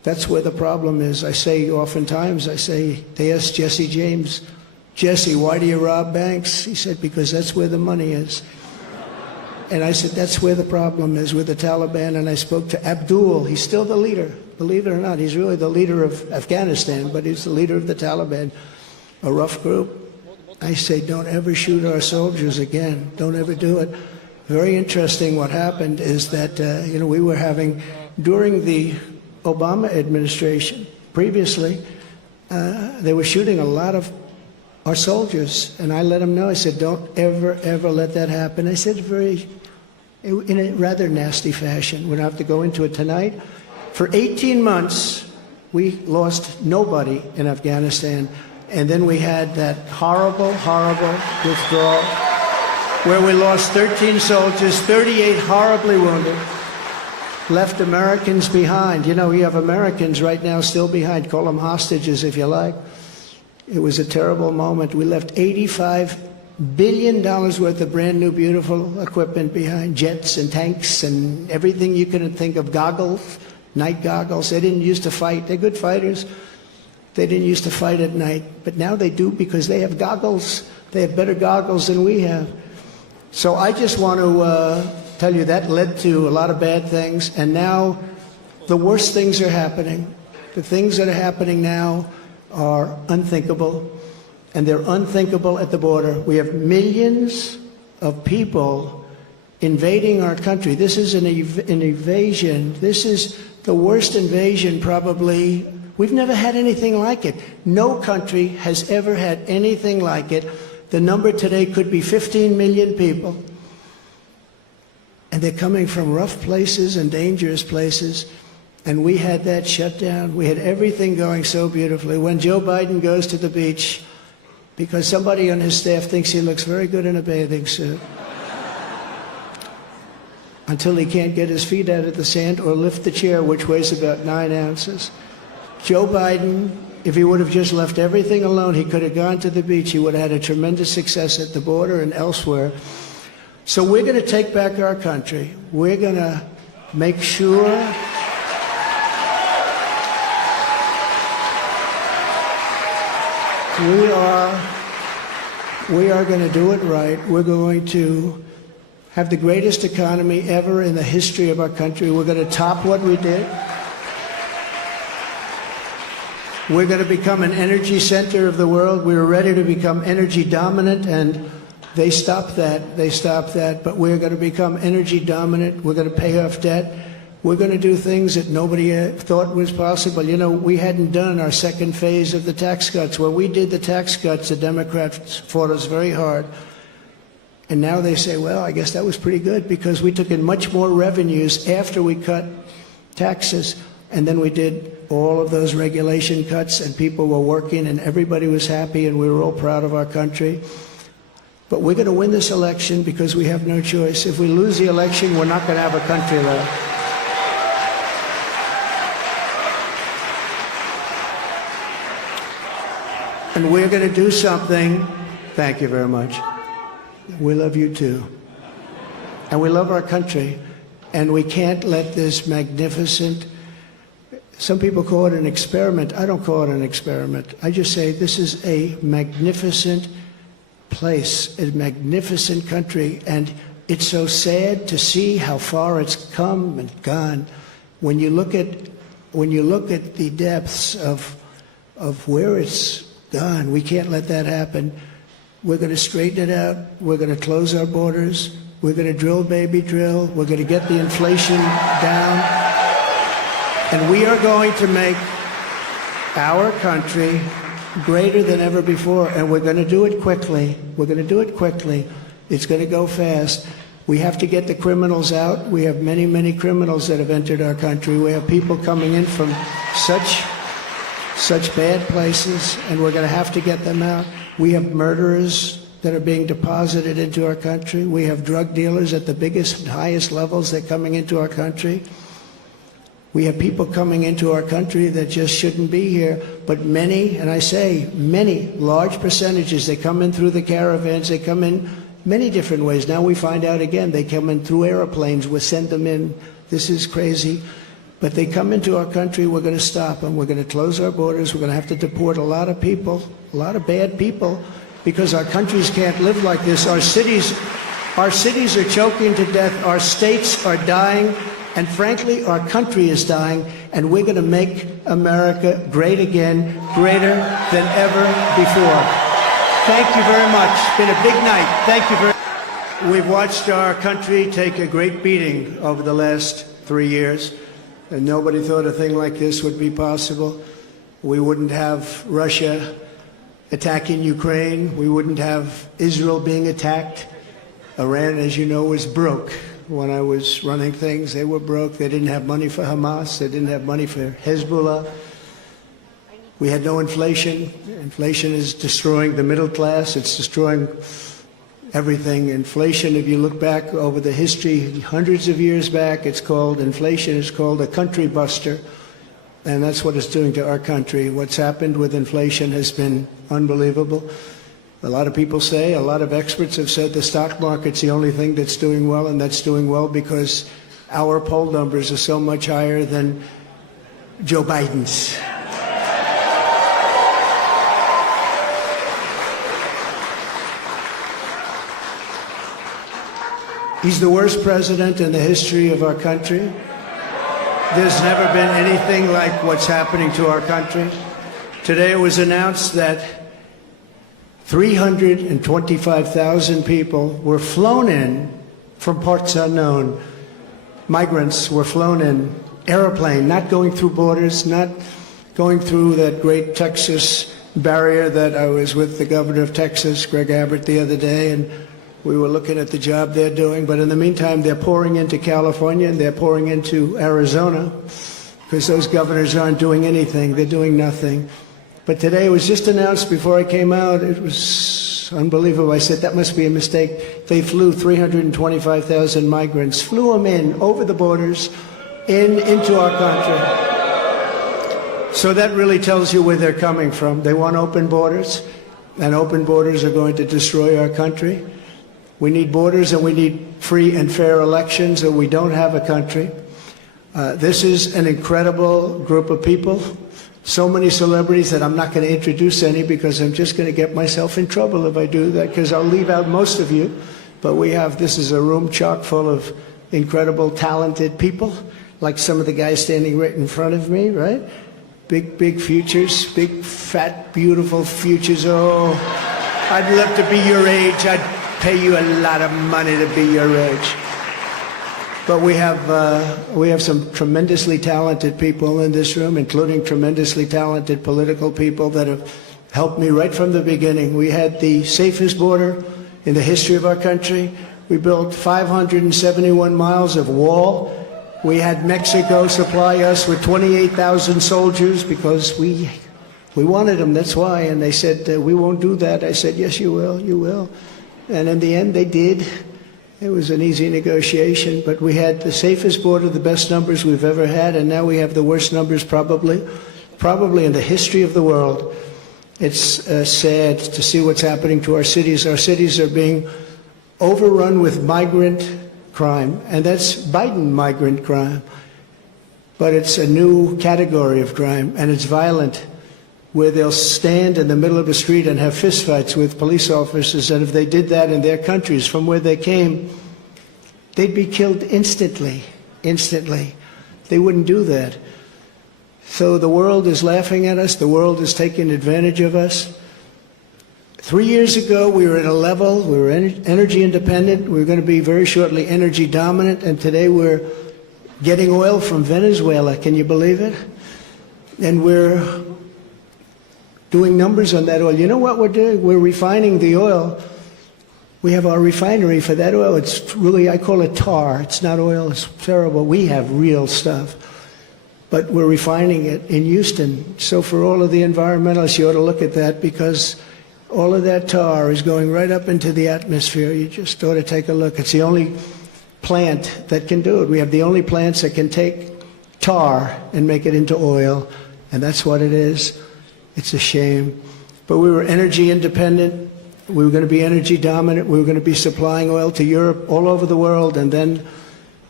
That's where the problem is. I say oftentimes, they asked Jesse James, Jesse, why do you rob banks? He said, because that's where the money is. And I said, that's where the problem is with the Taliban. And I spoke to Abdul. He's still the leader. Believe it or not, he's really the leader of Afghanistan, but he's the leader of the Taliban, a rough group. I say, don't ever shoot our soldiers again. Don't ever do it. Very interesting what happened is that, we were having, during the Obama administration, previously, they were shooting a lot of our soldiers. And I let them know, I said, don't ever, ever let that happen. I said in a rather nasty fashion. We don't have to go into it tonight. For 18 months, we lost nobody in Afghanistan. And then we had that horrible, horrible withdrawal where we lost 13 soldiers, 38 horribly wounded, left Americans behind. You know, we have Americans right now still behind. Call them hostages if you like. It was a terrible moment. We left $85 billion worth of brand new, beautiful equipment behind, jets and tanks and everything you could think of, goggles, night goggles. They didn't used to fight. They're good fighters. They didn't used to fight at night, but now they do because they have goggles. They have better goggles than we have. So I just want to tell you that led to a lot of bad things, and now the worst things are happening. The things that are happening now are unthinkable, and they're unthinkable at the border. We have millions of people invading our country. This is an invasion. This is the worst invasion probably. We've never had anything like it. No country has ever had anything like it. The number today could be 15 million people. And they're coming from rough places and dangerous places. And we had that shut down. We had everything going so beautifully. When Joe Biden goes to the beach, because somebody on his staff thinks he looks very good in a bathing suit, until he can't get his feet out of the sand or lift the chair, which weighs about 9 ounces. Joe Biden, if he would have just left everything alone, he could have gone to the beach. He would have had a tremendous success at the border and elsewhere. So we're going to take back our country. We're going to make sure we are going to do it right. We're going to have the greatest economy ever in the history of our country. We're going to top what we did. We're going to become an energy center of the world. We were ready to become energy dominant, and they stopped that. They stopped that. But we're going to become energy dominant. We're going to pay off debt. We're going to do things that nobody thought was possible. You know, we hadn't done our second phase of the tax cuts. When we did the tax cuts, the Democrats fought us very hard. And now they say, well, I guess that was pretty good because we took in much more revenues after we cut taxes. And then we did all of those regulation cuts, and people were working, and everybody was happy, and we were all proud of our country. But we're going to win this election because we have no choice. If we lose the election, we're not going to have a country left. And we're going to do something. Thank you very much. We love you too. And we love our country. And we can't let this magnificent, some people call it an experiment. I don't call it an experiment. I just say this is a magnificent place, a magnificent country. And it's so sad to see how far it's come and gone. When you look at the depths of where it's gone, we can't let that happen. We're going to straighten it out. We're going to close our borders. We're going to drill, baby, drill. We're going to get the inflation down. And we are going to make our country greater than ever before. And we're going to do it quickly. We're going to do it quickly. It's going to go fast. We have to get the criminals out. We have many, many criminals that have entered our country. We have people coming in from such bad places, and we're going to have to get them out. We have murderers that are being deposited into our country. We have drug dealers at the biggest, highest levels. They're coming into our country. We have people coming into our country that just shouldn't be here. But many, and I say many, large percentages, they come in through the caravans. They come in many different ways. Now we find out again, they come in through airplanes. We send them in. This is crazy. But they come into our country, we're going to stop them. We're going to close our borders. We're going to have to deport a lot of people, a lot of bad people, because our countries can't live like this. Our cities are choking to death. Our states are dying. And frankly, our country is dying. And we're going to make America great again, greater than ever before. Thank you very much. It's been a big night. Thank you very much. We've watched our country take a great beating over the last 3 years. And nobody thought a thing like this would be possible. We wouldn't have Russia attacking Ukraine. We wouldn't have Israel being attacked. Iran, as you know, was broke. When I was running things, they were broke. They didn't have money for Hamas. They didn't have money for Hezbollah. We had no inflation. Inflation is destroying the middle class. It's destroying everything. Inflation, if you look back over the history, hundreds of years back, inflation is called a country buster. And that's what it's doing to our country. What's happened with inflation has been unbelievable. A lot of people say, a lot of experts have said the stock market's the only thing that's doing well, and that's doing well because our poll numbers are so much higher than Joe Biden's. He's the worst president in the history of our country. There's never been anything like what's happening to our country. Today it was announced that 325,000 people were flown in from parts unknown. Migrants were flown in, airplane, not going through borders, not going through that great Texas barrier that I was with the governor of Texas, Greg Abbott, the other day, and we were looking at the job they're doing. But in the meantime, they're pouring into California and they're pouring into Arizona because those governors aren't doing anything. They're doing nothing. But today it was just announced before I came out. It was unbelievable. I said, that must be a mistake. They flew 325,000 migrants, flew them in over the borders into our country. So that really tells you where they're coming from. They want open borders, and open borders are going to destroy our country. We need borders and we need free and fair elections, or we don't have a country. This is an incredible group of people. So many celebrities that I'm not going to introduce any because I'm just going to get myself in trouble if I do that, because I'll leave out most of you. But this is a room chock full of incredible, talented people, like some of the guys standing right in front of me, right? Big futures, big, fat, beautiful futures. Oh, I'd love to be your age. I'd pay you a lot of money to be your age. But we have some tremendously talented people in this room, including tremendously talented political people that have helped me right from the beginning. We had the safest border in the history of our country. We built 571 miles of wall. We had Mexico supply us with 28,000 soldiers because we wanted them, that's why. And they said, we won't do that. I said, yes, you will, you will. And in the end, they did. It was an easy negotiation, but we had the safest border, the best numbers we've ever had, and now we have the worst numbers probably in the history of the world. It's sad to see what's happening to our cities. Our cities are being overrun with migrant crime, and that's Biden migrant crime. But it's a new category of crime, and it's violent, where they'll stand in the middle of a street and have fistfights with police officers, and if they did that in their countries from where they came, they'd be killed instantly. They wouldn't do that. So the world is laughing at us. The world is taking advantage of us. 3 years ago, we were at a level, we were energy independent. We were going to be very shortly energy dominant, and today we're getting oil from Venezuela. Can you believe it? And we're doing numbers on that oil. You know what we're doing? We're refining the oil. We have our refinery for that oil. It's really, I call it tar. It's not oil. It's terrible. We have real stuff. But we're refining it in Houston. So for all of the environmentalists, you ought to look at that, because all of that tar is going right up into the atmosphere. You just ought to take a look. It's the only plant that can do it. We have the only plants that can take tar and make it into oil, and that's what it is. It's a shame. But we were energy independent. We were going to be energy dominant. We were going to be supplying oil to Europe, all over the world. And then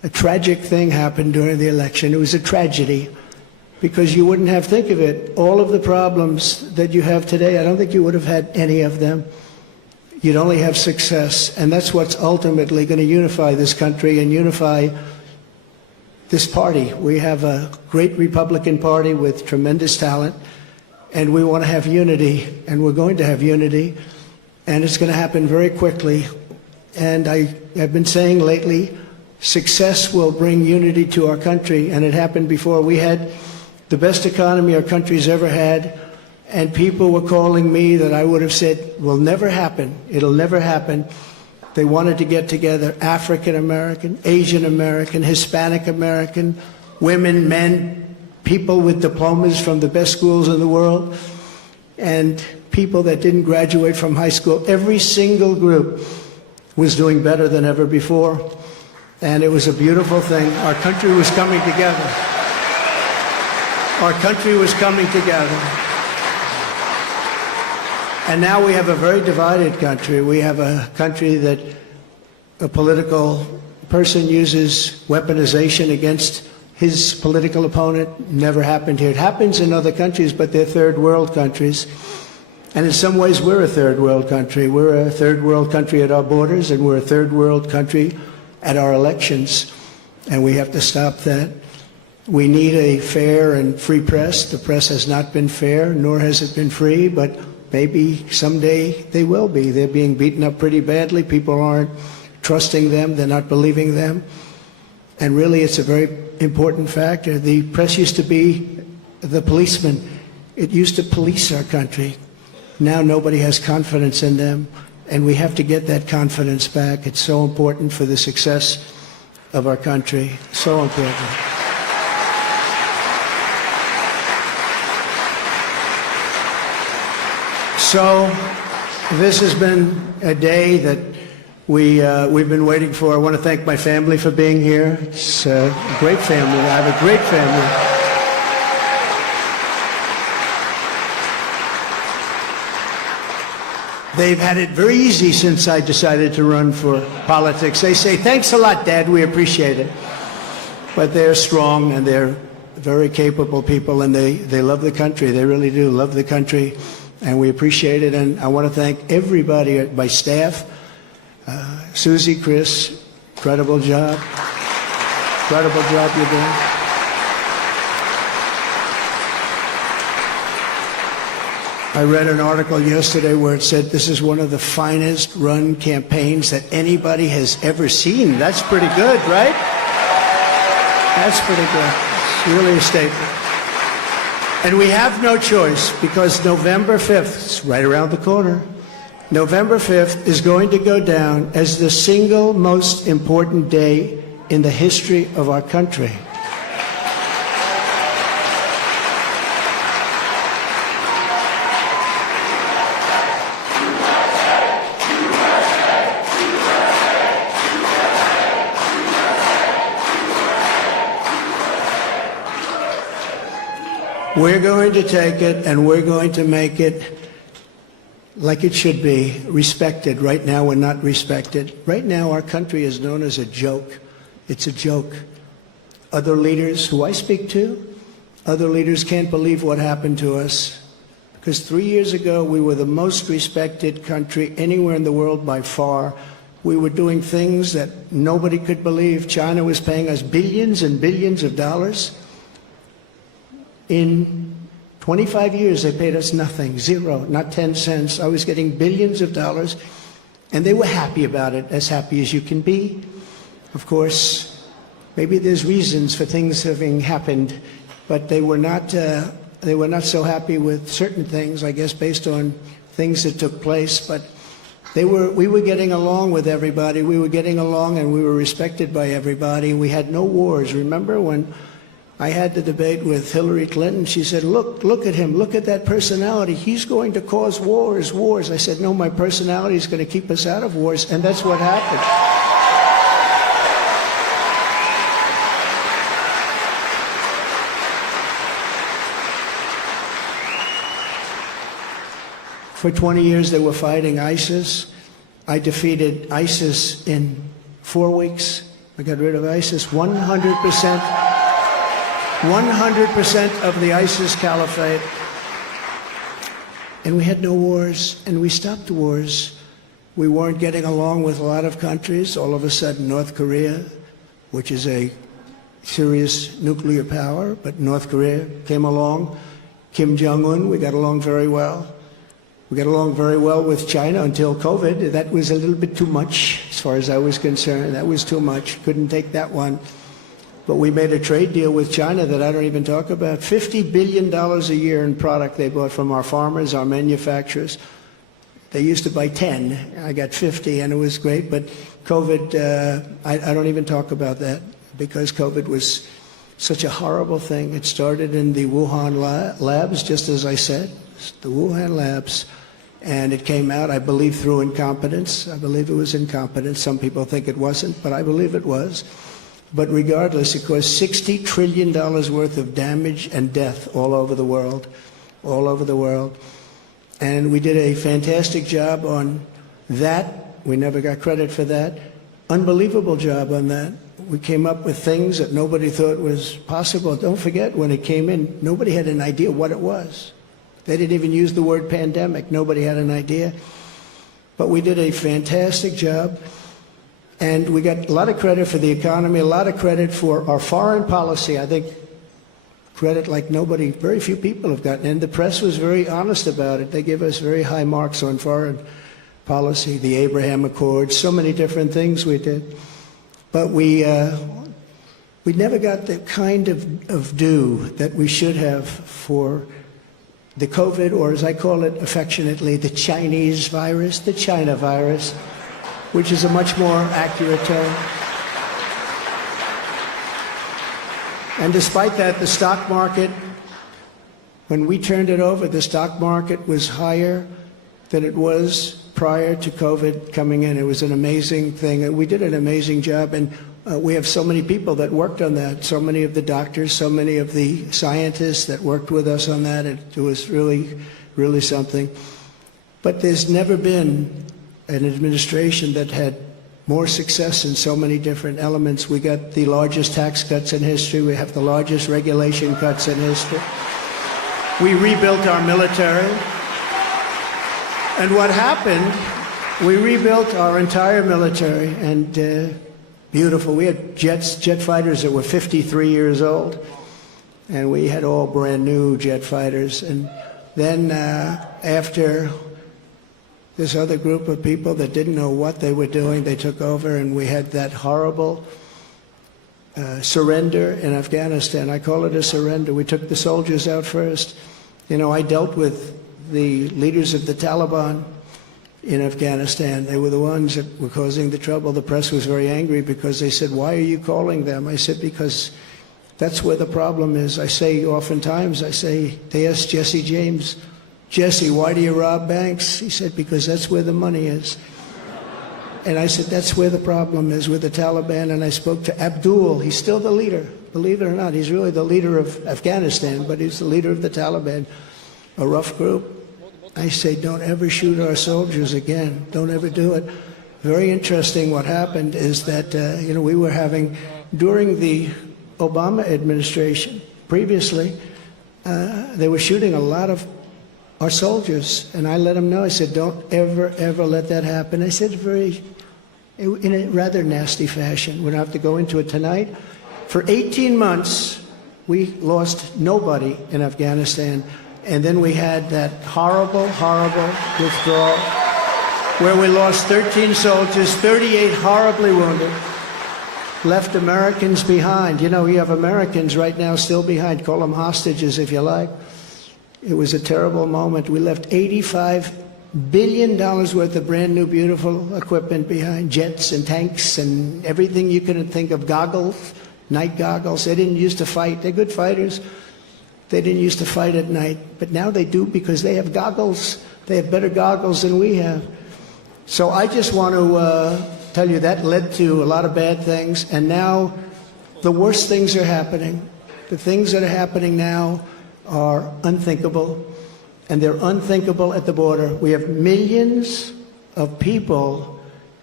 A tragic thing happened during the election. It was a tragedy because you wouldn't have, think of it, all of the problems that you have today, I don't think you would have had any of them. You'd only have success, and that's what's ultimately going to unify this country and unify this party. We have a great Republican Party with tremendous talent, and we want to have unity, and we're going to have unity, and it's going to happen very quickly. And I have been saying lately, success will bring unity to our country, and it happened before. We had the best economy our country's ever had, and people were calling me that I would have said will never happen. It'll never happen. They wanted to get together African American, Asian American, Hispanic American, women, men, people with diplomas from the best schools in the world, and people that didn't graduate from high school. Every single group was doing better than ever before, and it was a beautiful thing. Our country was coming together. Our country was coming together. And now we have a very divided country. We have a country that a political person uses weaponization against his political opponent. Never happened here. It happens in other countries, but they're third world countries. And in some ways, we're a third world country. We're a third world country at our borders, and we're a third world country at our elections. And we have to stop that. We need a fair and free press. The press has not been fair, nor has it been free, but maybe someday they will be. They're being beaten up pretty badly. People aren't trusting them. They're not believing them. And really, it's a very important factor. The press used to be the policeman. It used to police our country. Now nobody has confidence in them, and we have to get that confidence back. It's so important for the success of our country. So important. So this has been a day that we've been waiting for. I want to thank my family for being here. It's a great family. I have a great family. They've had it very easy since I decided to run for politics. They say, thanks a lot, Dad, we appreciate it. But they're strong, and they're very capable people, and they love the country. They really do love the country, and we appreciate it. And I want to thank everybody, my staff, Susie, Chris, incredible job. Incredible job you're doing. I read an article yesterday where it said this is one of the finest run campaigns that anybody has ever seen. That's pretty good, right? That's pretty good. It's really a statement. And we have no choice, because November 5th, it's right around the corner, November 5th is going to go down as the single most important day in the history of our country. We're going to take it, and we're going to make it like it should be, respected. Right now, we're not respected. Right now, our country is known as a joke. It's a joke. Other leaders who I speak to, other leaders can't believe what happened to us. Because 3 years ago, we were the most respected country anywhere in the world by far. We were doing things that nobody could believe. China was paying us billions and billions of dollars. In 25 years, they paid us nothing, zero, not 10 cents. I was getting billions of dollars, and they were happy about it, as happy as you can be. Of course, maybe there's reasons for things having happened, but they were not so happy with certain things, I guess, based on things that took place. But we were getting along with everybody. We were getting along, and we were respected by everybody. We had no wars. Remember when I had the debate with Hillary Clinton? She said, look at him, look at that personality. He's going to cause wars. I said, no, my personality is going to keep us out of wars, and that's what happened. For 20 years, they were fighting ISIS. I defeated ISIS in 4 weeks. We got rid of ISIS. 100% of the ISIS caliphate. And we had no wars, and we stopped the wars. We weren't getting along with a lot of countries. All of a sudden, North Korea, which is a serious nuclear power, but North Korea came along. Kim Jong-un, we got along very well. We got along very well with China until COVID. That was a little bit too much, as far as I was concerned. That was too much. Couldn't take that one. But we made a trade deal with China that I don't even talk about. $50 billion a year in product they bought from our farmers, our manufacturers. They used to buy 10. I got 50, and it was great. But COVID, I don't even talk about that, because COVID was such a horrible thing. It started in the Wuhan labs, just as I said, the Wuhan labs. And it came out, I believe, through incompetence. I believe it was incompetence. Some people think it wasn't, but I believe it was. But regardless, it caused $60 trillion worth of damage and death all over the world, all over the world. And we did a fantastic job on that. We never got credit for that. Unbelievable job on that. We came up with things that nobody thought was possible. Don't forget, when it came in, nobody had an idea what it was. They didn't even use the word pandemic. Nobody had an idea. But we did a fantastic job. And we got a lot of credit for the economy, a lot of credit for our foreign policy. I think credit like nobody, very few people have gotten. And the press was very honest about it. They give us very high marks on foreign policy, the Abraham Accords, so many different things we did. But we never got the kind of due that we should have for the COVID, or as I call it affectionately, the Chinese virus, the China virus, which is a much more accurate term. And despite that, the stock market, when we turned it over, the stock market was higher than it was prior to COVID coming in. It was an amazing thing. We did an amazing job, and we have so many people that worked on that, so many of the doctors, so many of the scientists that worked with us on that. It was really, really something. But there's never been an administration that had more success in so many different elements. We got the largest tax cuts in history. We have the largest regulation cuts in history. We rebuilt our military. And what happened, we rebuilt our entire military, and beautiful. We had jet fighters that were 53 years old, and we had all brand new jet fighters. And then after this other group of people that didn't know what they were doing, they took over, and we had that horrible surrender in Afghanistan. I call it a surrender. We took the soldiers out first. You know, I dealt with the leaders of the Taliban in Afghanistan. They were the ones that were causing the trouble. The press was very angry because they said, "Why are you calling them?" I said, "Because that's where the problem is." I say oftentimes, they asked Jesse James, "Jesse, why do you rob banks?" He said, "Because that's where the money is." And I said, that's where the problem is, with the Taliban. And I spoke to Abdul. He's still the leader. Believe it or not, he's really the leader of Afghanistan, but he's the leader of the Taliban, a rough group. I say, don't ever shoot our soldiers again. Don't ever do it. Very interesting what happened is that, we were having, during the Obama administration, previously, they were shooting a lot of our soldiers, and I let them know. I said, don't ever, ever let that happen. I said in a rather nasty fashion. We don't have to go into it tonight. For 18 months, we lost nobody in Afghanistan. And then we had that horrible, horrible withdrawal where we lost 13 soldiers, 38 horribly wounded, left Americans behind. You know, we have Americans right now still behind. Call them hostages if you like. It was a terrible moment. We left $85 billion worth of brand new, beautiful equipment behind, jets and tanks and everything you could think of, goggles, night goggles. They didn't used to fight. They're good fighters. They didn't used to fight at night, but now they do because they have goggles. They have better goggles than we have. So I just want to tell you that led to a lot of bad things, and now the worst things are happening. The things that are happening now are unthinkable, and they're unthinkable at the border. We have millions of people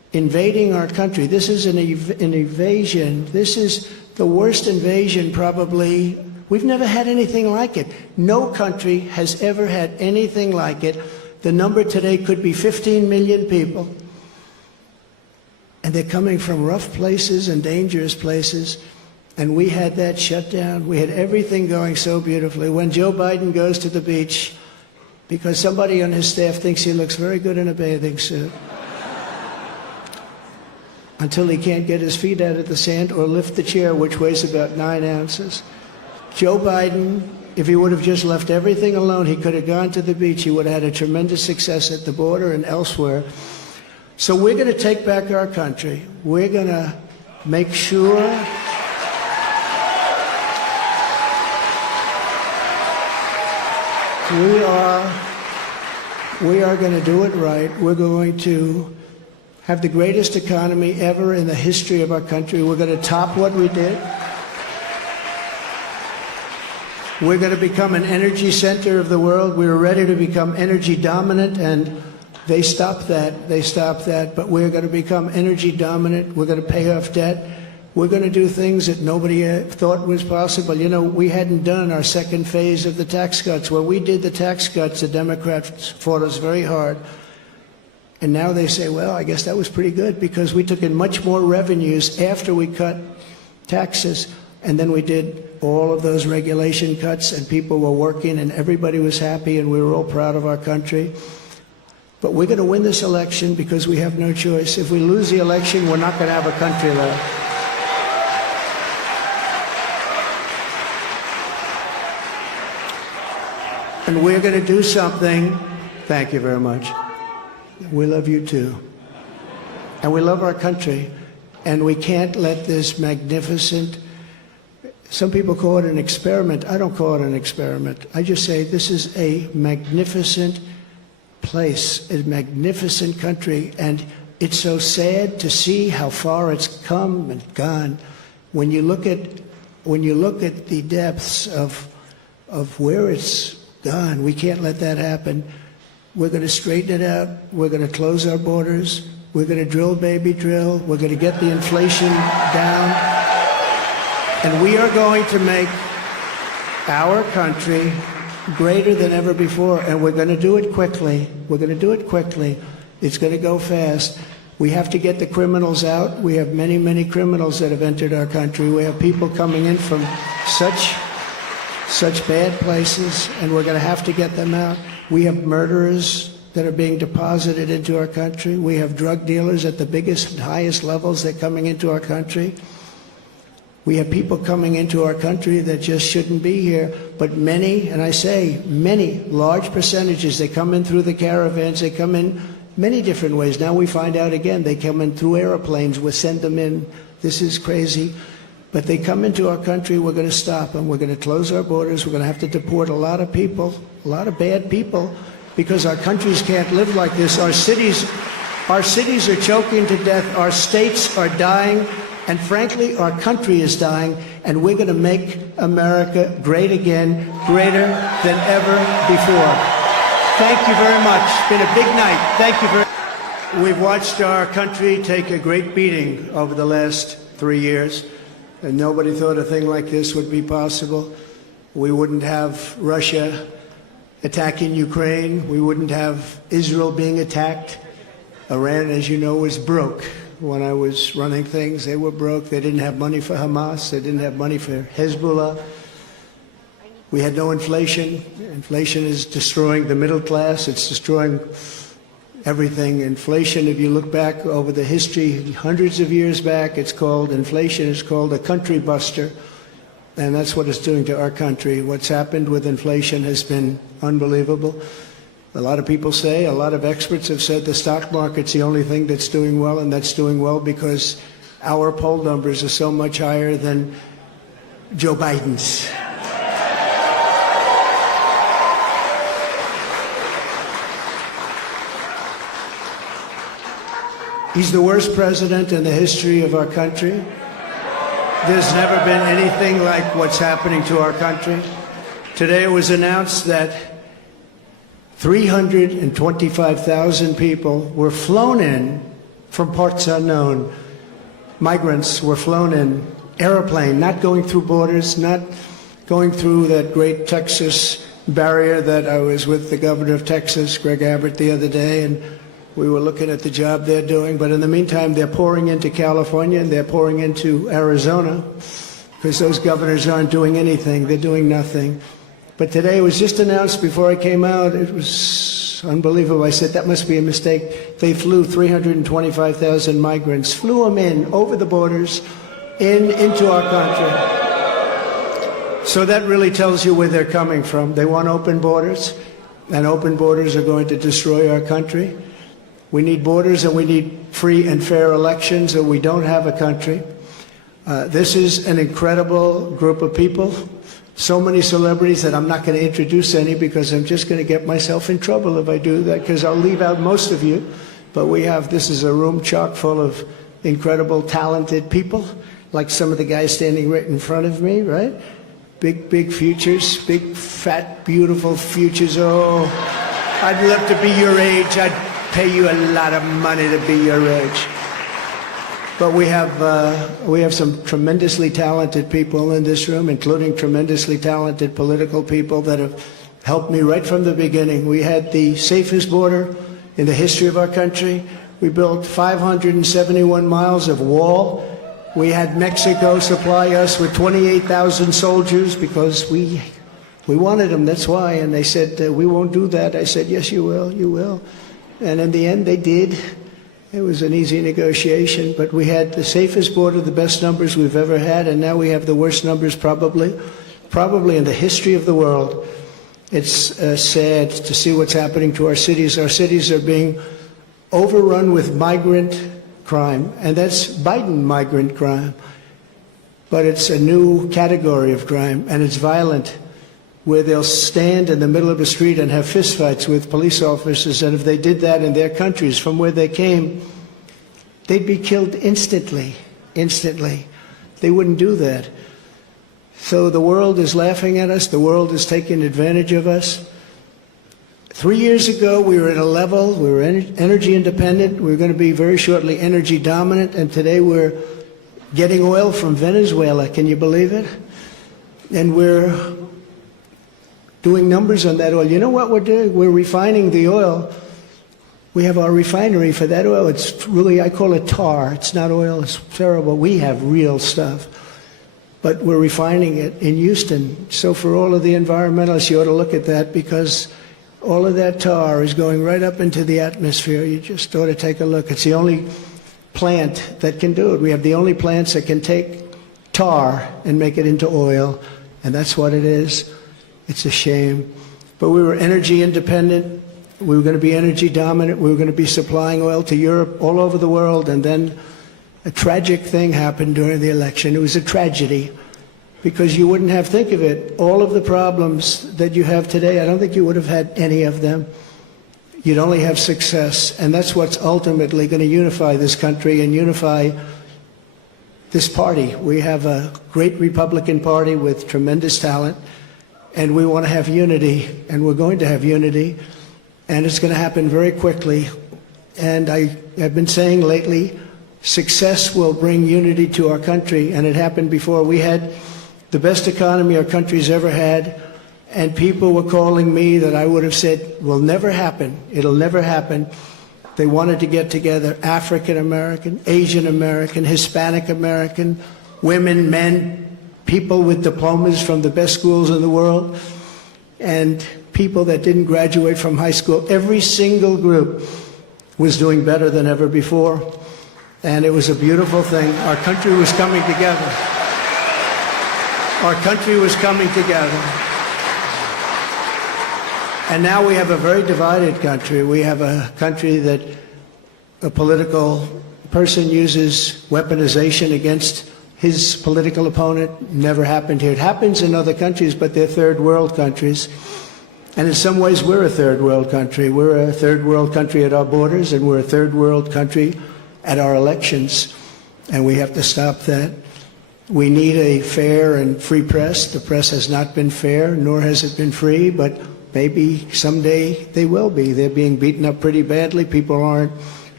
invading our country. This is an invasion. This is the worst invasion probably. We've never had anything like it. No country has ever had anything like it. The number today could be 15 million people. And they're coming from rough places and dangerous places. And we had that shut down. We had everything going so beautifully. When Joe Biden goes to the beach, because somebody on his staff thinks he looks very good in a bathing suit, until he can't get his feet out of the sand or lift the chair, which weighs about 9 ounces. Joe Biden, if he would have just left everything alone, he could have gone to the beach. He would have had a tremendous success at the border and elsewhere. So we're going to take back our country. We're going to make sure we are going to do it right. We're going to have the greatest economy ever in the history of our country. We're going to top what we did. We're going to become an energy center of the world. We were ready to become energy dominant, and they stopped that. They stopped that. But we're going to become energy dominant. We're going to pay off debt. We're going to do things that nobody thought was possible. You know, we hadn't done our second phase of the tax cuts. When we did the tax cuts, the Democrats fought us very hard. And now they say, well, I guess that was pretty good because we took in much more revenues after we cut taxes. And then we did all of those regulation cuts, and people were working, and everybody was happy, and we were all proud of our country. But we're going to win this election because we have no choice. If we lose the election, we're not going to have a country left. And we're going to do something. Thank you very much. We love you too. And we love our country. And we can't let this magnificent, some people call it an experiment. I don't call it an experiment. I just say this is a magnificent place, a magnificent country. And it's so sad to see how far it's come and gone. When you look at the depths of where it's gone, we can't let that happen. We're going to straighten it out. We're going to close our borders. We're going to drill, baby, drill. We're going to get the inflation down. And we are going to make our country greater than ever before. And we're going to do it quickly. We're going to do it quickly. It's going to go fast. We have to get the criminals out. We have many, many criminals that have entered our country. We have people coming in from such bad places, and we're going to have to get them out. We have murderers that are being deposited into our country. We have drug dealers at the biggest and highest levels that are coming into our country. We have people coming into our country that just shouldn't be here. But many, and I say many, large percentages, they come in through the caravans. They come in many different ways. Now we find out again, they come in through airplanes. We send them in. This is crazy. But they come into our country, we're going to stop them. We're going to close our borders. We're going to have to deport a lot of people, a lot of bad people, because our countries can't live like this. Our cities are choking to death. Our states are dying. And frankly, our country is dying. And we're going to make America great again, greater than ever before. Thank you very much. It's been a big night. Thank you very much. We've watched our country take a great beating over the last 3 years. And nobody thought a thing like this would be possible. We wouldn't have Russia attacking Ukraine. We wouldn't have Israel being attacked. Iran, as you know, was broke. When I was running things, they were broke. They didn't have money for Hamas. They didn't have money for Hezbollah. We had no inflation. Inflation is destroying the middle class. It's destroying everything. Inflation, if you look back over the history, hundreds of years back, inflation is called a country buster. And that's what it's doing to our country. What's happened with inflation has been unbelievable. A lot of people say, a lot of experts have said the stock market's the only thing that's doing well, and that's doing well because our poll numbers are so much higher than Joe Biden's. He's the worst president in the history of our country. There's never been anything like what's happening to our country. Today it was announced that 325,000 people were flown in from parts unknown. Migrants were flown in airplane, not going through borders, not going through that great Texas barrier that I was with the governor of Texas, Greg Abbott, the other day, and we were looking at the job they're doing. But in the meantime, they're pouring into California and they're pouring into Arizona because those governors aren't doing anything. They're doing nothing. But today it was just announced before I came out. It was unbelievable. I said, that must be a mistake. They flew 325,000 migrants, flew them in over the borders into our country. So that really tells you where they're coming from. They want open borders, and open borders are going to destroy our country. We need borders and we need free and fair elections, or we don't have a country. This is an incredible group of people. So many celebrities that I'm not going to introduce any because I'm just going to get myself in trouble if I do that, because I'll leave out most of you. But this is a room chock full of incredible, talented people, like some of the guys standing right in front of me, right? Big, big futures, big, fat, beautiful futures. Oh, I'd love to be your age. I'd pay you a lot of money to be your age. But we have some tremendously talented people in this room, including tremendously talented political people that have helped me right from the beginning. We had the safest border in the history of our country. We built 571 miles of wall. We had Mexico supply us with 28,000 soldiers because we wanted them, that's why. And they said, we won't do that. I said, yes, you will, you will. And in the end, they did. It was an easy negotiation, but we had the safest border, the best numbers we've ever had, and now we have the worst numbers probably in the history of the world. It's sad to see what's happening to our cities. Our cities are being overrun with migrant crime, and that's Biden migrant crime. But it's a new category of crime, and it's violent, where they'll stand in the middle of the street and have fistfights with police officers, and if they did that in their countries from where they came, they'd be killed instantly. They wouldn't do that. So the world is laughing at us. The world is taking advantage of us. 3 years ago, we were at a level, we were energy independent. We were going to be very shortly energy dominant, and today we're getting oil from Venezuela. Can you believe it? And we're doing numbers on that oil. You know what we're doing? We're refining the oil. We have our refinery for that oil. It's really, I call it tar. It's not oil. It's terrible. We have real stuff. But we're refining it in Houston. So for all of the environmentalists, you ought to look at that, because all of that tar is going right up into the atmosphere. You just ought to take a look. It's the only plant that can do it. We have the only plants that can take tar and make it into oil, and that's what it is. It's a shame. But we were energy independent. We were going to be energy dominant. We were going to be supplying oil to Europe, all over the world. And then a tragic thing happened during the election. It was a tragedy, because you wouldn't have, think of it, all of the problems that you have today, I don't think you would have had any of them. You'd only have success. And that's what's ultimately going to unify this country and unify this party. We have a great Republican Party with tremendous talent. And we want to have unity, and we're going to have unity, and it's going to happen very quickly. And I have been saying lately, success will bring unity to our country, and it happened before. We had the best economy our country's ever had, and people were calling me that I would have said will never happen. It'll never happen. They wanted to get together, African American, Asian American, Hispanic American, women, men, people with diplomas from the best schools in the world, and people that didn't graduate from high school. Every single group was doing better than ever before, and it was a beautiful thing. Our country was coming together. Our country was coming together. And now we have a very divided country. We have a country that a political person uses weaponization against his political opponent. Never happened here. It happens in other countries, but they're third world countries. And in some ways, we're a third world country. We're a third world country at our borders, and we're a third world country at our elections. And we have to stop that. We need a fair and free press. The press has not been fair, nor has it been free, but maybe someday they will be. They're being beaten up pretty badly. People aren't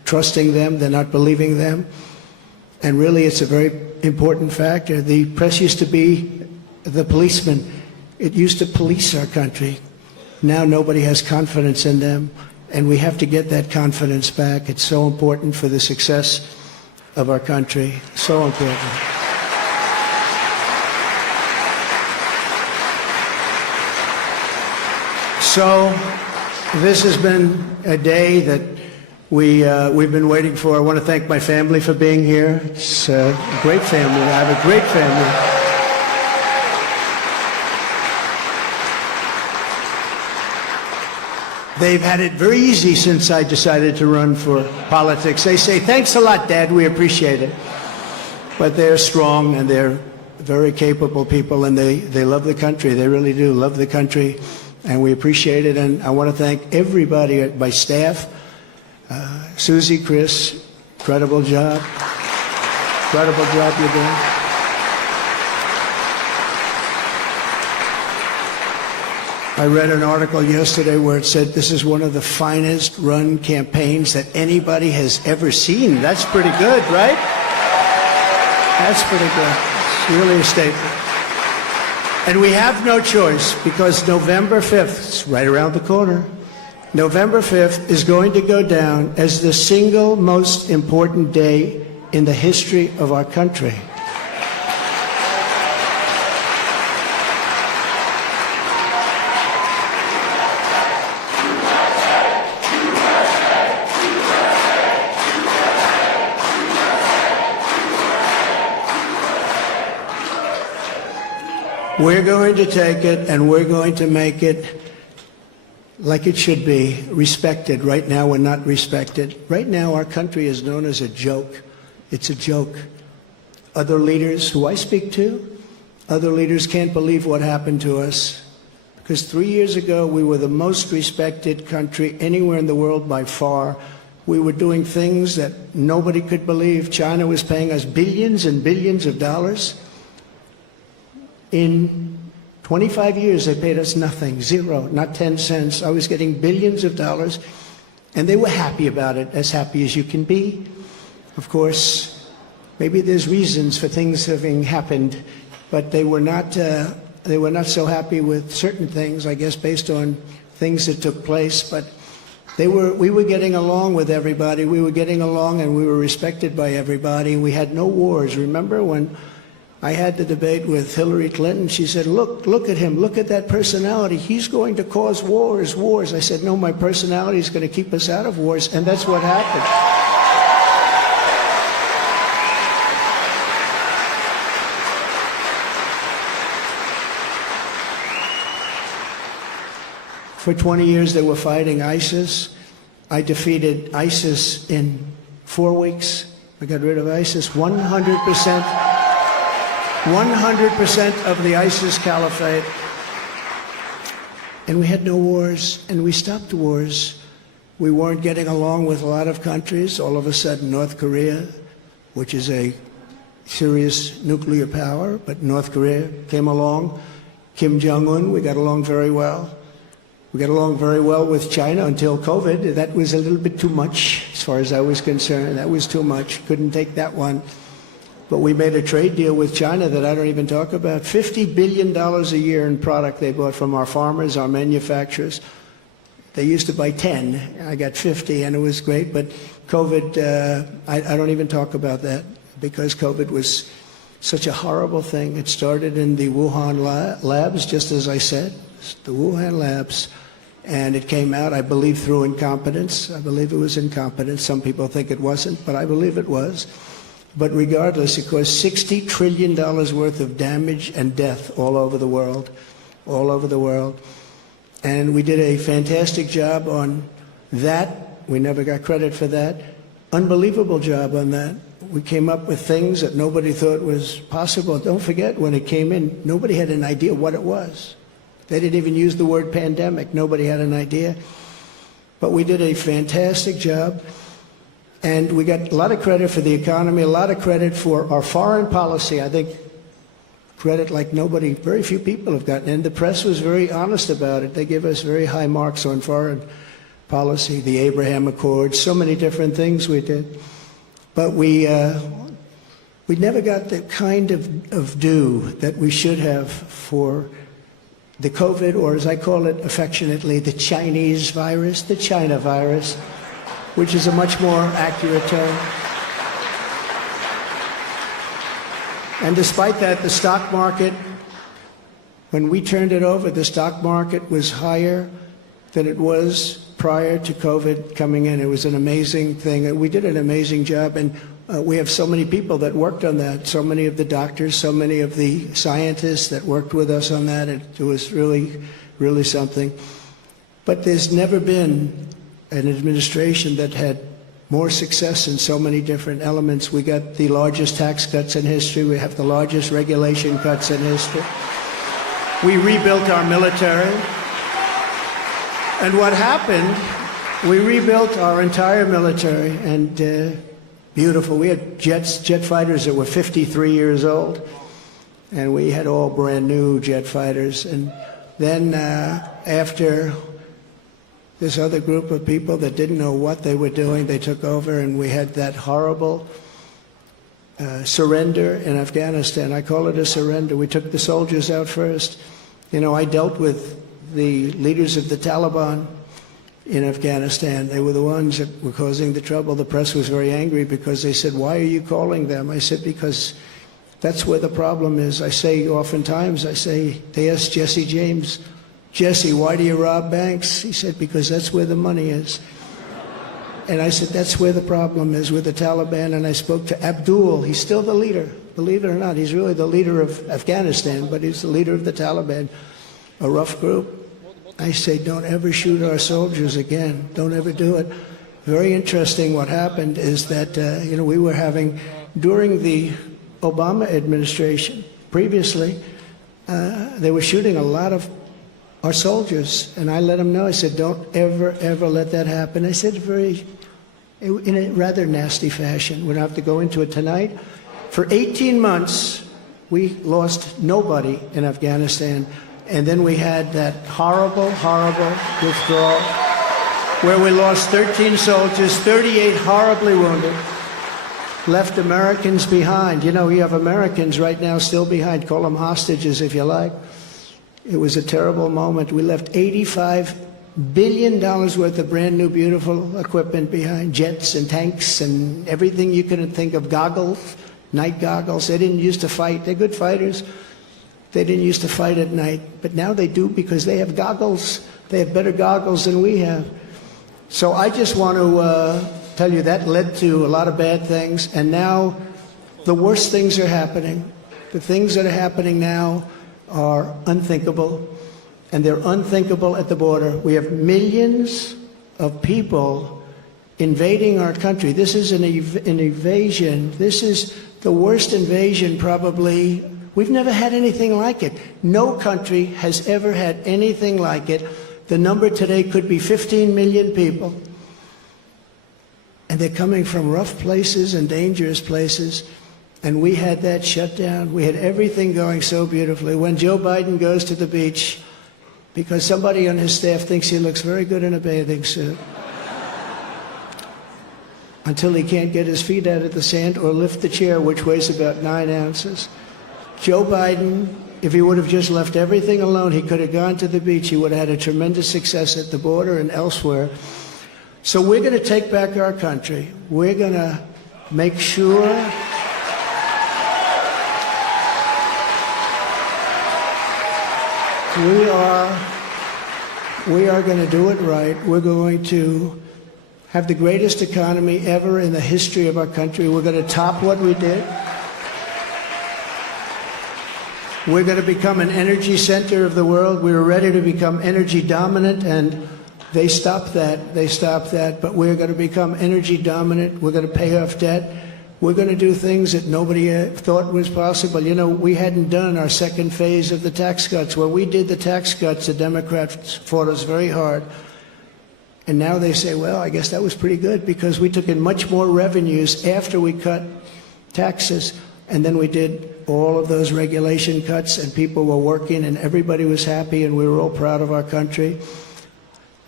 trusting them, they're not believing them. And really, it's a very important factor. The press used to be the policeman. It used to police our country. Now nobody has confidence in them, and we have to get that confidence back. It's so important for the success of our country. So important. So this has been a day that we've been waiting for. I want to thank my family for being here. It's a great family. I have a great family. They've had it very easy since I decided to run for politics. They say, thanks a lot, Dad, we appreciate it. But they're strong and they're very capable people, and they love the country. They really do love the country, and we appreciate it. And I want to thank everybody, my staff, Susie, Chris, incredible job. Incredible job you're doing. I read an article yesterday where it said this is one of the finest run campaigns that anybody has ever seen. That's pretty good, right? That's pretty good. It's really a statement. And we have no choice, because November 5th, it's right around the corner, November 5th is going to go down as the single most important day in the history of our country. We're going to take it and we're going to make it like it should be, respected. Right now, we're not respected. Right now, our country is known as a joke. It's a joke. Other leaders who I speak to, other leaders can't believe what happened to us. Because 3 years ago, we were the most respected country anywhere in the world by far. We were doing things that nobody could believe. China was paying us billions and billions of dollars. In 25 years, they paid us nothing, zero, not 10 cents. I was getting billions of dollars, and they were happy about it, as happy as you can be. Of course, maybe there's reasons for things having happened, but they were not so happy with certain things, I guess, based on things that took place. But we were getting along with everybody. We were getting along, and we were respected by everybody. We had no wars. Remember when I had the debate with Hillary Clinton? She said, look at him, look at that personality. He's going to cause wars. I said, no, my personality is going to keep us out of wars, and that's what happened. For 20 years, they were fighting ISIS. I defeated ISIS in 4 weeks. I got rid of ISIS 100%. 100% of the ISIS caliphate. And we had no wars, and we stopped wars. We weren't getting along with a lot of countries. All of a sudden, North Korea, which is a serious nuclear power, but North Korea came along. Kim Jong-un, we got along very well. We got along very well with China until COVID. That was a little bit too much, as far as I was concerned. That was too much. Couldn't take that one. But we made a trade deal with China that I don't even talk about. $50 billion a year in product they bought from our farmers, our manufacturers. They used to buy 10. I got 50, and it was great. But COVID, I don't even talk about that, because COVID was such a horrible thing. It started in the Wuhan labs, just as I said, the Wuhan labs. And it came out, I believe, through incompetence. I believe it was incompetence. Some people think it wasn't, but I believe it was. But regardless, it caused $60 trillion worth of damage and death all over the world, all over the world. And we did a fantastic job on that. We never got credit for that. Unbelievable job on that. We came up with things that nobody thought was possible. Don't forget, when it came in, nobody had an idea what it was. They didn't even use the word pandemic. Nobody had an idea. But we did a fantastic job. And we got a lot of credit for the economy, a lot of credit for our foreign policy. I think credit like nobody, very few people have gotten. And the press was very honest about it. They give us very high marks on foreign policy, the Abraham Accords, so many different things we did. But we never got the kind of due that we should have for the COVID, or as I call it affectionately, the Chinese virus, the China virus, which is a much more accurate term. And despite that, the stock market, when we turned it over, the stock market was higher than it was prior to COVID coming in. It was an amazing thing. We did an amazing job, and we have so many people that worked on that, so many of the doctors, so many of the scientists that worked with us on that. It was really, really something. But there's never been an administration that had more success in so many different elements. We got the largest tax cuts in history. We have the largest regulation cuts in history. We rebuilt our military. And what happened, we rebuilt our entire military, and beautiful. We had jet fighters that were 53 years old, and we had all brand new jet fighters. And then after this other group of people that didn't know what they were doing, they took over, and we had that horrible surrender in Afghanistan. I call it a surrender. We took the soldiers out first. You know, I dealt with the leaders of the Taliban in Afghanistan. They were the ones that were causing the trouble. The press was very angry because they said, "Why are you calling them?" I said, "Because that's where the problem is." I say oftentimes, they asked Jesse James, "Jesse, why do you rob banks?" He said, "Because that's where the money is." And I said, that's where the problem is with the Taliban. And I spoke to Abdul. He's still the leader. Believe it or not, he's really the leader of Afghanistan, but he's the leader of the Taliban, a rough group. I say, don't ever shoot our soldiers again. Don't ever do it. Very interesting what happened is that, we were having, during the Obama administration, previously, they were shooting a lot of our soldiers. And I let them know, I said, don't ever, ever let that happen. I said in a rather nasty fashion. We don't have to go into it tonight. For 18 months, we lost nobody in Afghanistan. And then we had that horrible, horrible withdrawal where we lost 13 soldiers, 38 horribly wounded, left Americans behind. You know, we have Americans right now still behind. Call them hostages if you like. It was a terrible moment. We left $85 billion worth of brand new, beautiful equipment behind, jets and tanks and everything you could think of, goggles, night goggles. They didn't used to fight. They're good fighters. They didn't used to fight at night, but now they do because they have goggles. They have better goggles than we have. So I just want to tell you that led to a lot of bad things, and now the worst things are happening. The things that are happening now are unthinkable, and they're unthinkable at the border. We have millions of people invading our country. This is an invasion. This is the worst invasion probably. We've never had anything like it. No country has ever had anything like it. The number today could be 15 million people. And they're coming from rough places and dangerous places. And we had that shut down. We had everything going so beautifully. When Joe Biden goes to the beach, because somebody on his staff thinks he looks very good in a bathing suit, until he can't get his feet out of the sand or lift the chair, which weighs about 9 ounces. Joe Biden, if he would have just left everything alone, he could have gone to the beach. He would have had a tremendous success at the border and elsewhere. So we're going to take back our country. We're going to make sure we are going to do it right. We're going to have the greatest economy ever in the history of our country. We're going to top what we did. We're going to become an energy center of the world. We were ready to become energy dominant, and they stopped that. They stopped that. But we're going to become energy dominant. We're going to pay off debt. We're going to do things that nobody thought was possible. You know, we hadn't done our second phase of the tax cuts. When we did the tax cuts, the Democrats fought us very hard. And now they say, well, I guess that was pretty good because we took in much more revenues after we cut taxes. And then we did all of those regulation cuts, and people were working, and everybody was happy, and we were all proud of our country.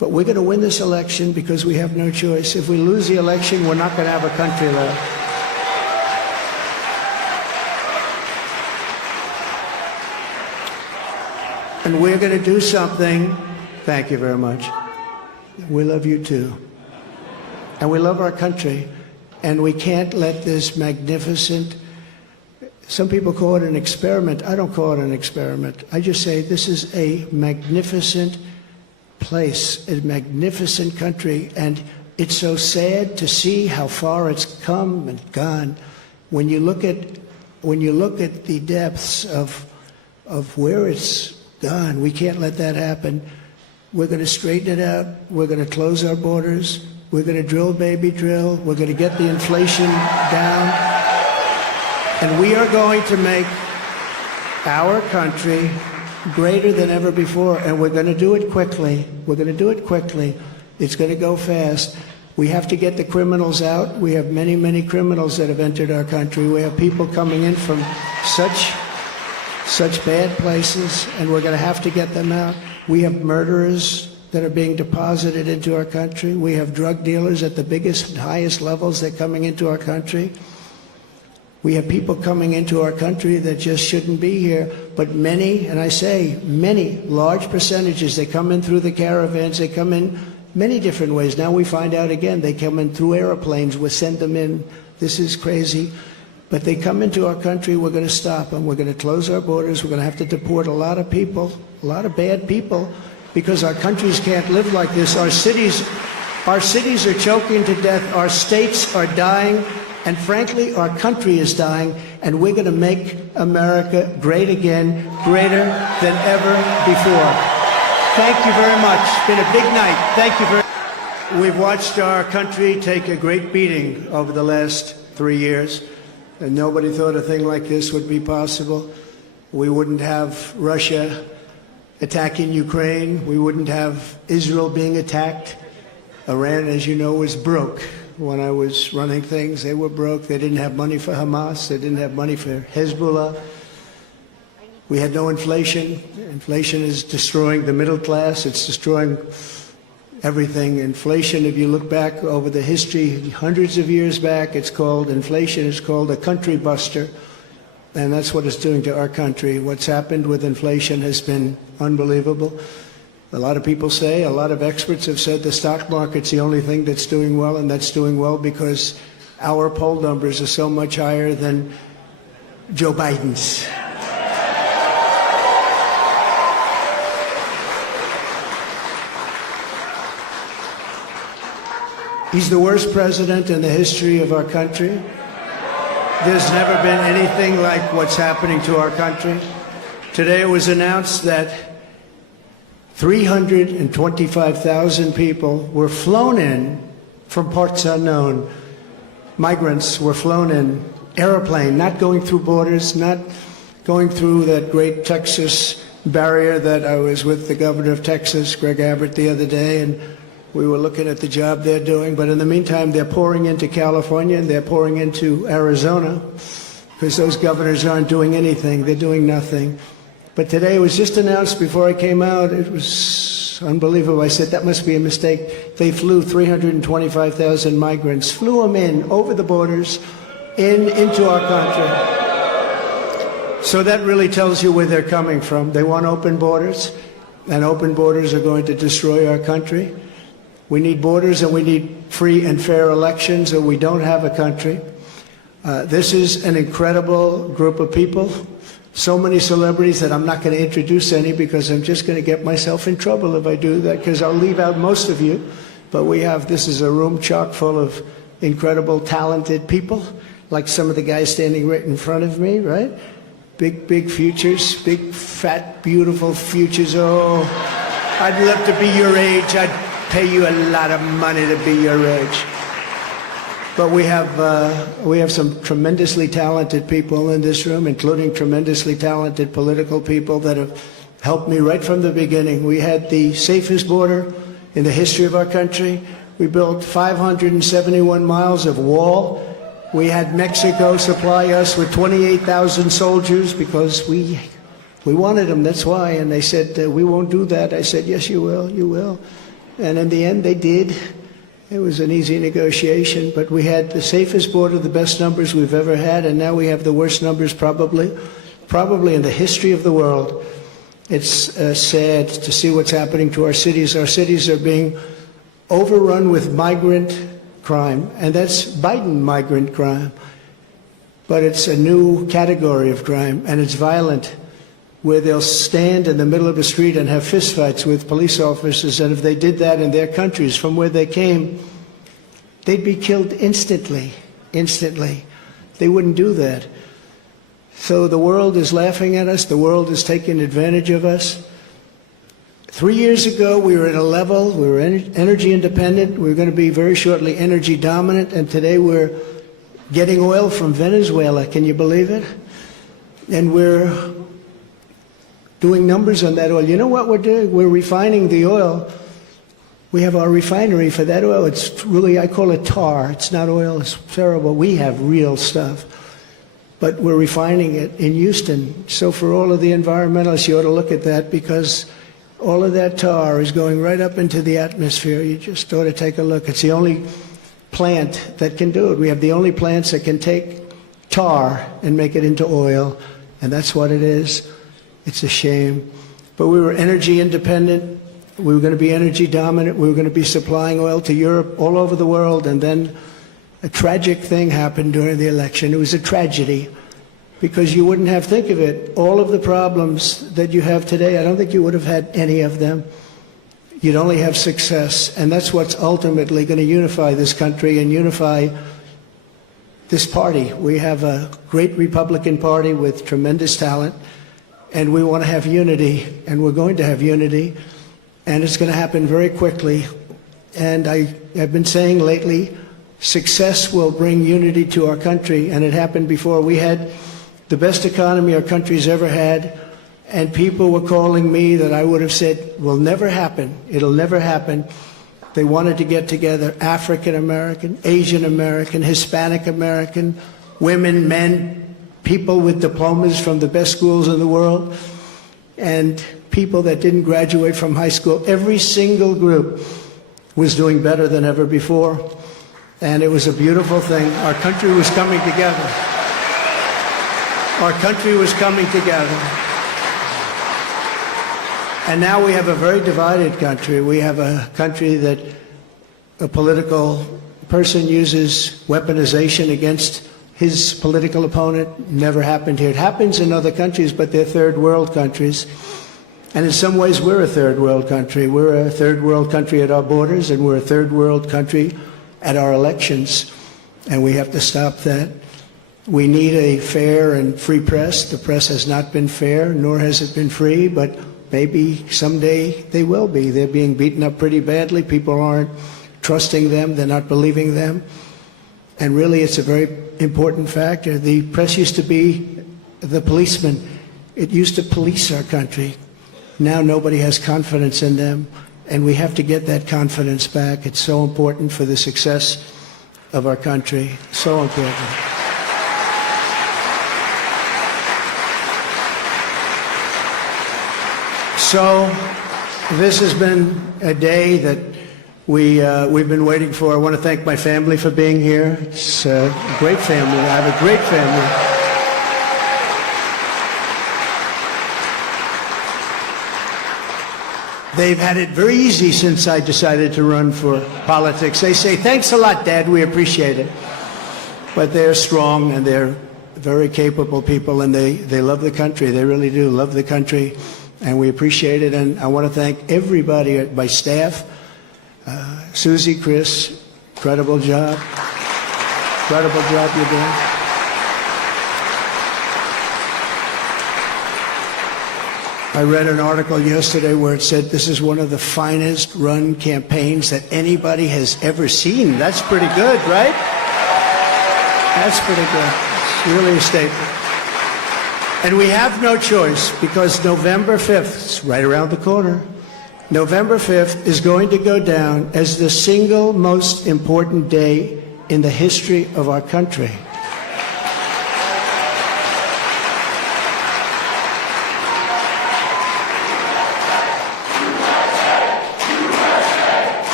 But we're going to win this election because we have no choice. If we lose the election, we're not going to have a country left. And we're going to do something. Thank you very much. We love you too. And we love our country. And we can't let this magnificent, some people call it an experiment. I don't call it an experiment. I just say this is a magnificent place, a magnificent country. And it's so sad to see how far it's come and gone. When you look at the depths of where it's gone, we can't let that happen. We're going to straighten it out. We're going to close our borders. We're going to drill, baby, drill. We're going to get the inflation down. And we are going to make our country greater than ever before. And we're going to do it quickly. We're going to do it quickly. It's going to go fast. We have to get the criminals out. We have many, many criminals that have entered our country. We have people coming in from such bad places, and we're going to have to get them out. We have murderers that are being deposited into our country. We have drug dealers at the biggest and highest levels that are coming into our country. We have people coming into our country that just shouldn't be here. But many, and I say many, large percentages, they come in through the caravans. They come in many different ways. Now we find out again, they come in through airplanes. We send them in. This is crazy. But they come into our country, we're going to stop them. We're going to close our borders. We're going to have to deport a lot of people, a lot of bad people, because our countries can't live like this. Our cities are choking to death. Our states are dying. And frankly, our country is dying. And we're going to make America great again, greater than ever before. Thank you very much. It's been a big night. Thank you very much. We've watched our country take a great beating over the last 3 years. And nobody thought a thing like this would be possible. We wouldn't have Russia attacking Ukraine. We wouldn't have Israel being attacked. Iran, as you know, was broke. When I was running things, they were broke. They didn't have money for Hamas. They didn't have money for Hezbollah. We had no inflation. Inflation is destroying the middle class. It's destroying everything. Inflation, if you look back over the history, hundreds of years back, inflation is called a country buster. And that's what it's doing to our country. What's happened with inflation has been unbelievable. A lot of people say, a lot of experts have said the stock market's the only thing that's doing well, and that's doing well because our poll numbers are so much higher than Joe Biden's. He's the worst president in the history of our country. There's never been anything like what's happening to our country. Today it was announced that 325,000 people were flown in from parts unknown. Migrants were flown in, airplane, not going through borders, not going through that great Texas barrier that I was with the governor of Texas, Greg Abbott, the other day, and we were looking at the job they're doing. But in the meantime, they're pouring into California and they're pouring into Arizona because those governors aren't doing anything. They're doing nothing. But today it was just announced before I came out. It was unbelievable. I said, that must be a mistake. They flew 325,000 migrants, flew them in over the borders into our country. So that really tells you where they're coming from. They want open borders, and open borders are going to destroy our country. We need borders and we need free and fair elections, or we don't have a country. This is an incredible group of people. So many celebrities that I'm not going to introduce any because I'm just going to get myself in trouble if I do that, because I'll leave out most of you. But this is a room chock full of incredible, talented people, like some of the guys standing right in front of me, right? Big futures, big, fat, beautiful futures. Oh, I'd love to be your age. I'd pay you a lot of money to be your age. But we have some tremendously talented people in this room, including tremendously talented political people that have helped me right from the beginning. We had the safest border in the history of our country. We built 571 miles of wall. We had Mexico supply us with 28,000 soldiers because we wanted them, that's why. And they said, we won't do that. I said, yes, you will, you will. And in the end, they did. It was an easy negotiation, but we had the safest border, the best numbers we've ever had, and now we have the worst numbers probably in the history of the world. It's sad to see what's happening to our cities. Our cities are being overrun with migrant crime, and that's Biden migrant crime. But it's a new category of crime, and it's violent, where they'll stand in the middle of the street and have fistfights with police officers, and if they did that in their countries from where they came, they'd be killed instantly. They wouldn't do that. So the world is laughing at us. The world is taking advantage of us. 3 years ago, we were at a level, we were energy independent. We were going to be very shortly energy dominant, and today we're getting oil from Venezuela. Can you believe it? And we're doing numbers on that oil. You know what we're doing? We're refining the oil. We have our refinery for that oil. It's really, I call it tar. It's not oil. It's terrible. We have real stuff. But we're refining it in Houston. So for all of the environmentalists, you ought to look at that, because all of that tar is going right up into the atmosphere. You just ought to take a look. It's the only plant that can do it. We have the only plants that can take tar and make it into oil, and that's what it is. It's a shame. But we were energy independent. We were going to be energy dominant. We were going to be supplying oil to Europe, all over the world, and then a tragic thing happened during the election. It was a tragedy, because you wouldn't have, think of it, all of the problems that you have today, I don't think you would have had any of them. You'd only have success, and that's what's ultimately going to unify this country and unify this party. We have a great Republican Party with tremendous talent, and we want to have unity, and we're going to have unity, and it's going to happen very quickly. And I've been saying lately, success will bring unity to our country, and it happened before. We had the best economy our country's ever had, and people were calling me that I would have said will never happen. It'll never happen. They wanted to get together, African American, Asian American, Hispanic American, women, men, people with diplomas from the best schools in the world, and people that didn't graduate from high school. Every single group was doing better than ever before. And it was a beautiful thing. Our country was coming together. Our country was coming together. And now we have a very divided country. We have a country that a political person uses weaponization against his political opponent. Never happened here. It happens in other countries, but they're third world countries. And in some ways, we're a third world country. We're a third world country at our borders, and we're a third world country at our elections, and we have to stop that. We need a fair and free press. The press has not been fair, nor has it been free, but maybe someday they will be. They're being beaten up pretty badly. People aren't trusting them. They're not believing them. And really, it's a very important factor. The press used to be the policeman. It used to police our country. Now nobody has confidence in them. And we have to get that confidence back. It's so important for the success of our country. So important. So this has been a day that we've been waiting for. I want to thank my family for being here. It's a great family. I have a great family. They've had it very easy since I decided to run for politics. They say, thanks a lot, Dad, we appreciate it. But they're strong, and they're very capable people, and they love the country. They really do love the country, and we appreciate it. And I want to thank everybody at my staff. Susie, Chris, incredible job. Incredible job you're doing. I read an article yesterday where it said this is one of the finest run campaigns that anybody has ever seen. That's pretty good, right? That's pretty good. It's really a statement. And we have no choice, because November 5th, it's right around the corner, November 5th is going to go down as the single most important day in the history of our country.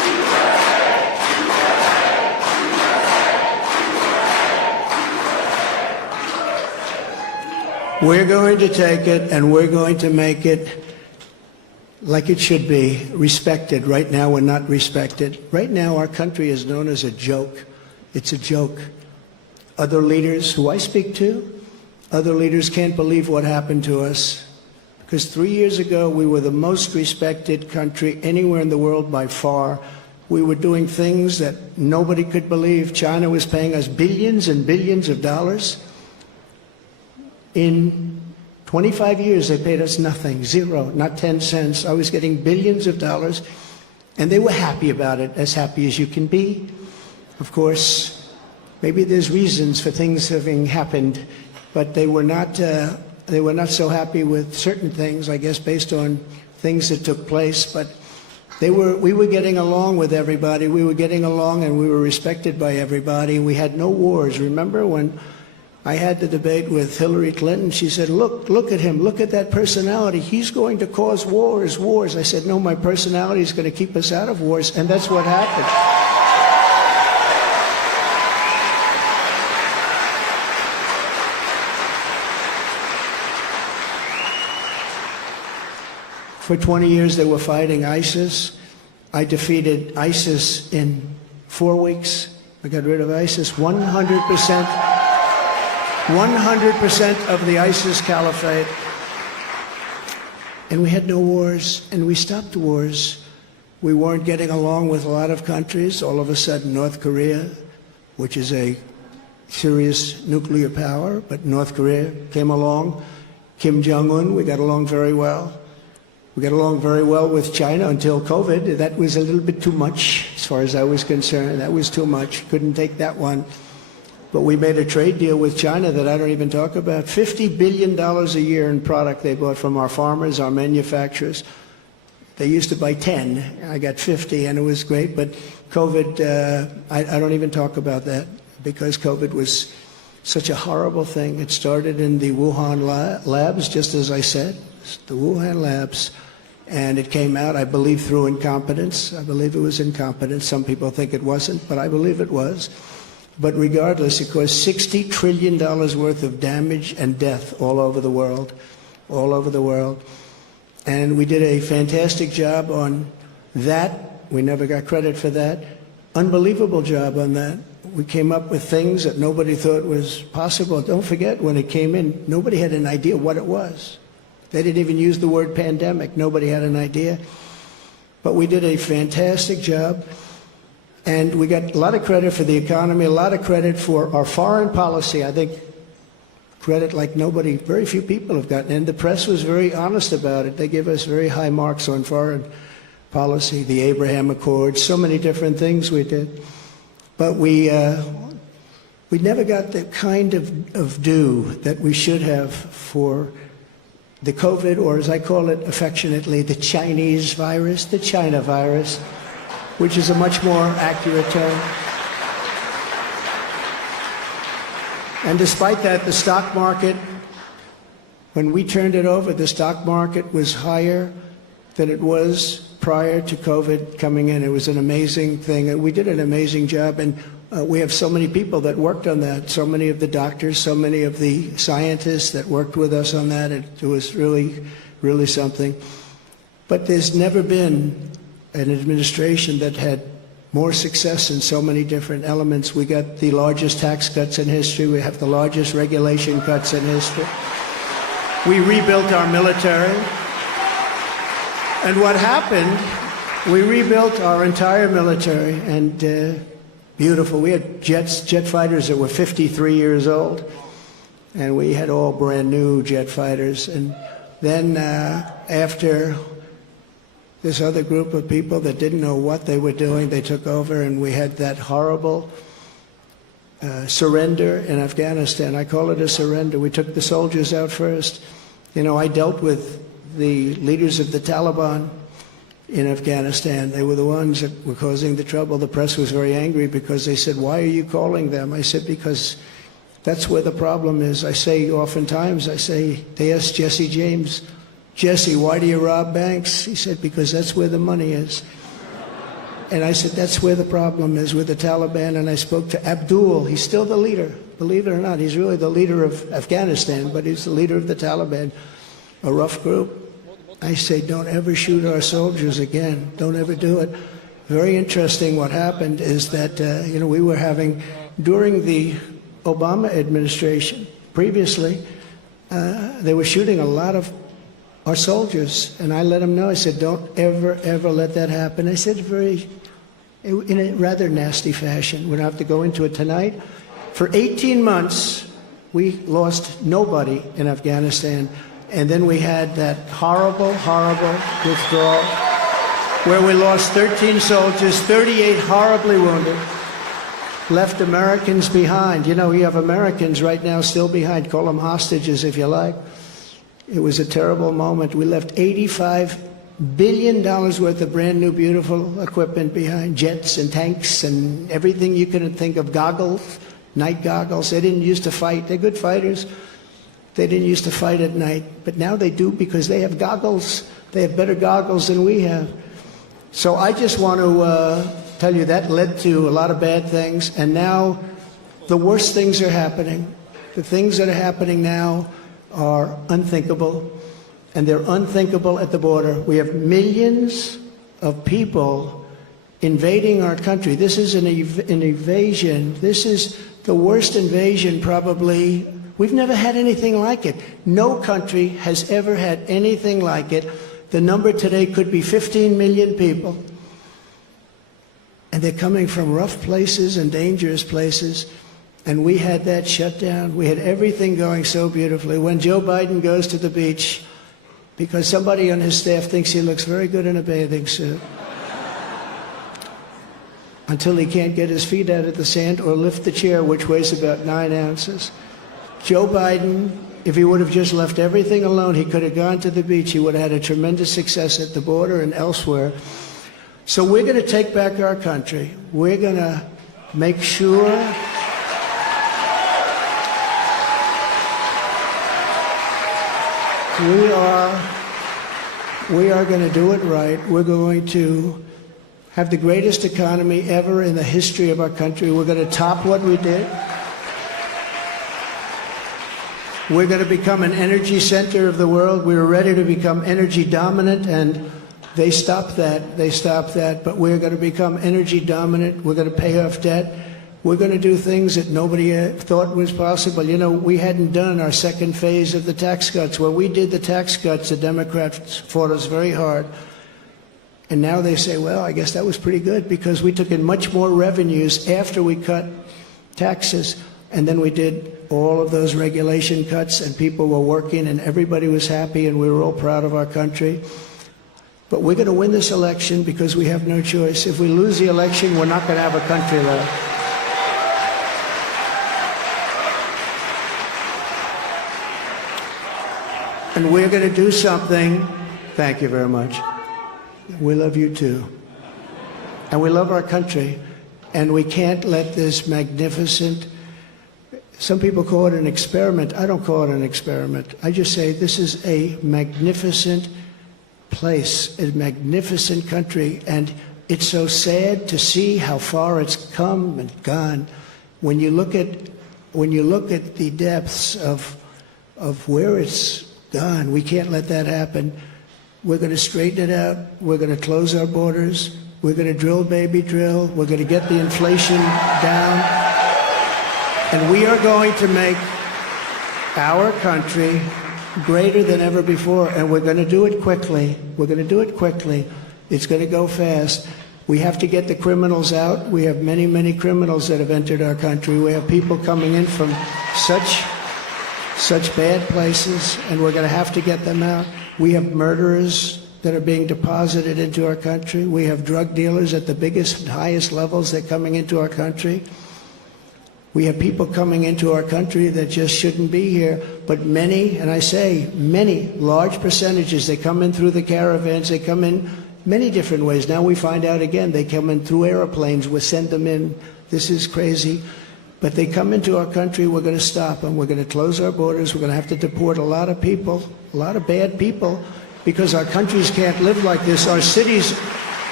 We're going to take it and we're going to make it like it should be, respected. Right now, we're not respected. Right now, our country is known as a joke. It's a joke. Other leaders who I speak to, other leaders can't believe what happened to us. Because 3 years ago, we were the most respected country anywhere in the world by far. We were doing things that nobody could believe. China was paying us billions and billions of dollars. In 25 years, they paid us nothing, zero, not 10 cents. I was getting billions of dollars, and they were happy about it, as happy as you can be. Of course, maybe there's reasons for things having happened, but they were not so happy with certain things, I guess, based on things that took place. But we were getting along with everybody. We were getting along, and we were respected by everybody. We had no wars. Remember when I had the debate with Hillary Clinton? She said, look at him, look at that personality. He's going to cause wars. I said, no, my personality is going to keep us out of wars, and that's what happened. For 20 years, they were fighting ISIS. I defeated ISIS in 4 weeks. I got rid of ISIS 100%. 100% of the ISIS caliphate. And we had no wars, and we stopped wars. We weren't getting along with a lot of countries. All of a sudden, North Korea, which is a serious nuclear power, but North Korea came along. Kim Jong-un, we got along very well. We got along very well with China until COVID. That was a little bit too much, as far as I was concerned. That was too much. Couldn't take that one. But we made a trade deal with China that I don't even talk about. $50 billion a year in product they bought from our farmers, our manufacturers. They used to buy 10. I got 50, and it was great. But COVID, I don't even talk about that, because COVID was such a horrible thing. It started in the Wuhan labs, just as I said, the Wuhan labs. And it came out, I believe, through incompetence. I believe it was incompetence. Some people think it wasn't, but I believe it was. But regardless, it caused $60 trillion worth of damage and death all over the world, all over the world. And we did a fantastic job on that. We never got credit for that. Unbelievable job on that. We came up with things that nobody thought was possible. Don't forget, when it came in, nobody had an idea what it was. They didn't even use the word pandemic. Nobody had an idea. But we did a fantastic job. And we got a lot of credit for the economy, a lot of credit for our foreign policy. I think credit like nobody, very few people have gotten. And the press was very honest about it. They give us very high marks on foreign policy, the Abraham Accords, so many different things we did. But we never got the kind of due that we should have for the COVID, or as I call it affectionately, the Chinese virus, the China virus, which is a much more accurate term. And despite that, the stock market, when we turned it over, the stock market was higher than it was prior to COVID coming in. It was an amazing thing. We did an amazing job, and we have so many people that worked on that, so many of the doctors, so many of the scientists that worked with us on that. It was really, really something. But there's never been an administration that had more success in so many different elements. We got the largest tax cuts in history. We have the largest regulation cuts in history. We rebuilt our military. And what happened, we rebuilt our entire military, and beautiful. We had jet fighters that were 53 years old, and we had all brand new jet fighters. And then after this other group of people that didn't know what they were doing, they took over, and we had that horrible surrender in Afghanistan. I call it a surrender. We took the soldiers out first. You know, I dealt with the leaders of the Taliban in Afghanistan. They were the ones that were causing the trouble. The press was very angry because they said, "Why are you calling them?" I said, "Because that's where the problem is." I say oftentimes, they asked Jesse James, "Jesse, why do you rob banks?" He said, "Because that's where the money is." And I said, that's where the problem is with the Taliban. And I spoke to Abdul. He's still the leader. Believe it or not, he's really the leader of Afghanistan, but he's the leader of the Taliban, a rough group. I say, don't ever shoot our soldiers again. Don't ever do it. Very interesting what happened is that, we were having, during the Obama administration, previously, they were shooting a lot of our soldiers. And I let them know, I said, don't ever, ever let that happen. I said in a rather nasty fashion. We don't have to go into it tonight. For 18 months, we lost nobody in Afghanistan. And then we had that horrible, horrible withdrawal where we lost 13 soldiers, 38 horribly wounded, left Americans behind. You have Americans right now still behind. Call them hostages if you like. It was a terrible moment. We left $85 billion worth of brand new, beautiful equipment behind, jets and tanks and everything you could think of, goggles, night goggles. They didn't used to fight. They're good fighters. They didn't used to fight at night, but now they do because they have goggles. They have better goggles than we have. So I just want to tell you that led to a lot of bad things, and now the worst things are happening. The things that are happening now are unthinkable, and they're unthinkable at the border. We have millions of people invading our country. This is an invasion. This is the worst invasion probably. We've never had anything like it. No country has ever had anything like it. The number today could be 15 million people. And they're coming from rough places and dangerous places. And we had that shut down. We had everything going so beautifully. When Joe Biden goes to the beach, because somebody on his staff thinks he looks very good in a bathing suit, until he can't get his feet out of the sand or lift the chair, which weighs about 9 ounces. Joe Biden, if he would have just left everything alone, he could have gone to the beach. He would have had a tremendous success at the border and elsewhere. So we're going to take back our country. We're going to make sure we are going to do it right. We're going to have the greatest economy ever in the history of our country. We're going to top what we did. We're going to become an energy center of the world. We were ready to become energy dominant, and they stopped that. They stopped that. But we're going to become energy dominant. We're going to pay off debt. We're going to do things that nobody thought was possible. We hadn't done our second phase of the tax cuts. When we did the tax cuts, the Democrats fought us very hard. And now they say, well, I guess that was pretty good because we took in much more revenues after we cut taxes. And then we did all of those regulation cuts, and people were working, and everybody was happy, and we were all proud of our country. But we're going to win this election because we have no choice. If we lose the election, we're not going to have a country left. And we're going to do something. Thank you very much. We love you too. And we love our country. And we can't let this magnificent, some people call it an experiment. I don't call it an experiment. I just say this is a magnificent place, a magnificent country. And it's so sad to see how far it's come and gone. When you look at the depths of where it's gone, we can't let that happen. We're going to straighten it out. We're going to close our borders. We're going to drill, baby, drill. We're going to get the inflation down. And we are going to make our country greater than ever before. And we're going to do it quickly. We're going to do it quickly. It's going to go fast. We have to get the criminals out. We have many, many criminals that have entered our country. We have people coming in from such bad places, and we're going to have to get them out. We have murderers that are being deposited into our country. We have drug dealers at the biggest and highest levels that are coming into our country. We have people coming into our country that just shouldn't be here, but many, and I say many, large percentages, they come in through the caravans, they come in many different ways. Now we find out again, they come in through airplanes, we send them in. This is crazy. But they come into our country, we're going to stop them. We're going to close our borders. We're going to have to deport a lot of people, a lot of bad people, because our countries can't live like this. Our cities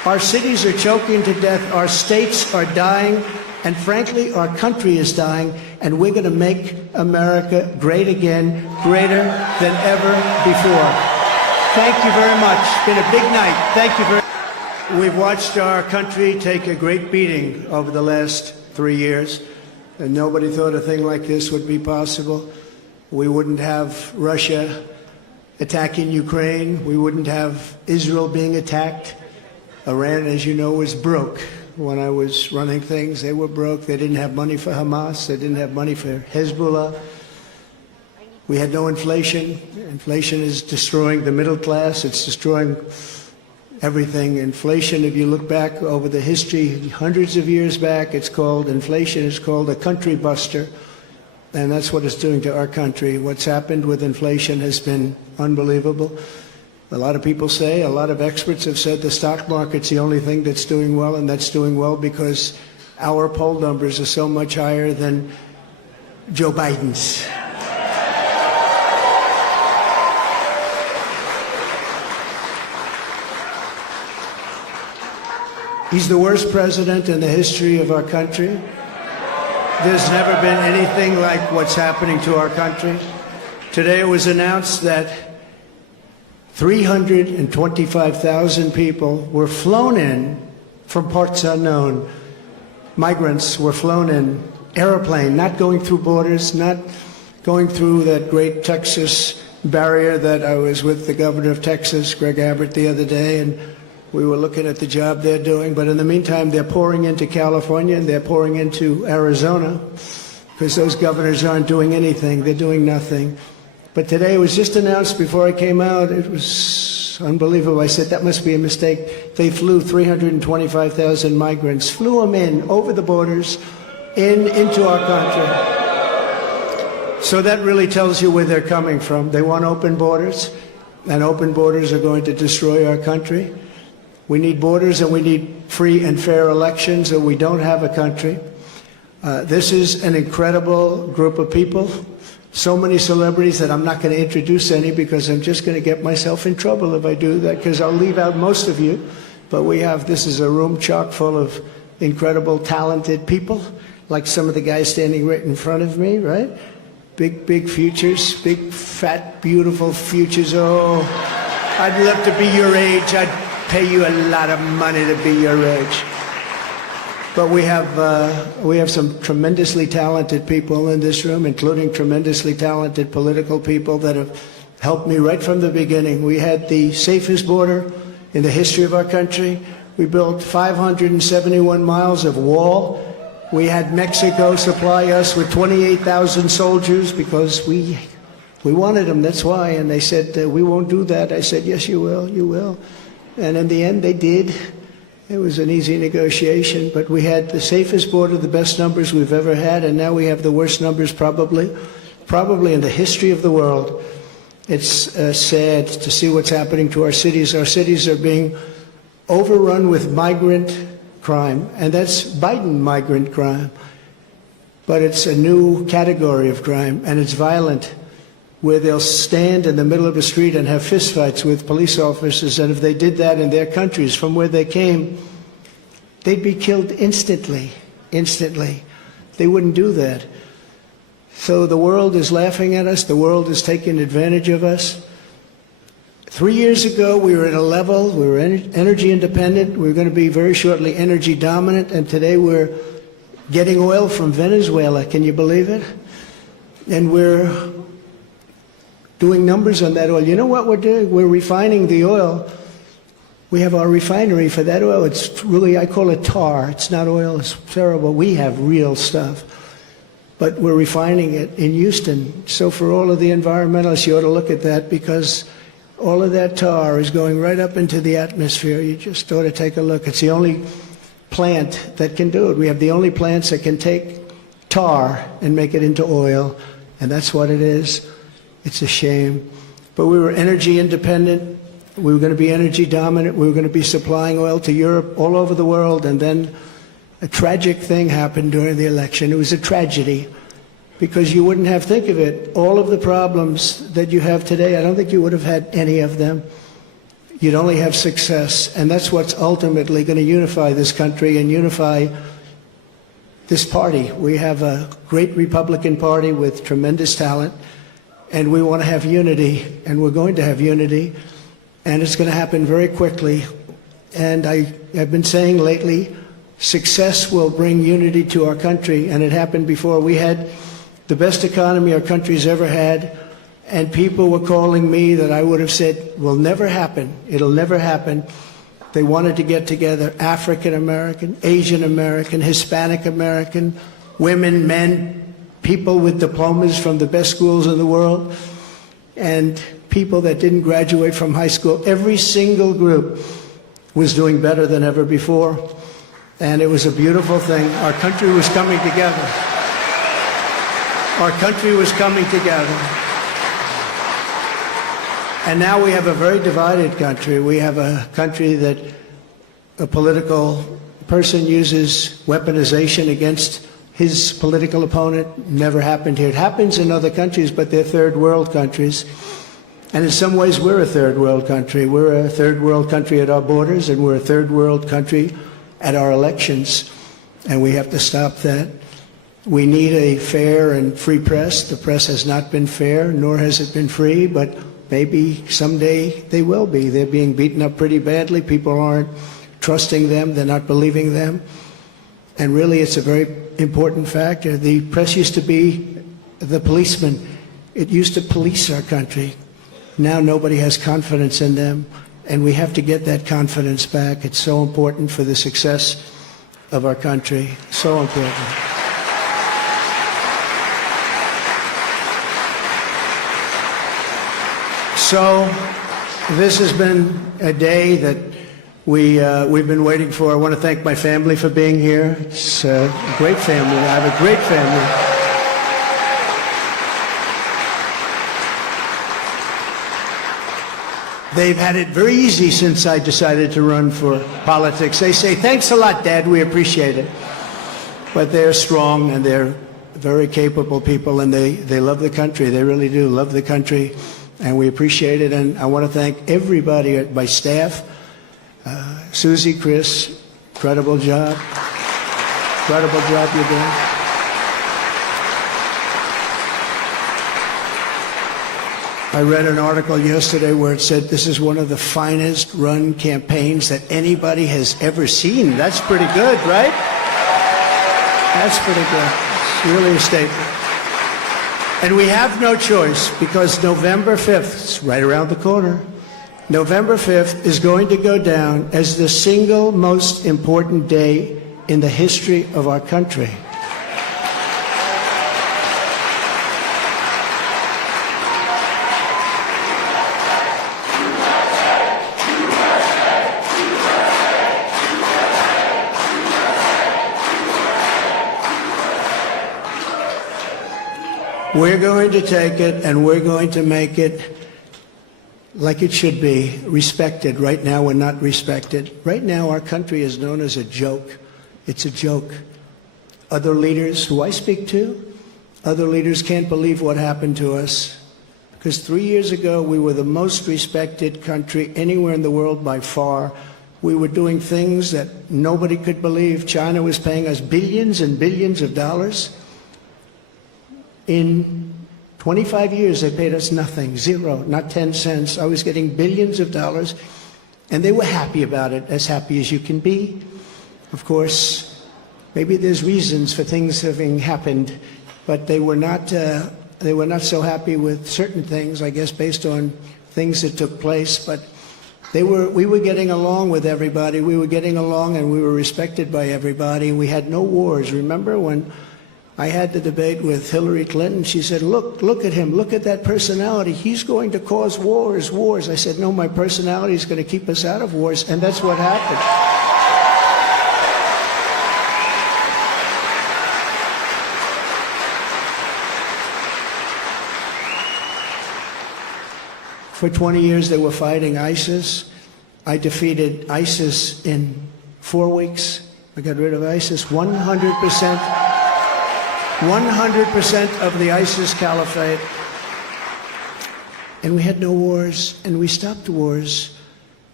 Our cities are choking to death. Our states are dying. And frankly, our country is dying. And we're going to make America great again, greater than ever before. Thank you very much. It's been a big night. Thank you very much. We've watched our country take a great beating over the last 3 years. And nobody thought a thing like this would be possible. We wouldn't have Russia attacking Ukraine. We wouldn't have Israel being attacked. Iran, as you know, was broke. When I was running things, they were broke. They didn't have money for Hamas. They didn't have money for Hezbollah. We had no inflation. Inflation is destroying the middle class. It's destroying everything. Inflation, if you look back over the history, hundreds of years back, it's called inflation. It's called a country buster. And that's what it's doing to our country. What's happened with inflation has been unbelievable. A lot of people say, a lot of experts have said the stock market's the only thing that's doing well, and that's doing well because our poll numbers are so much higher than Joe Biden's. He's the worst president in the history of our country. There's never been anything like what's happening to our country. Today it was announced that 325,000 people were flown in from parts unknown. Migrants were flown in, airplane, not going through borders, not going through that great Texas barrier that I was with the governor of Texas, Greg Abbott, the other day, and we were looking at the job they're doing. But in the meantime, they're pouring into California and they're pouring into Arizona because those governors aren't doing anything. They're doing nothing. But today it was just announced before I came out. It was unbelievable. I said, that must be a mistake. They flew 325,000 migrants, flew them in over the borders into our country. So that really tells you where they're coming from. They want open borders, and open borders are going to destroy our country. We need borders and we need free and fair elections, or we don't have a country. This is an incredible group of people. So many celebrities that I'm not going to introduce any because I'm just going to get myself in trouble if I do that, because I'll leave out most of you. But this is a room chock full of incredible, talented people, like some of the guys standing right in front of me, right? Big, big futures, big, fat, beautiful futures. Oh, I'd love to be your age. I'd pay you a lot of money to be your age. But we have some tremendously talented people in this room, including tremendously talented political people that have helped me right from the beginning. We had the safest border in the history of our country. We built 571 miles of wall. We had Mexico supply us with 28,000 soldiers because we wanted them, that's why. And they said, we won't do that. I said, yes, you will, you will. And in the end, they did. It was an easy negotiation, but we had the safest border, the best numbers we've ever had, and now we have the worst numbers probably in the history of the world. It's sad to see what's happening to our cities. Our cities are being overrun with migrant crime, and that's Biden migrant crime. But it's a new category of crime, and it's violent, where they'll stand in the middle of the street and have fistfights with police officers, and if they did that in their countries from where they came, they'd be killed instantly. They wouldn't do that. So the world is laughing at us. The world is taking advantage of us. 3 years ago, we were at a level, we were energy independent. We were going to be very shortly energy dominant, and today we're getting oil from Venezuela. Can you believe it? And we're doing numbers on that oil. You know what we're doing? We're refining the oil. We have our refinery for that oil. It's really, I call it tar. It's not oil. It's terrible. We have real stuff. But we're refining it in Houston. So for all of the environmentalists, you ought to look at that, because all of that tar is going right up into the atmosphere. You just ought to take a look. It's the only plant that can do it. We have the only plants that can take tar and make it into oil, and that's what it is. It's a shame. But we were energy independent. We were going to be energy dominant. We were going to be supplying oil to Europe, all over the world. And then a tragic thing happened during the election. It was a tragedy, because you wouldn't have, think of it, all of the problems that you have today, I don't think you would have had any of them. you'd only have success. And that's what's ultimately going to unify this country and unify this party. We have a great Republican Party with tremendous talent, and we want to have unity, and we're going to have unity, and it's going to happen very quickly. And I have been saying lately, success will bring unity to our country, and it happened before. We had the best economy our country's ever had, and people were calling me that I would have said will never happen. It'll never happen. They wanted to get together, African American, Asian American, Hispanic American, women, men, people with diplomas from the best schools in the world, and people that didn't graduate from high school. Every single group was doing better than ever before, and it was a beautiful thing. Our country was coming together. Our country was coming together. And now we have a very divided country. We have a country that a political person uses weaponization against his political opponent. Never happened here. It happens in other countries, but they're third world countries. And in some ways, we're a third world country. We're a third world country at our borders, and we're a third world country at our elections. And we have to stop that. We need a fair and free press. The press has not been fair, nor has it been free, but maybe someday they will be. They're being beaten up pretty badly. People aren't trusting them. They're not believing them. And really, it's a very important factor. The press used to be the policeman. It used to police our country. Now nobody has confidence in them, and we have to get that confidence back. It's so important for the success of our country. So important. So this has been a day that we've been waiting for. I want to thank my family for being here. It's a great family. I have a great family. They've had it very easy since I decided to run for politics. They say, thanks a lot, Dad, we appreciate it. But they're strong, and they're very capable people, and they love the country. They really do love the country, and we appreciate it. And I want to thank everybody at my staff. Susie, Chris, incredible job. Incredible job you're doing. I read an article yesterday where it said this is one of the finest run campaigns that anybody has ever seen. That's pretty good, right? That's pretty good. It's really a statement. And we have no choice, because November 5th, it's right around the corner, November 5th is going to go down as the single most important day in the history of our country. We're going to take it, and we're going to make it like it should be, respected. Right now, we're not respected. Right now, our country is known as a joke. It's a joke. Other leaders who I speak to, other leaders can't believe what happened to us. Because 3 years ago, we were the most respected country anywhere in the world by far. We were doing things that nobody could believe. China was paying us billions and billions of dollars. In 25 years, they paid us nothing, zero, not 10 cents. I was getting billions of dollars, and they were happy about it, as happy as you can be. Of course, maybe there's reasons for things having happened, but they were not so happy with certain things, I guess, based on things that took place. But we were getting along with everybody. We were getting along, and we were respected by everybody. We had no wars. Remember when I had the debate with Hillary Clinton? She said, look at him, look at that personality. He's going to cause wars. I said, no, my personality is going to keep us out of wars, and that's what happened. For 20 years, they were fighting ISIS. I defeated ISIS in 4 weeks. I got rid of ISIS 100%. 100% of the ISIS caliphate. And we had no wars, and we stopped wars.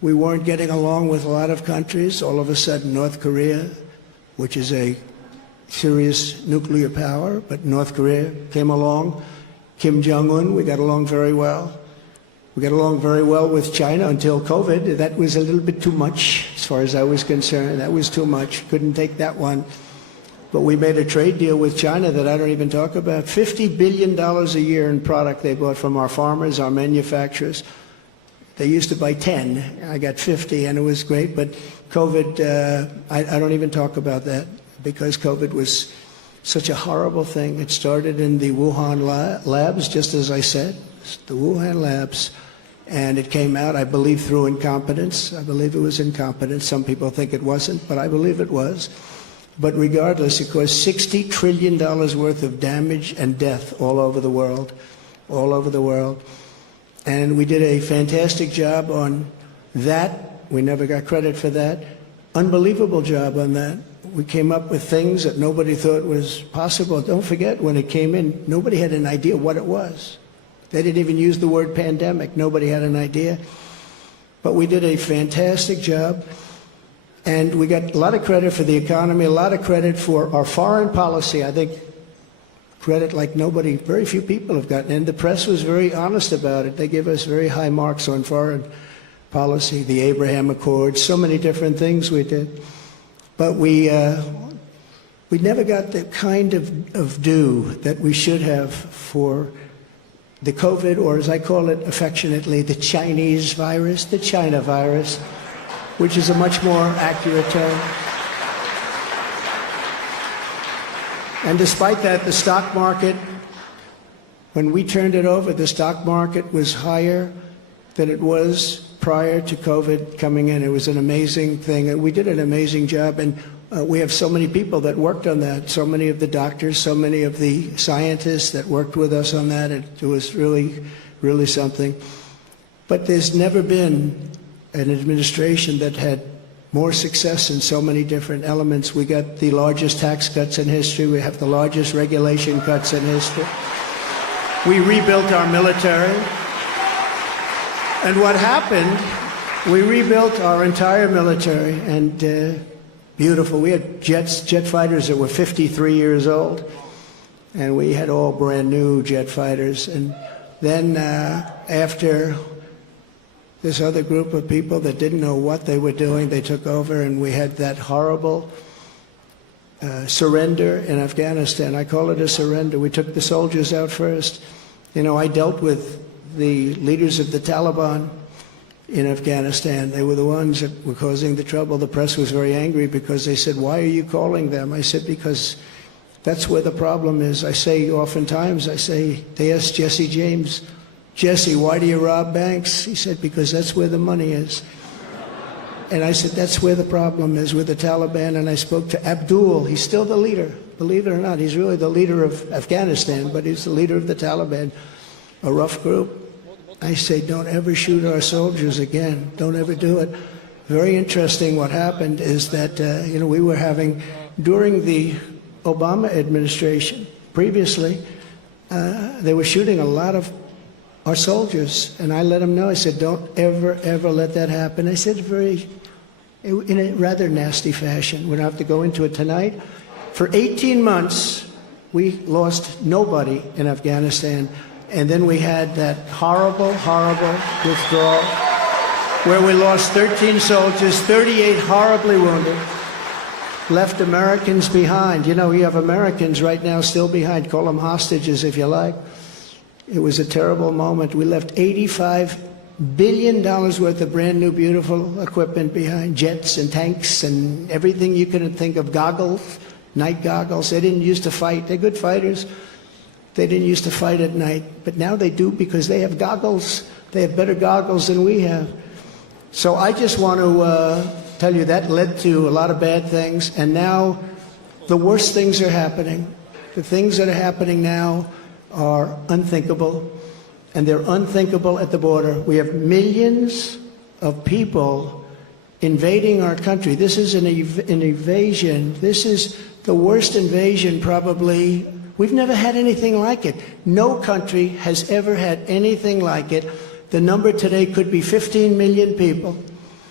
We weren't getting along with a lot of countries. All of a sudden, North Korea, which is a serious nuclear power, but North Korea came along. Kim Jong-un, we got along very well. We got along very well with China until COVID. That was a little bit too much, as far as I was concerned. That was too much. Couldn't take that one. But we made a trade deal with China that I don't even talk about. $50 billion a year in product they bought from our farmers, our manufacturers. They used to buy 10. I got 50, and it was great. But COVID, I don't even talk about that, because COVID was such a horrible thing. It started in the Wuhan labs, just as I said, the Wuhan labs. And it came out, I believe, through incompetence. I believe it was incompetence. Some people think it wasn't, but I believe it was. But regardless, it caused $60 trillion worth of damage and death all over the world, all over the world. And we did a fantastic job on that. We never got credit for that. Unbelievable job on that. We came up with things that nobody thought was possible. Don't forget, when it came in, nobody had an idea what it was. They didn't even use the word pandemic. Nobody had an idea. But we did a fantastic job. And we got a lot of credit for the economy, a lot of credit for our foreign policy. I think credit like nobody, very few people have gotten. And the press was very honest about it. They gave us very high marks on foreign policy, the Abraham Accords, so many different things we did. But we never got the kind of due that we should have for the COVID, or as I call it affectionately, the Chinese virus, the China virus, which is a much more accurate term. And despite that, the stock market, when we turned it over, the stock market was higher than it was prior to COVID coming in. It was an amazing thing, and we did an amazing job. And we have so many people that worked on that, so many of the doctors, so many of the scientists that worked with us on that. It was really, really something. But there's never been an administration that had more success in so many different elements. We got the largest tax cuts in history. We have the largest regulation cuts in history. We rebuilt our military. And what happened, we rebuilt our entire military, and beautiful. We had jet fighters that were 53 years old, and we had all brand new jet fighters. And then after this other group of people that didn't know what they were doing, they took over, and we had that horrible surrender in Afghanistan. I call it a surrender. We took the soldiers out first. You know, I dealt with the leaders of the Taliban in Afghanistan. They were the ones that were causing the trouble. The press was very angry because they said, "Why are you calling them?" I said, "Because that's where the problem is." I say oftentimes, they asked Jesse James, "Jesse, why do you rob banks?" He said, "Because that's where the money is." And I said, that's where the problem is with the Taliban. And I spoke to Abdul. He's still the leader. Believe it or not, he's really the leader of Afghanistan, but he's the leader of the Taliban, a rough group. I say, don't ever shoot our soldiers again. Don't ever do it. Very interesting what happened is that, we were having, during the Obama administration, previously, they were shooting a lot of our soldiers. And I let them know, I said, don't ever, ever let that happen. I said in a rather nasty fashion. We don't have to go into it tonight. For 18 months, we lost nobody in Afghanistan. And then we had that horrible, horrible withdrawal where we lost 13 soldiers, 38 horribly wounded, left Americans behind. You know, you have Americans right now still behind. Call them hostages if you like. It was a terrible moment. We left $85 billion worth of brand new, beautiful equipment behind, jets and tanks and everything you could think of, goggles, night goggles. They didn't used to fight. They're good fighters. They didn't used to fight at night, but now they do because they have goggles. They have better goggles than we have. So I just want to tell you that led to a lot of bad things, and now the worst things are happening. The things that are happening now are unthinkable, and they're unthinkable at the border. We have millions of people invading our country. This is an invasion. This is the worst invasion probably. We've never had anything like it. No country has ever had anything like it. The number today could be 15 million people.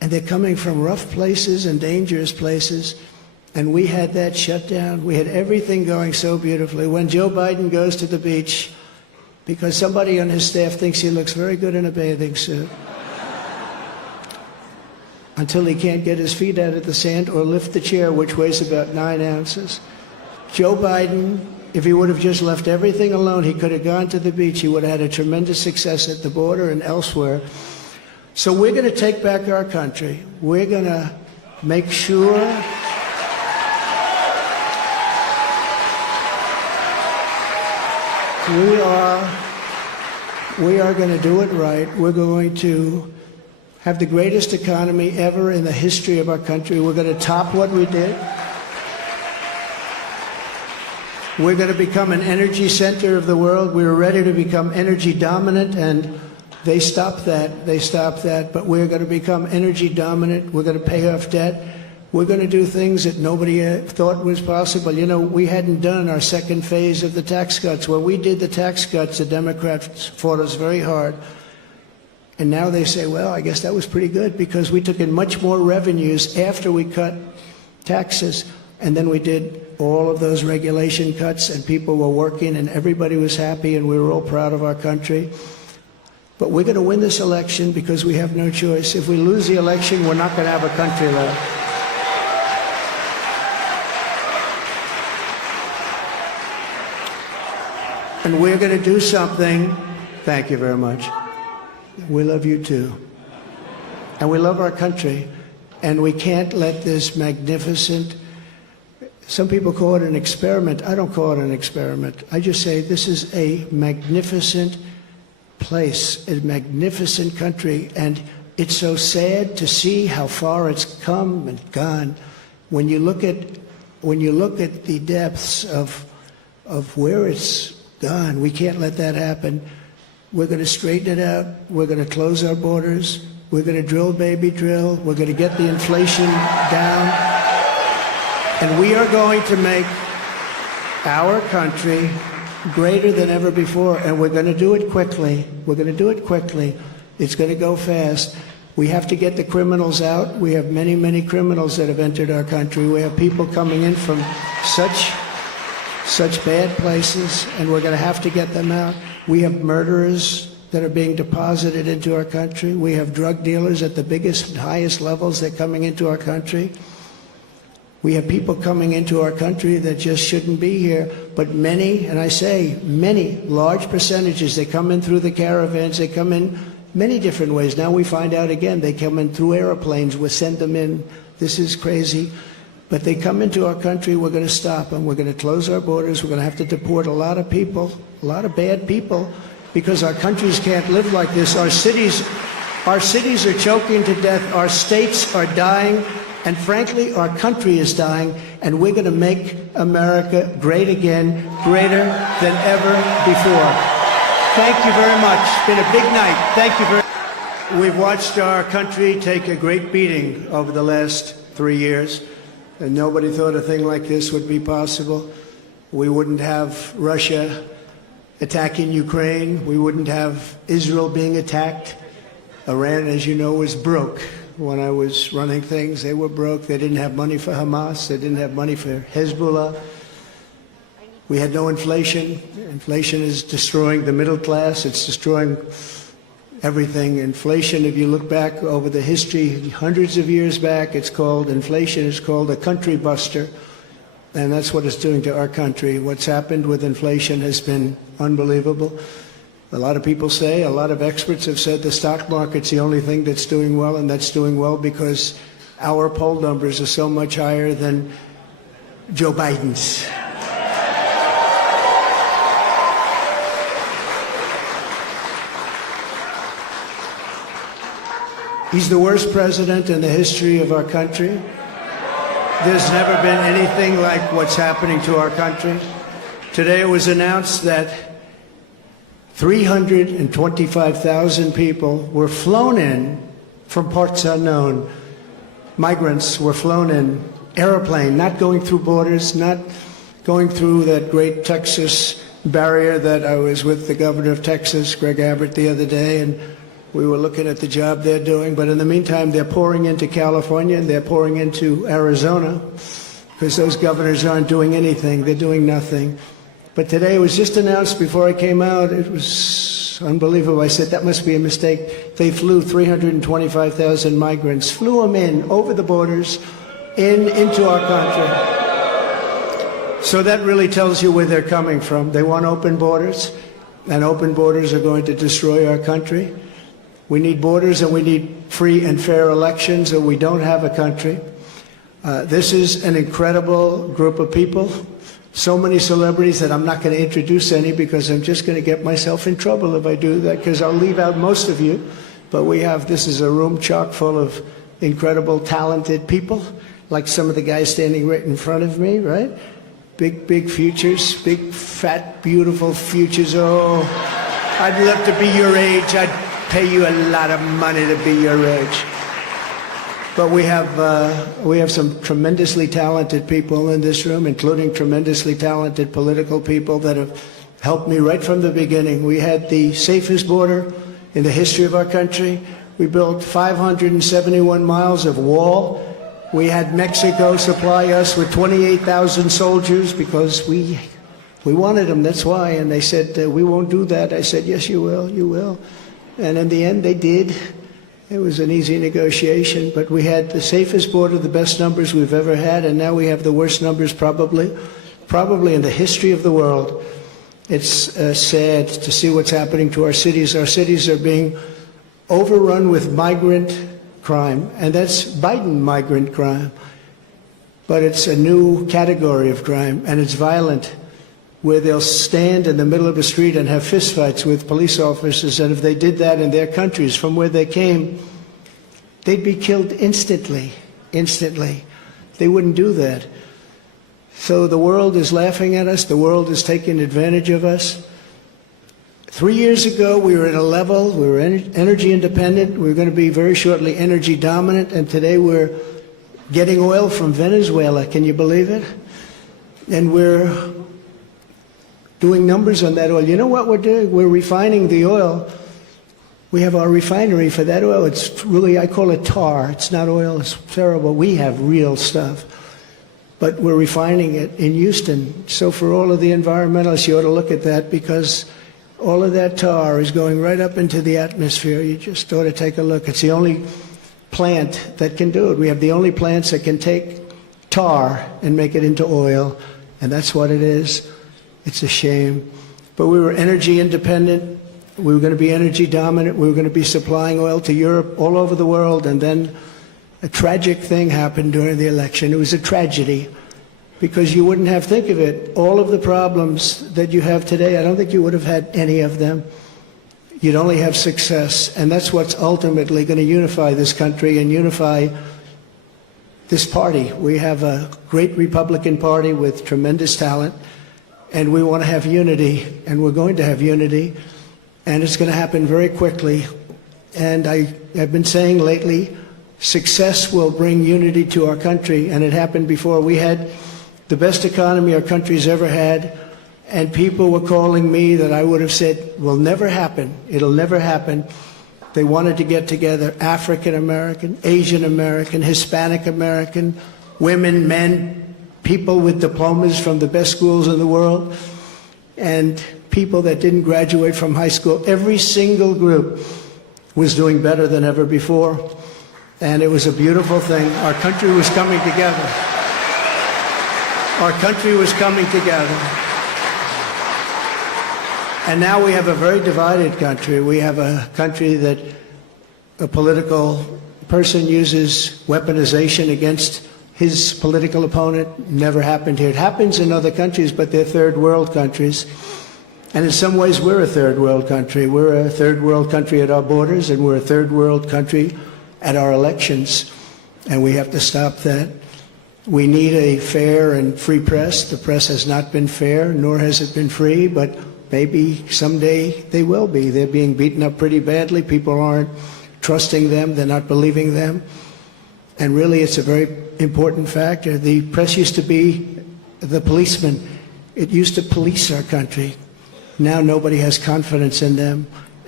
and they're coming from rough places and dangerous places. And we had that shut down. We had everything going so beautifully. When Joe Biden goes to the beach, because somebody on his staff thinks he looks very good in a bathing suit, until he can't get his feet out of the sand or lift the chair, which weighs about 9 ounces. Joe Biden, if he would have just left everything alone, he could have gone to the beach. He would have had a tremendous success at the border and elsewhere. So we're going to take back our country. We're going to make sure we are going to do it right. We're going to have the greatest economy ever in the history of our country. We're going to top what we did. We're going to become an energy center of the world. We were ready to become energy dominant, and they stopped that. They stopped that. But we're going to become energy dominant. We're going to pay off debt. We're going to do things that nobody thought was possible. You know, we hadn't done our second phase of the tax cuts. When we did the tax cuts, the Democrats fought us very hard. And now they say, well, I guess that was pretty good because we took in much more revenues after we cut taxes. And then we did all of those regulation cuts, and people were working, and everybody was happy, and we were all proud of our country. But we're going to win this election because we have no choice. If we lose the election, we're not going to have a country left. And we're going to do something. Thank you very much. We love you too. And we love our country. And we can't let this magnificent, some people call it an experiment. I don't call it an experiment. I just say this is a magnificent place, a magnificent country. And it's so sad to see how far it's come and gone. When you look at the depths of where it's gone, we can't let that happen. We're going to straighten it out. We're going to close our borders. We're going to drill, baby, drill. We're going to get the inflation down. And we are going to make our country greater than ever before. And we're going to do it quickly. We're going to do it quickly. It's going to go fast. We have to get the criminals out. We have many, many criminals that have entered our country. We have people coming in from such bad places, and we're going to have to get them out. We have murderers that are being deposited into our country. We have drug dealers at the biggest and highest levels that are coming into our country. We have people coming into our country that just shouldn't be here. But many, and I say many, large percentages, they come in through the caravans. They come in many different ways. Now we find out again, they come in through airplanes. We send them in. This is crazy. But they come into our country, we're going to stop them. We're going to close our borders. We're going to have to deport a lot of people, a lot of bad people, because our countries can't live like this. Our cities are choking to death. Our states are dying. And frankly, our country is dying. And we're going to make America great again, greater than ever before. Thank you very much. It's been a big night. Thank you very much. We've watched our country take a great beating over the last 3 years. And nobody thought a thing like this would be possible. We wouldn't have Russia attacking Ukraine. We wouldn't have Israel being attacked. Iran, as you know, was broke. When I was running things, they were broke. They didn't have money for Hamas. They didn't have money for Hezbollah. We had no inflation. Inflation is destroying the middle class. It's destroying everything. Inflation, if you look back over the history, hundreds of years back, inflation is called a country buster. And that's what it's doing to our country. What's happened with inflation has been unbelievable. A lot of people say, a lot of experts have said the stock market's the only thing that's doing well, and that's doing well because our poll numbers are so much higher than Joe Biden's. He's the worst president in the history of our country. There's never been anything like what's happening to our country. Today it was announced that 325,000 people were flown in from parts unknown. Migrants were flown in, airplane, not going through borders, not going through that great Texas barrier that I was with the governor of Texas, Greg Abbott, the other day, and We were looking at the job they're doing, but in the meantime, they're pouring into California and they're pouring into Arizona because those governors aren't doing anything. They're doing nothing. But today it was just announced before I came out. It was unbelievable. I said, that must be a mistake. They flew 325,000 migrants, flew them in over the borders, into our country. So that really tells you where they're coming from. They want open borders, and open borders are going to destroy our country. We need borders and we need free and fair elections, or we don't have a country. This is an incredible group of people. So many celebrities that I'm not going to introduce any because I'm just going to get myself in trouble if I do that, because I'll leave out most of you. But this is a room chock full of incredible, talented people, like some of the guys standing right in front of me, right? Big futures, big, fat, beautiful futures. Oh, I'd love to be your age. I'd pay you a lot of money to be your age. But we have some tremendously talented people in this room, including tremendously talented political people that have helped me right from the beginning. We had the safest border in the history of our country. We built 571 miles of wall. We had Mexico supply us with 28,000 soldiers because we wanted them, that's why. And they said, we won't do that. I said, yes, you will, you will. And in the end, they did. It was an easy negotiation, but we had the safest border, the best numbers we've ever had, and now we have the worst numbers probably in the history of the world. It's sad to see what's happening to our cities. Our cities are being overrun with migrant crime, and that's Biden migrant crime. But it's a new category of crime, and it's violent, where they'll stand in the middle of a street and have fistfights with police officers, and if they did that in their countries from where they came, they'd be killed instantly. They wouldn't do that. So the world is laughing at us. The world is taking advantage of us. 3 years ago, we were at a level, we were energy independent. We were going to be very shortly energy dominant, and today we're getting oil from Venezuela. Can you believe it? And we're doing numbers on that oil. You know what we're doing? We're refining the oil. We have our refinery for that oil. It's really, I call it tar. It's not oil. It's terrible. We have real stuff. But we're refining it in Houston. So for all of the environmentalists, you ought to look at that, because all of that tar is going right up into the atmosphere. You just ought to take a look. It's the only plant that can do it. We have the only plants that can take tar and make it into oil, and that's what it is. It's a shame. But we were energy independent. We were going to be energy dominant. We were going to be supplying oil to Europe, all over the world. And then a tragic thing happened during the election. It was a tragedy, because you wouldn't have, think of it, all of the problems that you have today, I don't think you would have had any of them. You'd only have success. And that's what's ultimately going to unify this country and unify this party. We have a great Republican Party with tremendous talent. And we want to have unity, and we're going to have unity, and it's going to happen very quickly. And I've been saying lately, success will bring unity to our country, and it happened before. We had the best economy our country's ever had, and people were calling me that I would have said will never happen. It'll never happen. They wanted to get together, African American, Asian American, Hispanic American, women, men, people with diplomas from the best schools in the world, and people that didn't graduate from high school. Every single group was doing better than ever before, and it was a beautiful thing. Our country was coming together. Our country was coming together. And now we have a very divided country. We have a country that a political person uses weaponization against his political opponent. Never happened here. It happens in other countries, but they're third world countries. And in some ways, we're a third world country. We're a third world country at our borders, and we're a third world country at our elections. And we have to stop that. We need a fair and free press. The press has not been fair, nor has it been free, but maybe someday they will be. They're being beaten up pretty badly. People aren't trusting them. They're not believing them. And really, it's a very important factor. The press used to be the policeman. It used to police our country. Now nobody has confidence in them.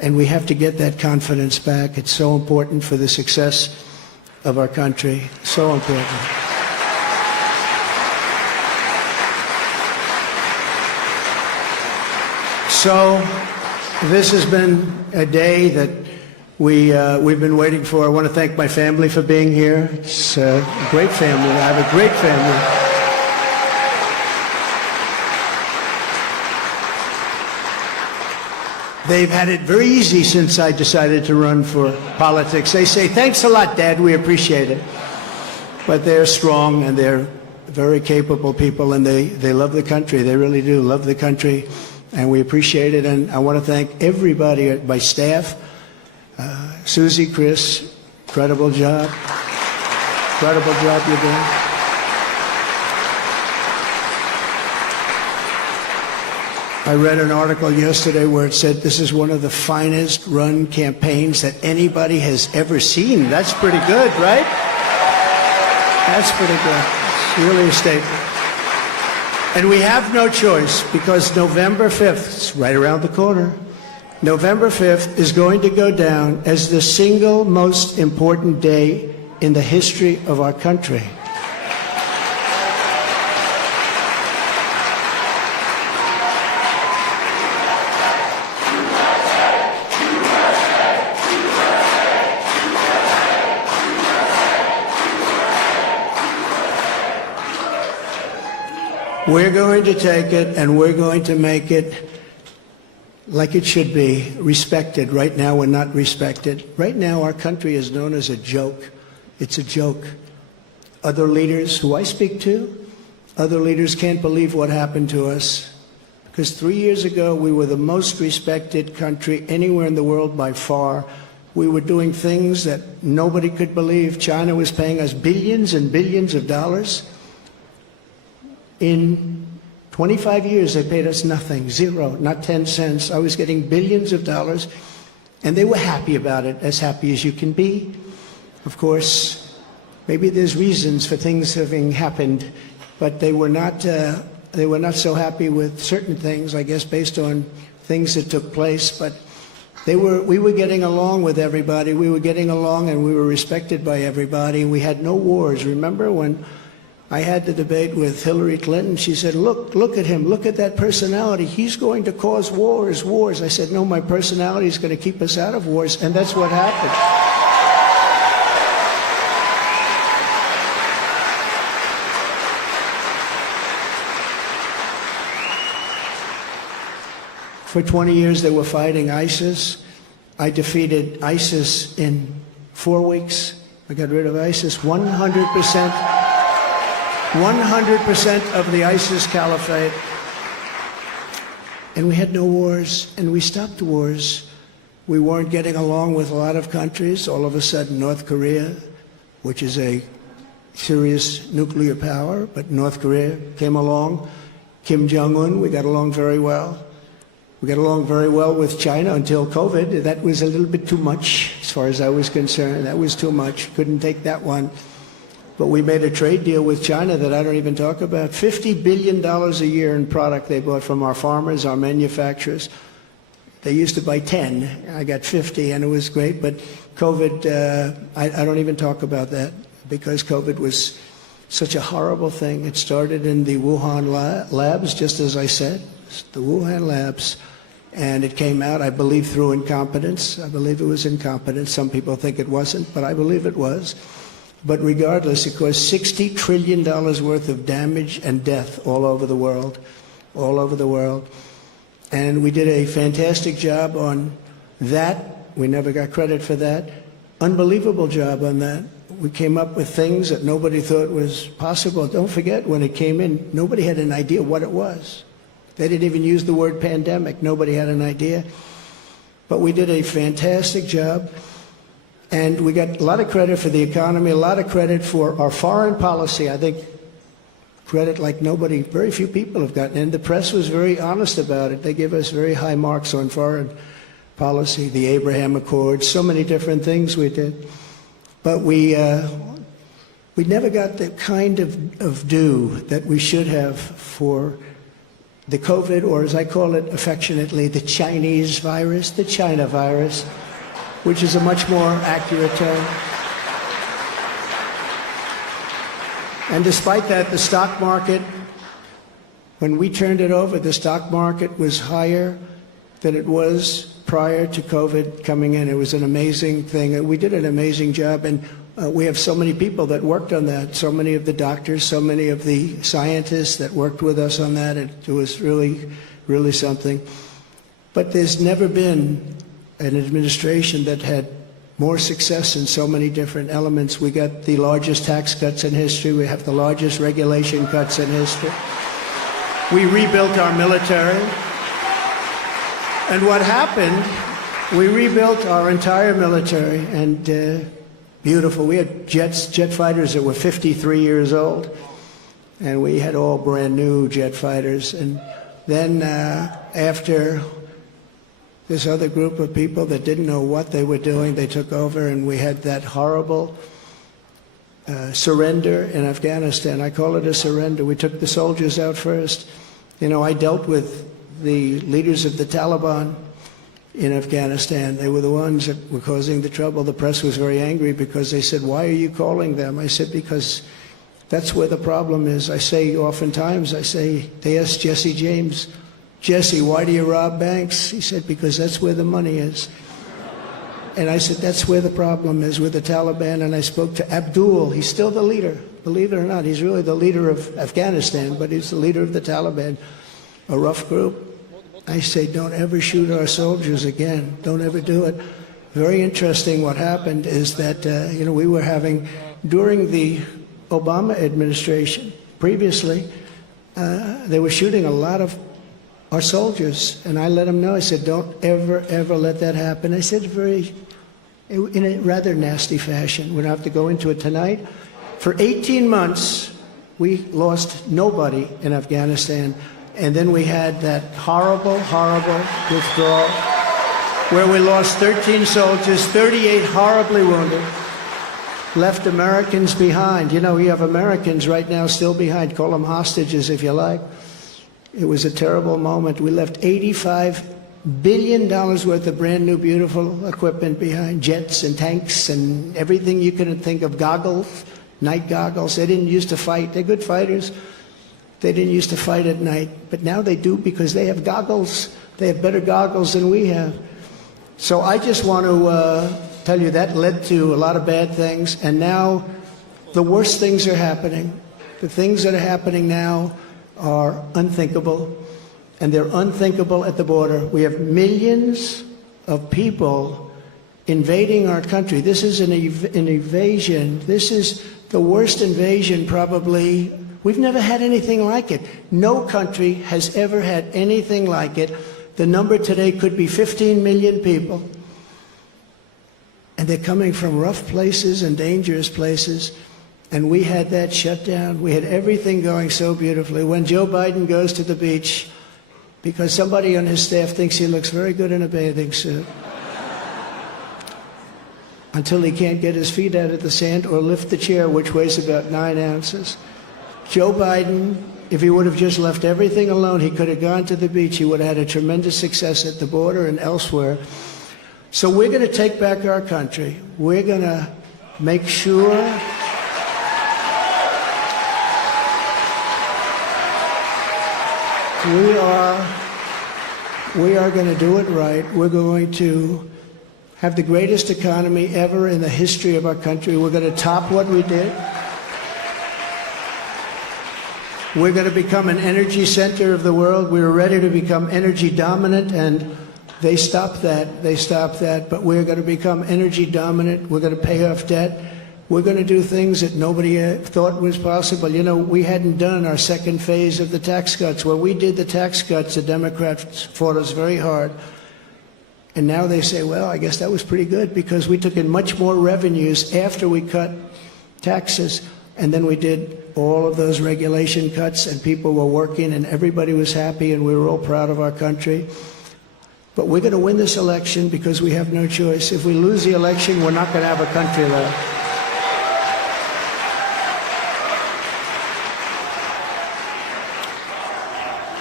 And we have to get that confidence back. It's so important for the success of our country. So important. So this has been a day that we've been waiting for. I want to thank my family for being here. It's a great family. I have a great family. They've had it very easy since I decided to run for politics. They say, thanks a lot, Dad, we appreciate it. But they're strong and they're very capable people, and they love the country. They really do love the country, and we appreciate it. And I want to thank everybody, my staff, Susie, Chris, incredible job. Incredible job you're doing. I read an article yesterday where it said this is one of the finest run campaigns that anybody has ever seen. That's pretty good, right? That's pretty good. It's really a statement. And we have no choice, because November 5th, it's right around the corner, November 5th is going to go down as the single most important day in the history of our country. We're going to take it and we're going to make it like it should be, respected. Right now we're not respected. Right now our country is known as a joke. It's a joke. Other leaders who I speak to, other leaders can't believe what happened to us. Because 3 years ago we were the most respected country anywhere in the world by far. We were doing things that nobody could believe. China was paying us billions and billions of dollars. In 25 years, they paid us nothing, zero, not 10 cents. I was getting billions of dollars, and they were happy about it, as happy as you can be. Of course, maybe there's reasons for things having happened, but they were not so happy with certain things, I guess, based on things that took place. But we were getting along with everybody. We were getting along, and we were respected by everybody. We had no wars. Remember when I had the debate with Hillary Clinton? She said, look at him, look at that personality. He's going to cause wars. I said, no, my personality is going to keep us out of wars, and that's what happened. For 20 years, they were fighting ISIS. I defeated ISIS in 4 weeks. I got rid of ISIS 100%. 100% of the ISIS caliphate. And we had no wars, and we stopped wars. We weren't getting along with a lot of countries. All of a sudden, North Korea, which is a serious nuclear power, but North Korea came along. Kim Jong-un, we got along very well. We got along very well with China until COVID. That was a little bit too much, as far as I was concerned. That was too much. Couldn't take that one. But we made a trade deal with China that I don't even talk about. $50 billion a year in product they bought from our farmers, our manufacturers. They used to buy 10. I got 50, and it was great. But COVID, I don't even talk about that, because COVID was such a horrible thing. It started in the Wuhan labs, just as I said, the Wuhan labs. And it came out, I believe, through incompetence. I believe it was incompetence. Some people think it wasn't, but I believe it was. But regardless, it caused $60 trillion worth of damage and death all over the world, all over the world. And we did a fantastic job on that. We never got credit for that. Unbelievable job on that. We came up with things that nobody thought was possible. Don't forget, when it came in, nobody had an idea what it was. They didn't even use the word pandemic. Nobody had an idea. But we did a fantastic job. And we got a lot of credit for the economy, a lot of credit for our foreign policy. I think credit like nobody, very few people have gotten. And the press was very honest about it. They give us very high marks on foreign policy, the Abraham Accords, so many different things we did. But we never got the kind of due that we should have for the COVID, or as I call it affectionately, the Chinese virus, the China virus, which is a much more accurate term. And despite that, the stock market, when we turned it over, the stock market was higher than it was prior to COVID coming in. It was an amazing thing. We did an amazing job, and we have so many people that worked on that, so many of the doctors, so many of the scientists that worked with us on that. It was really, really something. But there's never been an administration that had more success in so many different elements. We got the largest tax cuts in history. We have the largest regulation cuts in history. We rebuilt our military. And what happened, we rebuilt our entire military, and beautiful. We had jet fighters that were 53 years old, and we had all brand new jet fighters. And then after this other group of people that didn't know what they were doing, they took over, and we had that horrible surrender in Afghanistan. I call it a surrender. We took the soldiers out first. You know, I dealt with the leaders of the Taliban in Afghanistan. They were the ones that were causing the trouble. The press was very angry because they said, "Why are you calling them?" I said, "Because that's where the problem is." I say oftentimes, they asked Jesse James, "Jesse, why do you rob banks?" He said, "Because that's where the money is." And I said, that's where the problem is with the Taliban. And I spoke to Abdul. He's still the leader. Believe it or not, he's really the leader of Afghanistan, but he's the leader of the Taliban, a rough group. I say, don't ever shoot our soldiers again. Don't ever do it. Very interesting. What happened is that, we were having, during the Obama administration, previously, they were shooting a lot of our soldiers. And I let them know. I said, don't ever, ever let that happen. I said in a rather nasty fashion. We don't have to go into it tonight. For 18 months, we lost nobody in Afghanistan. And then we had that horrible, horrible withdrawal where we lost 13 soldiers, 38 horribly wounded, left Americans behind. You know, you have Americans right now still behind. Call them hostages if you like. It was a terrible moment. We left $85 billion worth of brand new, beautiful equipment behind, jets and tanks and everything you can think of, goggles, night goggles. They didn't used to fight. They're good fighters. They didn't used to fight at night, but now they do because they have goggles. They have better goggles than we have. So I just want to tell you that led to a lot of bad things, and now the worst things are happening. The things that are happening now are unthinkable, and they're unthinkable at the border. We have millions of people invading our country. This is an invasion. This is the worst invasion probably. We've never had anything like it. No country has ever had anything like it. The number today could be 15 million people. And they're coming from rough places and dangerous places. And we had that shut down. We had everything going so beautifully. When Joe Biden goes to the beach, because somebody on his staff thinks he looks very good in a bathing suit, until he can't get his feet out of the sand or lift the chair, which weighs about 9 ounces. Joe Biden, if he would have just left everything alone, he could have gone to the beach. He would have had a tremendous success at the border and elsewhere. So we're going to take back our country. We're going to make sure we are going to do it right. We're going to have the greatest economy ever in the history of our country. We're going to top what we did. We're going to become an energy center of the world. We were ready to become energy dominant, and they stopped that. They stopped that. But we're going to become energy dominant. We're going to pay off debt. We're going to do things that nobody thought was possible. You know, we hadn't done our second phase of the tax cuts. When we did the tax cuts, the Democrats fought us very hard. And now they say, well, I guess that was pretty good because we took in much more revenues after we cut taxes. And then we did all of those regulation cuts, and people were working, and everybody was happy, and we were all proud of our country. But we're going to win this election because we have no choice. If we lose the election, we're not going to have a country left.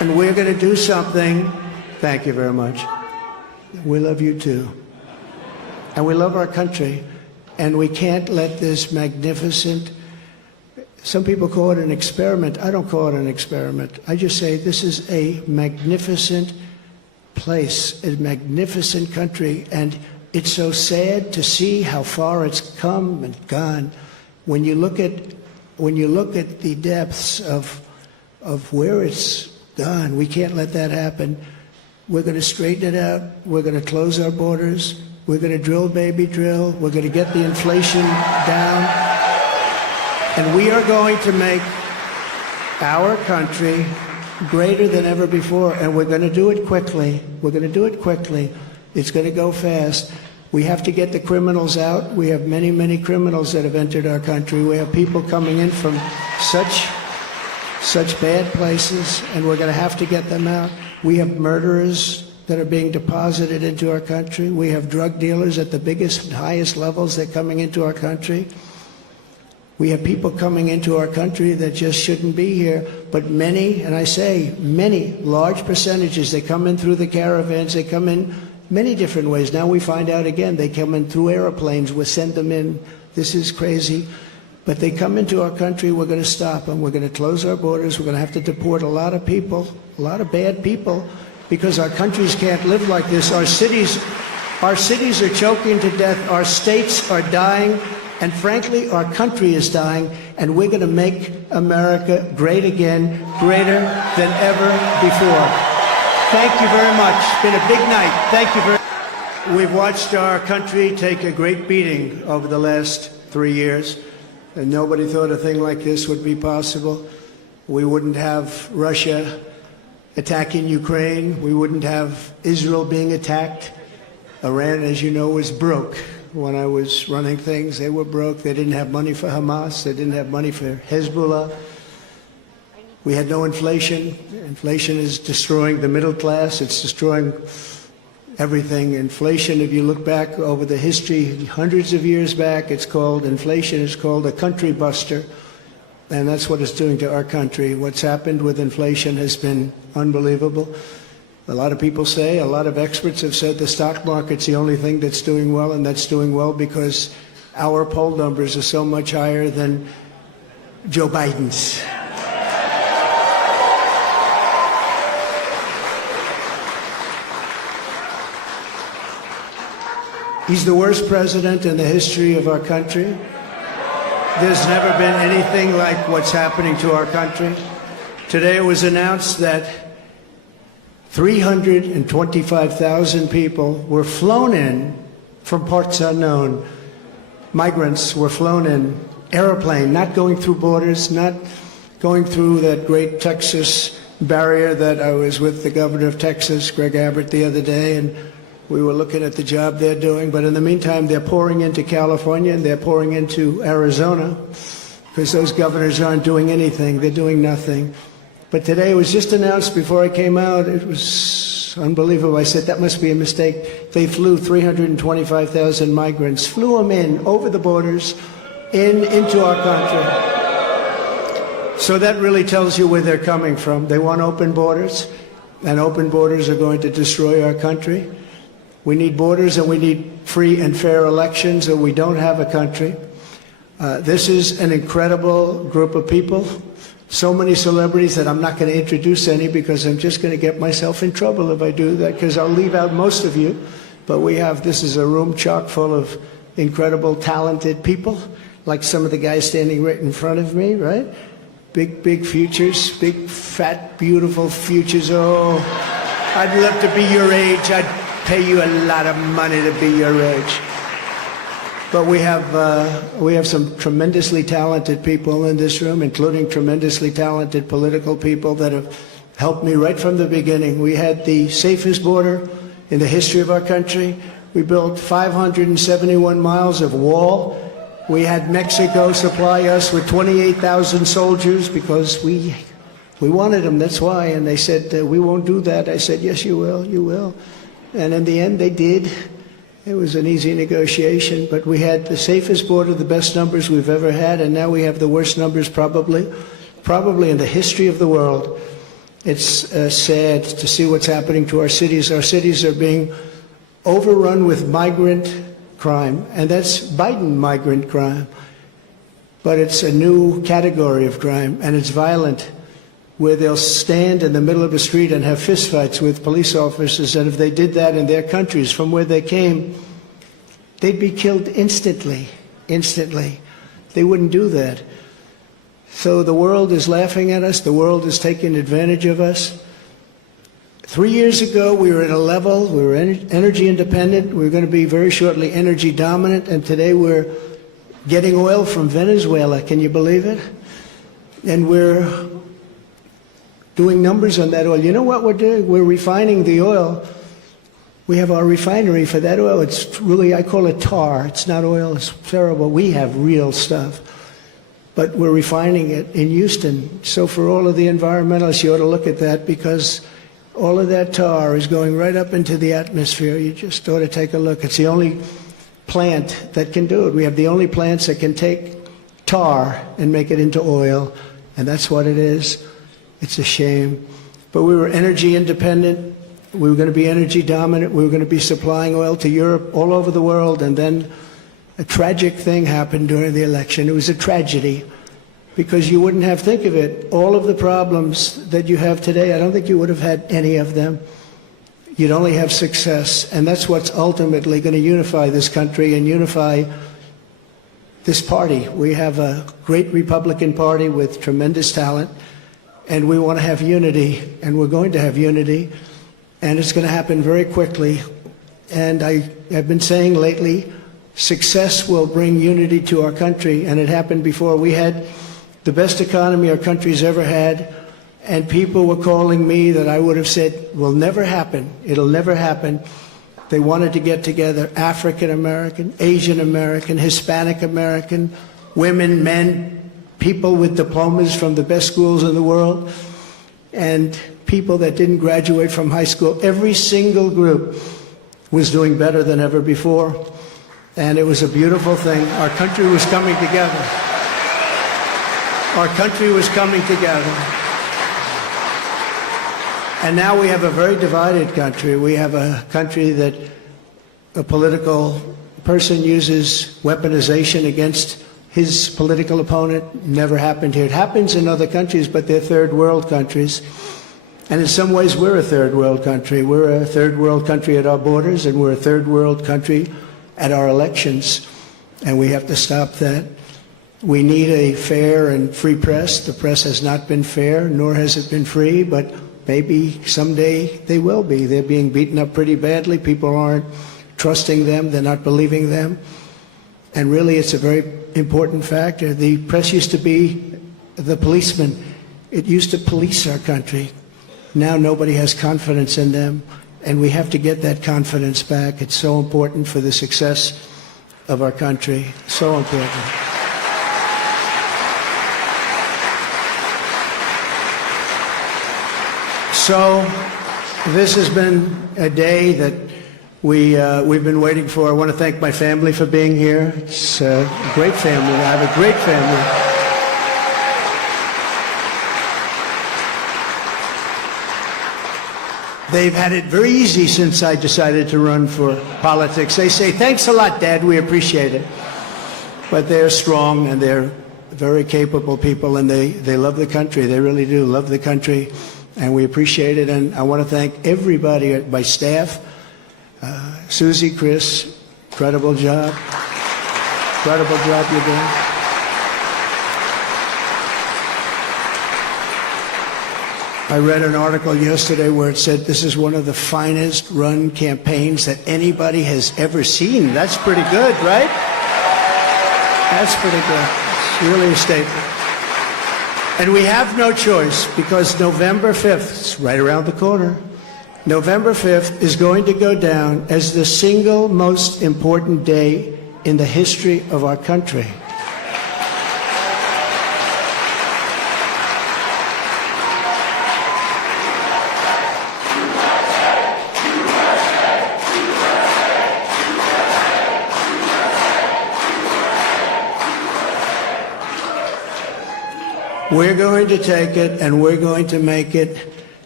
And we're going to do something. Thank you very much. We love you too. And we love our country. And we can't let this magnificent, some people call it an experiment. I don't call it an experiment. I just say this is a magnificent place, a magnificent country. And it's so sad to see how far it's come and gone. When you look at the depths of where it's gone, we can't let that happen. We're going to straighten it out. We're going to close our borders. We're going to drill, baby, drill. We're going to get the inflation down. And we are going to make our country greater than ever before. And we're going to do it quickly. We're going to do it quickly. It's going to go fast. We have to get the criminals out. We have many, many criminals that have entered our country. We have people coming in from such bad places, and we're going to have to get them out. We have murderers that are being deposited into our country. We have drug dealers at the biggest and highest levels that are coming into our country. We have people coming into our country that just shouldn't be here. But many, and I say many, large percentages, they come in through the caravans. They come in many different ways. Now we find out again, they come in through airplanes. We send them in. This is crazy. But they come into our country. We're going to stop them. We're going to close our borders. We're going to have to deport a lot of people, a lot of bad people, because our countries can't live like this. Our cities are choking to death. Our states are dying. And frankly, our country is dying. And we're going to make America great again, greater than ever before. Thank you very much. It's been a big night. Thank you very much. We've watched our country take a great beating over the last 3 years. And nobody thought a thing like this would be possible. We wouldn't have Russia attacking Ukraine. We wouldn't have Israel being attacked. Iran, as you know, was broke. When I was running things, they were broke. They didn't have money for Hamas. They didn't have money for Hezbollah. We had no inflation. Inflation is destroying the middle class. It's destroying everything. Inflation, if you look back over the history, hundreds of years back, inflation is called a country buster. And that's what it's doing to our country. What's happened with inflation has been unbelievable. A lot of people say, a lot of experts have said the stock market's the only thing that's doing well, and that's doing well because our poll numbers are so much higher than Joe Biden's. He's the worst president in the history of our country. There's never been anything like what's happening to our country. Today it was announced that 325,000 people were flown in from parts unknown. Migrants were flown in, airplane, not going through borders, not going through that great Texas barrier that I was with the governor of Texas, Greg Abbott, the other day, and we were looking at the job they're doing. But in the meantime, they're pouring into California and they're pouring into Arizona because those governors aren't doing anything. They're doing nothing. But today it was just announced before I came out. It was unbelievable. I said, that must be a mistake. They flew 325,000 migrants, flew them in over the borders into our country. So that really tells you where they're coming from. They want open borders, and open borders are going to destroy our country. We need borders and we need free and fair elections, or we don't have a country. This is an incredible group of people. So many celebrities that I'm not going to introduce any because I'm just going to get myself in trouble if I do that, because I'll leave out most of you. But this is a room chock full of incredible, talented people, like some of the guys standing right in front of me, right? Big, big futures, big, fat, beautiful futures. Oh, I'd love to be your age. I'd pay you a lot of money to be your age. But we have some tremendously talented people in this room, including tremendously talented political people that have helped me right from the beginning. We had the safest border in the history of our country. We built 571 miles of wall. We had Mexico supply us with 28,000 soldiers because we wanted them, that's why. And they said, we won't do that. I said, yes, you will, you will. And in the end, they did. It was an easy negotiation, but we had the safest border, the best numbers we've ever had, and now we have the worst numbers probably in the history of the world. It's sad to see what's happening to our cities. Our cities are being overrun with migrant crime, and that's Biden migrant crime. But it's a new category of crime, and it's violent, where they'll stand in the middle of a street and have fistfights with police officers, and if they did that in their countries from where they came, they'd be killed instantly. They wouldn't do that. So the world is laughing at us. The world is taking advantage of us. 3 years ago, we were at a level, we were energy independent. We were going to be very shortly energy dominant. And today we're getting oil from Venezuela. Can you believe it? And we're doing numbers on that oil. You know what we're doing? We're refining the oil. We have our refinery for that oil. It's really, I call it tar. It's not oil. It's terrible. We have real stuff. But we're refining it in Houston. So for all of the environmentalists, you ought to look at that, because all of that tar is going right up into the atmosphere. You just ought to take a look. It's the only plant that can do it. We have the only plants that can take tar and make it into oil, and that's what it is. It's a shame. But we were energy independent. We were going to be energy dominant. We were going to be supplying oil to Europe, all over the world, and then a tragic thing happened during the election. It was a tragedy, because you wouldn't have, think of it, all of the problems that you have today, I don't think you would have had any of them. You'd only have success, and that's what's ultimately going to unify this country and unify this party. We have a great Republican Party with tremendous talent, and we want to have unity, and we're going to have unity, and it's going to happen very quickly. And I have been saying lately, success will bring unity to our country, and it happened before. We had the best economy our country's ever had, and people were calling me that I would have said will never happen. It'll never happen. They wanted to get together, African American, Asian American, Hispanic American, women, men, people with diplomas from the best schools in the world, and people that didn't graduate from high school. Every single group was doing better than ever before. And it was a beautiful thing. Our country was coming together. Our country was coming together. And now we have a very divided country. We have a country that a political person uses weaponization against his political opponent. Never happened here. It happens in other countries, but they're third world countries. And in some ways, we're a third world country. We're a third world country at our borders, and we're a third world country at our elections, and we have to stop that. We need a fair and free press. The press has not been fair, nor has it been free, but maybe someday they will be. They're being beaten up pretty badly. People aren't trusting them. They're not believing them. And really, it's a very important factor. The press used to be the policeman. It used to police our country. Now nobody has confidence in them. And we have to get that confidence back. It's so important for the success of our country. So important. So this has been a day that we've been waiting for. I want to thank my family for being here. It's a great family. I have a great family. They've had it very easy since I decided to run for politics. They say, thanks a lot, Dad, we appreciate it. But they're strong, and they're very capable people, and they love the country. They really do love the country, and we appreciate it. And I want to thank everybody, my staff, Susie, Chris, incredible job. Incredible job you're doing. I read an article yesterday where it said this is one of the finest run campaigns that anybody has ever seen. That's pretty good, right? That's pretty good. It's really a statement. And we have no choice, because November 5th, it's right around the corner, November 5th is going to go down as the single most important day in the history of our country. We're going to take it, and we're going to make it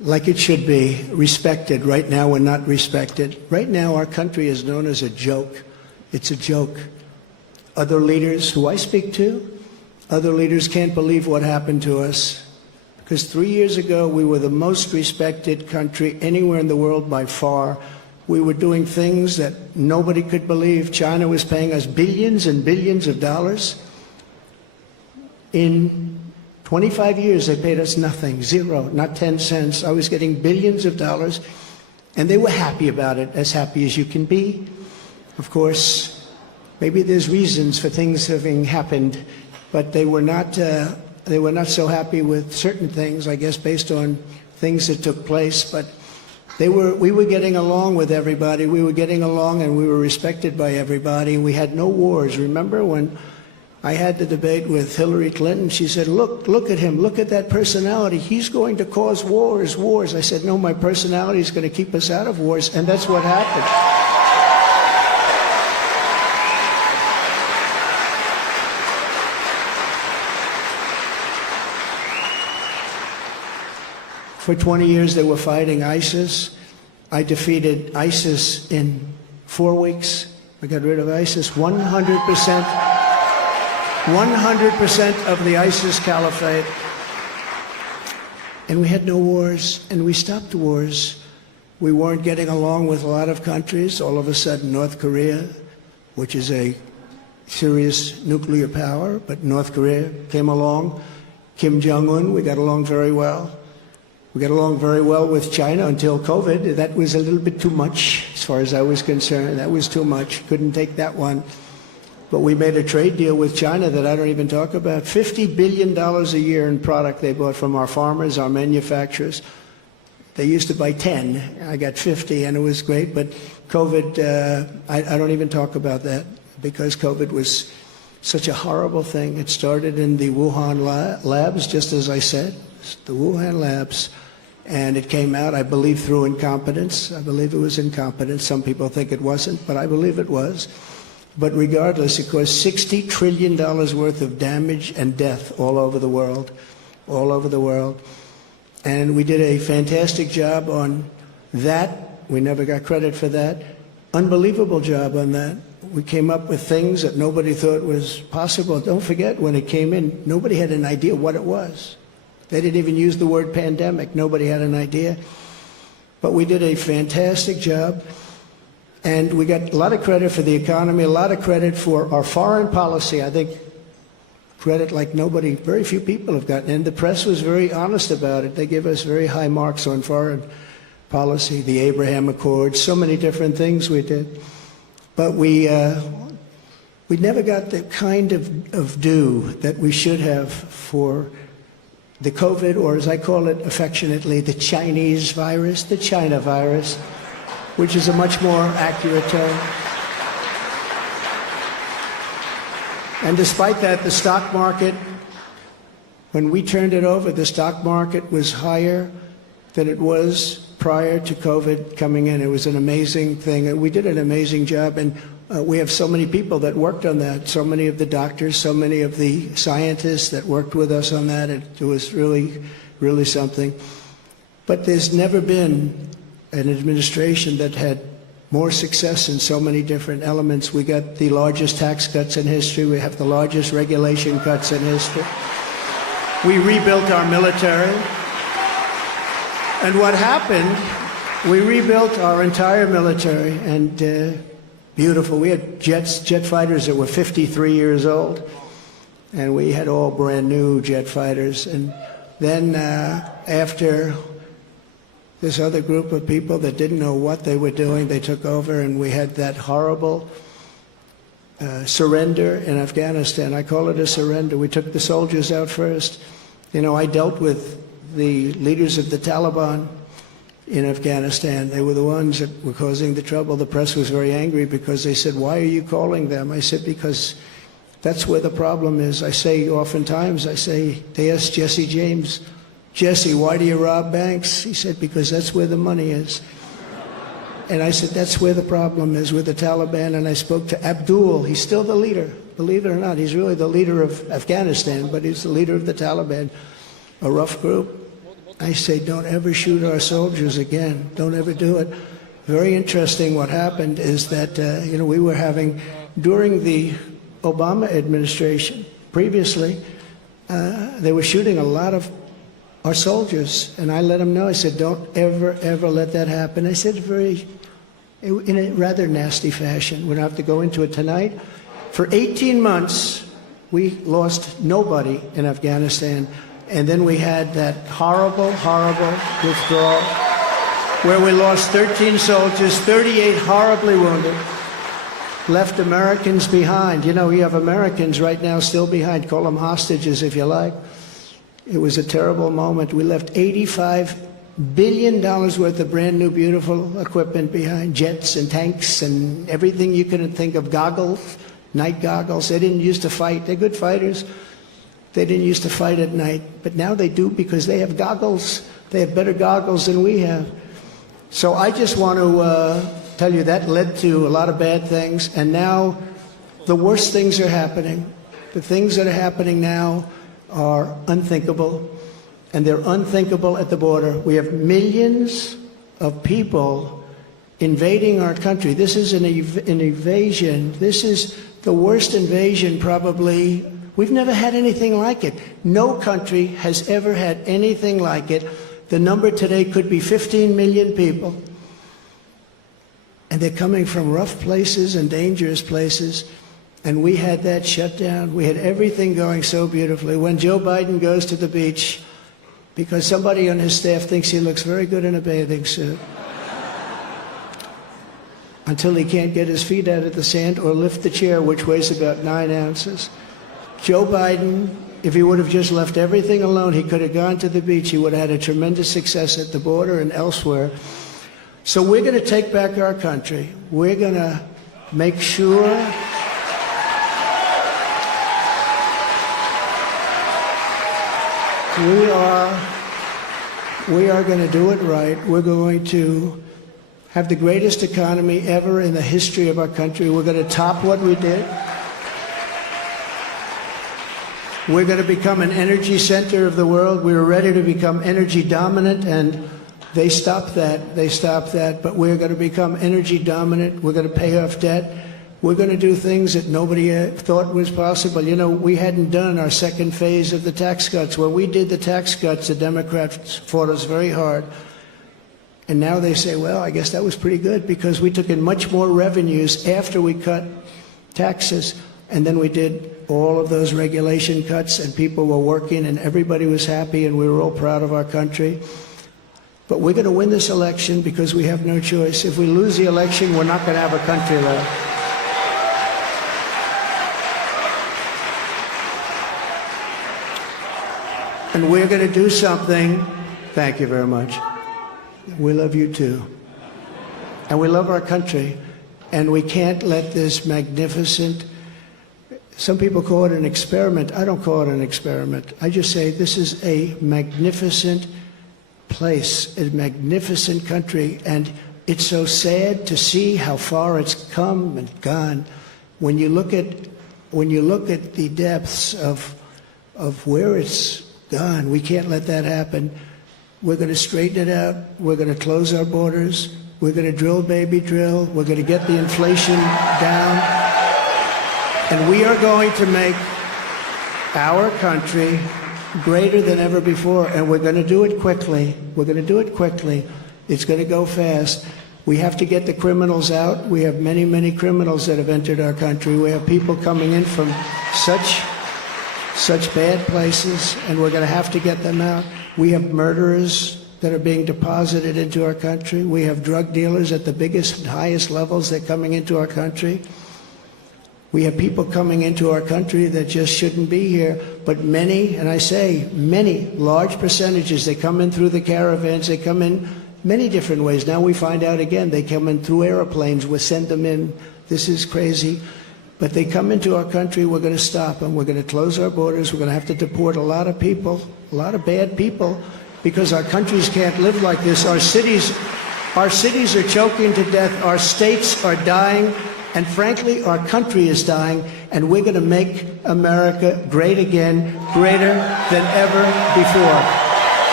like it should be, respected. Right now, we're not respected. Right now, our country is known as a joke. It's a joke. Other leaders who I speak to, other leaders can't believe what happened to us. Because 3 years ago, we were the most respected country anywhere in the world by far. We were doing things that nobody could believe. China was paying us billions and billions of dollars. In 25 years, they paid us nothing, zero, not 10 cents. I was getting billions of dollars, and they were happy about it, as happy as you can be. Of course, maybe there's reasons for things having happened, but they were not so happy with certain things, I guess, based on things that took place. But we were getting along with everybody. We were getting along, and we were respected by everybody. We had no wars. Remember when I had the debate with Hillary Clinton? She said, look at him, look at that personality. He's going to cause wars. I said, no, my personality is going to keep us out of wars, and that's what happened. For 20 years, they were fighting ISIS. I defeated ISIS in 4 weeks. I got rid of ISIS 100%. 100% of the ISIS caliphate. And we had no wars, and we stopped wars. We weren't getting along with a lot of countries. All of a sudden, North Korea, which is a serious nuclear power, but North Korea came along. Kim Jong-un, we got along very well. We got along very well with China until COVID. That was a little bit too much, as far as I was concerned. That was too much. Couldn't take that one. But we made a trade deal with China that I don't even talk about. $50 billion a year in product they bought from our farmers, our manufacturers. They used to buy 10. I got 50, and it was great. But COVID, I don't even talk about that, because COVID was such a horrible thing. It started in the Wuhan labs, just as I said, the Wuhan labs. And it came out, I believe, through incompetence. I believe it was incompetence. Some people think it wasn't, but I believe it was. But regardless, it caused $60 trillion worth of damage and death all over the world, all over the world. And we did a fantastic job on that. We never got credit for that. Unbelievable job on that. We came up with things that nobody thought was possible. Don't forget, when it came in, nobody had an idea what it was. They didn't even use the word pandemic. Nobody had an idea. But we did a fantastic job. And we got a lot of credit for the economy, a lot of credit for our foreign policy. I think credit like nobody, very few people have gotten. And the press was very honest about it. They give us very high marks on foreign policy, the Abraham Accords, so many different things we did. But we never got the kind of due that we should have for the COVID, or as I call it affectionately, the Chinese virus, the China virus, which is a much more accurate term. And despite that, the stock market, when we turned it over, the stock market was higher than it was prior to COVID coming in. It was an amazing thing. And we did an amazing job. And we have so many people that worked on that, so many of the doctors, so many of the scientists that worked with us on that. It was really, really something. But there's never been an administration that had more success in so many different elements. We got the largest tax cuts in history. We have the largest regulation cuts in history. We rebuilt our military. And what happened, we rebuilt our entire military, and beautiful. We had jet fighters that were 53 years old, and we had all brand new jet fighters. And then after this other group of people that didn't know what they were doing, they took over, and we had that horrible surrender in Afghanistan. I call it a surrender. We took the soldiers out first. You know, I dealt with the leaders of the Taliban in Afghanistan. They were the ones that were causing the trouble. The press was very angry because they said, why are you calling them? I said, because that's where the problem is. I say oftentimes, they asked Jesse James, Jesse, why do you rob banks? He said, because that's where the money is. And I said, that's where the problem is, with the Taliban. And I spoke to Abdul. He's still the leader. Believe it or not, he's really the leader of Afghanistan, but he's the leader of the Taliban, a rough group. I say, don't ever shoot our soldiers again. Don't ever do it. Very interesting what happened is that, we were having, during the Obama administration, previously, they were shooting a lot of our soldiers. And I let them know, I said, don't ever, ever let that happen. I said in a rather nasty fashion. We don't have to go into it tonight. For 18 months, we lost nobody in Afghanistan. And then we had that horrible, horrible withdrawal where we lost 13 soldiers, 38 horribly wounded, left Americans behind. You know, we have Americans right now still behind. Call them hostages if you like. It was a terrible moment. We left $85 billion worth of brand new, beautiful equipment behind, jets and tanks and everything you could think of, goggles, night goggles. They didn't used to fight. They're good fighters. They didn't used to fight at night, but now they do because they have goggles. They have better goggles than we have. So I just want to tell you that led to a lot of bad things, and now the worst things are happening. The things that are happening now are unthinkable, and they're unthinkable at the border. We have millions of people invading our country. This is an invasion. This is the worst invasion probably. We've never had anything like it. No country has ever had anything like it. The number today could be 15 million people. And they're coming from rough places and dangerous places. And we had that shut down. We had everything going so beautifully. When Joe Biden goes to the beach, because somebody on his staff thinks he looks very good in a bathing suit, until he can't get his feet out of the sand or lift the chair, which weighs about 9 ounces. Joe Biden, if he would have just left everything alone, he could have gone to the beach. He would have had a tremendous success at the border and elsewhere. So we're going to take back our country. We're going to make sure we are going to do it right. We're going to have the greatest economy ever in the history of our country. We're going to top what we did. We're going to become an energy center of the world. We were ready to become energy dominant, and they stopped that. They stopped that. But we're going to become energy dominant. We're going to pay off debt. We're going to do things that nobody thought was possible. You know, we hadn't done our second phase of the tax cuts. When we did the tax cuts, the Democrats fought us very hard. And now they say, well, I guess that was pretty good because we took in much more revenues after we cut taxes. And then we did all of those regulation cuts, and people were working, and everybody was happy, and we were all proud of our country. But we're going to win this election because we have no choice. If we lose the election, we're not going to have a country left. And we're going to do something. Thank you very much. We love you too. And we love our country. And we can't let this magnificent, some people call it an experiment. I don't call it an experiment. I just say this is a magnificent place, a magnificent country. And it's so sad to see how far it's come and gone. When you look at the depths of where it's gone, we can't let that happen. We're going to straighten it out. We're going to close our borders. We're going to drill, baby, drill. We're going to get the inflation down. And we are going to make our country greater than ever before. And we're going to do it quickly. We're going to do it quickly. It's going to go fast. We have to get the criminals out. We have many, many criminals that have entered our country. We have people coming in from such bad places, and we're going to have to get them out. We have murderers that are being deposited into our country. We have drug dealers at the biggest, highest levels that are coming into our country. We have people coming into our country that just shouldn't be here. But many, and I say many, large percentages, they come in through the caravans. They come in many different ways. Now we find out again, they come in through airplanes. We send them in. This is crazy. But they come into our country, we're going to stop them. We're going to close our borders. We're going to have to deport a lot of people, a lot of bad people, because our countries can't live like this. Our cities are choking to death. Our states are dying. And frankly, our country is dying. And we're going to make America great again, greater than ever before.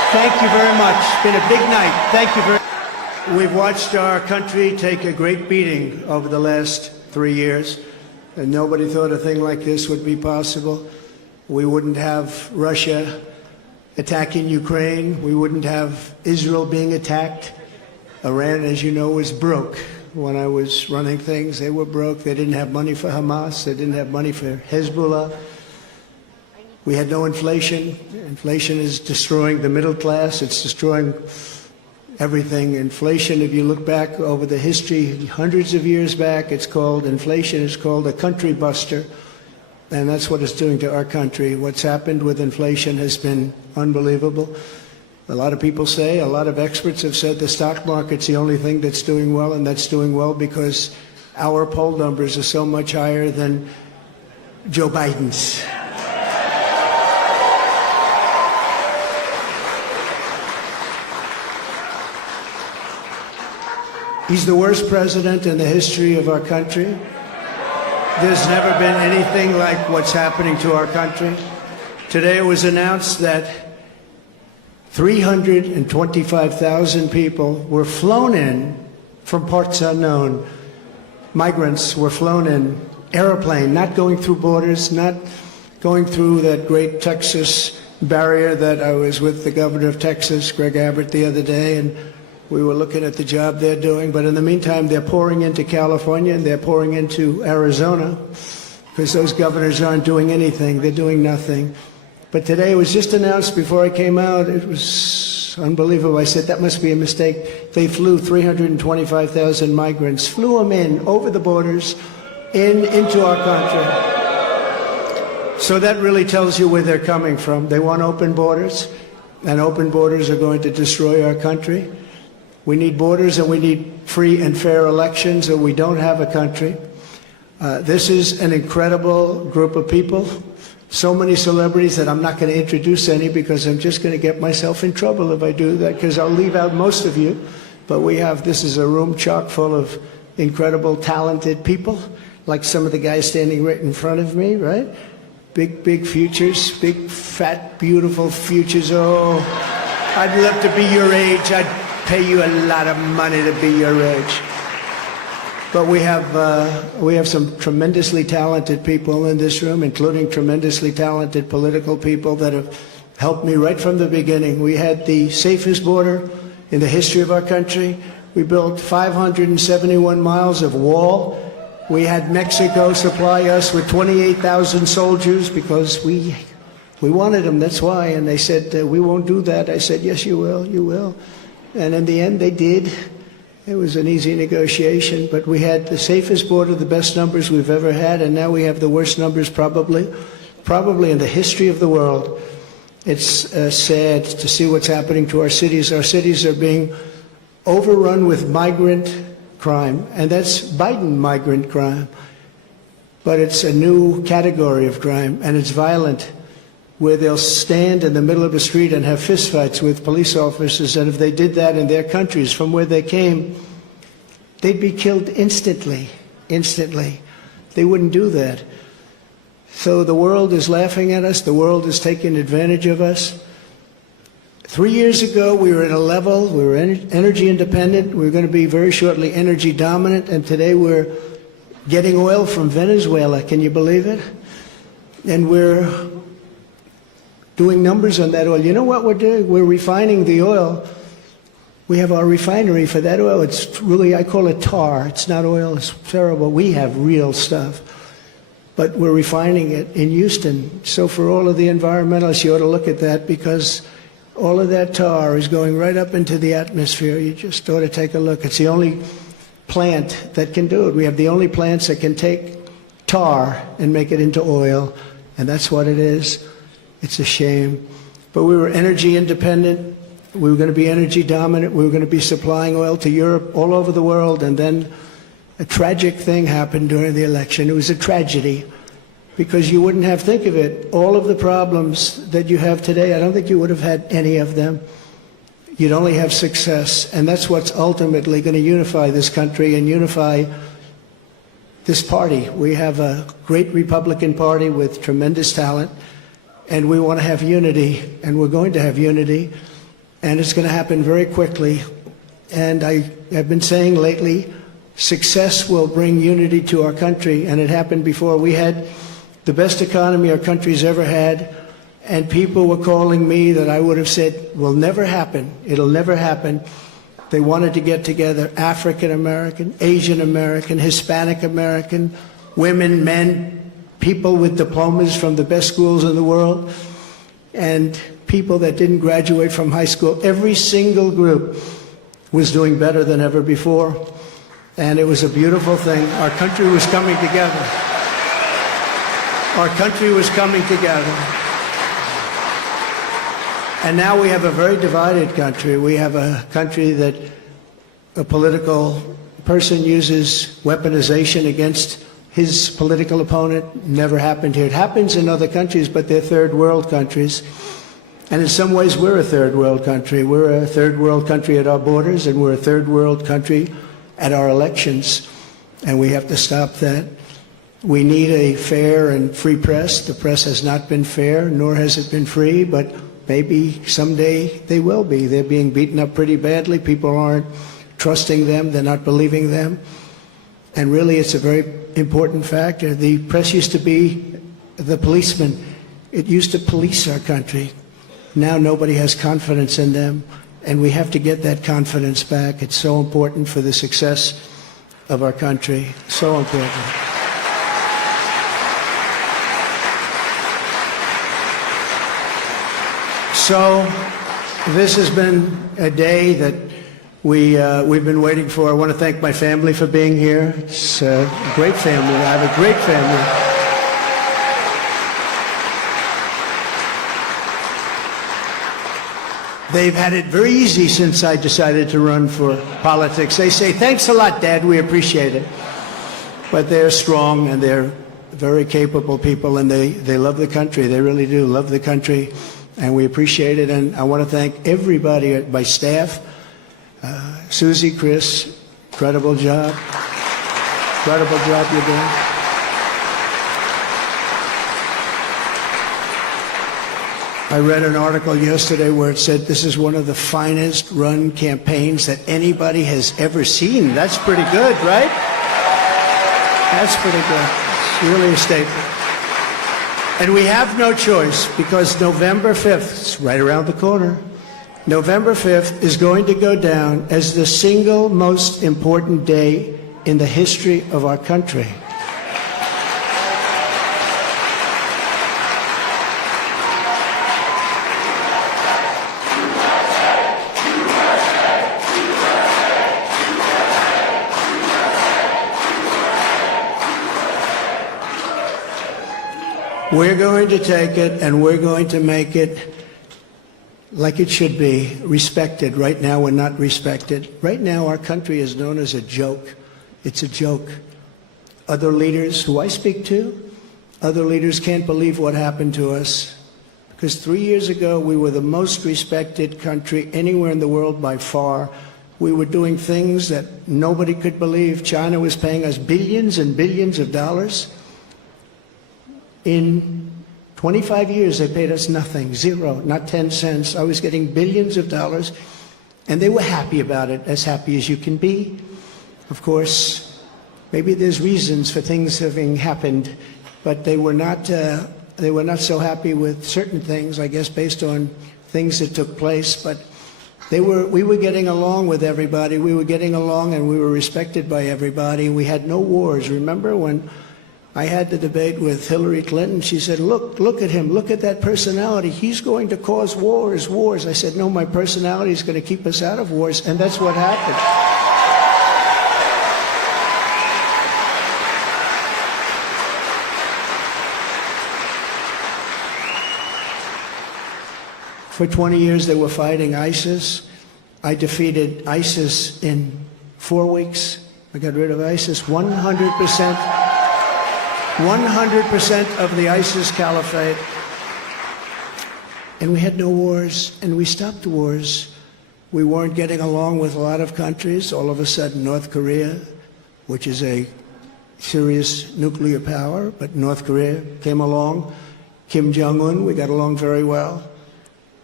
Thank you very much. It's been a big night. Thank you very much. We've watched our country take a great beating over the last 3 years, and nobody thought a thing like this would be possible. We wouldn't have Russia attacking Ukraine. We wouldn't have Israel being attacked. Iran, as you know, was broke. When I was running things, they were broke. They didn't have money for Hamas. They didn't have money for Hezbollah. We had no inflation. Inflation is destroying the middle class. It's destroying everything. Inflation, if you look back over the history, hundreds of years back, inflation is called a country buster. And that's what it's doing to our country. What's happened with inflation has been unbelievable. A lot of people say, a lot of experts have said the stock market's the only thing that's doing well, and that's doing well because our poll numbers are so much higher than Joe Biden's. He's the worst president in the history of our country. There's never been anything like what's happening to our country. Today it was announced that 325,000 people were flown in from parts unknown. Migrants were flown in, airplane, not going through borders, not going through that great Texas barrier that I was with the governor of Texas, Greg Abbott, the other day, and we were looking at the job they're doing. But in the meantime, they're pouring into California and they're pouring into Arizona because those governors aren't doing anything. They're doing nothing. But today it was just announced before I came out. It was unbelievable. I said, that must be a mistake. They flew 325,000 migrants, flew them in over the borders into our country. So that really tells you where they're coming from. They want open borders, and open borders are going to destroy our country. We need borders and we need free and fair elections, or we don't have a country. This is an incredible group of people. So many celebrities that I'm not going to introduce any because I'm just going to get myself in trouble if I do that, because I'll leave out most of you. But this is a room chock full of incredible, talented people, like some of the guys standing right in front of me, right? Big futures, big, fat, beautiful futures. Oh, I'd love to be your age. I'd pay you a lot of money to be your age. But we have some tremendously talented people in this room, including tremendously talented political people that have helped me right from the beginning. We had the safest border in the history of our country. We built 571 miles of wall. We had Mexico supply us with 28,000 soldiers because we wanted them, that's why. And they said, we won't do that. I said, yes, you will, you will. And in the end, they did. It was an easy negotiation, but we had the safest border, the best numbers we've ever had, and now we have the worst numbers probably in the history of the world. It's sad to see what's happening to our cities. Our cities are being overrun with migrant crime, and that's Biden migrant crime. But it's a new category of crime, and it's violent, where they'll stand in the middle of the street and have fistfights with police officers, and if they did that in their countries from where they came, they'd be killed instantly. They wouldn't do that. So the world is laughing at us. The world is taking advantage of us. 3 years ago, we were at a level, we were energy independent. We were going to be very shortly energy dominant, and today we're getting oil from Venezuela. Can you believe it? And we're doing numbers on that oil. You know what we're doing? We're refining the oil. We have our refinery for that oil. It's really, I call it tar. It's not oil. It's terrible. We have real stuff. But we're refining it in Houston. So for all of the environmentalists, you ought to look at that, because all of that tar is going right up into the atmosphere. You just ought to take a look. It's the only plant that can do it. We have the only plants that can take tar and make it into oil, and that's what it is. It's a shame. But we were energy independent. We were going to be energy dominant. We were going to be supplying oil to Europe, all over the world. And then a tragic thing happened during the election. It was a tragedy, because you wouldn't have, think of it, all of the problems that you have today, I don't think you would have had any of them. You'd only have success. And that's what's ultimately going to unify this country and unify this party. We have a great Republican Party with tremendous talent. And we want to have unity, and we're going to have unity. and it's going to happen very quickly. And I have been saying lately, success will bring unity to our country, and it happened before. We had the best economy our country's ever had, and people were calling me that I would have said will never happen. It'll never happen. They wanted to get together, African American, Asian American, Hispanic American, women, men, people with diplomas from the best schools in the world, and people that didn't graduate from high school. Every single group was doing better than ever before, and it was a beautiful thing. Our country was coming together. Our country was coming together. And now we have a very divided country. We have a country that a political person uses weaponization against his political opponent. Never happened here. It happens in other countries, but they're third world countries. And in some ways, we're a third world country. We're a third world country at our borders, and we're a third world country at our elections. And we have to stop that. We need a fair and free press. The press has not been fair, nor has it been free, but maybe someday they will be. They're being beaten up pretty badly. People aren't trusting them. They're not believing them. And really, it's a very important factor. The press used to be the policeman. It used to police our country. Now nobody has confidence in them, and we have to get that confidence back. It's so important for the success of our country. So important. So this has been a day that we've been waiting for. I want to thank my family for being here. It's a great family. I have a great family. They've had it very easy since I decided to run for politics. They say, thanks a lot, Dad, we appreciate it. But they're strong, and they're very capable people, and they love the country. They really do love the country, and we appreciate it. And I want to thank everybody at my staff. Susie, Chris, incredible job. Incredible job you're doing. I read an article yesterday where it said this is one of the finest run campaigns that anybody has ever seen. That's pretty good, right? That's pretty good. It's really a statement. And we have no choice, because November 5th, it's right around the corner, November 5th is going to go down as the single most important day in the history of our country. We're going to take it, and we're going to make it like it should be, respected. Right now, we're not respected. Right now, our country is known as a joke. It's a joke. Other leaders who I speak to, other leaders can't believe what happened to us. Because 3 years ago, we were the most respected country anywhere in the world by far. We were doing things that nobody could believe. China was paying us billions and billions of dollars. In 25 years, they paid us nothing, zero, not 10 cents. I was getting billions of dollars, and they were happy about it, as happy as you can be. Of course, maybe there's reasons for things having happened, but they were not so happy with certain things, I guess, based on things that took place. But we were getting along with everybody. We were getting along, and we were respected by everybody. We had no wars. Remember when I had the debate with Hillary Clinton? She said, look at him, look at that personality. He's going to cause wars. I said, no, my personality is going to keep us out of wars, and that's what happened. For 20 years, they were fighting ISIS. I defeated ISIS in 4 weeks. I got rid of ISIS 100%. 100% of the ISIS caliphate. And we had no wars, and we stopped wars. We weren't getting along with a lot of countries. All of a sudden, North Korea, which is a serious nuclear power, but North Korea came along. Kim Jong-un, we got along very well.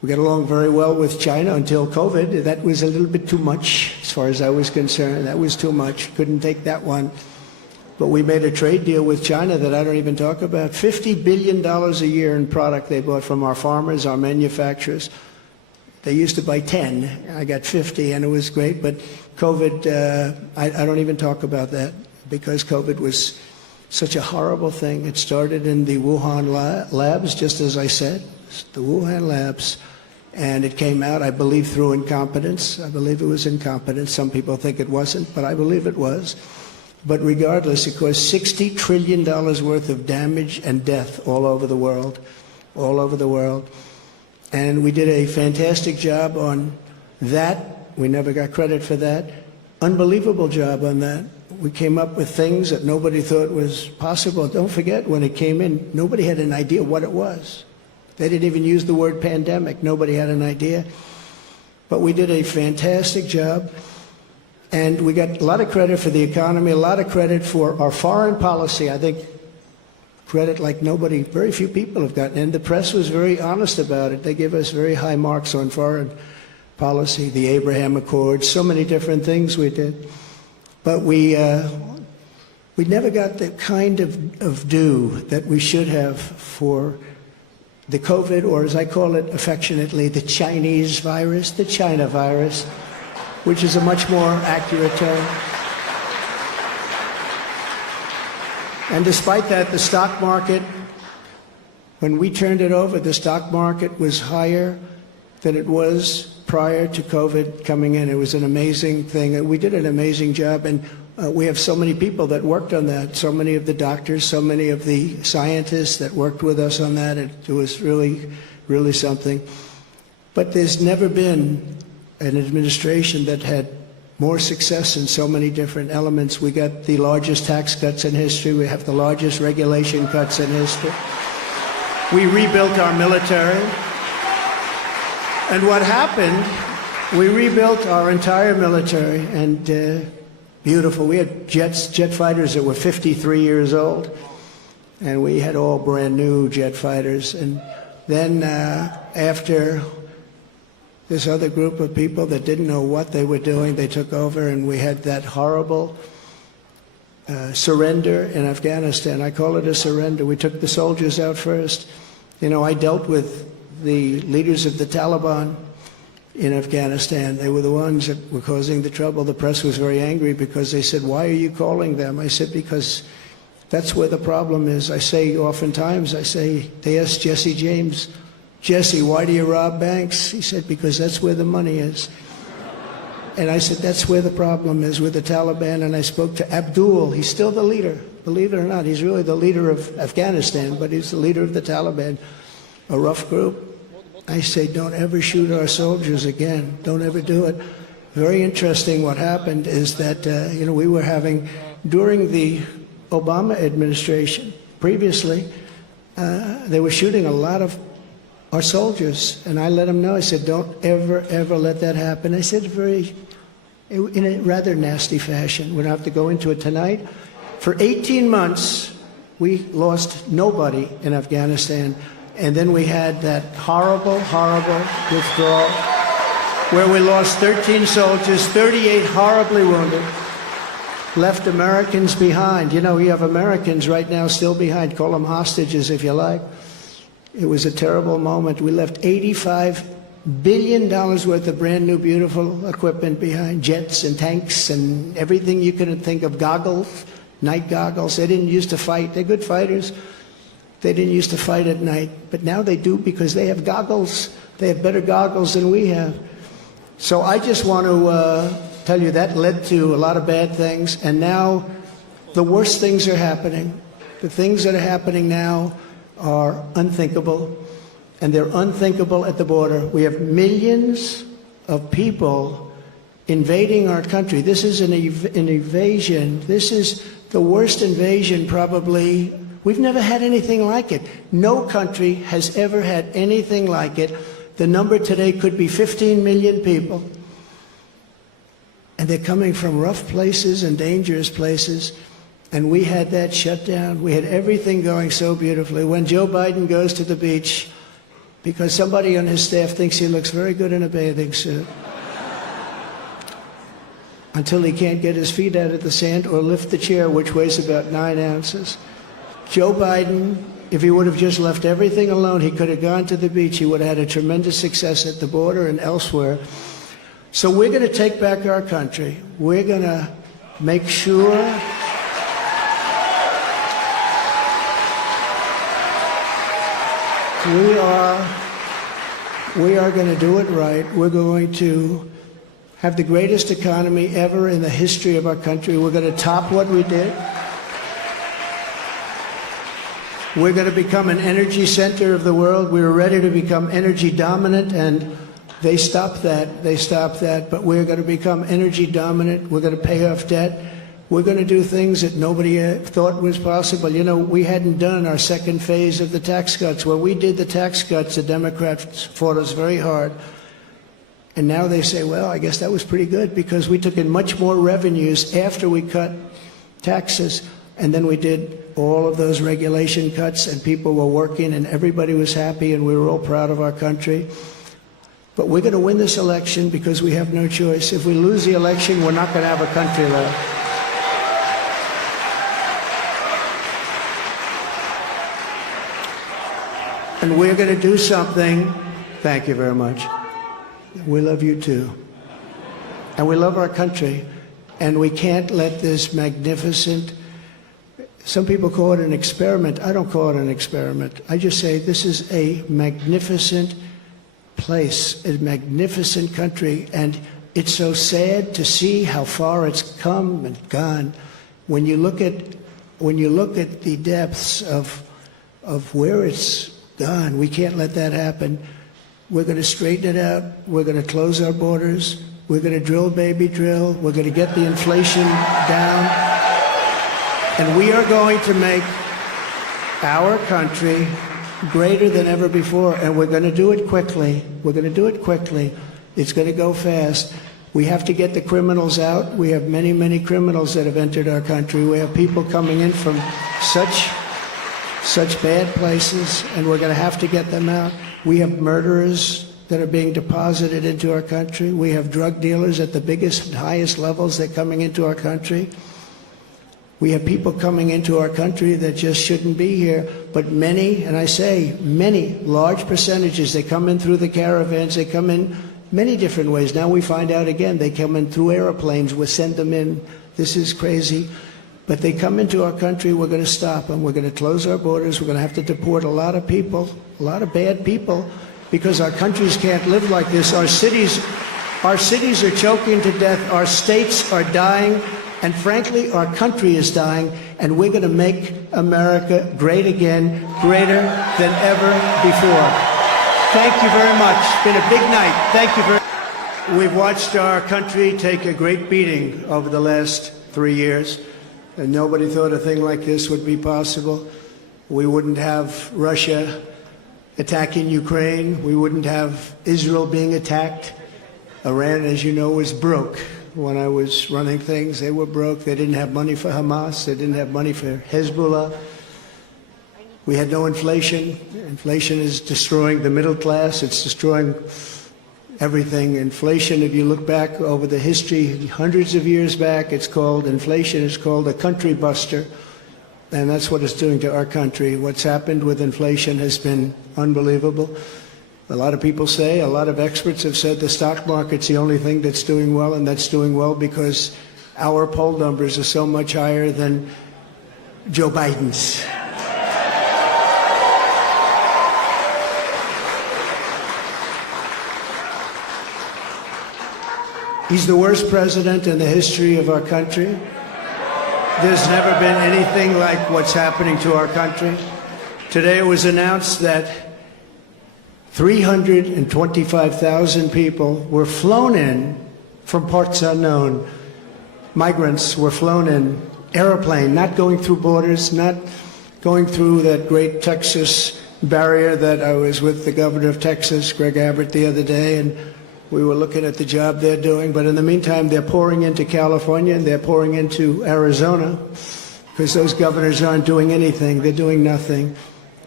We got along very well with China until COVID. That was a little bit too much as far as I was concerned. That was too much. Couldn't take that one. But we made a trade deal with China that I don't even talk about. $50 billion a year in product they bought from our farmers, our manufacturers. They used to buy 10. I got 50, and it was great. But COVID, I don't even talk about that because COVID was such a horrible thing. It started in the Wuhan labs, just as I said, the Wuhan labs. And it came out, I believe, through incompetence. I believe it was incompetence. Some people think it wasn't, but I believe it was. But regardless, it caused $60 trillion worth of damage and death all over the world, all over the world. And we did a fantastic job on that. We never got credit for that. Unbelievable job on that. We came up with things that nobody thought was possible. Don't forget, when it came in, nobody had an idea what it was. They didn't even use the word pandemic. Nobody had an idea. But we did a fantastic job. And we got a lot of credit for the economy, a lot of credit for our foreign policy. I think credit like nobody, very few people have gotten. And the press was very honest about it. They give us very high marks on foreign policy, the Abraham Accords, so many different things we did. But we never got the kind of due that we should have for the COVID, or as I call it affectionately, the Chinese virus, the China virus, which is a much more accurate term. And despite that, the stock market, when we turned it over, the stock market was higher than it was prior to COVID coming in. It was an amazing thing. We did an amazing job, and we have so many people that worked on that, so many of the doctors, so many of the scientists that worked with us on that. It was really, really something. But there's never been an administration that had more success in so many different elements. We got the largest tax cuts in history. We have the largest regulation cuts in history. We rebuilt our military. And what happened, we rebuilt our entire military, and beautiful. We had jet fighters that were 53 years old, and we had all brand new jet fighters. And then after this other group of people that didn't know what they were doing, they took over, and we had that horrible surrender in Afghanistan. I call it a surrender. We took the soldiers out first. You know, I dealt with the leaders of the Taliban in Afghanistan. They were the ones that were causing the trouble. The press was very angry because they said, "Why are you calling them?" I said, "Because that's where the problem is." I say oftentimes, they asked Jesse James, "Jesse, why do you rob banks?" He said, "Because that's where the money is." And I said, that's where the problem is with the Taliban. And I spoke to Abdul. He's still the leader. Believe it or not, he's really the leader of Afghanistan, but he's the leader of the Taliban, a rough group. I say, don't ever shoot our soldiers again. Don't ever do it. Very interesting what happened is that, we were having, during the Obama administration, previously, they were shooting a lot of our soldiers. And I let them know, I said, don't ever, ever let that happen. I said in a rather nasty fashion. We don't have to go into it tonight. For 18 months, we lost nobody in Afghanistan. And then we had that horrible, horrible withdrawal where we lost 13 soldiers, 38 horribly wounded, left Americans behind. You know, you have Americans right now still behind. Call them hostages if you like. It was a terrible moment. We left $85 billion worth of brand new, beautiful equipment behind, jets and tanks and everything you could think of, goggles, night goggles. They didn't used to fight. They're good fighters. They didn't used to fight at night, but now they do because they have goggles. They have better goggles than we have. So I just want to tell you that led to a lot of bad things, and now the worst things are happening. The things that are happening now are unthinkable, and they're unthinkable at the border. We have millions of people invading our country. This is an invasion. This is the worst invasion probably. We've never had anything like it. No country has ever had anything like it. The number today could be 15 million people. And they're coming from rough places and dangerous places. And we had that shut down. We had everything going so beautifully. When Joe Biden goes to the beach, because somebody on his staff thinks he looks very good in a bathing suit. Until he can't get his feet out of the sand or lift the chair, which weighs about 9 ounces. Joe Biden, if he would have just left everything alone, he could have gone to the beach. He would have had a tremendous success at the border and elsewhere. So we're going to take back our country. We're going to make sure we are going to do it right. We're going to have the greatest economy ever in the history of our country. We're going to top what we did. We're going to become an energy center of the world. We were ready to become energy dominant, and they stopped that. They stopped that. But we're going to become energy dominant. We're going to pay off debt. We're going to do things that nobody thought was possible. You know, we hadn't done our second phase of the tax cuts. When we did the tax cuts, the Democrats fought us very hard. And now they say, well, I guess that was pretty good because we took in much more revenues after we cut taxes. And then we did all of those regulation cuts, and people were working, and everybody was happy, and we were all proud of our country. But we're going to win this election because we have no choice. If we lose the election, we're not going to have a country left. And we're going to do something. Thank you very much. We love you too. And we love our country. And we can't let this magnificent, some people call it an experiment. I don't call it an experiment. I just say this is a magnificent place, a magnificent country. And it's so sad to see how far it's come and gone. When you look at the depths of where it's gone, we can't let that happen. We're going to straighten it out. We're going to close our borders. We're going to drill, baby, drill. We're going to get the inflation down. And we are going to make our country greater than ever before. And we're going to do it quickly. We're going to do it quickly. It's going to go fast. We have to get the criminals out. We have many, many criminals that have entered our country. We have people coming in from such bad places, and we're going to have to get them out. We have murderers that are being deposited into our country. We have drug dealers at the biggest and highest levels that are coming into our country. We have people coming into our country that just shouldn't be here. But many, and I say many, large percentages, they come in through the caravans. They come in many different ways. Now we find out again, they come in through airplanes. We send them in. This is crazy. But they come into our country, we're going to stop them. We're going to close our borders. We're going to have to deport a lot of people, a lot of bad people, because our countries can't live like this. Our cities are choking to death. Our states are dying. And frankly, our country is dying. And we're going to make America great again, greater than ever before. Thank you very much. It's been a big night. Thank you very much. We've watched our country take a great beating over the last 3 years. And nobody thought a thing like this would be possible. We wouldn't have Russia attacking Ukraine. We wouldn't have Israel being attacked. Iran, as you know, was broke. When I was running things, they were broke. They didn't have money for Hamas. They didn't have money for Hezbollah. We had no inflation. Inflation is destroying the middle class. It's destroying everything. Inflation, if you look back over the history, hundreds of years back, inflation is called a country buster. And that's what it's doing to our country. What's happened with inflation has been unbelievable. A lot of people say, a lot of experts have said the stock market's the only thing that's doing well, and that's doing well because our poll numbers are so much higher than Joe Biden's. He's the worst president in the history of our country. There's never been anything like what's happening to our country. Today it was announced that 325,000 people were flown in from parts unknown. Migrants were flown in, airplane, not going through borders, not going through that great Texas barrier that I was with the governor of Texas, Greg Abbott, the other day, and we were looking at the job they're doing. But in the meantime, they're pouring into California and they're pouring into Arizona because those governors aren't doing anything. They're doing nothing.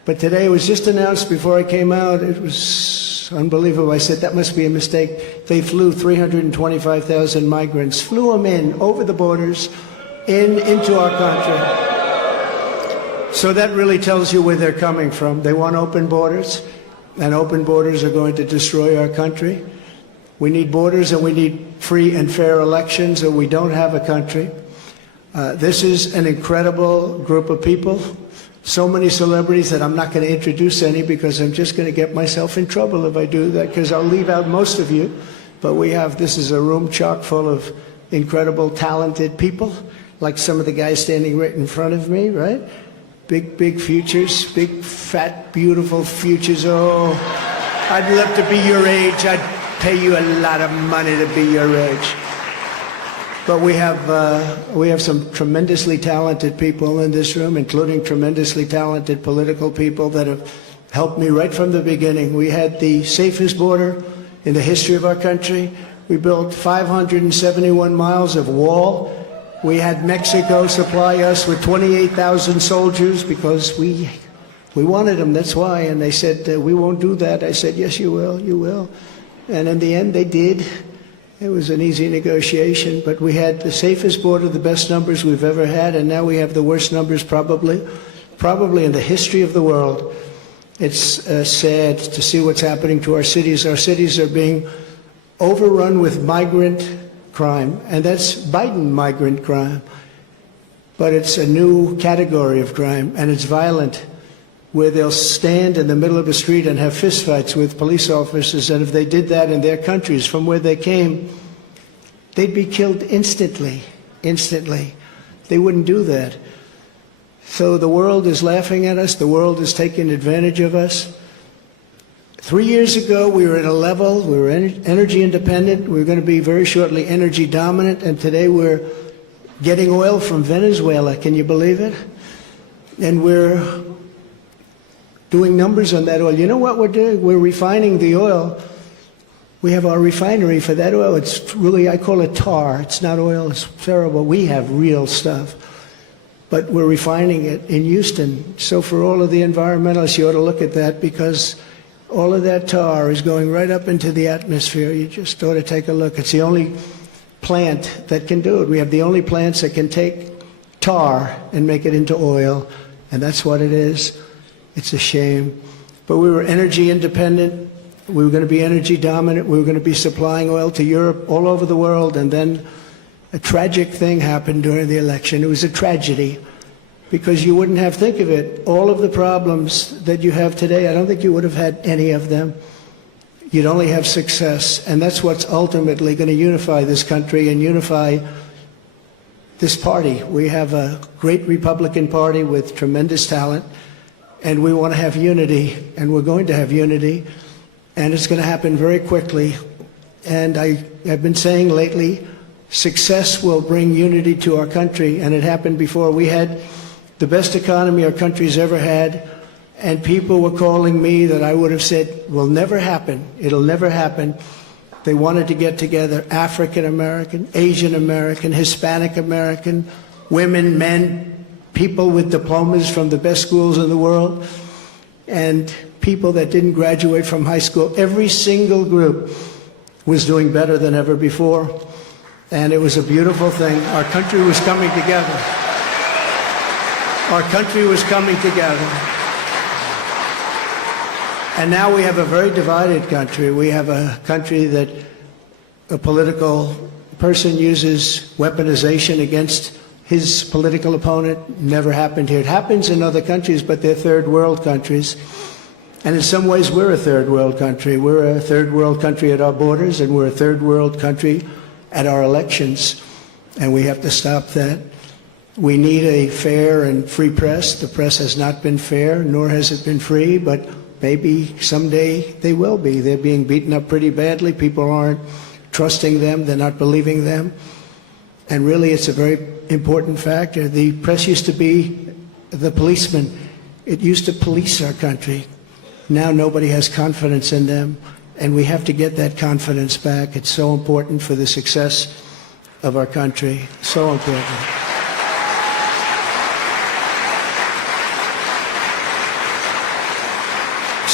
But today it was just announced before I came out. It was unbelievable. I said, that must be a mistake. They flew 325,000 migrants, flew them in over the borders, into our country. So that really tells you where they're coming from. They want open borders, and open borders are going to destroy our country. We need borders, and we need free and fair elections, or we don't have a country. This is an incredible group of people. So many celebrities that I'm not going to introduce any, because I'm just going to get myself in trouble if I do that, because I'll leave out most of you. But this is a room chock full of incredible, talented people, like some of the guys standing right in front of me, right? Big, big futures, big, fat, beautiful futures. Oh, I'd love to be your age. I'd pay you a lot of money to be your age. But we have some tremendously talented people in this room, including tremendously talented political people that have helped me right from the beginning. We had the safest border in the history of our country. We built 571 miles of wall. We had Mexico supply us with 28,000 soldiers because we wanted them, that's why. And they said, we won't do that. I said, yes, you will, you will. And in the end, they did. It was an easy negotiation, but we had the safest border, the best numbers we've ever had, and now we have the worst numbers probably in the history of the world. It's sad to see what's happening to our cities. Our cities are being overrun with migrant crime, and that's Biden migrant crime. But it's a new category of crime, and it's violent, where they'll stand in the middle of a street and have fistfights with police officers, and if they did that in their countries from where they came, they'd be killed instantly. They wouldn't do that. So the world is laughing at us. The world is taking advantage of us. 3 years ago, we were at a level, we were energy independent, we were going to be very shortly energy dominant, and today we're getting oil from Venezuela. Can you believe it? And we're doing numbers on that oil. You know what we're doing? We're refining the oil. We have our refinery for that oil. It's really, I call it tar. It's not oil, it's terrible. We have real stuff. But we're refining it in Houston. So for all of the environmentalists, you ought to look at that, because all of that tar is going right up into the atmosphere. You just ought to take a look. It's the only plant that can do it. We have the only plants that can take tar and make it into oil, and that's what it is. It's a shame. But we were energy independent. We were going to be energy dominant. We were going to be supplying oil to Europe, all over the world, and then a tragic thing happened during the election. It was a tragedy, because you wouldn't have, think of it, all of the problems that you have today, I don't think you would have had any of them. You'd only have success, and that's what's ultimately going to unify this country and unify this party. We have a great Republican Party with tremendous talent, and we want to have unity, and we're going to have unity, and it's going to happen very quickly. And I have been saying lately, success will bring unity to our country, and it happened before. We had the best economy our country's ever had, and people were calling me that I would have said will never happen. It'll never happen. They wanted to get together, African American, Asian American, Hispanic American, women, men, people with diplomas from the best schools in the world, and people that didn't graduate from high school. Every single group was doing better than ever before, and it was a beautiful thing. Our country was coming together. Our country was coming together. And now we have a very divided country. We have a country that a political person uses weaponization against his political opponent. Never happened here. It happens in other countries, but they're third world countries. And in some ways, we're a third world country. We're a third world country at our borders, and we're a third world country at our elections. And we have to stop that. We need a fair and free press. The press has not been fair, nor has it been free, but maybe someday they will be. They're being beaten up pretty badly. People aren't trusting them. They're not believing them. And really, it's a very important factor. The press used to be the policeman. It used to police our country. Now nobody has confidence in them, and we have to get that confidence back. It's so important for the success of our country. So important.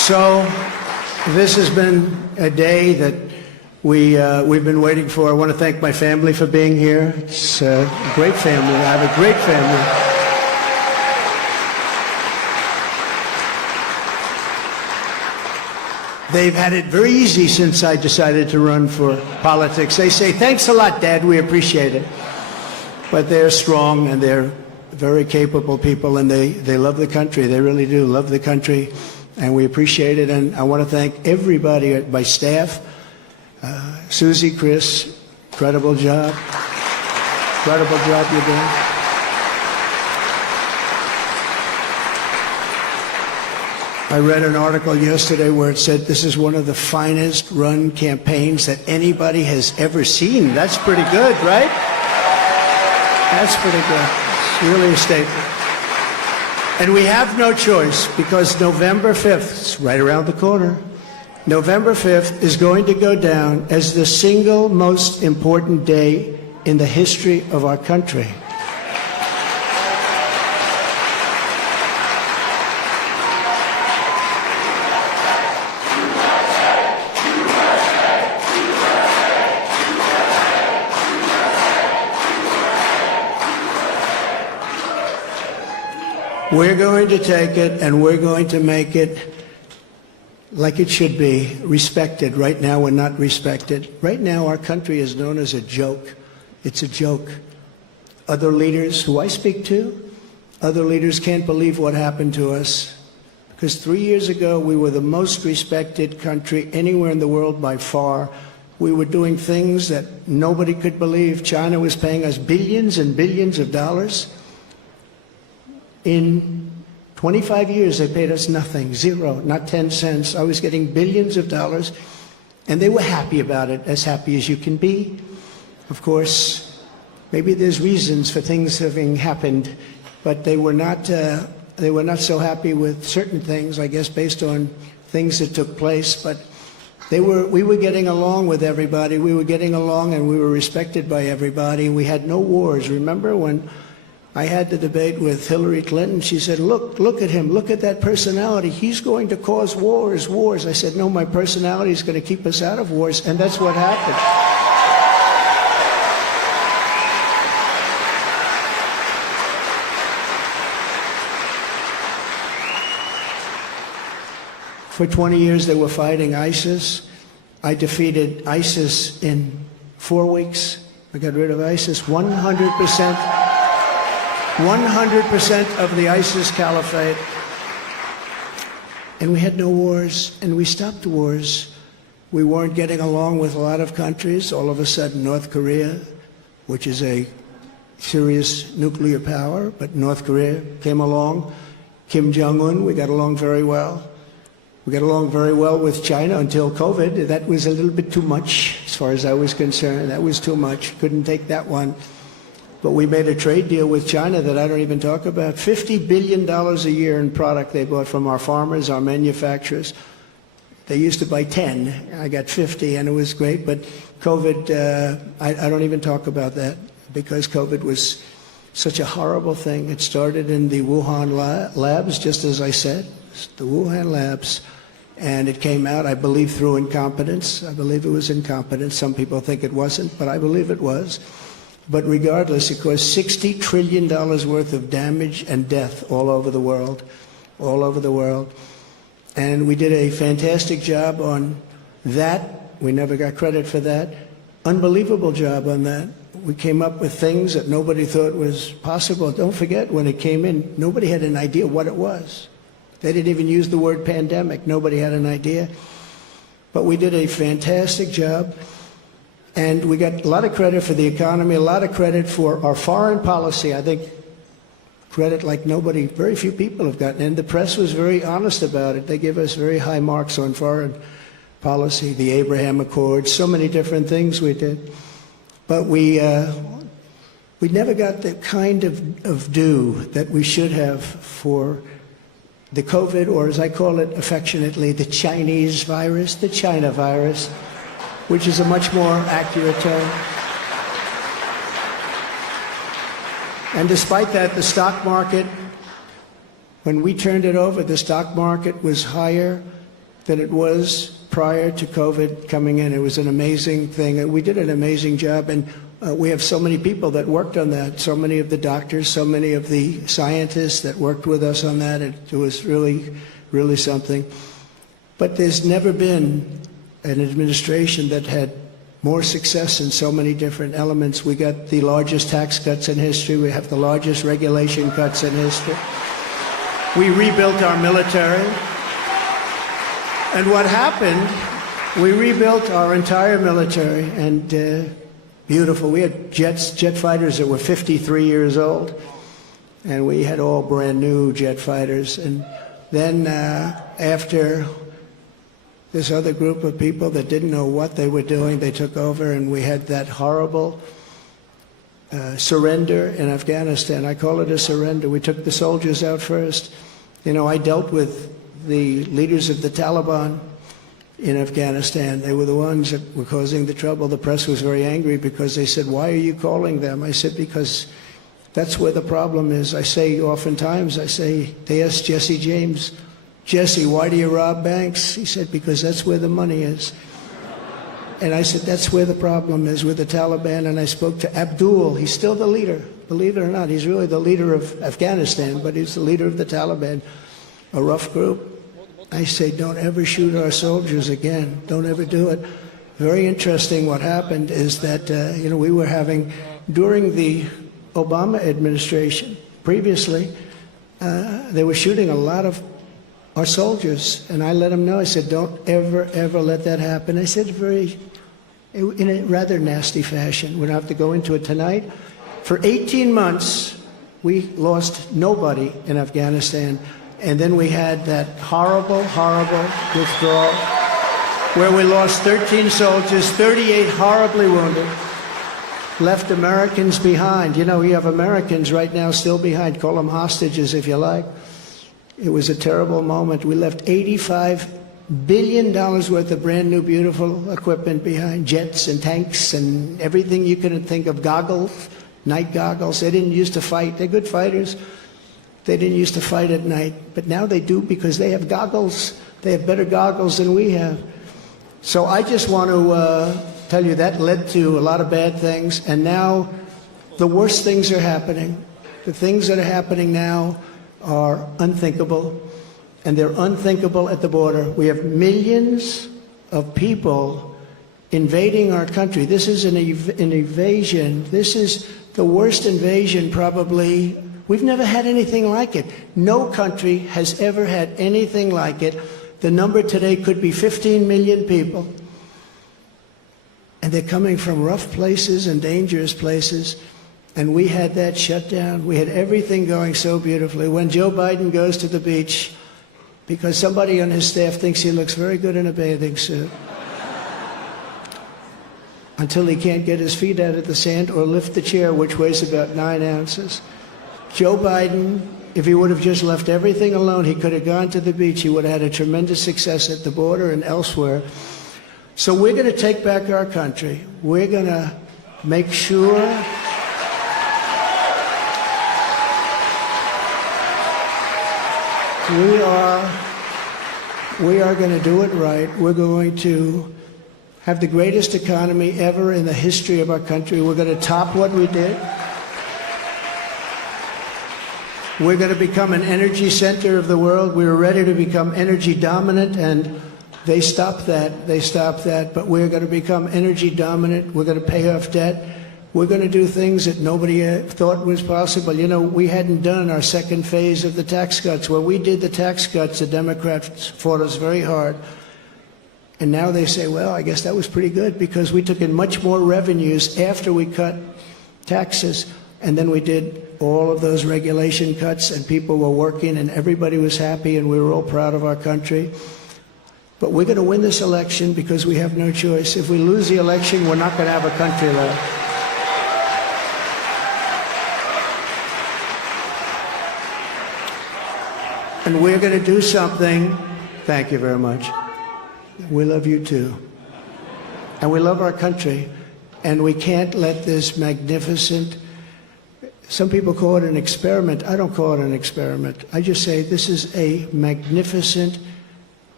So this has been a day that we've been waiting for. I want to thank my family for being here. It's a great family. I have a great family. They've had it very easy since I decided to run for politics. They say, thanks a lot, Dad, we appreciate it. But they're strong and they're very capable people, and they love the country. They really do love the country, and we appreciate it. And I want to thank everybody at my staff. Susie, Chris, incredible job. Incredible job you're doing. I read an article yesterday where it said this is one of the finest run campaigns that anybody has ever seen. That's pretty good, right? That's pretty good. It's really a statement. And we have no choice, because November 5th, it's right around the corner, November 5th is going to go down as the single most important day in the history of our country. We're going to take it and we're going to make it like it should be, respected. Right now, we're not respected. Right now, our country is known as a joke. It's a joke. Other leaders who I speak to, other leaders can't believe what happened to us. Because 3 years ago, we were the most respected country anywhere in the world by far. We were doing things that nobody could believe. China was paying us billions and billions of dollars. In 25 years, they paid us nothing, zero, not 10 cents. I was getting billions of dollars, and they were happy about it, as happy as you can be. Of course, maybe there's reasons for things having happened, but they were not so happy with certain things, I guess, based on things that took place. But we were getting along with everybody. We were getting along, and we were respected by everybody. We had no wars. Remember when I had the debate with Hillary Clinton? She said, look at him, look at that personality. He's going to cause wars. I said, no, my personality is going to keep us out of wars, and that's what happened. For 20 years, they were fighting ISIS. I defeated ISIS in 4 weeks. I got rid of ISIS 100%. 100% of the ISIS caliphate. And we had no wars, and we stopped wars. We weren't getting along with a lot of countries. All of a sudden, North Korea, which is a serious nuclear power, but North Korea came along. Kim Jong-un, we got along very well. We got along very well with China until COVID. That was a little bit too much, as far as I was concerned. That was too much. Couldn't take that one. But we made a trade deal with China that I don't even talk about. $50 billion a year in product they bought from our farmers, our manufacturers. They used to buy 10. I got 50, and it was great. But COVID, I don't even talk about that, because COVID was such a horrible thing. It started in the Wuhan labs, just as I said, the Wuhan labs. And it came out, I believe, through incompetence. I believe it was incompetence. Some people think it wasn't, but I believe it was. But regardless, it caused $60 trillion worth of damage and death all over the world, all over the world. And we did a fantastic job on that. We never got credit for that. Unbelievable job on that. We came up with things that nobody thought was possible. Don't forget, when it came in, nobody had an idea what it was. They didn't even use the word pandemic. Nobody had an idea. But we did a fantastic job. And we got a lot of credit for the economy, a lot of credit for our foreign policy. I think credit like nobody, very few people have gotten. And the press was very honest about it. They give us very high marks on foreign policy, the Abraham Accords, so many different things we did. But we never got the kind of due that we should have for the COVID, or as I call it affectionately, the Chinese virus, the China virus, which is a much more accurate term. And despite that, the stock market, when we turned it over, the stock market was higher than it was prior to COVID coming in. It was an amazing thing. We did an amazing job, and we have so many people that worked on that, so many of the doctors, so many of the scientists that worked with us on that. It was really, really something. But there's never been an administration that had more success in so many different elements. We got the largest tax cuts in history. We have the largest regulation cuts in history. We rebuilt our military. And what happened, we rebuilt our entire military, and beautiful. We had jet fighters that were 53 years old, and we had all brand new jet fighters. And then after this other group of people that didn't know what they were doing, they took over, and we had that horrible surrender in Afghanistan. I call it a surrender. We took the soldiers out first. You know, I dealt with the leaders of the Taliban in Afghanistan. They were the ones that were causing the trouble. The press was very angry because they said, "Why are you calling them?" I said, "Because that's where the problem is." I say oftentimes, they asked Jesse James, "Jesse, why do you rob banks?" He said, "Because that's where the money is." And I said, that's where the problem is with the Taliban. And I spoke to Abdul. He's still the leader. Believe it or not, he's really the leader of Afghanistan, but he's the leader of the Taliban, a rough group. I say, don't ever shoot our soldiers again. Don't ever do it. Very interesting what happened is that, we were having, during the Obama administration, previously, they were shooting a lot of our soldiers, and I let them know. I said, don't ever, ever let that happen. I said in a rather nasty fashion. We don't have to go into it tonight. For 18 months, we lost nobody in Afghanistan, and then we had that horrible, horrible withdrawal where we lost 13 soldiers, 38 horribly wounded, left Americans behind. You know, we have Americans right now still behind. Call them hostages if you like. It was a terrible moment. We left $85 billion worth of brand new, beautiful equipment behind, jets and tanks and everything you can think of, goggles, night goggles. They didn't used to fight. They're good fighters. They didn't used to fight at night, but now they do because they have goggles. They have better goggles than we have. So I just want to tell you that led to a lot of bad things, and now the worst things are happening. The things that are happening now are unthinkable, and they're unthinkable at the border. We have millions of people invading our country. This is an invasion. This is the worst invasion probably. We've never had anything like it. No country has ever had anything like it. The number today could be 15 million people. And they're coming from rough places and dangerous places. And we had that shut down. We had everything going so beautifully. When Joe Biden goes to the beach, because somebody on his staff thinks he looks very good in a bathing suit, until he can't get his feet out of the sand or lift the chair, which weighs about 9 ounces. Joe Biden, if he would have just left everything alone, he could have gone to the beach. He would have had a tremendous success at the border and elsewhere. So we're going to take back our country. We're going to make sure we are going to do it right. We're going to have the greatest economy ever in the history of our country. We're going to top what we did. We're going to become an energy center of the world. We were ready to become energy dominant, and they stopped that. They stopped that. But we're going to become energy dominant. We're going to pay off debt. We're going to do things that nobody thought was possible. You know, we hadn't done our second phase of the tax cuts. When we did the tax cuts, the Democrats fought us very hard. And now they say, well, I guess that was pretty good because we took in much more revenues after we cut taxes. And then we did all of those regulation cuts, and people were working, and everybody was happy, and we were all proud of our country. But we're going to win this election because we have no choice. If we lose the election, we're not going to have a country left. And we're going to do something. Thank you very much. We love you too. And we love our country. And we can't let this magnificent, some people call it an experiment. I don't call it an experiment. I just say this is a magnificent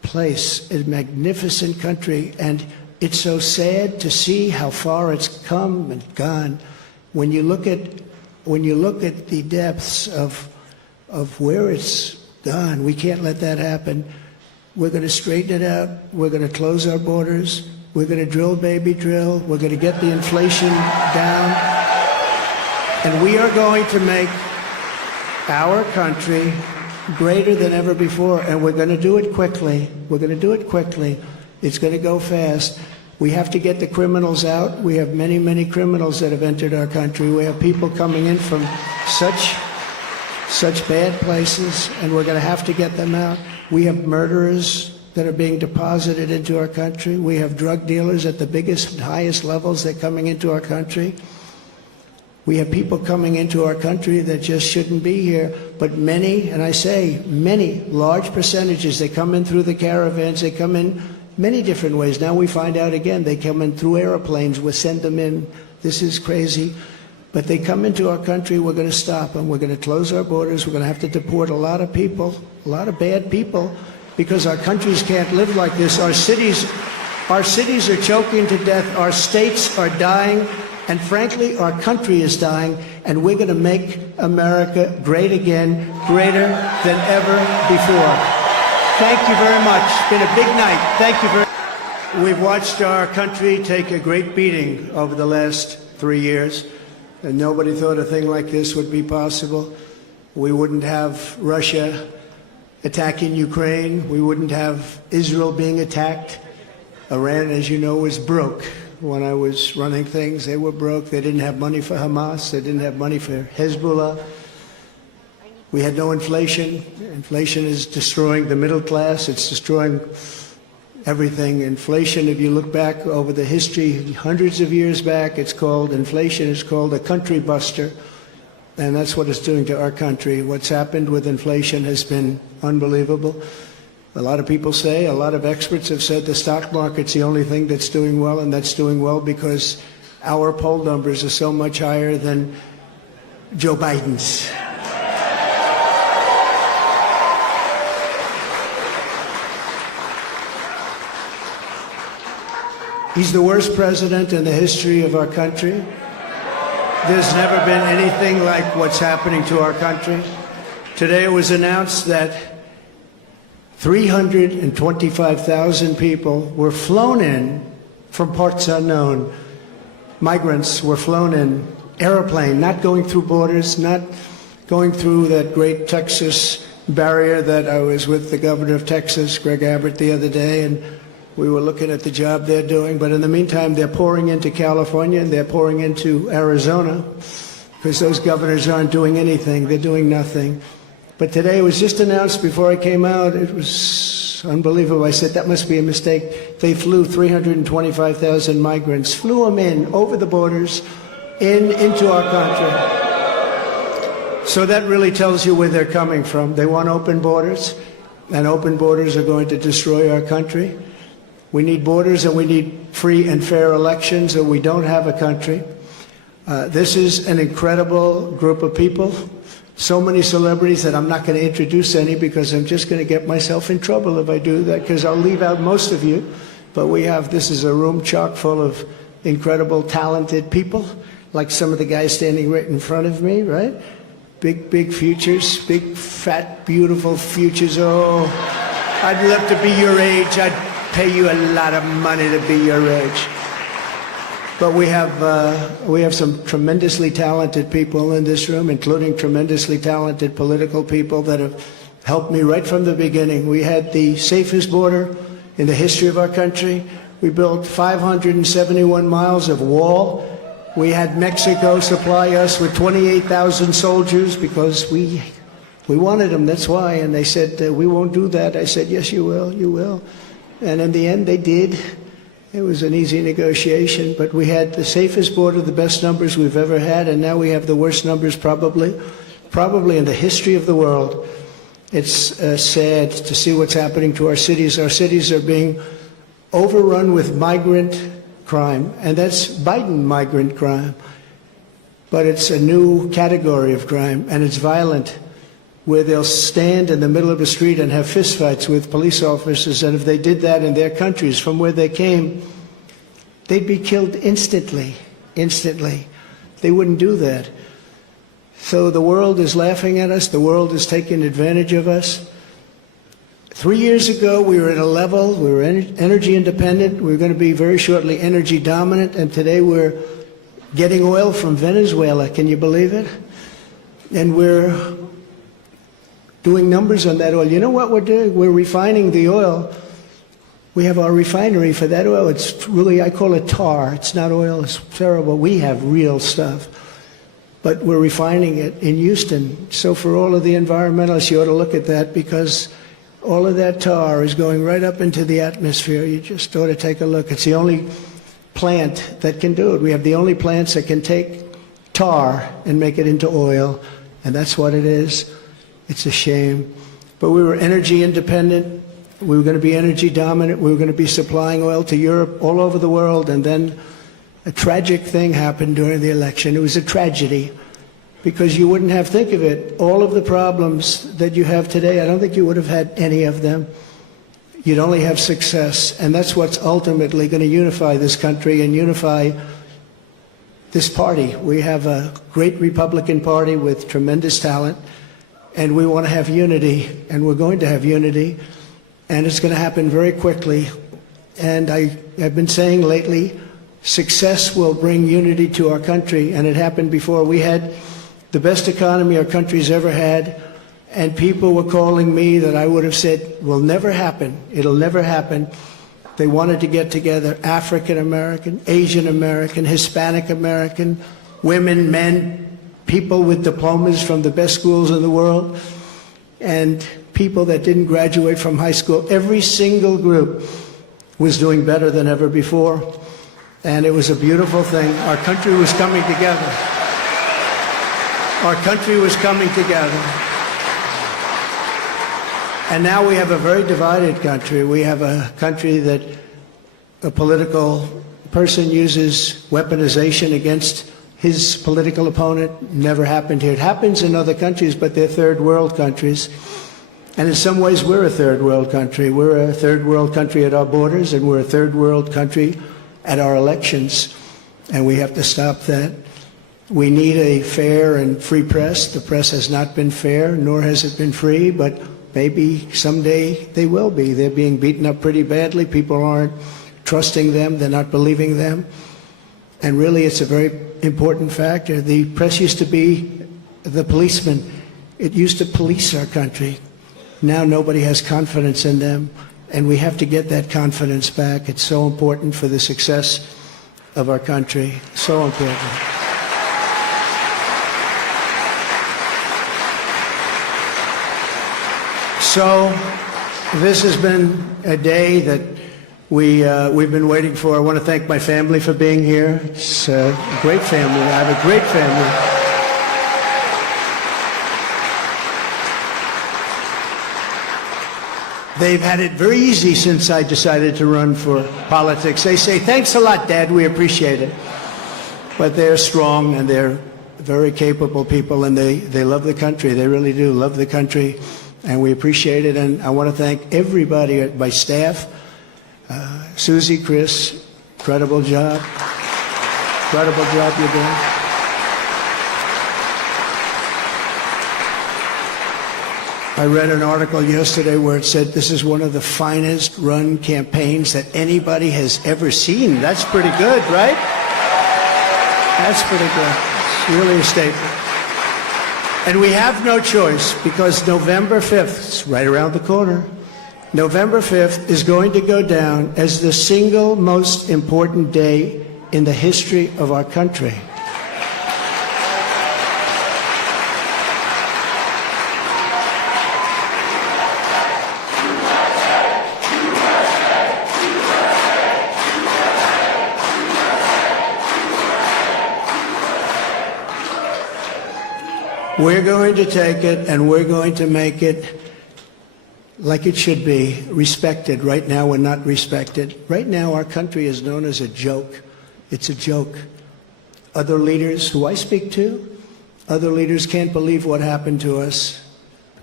place, a magnificent country, and it's so sad to see how far it's come and gone. When you look at the depths of where it's gone, we can't let that happen. We're going to straighten it out. We're going to close our borders. We're going to drill, baby, drill. We're going to get the inflation down. And we are going to make our country greater than ever before. And we're going to do it quickly. We're going to do it quickly. It's going to go fast. We have to get the criminals out. We have many, many criminals that have entered our country. We have people coming in from such bad places, and we're going to have to get them out. We have murderers that are being deposited into our country. We have drug dealers at the biggest and highest levels that are coming into our country. We have people coming into our country that just shouldn't be here. But many, and I say many, large percentages, they come in through the caravans, they come in many different ways. Now we find out again, they come in through airplanes, we send them in. This is crazy. But they come into our country, we're going to stop them. We're going to close our borders. We're going to have to deport a lot of people, a lot of bad people, because our countries can't live like this. Our cities are choking to death. Our states are dying. And frankly, our country is dying. And we're going to make America great again, greater than ever before. Thank you very much. It's been a big night. Thank you very much. We've watched our country take a great beating over the last 3 years. And nobody thought a thing like this would be possible. We wouldn't have Russia attacking Ukraine. We wouldn't have Israel being attacked. Iran, as you know, was broke. When I was running things, they were broke. They didn't have money for Hamas. They didn't have money for Hezbollah. We had no inflation. Inflation is destroying the middle class. It's destroying everything. Inflation, if you look back over the history, hundreds of years back, inflation is called a country buster. And that's what it's doing to our country. What's happened with inflation has been unbelievable. A lot of people say, a lot of experts have said the stock market's the only thing that's doing well, and that's doing well because our poll numbers are so much higher than Joe Biden's. He's the worst president in the history of our country. There's never been anything like what's happening to our country. Today it was announced that 325,000 people were flown in from parts unknown. Migrants were flown in, airplane, not going through borders, not going through that great Texas barrier that I was with the governor of Texas, Greg Abbott, the other day, and we were looking at the job they're doing. But in the meantime, they're pouring into California and they're pouring into Arizona because those governors aren't doing anything. They're doing nothing. But today it was just announced before I came out. It was unbelievable. I said, that must be a mistake. They flew 325,000 migrants, flew them in over the borders into our country. So that really tells you where they're coming from. They want open borders, and open borders are going to destroy our country. We need borders and we need free and fair elections, or we don't have a country. This is an incredible group of people. So many celebrities that I'm not going to introduce any because I'm just going to get myself in trouble if I do that, because I'll leave out most of you. But this is a room chock full of incredible, talented people, like some of the guys standing right in front of me, right? Big futures, big, fat, beautiful futures. Oh, I'd love to be your age. I'd pay you a lot of money to be your age. But we have some tremendously talented people in this room, including tremendously talented political people that have helped me right from the beginning. We had the safest border in the history of our country. We built 571 miles of wall. We had Mexico supply us with 28,000 soldiers because we wanted them, that's why. And they said, we won't do that. I said, yes, you will, you will. And in the end, they did. It was an easy negotiation, but we had the safest border, the best numbers we've ever had, and now we have the worst numbers probably in the history of the world. It's sad to see what's happening to our cities. Our cities are being overrun with migrant crime, and that's Biden migrant crime. But it's a new category of crime, and it's violent. where they'll stand in the middle of a street and have fistfights with police officers, and if they did that in their countries from where they came, they'd be killed instantly, instantly. They wouldn't do that. So the world is laughing at us. The world is taking advantage of us. 3 years ago, we were at a level, we were energy independent. We were going to be very shortly energy dominant, and today we're getting oil from Venezuela. Can you believe it? And we're doing numbers on that oil. You know what we're doing? We're refining the oil. We have our refinery for that oil. It's really, I call it tar. It's not oil. It's terrible. We have real stuff. But we're refining it in Houston. So for all of the environmentalists, you ought to look at that, because all of that tar is going right up into the atmosphere. You just ought to take a look. It's the only plant that can do it. We have the only plants that can take tar and make it into oil, and that's what it is. It's a shame. But we were energy independent. We were going to be energy dominant. We were going to be supplying oil to Europe, all over the world, and then a tragic thing happened during the election. It was a tragedy, because you wouldn't have, think of it, all of the problems that you have today, I don't think you would have had any of them. You'd only have success, and that's what's ultimately going to unify this country and unify this party. We have a great Republican Party with tremendous talent, and we want to have unity, and we're going to have unity, and it's going to happen very quickly. And I've been saying lately, success will bring unity to our country, and it happened before. We had the best economy our country's ever had, and people were calling me that I would have said will never happen. It'll never happen. They wanted to get together, African American, Asian American, Hispanic American, women, men, people with diplomas from the best schools in the world, and people that didn't graduate from high school. Every single group was doing better than ever before. And it was a beautiful thing. Our country was coming together. Our country was coming together. And now we have a very divided country. We have a country that a political person uses weaponization against his political opponent. Never happened here. It happens in other countries, but they're third world countries. And in some ways, we're a third world country. We're a third world country at our borders, and we're a third world country at our elections, and we have to stop that. We need a fair and free press. The press has not been fair, nor has it been free, but maybe someday they will be. They're being beaten up pretty badly. People aren't trusting them. They're not believing them. And really, it's a very important factor. The press used to be the policeman. It used to police our country. Now nobody has confidence in them. And we have to get that confidence back. It's so important for the success of our country. So important. So this has been a day that we've been waiting for. I want to thank my family for being here. It's a great family. I have a great family. They've had it very easy since I decided to run for politics. They say, thanks a lot, Dad, we appreciate it. But they're strong, and they're very capable people, and they love the country. They really do love the country, and we appreciate it. And I want to thank everybody, my staff, Susie, Chris, incredible job. Incredible job you're doing. I read an article yesterday where it said this is one of the finest run campaigns that anybody has ever seen. That's pretty good, right? That's pretty good. It's really a statement. And we have no choice, because November 5th, it's right around the corner, November 5th is going to go down as the single most important day in the history of our country. We're going to take it, and we're going to make it like it should be, respected. Right now, we're not respected. Right now, our country is known as a joke. It's a joke. Other leaders who I speak to, other leaders can't believe what happened to us.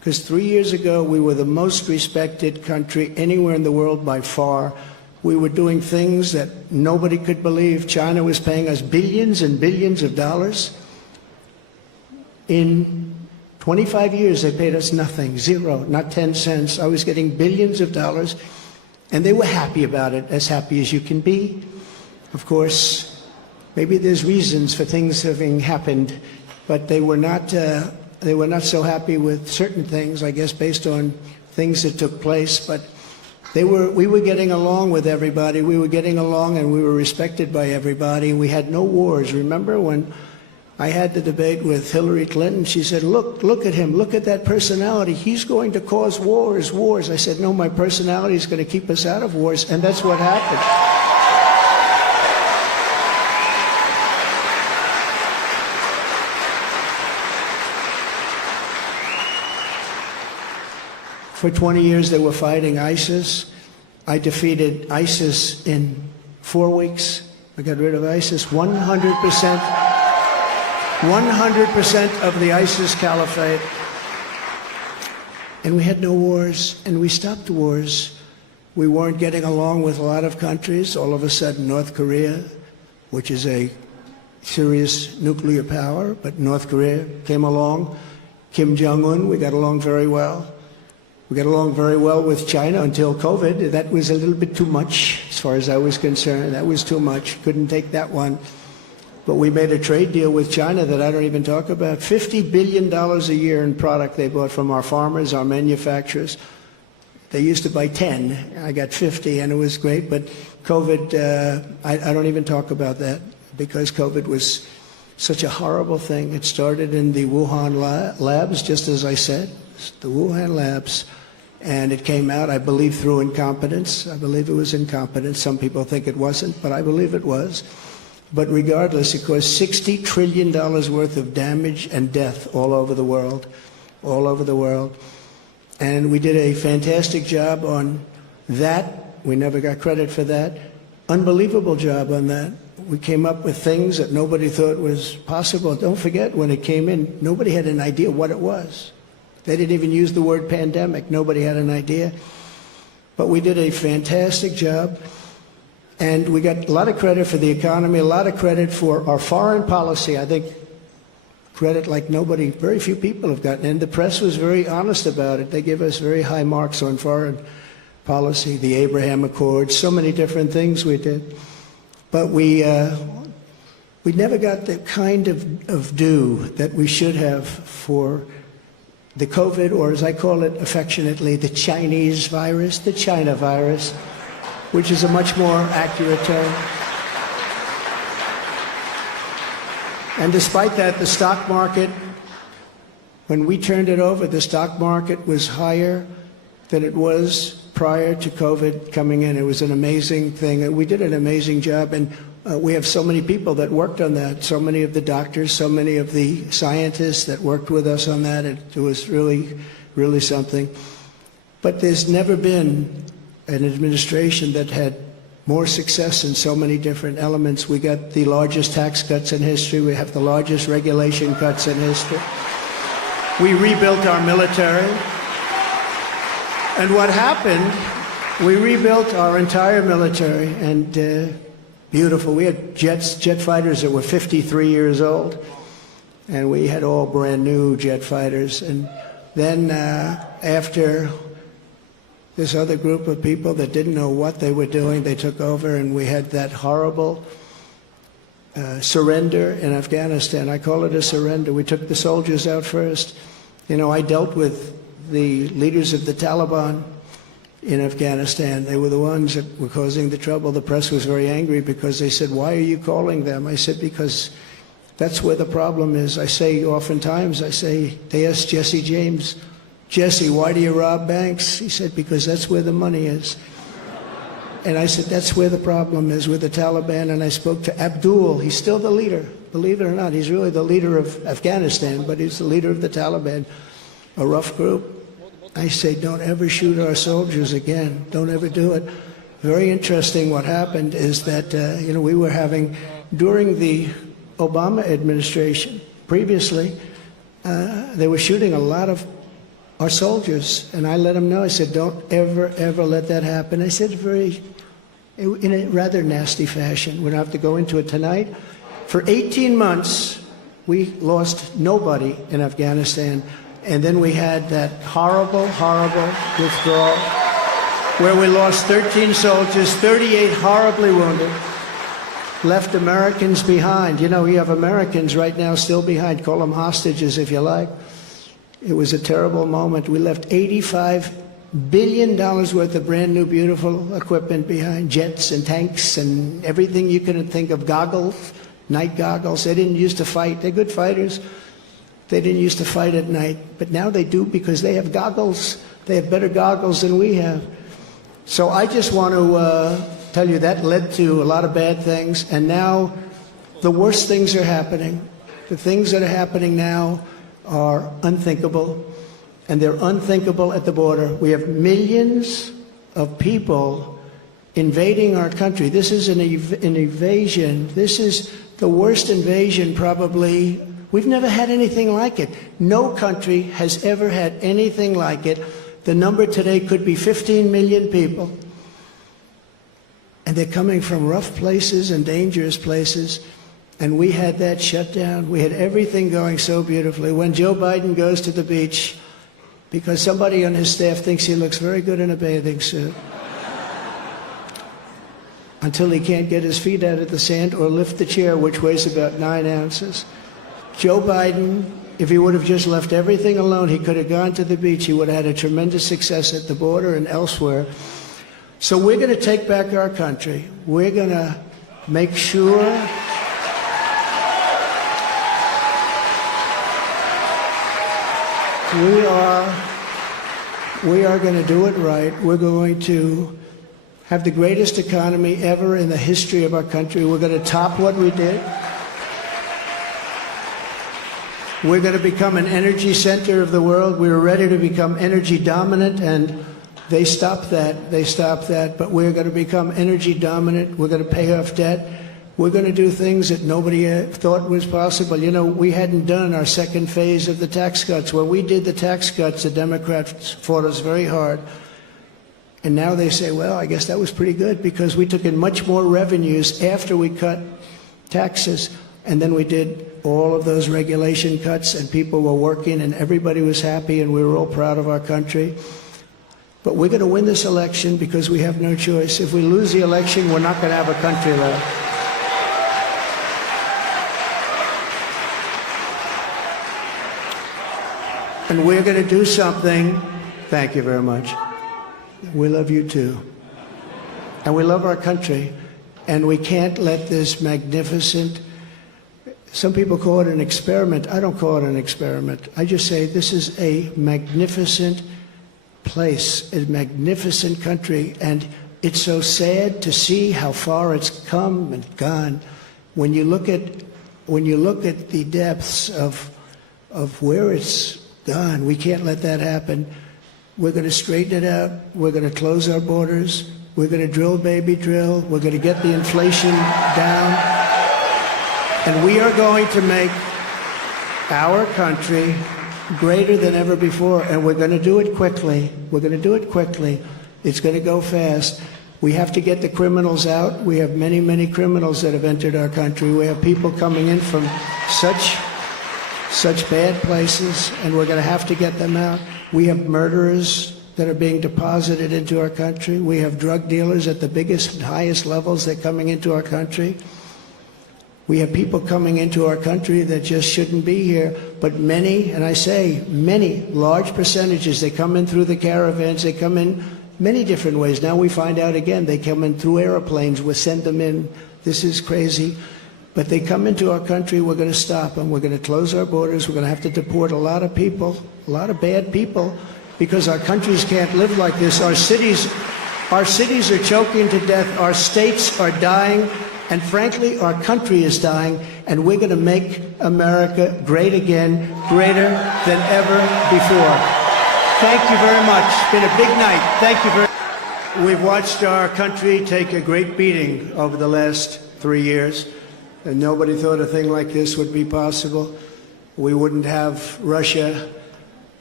Because 3 years ago, we were the most respected country anywhere in the world by far. We were doing things that nobody could believe. China was paying us billions and billions of dollars. In 25 years, they paid us nothing, zero, not 10 cents. I was getting billions of dollars, and they were happy about it, as happy as you can be. Of course, maybe there's reasons for things having happened, but they were not so happy with certain things, I guess, based on things that took place. But we were getting along with everybody. We were getting along, and we were respected by everybody. We had no wars. Remember when I had the debate with Hillary Clinton? She said, look at him. Look at that personality. He's going to cause wars. I said, no, my personality is going to keep us out of wars. And that's what happened. For 20 years, they were fighting ISIS. I defeated ISIS in 4 weeks. I got rid of ISIS 100%. 100% of the ISIS caliphate. And we had no wars, and we stopped wars. We weren't getting along with a lot of countries. All of a sudden, North Korea, which is a serious nuclear power, but North Korea came along. Kim Jong-un, we got along very well. We got along very well with China until COVID. That was a little bit too much, as far as I was concerned. That was too much. Couldn't take that one. But we made a trade deal with China that I don't even talk about. $50 billion a year in product they bought from our farmers, our manufacturers. They used to buy 10. I got 50, and it was great. But COVID, I don't even talk about that, because COVID was such a horrible thing. It started in the Wuhan labs, just as I said, the Wuhan labs. And it came out, I believe, through incompetence. I believe it was incompetence. Some people think it wasn't, but I believe it was. But regardless, it caused $60 trillion worth of damage and death all over the world, all over the world. And we did a fantastic job on that. We never got credit for that. Unbelievable job on that. We came up with things that nobody thought was possible. Don't forget, when it came in, nobody had an idea what it was. They didn't even use the word pandemic. Nobody had an idea. But we did a fantastic job. And we got a lot of credit for the economy, a lot of credit for our foreign policy. I think credit like nobody, very few people have gotten. And the press was very honest about it. They gave us very high marks on foreign policy, the Abraham Accords, so many different things we did. But we never got the kind of due that we should have for the COVID, or as I call it affectionately, the Chinese virus, the China virus, which is a much more accurate term. And despite that, the stock market, when we turned it over, the stock market was higher than it was prior to COVID coming in. It was an amazing thing. We did an amazing job, and we have so many people that worked on that, so many of the doctors, so many of the scientists that worked with us on that. It was really, really something. But there's never been an administration that had more success in so many different elements. We got the largest tax cuts in history. We have the largest regulation cuts in history. We rebuilt our military. And what happened, we rebuilt our entire military, and beautiful. We had jet fighters that were 53 years old, and we had all brand new jet fighters. And then after this other group of people that didn't know what they were doing, they took over, and we had that horrible surrender in Afghanistan. I call it a surrender. We took the soldiers out first. You know, I dealt with the leaders of the Taliban in Afghanistan. They were the ones that were causing the trouble. The press was very angry because they said, "Why are you calling them?" I said, because that's where the problem is. I say oftentimes, they asked Jesse James, "Jesse, why do you rob banks?" He said, "Because that's where the money is." And I said, that's where the problem is with the Taliban. And I spoke to Abdul. He's still the leader. Believe it or not, he's really the leader of Afghanistan, but he's the leader of the Taliban, a rough group. I say, don't ever shoot our soldiers again. Don't ever do it. Very interesting what happened is that, we were having, during the Obama administration, previously, they were shooting a lot of our soldiers. And I let them know, I said, don't ever, ever let that happen. I said in a rather nasty fashion. We don't have to go into it tonight. For 18 months, we lost nobody in Afghanistan. And then we had that horrible, horrible withdrawal where we lost 13 soldiers, 38 horribly wounded, left Americans behind. You know, we have Americans right now still behind. Call them hostages if you like. It was a terrible moment. We left $85 billion worth of brand new, beautiful equipment behind, jets and tanks and everything you can think of, goggles, night goggles. They didn't used to fight. They're good fighters. They didn't used to fight at night, but now they do because they have goggles. They have better goggles than we have. So I just want to tell you that led to a lot of bad things, and now the worst things are happening. The things that are happening now are unthinkable, and they're unthinkable at the border. We have millions of people invading our country. This is an invasion. This is the worst invasion probably. We've never had anything like it. No country has ever had anything like it. The number today could be 15 million people. And they're coming from rough places and dangerous places. And we had that shut down. We had everything going so beautifully. When Joe Biden goes to the beach, because somebody on his staff thinks he looks very good in a bathing suit, until he can't get his feet out of the sand or lift the chair, which weighs about 9 ounces. Joe Biden, if he would have just left everything alone, he could have gone to the beach. He would have had a tremendous success at the border and elsewhere. So we're going to take back our country. We're going to make sure we are going to do it right. We're going to have the greatest economy ever in the history of our country. We're going to top what we did. We're going to become an energy center of the world. We were ready to become energy dominant, and they stopped that. They stopped that. But we're going to become energy dominant. We're going to pay off debt. We're going to do things that nobody thought was possible. You know, we hadn't done our second phase of the tax cuts. When we did the tax cuts, the Democrats fought us very hard. And now they say, well, I guess that was pretty good because we took in much more revenues after we cut taxes. And then we did all of those regulation cuts, and people were working, and everybody was happy, and we were all proud of our country. But we're going to win this election because we have no choice. If we lose the election, we're not going to have a country left. And we're going to do something. Thank you very much. We love you too. And we love our country. And we can't let this magnificent, some people call it an experiment. I don't call it an experiment. I just say this is a magnificent place, a magnificent country. And it's so sad to see how far it's come and gone. When you look at the depths of where it's gone, we can't let that happen. We're going to straighten it out. We're going to close our borders. We're going to drill, baby, drill. We're going to get the inflation down. And we are going to make our country greater than ever before. And we're going to do it quickly. We're going to do it quickly. It's going to go fast. We have to get the criminals out. We have many, many criminals that have entered our country. We have people coming in from such bad places, and we're going to have to get them out. We have murderers that are being deposited into our country. We have drug dealers at the biggest and highest levels that are coming into our country. We have people coming into our country that just shouldn't be here, but many, and I say many, large percentages, they come in through the caravans, they come in many different ways. Now we find out again, they come in through airplanes, we send them in. This is crazy. But they come into our country, we're going to stop them. We're going to close our borders. We're going to have to deport a lot of people, a lot of bad people, because our countries can't live like this. Our cities are choking to death. Our states are dying. And frankly, our country is dying. And we're going to make America great again, greater than ever before. Thank you very much. It's been a big night. Thank you very much. We've watched our country take a great beating over the last 3 years. And nobody thought a thing like this would be possible. We wouldn't have Russia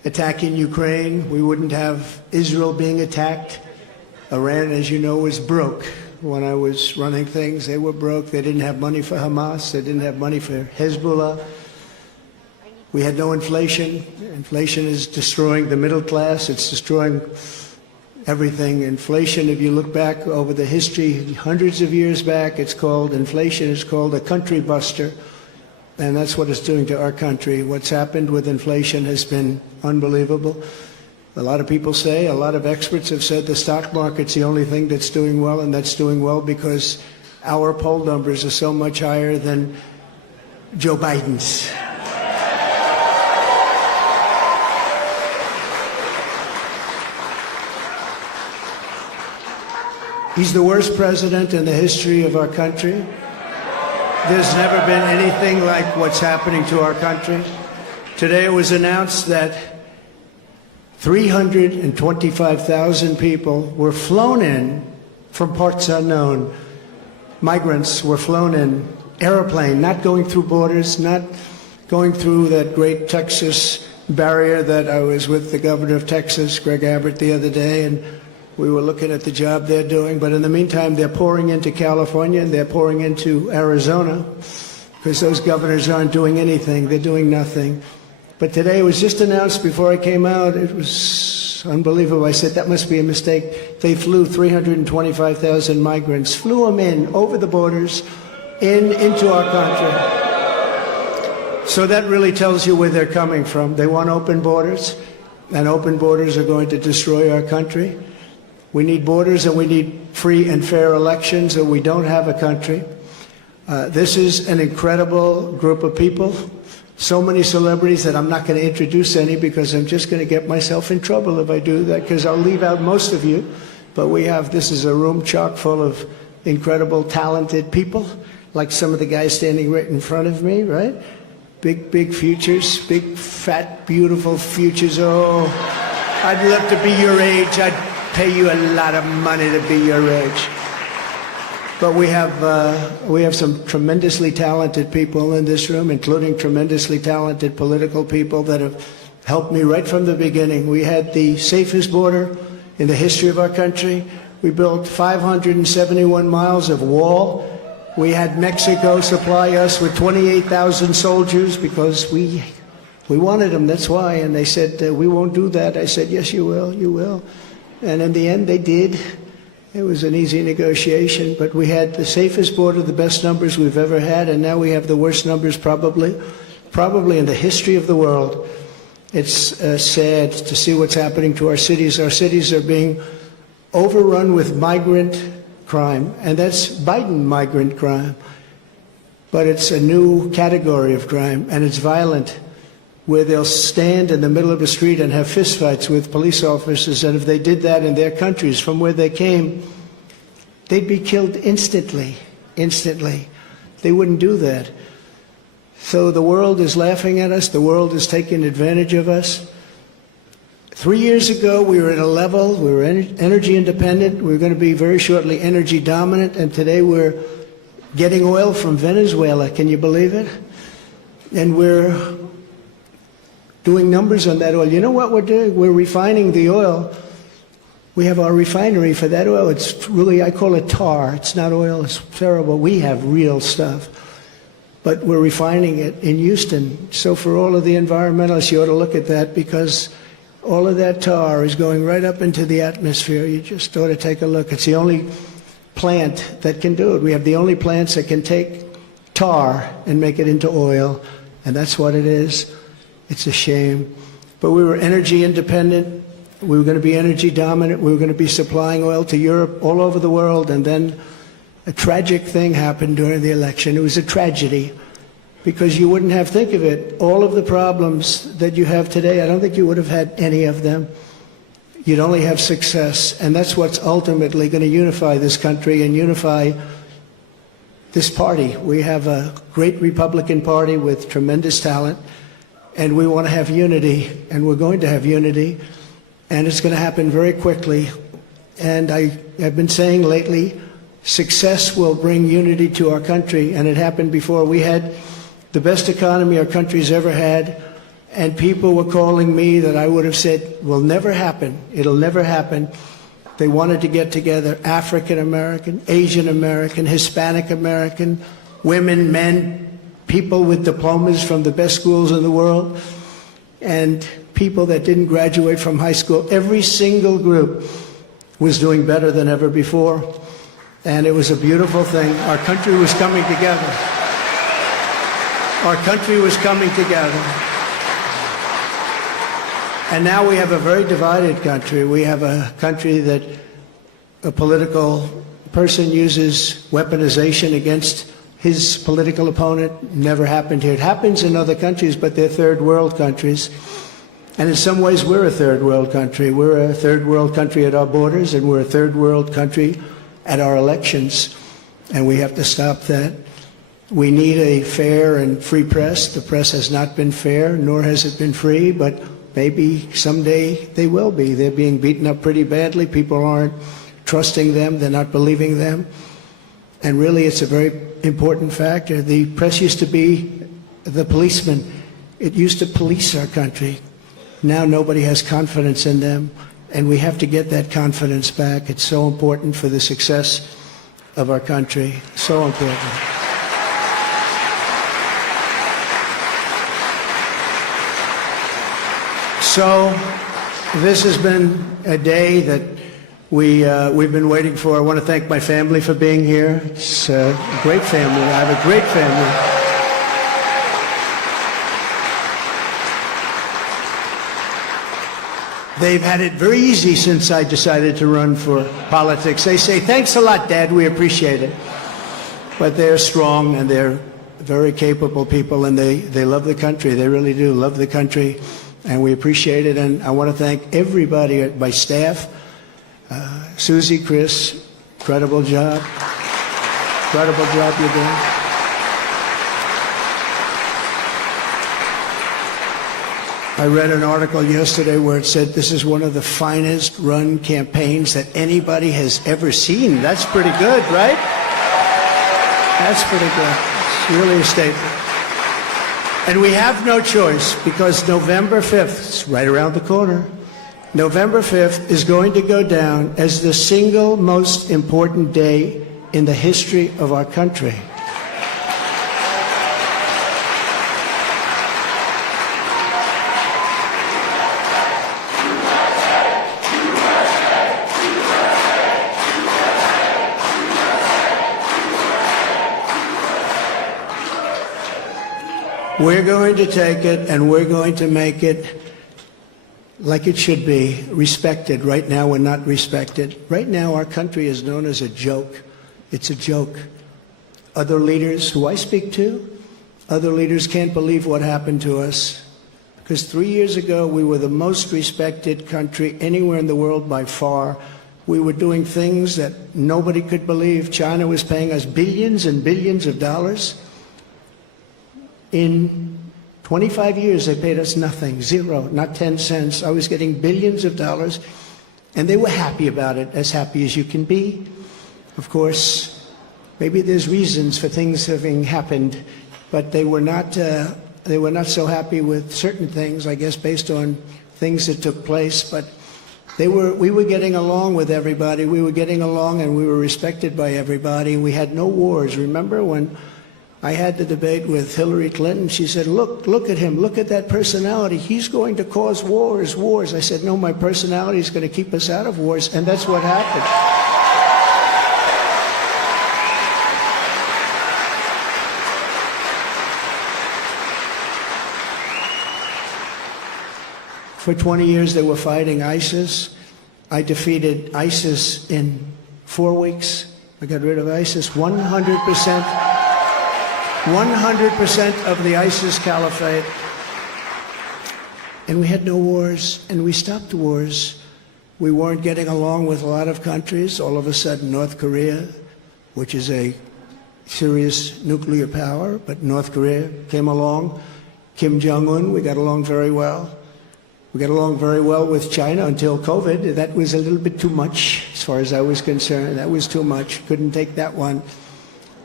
attacking Ukraine. We wouldn't have Israel being attacked. Iran, as you know, was broke. When I was running things, they were broke. They didn't have money for Hamas. They didn't have money for Hezbollah. We had no inflation. Inflation is destroying the middle class. It's destroying everything. Inflation, if you look back over the history, hundreds of years back, inflation is called a country buster. And that's what it's doing to our country. What's happened with inflation has been unbelievable. A lot of people say, a lot of experts have said the stock market's the only thing that's doing well, and that's doing well because our poll numbers are so much higher than Joe Biden's. He's the worst president in the history of our country. There's never been anything like what's happening to our country. Today it was announced that 325,000 people were flown in from parts unknown. Migrants were flown in, airplane, not going through borders, not going through that great Texas barrier that I was with the governor of Texas, Greg Abbott, the other day, and we were looking at the job they're doing. But in the meantime, they're pouring into California and they're pouring into Arizona because those governors aren't doing anything. They're doing nothing. But today it was just announced before I came out. It was unbelievable. I said, that must be a mistake. They flew 325,000 migrants, flew them in over the borders into our country. So that really tells you where they're coming from. They want open borders, and open borders are going to destroy our country. We need borders and we need free and fair elections, or we don't have a country. This is an incredible group of people. So many celebrities that I'm not going to introduce any because I'm just going to get myself in trouble if I do that, because I'll leave out most of you. But this is a room chock full of incredible, talented people, like some of the guys standing right in front of me, right? Big futures, big, fat, beautiful futures. Oh, I'd love to be your age. I'd pay you a lot of money to be your age. But we have some tremendously talented people in this room, including tremendously talented political people that have helped me right from the beginning. We had the safest border in the history of our country. We built 571 miles of wall. We had Mexico supply us with 28,000 soldiers because we wanted them, that's why. And they said, we won't do that. I said, yes, you will, you will. And in the end, they did. It was an easy negotiation, but we had the safest border, the best numbers we've ever had, and now we have the worst numbers probably in the history of the world. It's sad to see what's happening to our cities. Our cities are being overrun with migrant crime, and that's Biden migrant crime. But it's a new category of crime, and it's violent, where they'll stand in the middle of the street and have fistfights with police officers, and if they did that in their countries from where they came, they'd be killed instantly. They wouldn't do that. So the world is laughing at us. The world is taking advantage of us. 3 years ago, we were at a level, we were energy independent. We were going to be very shortly energy dominant, and today we're getting oil from Venezuela. Can you believe it? And we're doing numbers on that oil. You know what we're doing? We're refining the oil. We have our refinery for that oil. It's really, I call it tar. It's not oil. It's terrible. We have real stuff. But we're refining it in Houston. So for all of the environmentalists, you ought to look at that, because all of that tar is going right up into the atmosphere. You just ought to take a look. It's the only plant that can do it. We have the only plants that can take tar and make it into oil, and that's what it is. It's a shame. But we were energy independent. We were going to be energy dominant. We were going to be supplying oil to Europe, all over the world. And then a tragic thing happened during the election. It was a tragedy, because you wouldn't have, think of it, all of the problems that you have today, I don't think you would have had any of them. You'd only have success. And that's what's ultimately going to unify this country and unify this party. We have a great Republican Party with tremendous talent. And we want to have unity, and we're going to have unity, and it's going to happen very quickly. And I have been saying lately, success will bring unity to our country, and it happened before. We had the best economy our country's ever had, And people were calling me that I would have said will never happen. It'll never happen. They wanted to get together, African American, Asian American, Hispanic American, women, men, people with diplomas from the best schools in the world, and people that didn't graduate from high school. Every single group was doing better than ever before. And it was a beautiful thing. Our country was coming together. Our country was coming together. And now we have a very divided country. We have a country that a political person uses weaponization against his political opponent. Never happened here. It happens in other countries, but they're third world countries. And in some ways, we're a third world country. We're a third world country at our borders, and we're a third world country at our elections. And we have to stop that. We need a fair and free press. The press has not been fair, nor has it been free, but maybe someday they will be. They're being beaten up pretty badly. People aren't trusting them. They're not believing them. And really, it's a very important factor. The press used to be the policeman. It used to police our country. Now nobody has confidence in them, and we have to get that confidence back. It's so important for the success of our country. So important. So this has been a day that we've been waiting for. I want to thank my family for being here. It's a great family. I have a great family. They've had it very easy since I decided to run for politics. They say, thanks a lot, Dad, we appreciate it. But they're strong and they're very capable people, and they love the country. They really do love the country, and we appreciate it. And I want to thank everybody, my staff, Susie, Chris, incredible job. Incredible job you're doing. I read an article yesterday where it said this is one of the finest run campaigns that anybody has ever seen. That's pretty good, right? That's pretty good. It's really a statement. And we have no choice, because November 5th, it's right around the corner, November 5th is going to go down as the single most important day in the history of our country. We're going to take it and we're going to make it like it should be, respected. Right now, we're not respected. Right now, our country is known as a joke. It's a joke. Other leaders who I speak to, other leaders can't believe what happened to us. Because 3 years ago, we were the most respected country anywhere in the world by far. We were doing things that nobody could believe. China was paying us billions and billions of dollars. In 25 years, they paid us nothing, zero, not 10 cents. I was getting billions of dollars, and they were happy about it, as happy as you can be. Of course, maybe there's reasons for things having happened, but they were not so happy with certain things, I guess, based on things that took place. But we were getting along with everybody. We were getting along, and we were respected by everybody. We had no wars. Remember when I had the debate with Hillary Clinton? She said, look at him, look at that personality. He's going to cause wars. I said, no, my personality is going to keep us out of wars, and that's what happened. For 20 years, they were fighting ISIS. I defeated ISIS in 4 weeks. I got rid of ISIS 100%. 100% of the ISIS caliphate. And we had no wars, and we stopped wars. We weren't getting along with a lot of countries. All of a sudden, North Korea, which is a serious nuclear power, but North Korea came along. Kim Jong-un, we got along very well. We got along very well with China until COVID. That was a little bit too much, as far as I was concerned. That was too much. Couldn't take that one.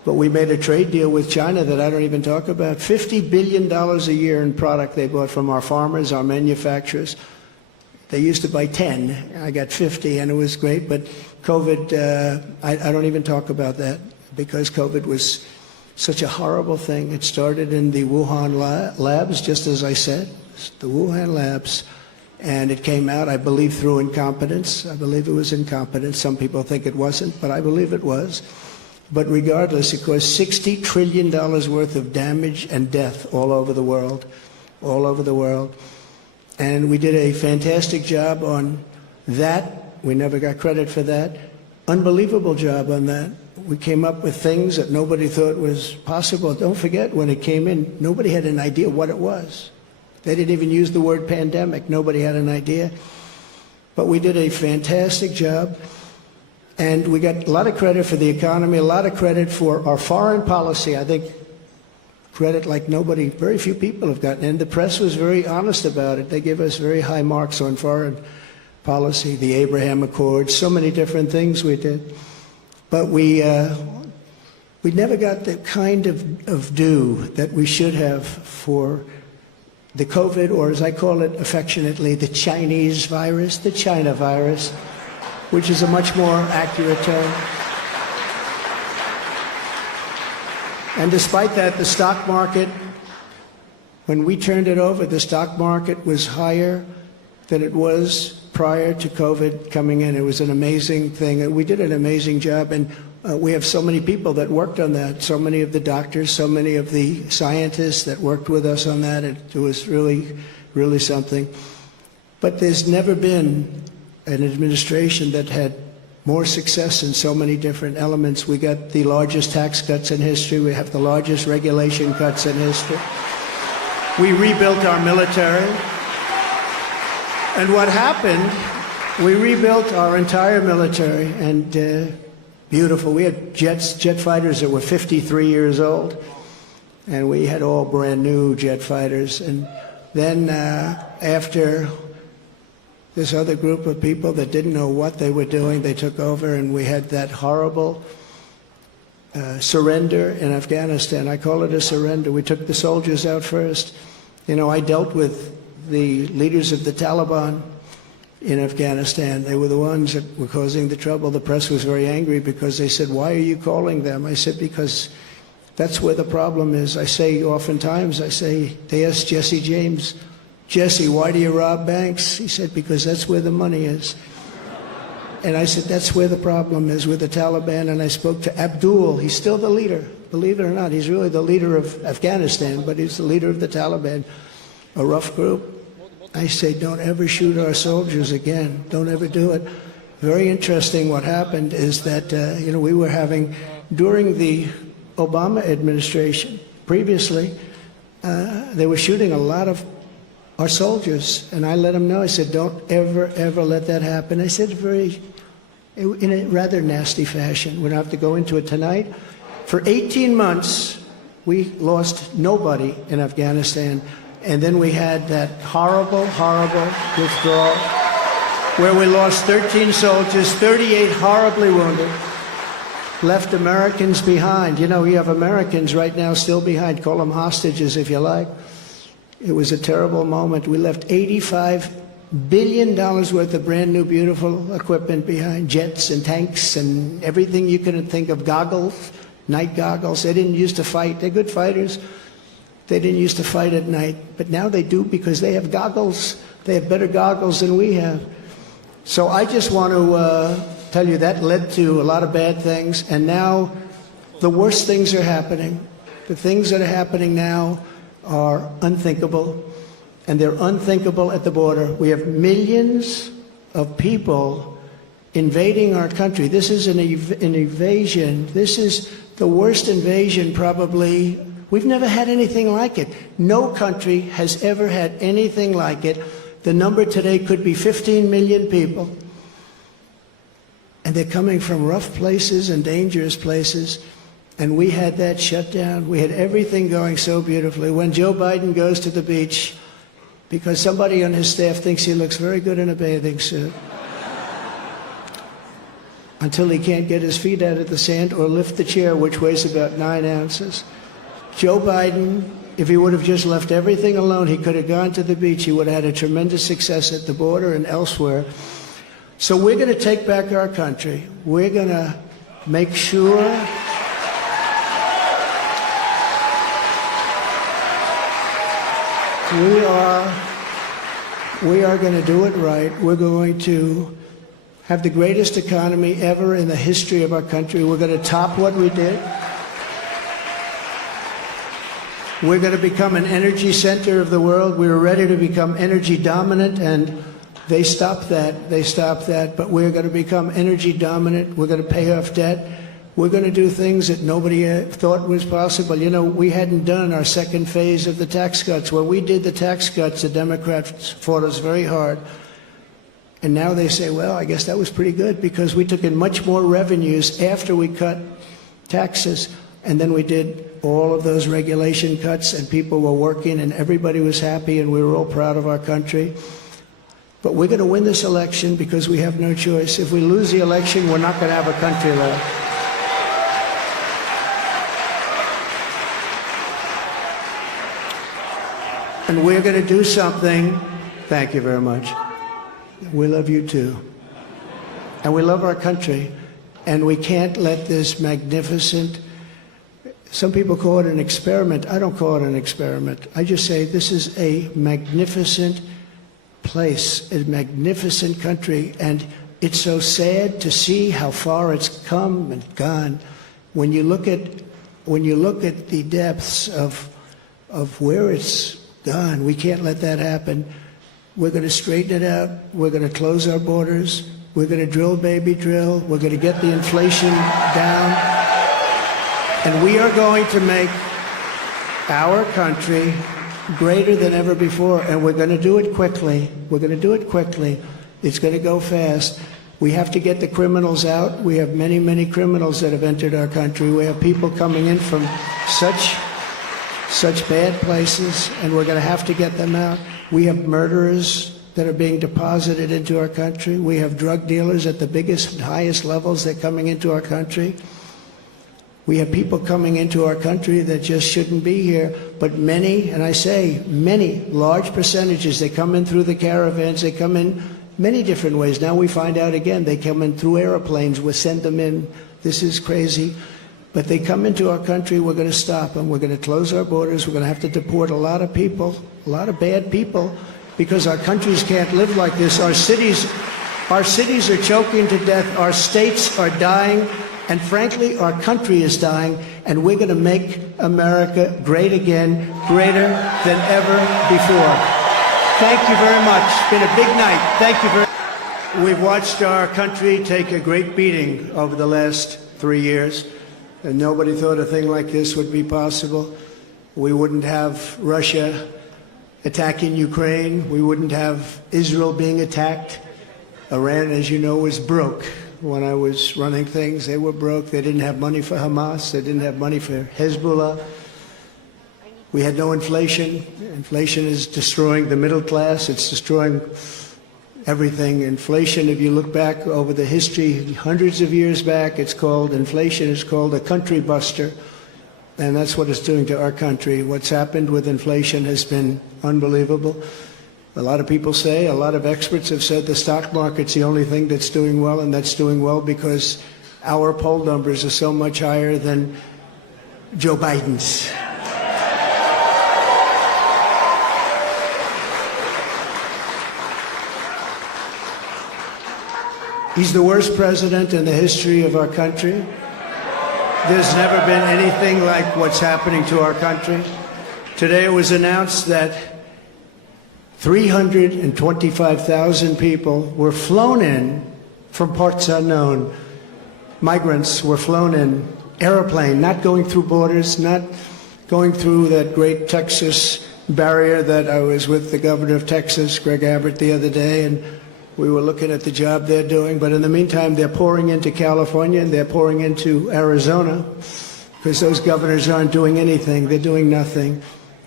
But we made a trade deal with China that I don't even talk about. $50 billion a year in product they bought from our farmers, our manufacturers. They used to buy 10. I got 50, and it was great. But COVID, I don't even talk about that because COVID was such a horrible thing. It started in the Wuhan labs, just as I said, the Wuhan labs. And it came out, I believe, through incompetence. I believe it was incompetence. Some people think it wasn't, but I believe it was. But regardless, it caused $60 trillion worth of damage and death all over the world, all over the world. And we did a fantastic job on that. We never got credit for that. Unbelievable job on that. We came up with things that nobody thought was possible. Don't forget, when it came in, nobody had an idea what it was. They didn't even use the word pandemic. Nobody had an idea. But we did a fantastic job. And we got a lot of credit for the economy, a lot of credit for our foreign policy. I think credit like nobody, very few people have gotten. And the press was very honest about it. They gave us very high marks on foreign policy, the Abraham Accords, so many different things we did. But we never got the kind of due that we should have for the COVID, or as I call it affectionately, the Chinese virus, the China virus, which is a much more accurate term. And despite that, the stock market, when we turned it over, the stock market was higher than it was prior to COVID coming in. It was an amazing thing. And we did an amazing job. And we have so many people that worked on that, so many of the doctors, so many of the scientists that worked with us on that. It was really, really something. But there's never been an administration that had more success in so many different elements. We got the largest tax cuts in history. We have the largest regulation cuts in history. We rebuilt our military. And what happened, we rebuilt our entire military, and beautiful. We had jet fighters that were 53 years old, and we had all brand new jet fighters. And then after this other group of people that didn't know what they were doing, they took over, and we had that horrible surrender in Afghanistan. I call it a surrender. We took the soldiers out first. You know, I dealt with the leaders of the Taliban in Afghanistan. They were the ones that were causing the trouble. The press was very angry because they said, "Why are you calling them?" I said, "Because that's where the problem is." I say oftentimes, they asked Jesse James, "Jesse, why do you rob banks?" He said, "Because that's where the money is." And I said, that's where the problem is with the Taliban. And I spoke to Abdul. He's still the leader. Believe it or not, he's really the leader of Afghanistan, but he's the leader of the Taliban, a rough group. I say, don't ever shoot our soldiers again. Don't ever do it. Very interesting what happened is that, we were having, during the Obama administration, previously, they were shooting a lot of our soldiers. And I let them know, I said, don't ever, ever let that happen. I said in a rather nasty fashion. We don't have to go into it tonight. For 18 months, we lost nobody in Afghanistan. And then we had that horrible, horrible withdrawal where we lost 13 soldiers, 38 horribly wounded, left Americans behind. You know, you have Americans right now still behind. Call them hostages if you like. It was a terrible moment. We left $85 billion worth of brand new, beautiful equipment behind, jets and tanks and everything you can think of, goggles, night goggles. They didn't used to fight. They're good fighters. They didn't used to fight at night, but now they do because they have goggles. They have better goggles than we have. So I just want to tell you that led to a lot of bad things, and now the worst things are happening. The things that are happening now are unthinkable, and they're unthinkable at the border. We have millions of people invading our country. This is an invasion. This is the worst invasion probably. We've never had anything like it. No country has ever had anything like it. The number today could be 15 million people. And they're coming from rough places and dangerous places. And we had that shut down. We had everything going so beautifully. When Joe Biden goes to the beach, because somebody on his staff thinks he looks very good in a bathing suit. until he can't get his feet out of the sand or lift the chair, which weighs about 9 ounces. Joe Biden, if he would have just left everything alone, he could have gone to the beach. He would have had a tremendous success at the border and elsewhere. So we're going to take back our country. We're going to make sure we are going to do it right. We're going to have the greatest economy ever in the history of our country. We're going to top what we did. We're going to become an energy center of the world. We were ready to become energy dominant, and they stopped that. They stopped that. But we're going to become energy dominant. We're going to pay off debt. We're going to do things that nobody thought was possible. You know, we hadn't done our second phase of the tax cuts. When we did the tax cuts, the Democrats fought us very hard. And now they say, well, I guess that was pretty good because we took in much more revenues after we cut taxes. And then we did all of those regulation cuts, and people were working, and everybody was happy, and we were all proud of our country. But we're going to win this election because we have no choice. If we lose the election, we're not going to have a country left. And we're going to do something. Thank you very much. We love you too. And we love our country. And we can't let this magnificent, some people call it an experiment. I don't call it an experiment. I just say this is a magnificent place, a magnificent country. And it's so sad to see how far it's come and gone. When you look at the depths of where it's gone, we can't let that happen. We're going to straighten it out. We're going to close our borders. We're going to drill, baby, drill. We're going to get the inflation down. And we are going to make our country greater than ever before. And we're going to do it quickly. We're going to do it quickly. It's going to go fast. We have to get the criminals out. We have many, many criminals that have entered our country. We have people coming in from such bad places, and we're going to have to get them out. We have murderers that are being deposited into our country. We have drug dealers at the biggest and highest levels that are coming into our country. We have people coming into our country that just shouldn't be here, but many, and I say many, large percentages, they come in through the caravans, they come in many different ways. Now we find out again, they come in through airplanes, we send them in. This is crazy. But they come into our country, we're going to stop them. We're going to close our borders. We're going to have to deport a lot of people, a lot of bad people, because our countries can't live like this. Our cities are choking to death. Our states are dying. And frankly, our country is dying. And we're going to make America great again, greater than ever before. Thank you very much. It's been a big night. Thank you very much. We've watched our country take a great beating over the last 3 years. And nobody thought a thing like this would be possible. We wouldn't have Russia attacking Ukraine. We wouldn't have Israel being attacked. Iran, as you know, was broke. When I was running things, they were broke. They didn't have money for Hamas. They didn't have money for Hezbollah. We had no inflation. Inflation is destroying the middle class. It's destroying everything. Inflation, if you look back over the history, hundreds of years back, inflation is called a country buster. And that's what it's doing to our country. What's happened with inflation has been unbelievable. A lot of people say, a lot of experts have said the stock market's the only thing that's doing well, and that's doing well because our poll numbers are so much higher than Joe Biden's. He's the worst president in the history of our country. There's never been anything like what's happening to our country. Today it was announced that 325,000 people were flown in from parts unknown. Migrants were flown in, airplane, not going through borders, not going through that great Texas barrier that I was with the governor of Texas, Greg Abbott, the other day, and we were looking at the job they're doing. But in the meantime, they're pouring into California and they're pouring into Arizona because those governors aren't doing anything. They're doing nothing.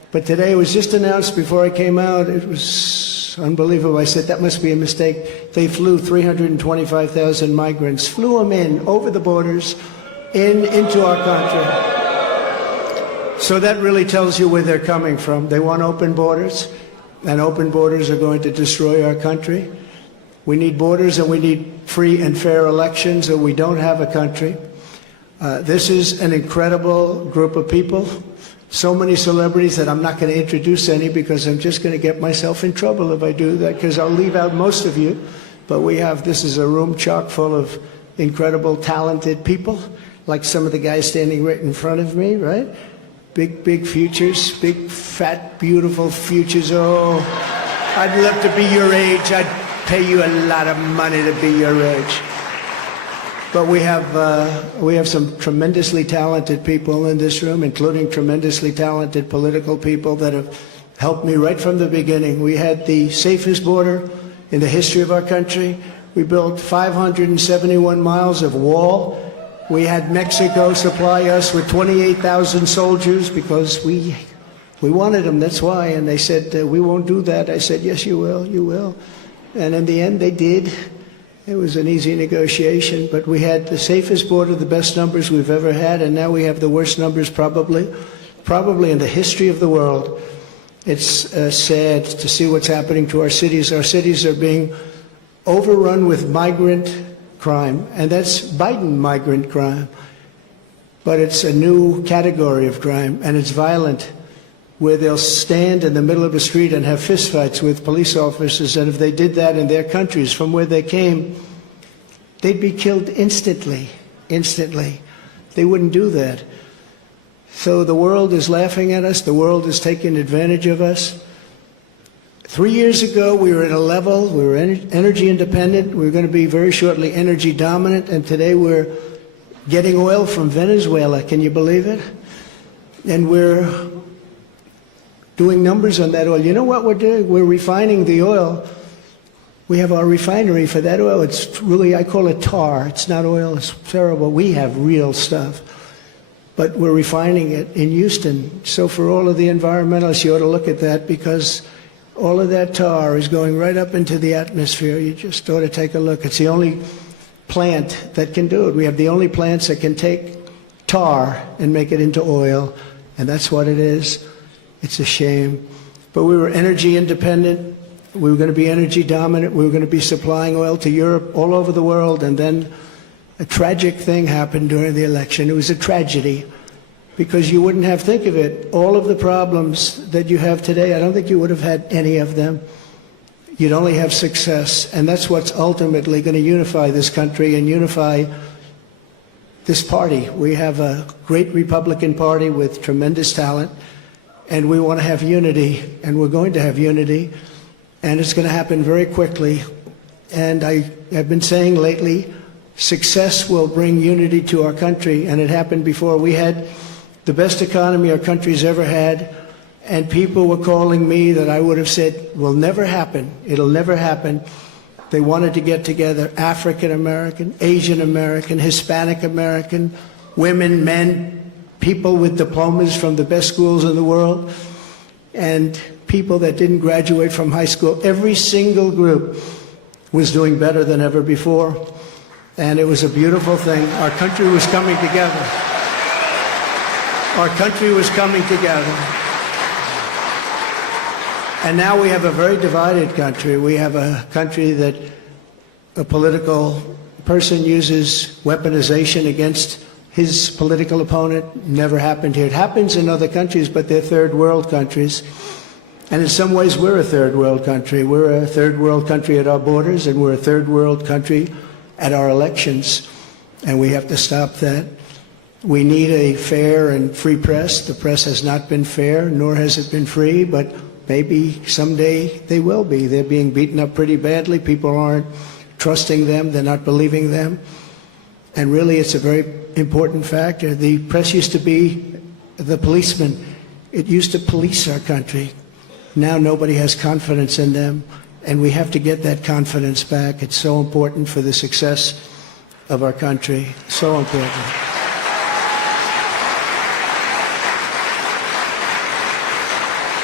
But today it was just announced before I came out. It was unbelievable. I said, that must be a mistake. They flew 325,000 migrants, flew them in over the borders, into our country. So that really tells you where they're coming from. They want open borders, and open borders are going to destroy our country. We need borders, and we need free and fair elections, or we don't have a country. This is an incredible group of people. So many celebrities that I'm not going to introduce any, because I'm just going to get myself in trouble if I do that, because I'll leave out most of you. But this is a room chock full of incredible, talented people, like some of the guys standing right in front of me, right? Big futures, big, fat, beautiful futures. Oh, I'd love to be your age. I'd pay you a lot of money to be your age. But we have some tremendously talented people in this room, including tremendously talented political people that have helped me right from the beginning. We had the safest border in the history of our country. We built 571 miles of wall. We had Mexico supply us with 28,000 soldiers because we wanted them, that's why. And they said, we won't do that. I said, yes, you will, you will. And in the end, they did. It was an easy negotiation, but we had the safest border, the best numbers we've ever had, and now we have the worst numbers probably in the history of the world. It's sad to see what's happening to our cities. Our cities are being overrun with migrant crime, and that's Biden migrant crime. But it's a new category of crime, and it's violent, where they'll stand in the middle of a street and have fistfights with police officers, and if they did that in their countries from where they came, they'd be killed instantly. They wouldn't do that. So the world is laughing at us. The world is taking advantage of us. 3 years ago, we were at a level, we were energy independent. We were going to be very shortly energy dominant. And today we're getting oil from Venezuela. Can you believe it? And we're doing numbers on that oil. You know what we're doing? We're refining the oil. We have our refinery for that oil. It's really, I call it tar. It's not oil. It's terrible. We have real stuff. But we're refining it in Houston. So for all of the environmentalists, you ought to look at that, because all of that tar is going right up into the atmosphere. You just ought to take a look. It's the only plant that can do it. We have the only plants that can take tar and make it into oil, and that's what it is. It's a shame. But we were energy independent. We were going to be energy dominant. We were going to be supplying oil to Europe, all over the world, and then a tragic thing happened during the election. It was a tragedy, because you wouldn't have, think of it, all of the problems that you have today, I don't think you would have had any of them. You'd only have success, and that's what's ultimately going to unify this country and unify this party. We have a great Republican Party with tremendous talent, and we want to have unity, and we're going to have unity, and it's going to happen very quickly. And I have been saying lately, success will bring unity to our country, and it happened before. We had the best economy our country's ever had, and people were calling me that I would have said will never happen. It'll never happen. They wanted to get together, African American, Asian American, Hispanic American, women, men, people with diplomas from the best schools in the world, and people that didn't graduate from high school. Every single group was doing better than ever before, and it was a beautiful thing. Our country was coming together. Our country was coming together. And now we have a very divided country. We have a country that a political person uses weaponization against his political opponent. Never happened here. It happens in other countries, but they're third world countries. And in some ways, we're a third world country. We're a third world country at our borders, and we're a third world country at our elections. And we have to stop that. We need a fair and free press. The press has not been fair, nor has it been free, but maybe someday they will be. They're being beaten up pretty badly. People aren't trusting them. They're not believing them. And really, it's a very important factor. The press used to be the policeman. It used to police our country. Now nobody has confidence in them, and we have to get that confidence back. It's so important for the success of our country. So important.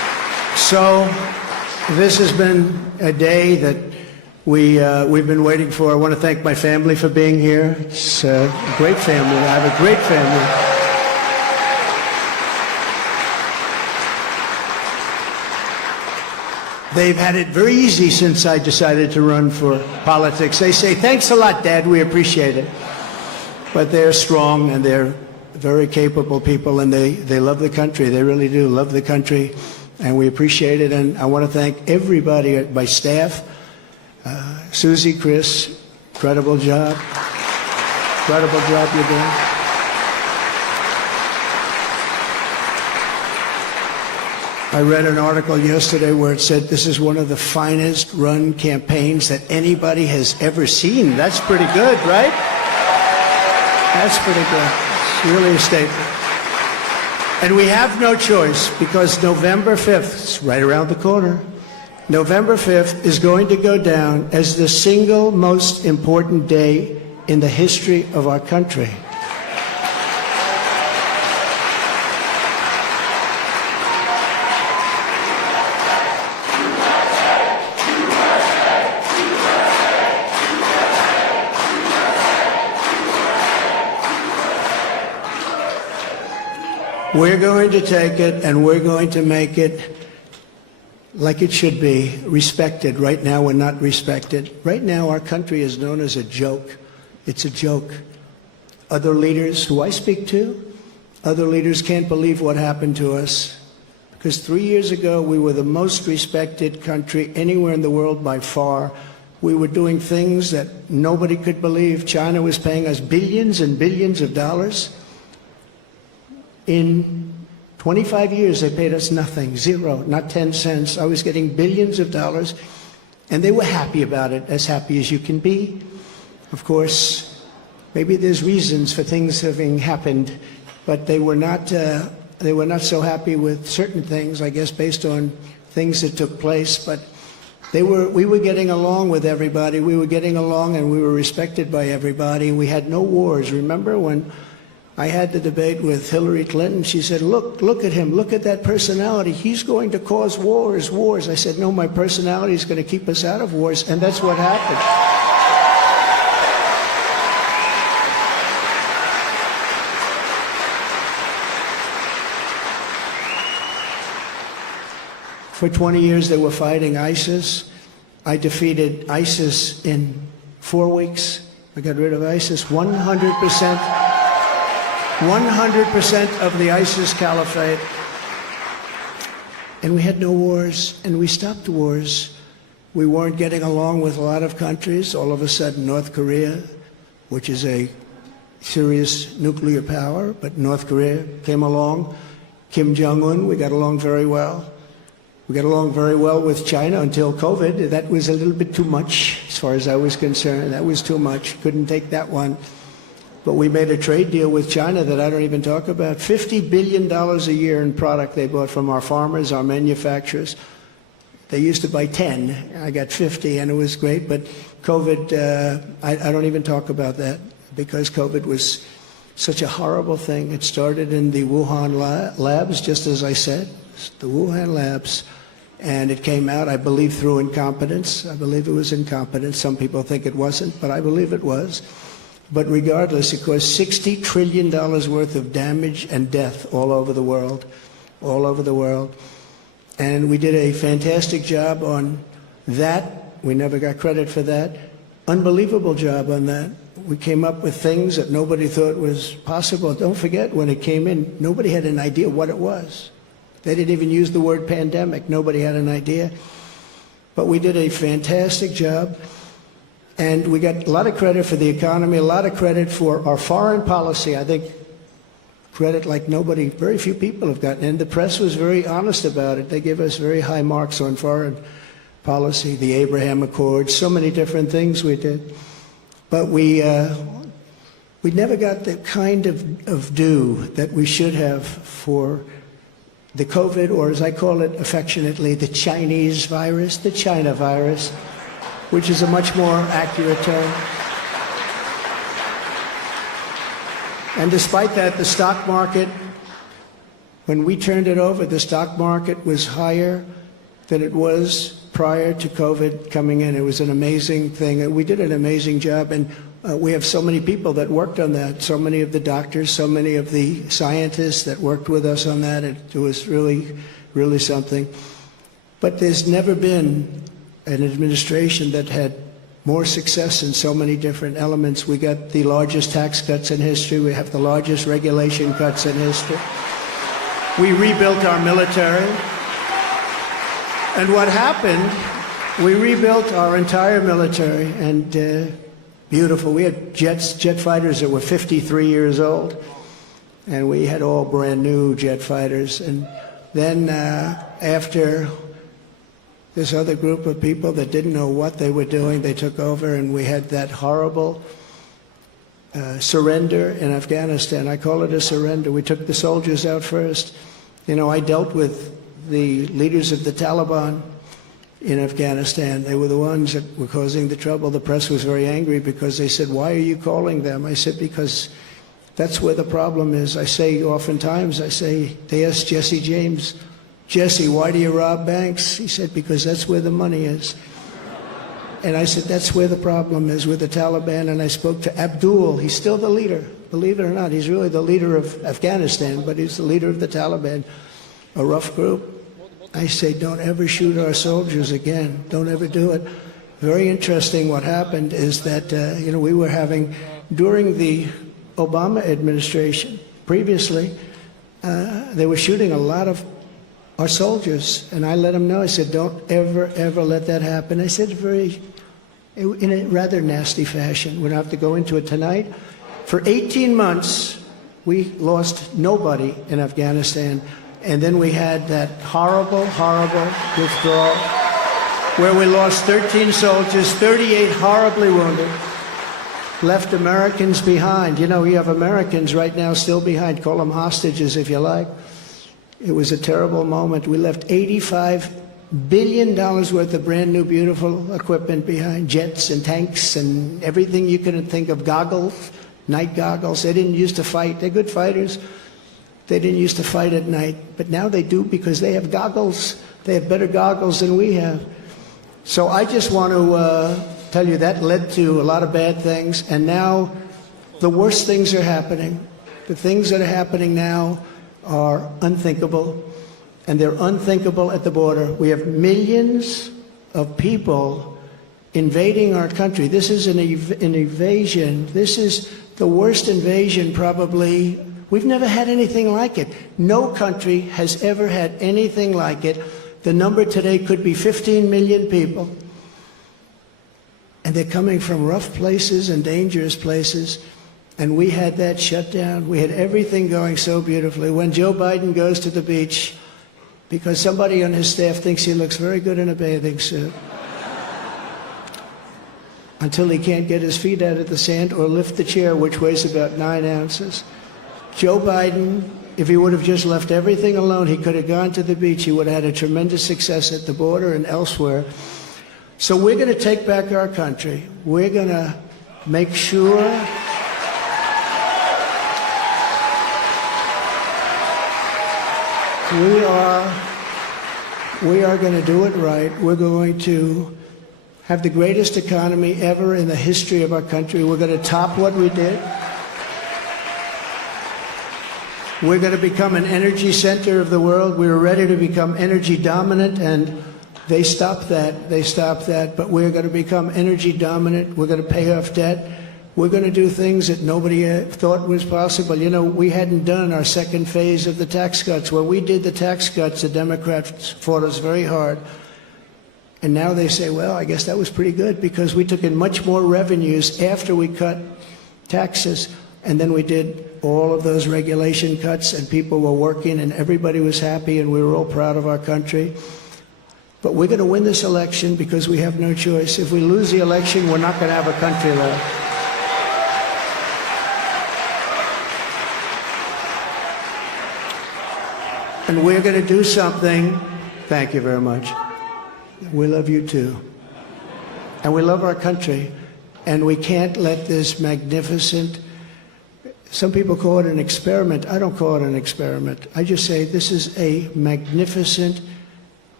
So this has been a day that we've been waiting for. I want to thank my family for being here. It's a great family. I have a great family. They've had it very easy since I decided to run for politics. They say, thanks a lot, Dad, we appreciate it. But they're strong and they're very capable people, and they love the country. They really do love the country, and we appreciate it. And I want to thank everybody, my staff, Susie, Chris, incredible job. Incredible job you're doing. I read an article yesterday where it said this is one of the finest run campaigns that anybody has ever seen. That's pretty good, right? That's pretty good. It's really a statement. And we have no choice, because November 5th, it's right around the corner, November 5th is going to go down as the single most important day in the history of our country. We're going to take it and we're going to make it like it should be, respected. Right now we're not respected. Right now our country is known as a joke. It's a joke. Other leaders who I speak to, other leaders can't believe what happened to us. Because 3 years ago we were the most respected country anywhere in the world by far. We were doing things that nobody could believe. China was paying us billions and billions of dollars. In 25 years, they paid us nothing, zero, not 10 cents. I was getting billions of dollars, and they were happy about it, as happy as you can be. Of course, maybe there's reasons for things having happened, but they were not so happy with certain things, I guess, based on things that took place. But we were getting along with everybody. We were getting along, and we were respected by everybody. We had no wars. Remember when I had the debate with Hillary Clinton? She said, look at him, look at that personality. He's going to cause wars. I said, no, my personality is going to keep us out of wars, and that's what happened. For 20 years they were fighting ISIS. I defeated ISIS in 4 weeks. I got rid of ISIS 100%. 100% of the ISIS caliphate. And we had no wars, and we stopped wars. We weren't getting along with a lot of countries. All of a sudden, North Korea, which is a serious nuclear power, but North Korea came along. Kim Jong-un, we got along very well. We got along very well with China until COVID. That was a little bit too much, as far as I was concerned. That was too much. Couldn't take that one. But we made a trade deal with China that I don't even talk about. $50 billion a year in product they bought from our farmers, our manufacturers. They used to buy 10. I got 50, and it was great. But COVID, I don't even talk about that, because COVID was such a horrible thing. It started in the Wuhan labs, just as I said, the Wuhan labs. And it came out, I believe, through incompetence. I believe it was incompetence. Some people think it wasn't, but I believe it was. But regardless, it caused $60 trillion worth of damage and death all over the world, all over the world. And we did a fantastic job on that. We never got credit for that. Unbelievable job on that. We came up with things that nobody thought was possible. Don't forget, when it came in, nobody had an idea what it was. They didn't even use the word pandemic. Nobody had an idea. But we did a fantastic job. And we got a lot of credit for the economy, a lot of credit for our foreign policy. I think credit like nobody, very few people have gotten. And the press was very honest about it. They gave us very high marks on foreign policy, the Abraham Accords, so many different things we did. But we never got the kind of due that we should have for the COVID, or as I call it affectionately, the Chinese virus, the China virus, which is a much more accurate term. And despite that, the stock market, when we turned it over, the stock market was higher than it was prior to COVID coming in. It was an amazing thing. We did an amazing job, and we have so many people that worked on that, so many of the doctors, so many of the scientists that worked with us on that. It was really, really something. But there's never been an administration that had more success in so many different elements. We got the largest tax cuts in history. We have the largest regulation cuts in history. We rebuilt our military. And what happened, we rebuilt our entire military, and beautiful. We had jet fighters that were 53 years old, and we had all brand new jet fighters. And then after this other group of people that didn't know what they were doing, they took over, and we had that horrible surrender in Afghanistan. I call it a surrender. We took the soldiers out first. You know, I dealt with the leaders of the Taliban in Afghanistan. They were the ones that were causing the trouble. The press was very angry because they said, "Why are you calling them?" I said, "Because that's where the problem is." I say oftentimes, they asked Jesse James, "Jesse, why do you rob banks?" He said, "Because that's where the money is." And I said, that's where the problem is with the Taliban. And I spoke to Abdul. He's still the leader. Believe it or not, he's really the leader of Afghanistan, but he's the leader of the Taliban, a rough group. I say, don't ever shoot our soldiers again. Don't ever do it. Very interesting what happened is that, we were having, during the Obama administration, previously, they were shooting a lot of our soldiers. And I let them know, I said, don't ever, ever let that happen. I said in a rather nasty fashion. We don't have to go into it tonight. For 18 months, we lost nobody in Afghanistan. And then we had that horrible, horrible withdrawal where we lost 13 soldiers, 38 horribly wounded, left Americans behind. You know, you have Americans right now still behind. Call them hostages if you like. It was a terrible moment. We left $85 billion worth of brand new, beautiful equipment behind, jets and tanks and everything you can think of, goggles, night goggles. They didn't used to fight. They're good fighters. They didn't used to fight at night, but now they do because they have goggles. They have better goggles than we have. So I just want to tell you that led to a lot of bad things, and now the worst things are happening. The things that are happening now are unthinkable, and they're unthinkable at the border. We have millions of people invading our country. This is an invasion. This is the worst invasion probably. We've never had anything like it. No country has ever had anything like it. The number today could be 15 million people. And they're coming from rough places and dangerous places. And we had that shut down. We had everything going so beautifully. When Joe Biden goes to the beach, because somebody on his staff thinks he looks very good in a bathing suit, until he can't get his feet out of the sand or lift the chair, which weighs about 9 ounces. Joe Biden, if he would have just left everything alone, he could have gone to the beach. He would have had a tremendous success at the border and elsewhere. So we're going to take back our country. We're going to make sure we are going to do it right. We're going to have the greatest economy ever in the history of our country. We're going to top what we did. We're going to become an energy center of the world. We were ready to become energy dominant, and they stopped that. They stopped that. But we're going to become energy dominant. We're going to pay off debt. We're going to do things that nobody thought was possible. You know, we hadn't done our second phase of the tax cuts. When we did the tax cuts, the Democrats fought us very hard. And now they say, well, I guess that was pretty good because we took in much more revenues after we cut taxes. And then we did all of those regulation cuts, and people were working, and everybody was happy, and we were all proud of our country. But we're going to win this election because we have no choice. If we lose the election, we're not going to have a country left. And we're going to do something. Thank you very much. We love you too. And we love our country. And we can't let this magnificent, some people call it an experiment. I don't call it an experiment. I just say this is a magnificent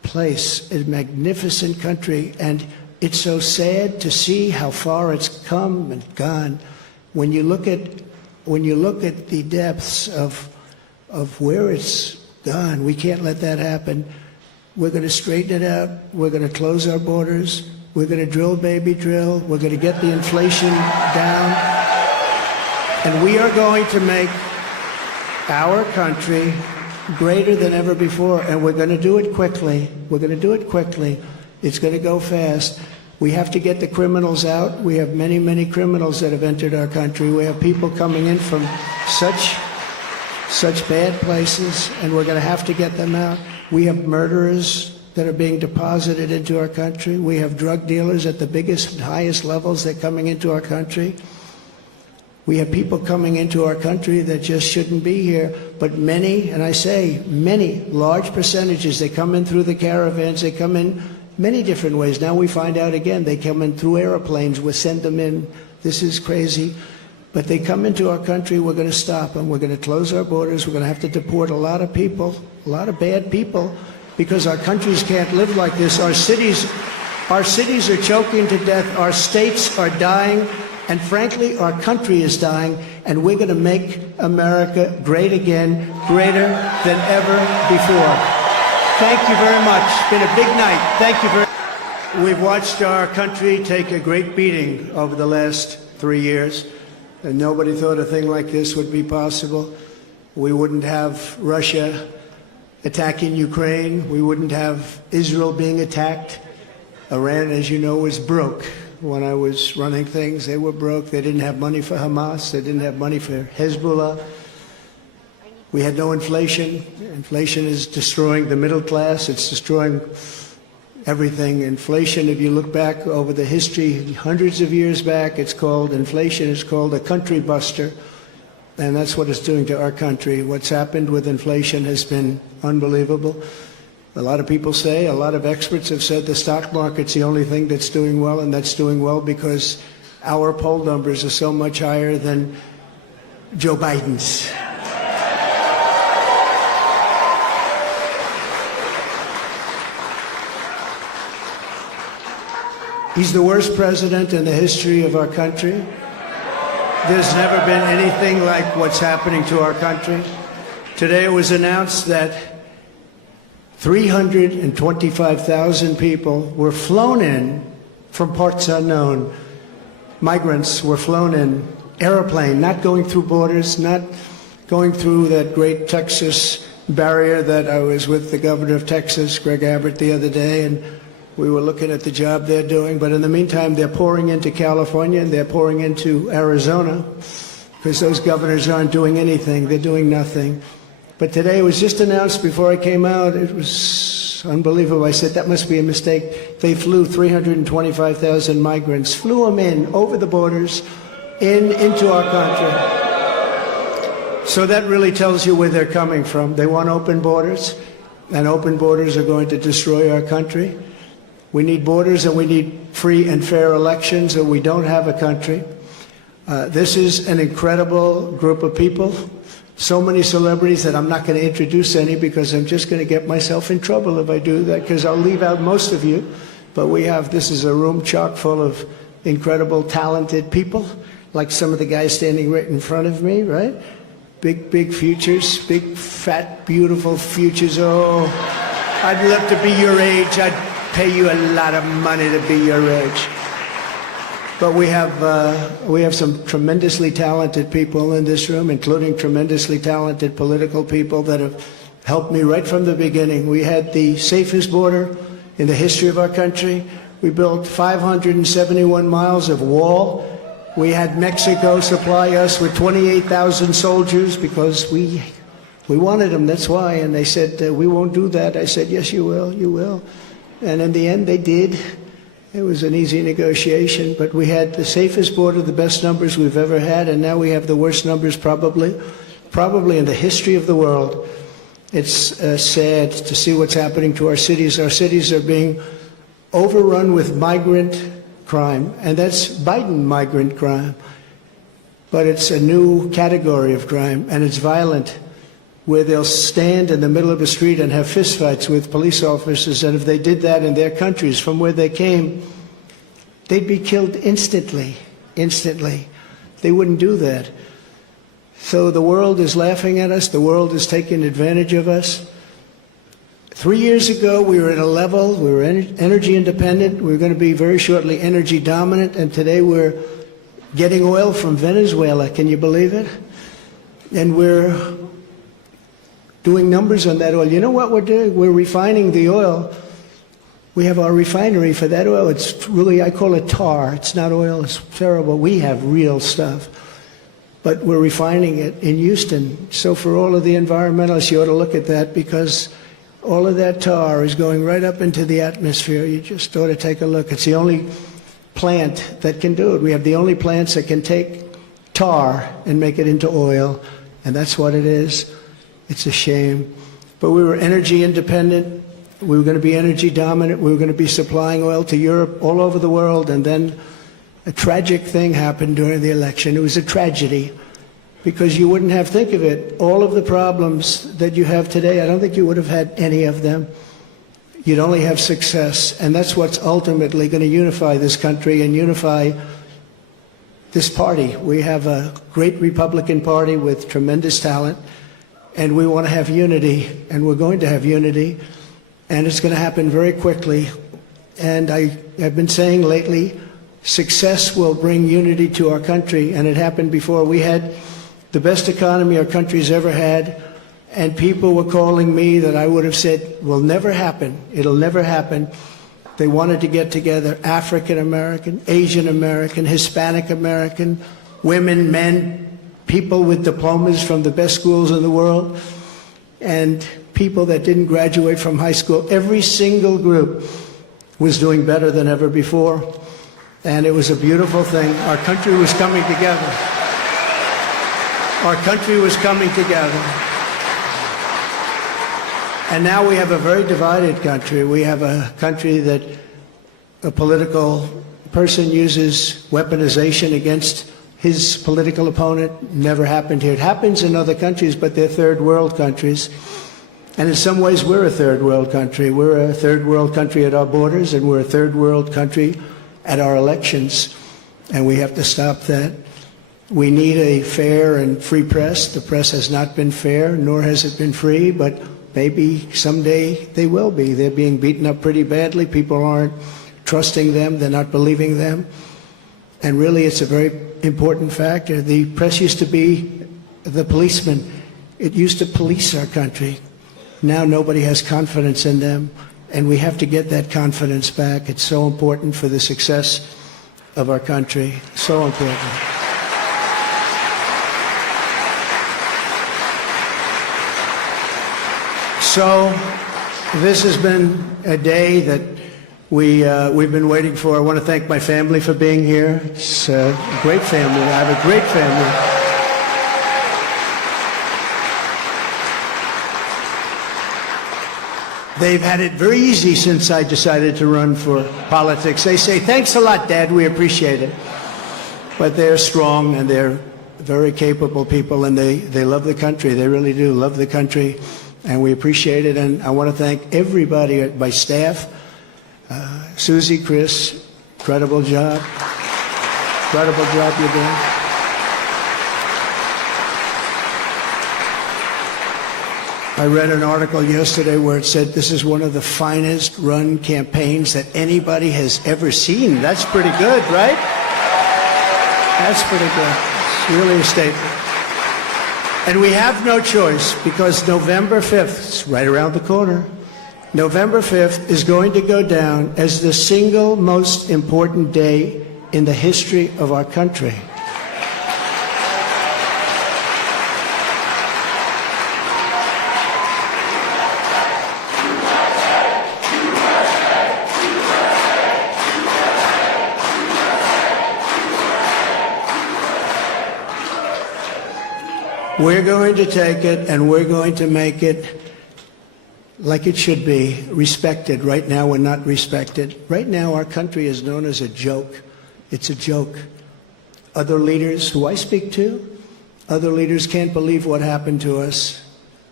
place, a magnificent country, and it's so sad to see how far it's come and gone. When you look at the depths of where it's gone, we can't let that happen. We're going to straighten it out. We're going to close our borders. We're going to drill, baby, drill. We're going to get the inflation down. And we are going to make our country greater than ever before. And we're going to do it quickly. We're going to do it quickly. It's going to go fast. We have to get the criminals out. We have many, many criminals that have entered our country. We have people coming in from such bad places, and we're going to have to get them out. We have murderers that are being deposited into our country. We have drug dealers at the biggest and highest levels that are coming into our country. We have people coming into our country that just shouldn't be here. But many, and I say many, large percentages, they come in through the caravans. They come in many different ways. Now we find out again, they come in through airplanes. We send them in. This is crazy. But they come into our country. We're going to stop them. We're going to close our borders. We're going to have to deport a lot of people, a lot of bad people, because our countries can't live like this. Our cities are choking to death. Our states are dying. And frankly, our country is dying. And we're going to make America great again, greater than ever before. Thank you very much. It's been a big night. Thank you very much. We've watched our country take a great beating over the last 3 years. And nobody thought a thing like this would be possible. We wouldn't have Russia attacking Ukraine. We wouldn't have Israel being attacked. Iran, as you know, was broke. When I was running things, they were broke. They didn't have money for Hamas. They didn't have money for Hezbollah. We had no inflation. Inflation is destroying the middle class. It's destroying everything. Inflation, if you look back over the history, hundreds of years back, inflation is called a country buster. And that's what it's doing to our country. What's happened with inflation has been unbelievable. A lot of people say, a lot of experts have said the stock market's the only thing that's doing well, and that's doing well because our poll numbers are so much higher than Joe Biden's. He's the worst president in the history of our country. There's never been anything like what's happening to our country. Today it was announced that 325,000 people were flown in from parts unknown. Migrants were flown in, airplane, not going through borders, not going through that great Texas barrier that I was with the governor of Texas, Greg Abbott, the other day, and we were looking at the job they're doing. But in the meantime, they're pouring into California and they're pouring into Arizona because those governors aren't doing anything. They're doing nothing. But today it was just announced before I came out. It was unbelievable. I said, that must be a mistake. They flew 325,000 migrants, flew them in over the borders into our country. So that really tells you where they're coming from. They want open borders, and open borders are going to destroy our country. We need borders and we need free and fair elections, or we don't have a country. This is an incredible group of people. So many celebrities that I'm not going to introduce any because I'm just going to get myself in trouble if I do that, because I'll leave out most of you. But this is a room chock full of incredible, talented people, like some of the guys standing right in front of me, right? Big, big futures, big, fat, beautiful futures. Oh, I'd love to be your age. I'd pay you a lot of money to be your age. But we have some tremendously talented people in this room, including tremendously talented political people that have helped me right from the beginning. We had the safest border in the history of our country. We built 571 miles of wall. We had Mexico supply us with 28,000 soldiers because we wanted them, that's why. And they said, we won't do that. I said, yes, you will, you will. And in the end, they did. It was an easy negotiation, but we had the safest border, the best numbers we've ever had, and now we have the worst numbers probably in the history of the world. It's sad to see what's happening to our cities. Our cities are being overrun with migrant crime, and that's Biden migrant crime. But it's a new category of crime, and it's violent. where they'll stand in the middle of the street and have fistfights with police officers, and if they did that in their countries from where they came, they'd be killed instantly, instantly. They wouldn't do that. So the world is laughing at us. The world is taking advantage of us. 3 years ago, we were at a level, we were energy independent. We were going to be very shortly energy dominant, and today we're getting oil from Venezuela. Can you believe it? And we're doing numbers on that oil. You know what we're doing? We're refining the oil. We have our refinery for that oil. It's really, I call it tar. It's not oil. It's terrible. We have real stuff. But we're refining it in Houston. So for all of the environmentalists, you ought to look at that, because all of that tar is going right up into the atmosphere. You just ought to take a look. It's the only plant that can do it. We have the only plants that can take tar and make it into oil, and that's what it is. It's a shame. But we were energy independent. We were going to be energy dominant. We were going to be supplying oil to Europe, all over the world, and then a tragic thing happened during the election. It was a tragedy, because you wouldn't have, think of it, all of the problems that you have today, I don't think you would have had any of them. You'd only have success, and that's what's ultimately going to unify this country and unify this party. We have a great Republican Party with tremendous talent, and we want to have unity, and we're going to have unity, and it's going to happen very quickly. And I have been saying lately, success will bring unity to our country, and it happened before. We had the best economy our country's ever had, and people were calling me that I would have said will never happen. It'll never happen. They wanted to get together, African American, Asian American, Hispanic American, women, men, people with diplomas from the best schools in the world, and people that didn't graduate from high school. Every single group was doing better than ever before, and it was a beautiful thing. Our country was coming together. Our country was coming together. And now we have a very divided country. We have a country that a political person uses weaponization against his political opponent. Never happened here. It happens in other countries, but they're third world countries. And in some ways, we're a third world country. We're a third world country at our borders, and we're a third world country at our elections. And we have to stop that. We need a fair and free press. The press has not been fair, nor has it been free, but maybe someday they will be. They're being beaten up pretty badly. People aren't trusting them. They're not believing them. And really, it's a very important factor. The press used to be the policeman. It used to police our country. Now nobody has confidence in them, and we have to get that confidence back. It's so important for the success of our country. So important. So this has been a day that we've been waiting for. I want to thank my family for being here. It's a great family. I have a great family. They've had it very easy since I decided to run for politics. They say, thanks a lot, Dad, we appreciate it. But they're strong, and they're very capable people, and they love the country. They really do love the country, and we appreciate it. And I want to thank everybody, my staff, Susie, Chris, incredible job. Incredible job you're doing. I read an article yesterday where it said this is one of the finest run campaigns that anybody has ever seen. That's pretty good, right? That's pretty good. It's really a statement. And we have no choice, because November 5th, it's right around the corner, November 5th is going to go down as the single most important day in the history of our country. We're going to take it, and we're going to make it like it should be, respected. Right now, we're not respected. Right now, our country is known as a joke. It's a joke. Other leaders who I speak to, other leaders can't believe what happened to us.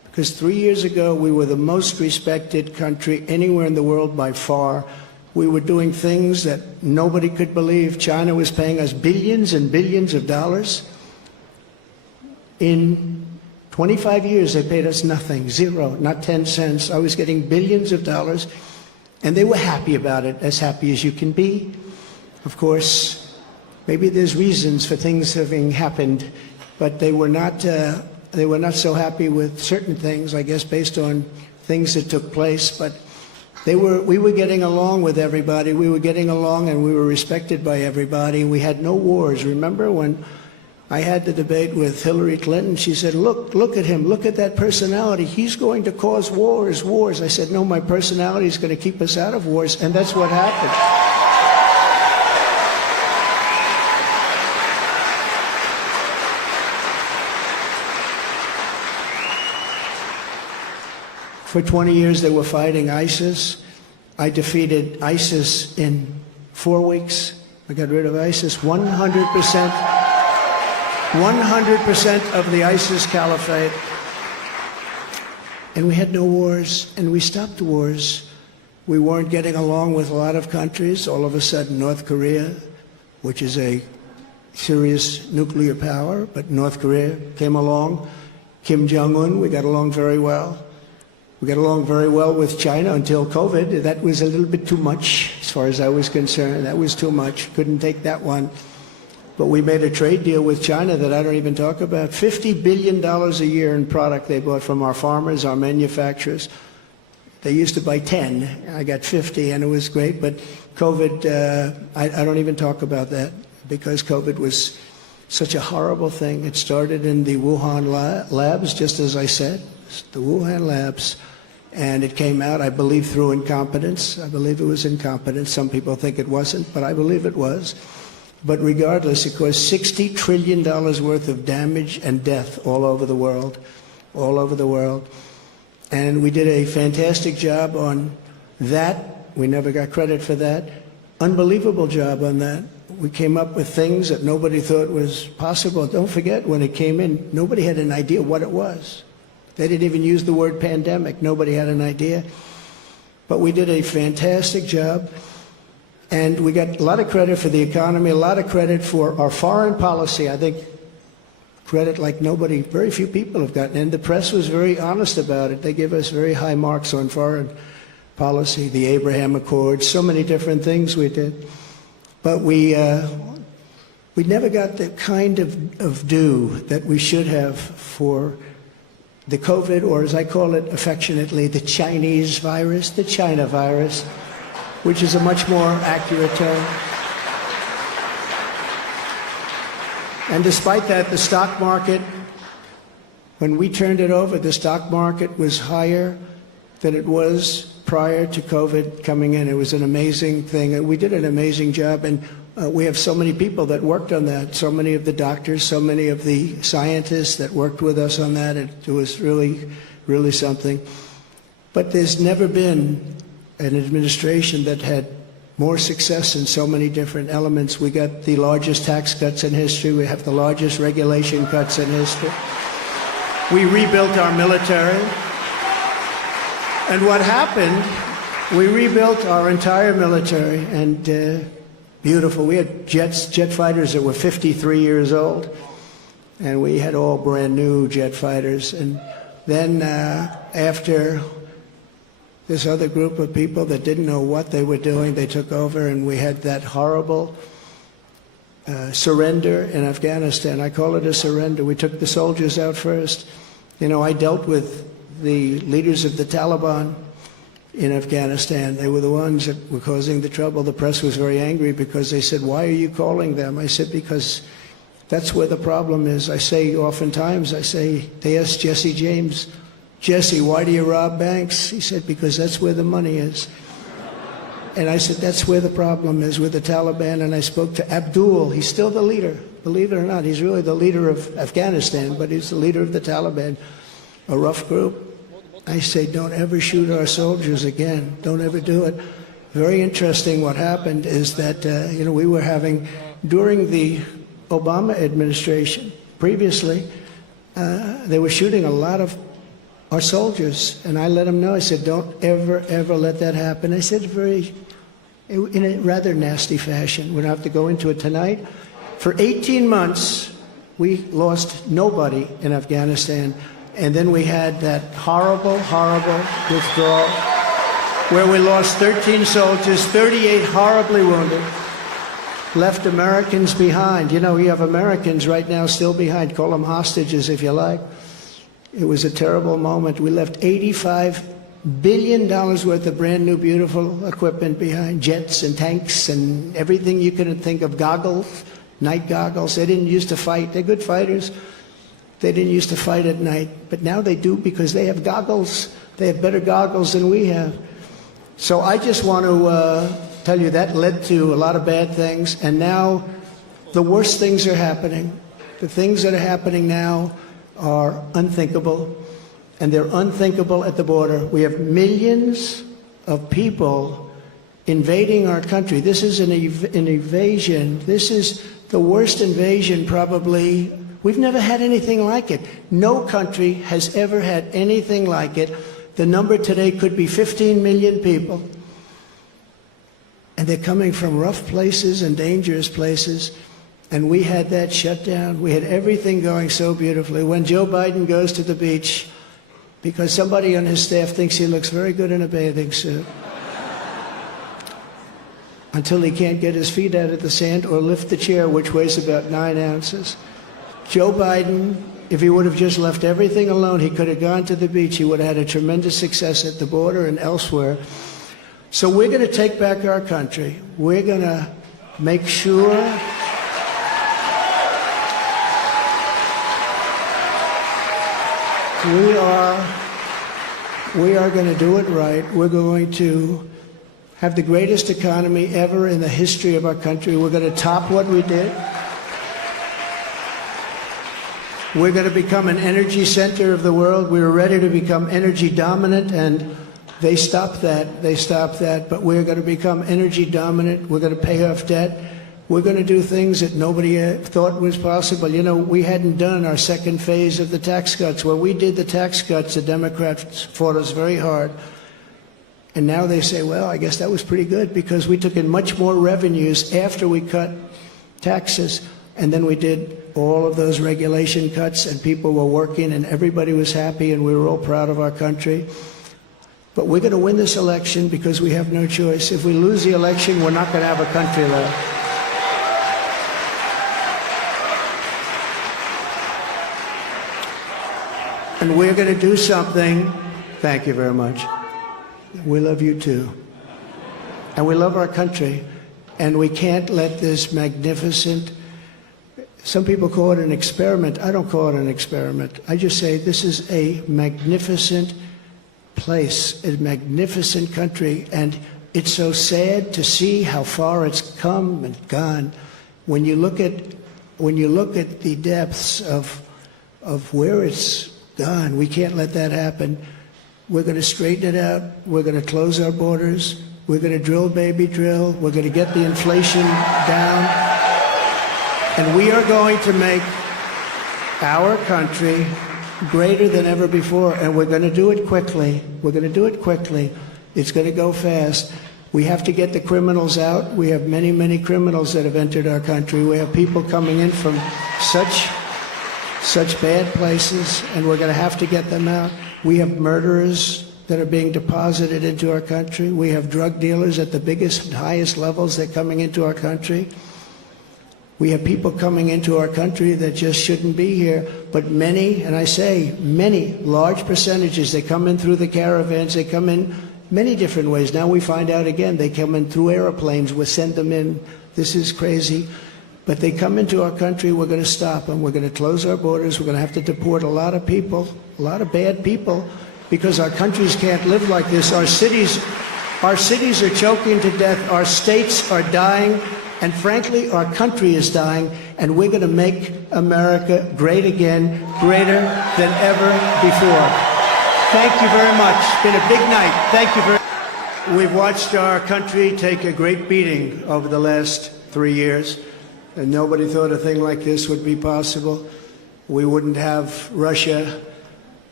Because 3 years ago, we were the most respected country anywhere in the world by far. We were doing things that nobody could believe. China was paying us billions and billions of dollars. In 25 years, they paid us nothing, zero, not 10 cents. I was getting billions of dollars, and they were happy about it, as happy as you can be. Of course, maybe there's reasons for things having happened, but they were not so happy with certain things, I guess, based on things that took place. But we were getting along with everybody. We were getting along, and we were respected by everybody. We had no wars. Remember when I had the debate with Hillary Clinton? She said, look at him, look at that personality. He's going to cause wars. I said, no, my personality is going to keep us out of wars, and that's what happened. For 20 years, they were fighting ISIS. I defeated ISIS in 4 weeks. I got rid of ISIS 100%. 100% of the ISIS caliphate. And we had no wars, and we stopped wars. We weren't getting along with a lot of countries. All of a sudden, North Korea, which is a serious nuclear power, but North Korea came along. Kim Jong-un, we got along very well. We got along very well with China until COVID. That was a little bit too much, as far as I was concerned. That was too much. Couldn't take that one. But we made a trade deal with China that I don't even talk about. $50 billion a year in product they bought from our farmers, our manufacturers. They used to buy 10. I got 50, and it was great. But COVID, I don't even talk about that, because COVID was such a horrible thing. It started in the Wuhan labs, just as I said, the Wuhan labs. And it came out, I believe, through incompetence. I believe it was incompetence. Some people think it wasn't, but I believe it was. But regardless, it caused $60 trillion worth of damage and death all over the world, all over the world. And we did a fantastic job on that. We never got credit for that. Unbelievable job on that. We came up with things that nobody thought was possible. Don't forget, when it came in, nobody had an idea what it was. They didn't even use the word pandemic. Nobody had an idea. But we did a fantastic job. And we got a lot of credit for the economy, a lot of credit for our foreign policy. I think credit like nobody, very few people have gotten. And the press was very honest about it. They give us very high marks on foreign policy, the Abraham Accords, so many different things we did. But we never got the kind of due that we should have for the COVID, or as I call it affectionately, the Chinese virus, the China virus, which is a much more accurate term. And despite that, the stock market, when we turned it over, the stock market was higher than it was prior to COVID coming in. It was an amazing thing, and we did an amazing job. And we have so many people that worked on that, so many of the doctors, so many of the scientists that worked with us on that. It was really, really something. But there's never been an administration that had more success in so many different elements. We got the largest tax cuts in history. We have the largest regulation cuts in history. We rebuilt our military. And what happened, we rebuilt our entire military, and beautiful. We had jet fighters that were 53 years old, and we had all brand new jet fighters. And then after this other group of people that didn't know what they were doing, they took over, and we had that horrible surrender in Afghanistan. I call it a surrender. We took the soldiers out first. You know, I dealt with the leaders of the Taliban in Afghanistan. They were the ones that were causing the trouble. The press was very angry because they said, why are you calling them? I said, because that's where the problem is. I say oftentimes, they asked Jesse James, Jesse, why do you rob banks? He said, because that's where the money is. And I said, that's where the problem is, with the Taliban. And I spoke to Abdul. He's still the leader. Believe it or not, he's really the leader of Afghanistan, but he's the leader of the Taliban, a rough group. I say, don't ever shoot our soldiers again. Don't ever do it. Very interesting what happened is that, we were having, during the Obama administration, previously, they were shooting a lot of our soldiers. And I let them know, I said, don't ever, ever let that happen. I said in a rather nasty fashion. We don't have to go into it tonight. For 18 months, we lost nobody in Afghanistan. And then we had that horrible, horrible withdrawal where we lost 13 soldiers, 38 horribly wounded, left Americans behind. You know, you have Americans right now still behind. Call them hostages if you like. It was a terrible moment. We left $85 billion worth of brand new, beautiful equipment behind, jets and tanks and everything you could think of, goggles, night goggles. They didn't used to fight. They're good fighters. They didn't used to fight at night, but now they do because they have goggles. They have better goggles than we have. So I just want to tell you that led to a lot of bad things, and now the worst things are happening. The things that are happening now are unthinkable, and they're unthinkable at the border. We have millions of people invading our country. This is an invasion. This is the worst invasion probably. We've never had anything like it. No country has ever had anything like it. The number today could be 15 million people. And they're coming from rough places and dangerous places. And we had that shut down. We had everything going so beautifully. When Joe Biden goes to the beach, because somebody on his staff thinks he looks very good in a bathing suit, until he can't get his feet out of the sand or lift the chair, which weighs about 9 ounces. Joe Biden, if he would have just left everything alone, he could have gone to the beach. He would have had a tremendous success at the border and elsewhere. So we're going to take back our country. We're going to make sure we are going to do it right. We're going to have the greatest economy ever in the history of our country. We're going to top what we did. We're going to become an energy center of the world. We were ready to become energy dominant, and they stopped that. They stopped that. But we're going to become energy dominant. We're going to pay off debt. We're going to do things that nobody thought was possible. You know, we hadn't done our second phase of the tax cuts. When we did the tax cuts, the Democrats fought us very hard. And now they say, well, I guess that was pretty good because we took in much more revenues after we cut taxes. And then we did all of those regulation cuts, and people were working, and everybody was happy, and we were all proud of our country. But we're going to win this election because we have no choice. If we lose the election, we're not going to have a country left. And we're going to do something. Thank you very much. We love you too. And we love our country. And we can't let this magnificent, some people call it an experiment. I don't call it an experiment. I just say this is a magnificent place, a magnificent country. And it's so sad to see how far it's come and gone. When you look at the depths of where it's gone, we can't let that happen. We're going to straighten it out. We're going to close our borders. We're going to drill, baby, drill. We're going to get the inflation down. And we are going to make our country greater than ever before. And we're going to do it quickly. We're going to do it quickly. It's going to go fast. We have to get the criminals out. We have many, many criminals that have entered our country. We have people coming in from such bad places, and we're going to have to get them out. We have murderers that are being deposited into our country. We have drug dealers at the biggest and highest levels that are coming into our country. We have people coming into our country that just shouldn't be here, but many, and I say many, large percentages, they come in through the caravans, they come in many different ways. Now we find out again, they come in through airplanes, we send them in. This is crazy. But they come into our country, we're going to stop them. We're going to close our borders. We're going to have to deport a lot of people, a lot of bad people, because our countries can't live like this. Our cities are choking to death. Our states are dying. And frankly, our country is dying. And we're going to make America great again, greater than ever before. Thank you very much. It's been a big night. Thank you very much. We've watched our country take a great beating over the last 3 years. And nobody thought a thing like this would be possible. We wouldn't have Russia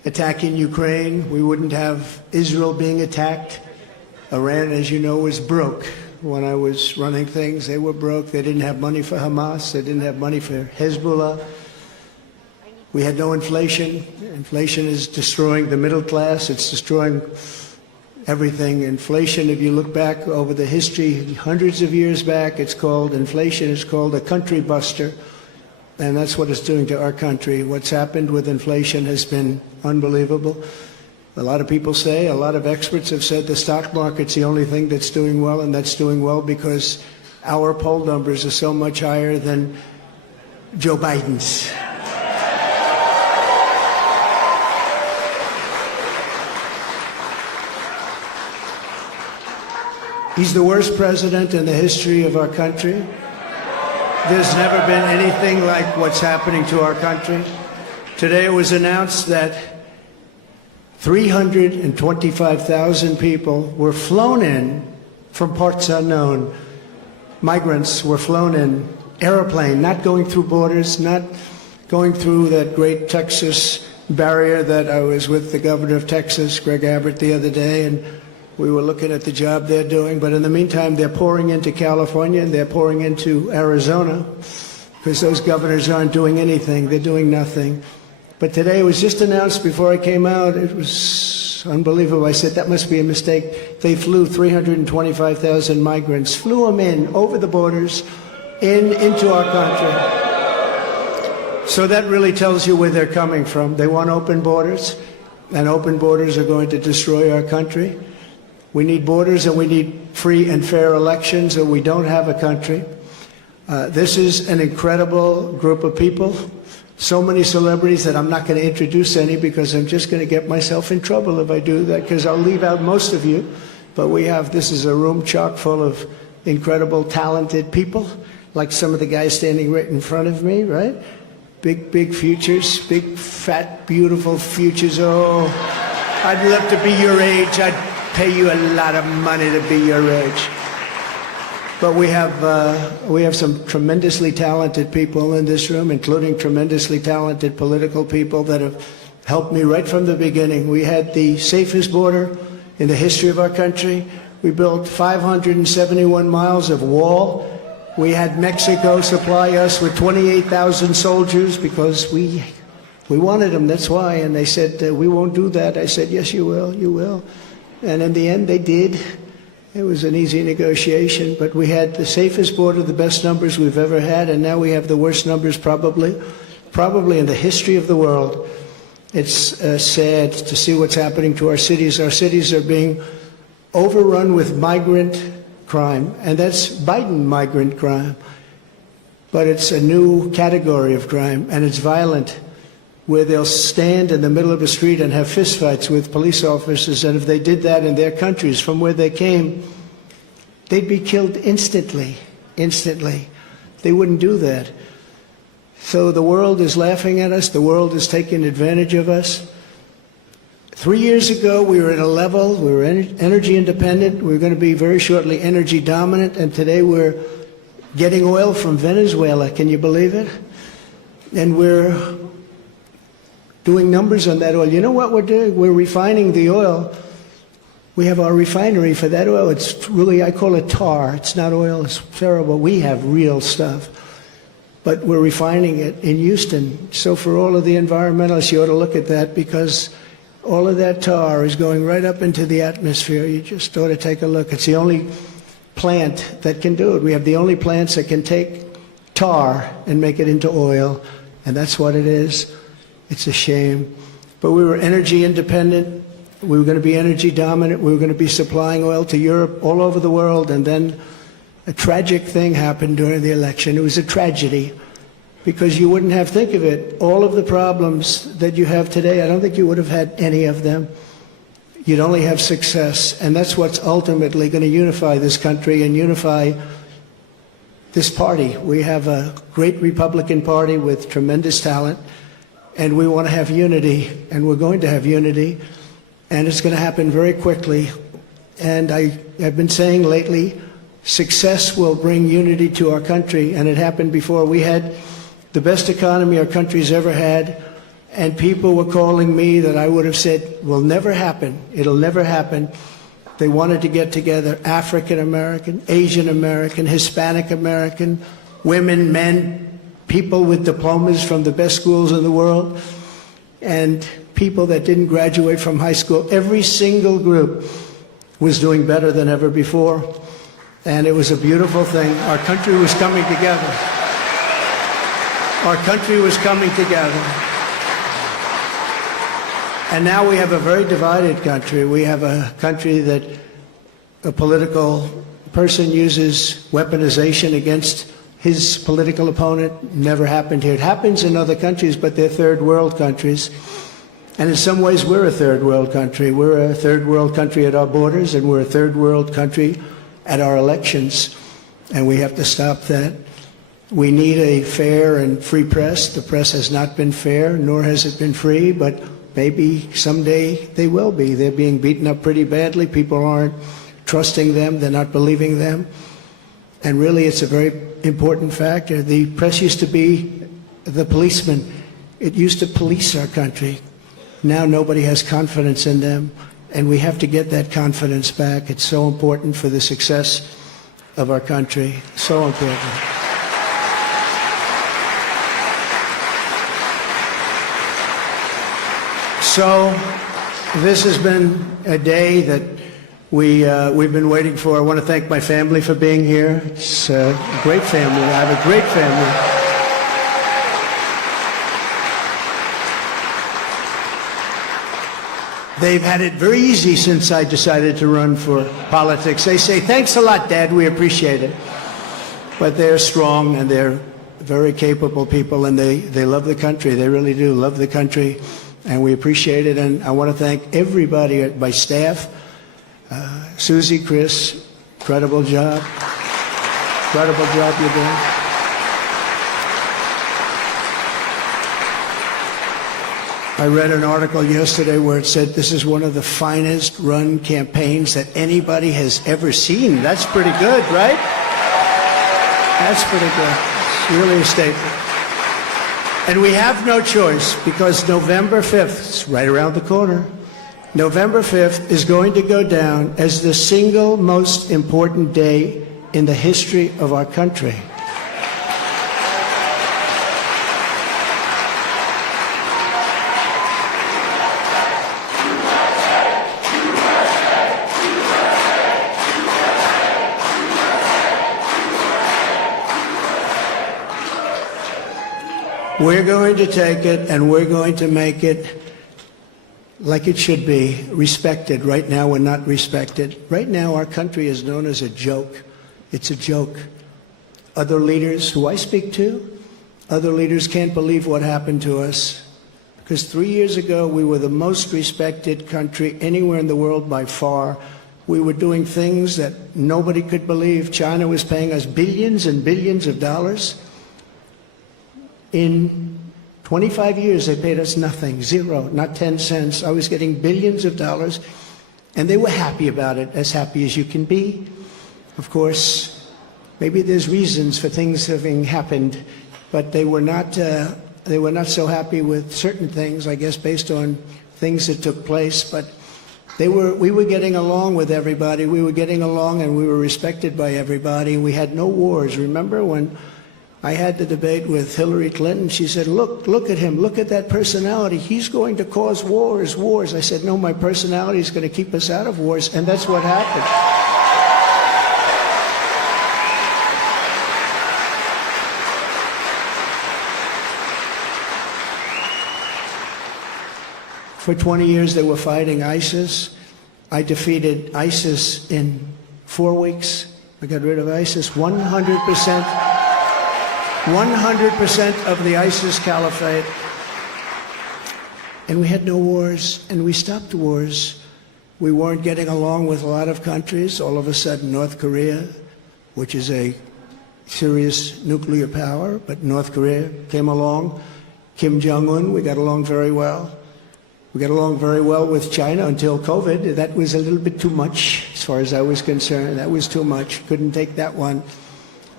attacking Ukraine. We wouldn't have Israel being attacked. Iran, as you know, was broke. When I was running things, they were broke. They didn't have money for Hamas. They didn't have money for Hezbollah. We had no inflation. Inflation is destroying the middle class. It's destroying everything. Inflation, if you look back over the history, hundreds of years back, it's called inflation. It's called a country buster. And that's what it's doing to our country. What's happened with inflation has been unbelievable. A lot of people say, a lot of experts have said the stock market's the only thing that's doing well, and that's doing well because our poll numbers are so much higher than Joe Biden's. He's the worst president in the history of our country. There's never been anything like what's happening to our country. Today it was announced that 325,000 people were flown in from parts unknown. Migrants were flown in, airplane, not going through borders, not going through that great Texas barrier that I was with the governor of Texas, Greg Abbott, the other day, and we were looking at the job they're doing. But in the meantime, they're pouring into California and they're pouring into Arizona because those governors aren't doing anything. They're doing nothing. But today it was just announced before I came out. It was unbelievable. I said, that must be a mistake. They flew 325,000 migrants, flew them in over the borders into our country. So that really tells you where they're coming from. They want open borders, and open borders are going to destroy our country. We need borders and we need free and fair elections, or we don't have a country. This is an incredible group of people. So many celebrities that I'm not going to introduce any because I'm just going to get myself in trouble if I do that, because I'll leave out most of you. But this is a room chock full of incredible, talented people, like some of the guys standing right in front of me, right? Big futures, big, fat, beautiful futures. Oh, I'd love to be your age. I'd pay you a lot of money to be your age. But we have some tremendously talented people in this room, including tremendously talented political people that have helped me right from the beginning. We had the safest border in the history of our country. We built 571 miles of wall. We had Mexico supply us with 28,000 soldiers because we wanted them, that's why. And they said, we won't do that. I said, yes, you will, you will. And in the end, they did. It was an easy negotiation, but we had the safest border, the best numbers we've ever had, and now we have the worst numbers probably in the history of the world. It's sad to see what's happening to our cities. Our cities are being overrun with migrant crime, and that's Biden migrant crime. But it's a new category of crime, and it's violent, where they'll stand in the middle of a street and have fistfights with police officers, and if they did that in their countries from where they came, they'd be killed instantly. They wouldn't do that. So the world is laughing at us. The world is taking advantage of us. 3 years ago, we were at a level, we were energy independent. We were going to be very shortly energy dominant, and today we're getting oil from Venezuela. Can you believe it? And we're doing numbers on that oil. You know what we're doing? We're refining the oil. We have our refinery for that oil. It's really, I call it tar. It's not oil. It's terrible. We have real stuff. But we're refining it in Houston. So for all of the environmentalists, you ought to look at that, because all of that tar is going right up into the atmosphere. You just ought to take a look. It's the only plant that can do it. We have the only plants that can take tar and make it into oil, and that's what it is. It's a shame. But we were energy independent. We were going to be energy dominant. We were going to be supplying oil to Europe, all over the world. And then a tragic thing happened during the election. It was a tragedy, because you wouldn't have, think of it, all of the problems that you have today, I don't think you would have had any of them. You'd only have success. And that's what's ultimately going to unify this country and unify this party. We have a great Republican Party with tremendous talent. And we want to have unity, and we're going to have unity, and it's going to happen very quickly. And I've been saying lately, success will bring unity to our country, and it happened before. We had the best economy our country's ever had, and people were calling me that I would have said will never happen. It'll never happen. They wanted to get together African American, Asian American, Hispanic American, women, men, people with diplomas from the best schools in the world, and people that didn't graduate from high school. Every single group was doing better than ever before, and it was a beautiful thing. Our country was coming together. Our country was coming together. And now we have a very divided country. We have a country that a political person uses weaponization against his political opponent. Never happened here. It happens in other countries, but they're third world countries. And in some ways, we're a third world country. We're a third world country at our borders, and we're a third world country at our elections. And we have to stop that. We need a fair and free press. The press has not been fair, nor has it been free, but maybe someday they will be. They're being beaten up pretty badly. People aren't trusting them. They're not believing them. And really, it's a very important factor. The press used to be the policeman. It used to police our country. Now nobody has confidence in them, and we have to get that confidence back. It's so important for the success of our country. So important. So this has been a day that we've been waiting for. I want to thank my family for being here. It's a great family. I have a great family. They've had it very easy since I decided to run for politics. They say, thanks a lot, Dad, we appreciate it. But they're strong, and they're very capable people, and they love the country. They really do love the country. And we appreciate it, and I want to thank everybody at my staff. Susie, Chris, incredible job. Incredible job you're doing. I read an article yesterday where it said this is one of the finest run campaigns that anybody has ever seen. That's pretty good, right? That's pretty good. It's really a statement. And we have no choice, because November 5th, it's right around the corner, November 5th is going to go down as the single most important day in the history of our country. We're going to take it, and we're going to make it like it should be, respected. Right now, we're not respected. Right now, our country is known as a joke. It's a joke. Other leaders who I speak to, other leaders can't believe what happened to us. Because 3 years ago, we were the most respected country anywhere in the world by far. We were doing things that nobody could believe. China was paying us billions and billions of dollars. In 25 years, they paid us nothing, zero, not 10 cents. I was getting billions of dollars, and they were happy about it, as happy as you can be. Of course, maybe there's reasons for things having happened, but they were not so happy with certain things, I guess, based on things that took place. But we were getting along with everybody. We were getting along, and we were respected by everybody. We had no wars. Remember when I had the debate with Hillary Clinton? She said, look at him, look at that personality. He's going to cause wars. I said, no, my personality is going to keep us out of wars, and that's what happened. For 20 years, they were fighting ISIS. I defeated ISIS in 4 weeks. I got rid of ISIS 100%. 100% of the ISIS caliphate. And we had no wars, and we stopped wars. We weren't getting along with a lot of countries. All of a sudden, North Korea, which is a serious nuclear power, but North Korea came along. Kim Jong-un, we got along very well. We got along very well with China until COVID. That was a little bit too much, as far as I was concerned. That was too much. Couldn't take that one.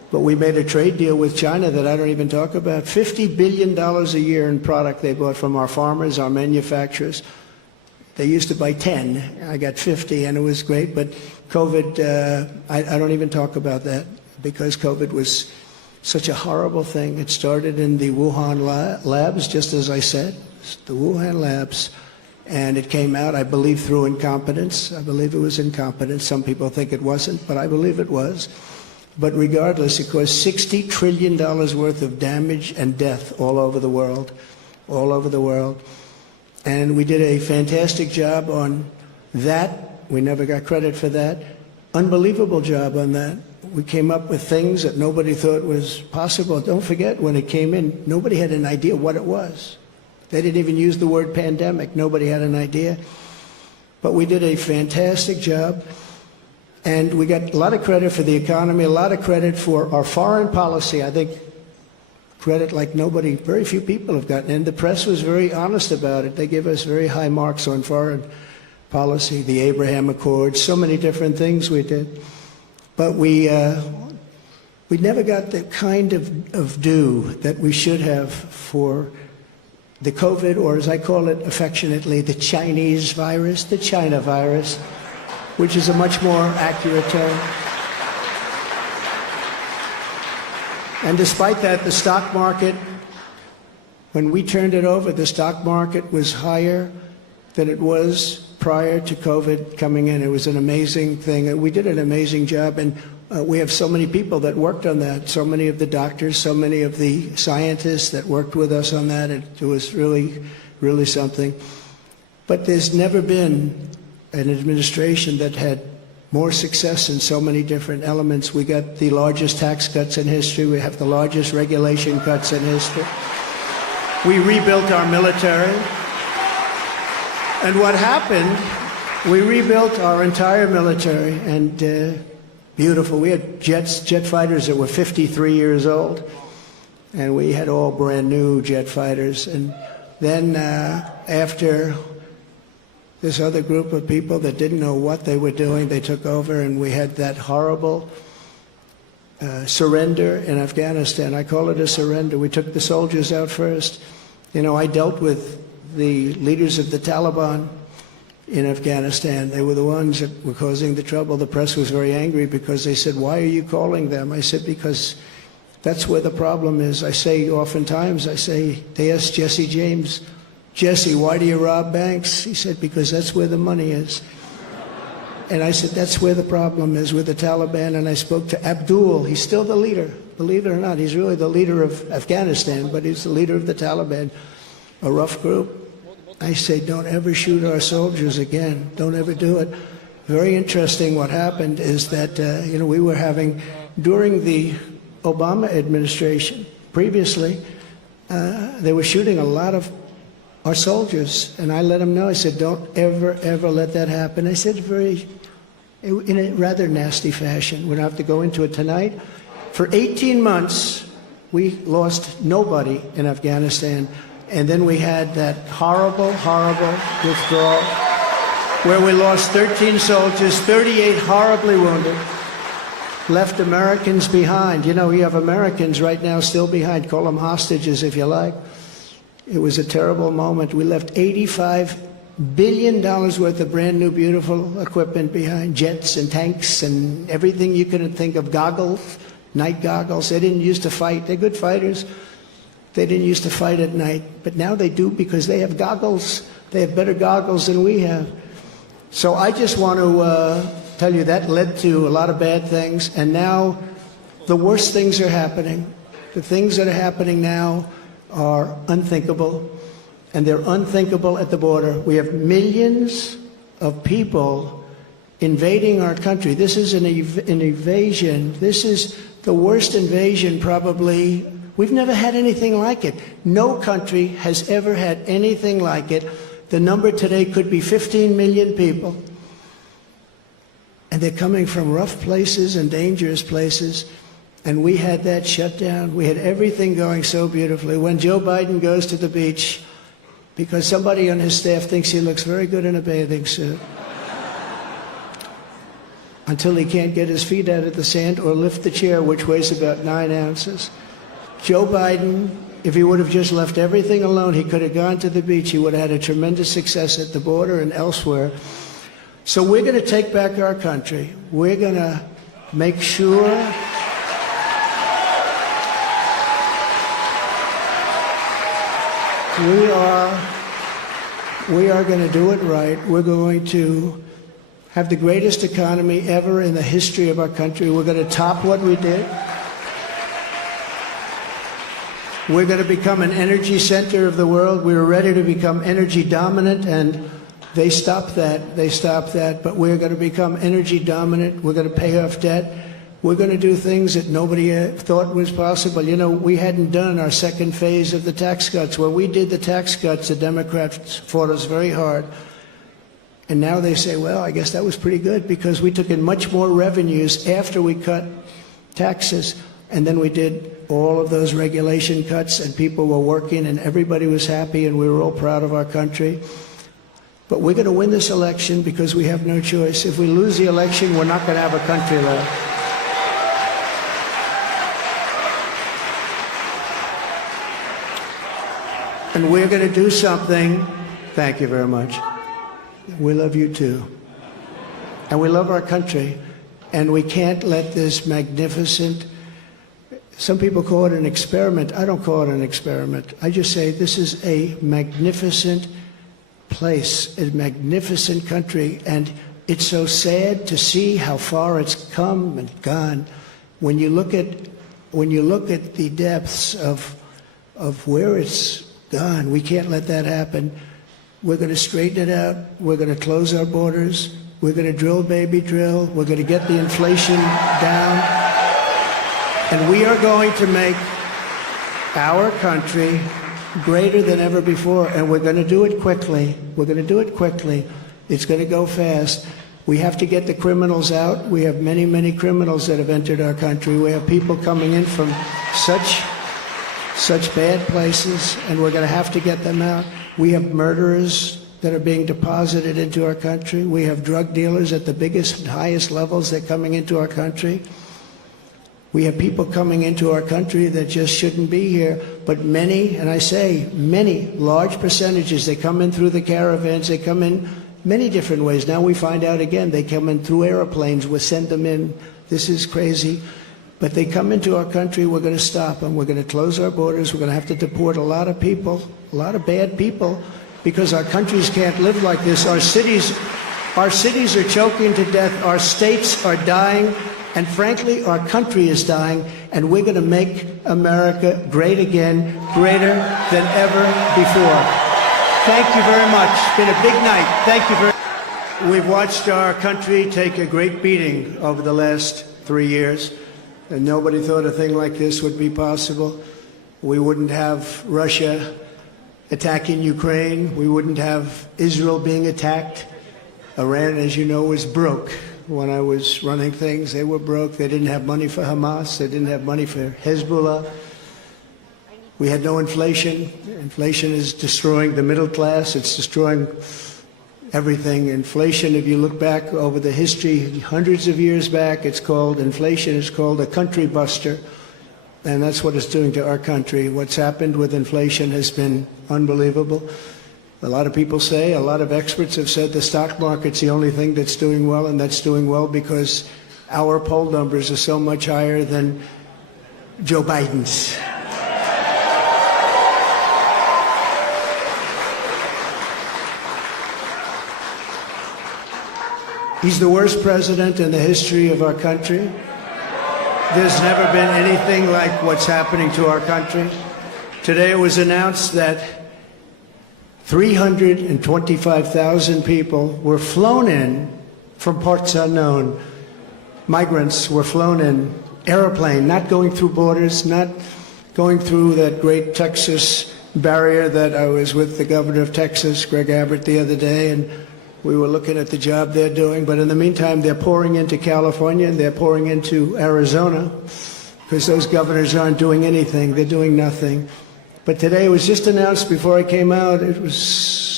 But we made a trade deal with China that I don't even talk about. $50 billion a year in product they bought from our farmers, our manufacturers. They used to buy 10. I got 50, and it was great. But COVID, I don't even talk about that because COVID was such a horrible thing. It started in the Wuhan labs, just as I said, the Wuhan labs. And it came out, I believe, through incompetence. I believe it was incompetence. Some people think it wasn't, but I believe it was. But regardless, it caused $60 trillion worth of damage and death all over the world, all over the world. And we did a fantastic job on that. We never got credit for that. Unbelievable job on that. We came up with things that nobody thought was possible. Don't forget, when it came in, nobody had an idea what it was. They didn't even use the word pandemic. Nobody had an idea. But we did a fantastic job. And we got a lot of credit for the economy, a lot of credit for our foreign policy. I think credit like nobody, very few people have gotten. And the press was very honest about it. They give us very high marks on foreign policy, the Abraham Accords, so many different things we did. But we never got the kind of due that we should have for the COVID, or as I call it affectionately, the Chinese virus, the China virus, which is a much more accurate term. And despite that, the stock market, when we turned it over, the stock market was higher than it was prior to COVID coming in. It was an amazing thing. We did an amazing job, and we have so many people that worked on that, so many of the doctors, so many of the scientists that worked with us on that. It was really, really something. But there's never been an administration that had more success in so many different elements. We got the largest tax cuts in history. We have the largest regulation cuts in history. We rebuilt our military. And what happened, we rebuilt our entire military, and beautiful. We had jet fighters that were 53 years old, and we had all brand new jet fighters. And then after this other group of people that didn't know what they were doing, they took over, and we had that horrible surrender in Afghanistan. I call it a surrender. We took the soldiers out first. You know, I dealt with the leaders of the Taliban in Afghanistan. They were the ones that were causing the trouble. The press was very angry because they said, "Why are you calling them?" I said, "Because that's where the problem is." I say oftentimes, they asked Jesse James, "Jesse, why do you rob banks?" He said, "Because that's where the money is." And I said, that's where the problem is with the Taliban. And I spoke to Abdul. He's still the leader. Believe it or not, he's really the leader of Afghanistan, but he's the leader of the Taliban, a rough group. I say, don't ever shoot our soldiers again. Don't ever do it. Very interesting what happened is that, we were having, during the Obama administration, previously, they were shooting a lot of our soldiers. And I let them know, I said, don't ever, ever let that happen. I said in a rather nasty fashion. We don't have to go into it tonight. For 18 months, we lost nobody in Afghanistan. And then we had that horrible, horrible withdrawal where we lost 13 soldiers, 38 horribly wounded, left Americans behind. You know, we have Americans right now still behind. Call them hostages if you like. It was a terrible moment. We left $85 billion worth of brand new, beautiful equipment behind, jets and tanks and everything you could think of, goggles, night goggles. They didn't used to fight. They're good fighters. They didn't used to fight at night, but now they do because they have goggles. They have better goggles than we have. So I just want to tell you that led to a lot of bad things, and now the worst things are happening. The things that are happening now are unthinkable, and they're unthinkable at the border. We have millions of people invading our country. This is an invasion. This is the worst invasion probably. We've never had anything like it. No country has ever had anything like it. The number today could be 15 million people. And they're coming from rough places and dangerous places. And we had that shut down. We had everything going so beautifully. When Joe Biden goes to the beach, because somebody on his staff thinks he looks very good in a bathing suit, until he can't get his feet out of the sand or lift the chair, which weighs about 9 ounces. Joe Biden, if he would have just left everything alone, he could have gone to the beach. He would have had a tremendous success at the border and elsewhere. So we're going to take back our country. We're going to make sure we are going to do it right. We're going to have the greatest economy ever in the history of our country. We're going to top what we did. We're going to become an energy center of the world. We were ready to become energy dominant, and they stopped that. They stopped that. But we're going to become energy dominant. We're going to pay off debt. We're going to do things that nobody thought was possible. You know, we hadn't done our second phase of the tax cuts. When we did the tax cuts, the Democrats fought us very hard. And now they say, well, I guess that was pretty good because we took in much more revenues after we cut taxes. And then we did all of those regulation cuts, and people were working, and everybody was happy, and we were all proud of our country. But we're going to win this election because we have no choice. If we lose the election, we're not going to have a country left. And we're going to do something. Thank you very much. We love you too. And we love our country. And we can't let this magnificent, some people call it an experiment. I don't call it an experiment. I just say this is a magnificent place, a magnificent country. And it's so sad to see how far it's come and gone. When you look at the depths of where it's gone, we can't let that happen. We're going to straighten it out. We're going to close our borders. We're going to drill, baby, drill. We're going to get the inflation down. And we are going to make our country greater than ever before. And we're going to do it quickly. We're going to do it quickly. It's going to go fast. We have to get the criminals out. We have many, many criminals that have entered our country. We have people coming in from such bad places, and we're going to have to get them out. We have murderers that are being deposited into our country. We have drug dealers at the biggest and highest levels that are coming into our country. We have people coming into our country that just shouldn't be here. But many, and I say many, large percentages, they come in through the caravans. They come in many different ways. Now we find out again, they come in through airplanes. We send them in. This is crazy. But they come into our country, we're going to stop them. We're going to close our borders. We're going to have to deport a lot of people, a lot of bad people, because our countries can't live like this. Our cities are choking to death. Our states are dying. And frankly, our country is dying. And we're going to make America great again, greater than ever before. Thank you very much. It's been a big night. Thank you very much. We've watched our country take a great beating over the last 3 years. And nobody thought a thing like this would be possible. We wouldn't have Russia attacking Ukraine. We wouldn't have Israel being attacked. Iran, as you know, was broke. When I was running things, they were broke. They didn't have money for Hamas. They didn't have money for Hezbollah. We had no inflation. Inflation is destroying the middle class. It's destroying everything. Inflation, if you look back over the history, hundreds of years back, inflation is called a country buster. And that's what it's doing to our country. What's happened with inflation has been unbelievable. A lot of people say, a lot of experts have said the stock market's the only thing that's doing well, and that's doing well because our poll numbers are so much higher than Joe Biden's. He's the worst president in the history of our country. There's never been anything like what's happening to our country. Today it was announced that 325,000 people were flown in from parts unknown. Migrants were flown in, airplane, not going through borders, not going through that great Texas barrier that I was with the governor of Texas, Greg Abbott, the other day, and we were looking at the job they're doing. But in the meantime, they're pouring into California and they're pouring into Arizona because those governors aren't doing anything. They're doing nothing. But today it was just announced before I came out, it was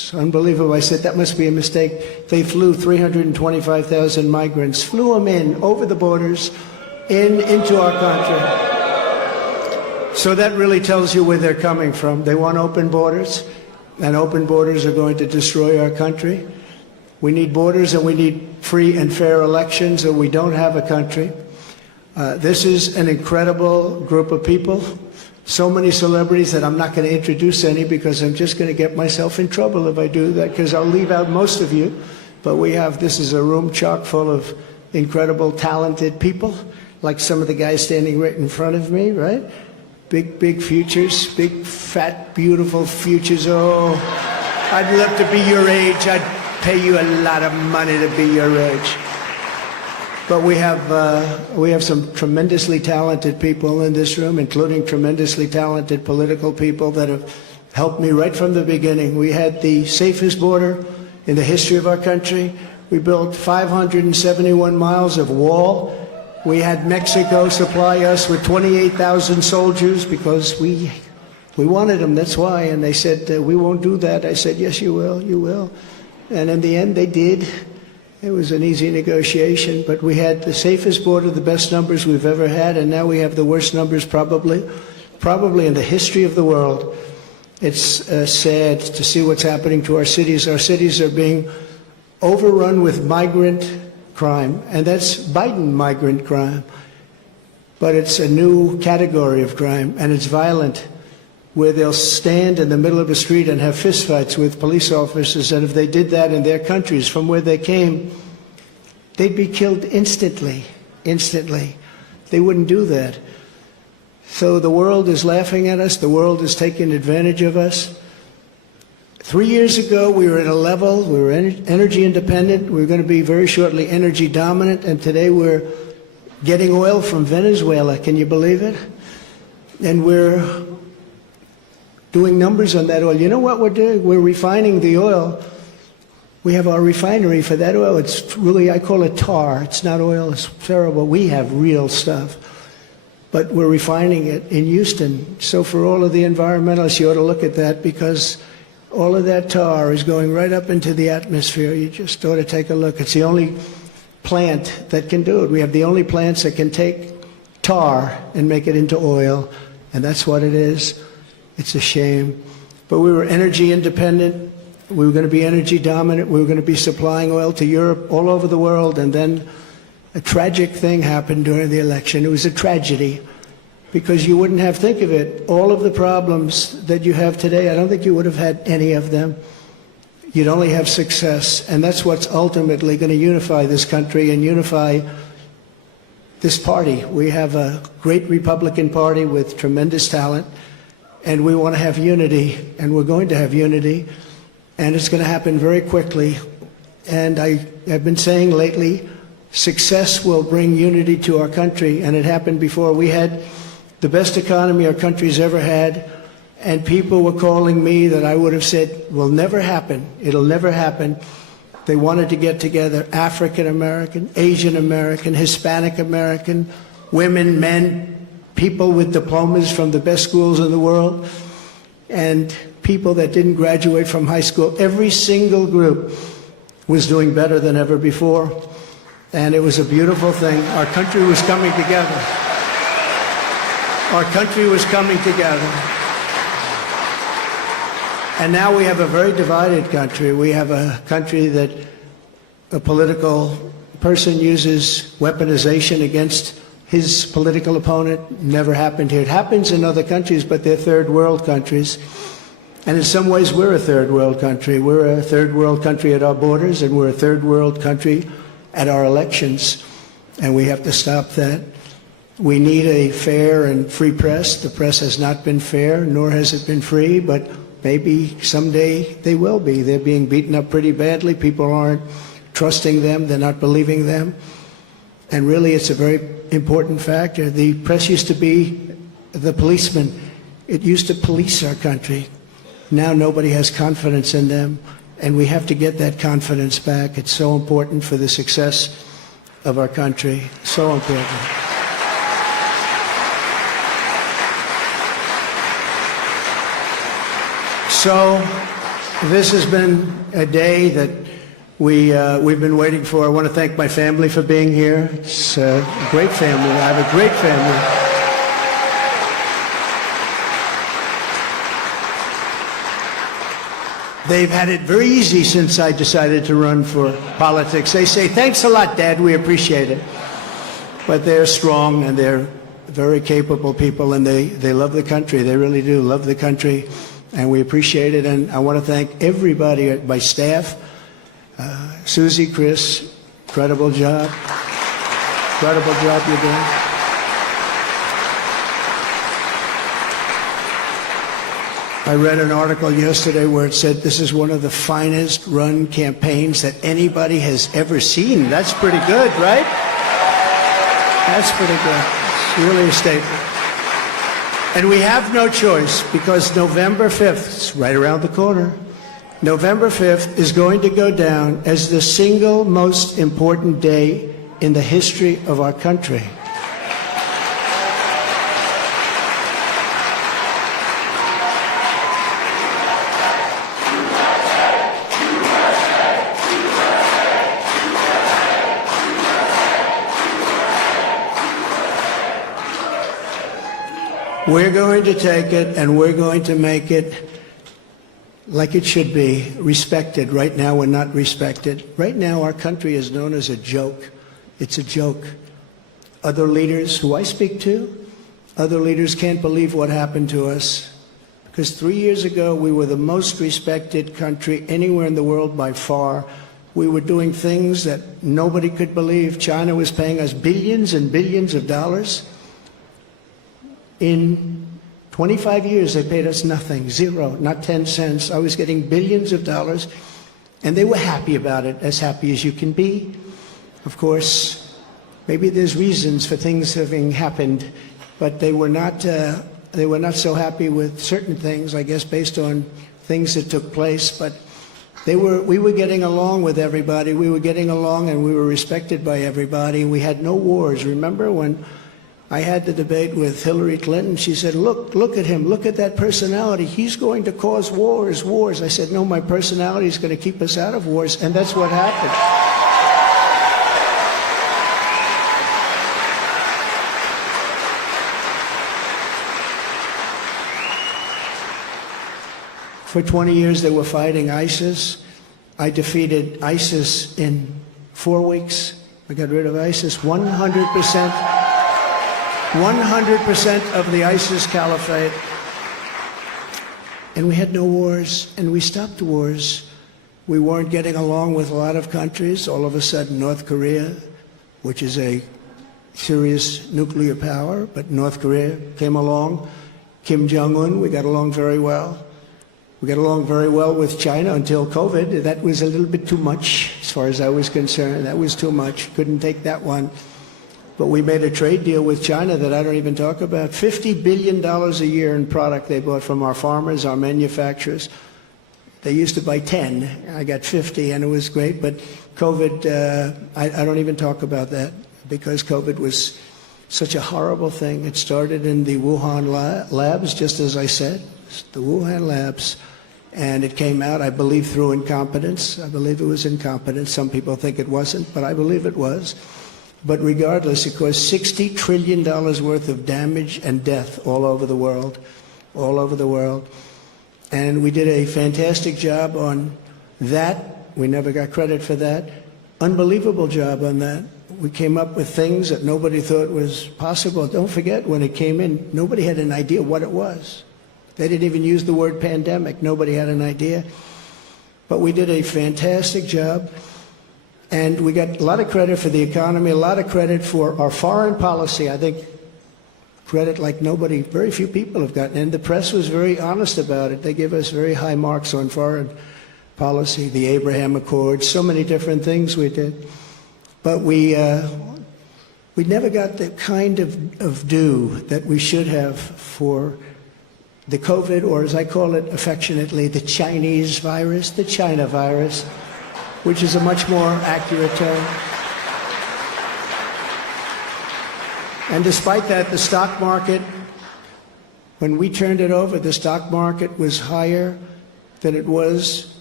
It's unbelievable. I said, that must be a mistake. They flew 325,000 migrants, flew them in over the borders, into our country. So that really tells you where they're coming from. They want open borders, and open borders are going to destroy our country. We need borders, and we need free and fair elections, or we don't have a country. This is an incredible group of people. So many celebrities that I'm not going to introduce any, because I'm just going to get myself in trouble if I do that, because I'll leave out most of you. But this is a room chock full of incredible, talented people, like some of the guys standing right in front of me, right? Big futures, big, fat, beautiful futures. Oh, I'd love to be your age. I'd pay you a lot of money to be your age. But we have some tremendously talented people in this room, including tremendously talented political people that have helped me right from the beginning. We had the safest border in the history of our country. We built 571 miles of wall. We had Mexico supply us with 28,000 soldiers because we wanted them, that's why. And they said, we won't do that. I said, yes, you will, you will. And in the end, they did. It was an easy negotiation, but we had the safest border, the best numbers we've ever had, and now we have the worst numbers probably in the history of the world. It's sad to see what's happening to our cities. Our cities are being overrun with migrant crime, and that's Biden migrant crime. But it's a new category of crime, and it's violent, where they'll stand in the middle of the street and have fistfights with police officers, and if they did that in their countries from where they came, they'd be killed instantly. They wouldn't do that. So the world is laughing at us. The world is taking advantage of us. 3 years ago, we were at a level, we were energy independent. We were going to be very shortly energy dominant, and today we're getting oil from Venezuela. Can you believe it? And we're doing numbers on that oil. You know what we're doing? We're refining the oil. We have our refinery for that oil. It's really, I call it tar. It's not oil. It's terrible. We have real stuff. But we're refining it in Houston. So for all of the environmentalists, you ought to look at that, because all of that tar is going right up into the atmosphere. You just ought to take a look. It's the only plant that can do it. We have the only plants that can take tar and make it into oil, and that's what it is. It's a shame. But we were energy independent. We were going to be energy dominant. We were going to be supplying oil to Europe, all over the world. And then a tragic thing happened during the election. It was a tragedy, because you wouldn't have, think of it, all of the problems that you have today, I don't think you would have had any of them. You'd only have success. And that's what's ultimately going to unify this country and unify this party. We have a great Republican Party with tremendous talent. And we want to have unity, and we're going to have unity, and it's going to happen very quickly. And I've been saying lately, success will bring unity to our country, and it happened before. We had the best economy our country's ever had, and people were calling me that I would have said will never happen. It'll never happen. They wanted to get together, African American, Asian American, Hispanic American, women, men, people with diplomas from the best schools in the world, and people that didn't graduate from high school. Every single group was doing better than ever before, and it was a beautiful thing. Our country was coming together. Our country was coming together. And now we have a very divided country. We have a country that a political person uses weaponization against his political opponent. Never happened here. It happens in other countries, but they're third world countries. And in some ways, we're a third world country. We're a third world country at our borders, and we're a third world country at our elections. And we have to stop that. We need a fair and free press. The press has not been fair, nor has it been free, but maybe someday they will be. They're being beaten up pretty badly. People aren't trusting them. They're not believing them. And really, it's a very important factor. The press used to be the policeman. It used to police our country. Now nobody has confidence in them, and we have to get that confidence back. It's so important for the success of our country. So important. So This has been a day that we've been waiting for. I want to thank my family for being here. It's a great family. I have a great family. They've had it very easy since I decided to run for politics. They say, thanks a lot, Dad, we appreciate it. But they're strong and they're very capable people, and they love the country. They really do love the country, and we appreciate it. And I want to thank everybody, my staff, Susie, Chris, incredible job. Incredible job you're doing. I read an article yesterday where it said this is one of the finest run campaigns that anybody has ever seen. That's pretty good, right? That's pretty good. It's really a statement. And we have no choice, because November 5th, it's right around the corner, November 5th is going to go down as the single most important day in the history of our country. We're going to take it and we're going to make it like it should be, respected. Right now, we're not respected. Right now, our country is known as a joke. It's a joke. Other leaders who I speak to, other leaders can't believe what happened to us. Because 3 years ago, we were the most respected country anywhere in the world by far. We were doing things that nobody could believe. China was paying us billions and billions of dollars. In 25 years, they paid us nothing, zero, not 10 cents. I was getting billions of dollars, and they were happy about it, as happy as you can be. Of course, maybe there's reasons for things having happened, but they were not so happy with certain things, I guess, based on things that took place. But we were getting along with everybody. We were getting along, and we were respected by everybody. We had no wars. Remember when I had the debate with Hillary Clinton? She said, look at him, look at that personality. He's going to cause wars. I said, no, my personality is going to keep us out of wars, and that's what happened. For 20 years, they were fighting ISIS. I defeated ISIS in 4 weeks. I got rid of ISIS 100%. 100% of the ISIS caliphate. And we had no wars, and we stopped wars. We weren't getting along with a lot of countries. All of a sudden, North Korea, which is a serious nuclear power, but North Korea came along. Kim Jong-un, we got along very well. We got along very well with China until COVID. That was a little bit too much, as far as I was concerned. That was too much. Couldn't take that one. But we made a trade deal with China that I don't even talk about. $50 billion a year in product they bought from our farmers, our manufacturers. They used to buy 10. I got 50, and it was great. But COVID, I don't even talk about that, because COVID was such a horrible thing. It started in the Wuhan labs, just as I said, the Wuhan labs. And it came out, I believe, through incompetence. I believe it was incompetence. Some people think it wasn't, but I believe it was. But regardless, it caused $60 trillion worth of damage and death all over the world, all over the world. And we did a fantastic job on that. We never got credit for that. Unbelievable job on that. We came up with things that nobody thought was possible. Don't forget, when it came in, nobody had an idea what it was. They didn't even use the word pandemic. Nobody had an idea. But we did a fantastic job. And we got a lot of credit for the economy, a lot of credit for our foreign policy. I think credit like nobody, very few people have gotten. And the press was very honest about it. They gave us very high marks on foreign policy, the Abraham Accords, so many different things we did. But we never got the kind of due that we should have for the COVID, or as I call it affectionately, the Chinese virus, the China virus, which is a much more accurate term. And despite that, the stock market, when we turned it over, the stock market was higher than it was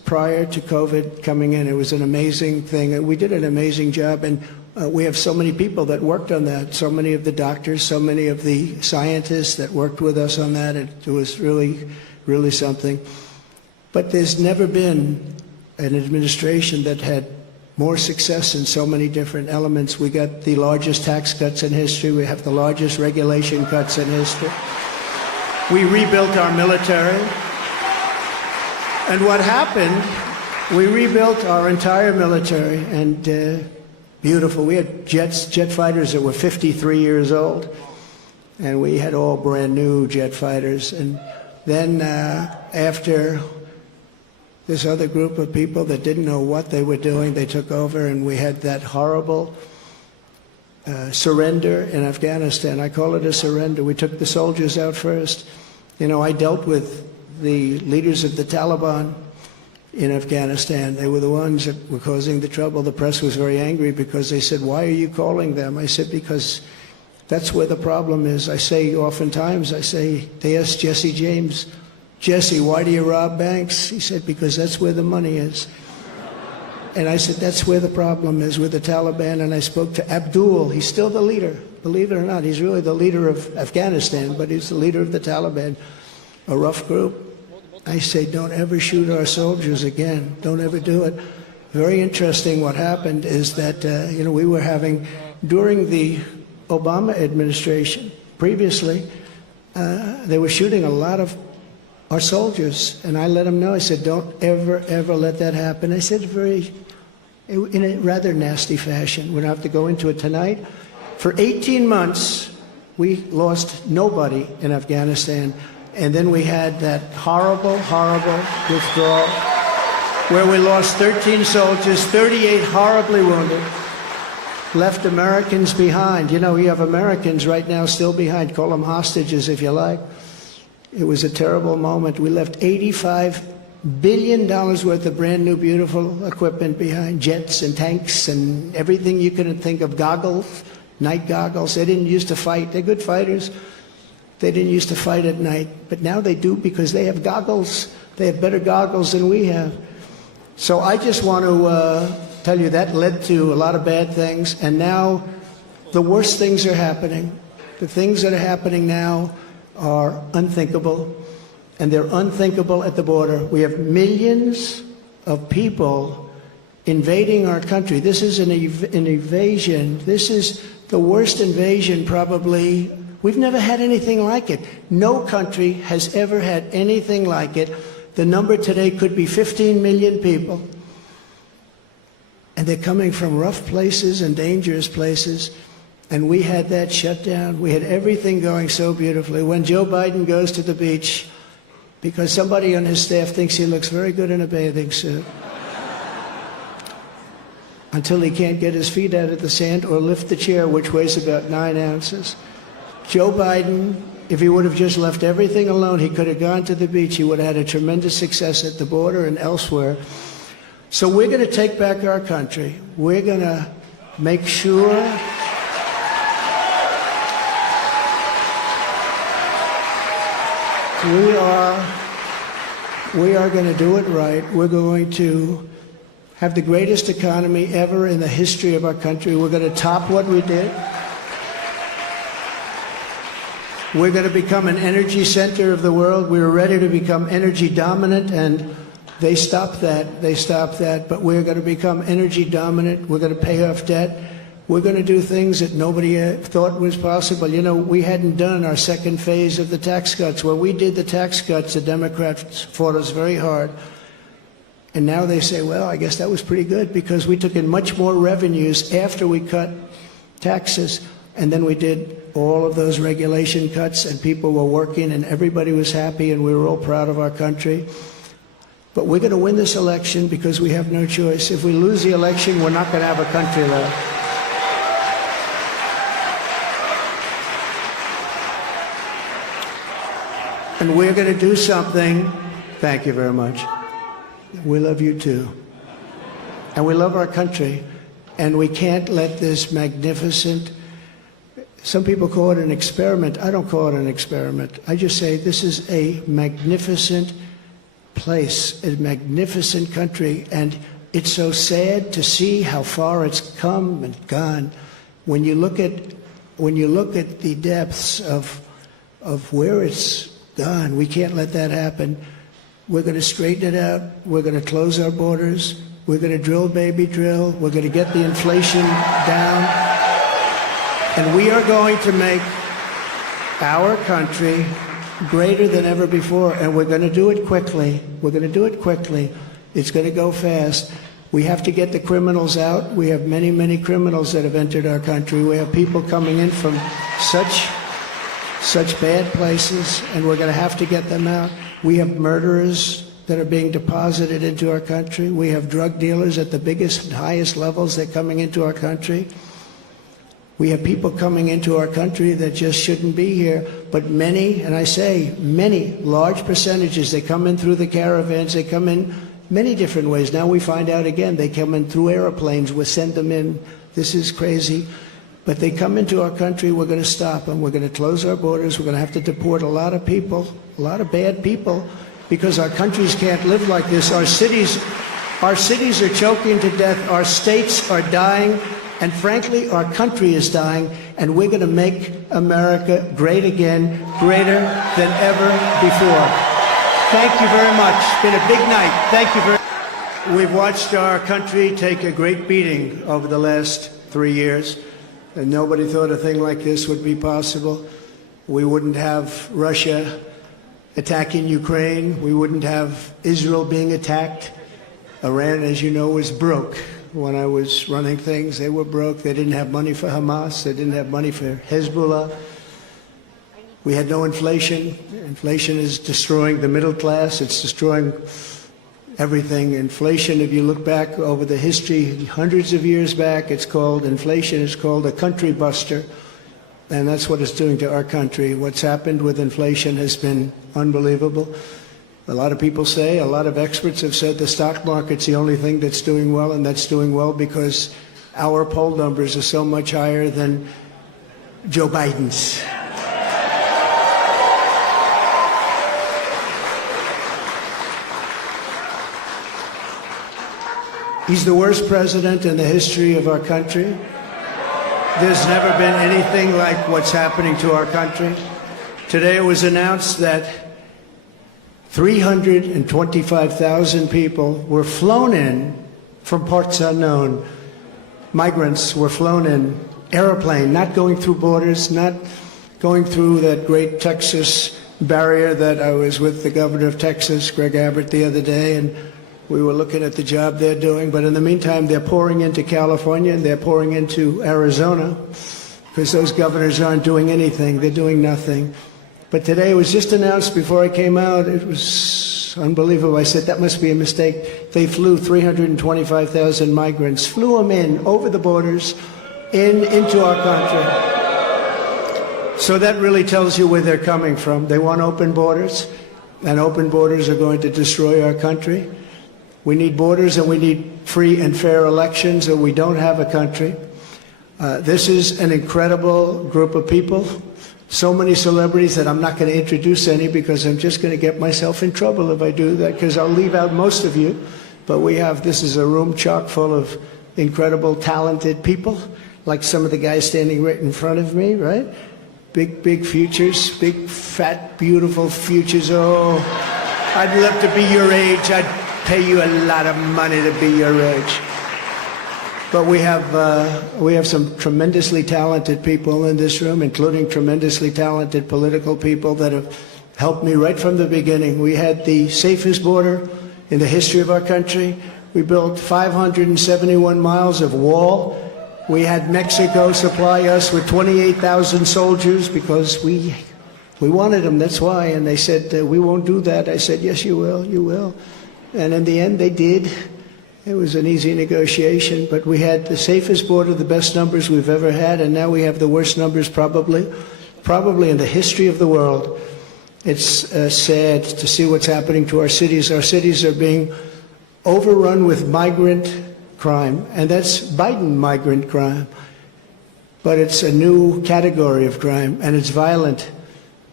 prior to COVID coming in. It was an amazing thing, and we did an amazing job, and we have so many people that worked on that, so many of the doctors, so many of the scientists that worked with us on that. It was really, really something. But there's never been an administration that had more success in so many different elements. We got the largest tax cuts in history. We have the largest regulation cuts in history. We rebuilt our military. And what happened, we rebuilt our entire military, and beautiful. We had jet fighters that were 53 years old, and we had all brand new jet fighters. And then after this other group of people that didn't know what they were doing, they took over, and we had that horrible surrender in Afghanistan. I call it a surrender. We took the soldiers out first. You know, I dealt with the leaders of the Taliban in Afghanistan. They were the ones that were causing the trouble. The press was very angry because they said, "Why are you calling them?" I said, "Because that's where the problem is." I say oftentimes, they asked Jesse James, "Jesse, why do you rob banks?" He said, "Because that's where the money is." And I said, that's where the problem is with the Taliban. And I spoke to Abdul. He's still the leader. Believe it or not, he's really the leader of Afghanistan, but he's the leader of the Taliban, a rough group. I say, don't ever shoot our soldiers again. Don't ever do it. Very interesting what happened is that, we were having, during the Obama administration, previously, they were shooting a lot of our soldiers, and I let them know. I said, don't ever, ever let that happen. I said in a rather nasty fashion. We don't have to go into it tonight. For 18 months, we lost nobody in Afghanistan, and then we had that horrible, horrible withdrawal where we lost 13 soldiers, 38 horribly wounded, left Americans behind. You know, you have Americans right now still behind. Call them hostages if you like. It was a terrible moment. We left $85 billion worth of brand new, beautiful equipment behind, jets and tanks and everything you could think of, goggles, night goggles. They didn't used to fight. They're good fighters. They didn't used to fight at night, but now they do because they have goggles. They have better goggles than we have. So I just want to tell you that led to a lot of bad things, and now the worst things are happening. The things that are happening now are unthinkable, and they're unthinkable at the border. We have millions of people invading our country. This is an invasion. This is the worst invasion probably. We've never had anything like it. No country has ever had anything like it. The number today could be 15 million people. And they're coming from rough places and dangerous places. And we had that shut down. We had everything going so beautifully. When Joe Biden goes to the beach, because somebody on his staff thinks he looks very good in a bathing suit, until he can't get his feet out of the sand or lift the chair, which weighs about 9 ounces. Joe Biden, if he would have just left everything alone, he could have gone to the beach. He would have had a tremendous success at the border and elsewhere. So we're going to take back our country. We're going to make sure we are going to do it right. We're going to have the greatest economy ever in the history of our country. We're going to top what we did. We're going to become an energy center of the world. We were ready to become energy dominant, and they stopped that. They stopped that. But we're going to become energy dominant. We're going to pay off debt. We're going to do things that nobody thought was possible. You know, we hadn't done our second phase of the tax cuts. When we did the tax cuts, the Democrats fought us very hard. And now they say, well, I guess that was pretty good because we took in much more revenues after we cut taxes. And then we did all of those regulation cuts, and people were working, and everybody was happy, and we were all proud of our country. But we're going to win this election because we have no choice. If we lose the election, we're not going to have a country left. And we're going to do something. Thank you very much. We love you too. And we love our country. And we can't let this magnificent, some people call it an experiment. I don't call it an experiment. I just say this is a magnificent place, a magnificent country, and it's so sad to see how far it's come and gone. When you look at the depths of where it's gone, we can't let that happen. We're going to straighten it out. We're going to close our borders. We're going to drill, baby, drill. We're going to get the inflation down. And we are going to make our country greater than ever before. And we're going to do it quickly. We're going to do it quickly. It's going to go fast. We have to get the criminals out. We have many, many criminals that have entered our country. We have people coming in from such bad places, and we're going to have to get them out. We have murderers that are being deposited into our country. We have drug dealers at the biggest and highest levels that are coming into our country. We have people coming into our country that just shouldn't be here, but many, and I say many, large percentages, they come in through the caravans, they come in many different ways. Now we find out again, they come in through airplanes, we send them in. This is crazy. But they come into our country, we're going to stop them. We're going to close our borders. We're going to have to deport a lot of people, a lot of bad people, because our countries can't live like this. Our cities are choking to death. Our states are dying. And frankly, our country is dying. And we're going to make America great again, greater than ever before. Thank you very much. It's been a big night. Thank you very much. We've watched our country take a great beating over the last 3 years. And nobody thought a thing like this would be possible. We wouldn't have Russia attacking Ukraine. We wouldn't have Israel being attacked. Iran, as you know, was broke. When I was running things, they were broke. They didn't have money for Hamas. They didn't have money for Hezbollah. We had no inflation. Inflation is destroying the middle class. It's destroying everything. Inflation, if you look back over the history, hundreds of years back, inflation is called a country buster. And that's what it's doing to our country. What's happened with inflation has been unbelievable. A lot of people say, a lot of experts have said the stock market's the only thing that's doing well, and that's doing well because our poll numbers are so much higher than Joe Biden's. He's the worst president in the history of our country. There's never been anything like what's happening to our country. Today it was announced that 325,000 people were flown in from parts unknown. Migrants were flown in, airplane, not going through borders, not going through that great Texas barrier that I was with the governor of Texas, Greg Abbott, the other day, and we were looking at the job they're doing. But in the meantime, they're pouring into California and they're pouring into Arizona because those governors aren't doing anything. They're doing nothing. But today it was just announced before I came out. It was unbelievable. I said, that must be a mistake. They flew 325,000 migrants, flew them in over the borders into our country. So that really tells you where they're coming from. They want open borders, and open borders are going to destroy our country. We need borders and we need free and fair elections, or we don't have a country. This is an incredible group of people. So many celebrities that I'm not going to introduce any because I'm just going to get myself in trouble if I do that, because I'll leave out most of you. But this is a room chock full of incredible, talented people, like some of the guys standing right in front of me, right? Big, big futures, big, fat, beautiful futures. Oh, I'd love to be your age. I'd pay you a lot of money to be your age. But we have some tremendously talented people in this room, including tremendously talented political people that have helped me right from the beginning. We had the safest border in the history of our country. We built 571 miles of wall. We had Mexico supply us with 28,000 soldiers because we wanted them, that's why. And they said, we won't do that. I said, yes, you will, you will. And in the end, they did. It was an easy negotiation, but we had the safest border, the best numbers we've ever had, and now we have the worst numbers probably in the history of the world. It's sad to see what's happening to our cities. Our cities are being overrun with migrant crime, and that's Biden migrant crime. But it's a new category of crime, and it's violent.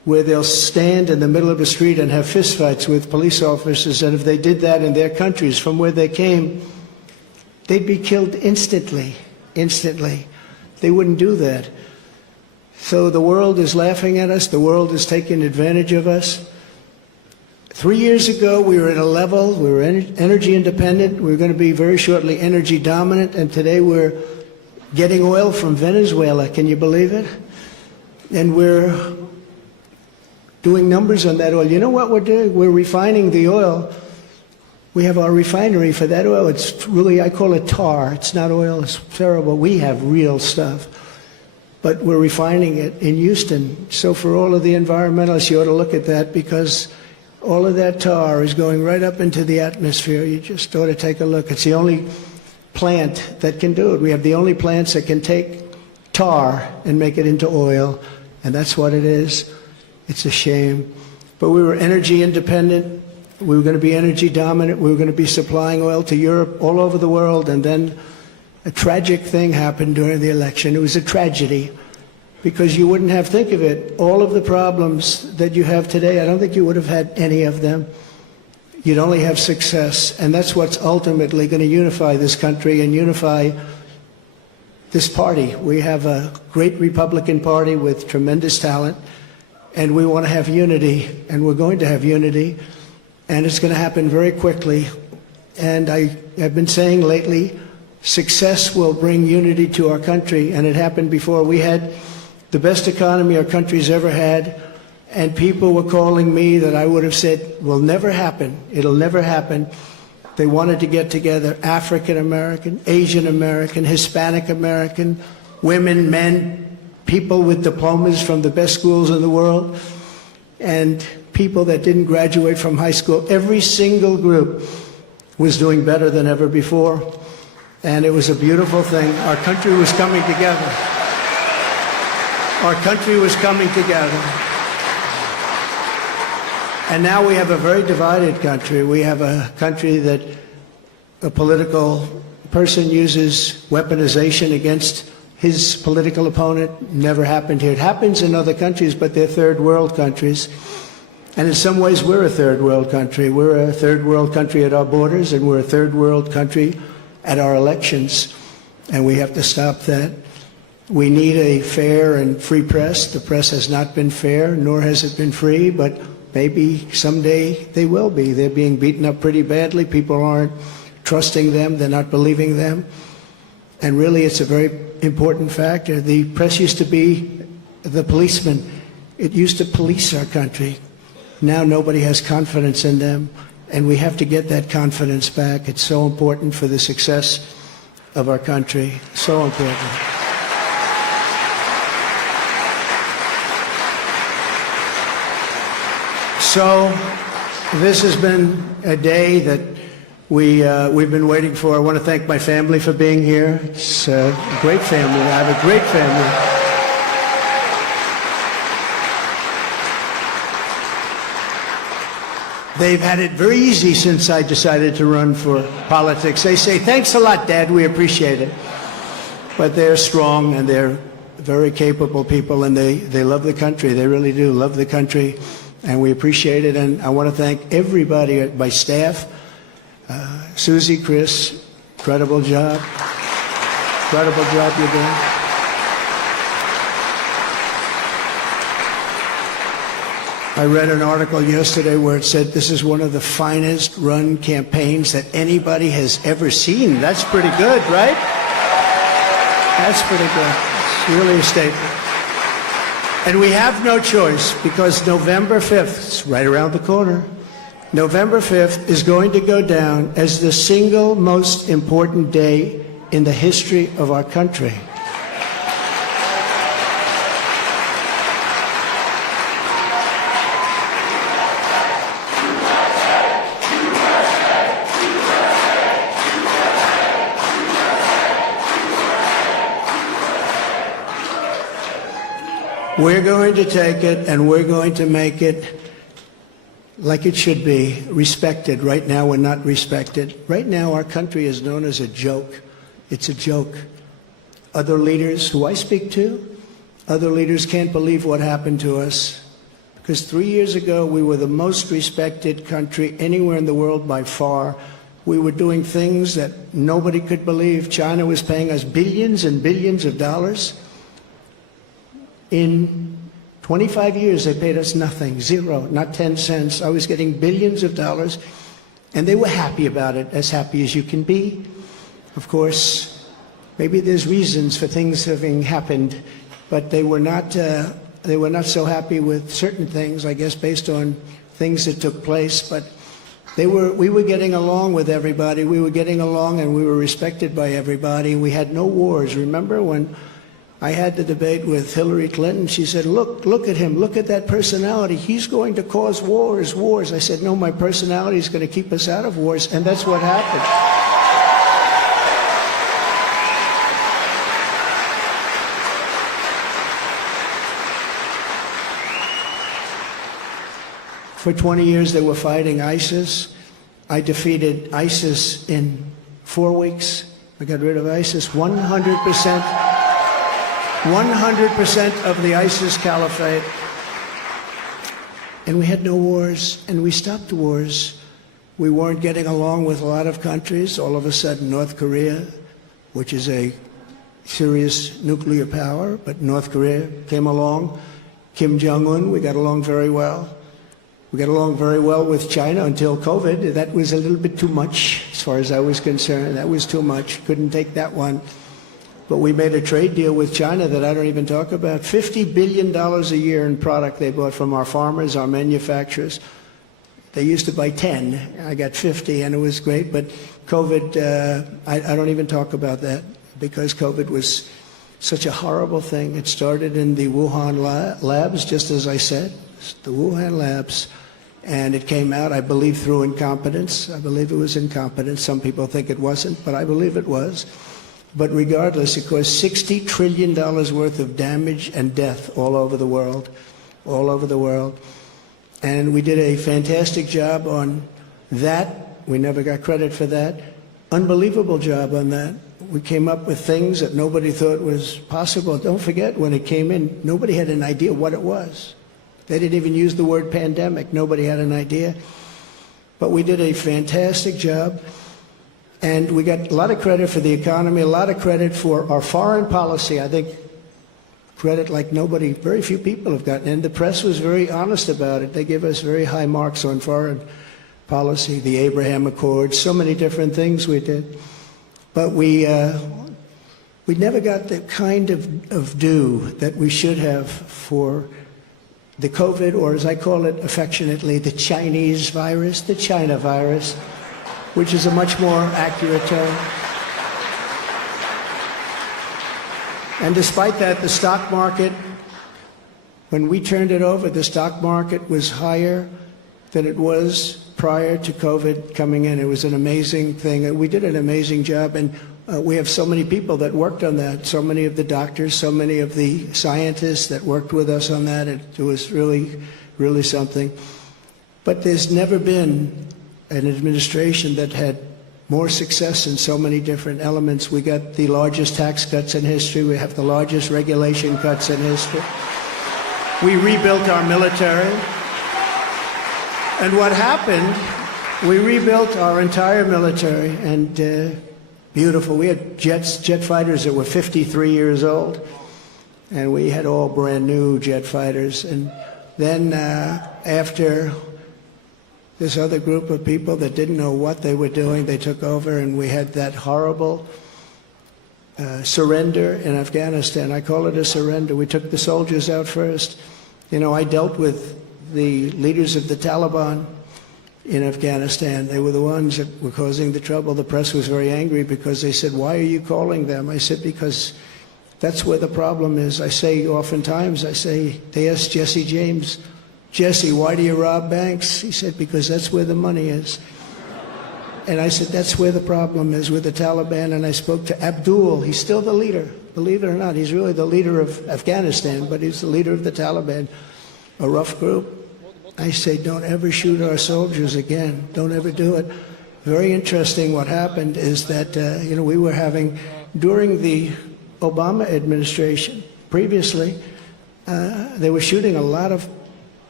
where they'll stand in the middle of a street and have fistfights with police officers, and if they did that in their countries from where they came, they'd be killed instantly. They wouldn't do that. So the world is laughing at us. The world is taking advantage of us. 3 years ago, we were at a level, we were energy independent. We were going to be very shortly energy dominant, and today we're getting oil from Venezuela. Can you believe it? And we're doing numbers on that oil. You know what we're doing? We're refining the oil. We have our refinery for that oil. It's really, I call it tar. It's not oil. It's terrible. We have real stuff. But we're refining it in Houston. So for all of the environmentalists, you ought to look at that, because all of that tar is going right up into the atmosphere. You just ought to take a look. It's the only plant that can do it. We have the only plants that can take tar and make it into oil, and that's what it is. It's a shame. But we were energy independent. We were going to be energy dominant. We were going to be supplying oil to Europe, all over the world. And then a tragic thing happened during the election. It was a tragedy, because you wouldn't have, think of it, all of the problems that you have today, I don't think you would have had any of them. You'd only have success. And that's what's ultimately going to unify this country and unify this party. We have a great Republican Party with tremendous talent, and we want to have unity, and we're going to have unity. And it's going to happen very quickly. And I have been saying lately, success will bring unity to our country, and it happened before. We had the best economy our country's ever had, and people were calling me that I would have said will never happen. It'll never happen. They wanted to get together, African American, Asian American, Hispanic American, women, men, people with diplomas from the best schools in the world, and people that didn't graduate from high school. Every single group was doing better than ever before, and it was a beautiful thing. Our country was coming together. Our country was coming together. And now we have a very divided country. We have a country that a political person uses weaponization against his political opponent. Never happened here. It happens in other countries, but they're third world countries. And in some ways, we're a third world country. We're a third world country at our borders, and we're a third world country at our elections. And we have to stop that. We need a fair and free press. The press has not been fair, nor has it been free, but maybe someday they will be. They're being beaten up pretty badly. People aren't trusting them. They're not believing them. And really, it's a very important factor. The press used to be the policeman. It used to police our country. Now nobody has confidence in them, and we have to get that confidence back. It's so important for the success of our country. So important. So this has been a day that we've been waiting for. I want to thank my family for being here. It's a great family. I have a great family. They've had it very easy since I decided to run for politics. They say, thanks a lot, Dad, we appreciate it. But they're strong, and they're very capable people, and they love the country. They really do love the country, and we appreciate it. And I want to thank everybody at my staff. Susie, Chris, incredible job. Incredible job you're doing. I read an article yesterday where it said this is one of the finest run campaigns that anybody has ever seen. That's pretty good, right? That's pretty good. It's really a statement. And we have no choice, because November 5th, it's right around the corner, November 5th is going to go down as the single most important day in the history of our country. We're going to take it, and we're going to make it like it should be, respected. Right now, we're not respected. Right now, our country is known as a joke. It's a joke. Other leaders who I speak to, other leaders can't believe what happened to us, Because 3 years ago, we were the most respected country anywhere in the world by far. We were doing things that nobody could believe. China was paying us billions and billions of dollars. In 25 years, they paid us nothing, zero, not 10 cents. I was getting billions of dollars, and they were happy about it, as happy as you can be. Of course, maybe there's reasons for things having happened, but they were not so happy with certain things, I guess, based on things that took place. But we were getting along with everybody. We were getting along, and we were respected by everybody. We had no wars. Remember when I had the debate with Hillary Clinton? She said, look at him. Look at that personality. He's going to cause wars. I said, no, my personality is going to keep us out of wars, and that's what happened. For 20 years, they were fighting ISIS. I defeated ISIS in 4 weeks. I got rid of ISIS. 100% of the ISIS caliphate. And we had no wars, and we stopped wars. We weren't getting along with a lot of countries. All of a sudden, North Korea, which is a serious nuclear power, but North Korea came along. Kim Jong-un, we got along very well. We got along very well with China until COVID. That was a little bit too much, as far as I was concerned. That was too much. Couldn't take that one. But we made a trade deal with China that I don't even talk about. $50 billion a year in product they bought from our farmers, our manufacturers. They used to buy 10. I got 50, and it was great. But COVID, I don't even talk about that, because COVID was such a horrible thing. It started in the Wuhan labs, just as I said, the Wuhan labs. And it came out, I believe, through incompetence. I believe it was incompetence. Some people think it wasn't, but I believe it was. But regardless, it caused $60 trillion worth of damage and death all over the world, all over the world. And we did a fantastic job on that. We never got credit for that. Unbelievable job on that. We came up with things that nobody thought was possible. Don't forget, when it came in, nobody had an idea what it was. They didn't even use the word pandemic. Nobody had an idea. But we did a fantastic job. And we got a lot of credit for the economy, a lot of credit for our foreign policy. I think credit like nobody, very few people have gotten. And the press was very honest about it. They give us very high marks on foreign policy, the Abraham Accords, so many different things we did. But we never got the kind of due that we should have for the COVID, or as I call it affectionately, the Chinese virus, the China virus, which is a much more accurate term. And despite that, the stock market, when we turned it over, the stock market was higher than it was prior to COVID coming in. It was an amazing thing. We did an amazing job, and we have so many people that worked on that, so many of the doctors, so many of the scientists that worked with us on that. It was really, really something. But there's never been an administration that had more success in so many different elements. We got the largest tax cuts in history. We have the largest regulation cuts in history. We rebuilt our military. And what happened, we rebuilt our entire military, and beautiful. We had jet fighters that were 53 years old, and we had all brand new jet fighters. And then after this other group of people that didn't know what they were doing, they took over, and we had that horrible surrender in Afghanistan. I call it a surrender. We took the soldiers out first. You know, I dealt with the leaders of the Taliban in Afghanistan. They were the ones that were causing the trouble. The press was very angry because they said, "Why are you calling them?" I said, "Because that's where the problem is." I say oftentimes, they asked Jesse James, "Jesse, why do you rob banks?" He said, "Because that's where the money is." And I said, that's where the problem is, with the Taliban. And I spoke to Abdul. He's still the leader. Believe it or not, he's really the leader of Afghanistan, but he's the leader of the Taliban, a rough group. I say, don't ever shoot our soldiers again. Don't ever do it. Very interesting. What happened is that, we were having, during the Obama administration, previously, they were shooting a lot of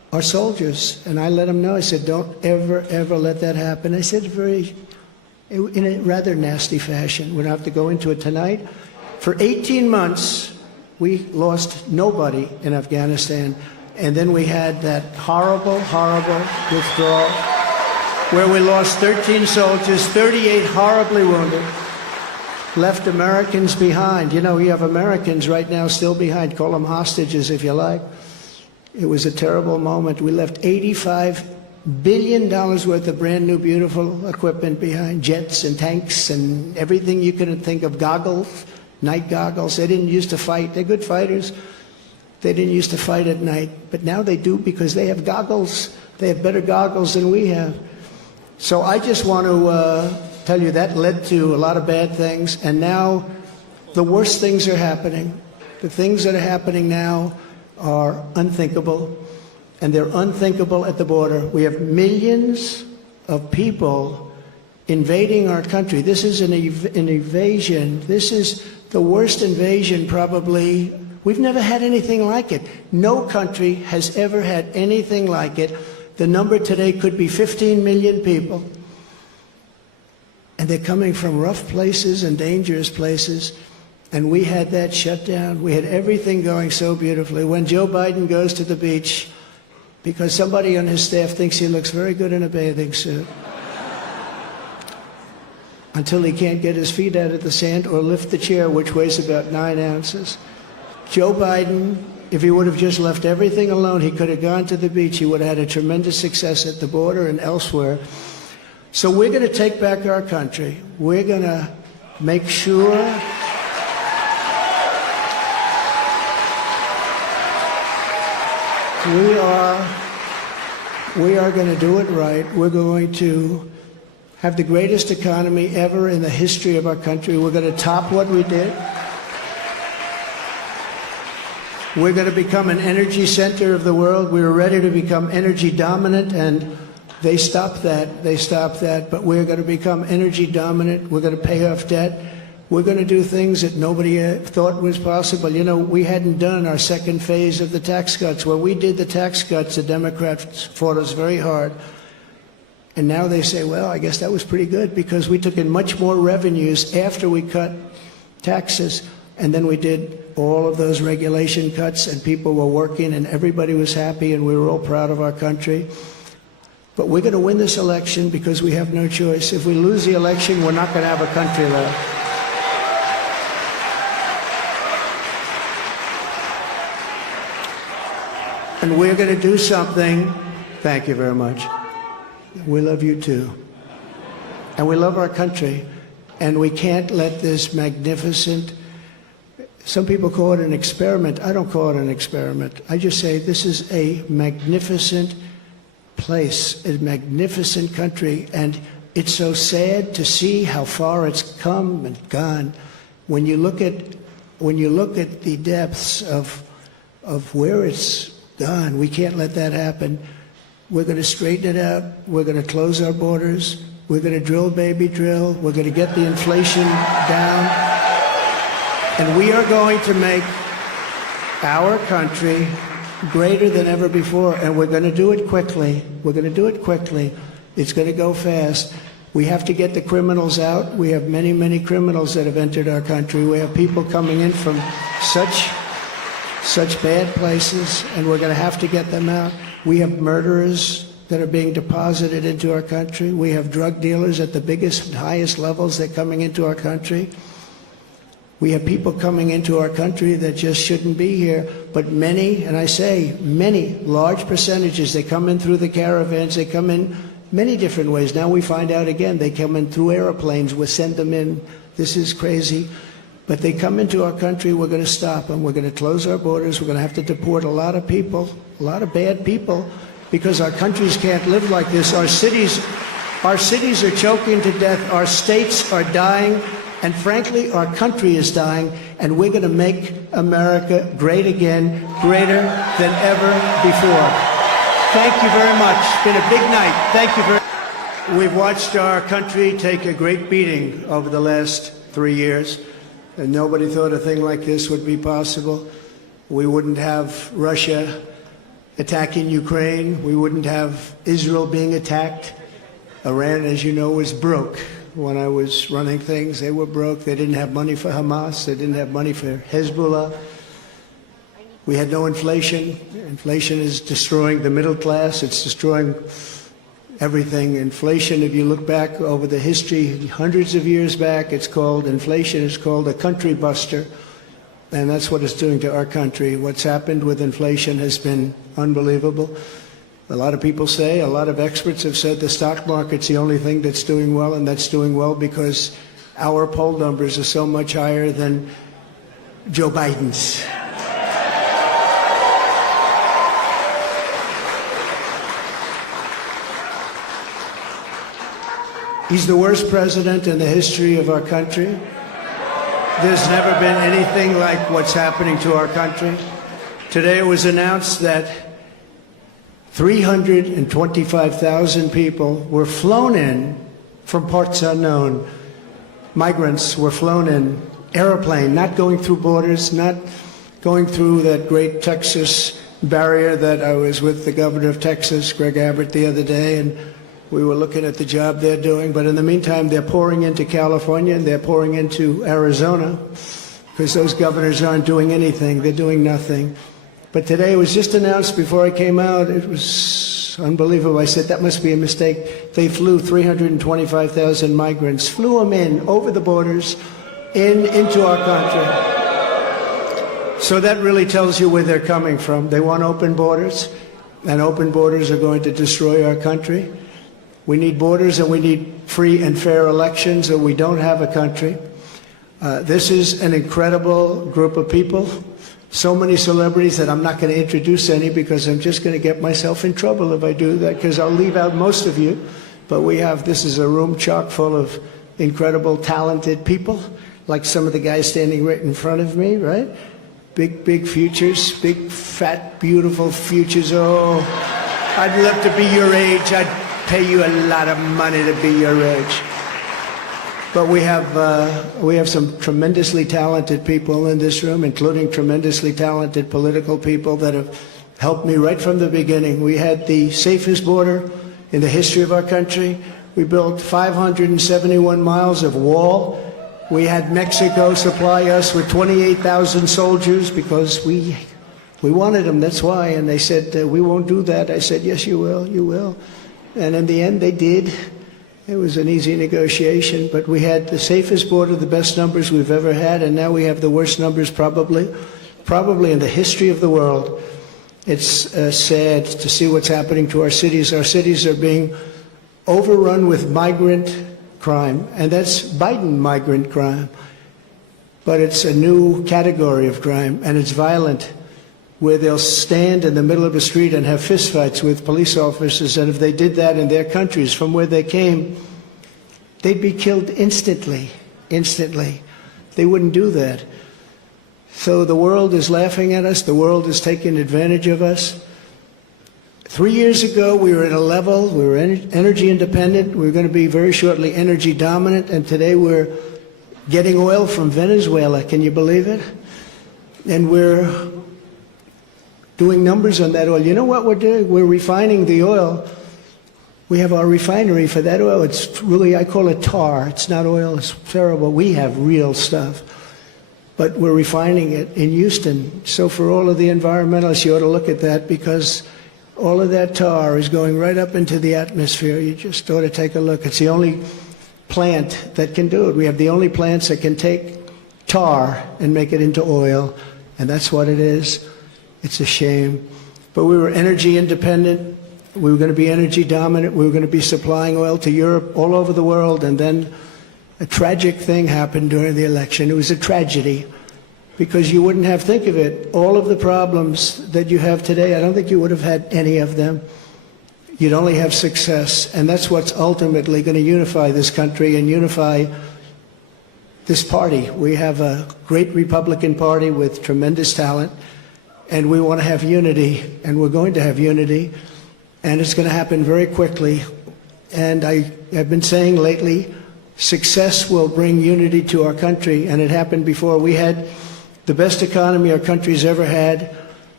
our soldiers. And I let them know, I said, don't ever, ever let that happen. I said in a rather nasty fashion. We don't have to go into it tonight. For 18 months, we lost nobody in Afghanistan. And then we had that horrible, horrible withdrawal where we lost 13 soldiers, 38 horribly wounded, left Americans behind. You know, you have Americans right now still behind. Call them hostages if you like. It was a terrible moment. We left $85 billion worth of brand new, beautiful equipment behind, jets and tanks and everything you could think of, goggles, night goggles. They didn't used to fight. They're good fighters. They didn't used to fight at night, but now they do because they have goggles. They have better goggles than we have. So I just want to tell you that led to a lot of bad things, and now the worst things are happening. The things that are happening now are unthinkable, and they're unthinkable at the border. We have millions of people invading our country. This is an invasion. This is the worst invasion probably. We've never had anything like it. No country has ever had anything like it. The number today could be 15 million people. And they're coming from rough places and dangerous places. And we had that shut down. We had everything going so beautifully. When Joe Biden goes to the beach, because somebody on his staff thinks he looks very good in a bathing suit, until he can't get his feet out of the sand or lift the chair, which weighs about 9 ounces. Joe Biden, if he would have just left everything alone, he could have gone to the beach. He would have had a tremendous success at the border and elsewhere. So we're going to take back our country. We're going to make sure we are going to do it right. We're going to have the greatest economy ever in the history of our country. We're going to top what we did. We're going to become an energy center of the world. We were ready to become energy dominant, and they stopped that. They stopped that. But we're going to become energy dominant. We're going to pay off debt. We're going to do things that nobody thought was possible. You know, we hadn't done our second phase of the tax cuts. When we did the tax cuts, the Democrats fought us very hard. And now they say, well, I guess that was pretty good because we took in much more revenues after we cut taxes. And then we did all of those regulation cuts, and people were working, and everybody was happy, and we were all proud of our country. But we're going to win this election because we have no choice. If we lose the election, we're not going to have a country left. And we're going to do something. Thank you very much. We love you too. And we love our country. And we can't let this magnificent, some people call it an experiment. I don't call it an experiment. I just say this is a magnificent place, a magnificent country. And it's so sad to see how far it's come and gone. When you look at the depths of where it's gone, we can't let that happen. We're going to straighten it out. We're going to close our borders. We're going to drill, baby, drill. We're going to get the inflation down. And we are going to make our country greater than ever before. And we're going to do it quickly. We're going to do it quickly. It's going to go fast. We have to get the criminals out. We have many, many criminals that have entered our country. We have people coming in from such bad places, and we're going to have to get them out. We have murderers that are being deposited into our country. We have drug dealers at the biggest and highest levels. They're coming into our country. We have people coming into our country that just shouldn't be here. But many, and I say many, large percentages, they come in through the caravans. They come in many different ways. Now we find out again, they come in through airplanes. We send them in. This is crazy. But they come into our country, we're going to stop them. We're going to close our borders. We're going to have to deport a lot of people, a lot of bad people, because our countries can't live like this. Our cities are choking to death. Our states are dying. And frankly, our country is dying. And we're going to make America great again, greater than ever before. Thank you very much. It's been a big night. Thank you very much. We've watched our country take a great beating over the last 3 years. And nobody thought a thing like this would be possible. We wouldn't have Russia attacking Ukraine. We wouldn't have Israel being attacked. Iran, as you know, was broke. When I was running things, they were broke. They didn't have money for Hamas. They didn't have money for Hezbollah. We had no inflation. Inflation is destroying the middle class. It's destroying everything. Inflation, if you look back over the history, hundreds of years back, inflation is called a country buster. And that's what it's doing to our country. What's happened with inflation has been unbelievable. A lot of people say, a lot of experts have said the stock market's the only thing that's doing well, and that's doing well because our poll numbers are so much higher than Joe Biden's. He's the worst president in the history of our country. There's never been anything like what's happening to our country. Today it was announced that 325,000 people were flown in from parts unknown. Migrants were flown in, airplane, not going through borders, not going through that great Texas barrier that I was with the governor of Texas, Greg Abbott, the other day, and we were looking at the job they're doing. But in the meantime, they're pouring into California and they're pouring into Arizona because those governors aren't doing anything. They're doing nothing. But today it was just announced before I came out. It was unbelievable. I said, that must be a mistake. They flew 325,000 migrants, flew them in over the borders into our country. So that really tells you where they're coming from. They want open borders, and open borders are going to destroy our country. We need borders and we need free and fair elections, or we don't have a country. This is an incredible group of people. So many celebrities that I'm not going to introduce any because I'm just going to get myself in trouble if I do that, because I'll leave out most of you. But this is a room chock full of incredible, talented people, like some of the guys standing right in front of me, right? Big futures, big, fat, beautiful futures. Oh, I'd love to be your age. I'd pay you a lot of money to be your age. But we have some tremendously talented people in this room, including tremendously talented political people that have helped me right from the beginning. We had the safest border in the history of our country. We built 571 miles of wall. We had Mexico supply us with 28,000 soldiers because we wanted them, that's why. And they said, we won't do that. I said, yes, you will, you will. And in the end, they did. It was an easy negotiation, but we had the safest border, the best numbers we've ever had, and now we have the worst numbers probably in the history of the world. It's sad to see what's happening to our cities. Our cities are being overrun with migrant crime, and that's Biden migrant crime. But it's a new category of crime, and it's violent, where they'll stand in the middle of a street and have fistfights with police officers, and if they did that in their countries from where they came, they'd be killed instantly. They wouldn't do that. So the world is laughing at us. The world is taking advantage of us. 3 years ago, we were at a level, we were energy independent. We were going to be very shortly energy dominant, and today we're getting oil from Venezuela. Can you believe it? And we're doing numbers on that oil. You know what we're doing? We're refining the oil. We have our refinery for that oil. It's really, I call it tar. It's not oil. It's terrible. We have real stuff. But we're refining it in Houston. So for all of the environmentalists, you ought to look at that, because all of that tar is going right up into the atmosphere. You just ought to take a look. It's the only plant that can do it. We have the only plants that can take tar and make it into oil, and that's what it is. It's a shame. But we were energy independent. We were going to be energy dominant. We were going to be supplying oil to Europe, all over the world. And then a tragic thing happened during the election. It was a tragedy, because you wouldn't have, think of it, all of the problems that you have today, I don't think you would have had any of them. You'd only have success. And that's what's ultimately going to unify this country and unify this party. We have a great Republican Party with tremendous talent. And we want to have unity, and we're going to have unity, and it's going to happen very quickly. And I've been saying lately, success will bring unity to our country, and it happened before. We had the best economy our country's ever had,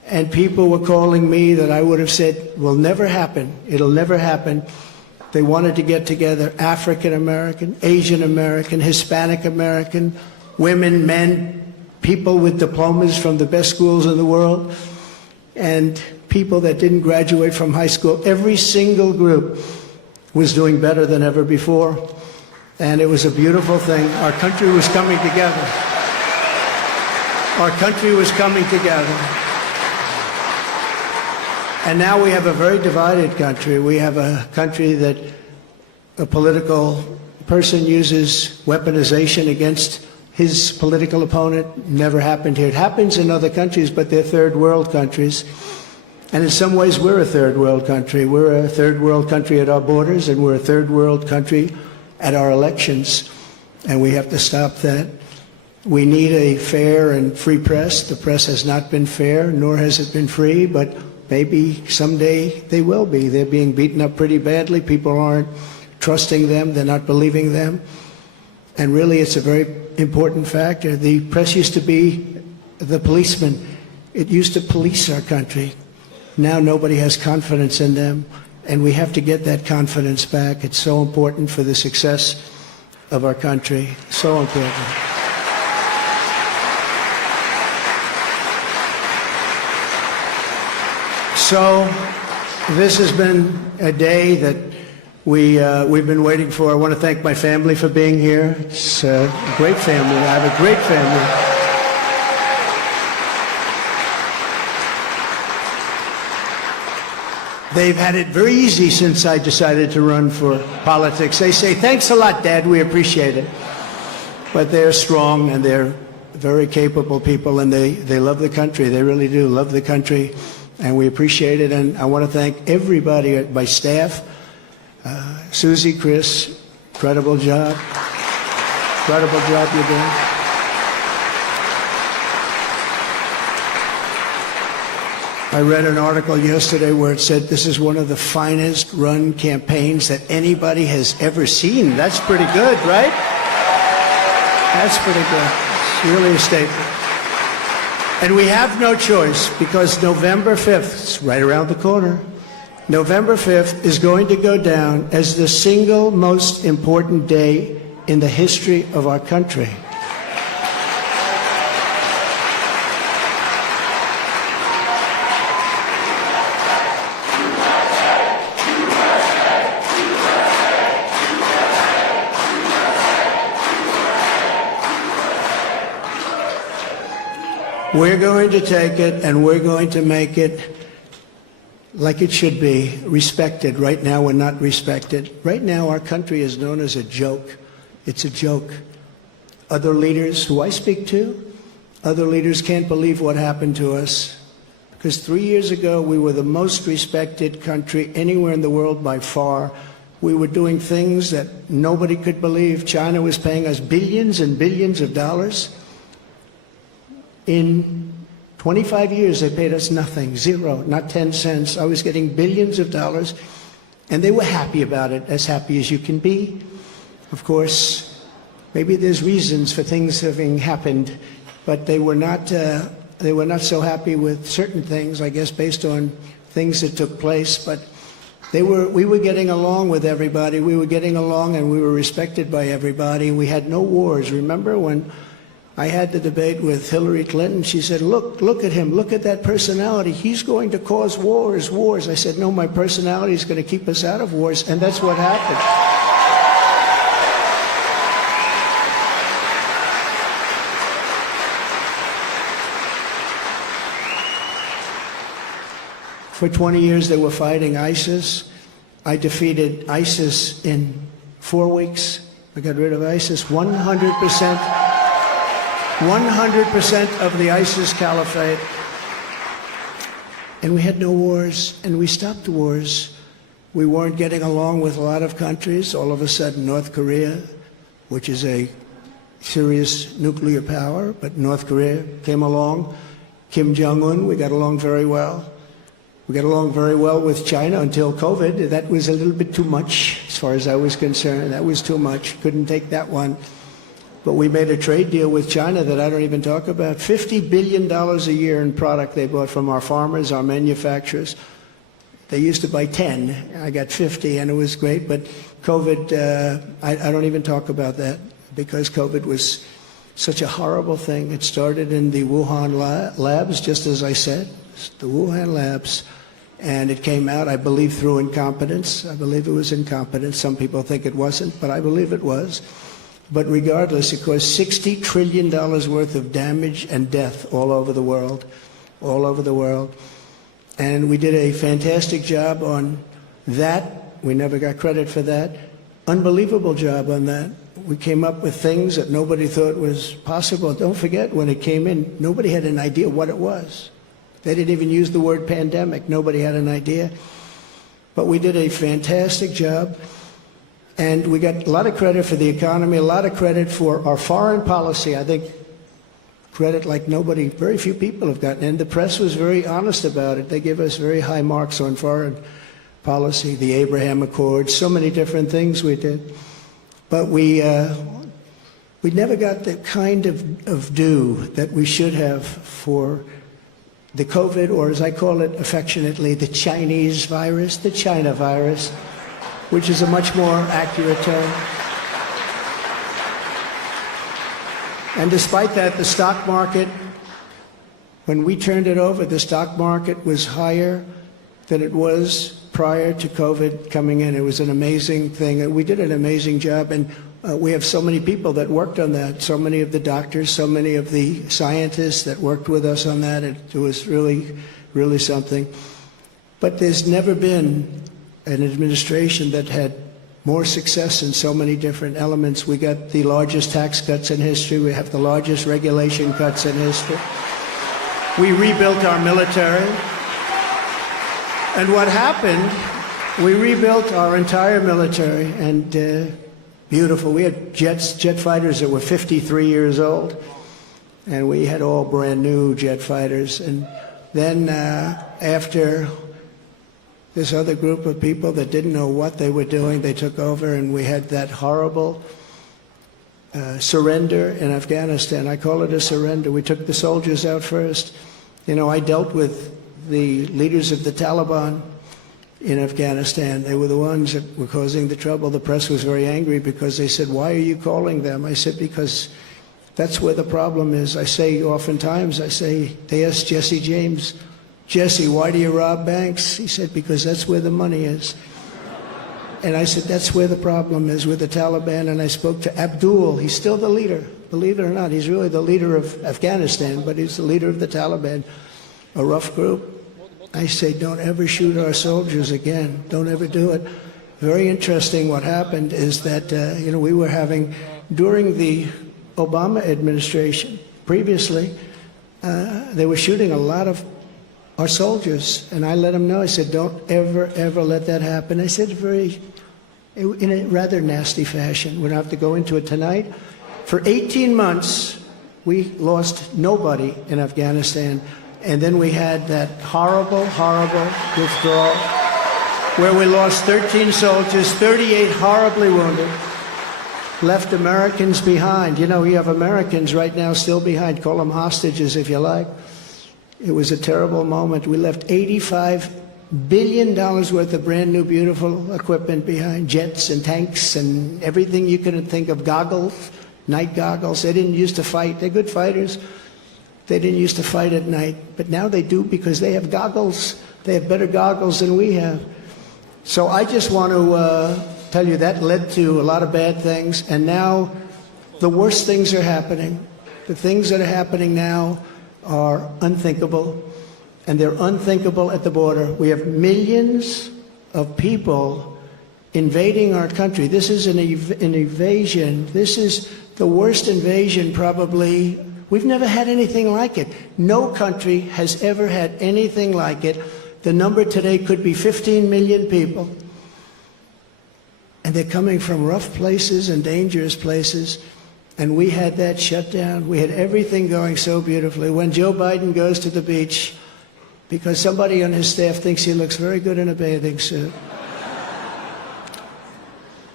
and people were calling me that I would have said will never happen. It'll never happen. They wanted to get together African American, Asian American, Hispanic American, women, men, people with diplomas from the best schools in the world, and people that didn't graduate from high school. Every single group was doing better than ever before, and it was a beautiful thing. Our country was coming together. Our country was coming together. And now we have a very divided country. We have a country that a political person uses weaponization against his political opponent. Never happened here. It happens in other countries, but they're third world countries. And in some ways, we're a third world country. We're a third world country at our borders, and we're a third world country at our elections. And we have to stop that. We need a fair and free press. The press has not been fair, nor has it been free, but maybe someday they will be. They're being beaten up pretty badly. People aren't trusting them. They're not believing them. And really, it's a very important factor. The press used to be the policeman. It used to police our country. Now nobody has confidence in them, and we have to get that confidence back. It's so important for the success of our country. So important. So this has been a day that we've been waiting for. I want to thank my family for being here. It's a great family. I have a great family. They've had it very easy since I decided to run for politics. They say, thanks a lot, Dad, we appreciate it. But they're strong, and they're very capable people, and they love the country. They really do love the country, and we appreciate it. And I want to thank everybody, my staff, Susie, Chris, incredible job. Incredible job you're doing. I read an article yesterday where it said this is one of the finest run campaigns that anybody has ever seen. That's pretty good, right? That's pretty good. It's really a statement. And we have no choice, because November 5th, it's right around the corner, November 5th is going to go down as the single most important day in the history of our country. We're going to take it, and we're going to make it like it should be, respected. Right now, we're not respected. Right now, our country is known as a joke. It's a joke. Other leaders who I speak to, other leaders can't believe what happened to us. Because 3 years ago, we were the most respected country anywhere in the world by far. We were doing things that nobody could believe. China was paying us billions and billions of dollars. In 25 years, they paid us nothing, zero, not 10 cents. I was getting billions of dollars, and they were happy about it, as happy as you can be. Of course, maybe there's reasons for things having happened, but they were not so happy with certain things, I guess, based on things that took place. But we were getting along with everybody. We were getting along, and we were respected by everybody. We had no wars. Remember when I had the debate with Hillary Clinton? She said, look at him, look at that personality. He's going to cause wars. I said, no, my personality is going to keep us out of wars, and that's what happened. For 20 years, they were fighting ISIS. I defeated ISIS in 4 weeks. I got rid of ISIS 100%. 100% of the ISIS caliphate. And we had no wars, and we stopped wars. We weren't getting along with a lot of countries. All of a sudden, North Korea, which is a serious nuclear power, but North Korea came along. Kim Jong-un, we got along very well. We got along very well with China until COVID. That was a little bit too much, as far as I was concerned. That was too much. Couldn't take that one. But we made a trade deal with China that I don't even talk about. $50 billion a year in product they bought from our farmers, our manufacturers. They used to buy 10. I got 50, and it was great. But COVID, I don't even talk about that because COVID was such a horrible thing. It started in the Wuhan labs, just as I said, the Wuhan labs. And it came out, I believe, through incompetence. I believe it was incompetence. Some people think it wasn't, but I believe it was. But regardless, it caused $60 trillion worth of damage and death all over the world, all over the world. And we did a fantastic job on that. We never got credit for that. Unbelievable job on that. We came up with things that nobody thought was possible. Don't forget, when it came in, nobody had an idea what it was. They didn't even use the word pandemic. Nobody had an idea. But we did a fantastic job. And we got a lot of credit for the economy, a lot of credit for our foreign policy. I think credit like nobody, very few people have gotten. And the press was very honest about it. They give us very high marks on foreign policy, the Abraham Accords, so many different things we did. But we never got the kind of due that we should have for the COVID, or as I call it affectionately, the Chinese virus, the China virus, which is a much more accurate term. And despite that, the stock market, when we turned it over, the stock market was higher than it was prior to COVID coming in. It was an amazing thing. And we did an amazing job. And we have so many people that worked on that, so many of the doctors, so many of the scientists that worked with us on that. It was really, really something. But there's never been an administration that had more success in so many different elements. We got the largest tax cuts in history. We have the largest regulation cuts in history. We rebuilt our military. And what happened, we rebuilt our entire military, and beautiful. We had jet fighters that were 53 years old, and we had all brand new jet fighters. And then after this other group of people that didn't know what they were doing, they took over, and we had that horrible surrender in Afghanistan. I call it a surrender. We took the soldiers out first. You know, I dealt with the leaders of the Taliban in Afghanistan. They were the ones that were causing the trouble. The press was very angry because they said, "Why are you calling them?" I said, because that's where the problem is. I say oftentimes, they asked Jesse James, "Jesse, why do you rob banks?" He said, "Because that's where the money is." And I said, that's where the problem is, with the Taliban. And I spoke to Abdul. He's still the leader. Believe it or not, he's really the leader of Afghanistan, but he's the leader of the Taliban, a rough group. I say, don't ever shoot our soldiers again. Don't ever do it. Very interesting what happened is that, we were having, during the Obama administration, previously, they were shooting a lot of our soldiers, and I let them know. I said, don't ever, ever let that happen. I said in a rather nasty fashion. We don't have to go into it tonight. For 18 months, we lost nobody in Afghanistan, and then we had that horrible, horrible withdrawal where we lost 13 soldiers, 38 horribly wounded, left Americans behind. You know, you have Americans right now still behind. Call them hostages if you like. It was a terrible moment. We left $85 billion worth of brand new, beautiful equipment behind, jets and tanks and everything you could think of, goggles, night goggles. They didn't used to fight. They're good fighters. They didn't used to fight at night, but now they do because they have goggles. They have better goggles than we have. So I just want to tell you that led to a lot of bad things, and now the worst things are happening. The things that are happening now are unthinkable, and they're unthinkable at the border. We have millions of people invading our country. This is an invasion. This is the worst invasion probably. We've never had anything like it. No country has ever had anything like it. The number today could be 15 million people. And they're coming from rough places and dangerous places. And we had that shut down. We had everything going so beautifully. When Joe Biden goes to the beach, because somebody on his staff thinks he looks very good in a bathing suit.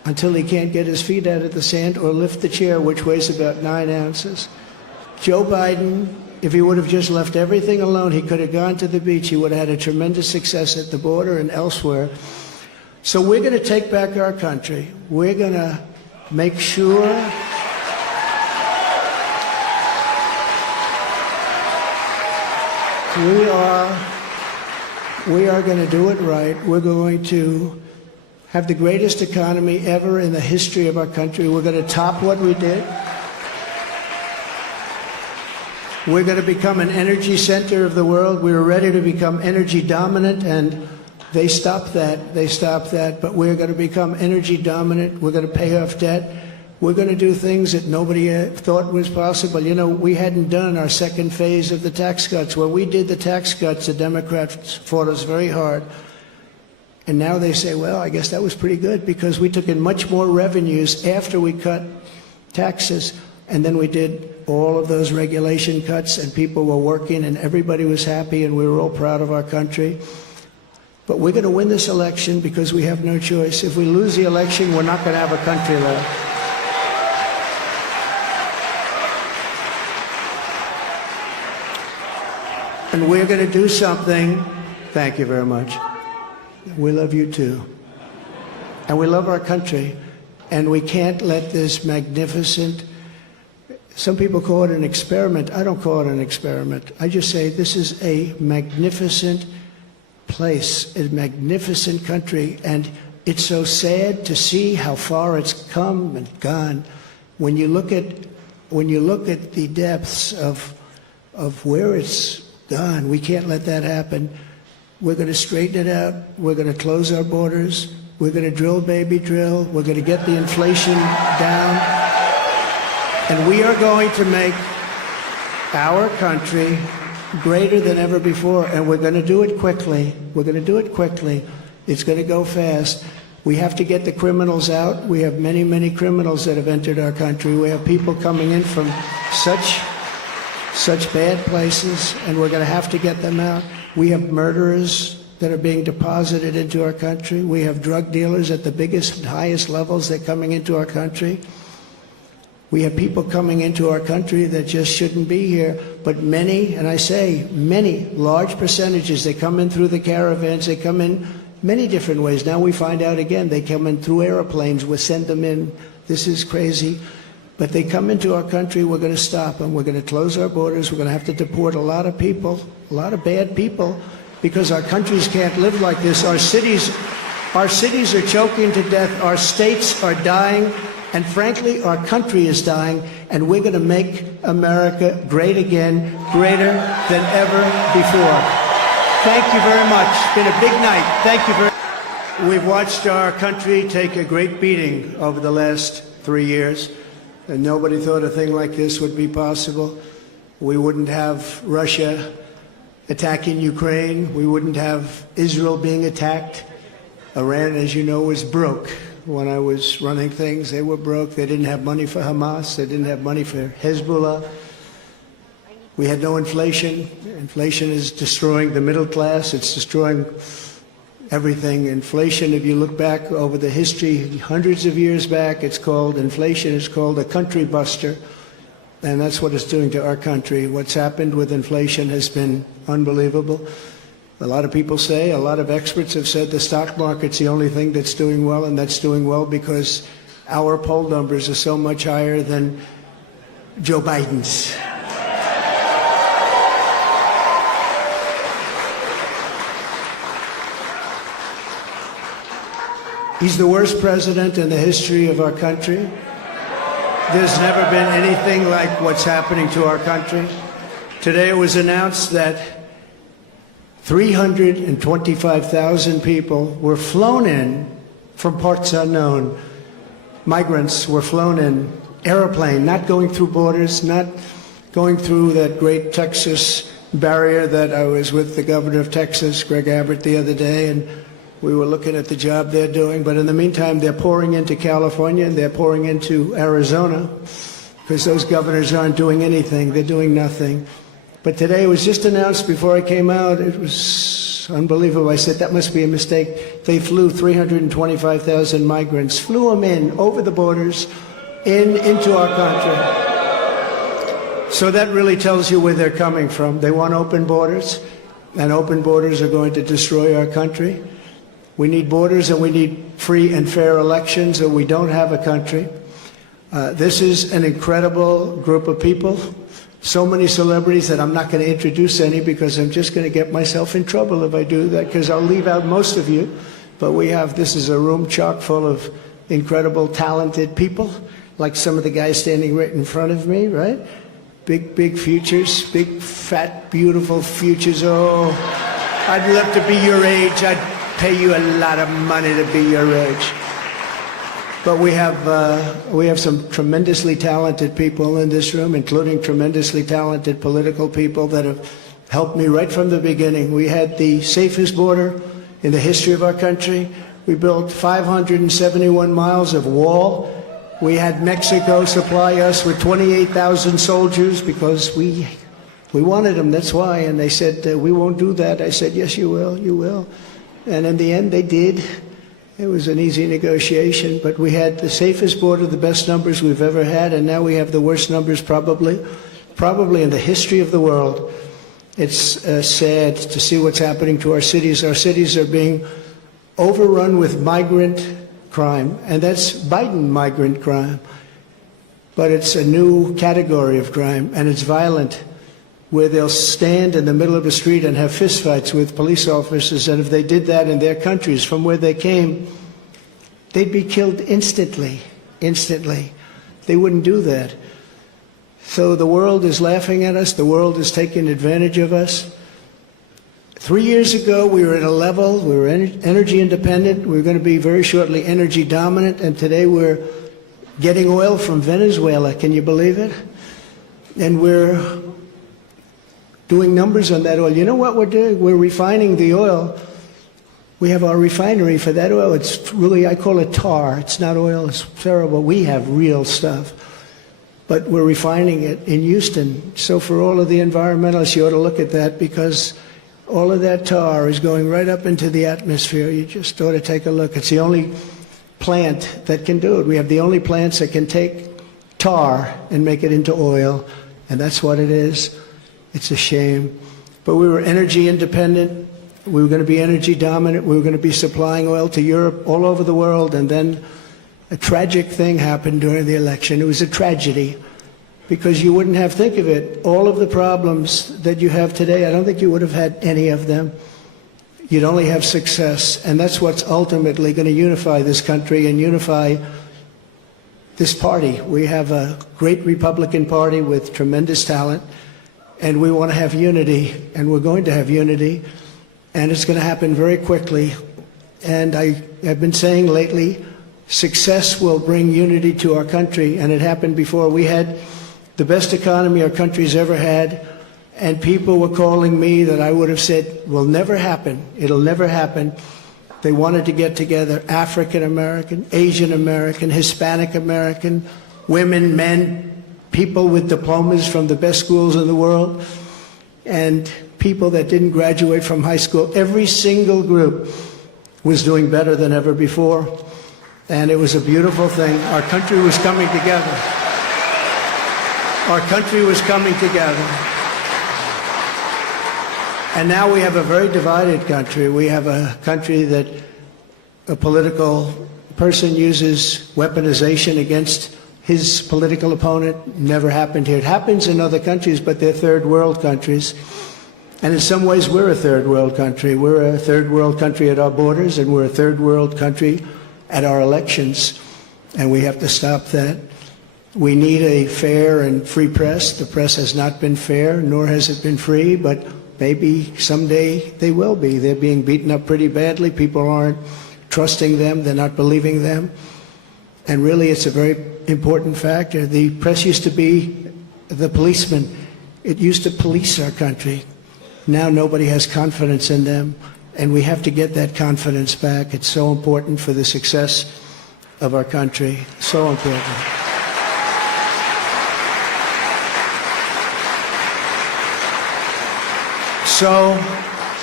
until he can't get his feet out of the sand or lift the chair, which weighs about 9 ounces. Joe Biden, if he would have just left everything alone, he could have gone to the beach. He would have had a tremendous success at the border and elsewhere. So we're going to take back our country. We're going to make sure we are going to do it right. We're going to have the greatest economy ever in the history of our country. We're going to top what we did. We're going to become an energy center of the world. We were ready to become energy dominant, and they stopped that. They stopped that. But we're going to become energy dominant. We're going to pay off debt. We're going to do things that nobody thought was possible. You know, we hadn't done our second phase of the tax cuts. When we did the tax cuts, the Democrats fought us very hard. And now they say, well, I guess that was pretty good because we took in much more revenues after we cut taxes. And then we did all of those regulation cuts, and people were working, and everybody was happy, and we were all proud of our country. But we're going to win this election because we have no choice. If we lose the election, we're not going to have a country left. And we're going to do something. Thank you very much. We love you too. And we love our country. And we can't let this magnificent, some people call it an experiment. I don't call it an experiment. I just say this is a magnificent place, a magnificent country. And it's so sad to see how far it's come and gone. When you look at the depths of where it's gone, we can't let that happen. We're going to straighten it out. We're going to close our borders. We're going to drill, baby, drill. We're going to get the inflation down. And we are going to make our country greater than ever before. And we're going to do it quickly. We're going to do it quickly. It's going to go fast. We have to get the criminals out. We have many, many criminals that have entered our country. We have people coming in from such bad places, and we're going to have to get them out. We have murderers that are being deposited into our country. We have drug dealers at the biggest and highest levels that are coming into our country. We have people coming into our country that just shouldn't be here, but many, and I say many, large percentages, they come in through the caravans, they come in many different ways. Now we find out again, they come in through airplanes, we send them in. This is crazy. But they come into our country, we're going to stop them. We're going to close our borders. We're going to have to deport a lot of people, a lot of bad people, because our countries can't live like this. Our cities are choking to death. Our states are dying. And frankly, our country is dying. And we're going to make America great again, greater than ever before. Thank you very much. It's been a big night. Thank you very much. We've watched our country take a great beating over the last 3 years. And nobody thought a thing like this would be possible. We wouldn't have Russia attacking Ukraine. We wouldn't have Israel being attacked. Iran, as you know, was broke. When I was running things, they were broke. They didn't have money for Hamas. They didn't have money for Hezbollah. We had no inflation. Inflation is destroying the middle class. It's destroying everything. Inflation, if you look back over the history, hundreds of years back, inflation is called a country buster. And that's what it's doing to our country. What's happened with inflation has been unbelievable. A lot of people say, a lot of experts have said the stock market's the only thing that's doing well, and that's doing well because our poll numbers are so much higher than Joe Biden's. He's the worst president in the history of our country. There's never been anything like what's happening to our country. Today it was announced that 325,000 people were flown in from parts unknown. Migrants were flown in, airplane, not going through borders, not going through that great Texas barrier that I was with the governor of Texas, Greg Abbott, the other day, and we were looking at the job they're doing. But in the meantime, they're pouring into California and they're pouring into Arizona because those governors aren't doing anything. They're doing nothing. But today it was just announced before I came out, it was It's unbelievable. I said, that must be a mistake. They flew 325,000 migrants, flew them in over the borders, into our country. So that really tells you where they're coming from. They want open borders, and open borders are going to destroy our country. We need borders, and we need free and fair elections, or we don't have a country. This is an incredible group of people. So many celebrities that I'm not going to introduce any, because I'm just going to get myself in trouble if I do that, because I'll leave out most of you. But this is a room chock full of incredible, talented people, like some of the guys standing right in front of me, right? Big futures, big, fat, beautiful futures. Oh, I'd love to be your age. I'd pay you a lot of money to be your age. But we have some tremendously talented people in this room, including tremendously talented political people that have helped me right from the beginning. We had the safest border in the history of our country. We built 571 miles of wall. We had Mexico supply us with 28,000 soldiers because we wanted them, that's why. And they said, we won't do that. I said, yes, you will, you will. And in the end, they did. It was an easy negotiation, but we had the safest border, the best numbers we've ever had, and now we have the worst numbers probably in the history of the world. It's sad to see what's happening to our cities. Our cities are being overrun with migrant crime, and that's Biden migrant crime. But it's a new category of crime, and it's violent, where they'll stand in the middle of the street and have fistfights with police officers, and if they did that in their countries from where they came, they'd be killed instantly. They wouldn't do that. So the world is laughing at us. The world is taking advantage of us. 3 years ago, we were at a level, we were energy independent. We were going to be very shortly energy dominant, and today we're getting oil from Venezuela. Can you believe it? And we're doing numbers on that oil. You know what we're doing? We're refining the oil. We have our refinery for that oil. It's really, I call it tar. It's not oil. It's terrible. We have real stuff. But we're refining it in Houston. So for all of the environmentalists, you ought to look at that, because all of that tar is going right up into the atmosphere. You just ought to take a look. It's the only plant that can do it. We have the only plants that can take tar and make it into oil, and that's what it is. It's a shame. But we were energy independent. We were going to be energy dominant. We were going to be supplying oil to Europe, all over the world. And then a tragic thing happened during the election. It was a tragedy, because you wouldn't have, think of it, all of the problems that you have today, I don't think you would have had any of them. You'd only have success. And that's what's ultimately going to unify this country and unify this party. We have a great Republican Party with tremendous talent. And we want to have unity, and we're going to have unity, and it's going to happen very quickly. And I have been saying lately, success will bring unity to our country, and it happened before. We had the best economy our country's ever had, and people were calling me that I would have said will never happen. It'll never happen. They wanted to get together, African American, Asian American, Hispanic American, women, men, people with diplomas from the best schools in the world, and people that didn't graduate from high school. Every single group was doing better than ever before, and it was a beautiful thing. Our country was coming together. Our country was coming together. And now we have a very divided country. We have a country that a political person uses weaponization against his political opponent. Never happened here. It happens in other countries, but they're third world countries. And in some ways, we're a third world country. We're a third world country at our borders, and we're a third world country at our elections. And we have to stop that. We need a fair and free press. The press has not been fair, nor has it been free, but maybe someday they will be. They're being beaten up pretty badly. People aren't trusting them. They're not believing them. And really, it's a very important factor. The press used to be the policeman. It used to police our country. Now nobody has confidence in them, and we have to get that confidence back. It's so important for the success of our country. So important. So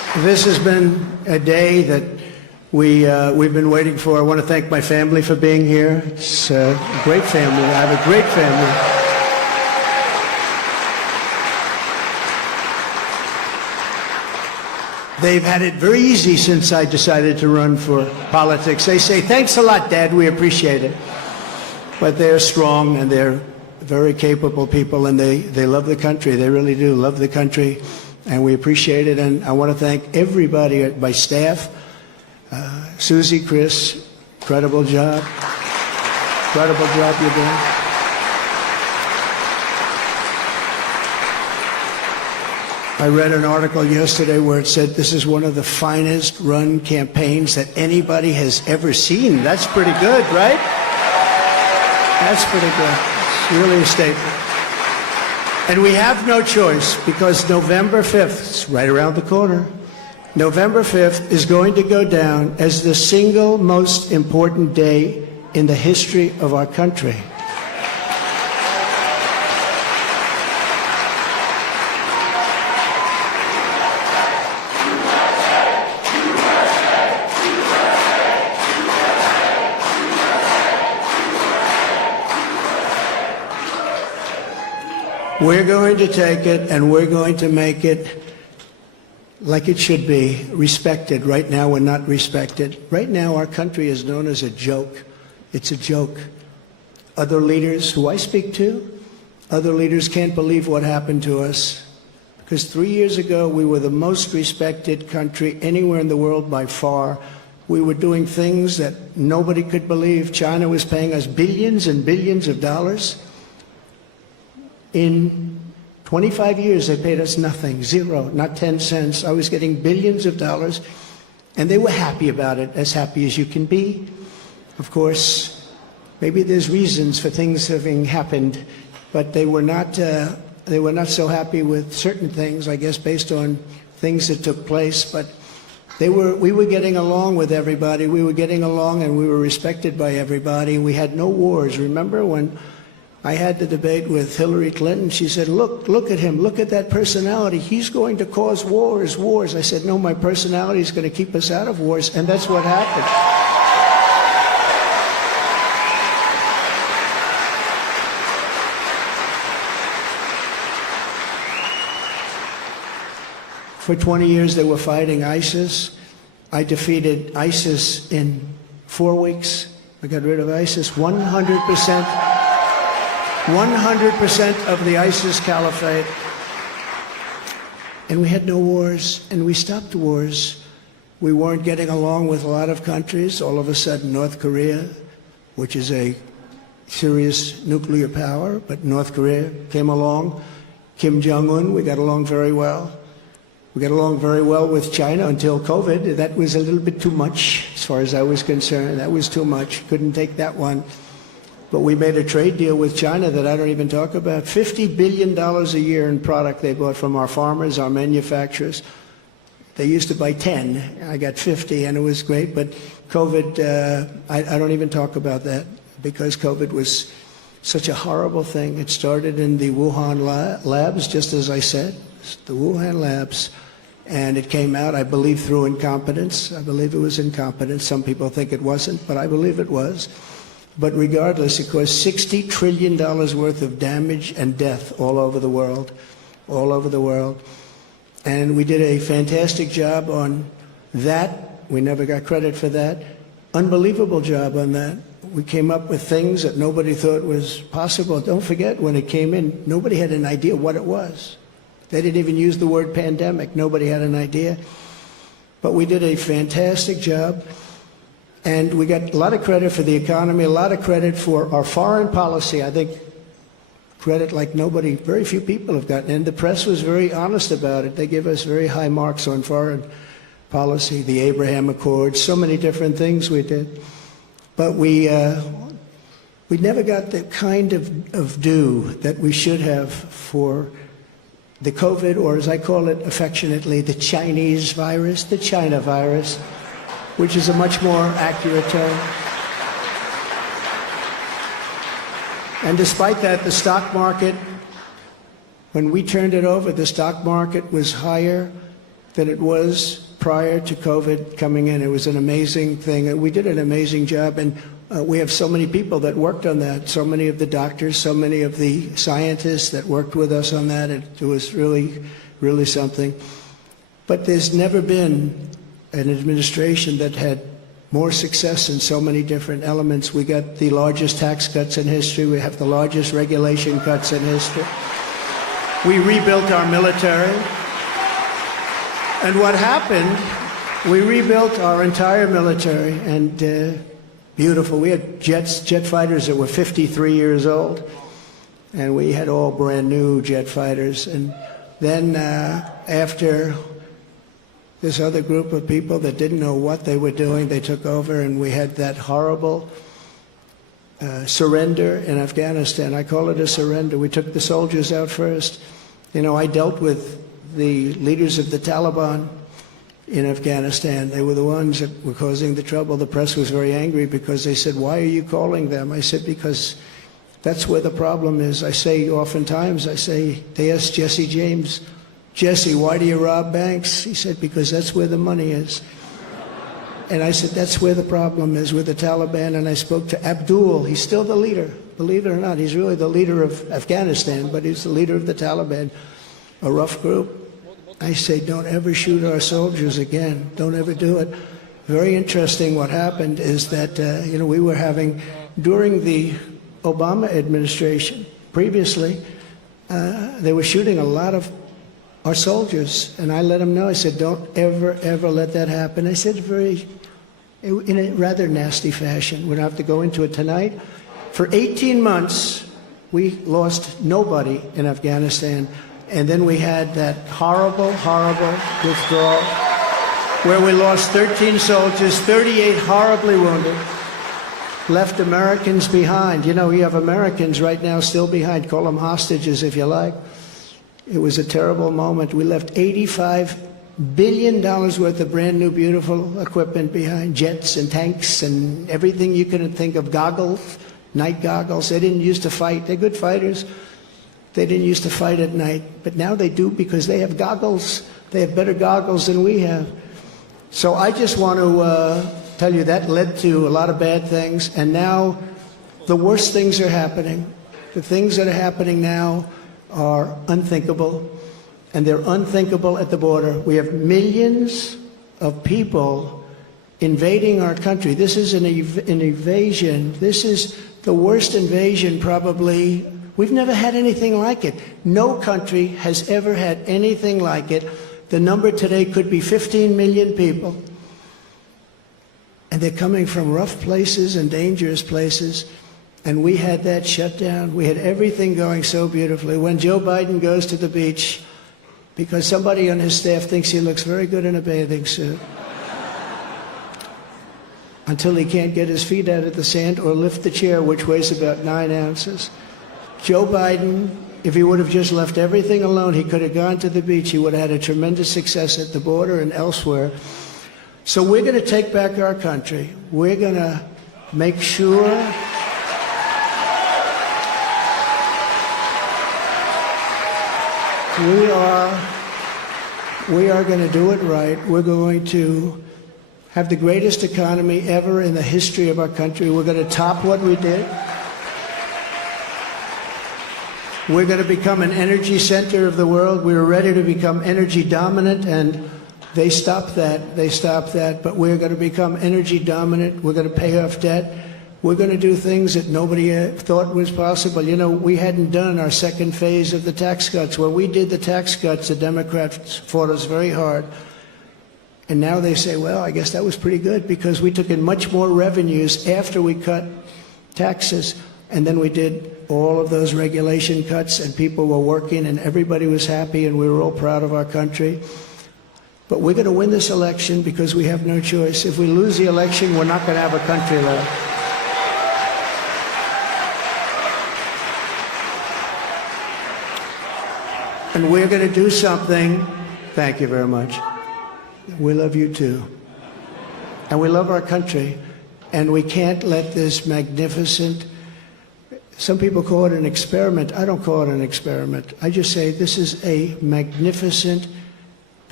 This has been a day that we've been waiting for. I want to thank my family for being here. It's a great family. I have a great family. They've had it very easy since I decided to run for politics. They say, thanks a lot, Dad, we appreciate it. But they're strong and they're very capable people, and they love the country. They really do love the country, and we appreciate it. And I want to thank everybody at my staff. Susie, Chris, incredible job. Incredible job you're doing. I read an article yesterday where it said this is one of the finest run campaigns that anybody has ever seen. That's pretty good, right? That's pretty good. It's really a statement. And we have no choice, because November 5th, it's right around the corner, November 5th is going to go down as the single most important day in the history of our country. We're going to take it and we're going to make it like it should be, respected. Right now we're not respected. Right now our country is known as a joke. It's a joke. Other leaders who I speak to, other leaders can't believe what happened to us. Because 3 years ago we were the most respected country anywhere in the world by far. We were doing things that nobody could believe. China was paying us billions and billions of dollars. In 25 years, they paid us nothing, zero, not 10 cents. I was getting billions of dollars, and they were happy about it, as happy as you can be. Of course, maybe there's reasons for things having happened, but they were not so happy with certain things, I guess, based on things that took place. But we were getting along with everybody. We were getting along, and we were respected by everybody. We had no wars. Remember when I had the debate with Hillary Clinton? She said, look at him, look at that personality. He's going to cause wars. I said, no, my personality is going to keep us out of wars, and that's what happened. For 20 years they were fighting ISIS. I defeated ISIS in 4 weeks. I got rid of ISIS 100%. 100% of the ISIS caliphate. And we had no wars, and we stopped wars. We weren't getting along with a lot of countries. All of a sudden, North Korea, which is a serious nuclear power, but North Korea came along. Kim Jong-un, we got along very well. We got along very well with China until COVID. That was a little bit too much, as far as I was concerned. That was too much. Couldn't take that one. But we made a trade deal with China that I don't even talk about. $50 billion a year in product they bought from our farmers, our manufacturers. They used to buy 10. I got 50, and it was great. But COVID, I don't even talk about that, because COVID was such a horrible thing. It started in the Wuhan labs, just as I said, the Wuhan labs. And it came out, I believe, through incompetence. I believe it was incompetence. Some people think it wasn't, but I believe it was. But regardless, it caused $60 trillion worth of damage and death all over the world, all over the world. And we did a fantastic job on that. We never got credit for that. Unbelievable job on that. We came up with things that nobody thought was possible. Don't forget, when it came in, nobody had an idea what it was. They didn't even use the word pandemic. Nobody had an idea. But we did a fantastic job. And we got a lot of credit for the economy, a lot of credit for our foreign policy. I think credit like nobody, very few people have gotten. And the press was very honest about it. They give us very high marks on foreign policy, the Abraham Accords, so many different things we did. But we never got the kind of due that we should have for the COVID, or as I call it affectionately, the Chinese virus, the China virus, which is a much more accurate term. And despite that, the stock market, when we turned it over, the stock market was higher than it was prior to COVID coming in. It was an amazing thing. We did an amazing job, and we have so many people that worked on that, so many of the doctors, so many of the scientists that worked with us on that. It was really, really something. But there's never been an administration that had more success in so many different elements. We got the largest tax cuts in history. We have the largest regulation cuts in history. We rebuilt our military. And what happened, we rebuilt our entire military, and beautiful. We had jet fighters that were 53 years old, and we had all brand new jet fighters. And then after this other group of people that didn't know what they were doing, they took over, and we had that horrible surrender in Afghanistan. I call it a surrender. We took the soldiers out first. You know, I dealt with the leaders of the Taliban in Afghanistan. They were the ones that were causing the trouble. The press was very angry because they said, "Why are you calling them?" I said, "Because that's where the problem is." I say oftentimes, they asked Jesse James, "Jesse, why do you rob banks?" He said, "Because that's where the money is." And I said, that's where the problem is with the Taliban. And I spoke to Abdul. He's still the leader. Believe it or not, he's really the leader of Afghanistan, but he's the leader of the Taliban, a rough group. I say, don't ever shoot our soldiers again. Don't ever do it. Very interesting what happened is that, we were having, during the Obama administration, previously, they were shooting a lot of our soldiers. And I let them know, I said, don't ever, ever let that happen. I said in a rather nasty fashion. We don't have to go into it tonight. For 18 months, we lost nobody in Afghanistan. And then we had that horrible, horrible withdrawal where we lost 13 soldiers, 38 horribly wounded, left Americans behind. You know, we have Americans right now still behind. Call them hostages if you like. It was a terrible moment. We left $85 billion worth of brand new, beautiful equipment behind, jets and tanks and everything you can think of, goggles, night goggles. They didn't used to fight. They're good fighters. They didn't used to fight at night, but now they do because they have goggles. They have better goggles than we have. So I just want to tell you that led to a lot of bad things, and now the worst things are happening. The things that are happening now are unthinkable, and they're unthinkable at the border. We have millions of people invading our country. This is an invasion. This is the worst invasion probably. We've never had anything like it. No country has ever had anything like it. The number today could be 15 million people. And they're coming from rough places and dangerous places. And we had that shut down. We had everything going so beautifully. When Joe Biden goes to the beach, because somebody on his staff thinks he looks very good in a bathing suit, until he can't get his feet out of the sand or lift the chair, which weighs about 9 ounces. Joe Biden, if he would have just left everything alone, he could have gone to the beach. He would have had a tremendous success at the border and elsewhere. So we're going to take back our country. We're going to make sure we are going to do it right. We're going to have the greatest economy ever in the history of our country. We're going to top what we did. We're going to become an energy center of the world. We were ready to become energy dominant, and they stopped that. They stopped that. But we're going to become energy dominant. We're going to pay off debt. We're going to do things that nobody thought was possible. You know, we hadn't done our second phase of the tax cuts. When we did the tax cuts, the Democrats fought us very hard. And now they say, well, I guess that was pretty good because we took in much more revenues after we cut taxes. And then we did all of those regulation cuts, and people were working, and everybody was happy, and we were all proud of our country. But we're going to win this election because we have no choice. If we lose the election, we're not going to have a country left. And we're going to do something. Thank you very much. We love you too. And we love our country. And we can't let this magnificent, some people call it an experiment. I don't call it an experiment. I just say this is a magnificent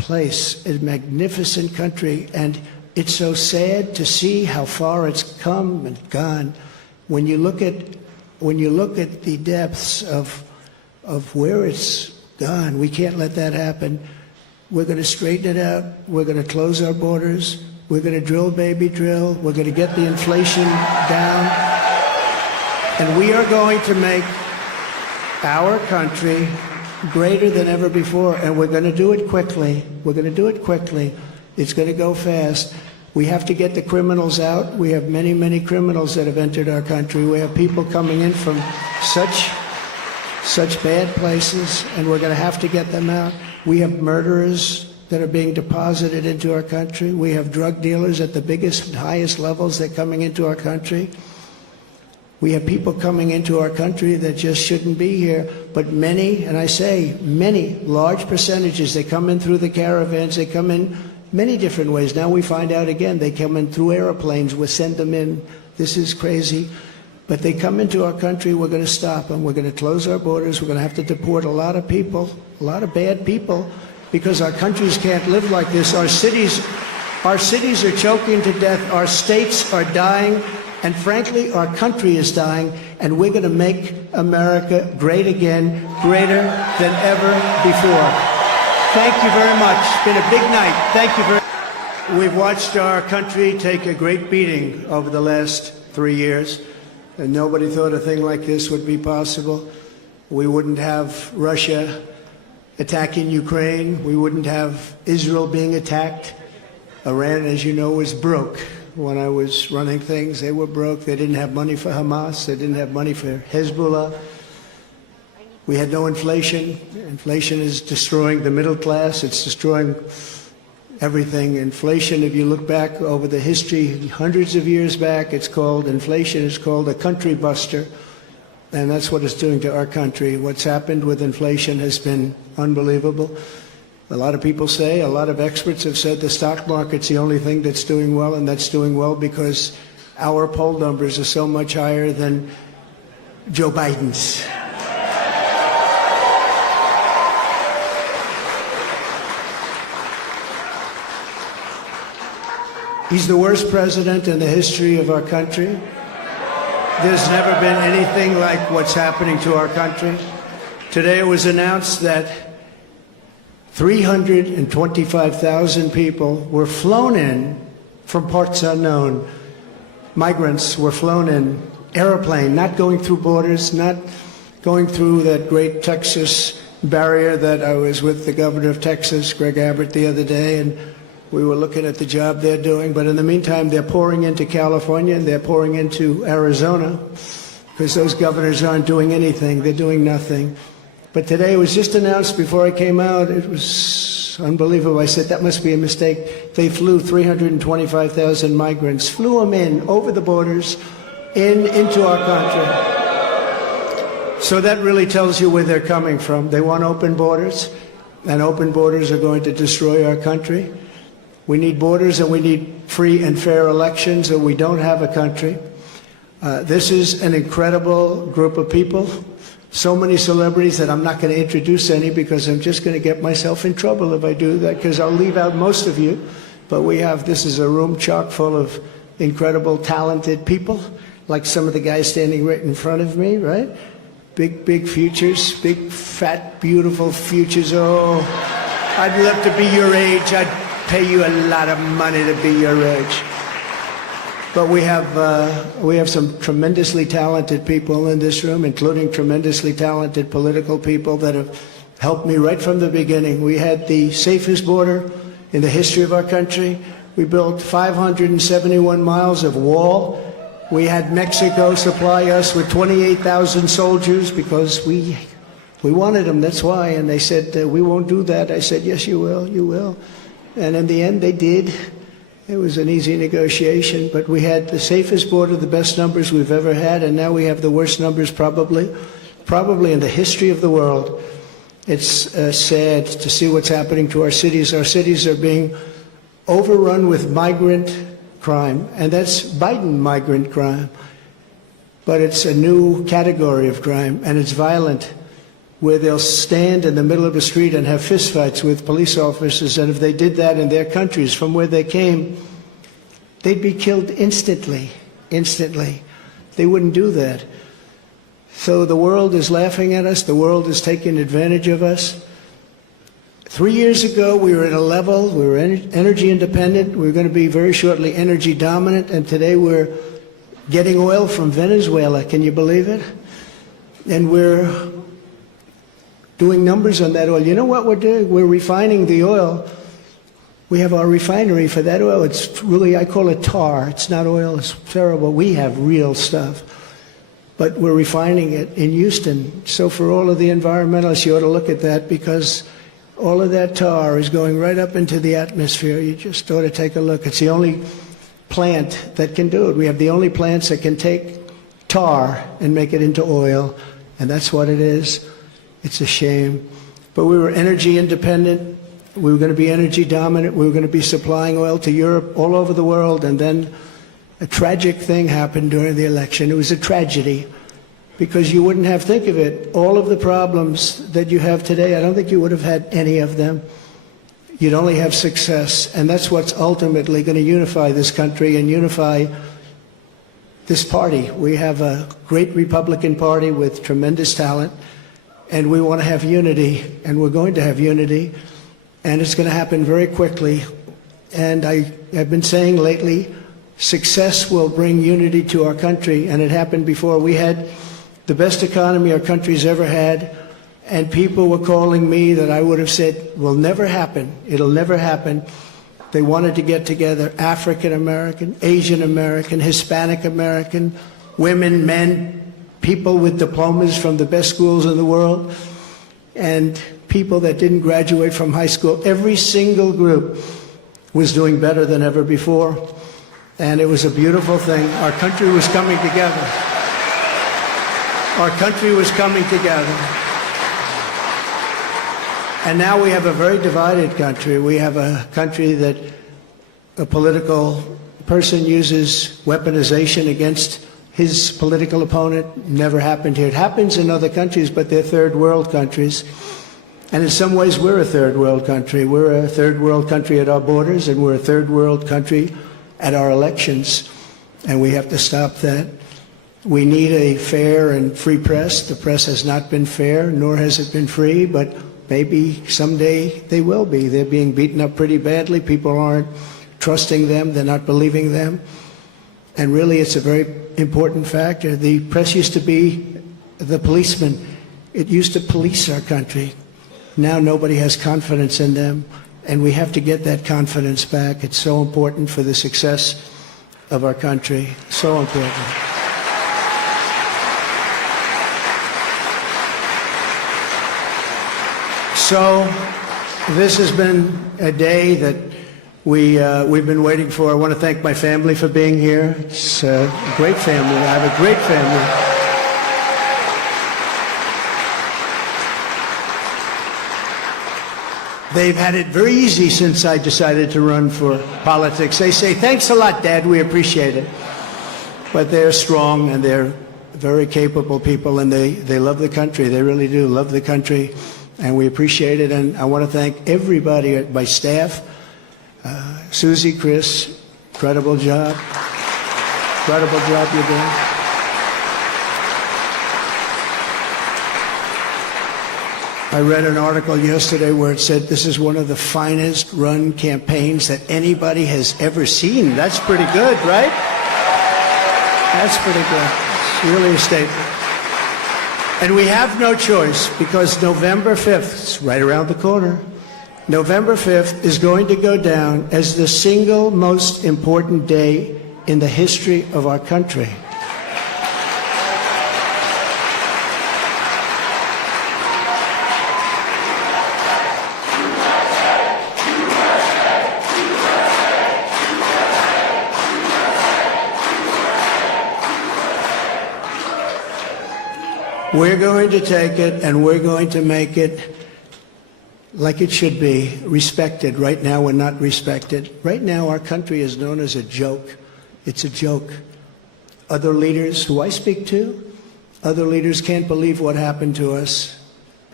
place, a magnificent country, and it's so sad to see how far it's come and gone. When you look at the depths of where it's gone, we can't let that happen. We're going to straighten it out. We're going to close our borders. We're going to drill, baby, drill. We're going to get the inflation down. And we are going to make our country greater than ever before. And we're going to do it quickly. We're going to do it quickly. It's going to go fast. We have to get the criminals out. We have many, many criminals that have entered our country. We have people coming in from such bad places, and we're going to have to get them out. We have murderers that are being deposited into our country. We have drug dealers at the biggest, highest levels. They're coming into our country. We have people coming into our country that just shouldn't be here. But many, and I say many, large percentages, they come in through the caravans. They come in many different ways. Now we find out again, they come in through airplanes. We send them in. This is crazy. But they come into our country. We're going to stop them. We're going to close our borders. We're going to have to deport a lot of people, a lot of bad people, because our countries can't live like this. Our cities are choking to death. Our states are dying. And frankly, our country is dying. And we're going to make America great again, greater than ever before. Thank you very much. It's been a big night. Thank you very much. We've watched our country take a great beating over the last 3 years. And nobody thought a thing like this would be possible. We wouldn't have Russia attacking Ukraine. We wouldn't have Israel being attacked. Iran, as you know, was broke. When I was running things, they were broke. They didn't have money for Hamas. They didn't have money for Hezbollah. We had no inflation. Inflation is destroying the middle class. It's destroying everything. Inflation, if you look back over the history, hundreds of years back, inflation is called a country buster. And that's what it's doing to our country. What's happened with inflation has been unbelievable. A lot of people say, a lot of experts have said the stock market's the only thing that's doing well, and that's doing well because our poll numbers are so much higher than Joe Biden's. He's the worst president in the history of our country. There's never been anything like what's happening to our country. Today it was announced that 325,000 people were flown in from parts unknown. Migrants were flown in, airplane, not going through borders, not going through that great Texas barrier that I was with the governor of Texas, Greg Abbott, the other day, and we were looking at the job they're doing. But in the meantime, they're pouring into California and they're pouring into Arizona because those governors aren't doing anything. They're doing nothing. But today it was just announced before I came out. It was unbelievable. I said, that must be a mistake. They flew 325,000 migrants, flew them in over the borders into our country. So that really tells you where they're coming from. They want open borders, and open borders are going to destroy our country. We need borders and we need free and fair elections, or we don't have a country. This is an incredible group of people. So many celebrities that I'm not going to introduce any because I'm just going to get myself in trouble if I do that, because I'll leave out most of you. But this is a room chock full of incredible, talented people, like some of the guys standing right in front of me, right? Big, big futures, big, fat, beautiful futures. Oh, I'd love to be your age. I'd pay you a lot of money to be your age. But we have some tremendously talented people in this room, including tremendously talented political people that have helped me right from the beginning. We had the safest border in the history of our country. We built 571 miles of wall. We had Mexico supply us with 28,000 soldiers because we wanted them, that's why. And they said, we won't do that. I said, yes, you will, you will. And in the end, they did. It was an easy negotiation, but we had the safest border, the best numbers we've ever had, and now we have the worst numbers probably in the history of the world. It's sad to see what's happening to our cities. Our cities are being overrun with migrant crime, and that's Biden migrant crime. But it's a new category of crime, and it's violent. where they'll stand in the middle of the street and have fistfights with police officers, and if they did that in their countries from where they came, they'd be killed instantly, instantly. They wouldn't do that. So the world is laughing at us. The world is taking advantage of us. 3 years ago, we were at a level, we were energy independent. We were going to be very shortly energy dominant, and today we're getting oil from Venezuela. Can you believe it? And we're doing numbers on that oil. You know what we're doing? We're refining the oil. We have our refinery for that oil. It's really, I call it tar. It's not oil. It's terrible. We have real stuff. But we're refining it in Houston. So for all of the environmentalists, you ought to look at that, because all of that tar is going right up into the atmosphere. You just ought to take a look. It's the only plant that can do it. We have the only plants that can take tar and make it into oil, and that's what it is. It's a shame. But we were energy independent. We were going to be energy dominant. We were going to be supplying oil to Europe, all over the world, and then a tragic thing happened during the election. It was a tragedy, because you wouldn't have, think of it, all of the problems that you have today, I don't think you would have had any of them. You'd only have success, and that's what's ultimately going to unify this country and unify this party. We have a great Republican Party with tremendous talent, and we want to have unity, and we're going to have unity, and it's going to happen very quickly. And I've been saying lately, success will bring unity to our country, and it happened before. We had the best economy our country's ever had, and people were calling me that I would have said will never happen. It'll never happen. They wanted to get together, African American, Asian American, Hispanic American, women, men, people with diplomas from the best schools in the world, and people that didn't graduate from high school. Every single group was doing better than ever before, and it was a beautiful thing. Our country was coming together. Our country was coming together. And now we have a very divided country. We have a country that a political person uses weaponization against his political opponent. Never happened here. It happens in other countries, but they're third world countries. And in some ways, we're a third world country. We're a third world country at our borders, and we're a third world country at our elections. And we have to stop that. We need a fair and free press. The press has not been fair, nor has it been free, but maybe someday they will be. They're being beaten up pretty badly. People aren't trusting them. They're not believing them. And really, it's a very important factor. The press used to be the policeman. It used to police our country. Now nobody has confidence in them, and we have to get that confidence back. It's so important for the success of our country. So important. So this has been a day that we've been waiting for. I want to thank my family for being here. It's a great family. I have a great family. They've had it very easy since I decided to run for politics. They say, "Thanks a lot, Dad, we appreciate it." But they're strong, and they're very capable people, and they love the country. They really do love the country, and we appreciate it. And I want to thank everybody at my staff. Susie, Chris, incredible job. Incredible job you're doing. I read an article yesterday where it said this is one of the finest run campaigns that anybody has ever seen. That's pretty good, right? That's pretty good. It's really a statement. And we have no choice, because November 5th, it's right around the corner, November 5th is going to go down as the single most important day in the history of our country. We're going to take it, and we're going to make it like it should be, respected. Right now, we're not respected. Right now, our country is known as a joke. It's a joke. Other leaders who I speak to, other leaders can't believe what happened to us.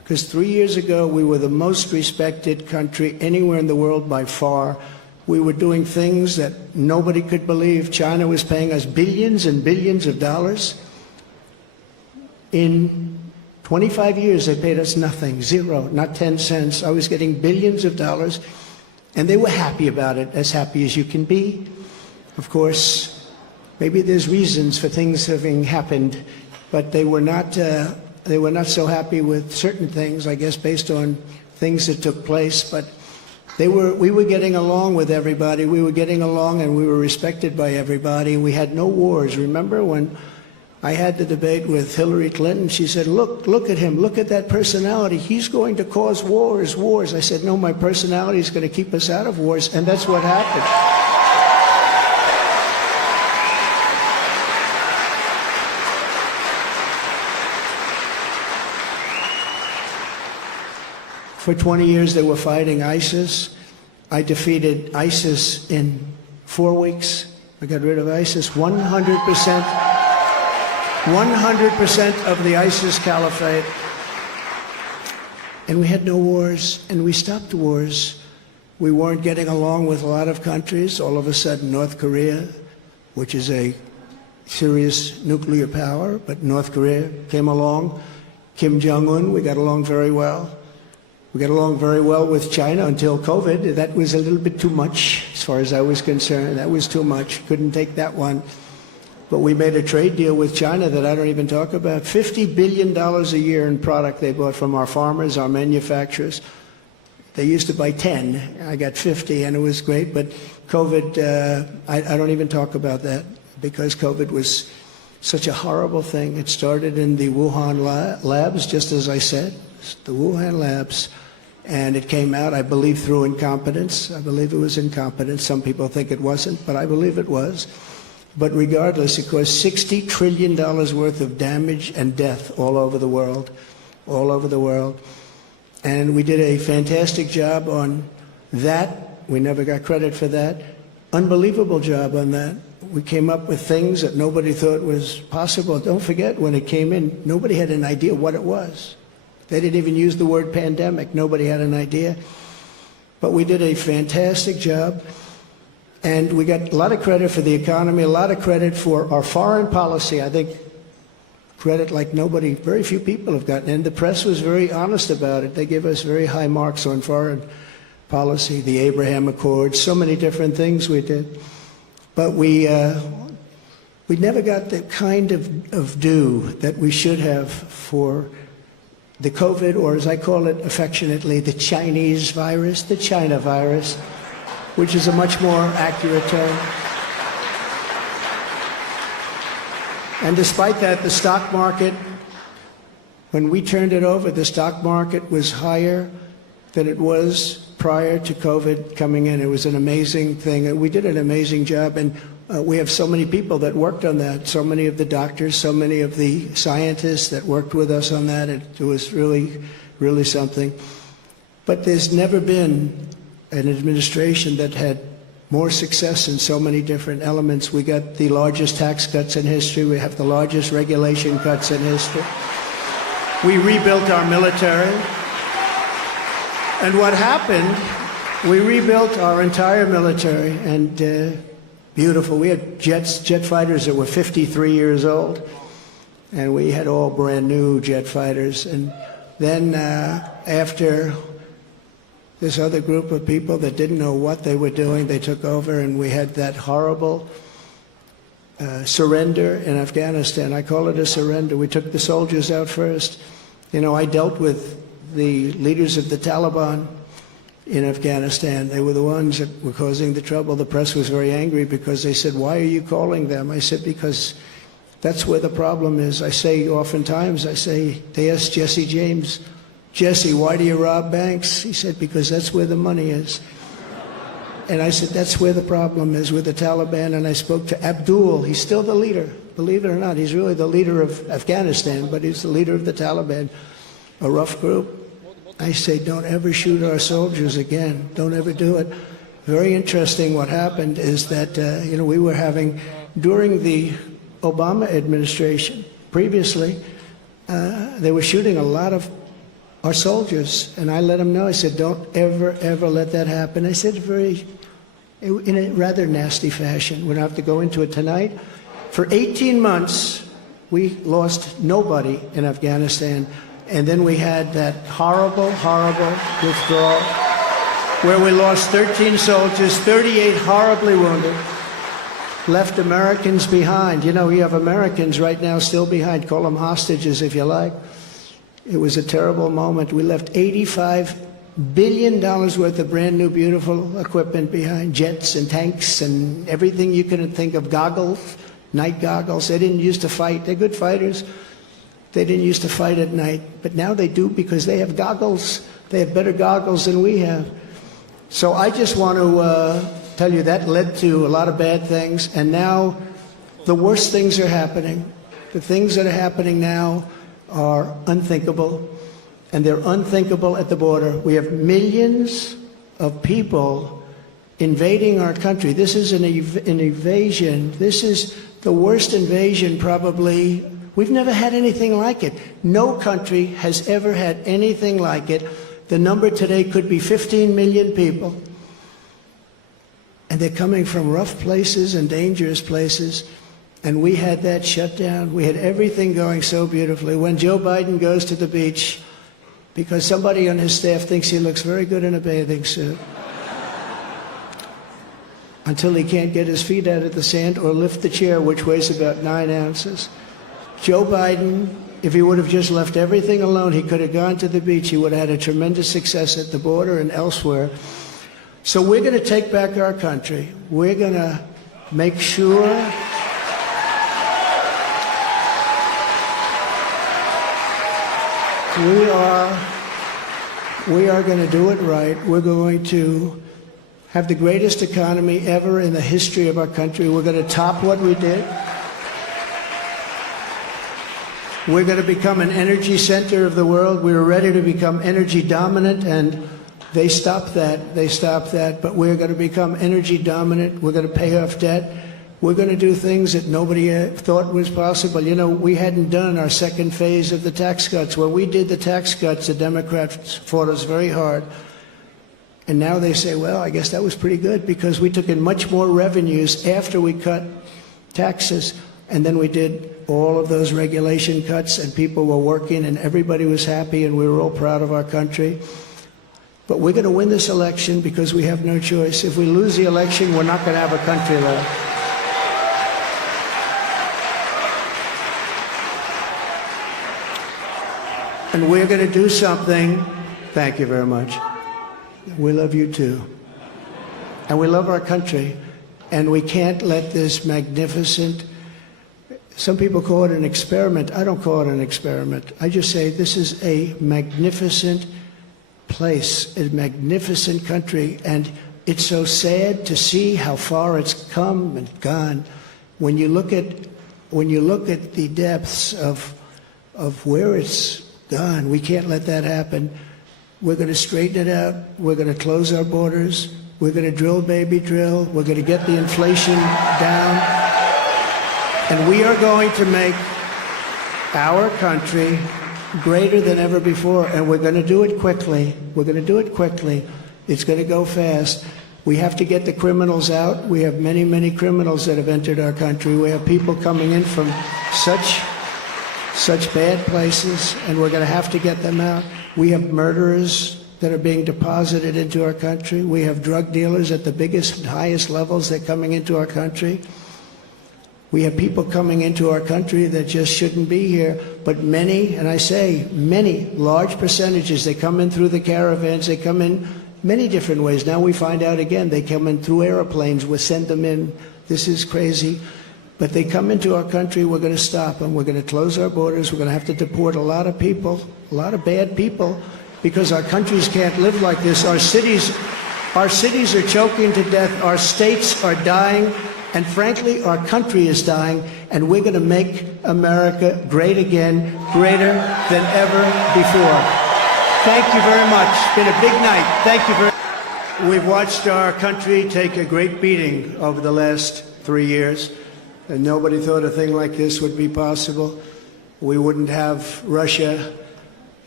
Because 3 years ago, we were the most respected country anywhere in the world by far. We were doing things that nobody could believe. China was paying us billions and billions of dollars. In 25 years, they paid us nothing, zero, not 10 cents. I was getting billions of dollars, and they were happy about it, as happy as you can be. Of course, maybe there's reasons for things having happened, but they were not so happy with certain things, I guess, based on things that took place. But we were getting along with everybody. We were getting along, and we were respected by everybody. We had no wars. Remember when I had the debate with Hillary Clinton? She said, look at him. Look at that personality. He's going to cause wars. I said, no, my personality is going to keep us out of wars. And that's what happened. For 20 years, they were fighting ISIS. I defeated ISIS in 4 weeks. I got rid of ISIS 100%. 100% of the ISIS caliphate. And we had no wars, and we stopped wars. We weren't getting along with a lot of countries. All of a sudden, North Korea, which is a serious nuclear power, but North Korea came along. Kim Jong-un, we got along very well. We got along very well with China until COVID. That was a little bit too much, as far as I was concerned. That was too much. Couldn't take that one. But we made a trade deal with China that I don't even talk about. $50 billion a year in product they bought from our farmers, our manufacturers. They used to buy 10. I got 50, and it was great. But COVID, I don't even talk about that, because COVID was such a horrible thing. It started in the Wuhan labs, just as I said, the Wuhan labs. And it came out, I believe, through incompetence. I believe it was incompetence. Some people think it wasn't, but I believe it was. But regardless, it caused $60 trillion worth of damage and death all over the world, all over the world. And we did a fantastic job on that. We never got credit for that. Unbelievable job on that. We came up with things that nobody thought was possible. Don't forget, when it came in, nobody had an idea what it was. They didn't even use the word pandemic. Nobody had an idea. But we did a fantastic job. And we got a lot of credit for the economy, a lot of credit for our foreign policy. I think credit like nobody, very few people have gotten. And the press was very honest about it. They gave us very high marks on foreign policy, the Abraham Accords, so many different things we did. But we never got the kind of due that we should have for the COVID, or as I call it affectionately, the Chinese virus, the China virus, which is a much more accurate term. And despite that, the stock market, when we turned it over, the stock market was higher than it was prior to COVID coming in. It was an amazing thing. And we did an amazing job. And we have so many people that worked on that, so many of the doctors, so many of the scientists that worked with us on that. It was really, really something. But there's never been an administration that had more success in so many different elements. We got the largest tax cuts in history. We have the largest regulation cuts in history. We rebuilt our military. And what happened, we rebuilt our entire military, and beautiful. We had jet fighters that were 53 years old, and we had all brand new jet fighters. And then after this other group of people that didn't know what they were doing, they took over, and we had that horrible surrender in Afghanistan. I call it a surrender. We took the soldiers out first. You know, I dealt with the leaders of the Taliban in Afghanistan. They were the ones that were causing the trouble. The press was very angry because they said, "Why are you calling them?" I said, because that's where the problem is. I say oftentimes, they asked Jesse James, "Jesse, why do you rob banks?" He said, "Because that's where the money is." And I said, that's where the problem is, with the Taliban. And I spoke to Abdul. He's still the leader. Believe it or not, he's really the leader of Afghanistan, but he's the leader of the Taliban, a rough group. I say, don't ever shoot our soldiers again. Don't ever do it. Very interesting what happened is that, we were having, during the Obama administration, previously, they were shooting a lot of our soldiers. And I let them know. I said, don't ever, ever let that happen. I said in a rather nasty fashion. We don't have to go into it tonight. For 18 months, we lost nobody in Afghanistan. And then we had that horrible, horrible withdrawal where we lost 13 soldiers, 38 horribly wounded, left Americans behind. You know, you have Americans right now still behind. Call them hostages if you like. It was a terrible moment. We left $85 billion worth of brand new, beautiful equipment behind, jets and tanks and everything you could think of, goggles, night goggles. They didn't used to fight. They're good fighters. They didn't used to fight at night, but now they do because they have goggles. They have better goggles than we have. So I just want to tell you that led to a lot of bad things, and now the worst things are happening. The things that are happening now are unthinkable, and they're unthinkable at the border. We have millions of people invading our country. This is an invasion. This is the worst invasion probably. We've never had anything like it. No country has ever had anything like it. The number today could be 15 million people. And they're coming from rough places and dangerous places. And we had that shut down. We had everything going so beautifully. When Joe Biden goes to the beach, because somebody on his staff thinks he looks very good in a bathing suit, until he can't get his feet out of the sand or lift the chair, which weighs about 9 ounces. Joe Biden, if he would have just left everything alone, he could have gone to the beach. He would have had a tremendous success at the border and elsewhere. So we're going to take back our country. We're going to make sure we are going to do it right. We're going to have the greatest economy ever in the history of our country. We're going to top what we did. We're going to become an energy center of the world. We were ready to become energy dominant, and they stopped that. They stopped that. But we're going to become energy dominant. We're going to pay off debt. We're going to do things that nobody thought was possible. You know, we hadn't done our second phase of the tax cuts. When we did the tax cuts, the Democrats fought us very hard. And now they say, well, I guess that was pretty good because we took in much more revenues after we cut taxes. And then we did all of those regulation cuts, and people were working, and everybody was happy, and we were all proud of our country. But we're going to win this election because we have no choice. If we lose the election, we're not going to have a country left. And we're going to do something. Thank you very much. We love you too. And we love our country. And we can't let this magnificent, some people call it an experiment. I don't call it an experiment. I just say this is a magnificent place, a magnificent country. And it's so sad to see how far it's come and gone. When you look at the depths of where it's gone, we can't let that happen. We're going to straighten it out. We're going to close our borders. We're going to drill, baby, drill. We're going to get the inflation down. And we are going to make our country greater than ever before. And we're going to do it quickly. We're going to do it quickly. It's going to go fast. We have to get the criminals out. We have many, many criminals that have entered our country. We have people coming in from such bad places, and we're going to have to get them out. We have murderers that are being deposited into our country. We have drug dealers at the biggest and highest levels that are coming into our country. We have people coming into our country that just shouldn't be here, but many, and I say many, large percentages, they come in through the caravans, they come in many different ways. Now we find out again, they come in through airplanes, we send them in. This is crazy. But they come into our country, we're going to stop them. We're going to close our borders. We're going to have to deport a lot of people, a lot of bad people, because our countries can't live like this. Our cities are choking to death. Our states are dying. And frankly, our country is dying. And we're going to make America great again, greater than ever before. Thank you very much. It's been a big night. Thank you very much. We've watched our country take a great beating over the last 3 years. And nobody thought a thing like this would be possible. We wouldn't have Russia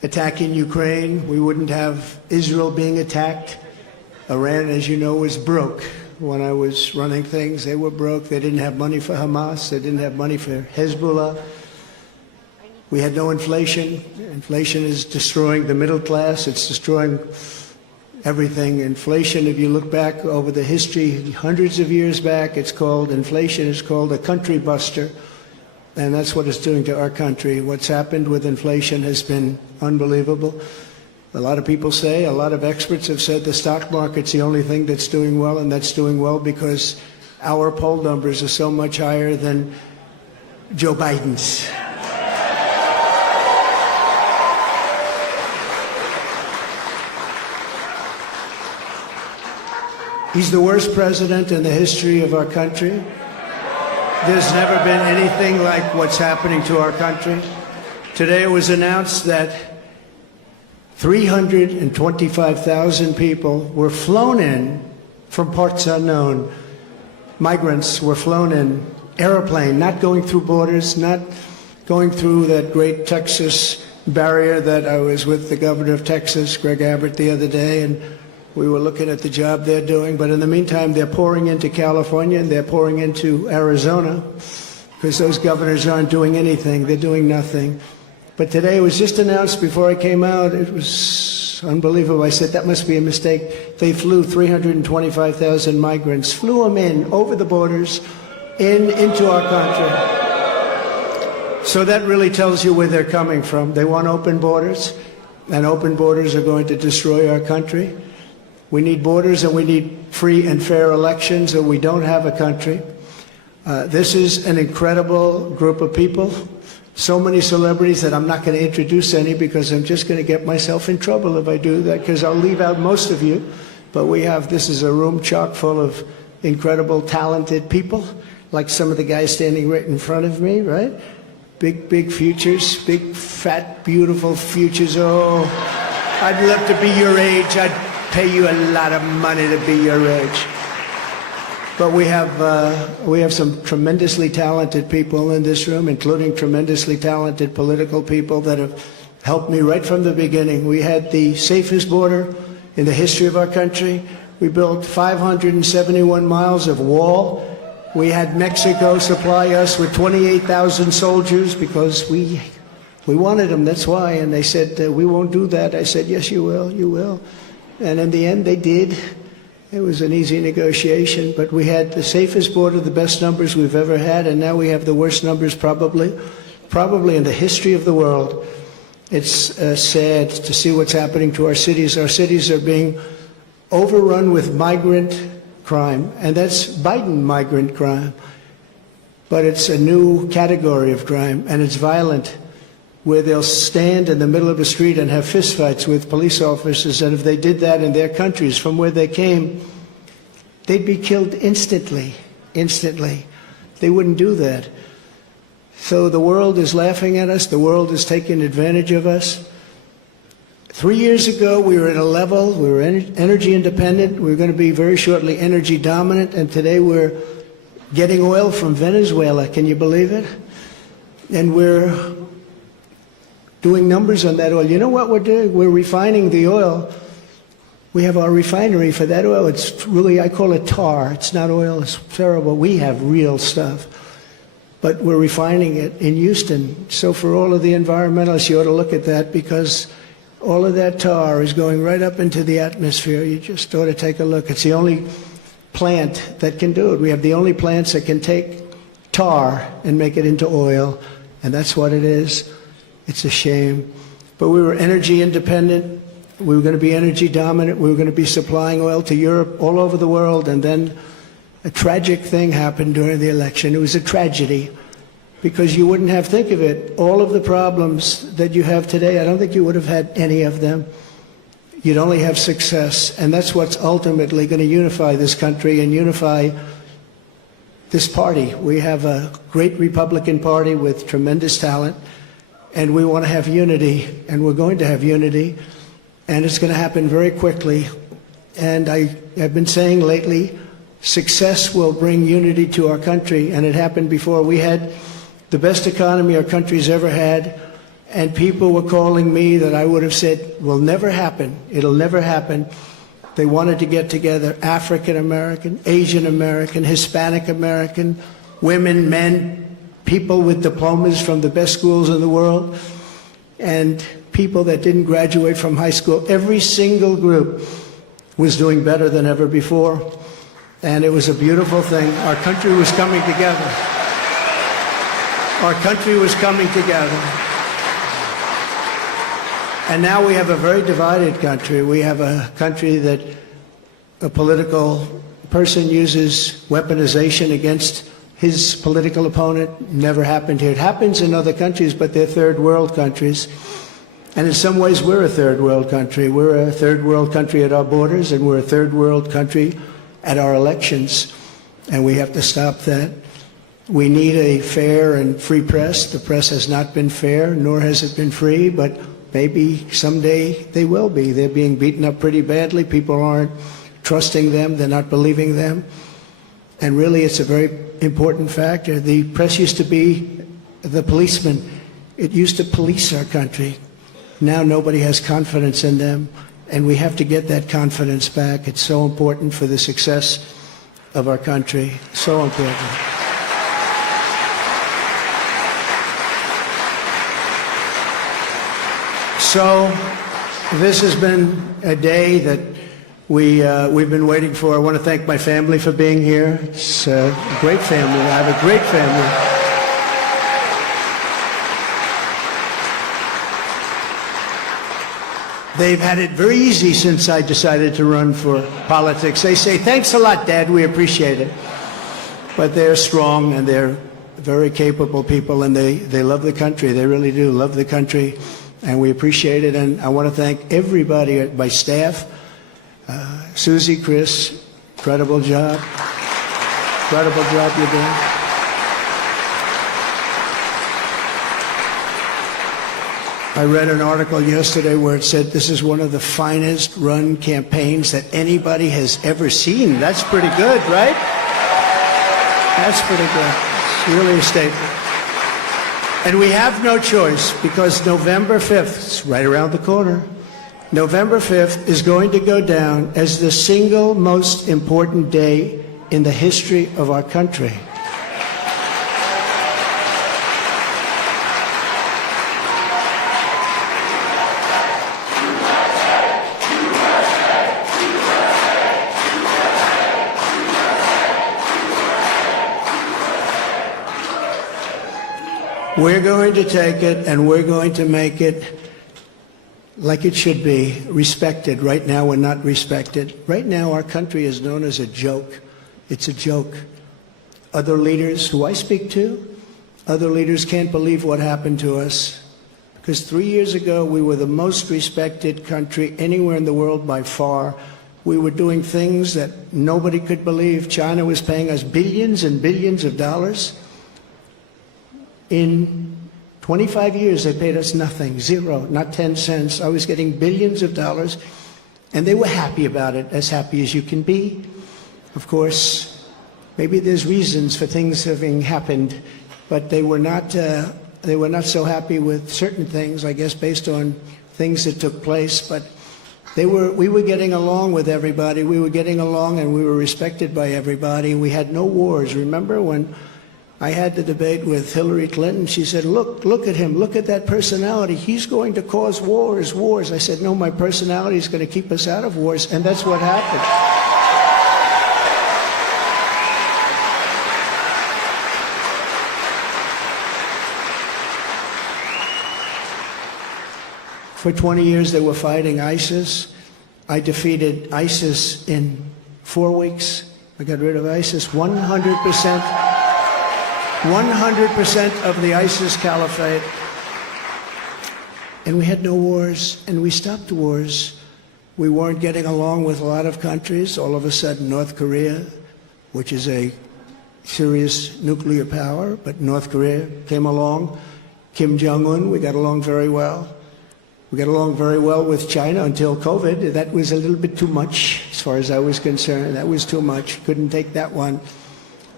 attacking Ukraine. We wouldn't have Israel being attacked. Iran, as you know, was broke. When I was running things, they were broke. They didn't have money for Hamas. They didn't have money for Hezbollah. We had no inflation. Inflation is destroying the middle class. It's destroying everything. Inflation, if you look back over the history, hundreds of years back, inflation is called a country buster. And that's what it's doing to our country. What's happened with inflation has been unbelievable. A lot of people say, a lot of experts have said the stock market's the only thing that's doing well, and that's doing well because our poll numbers are so much higher than Joe Biden's. He's the worst president in the history of our country. There's never been anything like what's happening to our country. Today it was announced that 325,000 people were flown in from parts unknown. Migrants were flown in, airplane, not going through borders, not going through that great Texas barrier that I was with the governor of Texas, Greg Abbott, the other day, and we were looking at the job they're doing. But in the meantime, they're pouring into California and they're pouring into Arizona because those governors aren't doing anything. They're doing nothing. But today it was just announced before I came out. It was unbelievable. I said, that must be a mistake. They flew 325,000 migrants, flew them in over the borders into our country. So that really tells you where they're coming from. They want open borders, and open borders are going to destroy our country. We need borders and we need free and fair elections, or we don't have a country. This is an incredible group of people. So many celebrities that I'm not going to introduce any because I'm just going to get myself in trouble if I do that, because I'll leave out most of you. But this is a room chock full of incredible, talented people, like some of the guys standing right in front of me, right? Big, big futures, big, fat, beautiful futures. Oh, I'd love to be your age. I'd pay you a lot of money to be your age. But we have some tremendously talented people in this room, including tremendously talented political people that have helped me right from the beginning. We had the safest border in the history of our country. We built 571 miles of wall. We had Mexico supply us with 28,000 soldiers because we wanted them, that's why. And they said, we won't do that. I said, yes, you will, you will. And in the end, they did. It was an easy negotiation, but we had the safest border, the best numbers we've ever had, and now we have the worst numbers probably in the history of the world. It's sad to see what's happening to our cities. Our cities are being overrun with migrant crime, and that's Biden migrant crime. But it's a new category of crime, and it's violent, where they'll stand in the middle of a street and have fistfights with police officers, and if they did that in their countries from where they came, they'd be killed instantly. They wouldn't do that. So the world is laughing at us. The world is taking advantage of us. 3 years ago, we were at a level, we were energy independent. We were going to be very shortly energy dominant, and today we're getting oil from Venezuela. Can you believe it? And we're doing numbers on that oil. You know what we're doing? We're refining the oil. We have our refinery for that oil. It's really, I call it tar. It's not oil. It's terrible. We have real stuff. But we're refining it in Houston. So for all of the environmentalists, you ought to look at that, because all of that tar is going right up into the atmosphere. You just ought to take a look. It's the only plant that can do it. We have the only plants that can take tar and make it into oil, and that's what it is. It's a shame. But we were energy independent. We were going to be energy dominant. We were going to be supplying oil to Europe, all over the world. And then a tragic thing happened during the election. It was a tragedy, because you wouldn't have, think of it, all of the problems that you have today, I don't think you would have had any of them. You'd only have success. And that's what's ultimately going to unify this country and unify this party. We have a great Republican Party with tremendous talent. And we want to have unity, and we're going to have unity, and it's going to happen very quickly. And I have been saying lately, success will bring unity to our country, and it happened before. We had the best economy our country's ever had. And people were calling me that I would have said, will never happen. It'll never happen. They wanted to get together, African American, Asian American, Hispanic American, women, men, people with diplomas from the best schools in the world, and people that didn't graduate from high school. Every single group was doing better than ever before. And it was a beautiful thing. Our country was coming together. Our country was coming together. And now we have a very divided country. We have a country that a political person uses weaponization against his political opponent. Never happened here. It happens in other countries, but they're third world countries. And in some ways, we're a third world country. We're a third world country at our borders, and we're a third world country at our elections. And we have to stop that. We need a fair and free press. The press has not been fair, nor has it been free, but maybe someday they will be. They're being beaten up pretty badly. People aren't trusting them. They're not believing them. And really, it's a very important factor. The press used to be the policeman. It used to police our country. Now nobody has confidence in them, and we have to get that confidence back. It's so important for the success of our country. So important. So this has been a day that we've been waiting for. I want to thank my family for being here. It's a great family. I have a great family. They've had it very easy since I decided to run for politics. They say, thanks a lot, Dad, we appreciate it. But they're strong, and they're very capable people, and they love the country. They really do love the country, and we appreciate it. And I want to thank everybody at my staff. Susie, Chris, incredible job. Incredible job you're doing. I read an article yesterday where it said this is one of the finest run campaigns that anybody has ever seen. That's pretty good, right? That's pretty good. It's really a statement. And we have no choice, because November 5th, it's right around the corner, November 5th is going to go down as the single most important day in the history of our country. We're going to take it, and we're going to make it like it should be, respected. Right now, we're not respected. Right now, our country is known as a joke. It's a joke. Other leaders who I speak to, other leaders can't believe what happened to us. Because 3 years ago, we were the most respected country anywhere in the world by far. We were doing things that nobody could believe. China was paying us billions and billions of dollars. In 25 years, they paid us nothing, zero, not 10 cents. I was getting billions of dollars, and they were happy about it, as happy as you can be. Of course, maybe there's reasons for things having happened, but they were not so happy with certain things, I guess, based on things that took place. But we were getting along with everybody. We were getting along, and we were respected by everybody. We had no wars. Remember when I had the debate with Hillary Clinton? She said, look at him, look at that personality. He's going to cause wars. I said, no, my personality is going to keep us out of wars, and that's what happened. For 20 years, they were fighting ISIS. I defeated ISIS in 4 weeks. I got rid of ISIS 100%. 100% of the ISIS caliphate. And we had no wars, and we stopped wars. We weren't getting along with a lot of countries. All of a sudden, North Korea, which is a serious nuclear power, but North Korea came along. Kim Jong-un, we got along very well. We got along very well with China until COVID. That was a little bit too much, as far as I was concerned. That was too much. Couldn't take that one.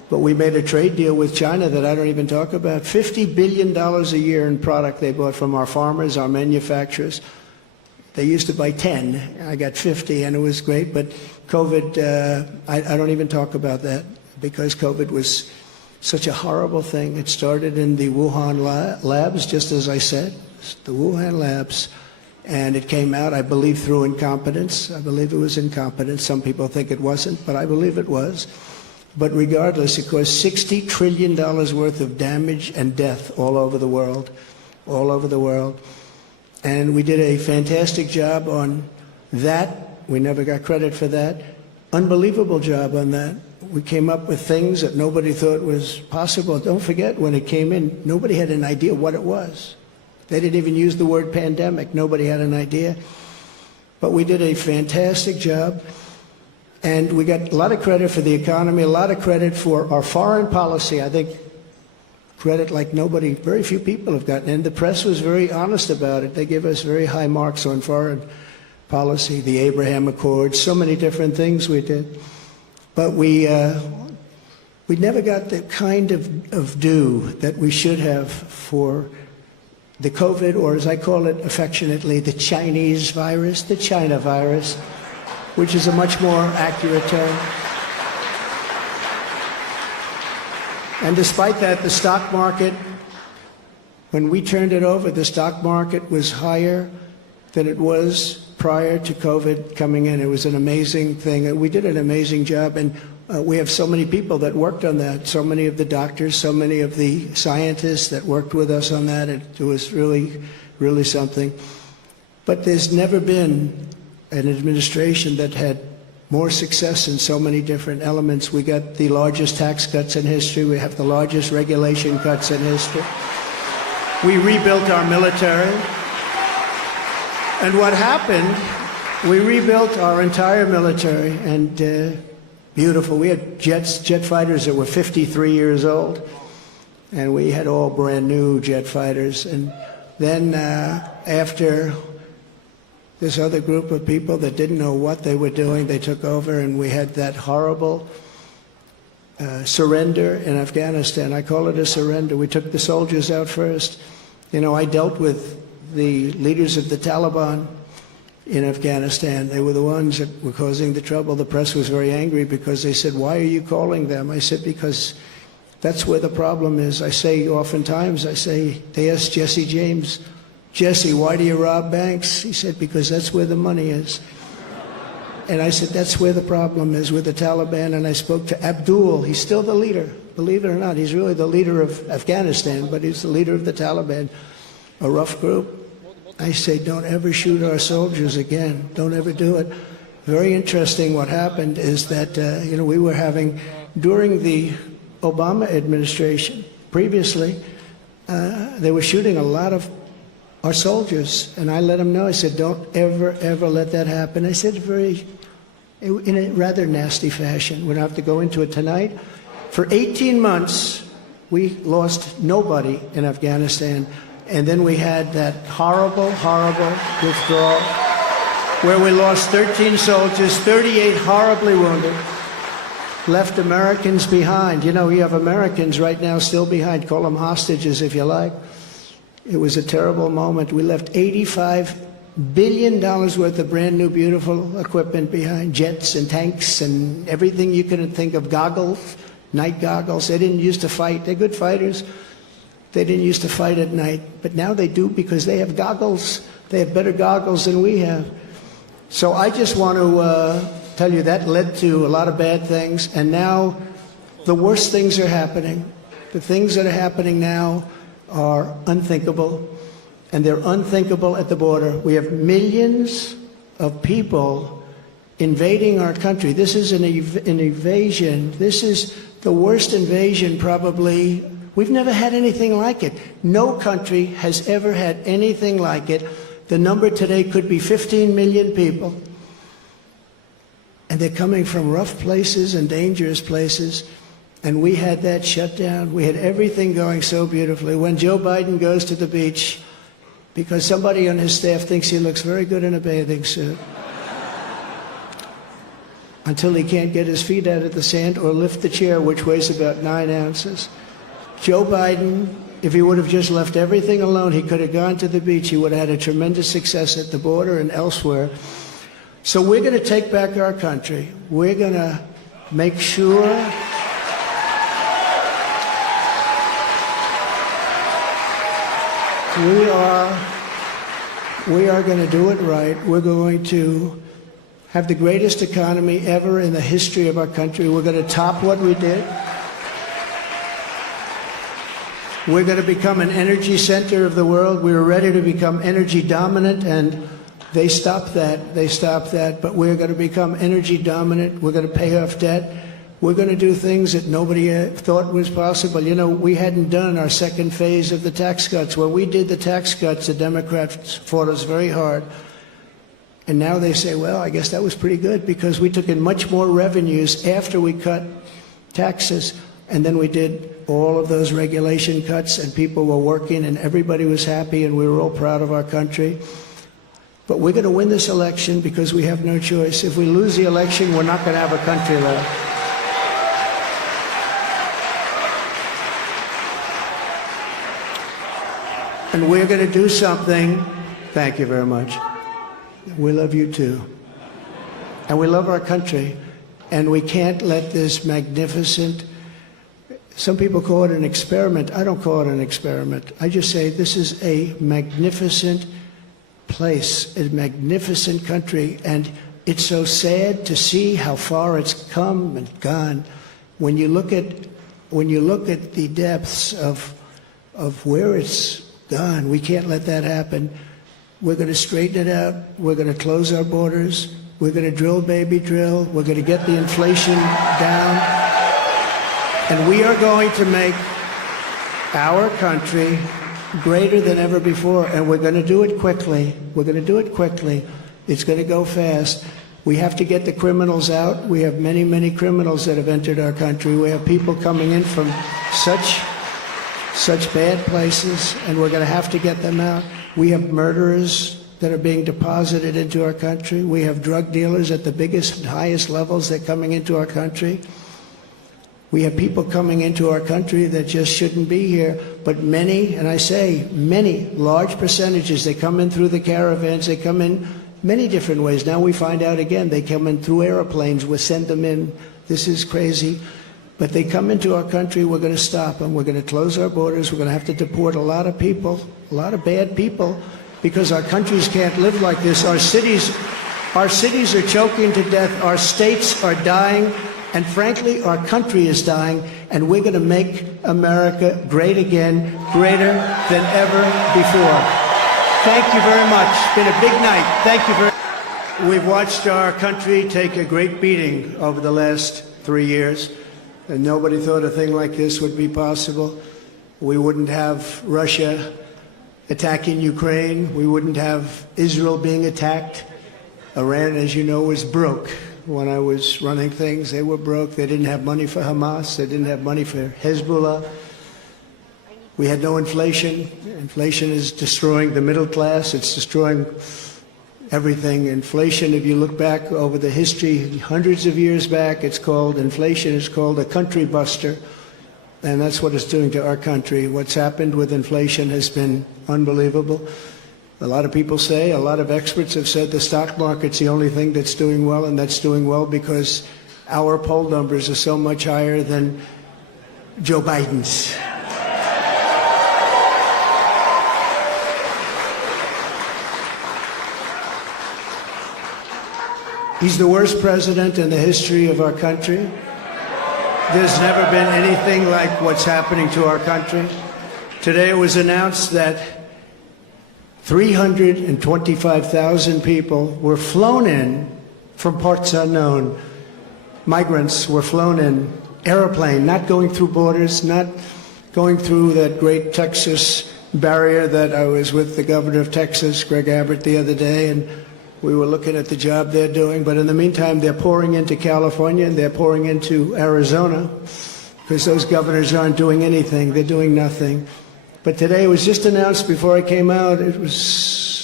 But we made a trade deal with China that I don't even talk about. $50 billion a year in product they bought from our farmers, our manufacturers. They used to buy 10. I got 50, and it was great. But COVID, I don't even talk about that because COVID was such a horrible thing. It started in the Wuhan labs, just as I said, the Wuhan labs. And it came out, I believe, through incompetence. I believe it was incompetence. Some people think it wasn't, but I believe it was. But regardless, it caused $60 trillion worth of damage and death all over the world, all over the world. And we did a fantastic job on that. We never got credit for that. Unbelievable job on that. We came up with things that nobody thought was possible. Don't forget, when it came in, nobody had an idea what it was. They didn't even use the word pandemic. Nobody had an idea. But we did a fantastic job. And we got a lot of credit for the economy, a lot of credit for our foreign policy. I think credit like nobody, very few people have gotten. And the press was very honest about it. They give us very high marks on foreign policy, the Abraham Accords, so many different things we did. But we never got the kind of due that we should have for the COVID, or as I call it affectionately, the Chinese virus, the China virus, which is a much more accurate term. And despite that, the stock market, when we turned it over, the stock market was higher than it was prior to COVID coming in. It was an amazing thing. We did an amazing job, and we have so many people that worked on that, so many of the doctors, so many of the scientists that worked with us on that. It was really, really something. But there's never been an administration that had more success in so many different elements. We got the largest tax cuts in history. We have the largest regulation cuts in history. We rebuilt our military. And what happened, we rebuilt our entire military, and beautiful. We had jet fighters that were 53 years old, and we had all brand new jet fighters. And then after this other group of people that didn't know what they were doing, they took over, and we had that horrible surrender in Afghanistan. I call it a surrender. We took the soldiers out first. You know, I dealt with the leaders of the Taliban in Afghanistan. They were the ones that were causing the trouble. The press was very angry because they said, "Why are you calling them?" I said, "Because that's where the problem is." I say oftentimes, they asked Jesse James, "Jesse, why do you rob banks?" He said, "Because that's where the money is." And I said, that's where the problem is with the Taliban. And I spoke to Abdul. He's still the leader. Believe it or not, he's really the leader of Afghanistan, but he's the leader of the Taliban, a rough group. I say, don't ever shoot our soldiers again. Don't ever do it. Very interesting what happened is that, we were having, during the Obama administration, previously, they were shooting a lot of our soldiers. And I let them know, I said, don't ever, ever let that happen. I said in a rather nasty fashion. We don't have to go into it tonight. For 18 months, we lost nobody in Afghanistan. And then we had that horrible, horrible withdrawal where we lost 13 soldiers, 38 horribly wounded, left Americans behind. You know, we have Americans right now still behind. Call them hostages if you like. It was a terrible moment. We left $85 billion worth of brand new, beautiful equipment behind, jets and tanks and everything you could think of, goggles, night goggles. They didn't used to fight. They're good fighters. They didn't used to fight at night, but now they do because they have goggles. They have better goggles than we have. So I just want to tell you that led to a lot of bad things, and now the worst things are happening. The things that are happening now are unthinkable, and they're unthinkable at the border. We have millions of people invading our country. This is an invasion. This is the worst invasion probably. We've never had anything like it. No country has ever had anything like it. The number today could be 15 million people. And they're coming from rough places and dangerous places. And we had that shut down. We had everything going so beautifully. When Joe Biden goes to the beach, because somebody on his staff thinks he looks very good in a bathing suit. until he can't get his feet out of the sand or lift the chair, which weighs about 9 ounces. Joe Biden, if he would have just left everything alone, he could have gone to the beach. He would have had a tremendous success at the border and elsewhere. So we're going to take back our country. We're going to make sure we are going to do it right. We're going to have the greatest economy ever in the history of our country. We're going to top what we did. We're going to become an energy center of the world. We were ready to become energy dominant, and they stopped that. They stopped that. But we're going to become energy dominant. We're going to pay off debt. We're going to do things that nobody thought was possible. You know, we hadn't done our second phase of the tax cuts. When we did the tax cuts, the Democrats fought us very hard. And now they say, well, I guess that was pretty good because we took in much more revenues after we cut taxes. And then we did all of those regulation cuts, and people were working, and everybody was happy, and we were all proud of our country. But we're going to win this election because we have no choice. If we lose the election, we're not going to have a country left. And we're going to do something. Thank you very much. We love you too. And we love our country. And we can't let this magnificent, some people call it an experiment. I don't call it an experiment. I just say this is a magnificent place, a magnificent country. And it's so sad to see how far it's come and gone. When you look at the depths of where it's gone, we can't let that happen. We're going to straighten it out. We're going to close our borders. We're going to drill, baby, drill. We're going to get the inflation down. And we are going to make our country greater than ever before. And we're going to do it quickly. We're going to do it quickly. It's going to go fast. We have to get the criminals out. We have many, many criminals that have entered our country. We have people coming in from such bad places, and we're going to have to get them out. We have murderers that are being deposited into our country. We have drug dealers at the biggest and highest levels that are coming into our country. We have people coming into our country that just shouldn't be here. But many, and I say many, large percentages, they come in through the caravans. They come in many different ways. Now we find out again, they come in through airplanes. We send them in. This is crazy. But they come into our country, we're going to stop them. We're going to close our borders. We're going to have to deport a lot of people, a lot of bad people, because our countries can't live like this. Our cities are choking to death. Our states are dying. And frankly, our country is dying. And we're going to make America great again, greater than ever before. Thank you very much. It's been a big night. Thank you very much. We've watched our country take a great beating over the last 3 years. And nobody thought a thing like this would be possible. We wouldn't have Russia attacking Ukraine. We wouldn't have Israel being attacked. Iran, as you know, was broke. When I was running things, they were broke. They didn't have money for Hamas. They didn't have money for Hezbollah. We had no inflation. Inflation is destroying the middle class. It's destroying everything. Inflation, if you look back over the history, hundreds of years back, inflation is called a country buster. And that's what it's doing to our country. What's happened with inflation has been unbelievable. A lot of people say, a lot of experts have said the stock market's the only thing that's doing well, and that's doing well because our poll numbers are so much higher than Joe Biden's. He's the worst president in the history of our country. There's never been anything like what's happening to our country. Today it was announced that 325,000 people were flown in from parts unknown. Migrants were flown in, airplane, not going through borders, not going through that great Texas barrier that I was with the governor of Texas, Greg Abbott, the other day, and we were looking at the job they're doing. But in the meantime, they're pouring into California and they're pouring into Arizona because those governors aren't doing anything. They're doing nothing. But today it was just announced before I came out, it was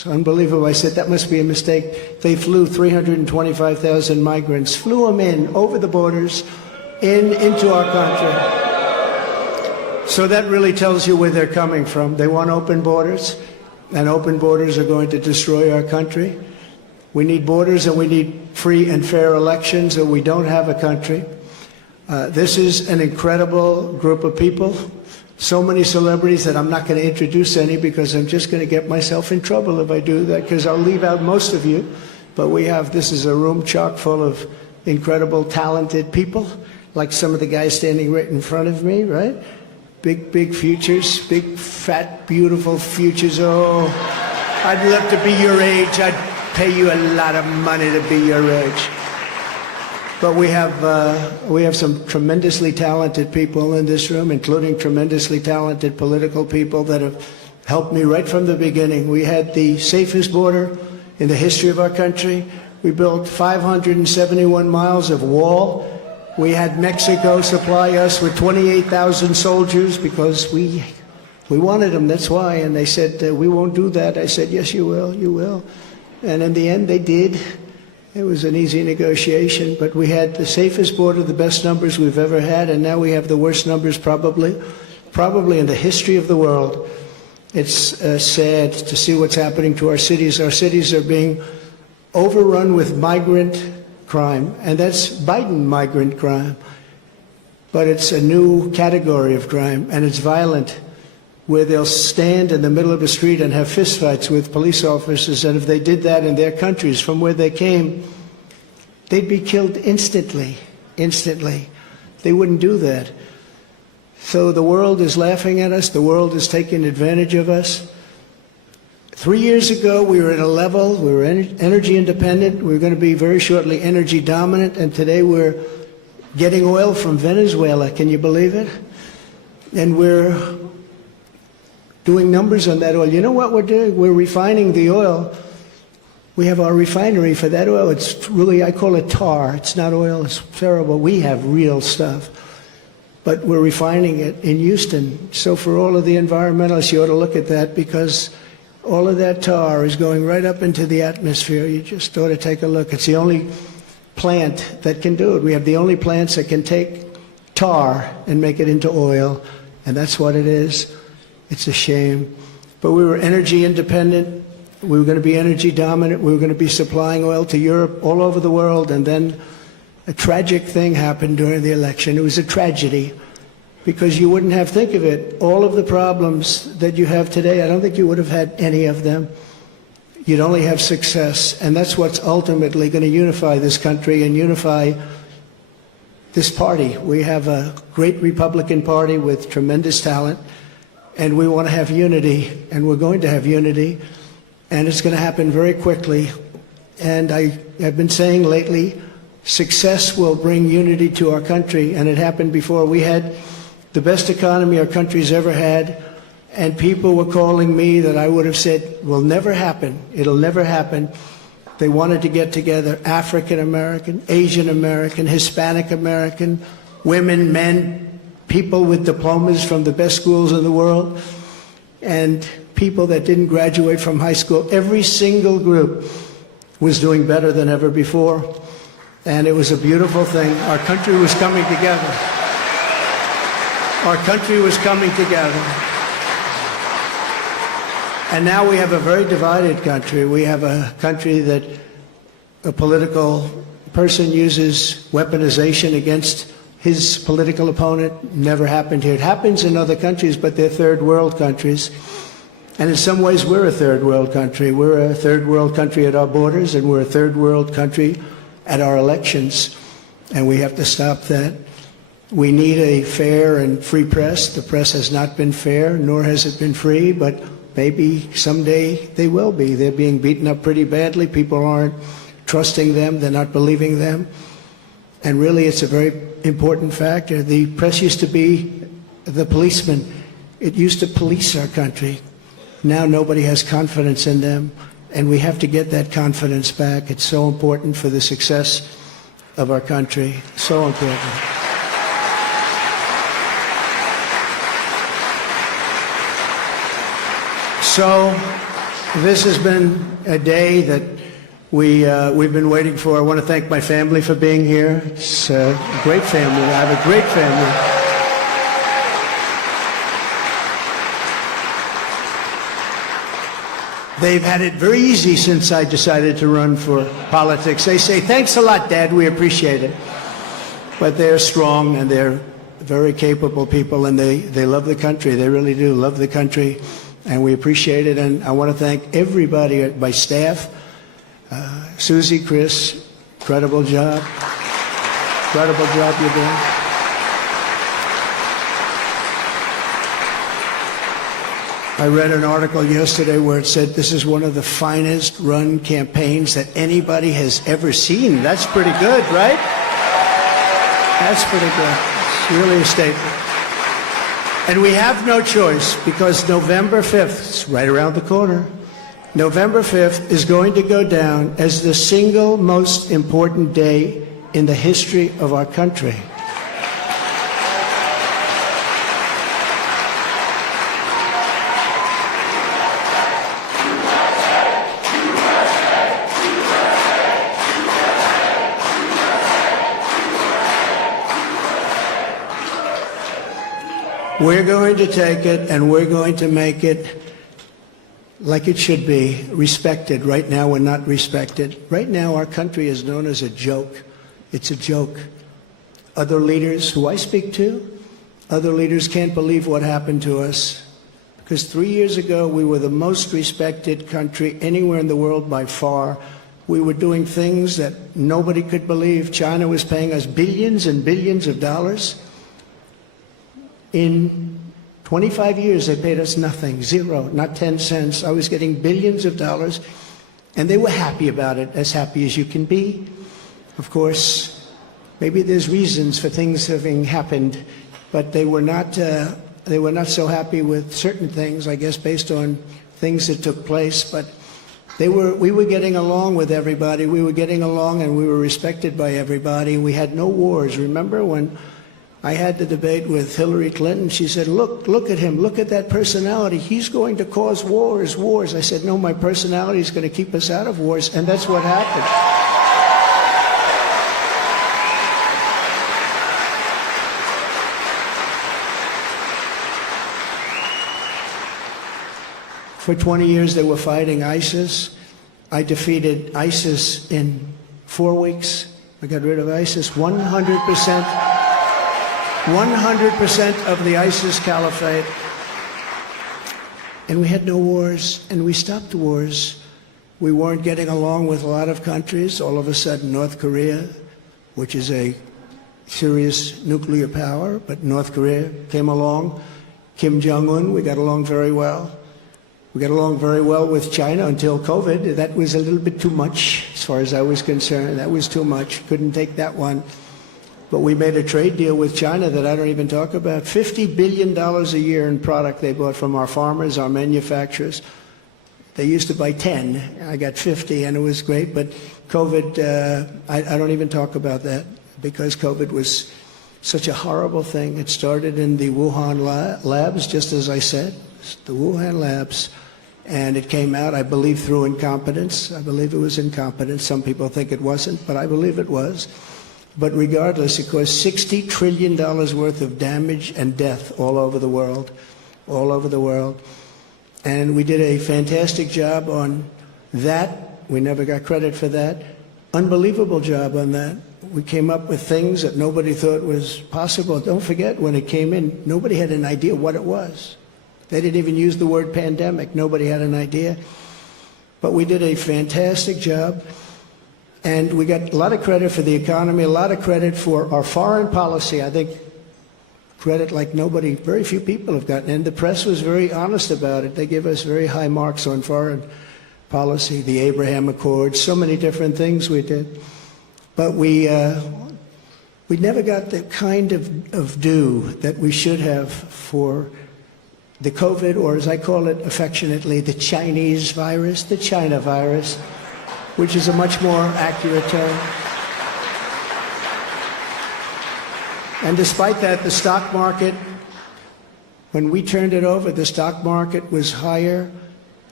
It's unbelievable. I said, that must be a mistake. They flew 325,000 migrants, flew them in over the borders, into our country. So that really tells you where they're coming from. They want open borders, and open borders are going to destroy our country. We need borders, and we need free and fair elections, or we don't have a country. This is an incredible group of people. So many celebrities that I'm not going to introduce any, because I'm just going to get myself in trouble if I do that, because I'll leave out most of you. But this is a room chock full of incredible, talented people, like some of the guys standing right in front of me, right? Big futures, big, fat, beautiful futures. Oh, I'd love to be your age. I'd pay you a lot of money to be your age. But we have some tremendously talented people in this room, including tremendously talented political people that have helped me right from the beginning. We had the safest border in the history of our country. We built 571 miles of wall. We had Mexico supply us with 28,000 soldiers because we wanted them, that's why. And they said, we won't do that. I said, yes, you will, you will. And in the end, they did. It was an easy negotiation, but we had the safest border, the best numbers we've ever had, and now we have the worst numbers probably in the history of the world. It's sad to see what's happening to our cities. Our cities are being overrun with migrant crime, and that's Biden migrant crime. But it's a new category of crime, and it's violent, where they'll stand in the middle of a street and have fistfights with police officers, and if they did that in their countries from where they came, they'd be killed instantly. They wouldn't do that. So the world is laughing at us. The world is taking advantage of us. 3 years ago, we were at a level, we were energy independent. We were going to be very shortly energy dominant, and today we're getting oil from Venezuela. Can you believe it? And we're doing numbers on that oil. You know what we're doing? We're refining the oil. We have our refinery for that oil. It's really, I call it tar. It's not oil. It's terrible. We have real stuff. But we're refining it in Houston. So for all of the environmentalists, you ought to look at that, because all of that tar is going right up into the atmosphere. You just ought to take a look. It's the only plant that can do it. We have the only plants that can take tar and make it into oil, and that's what it is. It's a shame. But we were energy independent. We were going to be energy dominant. We were going to be supplying oil to Europe, all over the world. And then a tragic thing happened during the election. It was a tragedy, because you wouldn't have, think of it, all of the problems that you have today, I don't think you would have had any of them. You'd only have success. And that's what's ultimately going to unify this country and unify this party. We have a great Republican Party with tremendous talent. And we want to have unity, and we're going to have unity, and it's going to happen very quickly. And I've been saying lately, success will bring unity to our country, and it happened before. We had the best economy our country's ever had, and people were calling me that I would have said will never happen. It'll never happen. They wanted to get together, African American, Asian American, Hispanic American, women, men, people with diplomas from the best schools in the world, and people that didn't graduate from high school. Every single group was doing better than ever before, and it was a beautiful thing. Our country was coming together. Our country was coming together. And now we have a very divided country. We have a country that a political person uses weaponization against his political opponent. Never happened here. It happens in other countries, but they're third world countries. And in some ways, we're a third world country. We're a third world country at our borders, and we're a third world country at our elections. And we have to stop that. We need a fair and free press. The press has not been fair, nor has it been free, but maybe someday they will be. They're being beaten up pretty badly. People aren't trusting them. They're not believing them. And really, it's a very important factor. The press used to be the policeman. It used to police our country. Now nobody has confidence in them, and we have to get that confidence back. It's so important for the success of our country. So important. So This has been a day that we've been waiting for. I want to thank my family for being here. It's a great family. I have a great family. They've had it very easy since I decided to run for politics. They say, thanks a lot, Dad, we appreciate it. But they're strong and they're very capable people, and they love the country. They really do love the country, and we appreciate it. And I want to thank everybody, my staff, Susie, Chris, incredible job. Incredible job you're doing. I read an article yesterday where it said this is one of the finest run campaigns that anybody has ever seen. That's pretty good, right? That's pretty good. It's really a statement. And we have no choice, because November 5th, it's right around the corner, November 5th is going to go down as the single most important day in the history of our country. We're going to take it and we're going to make it like it should be, respected. Right now we're not respected. Right now our country is known as a joke. It's a joke. Other leaders who I speak to, other leaders can't believe what happened to us, because 3 years ago we were the most respected country anywhere in the world by far. We were doing things that nobody could believe. China was paying us billions and billions of dollars. In 25 years, they paid us nothing, zero, not 10 cents. I was getting billions of dollars, and they were happy about it, as happy as you can be. Of course, maybe there's reasons for things having happened, but they were not so happy with certain things, I guess, based on things that took place. But we were getting along with everybody. We were getting along, and we were respected by everybody. We had no wars. Remember when I had the debate with Hillary Clinton? She said, look at him, look at that personality. He's going to cause wars. I said, no, my personality is going to keep us out of wars, and that's what happened. For 20 years, they were fighting ISIS. I defeated ISIS in 4 weeks. I got rid of ISIS 100%. 100% of the ISIS caliphate. And we had no wars, and we stopped wars. We weren't getting along with a lot of countries. All of a sudden, North Korea, which is a serious nuclear power, but North Korea came along. Kim Jong-un, we got along very well. We got along very well with China until COVID. That was a little bit too much, as far as I was concerned. That was too much. Couldn't take that one. But we made a trade deal with China that I don't even talk about. $50 billion a year in product they bought from our farmers, our manufacturers. They used to buy 10. I got 50, and it was great. But COVID, I don't even talk about that, because COVID was such a horrible thing. It started in the Wuhan labs, just as I said, the Wuhan labs. And it came out, I believe, through incompetence. I believe it was incompetence. Some people think it wasn't, but I believe it was. But regardless, it caused $60 trillion worth of damage and death all over the world, all over the world. And we did a fantastic job on that. We never got credit for that. Unbelievable job on that. We came up with things that nobody thought was possible. Don't forget, when it came in, nobody had an idea what it was. They didn't even use the word pandemic. Nobody had an idea. But we did a fantastic job. And we got a lot of credit for the economy, a lot of credit for our foreign policy. I think credit like nobody, very few people have gotten. And the press was very honest about it. They give us very high marks on foreign policy, the Abraham Accords, so many different things we did. But we never got the kind of due that we should have for the COVID, or as I call it affectionately, the Chinese virus, the China virus, which is a much more accurate term. And despite that, the stock market, when we turned it over, the stock market was higher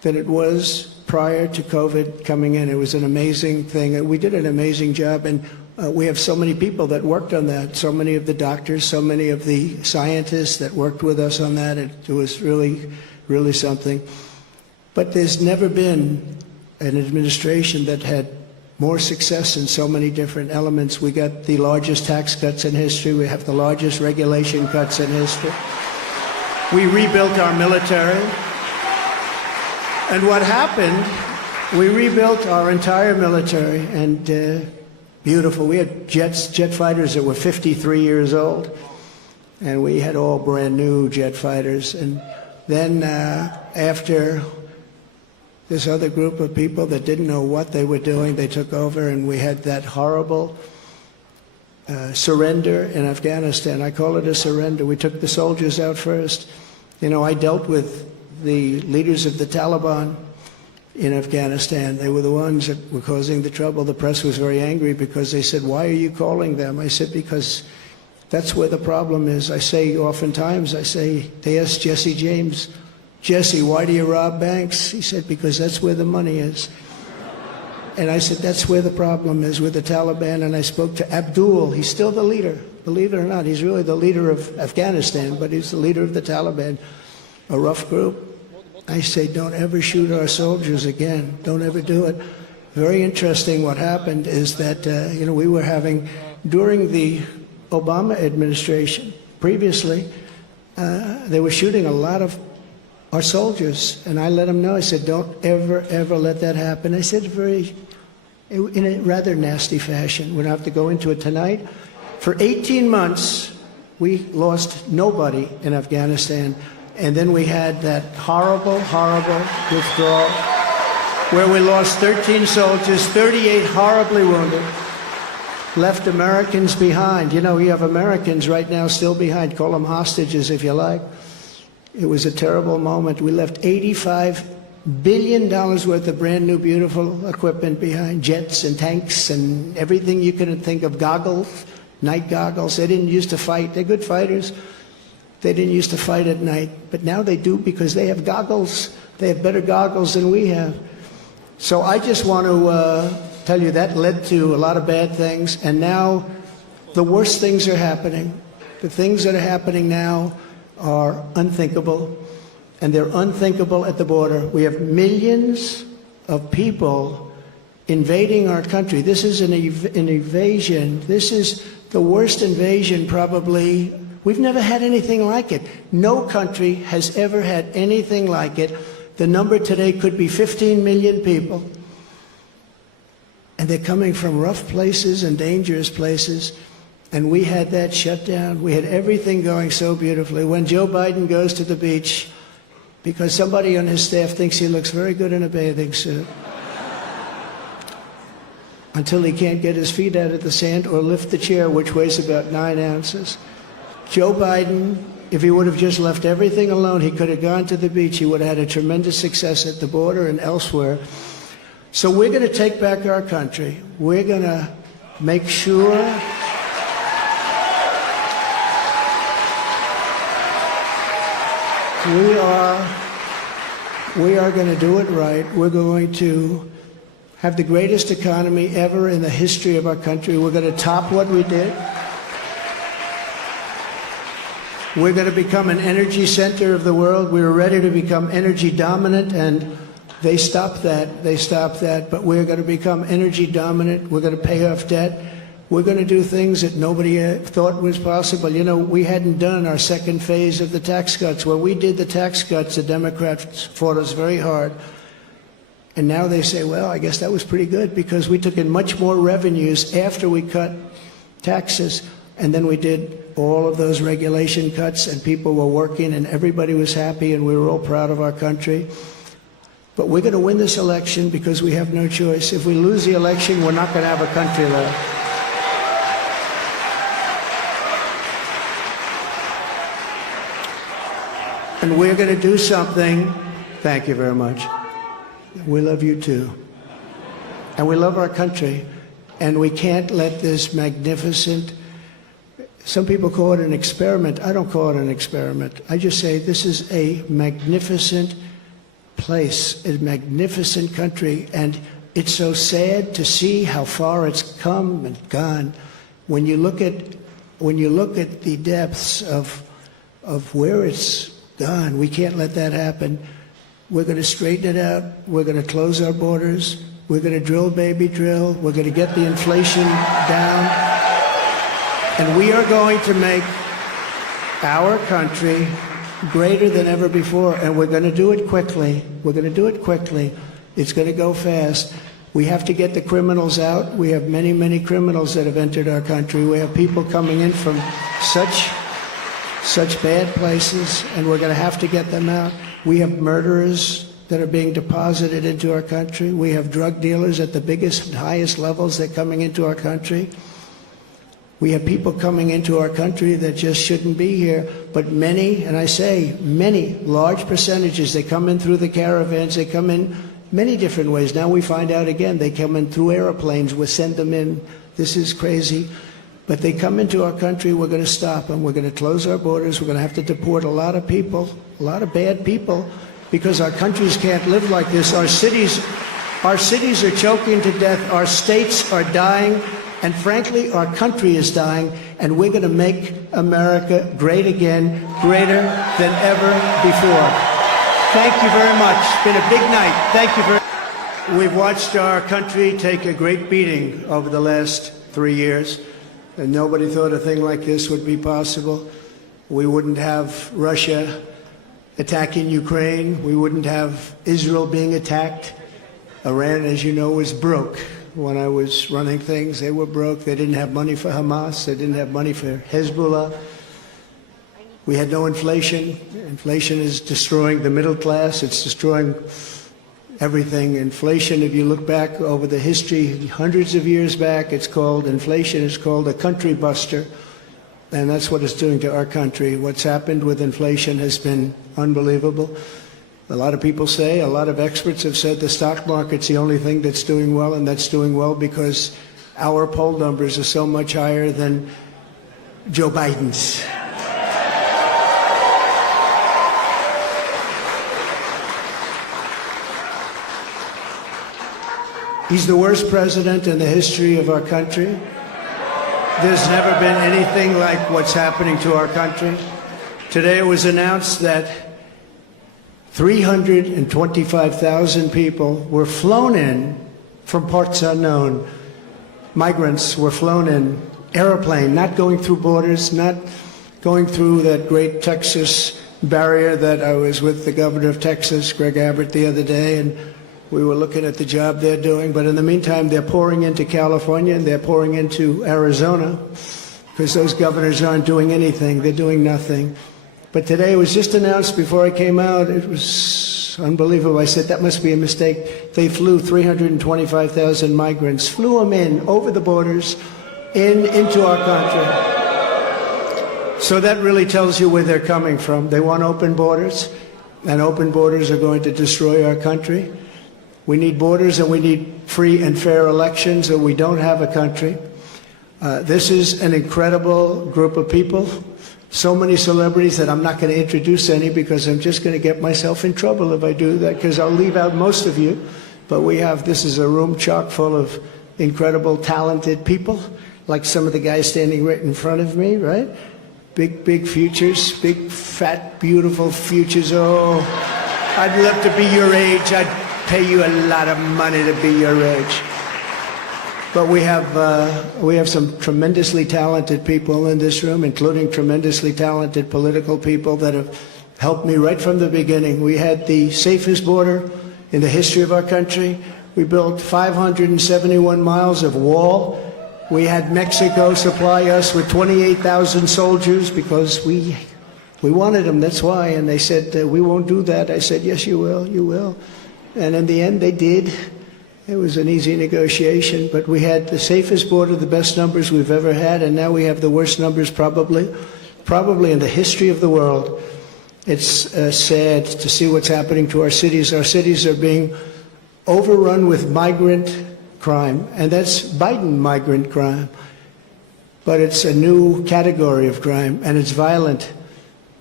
than it was prior to COVID coming in. It was an amazing thing. We did an amazing job, and we have so many people that worked on that, so many of the doctors, so many of the scientists that worked with us on that. It was really, really something. But there's never been an administration that had more success in so many different elements. We got the largest tax cuts in history. We have the largest regulation cuts in history. We rebuilt our military. And what happened, we rebuilt our entire military, and beautiful. We had jet fighters that were 53 years old, and we had all brand new jet fighters. And then after this other group of people that didn't know what they were doing, they took over, and we had that horrible surrender in Afghanistan. I call it a surrender. We took the soldiers out first. You know, I dealt with the leaders of the Taliban in Afghanistan. They were the ones that were causing the trouble. The press was very angry because they said, "Why are you calling them?" I said, "Because that's where the problem is." I say oftentimes, they asked Jesse James, "Jesse, why do you rob banks?" He said, "Because that's where the money is." And I said, that's where the problem is, with the Taliban. And I spoke to Abdul. He's still the leader. Believe it or not, he's really the leader of Afghanistan, but he's the leader of the Taliban, a rough group. I say, don't ever shoot our soldiers again. Don't ever do it. Very interesting what happened is that, we were having, during the Obama administration, previously, they were shooting a lot of our soldiers. And I let them know, I said, don't ever, ever let that happen. I said in a rather nasty fashion. We don't have to go into it tonight. For 18 months, we lost nobody in Afghanistan. And then we had that horrible, horrible withdrawal where we lost 13 soldiers, 38 horribly wounded, left Americans behind. You know, we have Americans right now still behind. Call them hostages if you like. It was a terrible moment. We left $85 billion worth of brand new, beautiful equipment behind, jets and tanks and everything you could think of, goggles, night goggles. They didn't used to fight. They're good fighters. They didn't used to fight at night, but now they do because they have goggles. They have better goggles than we have. So I just want to tell you that led to a lot of bad things, and now the worst things are happening. The things that are happening now are unthinkable, and they're unthinkable at the border. We have millions of people invading our country. This is an invasion. This is the worst invasion probably. We've never had anything like it. No country has ever had anything like it. The number today could be 15 million people. And they're coming from rough places and dangerous places. And we had that shut down. We had everything going so beautifully. When Joe Biden goes to the beach, because somebody on his staff thinks he looks very good in a bathing suit, until he can't get his feet out of the sand or lift the chair, which weighs about 9 ounces. Joe Biden, if he would have just left everything alone, he could have gone to the beach. He would have had a tremendous success at the border and elsewhere. So we're going to take back our country. We're going to make sure we are going to do it right. We're going to have the greatest economy ever in the history of our country. We're going to top what we did. We're going to become an energy center of the world. We were ready to become energy dominant, and they stopped that. They stopped that. But we're going to become energy dominant. We're going to pay off debt. We're going to do things that nobody thought was possible. You know, we hadn't done our second phase of the tax cuts. When we did the tax cuts, the Democrats fought us very hard. And now they say, well, I guess that was pretty good because we took in much more revenues after we cut taxes. And then we did all of those regulation cuts, and people were working, and everybody was happy, and we were all proud of our country. But we're going to win this election because we have no choice. If we lose the election, we're not going to have a country left. And we're going to do something. Thank you very much. We love you too. And we love our country. And we can't let this magnificent, some people call it an experiment. I don't call it an experiment. I just say this is a magnificent place, a magnificent country, and it's so sad to see how far it's come and gone. When you look at the depths of where it's gone, we can't let that happen. We're going to straighten it out. We're going to close our borders. We're going to drill, baby, drill. We're going to get the inflation down. And we are going to make our country greater than ever before. And we're going to do it quickly. We're going to do it quickly. It's going to go fast. We have to get the criminals out. We have many, many criminals that have entered our country. We have people coming in from such bad places, and we're going to have to get them out. We have murderers that are being deposited into our country. We have drug dealers at the biggest and highest levels that are coming into our country. We have people coming into our country that just shouldn't be here, but many, and I say many, large percentages, they come in through the caravans, they come in many different ways. Now we find out again, they come in through airplanes, we send them in. This is crazy. But they come into our country, we're going to stop them. We're going to close our borders. We're going to have to deport a lot of people, a lot of bad people, because our countries can't live like this. Our cities are choking to death. Our states are dying. And frankly, our country is dying. And we're going to make America great again, greater than ever before. Thank you very much. It's been a big night. Thank you very much. We've watched our country take a great beating over the last 3 years. And nobody thought a thing like this would be possible. We wouldn't have Russia attacking Ukraine. We wouldn't have Israel being attacked. Iran, as you know, was broke. When I was running things, they were broke. They didn't have money for Hamas. They didn't have money for Hezbollah. We had no inflation. Inflation is destroying the middle class. It's destroying everything. Inflation, if you look back over the history, hundreds of years back, inflation is called a country buster. And that's what it's doing to our country. What's happened with inflation has been unbelievable. A lot of people say, a lot of experts have said the stock market's the only thing that's doing well, and that's doing well because our poll numbers are so much higher than Joe Biden's. He's the worst president in the history of our country. There's never been anything like what's happening to our country. Today it was announced that 325,000 people were flown in from parts unknown. Migrants were flown in, airplane, not going through borders, not going through that great Texas barrier that I was with the governor of Texas, Greg Abbott, the other day, and we were looking at the job they're doing. But in the meantime, they're pouring into California and they're pouring into Arizona because those governors aren't doing anything. They're doing nothing. But today it was just announced before I came out. It was unbelievable. I said, that must be a mistake. They flew 325,000 migrants, flew them in over the borders into our country. So that really tells you where they're coming from. They want open borders, and open borders are going to destroy our country. We need borders and we need free and fair elections, or we don't have a country. This is an incredible group of people. So many celebrities that I'm not going to introduce any because I'm just going to get myself in trouble if I do that, because I'll leave out most of you. But this is a room chock full of incredible, talented people, like some of the guys standing right in front of me, right? Big, big futures, big, fat, beautiful futures. Oh, I'd love to be your age. I'd pay you a lot of money to be your age. But we have some tremendously talented people in this room, including tremendously talented political people that have helped me right from the beginning. We had the safest border in the history of our country. We built 571 miles of wall. We had Mexico supply us with 28,000 soldiers because we wanted them, that's why. And they said, we won't do that. I said, yes, you will, you will. And in the end, they did. It was an easy negotiation, but we had the safest border, the best numbers we've ever had, and now we have the worst numbers probably in the history of the world. It's sad to see what's happening to our cities. Our cities are being overrun with migrant crime, and that's Biden migrant crime. But it's a new category of crime, and it's violent.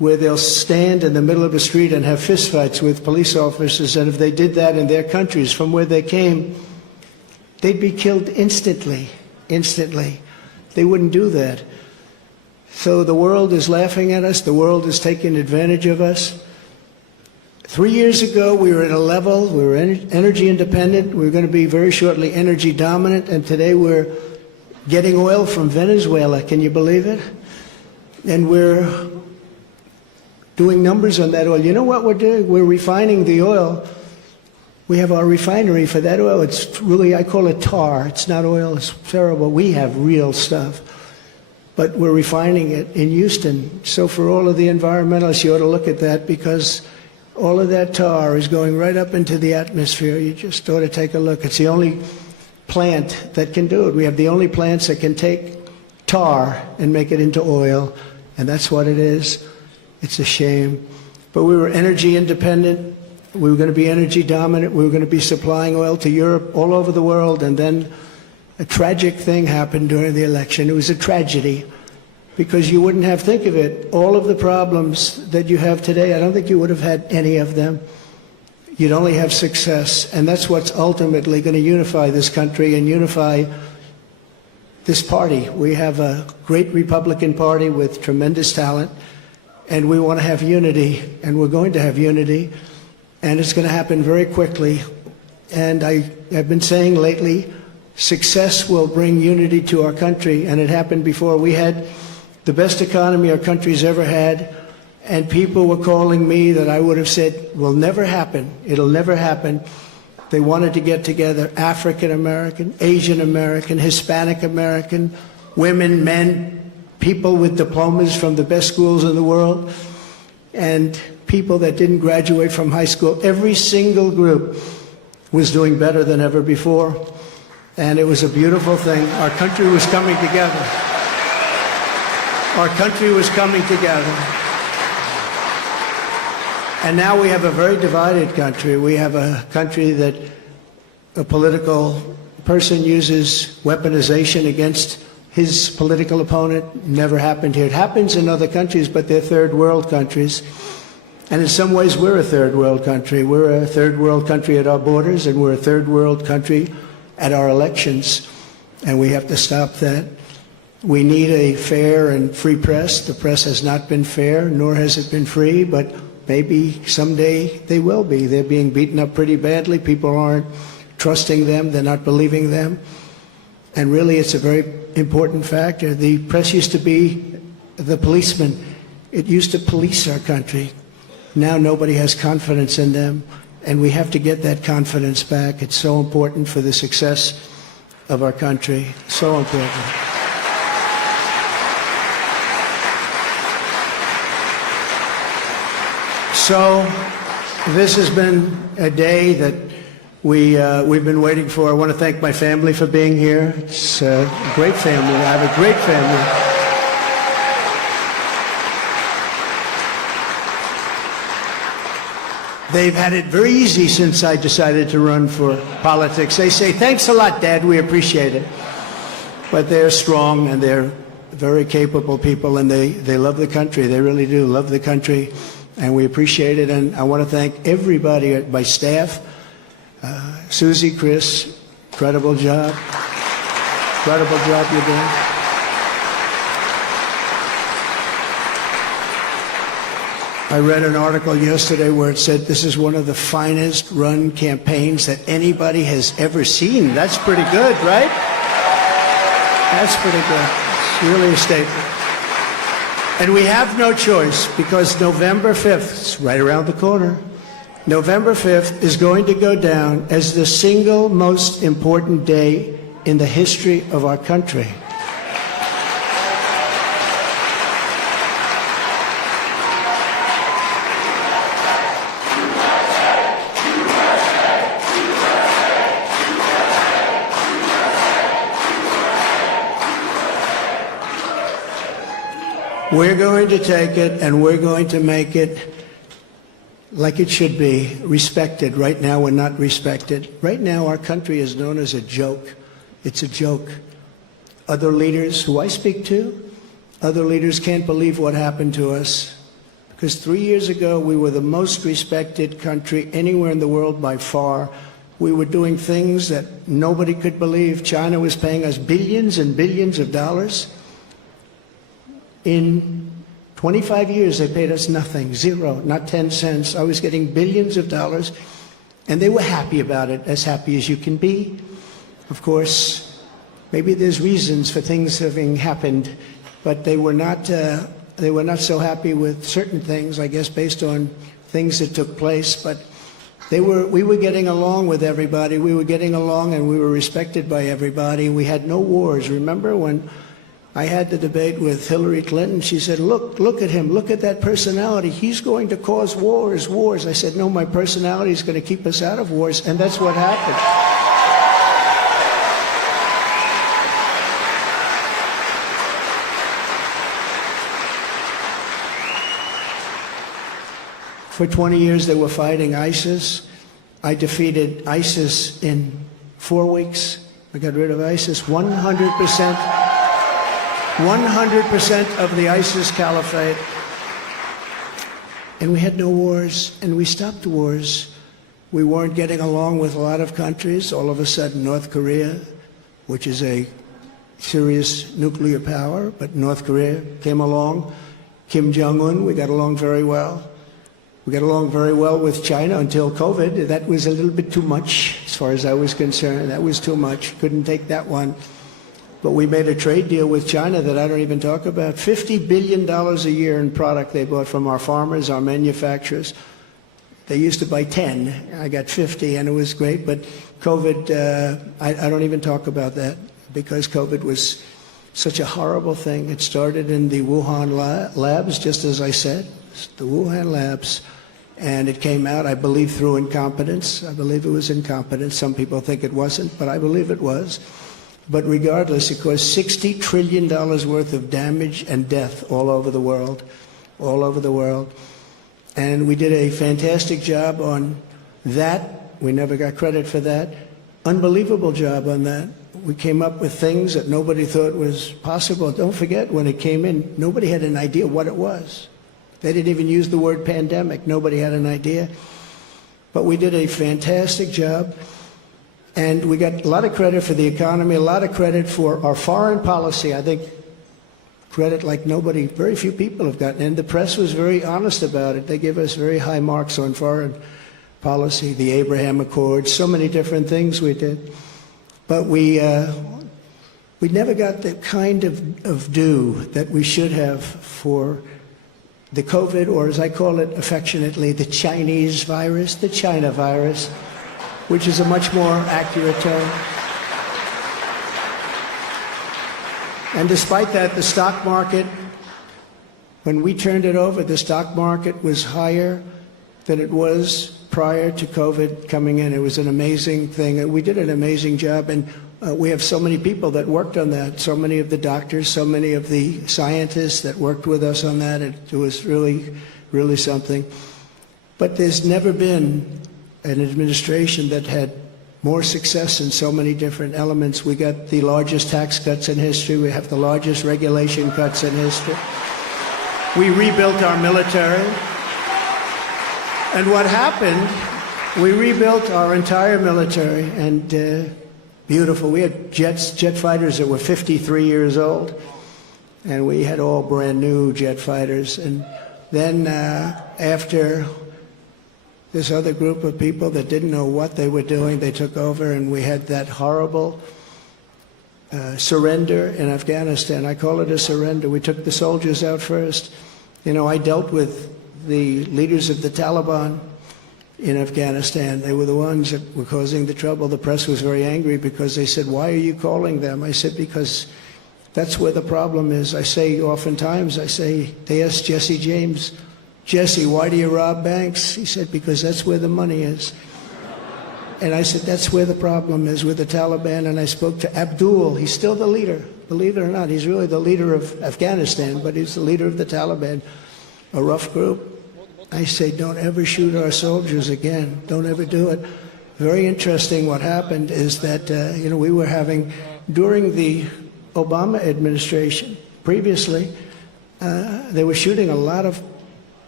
where they'll stand in the middle of a street and have fistfights with police officers, and if they did that in their countries from where they came, they'd be killed instantly. They wouldn't do that. So the world is laughing at us. The world is taking advantage of us. 3 years ago, we were at a level, we were energy independent. We were going to be very shortly energy dominant, and today we're getting oil from Venezuela. Can you believe it? And we're doing numbers on that oil. You know what we're doing? We're refining the oil. We have our refinery for that oil. It's really, I call it tar. It's not oil. It's terrible. We have real stuff. But we're refining it in Houston. So for all of the environmentalists, you ought to look at that, because all of that tar is going right up into the atmosphere. You just ought to take a look. It's the only plant that can do it. We have the only plants that can take tar and make it into oil, and that's what it is. It's a shame. But we were energy independent. We were going to be energy dominant. We were going to be supplying oil to Europe, all over the world, and then a tragic thing happened during the election. It was a tragedy, because you wouldn't have, think of it, all of the problems that you have today, I don't think you would have had any of them. You'd only have success, and that's what's ultimately going to unify this country and unify this party. We have a great Republican Party with tremendous talent, and we want to have unity, and we're going to have unity, and it's going to happen very quickly. And I've been saying lately, success will bring unity to our country, and it happened before. We had the best economy our country's ever had, and people were calling me that I would have said will never happen. It'll never happen. They wanted to get together, African American, Asian American, Hispanic American, women, men, people with diplomas from the best schools in the world, and people that didn't graduate from high school. Every single group was doing better than ever before, and it was a beautiful thing. Our country was coming together. Our country was coming together. And now we have a very divided country. We have a country that a political person uses weaponization against his political opponent. Never happened here. It happens in other countries, but they're third world countries. And in some ways, we're a third world country. We're a third world country at our borders, and we're a third world country at our elections. And we have to stop that. We need a fair and free press. The press has not been fair, nor has it been free, but maybe someday they will be. They're being beaten up pretty badly. People aren't trusting them. They're not believing them. And really, it's a very important factor. The press used to be the policeman. It used to police our country. Now nobody has confidence in them, and we have to get that confidence back. It's so important for the success of our country. So important. So this has been a day that we've been waiting for. I want to thank my family for being here. It's a great family. I have a great family. They've had it very easy since I decided to run for politics. They say, thanks a lot, Dad, we appreciate it. But they're strong, and they're very capable people, and they love the country. They really do love the country, and we appreciate it. And I want to thank everybody at my staff. Susie, Chris, incredible job. Incredible job you're doing. I read an article yesterday where it said this is one of the finest run campaigns that anybody has ever seen. That's pretty good, right? That's pretty good. It's really a statement. And we have no choice, because November 5th is right around the corner. November 5th is going to go down as the single most important day in the history of our country. We're going to take it, and we're going to make it like it should be, respected. Right now, we're not respected. Right now, our country is known as a joke. It's a joke. Other leaders who I speak to, other leaders can't believe what happened to us, Because 3 years ago, we were the most respected country anywhere in the world by far. We were doing things that nobody could believe. China was paying us billions and billions of dollars. In 25 years, they paid us nothing, zero, not 10 cents. I was getting billions of dollars, and they were happy about it, as happy as you can be. Of course, maybe there's reasons for things having happened, but they were not so happy with certain things, I guess, based on things that took place. But we were getting along with everybody. We were getting along, and we were respected by everybody. We had no wars. Remember when I had the debate with Hillary Clinton? She said, look at him. Look at that personality. He's going to cause wars. I said, no, my personality is going to keep us out of wars, and that's what happened. For 20 years, they were fighting ISIS. I defeated ISIS in 4 weeks. I got rid of ISIS 100%. 100% of the ISIS caliphate. And we had no wars, and we stopped wars. We weren't getting along with a lot of countries. All of a sudden, North Korea, which is a serious nuclear power, but North Korea came along. Kim Jong-un, we got along very well. We got along very well with China until COVID. That was a little bit too much, as far as I was concerned. That was too much. Couldn't take that one. But we made a trade deal with China that I don't even talk about. $50 billion a year in product they bought from our farmers, our manufacturers. They used to buy 10. I got 50, and it was great. But COVID, I don't even talk about that, because COVID was such a horrible thing. It started in the Wuhan labs, just as I said, the Wuhan labs. And it came out, I believe, through incompetence. I believe it was incompetence. Some people think it wasn't, but I believe it was. But regardless, it caused $60 trillion worth of damage and death all over the world, all over the world. And we did a fantastic job on that. We never got credit for that. Unbelievable job on that. We came up with things that nobody thought was possible. Don't forget, when it came in, nobody had an idea what it was. They didn't even use the word pandemic. Nobody had an idea. But we did a fantastic job. And we got a lot of credit for the economy, a lot of credit for our foreign policy. I think credit like nobody, very few people have gotten. And the press was very honest about it. They give us very high marks on foreign policy, the Abraham Accords, so many different things we did. But we never got the kind of due that we should have for the COVID, or as I call it affectionately, the Chinese virus, the China virus, which is a much more accurate term. And despite that, the stock market, when we turned it over, the stock market was higher than it was prior to COVID coming in. It was an amazing thing. We did an amazing job, and we have so many people that worked on that, so many of the doctors, so many of the scientists that worked with us on that. It was really, really something. But there's never been an administration that had more success in so many different elements. We got the largest tax cuts in history. We have the largest regulation cuts in history. We rebuilt our military. And what happened, we rebuilt our entire military, and beautiful. We had jet fighters that were 53 years old, and we had all brand new jet fighters. And then after this other group of people that didn't know what they were doing, they took over, and we had that horrible surrender in Afghanistan. I call it a surrender. We took the soldiers out first. You know, I dealt with the leaders of the Taliban in Afghanistan. They were the ones that were causing the trouble. The press was very angry because they said, why are you calling them? I said, because that's where the problem is. I say oftentimes, they asked Jesse James, Jesse, why do you rob banks? He said, because that's where the money is. And I said, that's where the problem is with the Taliban. And I spoke to Abdul. He's still the leader. Believe it or not, he's really the leader of Afghanistan, but he's the leader of the Taliban, a rough group. I say, don't ever shoot our soldiers again. Don't ever do it. Very interesting what happened is that, we were having, during the Obama administration, previously, they were shooting a lot of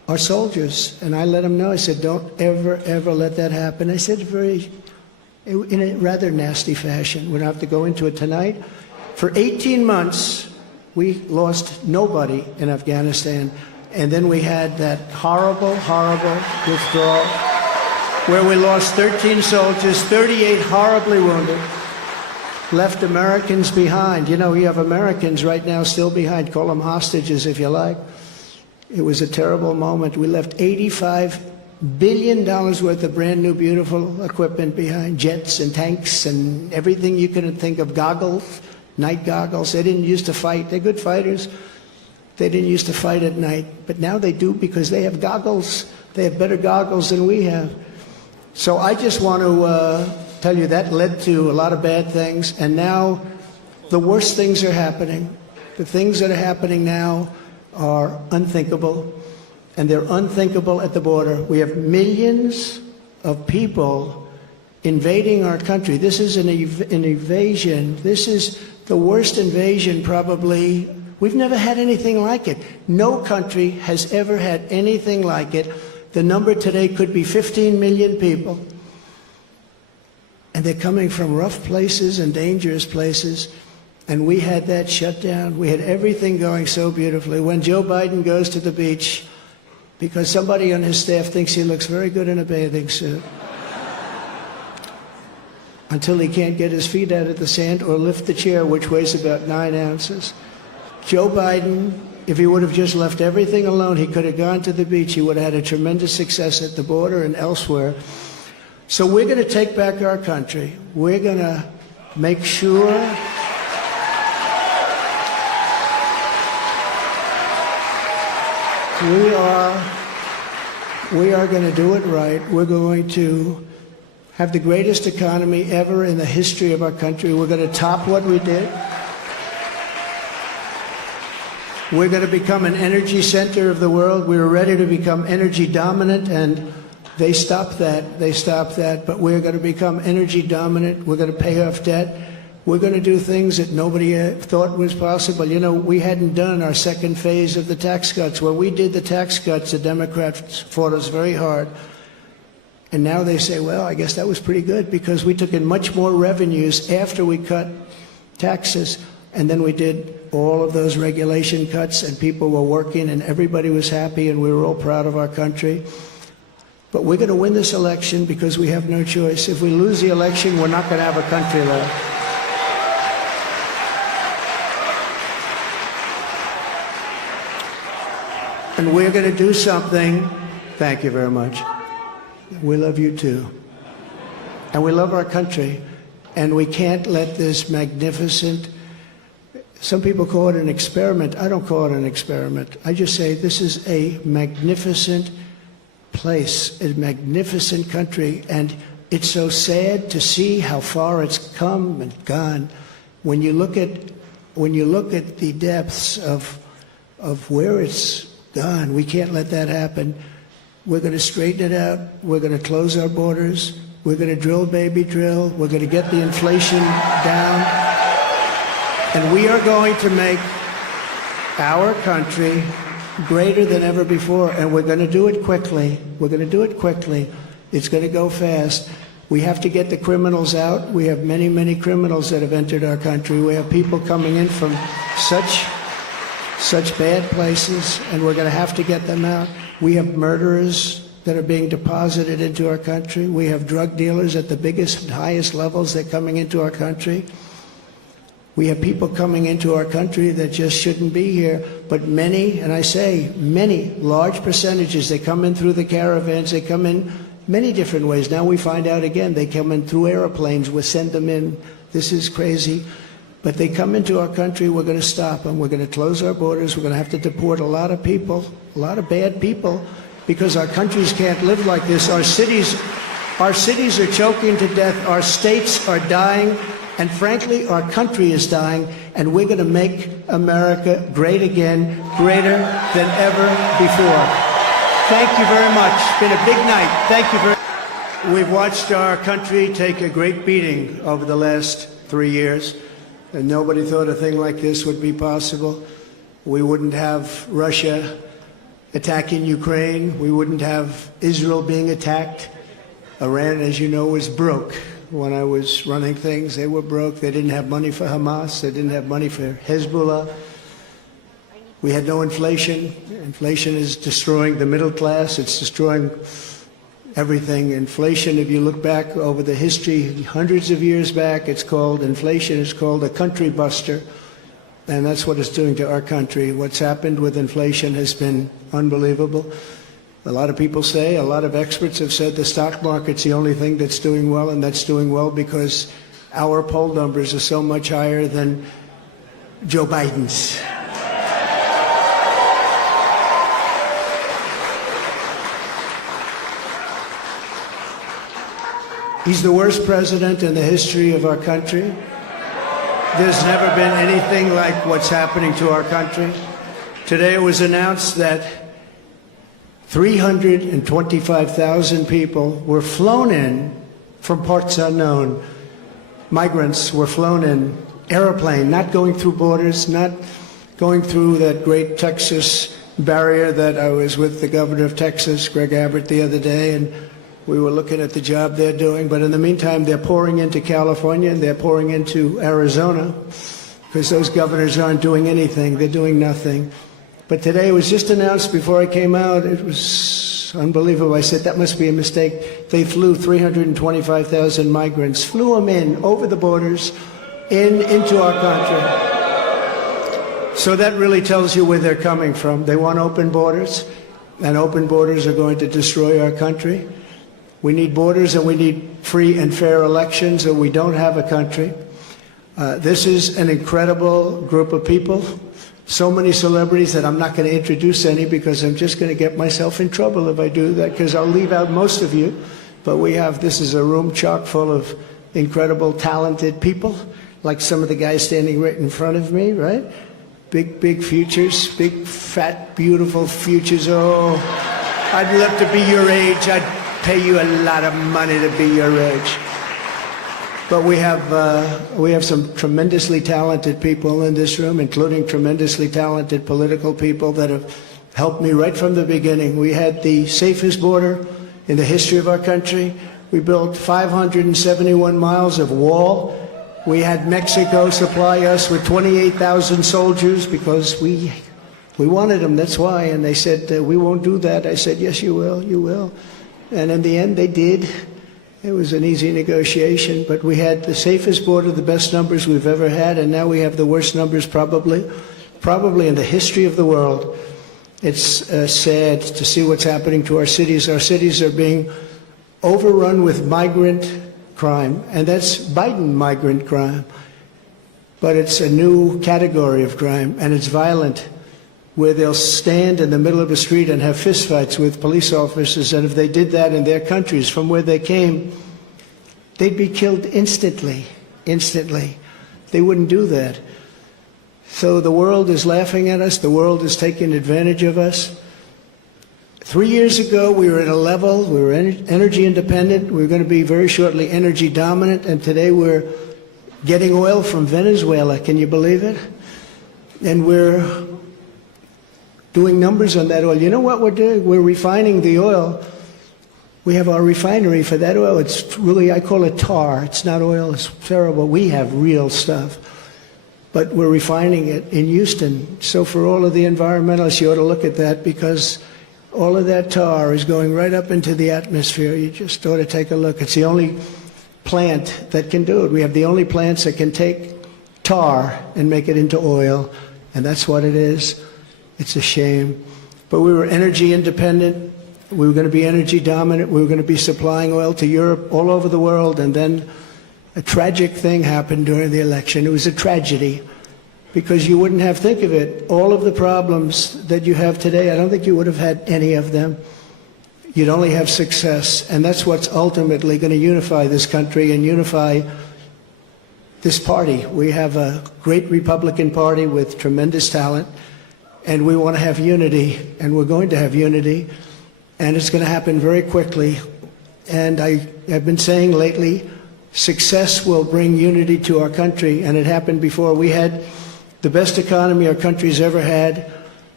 our soldiers. And I let them know, I said, don't ever, ever let that happen. I said in a rather nasty fashion. We don't have to go into it tonight. For 18 months, we lost nobody in Afghanistan. And then we had that horrible, horrible withdrawal where we lost 13 soldiers, 38 horribly wounded, left Americans behind. You know, you have Americans right now still behind. Call them hostages if you like. It was a terrible moment. We left $85 billion worth of brand new, beautiful equipment behind, jets and tanks and everything you could think of, goggles, night goggles. They didn't used to fight. They're good fighters. They didn't used to fight at night, but now they do because they have goggles. They have better goggles than we have. So I just want to tell you that led to a lot of bad things, and now the worst things are happening. The things that are happening now are unthinkable, and they're unthinkable at the border. We have millions of people invading our country. This is an invasion. This is the worst invasion probably. We've never had anything like it. No country has ever had anything like it. The number today could be 15 million people. And they're coming from rough places and dangerous places. And we had that shut down. We had everything going so beautifully. When Joe Biden goes to the beach, because somebody on his staff thinks he looks very good in a bathing suit, until he can't get his feet out of the sand or lift the chair, which weighs about 9 ounces. Joe Biden, if he would have just left everything alone, he could have gone to the beach. He would have had a tremendous success at the border and elsewhere. So we're going to take back our country. We're going to make sure we are going to do it right. We're going to have the greatest economy ever in the history of our country. We're going to top what we did. We're going to become an energy center of the world. We were ready to become energy dominant, and they stopped that. They stopped that. But we're going to become energy dominant. We're going to pay off debt. We're going to do things that nobody thought was possible. You know, we hadn't done our second phase of the tax cuts. When we did the tax cuts, the Democrats fought us very hard. And now they say, well, I guess that was pretty good because we took in much more revenues after we cut taxes. And then we did all of those regulation cuts, and people were working, and everybody was happy, and we were all proud of our country. But we're going to win this election because we have no choice. If we lose the election, we're not going to have a country left. And we're going to do something. Thank you very much. We love you too. And we love our country. And we can't let this magnificent, some people call it an experiment. I don't call it an experiment. I just say this is a magnificent place, a magnificent country. And it's so sad to see how far it's come and gone. When you look at the depths of where it's gone, we can't let that happen. We're going to straighten it out. We're going to close our borders. We're going to drill, baby, drill. We're going to get the inflation down. And we are going to make our country greater than ever before. And we're going to do it quickly. We're going to do it quickly. It's going to go fast. We have to get the criminals out. We have many, many criminals that have entered our country. We have people coming in from such bad places, and we're going to have to get them out. We have murderers that are being deposited into our country. We have drug dealers at the biggest, highest levels. They're coming into our country. We have people coming into our country that just shouldn't be here. But many, and I say many, large percentages, they come in through the caravans. They come in many different ways. Now we find out again, they come in through airplanes. We send them in. This is crazy. But they come into our country, we're going to stop them. We're going to close our borders. We're going to have to deport a lot of people, a lot of bad people, because our countries can't live like this. Our cities are choking to death. Our states are dying. And frankly, our country is dying. And we're going to make America great again, greater than ever before. Thank you very much. It's been a big night. Thank you very much. We've watched our country take a great beating over the last 3 years. And nobody thought a thing like this would be possible. We wouldn't have Russia attacking Ukraine. We wouldn't have Israel being attacked. Iran, as you know, was broke. When I was running things, they were broke. They didn't have money for Hamas. They didn't have money for Hezbollah. We had no inflation. Inflation is destroying the middle class. It's destroying everything. Inflation, if you look back over the history, hundreds of years back, inflation is called a country buster. And that's what it's doing to our country. What's happened with inflation has been unbelievable. A lot of people say, a lot of experts have said the stock market's the only thing that's doing well, and that's doing well because our poll numbers are so much higher than Joe Biden's. He's the worst president in the history of our country. There's never been anything like what's happening to our country. Today it was announced that 325,000 people were flown in from parts unknown. Migrants were flown in, airplane, not going through borders, not going through that great Texas barrier that I was with the governor of Texas, Greg Abbott, the other day, and we were looking at the job they're doing. But in the meantime, they're pouring into California and they're pouring into Arizona because those governors aren't doing anything. They're doing nothing. But today it was just announced before I came out. It was unbelievable. I said, that must be a mistake. They flew 325,000 migrants, flew them in over the borders into our country. So that really tells you where they're coming from. They want open borders, and open borders are going to destroy our country. We need borders and we need free and fair elections, or we don't have a country. This is an incredible group of people. So many celebrities that I'm not going to introduce any because I'm just going to get myself in trouble if I do that, because I'll leave out most of you. But this is a room chock full of incredible, talented people, like some of the guys standing right in front of me, right? Big futures, big, fat, beautiful futures. Oh, I'd love to be your age. I'd pay you a lot of money to be your age. But we have some tremendously talented people in this room, including tremendously talented political people that have helped me right from the beginning. We had the safest border in the history of our country. We built 571 miles of wall. We had Mexico supply us with 28,000 soldiers because we wanted them, that's why. And they said, we won't do that. I said, yes, you will, you will. And in the end, they did. It was an easy negotiation, but we had the safest border, the best numbers we've ever had, and now we have the worst numbers probably in the history of the world. It's sad to see what's happening to our cities. Our cities are being overrun with migrant crime, and that's Biden migrant crime. But it's a new category of crime, and it's violent, where they'll stand in the middle of a street and have fistfights with police officers, and if they did that in their countries from where they came, they'd be killed instantly. They wouldn't do that. So the world is laughing at us. The world is taking advantage of us. 3 years ago, we were at a level, we were energy independent. We were going to be very shortly energy dominant, and today we're getting oil from Venezuela. Can you believe it? And we're doing numbers on that oil. You know what we're doing? We're refining the oil. We have our refinery for that oil. It's really, I call it tar. It's not oil. It's terrible. We have real stuff. But we're refining it in Houston. So for all of the environmentalists, you ought to look at that, because all of that tar is going right up into the atmosphere. You just ought to take a look. It's the only plant that can do it. We have the only plants that can take tar and make it into oil, and that's what it is. It's a shame. But we were energy independent. We were going to be energy dominant. We were going to be supplying oil to Europe, all over the world. And then a tragic thing happened during the election. It was a tragedy, because you wouldn't have, think of it, all of the problems that you have today, I don't think you would have had any of them. You'd only have success. And that's what's ultimately going to unify this country and unify this party. We have a great Republican Party with tremendous talent. And we want to have unity, and we're going to have unity, and it's going to happen very quickly. And I've been saying lately, success will bring unity to our country, and it happened before. We had the best economy our country's ever had,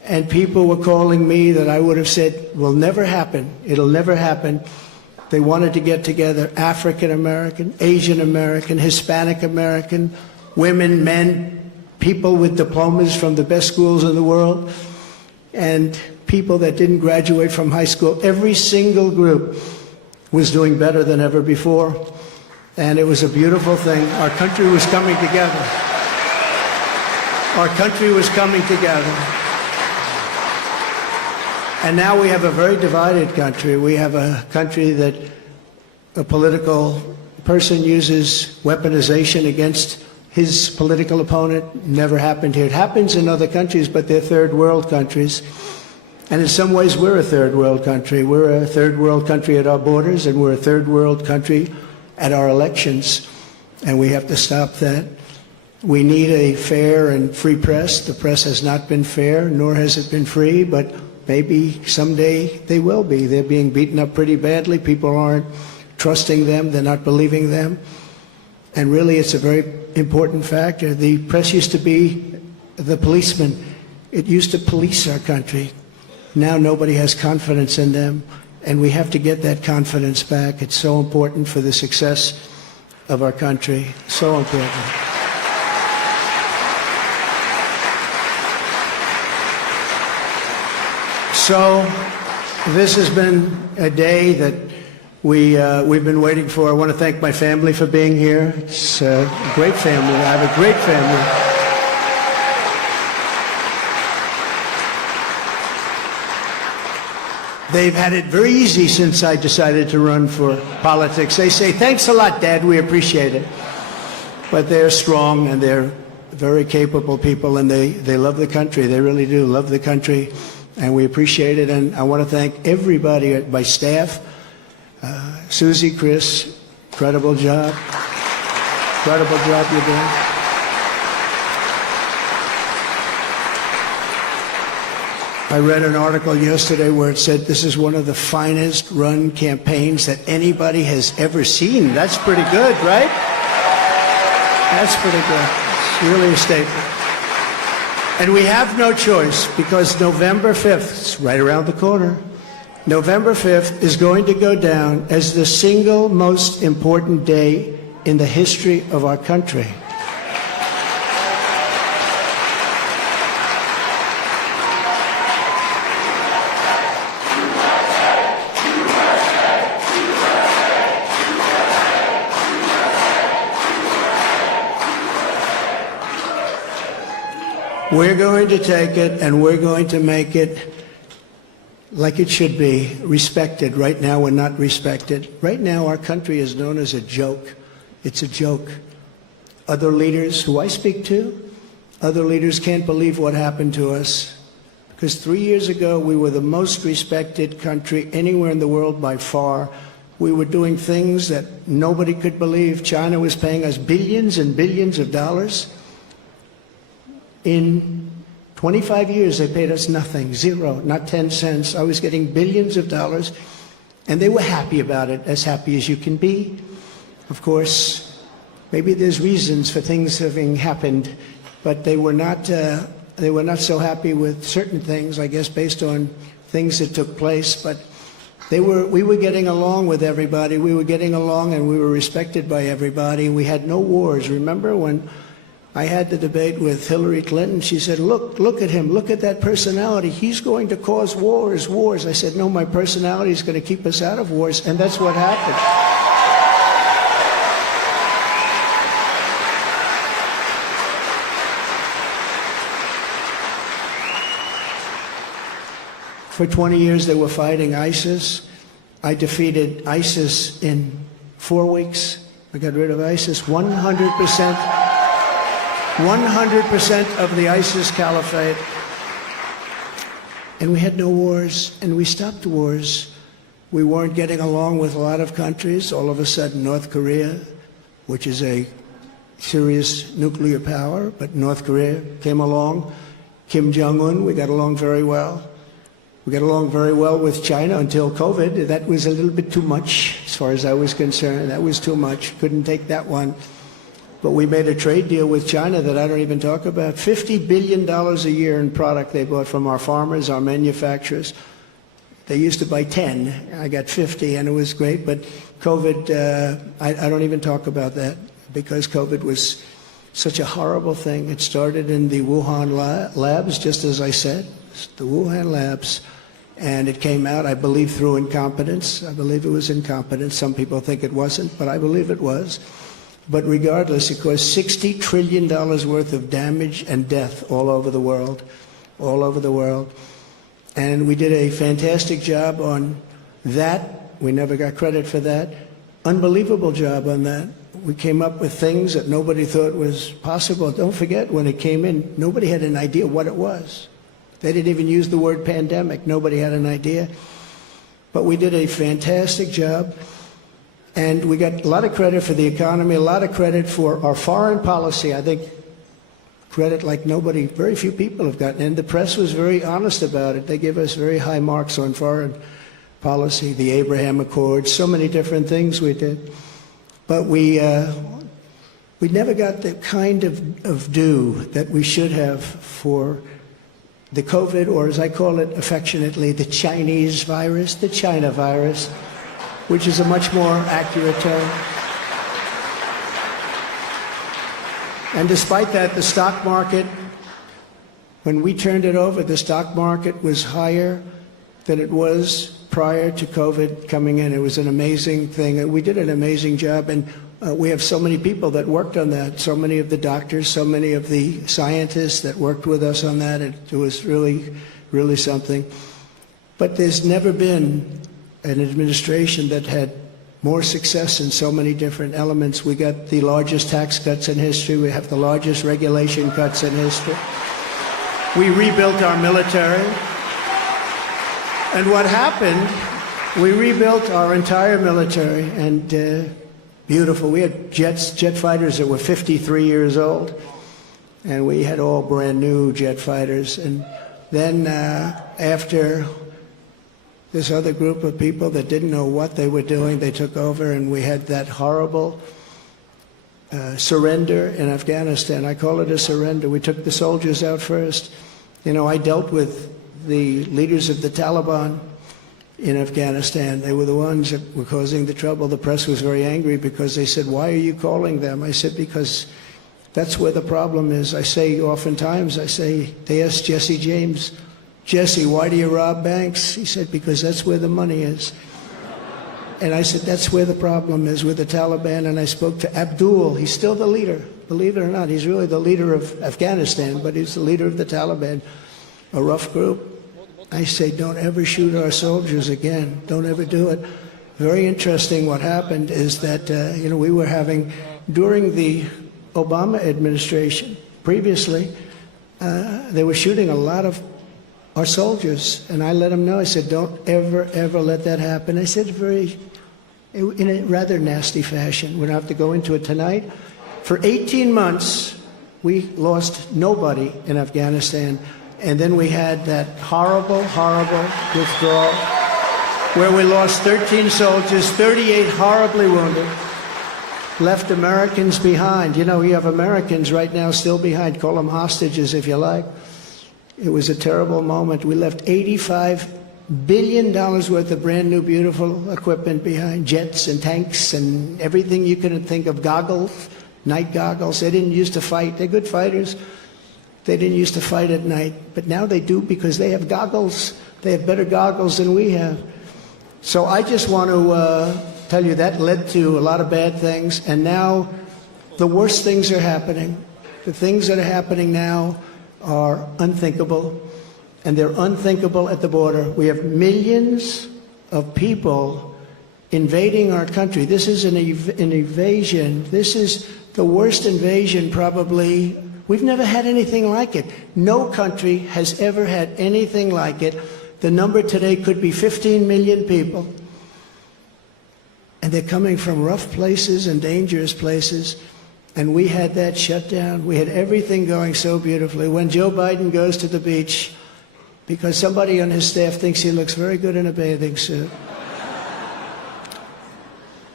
and people were calling me that I would have said will never happen. It'll never happen. They wanted to get together African American, Asian American, Hispanic American, women, men, people with diplomas from the best schools in the world, and people that didn't graduate from high school. Every single group was doing better than ever before, and it was a beautiful thing. Our country was coming together. Our country was coming together. And now we have a very divided country. We have a country that a political person uses weaponization against his political opponent. Never happened here. It happens in other countries, but they're third world countries. And in some ways, we're a third world country. We're a third world country at our borders, and we're a third world country at our elections. And we have to stop that. We need a fair and free press. The press has not been fair, nor has it been free, but maybe someday they will be. They're being beaten up pretty badly. People aren't trusting them. They're not believing them. And really, it's a very important factor. The press used to be the policeman. It used to police our country. Now nobody has confidence in them, and we have to get that confidence back. It's so important for the success of our country. So important. So this has been a day that we've been waiting for. I want to thank my family for being here. It's a great family. I have a great family. They've had it very easy since I decided to run for politics. They say, thanks a lot, Dad, we appreciate it. But they're strong, and they're very capable people, and they love the country. They really do love the country, and we appreciate it. And I want to thank everybody at my staff. Susie, Chris, incredible job. Incredible job you're doing. I read an article yesterday where it said this is one of the finest run campaigns that anybody has ever seen. That's pretty good, right? That's pretty good. It's really a statement. And we have no choice, because November 5th, it's right around the corner, November 5th is going to go down as the single most important day in the history of our country. We're going to take it, and we're going to make it like it should be, respected. Right now, we're not respected. Right now, our country is known as a joke. It's a joke. Other leaders who I speak to, other leaders can't believe what happened to us. Because 3 years ago, we were the most respected country anywhere in the world by far. We were doing things that nobody could believe. China was paying us billions and billions of dollars. In 25 years, they paid us nothing, zero, not 10 cents. I was getting billions of dollars, and they were happy about it, as happy as you can be. Of course, maybe there's reasons for things having happened, but they were not so happy with certain things, I guess, based on things that took place. But we were getting along with everybody. We were getting along, and we were respected by everybody. We had no wars. Remember when I had the debate with Hillary Clinton? She said, look at him, look at that personality. He's going to cause wars. I said, no, my personality is going to keep us out of wars, and that's what happened. For 20 years, they were fighting ISIS. I defeated ISIS in 4 weeks. I got rid of ISIS 100%. 100% of the ISIS caliphate. And we had no wars, and we stopped wars. We weren't getting along with a lot of countries. All of a sudden, North Korea, which is a serious nuclear power, but North Korea came along. Kim Jong-un, we got along very well. We got along very well with China until COVID. That was a little bit too much, as far as I was concerned. That was too much. Couldn't take that one. But we made a trade deal with China that I don't even talk about. $50 billion a year in product they bought from our farmers, our manufacturers. They used to buy 10. I got 50, and it was great. But COVID, I don't even talk about that because COVID was such a horrible thing. It started in the Wuhan labs, just as I said, the Wuhan labs. And it came out, I believe, through incompetence. I believe it was incompetence. Some people think it wasn't, but I believe it was. But regardless, it caused $60 trillion worth of damage and death all over the world, all over the world. And we did a fantastic job on that. We never got credit for that. Unbelievable job on that. We came up with things that nobody thought was possible. Don't forget, when it came in, nobody had an idea what it was. They didn't even use the word pandemic. Nobody had an idea. But we did a fantastic job. And we got a lot of credit for the economy, a lot of credit for our foreign policy. I think credit like nobody, very few people have gotten. And the press was very honest about it. They gave us very high marks on foreign policy, the Abraham Accords, so many different things we did. But we never got the kind of due that we should have for the COVID, or as I call it affectionately, the Chinese virus, the China virus, which is a much more accurate term. And despite that, the stock market, when we turned it over, the stock market was higher than it was prior to COVID coming in. It was an amazing thing. We did an amazing job, and we have so many people that worked on that, so many of the doctors, so many of the scientists that worked with us on that. It was really, really something. But there's never been an administration that had more success in so many different elements. We got the largest tax cuts in history. We have the largest regulation cuts in history. We rebuilt our military. And what happened, we rebuilt our entire military, and beautiful. We had jet fighters that were 53 years old, and we had all brand new jet fighters. And then after this other group of people that didn't know what they were doing, they took over, and we had that horrible surrender in Afghanistan. I call it a surrender. We took the soldiers out first. You know, I dealt with the leaders of the Taliban in Afghanistan. They were the ones that were causing the trouble. The press was very angry because they said, "Why are you calling them?" I said, "Because that's where the problem is." I say oftentimes, they asked Jesse James, "Jesse, why do you rob banks?" He said, "Because that's where the money is." And I said, that's where the problem is, with the Taliban. And I spoke to Abdul. He's still the leader. Believe it or not, he's really the leader of Afghanistan, but he's the leader of the Taliban, a rough group. I say, don't ever shoot our soldiers again. Don't ever do it. Very interesting what happened is that, we were having, during the Obama administration, previously, they were shooting a lot of our soldiers. And I let them know, I said, don't ever, ever let that happen. I said in a rather nasty fashion. We don't have to go into it tonight. For 18 months, we lost nobody in Afghanistan. And then we had that horrible, horrible withdrawal where we lost 13 soldiers, 38 horribly wounded, left Americans behind. You know, you have Americans right now still behind. Call them hostages if you like. It was a terrible moment. We left $85 billion worth of brand new, beautiful equipment behind, jets and tanks and everything you could think of, goggles, night goggles. They didn't used to fight. They're good fighters. They didn't used to fight at night, but now they do because they have goggles. They have better goggles than we have. So I just want to tell you that led to a lot of bad things, and now the worst things are happening. The things that are happening now are unthinkable, and they're unthinkable at the border. We have millions of people invading our country. This is an invasion. This is the worst invasion probably. We've never had anything like it. No country has ever had anything like it. The number today could be 15 million people. And they're coming from rough places and dangerous places. And we had that shut down. We had everything going so beautifully. When Joe Biden goes to the beach, because somebody on his staff thinks he looks very good in a bathing suit.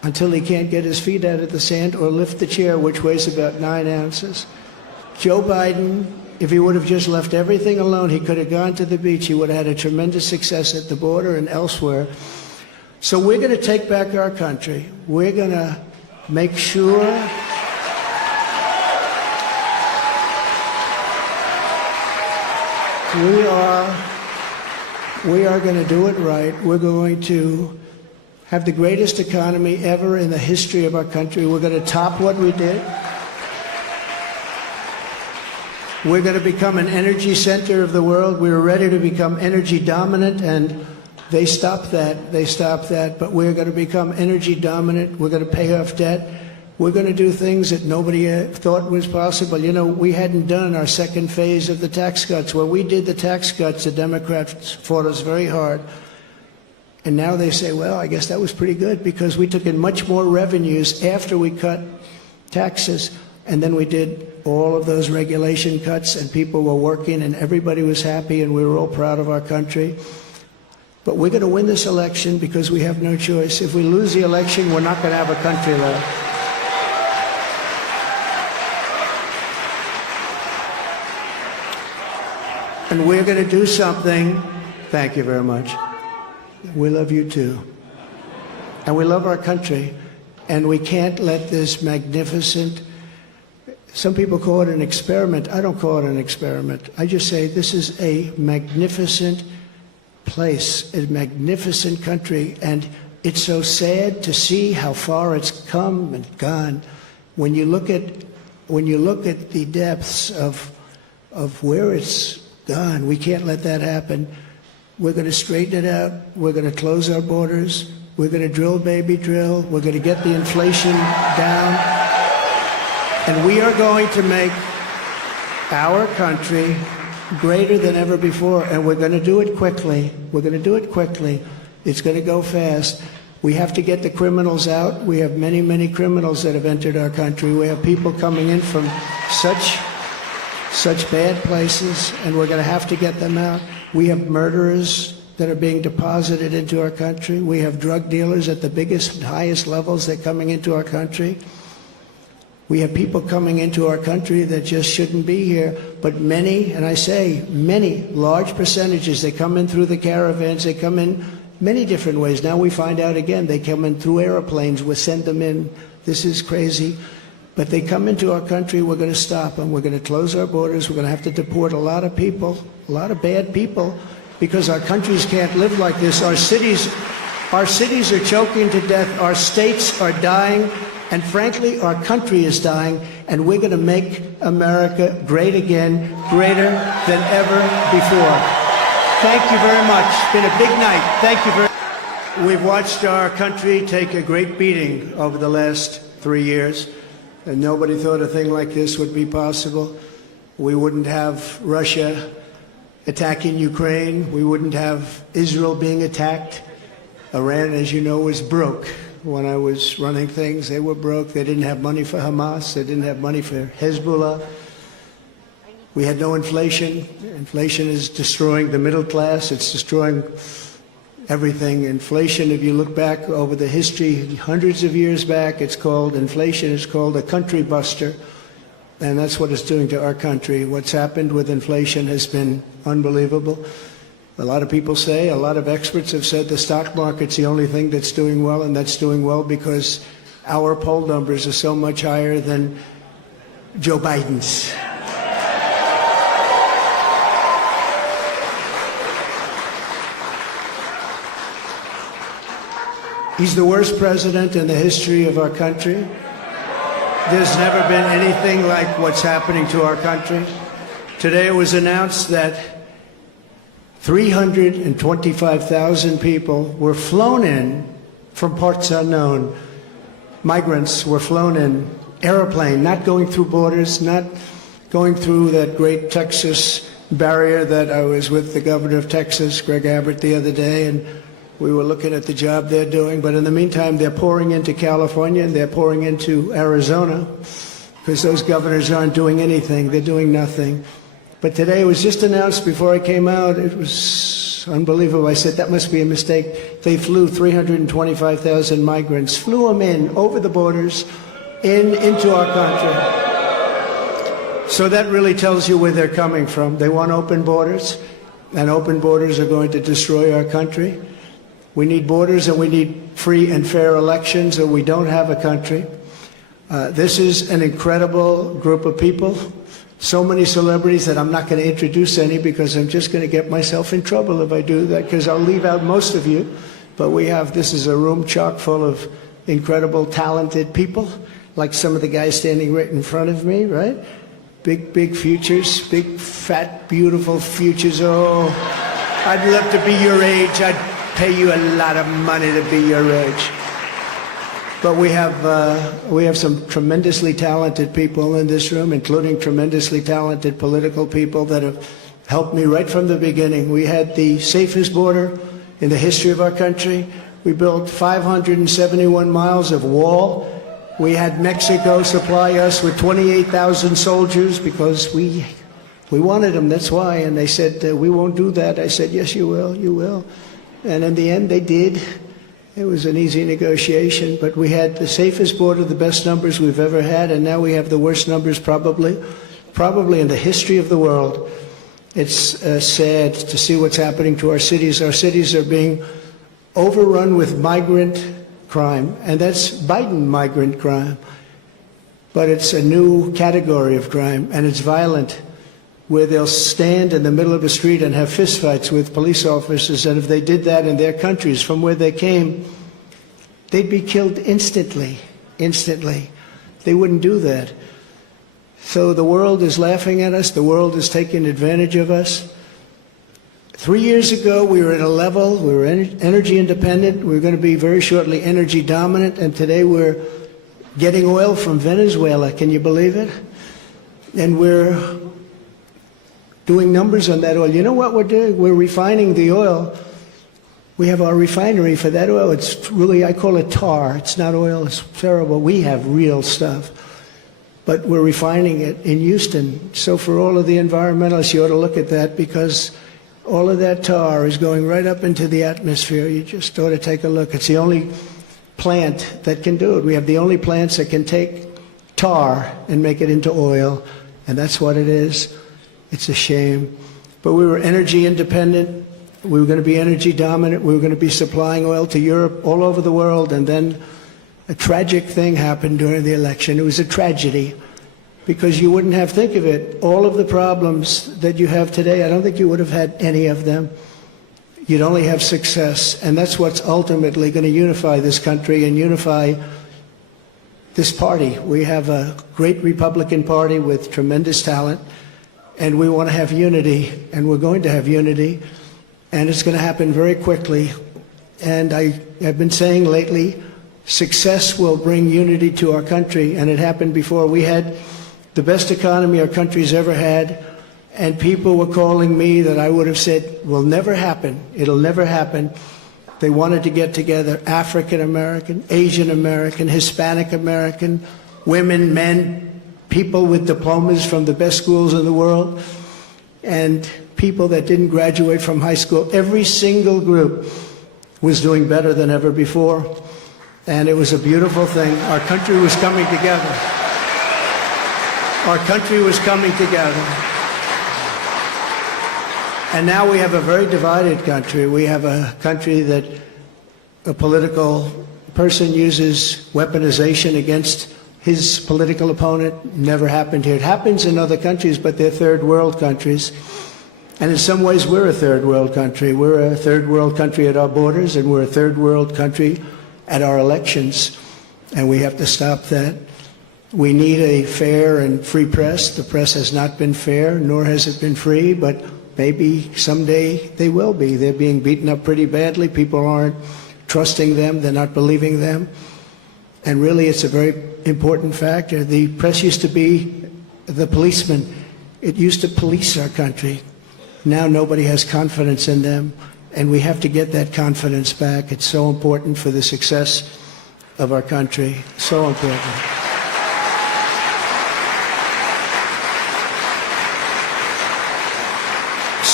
until he can't get his feet out of the sand or lift the chair, which weighs about 9 ounces. Joe Biden, if he would have just left everything alone, he could have gone to the beach. He would have had a tremendous success at the border and elsewhere. So we're going to take back our country. We're going to make sure we are going to do it right. We're going to have the greatest economy ever in the history of our country. We're going to top what we did. We're going to become an energy center of the world. We were ready to become energy dominant, and they stopped that. They stopped that. But we're going to become energy dominant. We're going to pay off debt. We're going to do things that nobody thought was possible. You know, we hadn't done our second phase of the tax cuts. When we did the tax cuts, the Democrats fought us very hard. And now they say, well, I guess that was pretty good because we took in much more revenues after we cut taxes. And then we did all of those regulation cuts, and people were working, and everybody was happy, and we were all proud of our country. But we're going to win this election because we have no choice. If we lose the election, we're not going to have a country left. And we're going to do something. Thank you very much. We love you too. And we love our country. And we can't let this magnificent, some people call it an experiment. I don't call it an experiment. I just say this is a magnificent place, a magnificent country. And it's so sad to see how far it's come and gone. When you look at the depths of where it's gone, we can't let that happen. We're going to straighten it out. We're going to close our borders. We're going to drill, baby, drill. We're going to get the inflation down. And we are going to make our country greater than ever before. And we're going to do it quickly. We're going to do it quickly. It's going to go fast. We have to get the criminals out. We have many, many criminals that have entered our country. We have people coming in from such bad places, and we're going to have to get them out. We have murderers that are being deposited into our country. We have drug dealers at the biggest and highest levels that are coming into our country. We have people coming into our country that just shouldn't be here. But many, and I say many, large percentages, they come in through the caravans. They come in many different ways. Now we find out again, they come in through airplanes. We send them in. This is crazy. But they come into our country, we're going to stop them. We're going to close our borders. We're going to have to deport a lot of people, a lot of bad people, because our countries can't live like this. Our cities are choking to death. Our states are dying. And frankly, our country is dying. And we're going to make America great again, greater than ever before. Thank you very much. It's been a big night. Thank you very much. We've watched our country take a great beating over the last 3 years. And nobody thought a thing like this would be possible. We wouldn't have Russia attacking Ukraine. We wouldn't have Israel being attacked. Iran, as you know, was broke. When I was running things, they were broke. They didn't have money for Hamas. They didn't have money for Hezbollah. We had no inflation. Inflation is destroying the middle class. It's destroying everything. Inflation, if you look back over the history, hundreds of years back, it's called inflation. It's called a country buster. And that's what it's doing to our country. What's happened with inflation has been unbelievable. A lot of people say, a lot of experts have said the stock market's the only thing that's doing well, and that's doing well because our poll numbers are so much higher than Joe Biden's. He's the worst president in the history of our country. There's never been anything like what's happening to our country. Today it was announced that 325,000 people were flown in from parts unknown. Migrants were flown in, airplane, not going through borders, not going through that great Texas barrier that I was with the governor of Texas, Greg Abbott, the other day, and we were looking at the job they're doing. But in the meantime, they're pouring into California and they're pouring into Arizona because those governors aren't doing anything. They're doing nothing. But today it was just announced before I came out. It was unbelievable. I said, that must be a mistake. They flew 325,000 migrants, flew them in over the borders into our country. So that really tells you where they're coming from. They want open borders, and open borders are going to destroy our country. We need borders, and we need free and fair elections, or we don't have a country. This is an incredible group of people. So many celebrities that I'm not going to introduce any, because I'm just going to get myself in trouble if I do that, because I'll leave out most of you. But this is a room chock full of incredible, talented people, like some of the guys standing right in front of me, right? Big, big futures, big, fat, beautiful futures. Oh, I'd love to be your age. I'd pay you a lot of money to be your age. But we have some tremendously talented people in this room, including tremendously talented political people that have helped me right from the beginning. We had the safest border in the history of our country. We built 571 miles of wall. We had Mexico supply us with 28,000 soldiers because we wanted them, that's why. And they said, we won't do that. I said, yes, you will, you will. And in the end, they did. It was an easy negotiation, but we had the safest border, the best numbers we've ever had, and now we have the worst numbers probably in the history of the world. It's sad to see what's happening to our cities. Our cities are being overrun with migrant crime, and that's Biden migrant crime. But it's a new category of crime, and it's violent, where they'll stand in the middle of the street and have fistfights with police officers, and if they did that in their countries from where they came, they'd be killed instantly. They wouldn't do that. So the world is laughing at us. The world is taking advantage of us. 3 years ago, we were at a level, we were energy independent, we were going to be very shortly energy dominant, and today we're getting oil from Venezuela. Can you believe it? And we're doing numbers on that oil. You know what we're doing? We're refining the oil. We have our refinery for that oil. It's really, I call it tar. It's not oil. It's terrible. We have real stuff. But we're refining it in Houston. So for all of the environmentalists, you ought to look at that, because all of that tar is going right up into the atmosphere. You just ought to take a look. It's the only plant that can do it. We have the only plants that can take tar and make it into oil, and that's what it is. It's a shame. But we were energy independent. We were going to be energy dominant. We were going to be supplying oil to Europe, all over the world, and then a tragic thing happened during the election. It was a tragedy, because you wouldn't have, think of it, all of the problems that you have today, I don't think you would have had any of them. You'd only have success, and that's what's ultimately going to unify this country and unify this party. We have a great Republican Party with tremendous talent, and we want to have unity, and we're going to have unity, and it's going to happen very quickly. And I have been saying lately, success will bring unity to our country, and it happened before. We had the best economy our country's ever had, and people were calling me that I would have said will never happen. It'll never happen. They wanted to get together, African American, Asian American, Hispanic American, women, men, people with diplomas from the best schools in the world, and people that didn't graduate from high school. Every single group was doing better than ever before, and it was a beautiful thing. Our country was coming together. Our country was coming together. And now we have a very divided country. We have a country that a political person uses weaponization against his political opponent. Never happened here. It happens in other countries, but they're third world countries. And in some ways, we're a third world country. We're a third world country at our borders, and we're a third world country at our elections. And we have to stop that. We need a fair and free press. The press has not been fair, nor has it been free, but maybe someday they will be. They're being beaten up pretty badly. People aren't trusting them. They're not believing them. And really, it's a very important factor. The press used to be the policeman. It used to police our country. Now nobody has confidence in them, and we have to get that confidence back. It's so important for the success of our country. So important.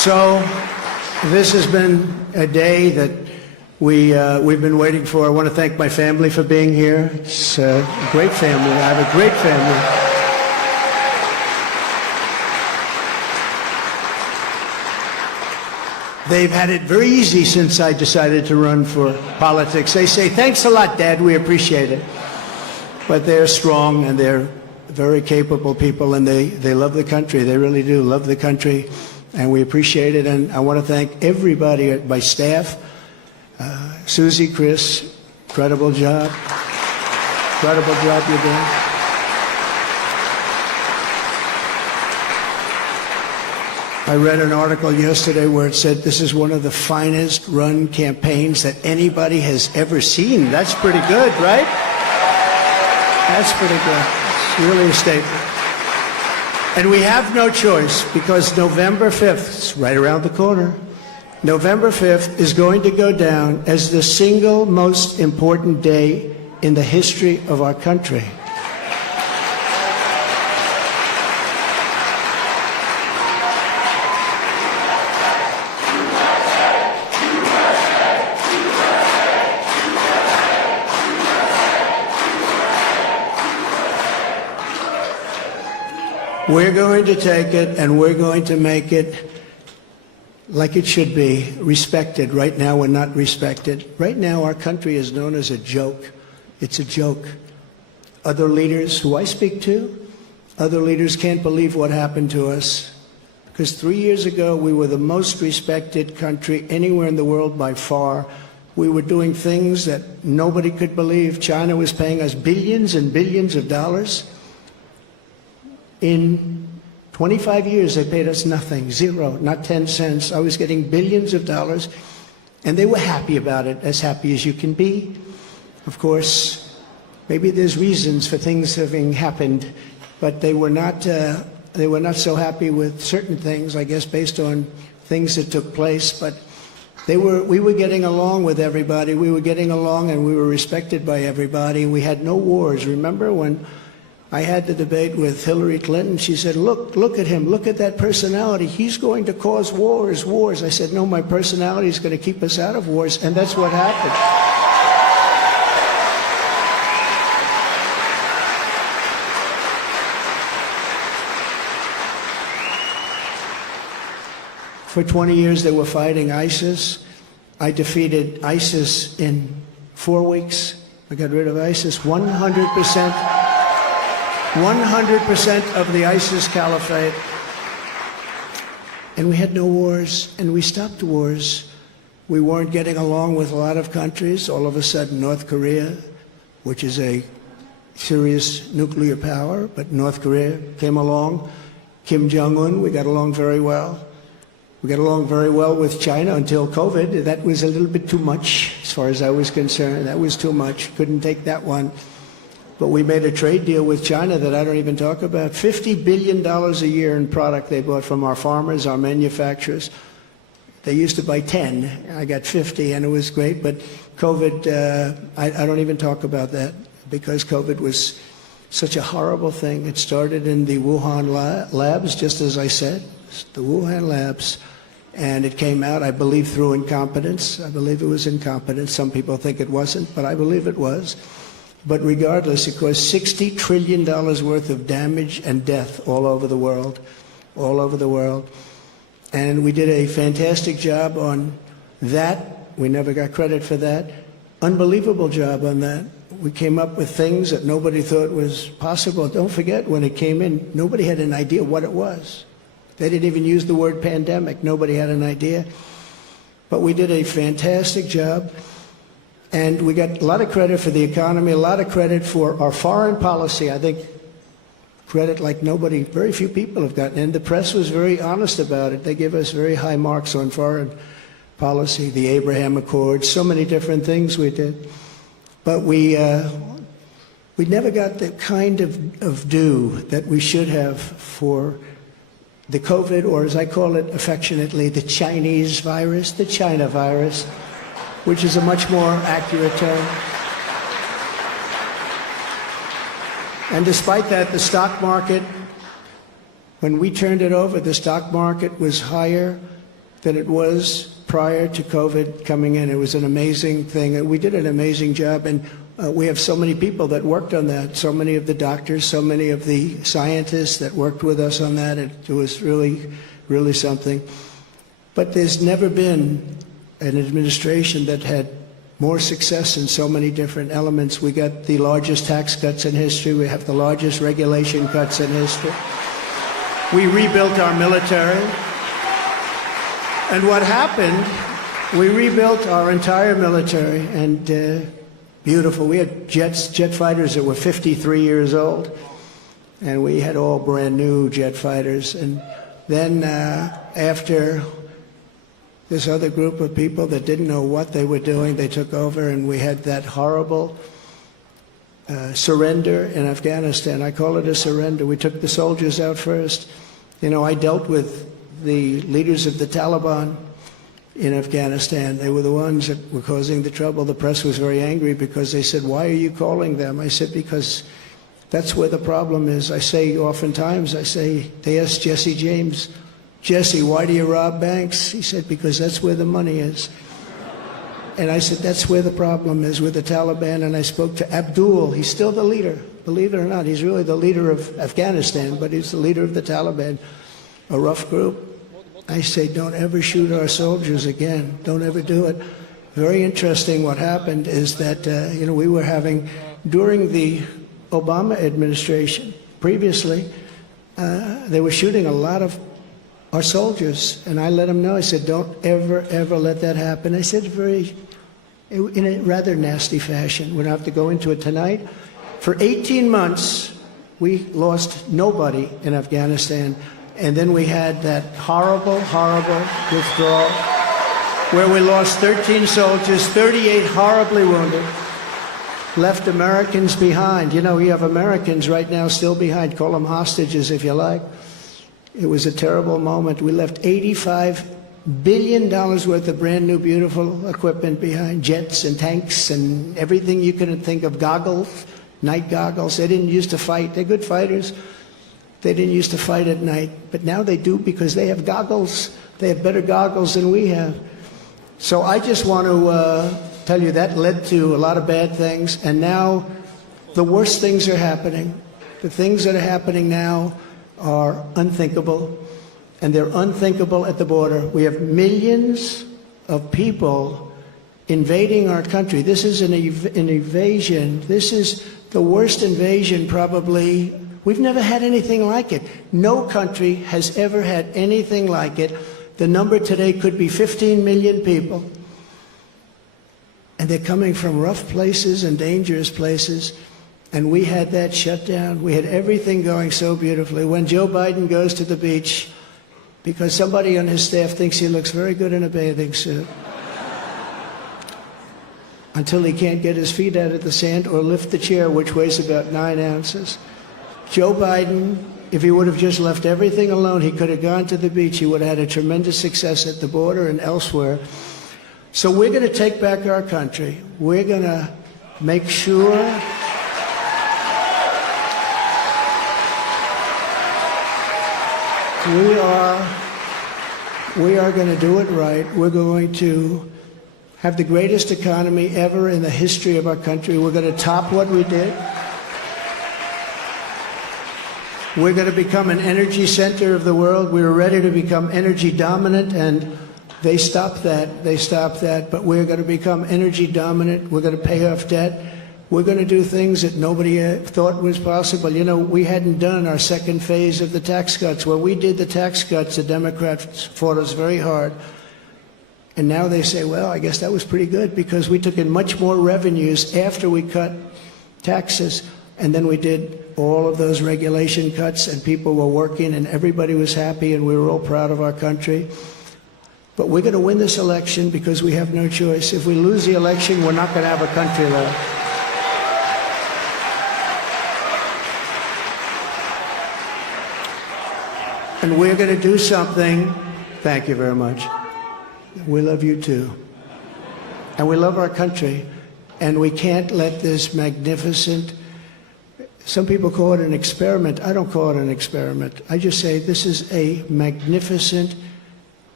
So this has been a day that we've been waiting for. I want to thank my family for being here. It's a great family. I have a great family. They've had it very easy since I decided to run for politics. They say, thanks a lot, Dad, we appreciate it. But they're strong and they're very capable people, and they love the country. They really do love the country, and we appreciate it. And I want to thank everybody, my staff, Susie, Chris, incredible job. Incredible job you're doing. I read an article yesterday where it said this is one of the finest run campaigns that anybody has ever seen. That's pretty good, right? That's pretty good. It's really a statement. And we have no choice, because November 5th, it's right around the corner, November 5th is going to go down as the single most important day in the history of our country. We're going to take it and we're going to make it like it should be, respected. Right now we're not respected. Right now our country is known as a joke. It's a joke. Other leaders who I speak to, other leaders can't believe what happened to us. Because 3 years ago we were the most respected country anywhere in the world by far. We were doing things that nobody could believe. China was paying us billions and billions of dollars. In 25 years, they paid us nothing, zero, not 10 cents. I was getting billions of dollars, and they were happy about it, as happy as you can be. Of course, maybe there's reasons for things having happened, but they were not so happy with certain things, I guess, based on things that took place. But we were getting along with everybody. We were getting along, and we were respected by everybody. We had no wars. Remember when I had the debate with Hillary Clinton? She said, look at him, look at that personality. He's going to cause wars. I said, no, my personality is going to keep us out of wars, and that's what happened. For 20 years they were fighting ISIS. I defeated ISIS in 4 weeks. I got rid of ISIS 100%. 100% of the ISIS caliphate. And we had no wars, and we stopped wars. We weren't getting along with a lot of countries. All of a sudden, North Korea, which is a serious nuclear power, but North Korea came along. Kim Jong-un, we got along very well. We got along very well with China until COVID. That was a little bit too much, as far as I was concerned. That was too much. Couldn't take that one. But we made a trade deal with China that I don't even talk about. $50 billion a year in product they bought from our farmers, our manufacturers. They used to buy 10. I got 50, and it was great. But COVID, I don't even talk about that, because COVID was such a horrible thing. It started in the Wuhan labs, just as I said, the Wuhan labs. And it came out, I believe, through incompetence. I believe it was incompetence. Some people think it wasn't, but I believe it was. But regardless, it caused $60 trillion worth of damage and death all over the world, all over the world. And we did a fantastic job on that. We never got credit for that. Unbelievable job on that. We came up with things that nobody thought was possible. Don't forget, when it came in, nobody had an idea what it was. They didn't even use the word pandemic. Nobody had an idea. But we did a fantastic job. And we got a lot of credit for the economy, a lot of credit for our foreign policy. I think credit like nobody, very few people have gotten. And the press was very honest about it. They give us very high marks on foreign policy, the Abraham Accords, so many different things we did. But we never got the kind of due that we should have for the COVID, or as I call it affectionately, the Chinese virus, the China virus, which is a much more accurate term. And despite that, the stock market, when we turned it over, the stock market was higher than it was prior to COVID coming in. It was an amazing thing, and we did an amazing job, and we have so many people that worked on that, so many of the doctors, so many of the scientists that worked with us on that. It was really, really something. But there's never been an administration that had more success in so many different elements. We got the largest tax cuts in history. We have the largest regulation cuts in history. We rebuilt our military. And what happened, we rebuilt our entire military, and beautiful. We had jet fighters that were 53 years old, and we had all brand new jet fighters. And then after this other group of people that didn't know what they were doing, they took over, and we had that horrible surrender in Afghanistan. I call it a surrender. We took the soldiers out first. You know, I dealt with the leaders of the Taliban in Afghanistan. They were the ones that were causing the trouble. The press was very angry because they said, "Why are you calling them?" I said, "Because that's where the problem is." I say oftentimes, they asked Jesse James, "Jesse, why do you rob banks?" He said, "Because that's where the money is." And I said, that's where the problem is with the Taliban. And I spoke to Abdul. He's still the leader. Believe it or not, he's really the leader of Afghanistan, but he's the leader of the Taliban, a rough group. I say, don't ever shoot our soldiers again. Don't ever do it. Very interesting what happened is that, we were having, during the Obama administration, previously, they were shooting a lot of our soldiers, and I let them know. I said, don't ever, ever let that happen. I said in a rather nasty fashion. We don't have to go into it tonight. For 18 months, we lost nobody in Afghanistan, and then we had that horrible, horrible withdrawal where we lost 13 soldiers, 38 horribly wounded, left Americans behind. You know, we have Americans right now still behind. Call them hostages if you like. It was a terrible moment. We left $85 billion worth of brand new, beautiful equipment behind, jets and tanks and everything you could think of, goggles, night goggles. They didn't used to fight. They're good fighters. They didn't used to fight at night, but now they do because they have goggles. They have better goggles than we have. So I just want to tell you that led to a lot of bad things, and now the worst things are happening. The things that are happening now are unthinkable, and they're unthinkable at the border. We have millions of people invading our country. This is an invasion. This is the worst invasion probably. We've never had anything like it. No country has ever had anything like it. The number today could be 15 million people, and they're coming from rough places and dangerous places. And we had that shut down. We had everything going so beautifully. When Joe Biden goes to the beach, because somebody on his staff thinks he looks very good in a bathing suit, until he can't get his feet out of the sand or lift the chair, which weighs about 9 ounces. Joe Biden, if he would have just left everything alone, he could have gone to the beach. He would have had a tremendous success at the border and elsewhere. So we're going to take back our country. We're going to make sure we are going to do it right. We're going to have the greatest economy ever in the history of our country. We're going to top what we did. We're going to become an energy center of the world. We were ready to become energy dominant, and they stopped that. They stopped that. But we're going to become energy dominant. We're going to pay off debt. We're going to do things that nobody thought was possible. You know, we hadn't done our second phase of the tax cuts. When we did the tax cuts, the Democrats fought us very hard. And now they say, well, I guess that was pretty good because we took in much more revenues after we cut taxes. And then we did all of those regulation cuts, and people were working, and everybody was happy, and we were all proud of our country. But we're going to win this election because we have no choice. If we lose the election, we're not going to have a country left. And we're going to do something. Thank you very much. We love you too. And we love our country. And we can't let this magnificent, some people call it an experiment. I don't call it an experiment. I just say this is a magnificent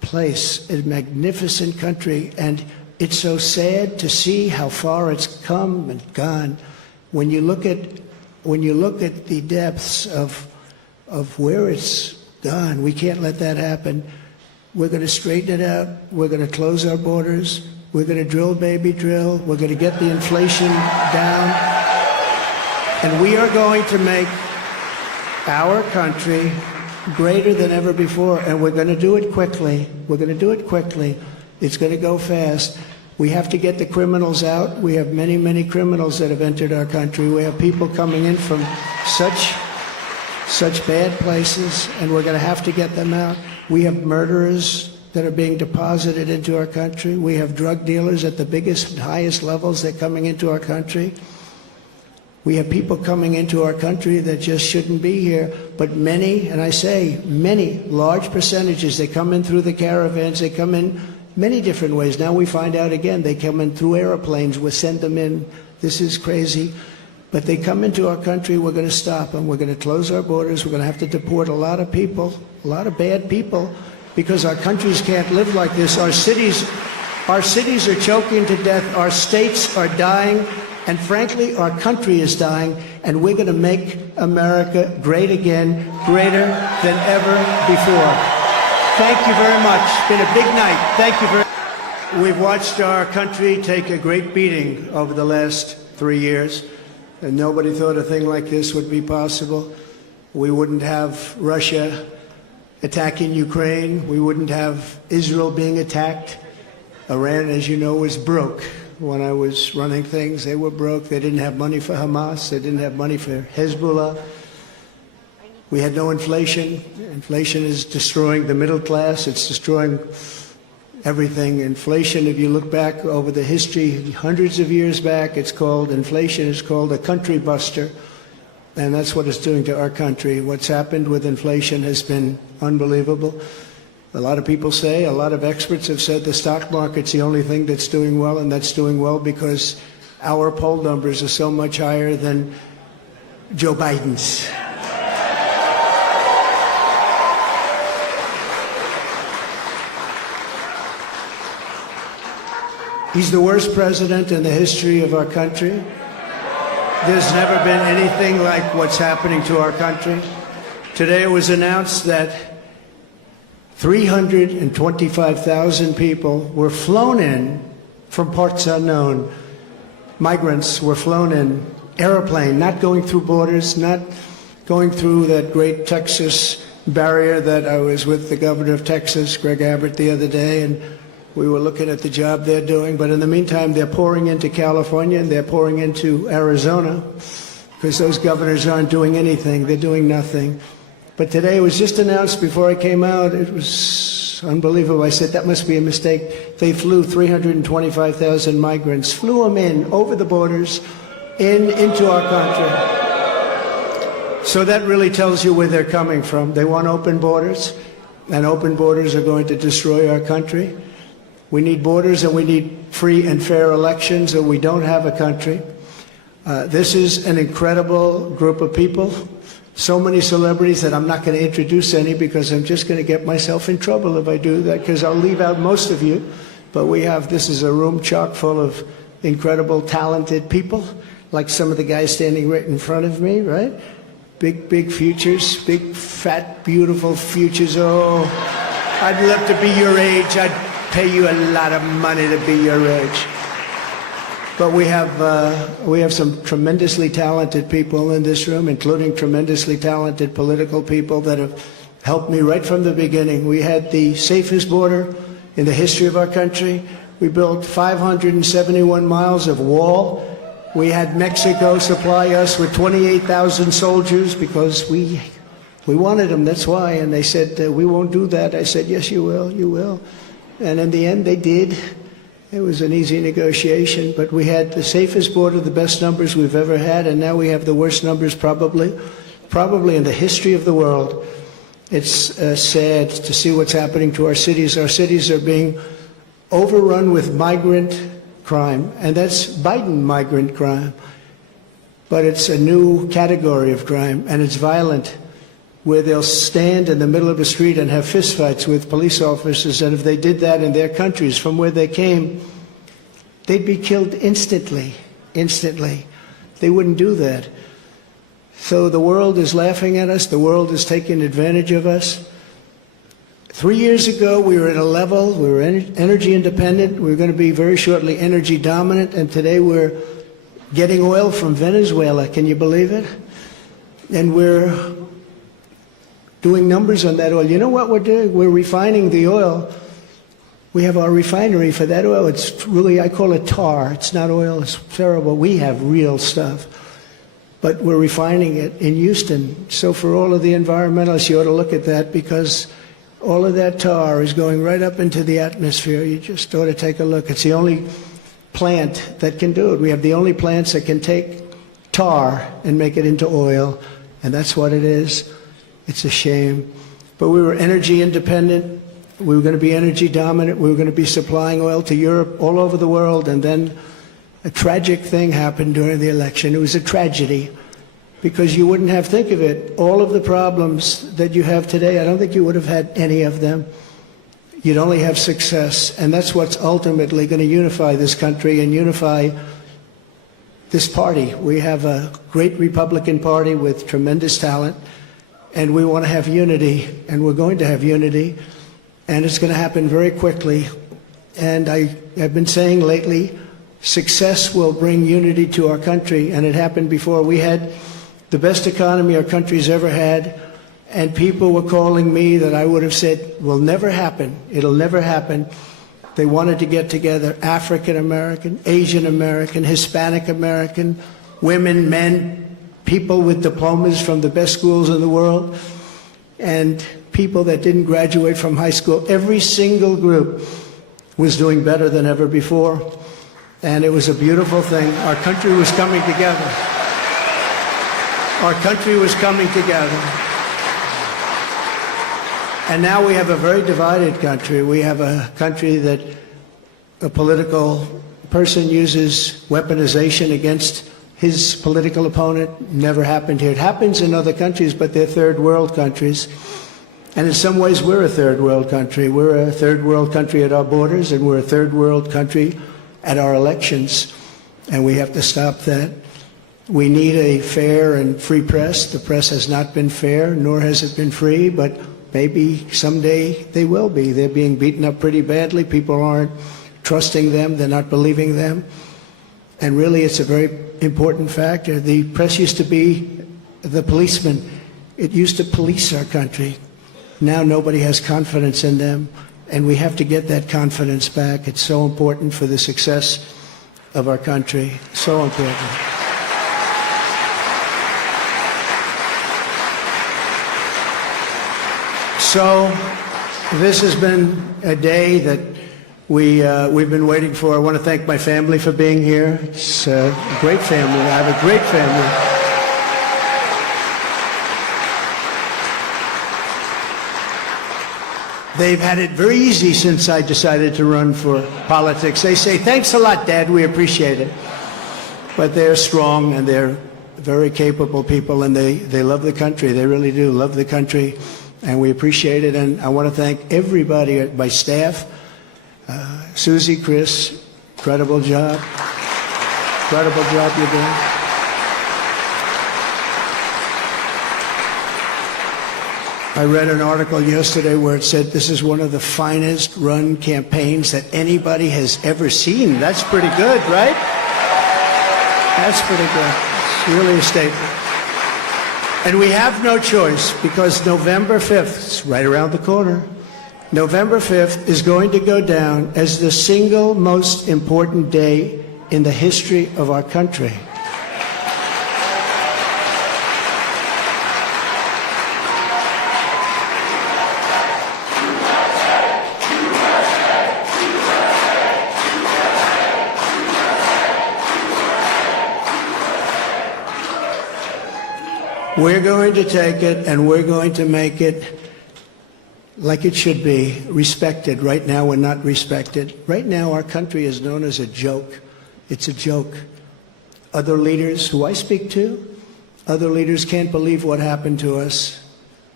place, a magnificent country, and it's so sad to see how far it's come and gone. When you look at the depths of where it's gone, we can't let that happen. We're going to straighten it out. We're going to close our borders. We're going to drill, baby, drill. We're going to get the inflation down. And we are going to make our country greater than ever before. And we're going to do it quickly. We're going to do it quickly. It's going to go fast. We have to get the criminals out. We have many, many criminals that have entered our country. We have people coming in from such bad places, and we're going to have to get them out. We have murderers that are being deposited into our country. We have drug dealers at the biggest and highest levels. They're coming into our country. We have people coming into our country that just shouldn't be here. But many, and I say many, large percentages, they come in through the caravans. They come in many different ways. Now we find out again, they come in through airplanes. We send them in. This is crazy. But they come into our country, we're going to stop them. We're going to close our borders. We're going to have to deport a lot of people, a lot of bad people, because our countries can't live like this. Our cities are choking to death. Our states are dying. And frankly, our country is dying. And we're going to make America great again, greater than ever before. Thank you very much. It's been a big night. Thank you very much. We've watched our country take a great beating over the last 3 years. And nobody thought a thing like this would be possible. We wouldn't have Russia attacking Ukraine. We wouldn't have Israel being attacked. Iran, as you know, was broke. When I was running things, they were broke. They didn't have money for Hamas. They didn't have money for Hezbollah. We had no inflation. Inflation is destroying the middle class. It's destroying everything. Inflation, if you look back over the history, hundreds of years back, inflation is called a country buster. And that's what it's doing to our country. What's happened with inflation has been unbelievable. A lot of people say, a lot of experts have said the stock market's the only thing that's doing well, and that's doing well because our poll numbers are so much higher than Joe Biden's. He's the worst president in the history of our country. There's never been anything like what's happening to our country. Today it was announced that 325,000 people were flown in from parts unknown. Migrants were flown in, airplane, not going through borders, not going through that great Texas barrier that I was with the governor of Texas, Greg Abbott, the other day, and we were looking at the job they're doing. But in the meantime, they're pouring into California and they're pouring into Arizona because those governors aren't doing anything. They're doing nothing. But today it was just announced before I came out. It was unbelievable. I said, that must be a mistake. They flew 325,000 migrants, flew them in over the borders into our country. So that really tells you where they're coming from. They want open borders, and open borders are going to destroy our country. We need borders and we need free and fair elections, or we don't have a country. This is an incredible group of people. So many celebrities that I'm not going to introduce any because I'm just going to get myself in trouble if I do that, because I'll leave out most of you. But this is a room chock full of incredible, talented people, like some of the guys standing right in front of me, right? Big futures, big, fat, beautiful futures. Oh, I'd love to be your age. I'd pay you a lot of money to be your age. But we have some tremendously talented people in this room, including tremendously talented political people that have helped me right from the beginning. We had the safest border in the history of our country. We built 571 miles of wall. We had Mexico supply us with 28,000 soldiers because we wanted them, that's why. And they said, we won't do that. I said, yes, you will, you will. And in the end, they did. It was an easy negotiation, but we had the safest border, the best numbers we've ever had, and now we have the worst numbers probably in the history of the world. It's sad to see what's happening to our cities. Our cities are being overrun with migrant crime, and that's Biden migrant crime. But it's a new category of crime, and it's violent. where they'll stand in the middle of a street and have fistfights with police officers, and if they did that in their countries from where they came, they'd be killed instantly. Instantly. They wouldn't do that. So the world is laughing at us. The world is taking advantage of us. 3 years ago, we were at a level, we were energy independent. We were going to be very shortly energy dominant, and today we're getting oil from Venezuela. Can you believe it? And we're doing numbers on that oil. You know what we're doing? We're refining the oil. We have our refinery for that oil. It's really, I call it tar. It's not oil. It's terrible. We have real stuff. But we're refining it in Houston. So for all of the environmentalists, you ought to look at that, because all of that tar is going right up into the atmosphere. You just ought to take a look. It's the only plant that can do it. We have the only plants that can take tar and make it into oil, and that's what it is. It's a shame. But we were energy independent. We were going to be energy dominant. We were going to be supplying oil to Europe, all over the world, and then a tragic thing happened during the election. It was a tragedy, because you wouldn't have, think of it, all of the problems that you have today, I don't think you would have had any of them. You'd only have success, and that's what's ultimately going to unify this country and unify this party. We have a great Republican Party with tremendous talent, and we want to have unity, and we're going to have unity, and it's going to happen very quickly. And I've been saying lately, success will bring unity to our country, and it happened before. We had the best economy our country's ever had, and people were calling me that I would have said will never happen. It'll never happen. They wanted to get together, African American, Asian American, Hispanic American, women, men, people with diplomas from the best schools in the world, and people that didn't graduate from high school. Every single group was doing better than ever before, and it was a beautiful thing. Our country was coming together. Our country was coming together. And now we have a very divided country. We have a country that a political person uses weaponization against his political opponent. Never happened here. It happens in other countries, but they're third world countries. And in some ways, we're a third world country. We're a third world country at our borders, and we're a third world country at our elections. And we have to stop that. We need a fair and free press. The press has not been fair, nor has it been free, but maybe someday they will be. They're being beaten up pretty badly. People aren't trusting them. They're not believing them. And really, it's a very important factor. The press used to be the policeman. It used to police our country. Now nobody has confidence in them, and we have to get that confidence back. It's so important for the success of our country. So important. So this has been a day that we've been waiting for. I want to thank my family for being here. It's a great family. I have a great family. They've had it very easy since I decided to run for politics. They say, "Thanks a lot, Dad. We appreciate it." But they're strong, and they're very capable people, and they love the country. They really do love the country. And we appreciate it, and I want to thank everybody, my staff, Susie, Chris, incredible job you're doing. I read an article yesterday where it said this is one of the finest run campaigns that anybody has ever seen. That's pretty good, right? That's pretty good. It's really a statement. And we have no choice, because November 5th, it's right around the corner, November 5th is going to go down as the single most important day in the history of our country. We're going to take it, and we're going to make it like it should be, respected. Right now, we're not respected. Right now, our country is known as a joke. It's a joke. Other leaders who I speak to, other leaders can't believe what happened to us.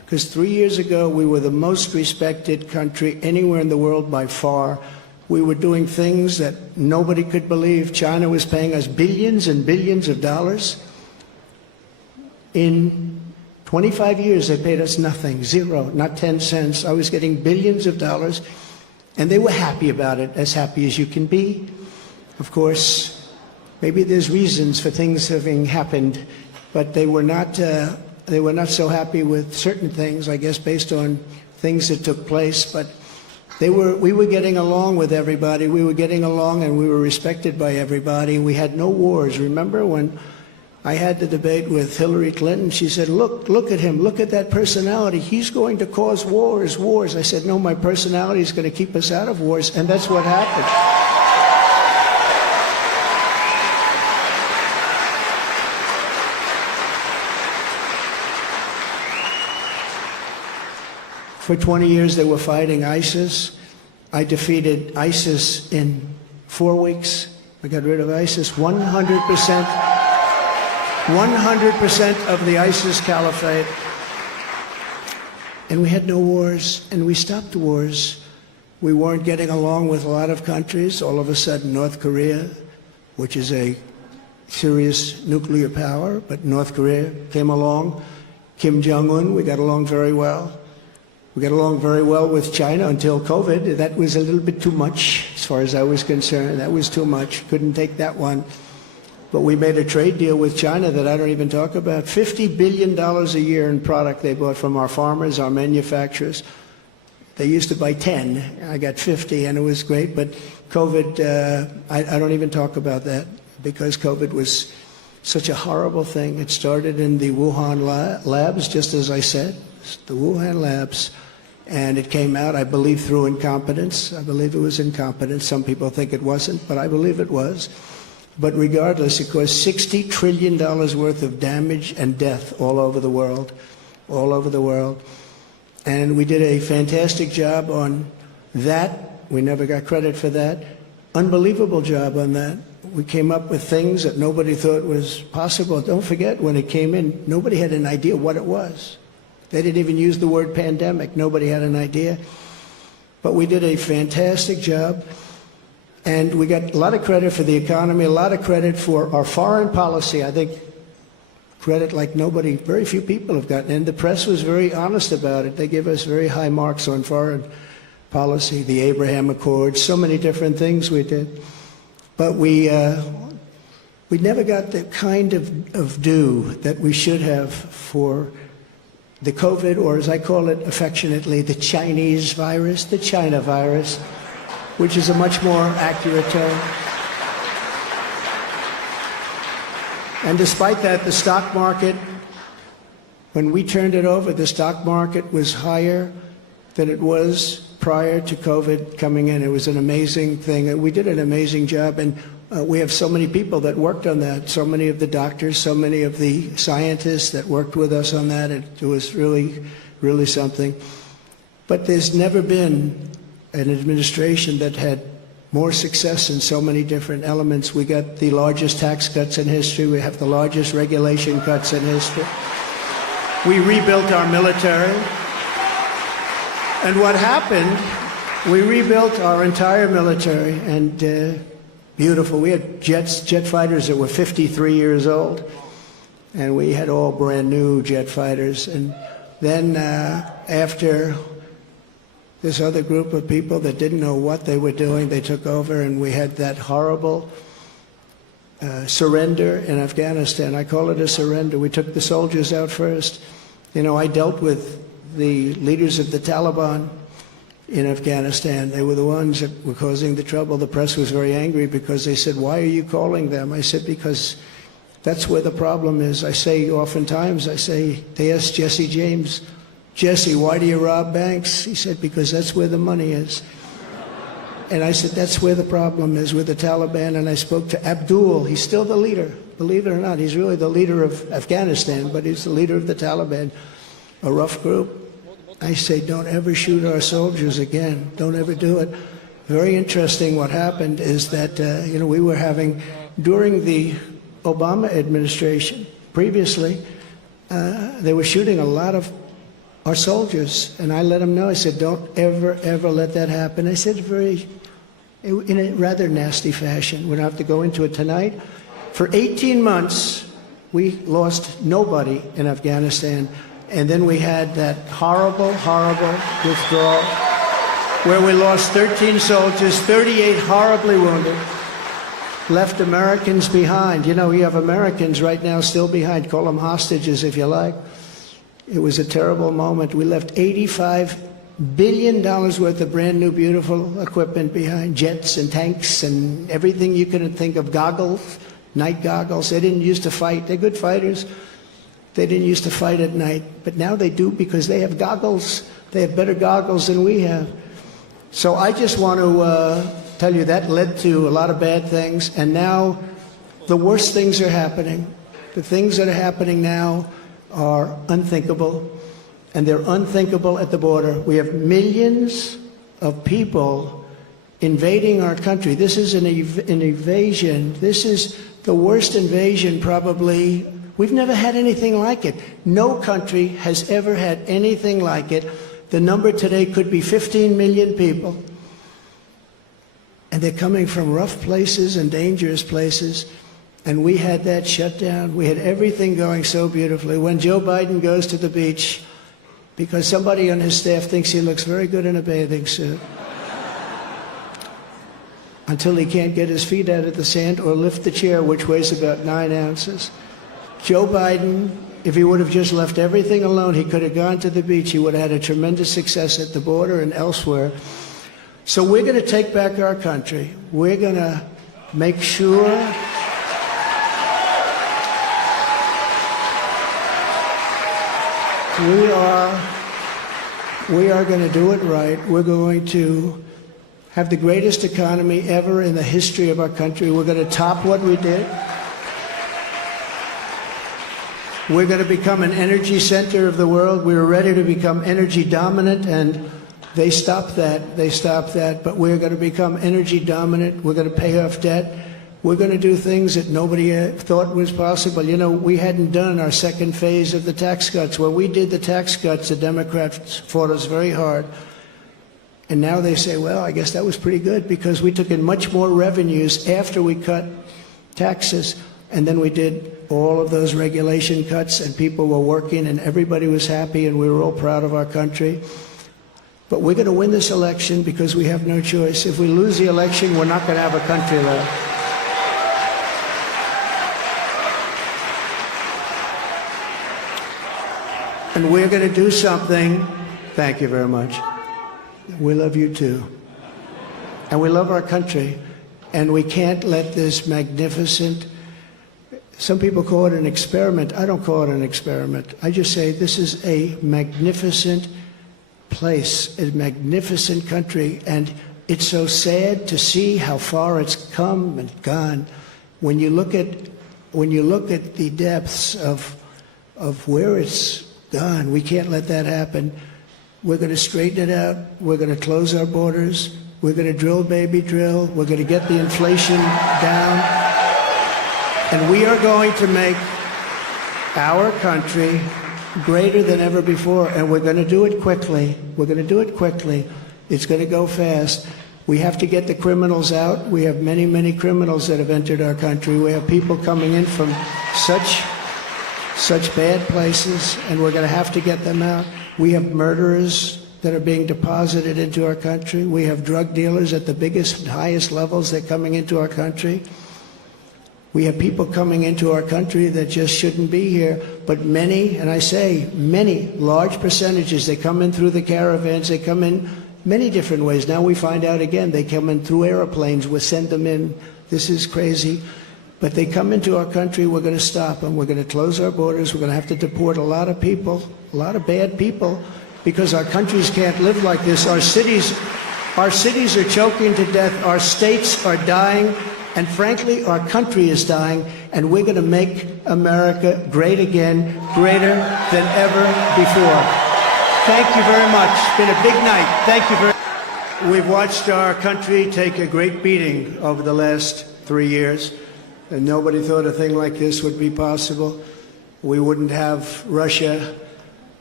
Because 3 years ago, we were the most respected country anywhere in the world by far. We were doing things that nobody could believe. China was paying us billions and billions of dollars. In 25 years, they paid us nothing, zero, not 10 cents. I was getting billions of dollars, and they were happy about it, as happy as you can be. Of course, maybe there's reasons for things having happened, but they were not so happy with certain things, I guess, based on things that took place. But we were getting along with everybody. We were getting along, and we were respected by everybody. We had no wars. Remember when I had the debate with Hillary Clinton? She said, look at him. Look at that personality. He's going to cause wars. I said, no, my personality is going to keep us out of wars. And that's what happened. For 20 years, they were fighting ISIS. I defeated ISIS in 4 weeks. I got rid of ISIS 100%. 100% of the ISIS caliphate. And we had no wars, and we stopped wars. We weren't getting along with a lot of countries. All of a sudden, North Korea, which is a serious nuclear power, but North Korea came along. Kim Jong-un, we got along very well. We got along very well with China until COVID. That was a little bit too much, as far as I was concerned. That was too much. Couldn't take that one. But we made a trade deal with China that I don't even talk about. $50 billion a year in product they bought from our farmers, our manufacturers. They used to buy 10. I got 50, and it was great. But COVID, I don't even talk about that, because COVID was such a horrible thing. It started in the Wuhan labs, just as I said, the Wuhan labs. And it came out, I believe, through incompetence. I believe it was incompetence. Some people think it wasn't, but I believe it was. But regardless, it caused $60 trillion worth of damage and death all over the world, all over the world. And we did a fantastic job on that. We never got credit for that. Unbelievable job on that. We came up with things that nobody thought was possible. Don't forget, when it came in, nobody had an idea what it was. They didn't even use the word pandemic. Nobody had an idea. But we did a fantastic job. And we got a lot of credit for the economy, a lot of credit for our foreign policy. I think credit like nobody, very few people have gotten. And the press was very honest about it. They give us very high marks on foreign policy, the Abraham Accords, so many different things we did. But we never got the kind of due that we should have for the COVID, or as I call it affectionately, the Chinese virus, the China virus, which is a much more accurate term. And despite that, the stock market, when we turned it over, the stock market was higher than it was prior to COVID coming in. It was an amazing thing. We did an amazing job, and we have so many people that worked on that, so many of the doctors, so many of the scientists that worked with us on that. It was really, really something. But there's never been an administration that had more success in so many different elements. We got the largest tax cuts in history. We have the largest regulation cuts in history. We rebuilt our military. And what happened, we rebuilt our entire military, and beautiful. We had jet fighters that were 53 years old, and we had all brand new jet fighters. And then after this other group of people that didn't know what they were doing, they took over, and we had that horrible surrender in Afghanistan. I call it a surrender. We took the soldiers out first. You know, I dealt with the leaders of the Taliban in Afghanistan. They were the ones that were causing the trouble. The press was very angry because they said, "Why are you calling them?" I said, "Because that's where the problem is." I say oftentimes, they asked Jesse James, "Jesse, why do you rob banks?" He said, "Because that's where the money is." And I said, that's where the problem is, with the Taliban. And I spoke to Abdul. He's still the leader. Believe it or not, he's really the leader of Afghanistan, but he's the leader of the Taliban, a rough group. I say, don't ever shoot our soldiers again. Don't ever do it. Very interesting what happened is that, we were having, during the Obama administration, previously, they were shooting a lot of our soldiers. And I let them know, I said, don't ever, ever let that happen. I said in a rather nasty fashion. We don't have to go into it tonight. For 18 months, we lost nobody in Afghanistan. And then we had that horrible, horrible withdrawal where we lost 13 soldiers, 38 horribly wounded, left Americans behind. You know, we have Americans right now still behind. Call them hostages if you like. It was a terrible moment. We left $85 billion worth of brand new, beautiful equipment behind, jets and tanks and everything you could think of, goggles, night goggles. They didn't used to fight. They're good fighters. They didn't used to fight at night, but now they do because they have goggles. They have better goggles than we have. So I just want to tell you that led to a lot of bad things, and now the worst things are happening. The things that are happening now are unthinkable, and they're unthinkable at the border. We have millions of people invading our country. This is an invasion. This is the worst invasion probably. We've never had anything like it. No country has ever had anything like it. The number today could be 15 million people. And they're coming from rough places and dangerous places. And we had that shut down. We had everything going so beautifully. When Joe Biden goes to the beach, because somebody on his staff thinks he looks very good in a bathing suit, until he can't get his feet out of the sand or lift the chair, which weighs about 9 ounces. Joe Biden, if he would have just left everything alone, he could have gone to the beach. He would have had a tremendous success at the border and elsewhere. So we're going to take back our country. We're going to make sure we are going to do it right. We're going to have the greatest economy ever in the history of our country. We're going to top what we did. We're going to become an energy center of the world. We were ready to become energy dominant, and they stopped that. They stopped that. But we're going to become energy dominant. We're going to pay off debt. We're going to do things that nobody thought was possible. You know, we hadn't done our second phase of the tax cuts. When we did the tax cuts, the Democrats fought us very hard. And now they say, well, I guess that was pretty good because we took in much more revenues after we cut taxes. And then we did all of those regulation cuts, and people were working, and everybody was happy, and we were all proud of our country. But we're going to win this election because we have no choice. If we lose the election, we're not going to have a country left. And we're going to do something. Thank you very much. We love you too. And we love our country. And we can't let this magnificent, some people call it an experiment. I don't call it an experiment. I just say this is a magnificent place, a magnificent country. And it's so sad to see how far it's come and gone. When you look at the depths of where it's gone, we can't let that happen. We're going to straighten it out. We're going to close our borders. We're going to drill, baby, drill. We're going to get the inflation down. And we are going to make our country greater than ever before. And we're going to do it quickly. We're going to do it quickly. It's going to go fast. We have to get the criminals out. We have many, many criminals that have entered our country. We have people coming in from such bad places, and we're going to have to get them out. We have murderers that are being deposited into our country. We have drug dealers at the biggest and highest levels that are coming into our country. We have people coming into our country that just shouldn't be here, but many, and I say many, large percentages, they come in through the caravans, they come in many different ways. Now we find out again, they come in through airplanes, we send them in. This is crazy. But they come into our country, we're going to stop them. We're going to close our borders. We're going to have to deport a lot of people, a lot of bad people, because our countries can't live like this. Our cities are choking to death. Our states are dying. And frankly, our country is dying. And we're going to make America great again, greater than ever before. Thank you very much. It's been a big night. Thank you very much. We've watched our country take a great beating over the last 3 years. And nobody thought a thing like this would be possible. We wouldn't have Russia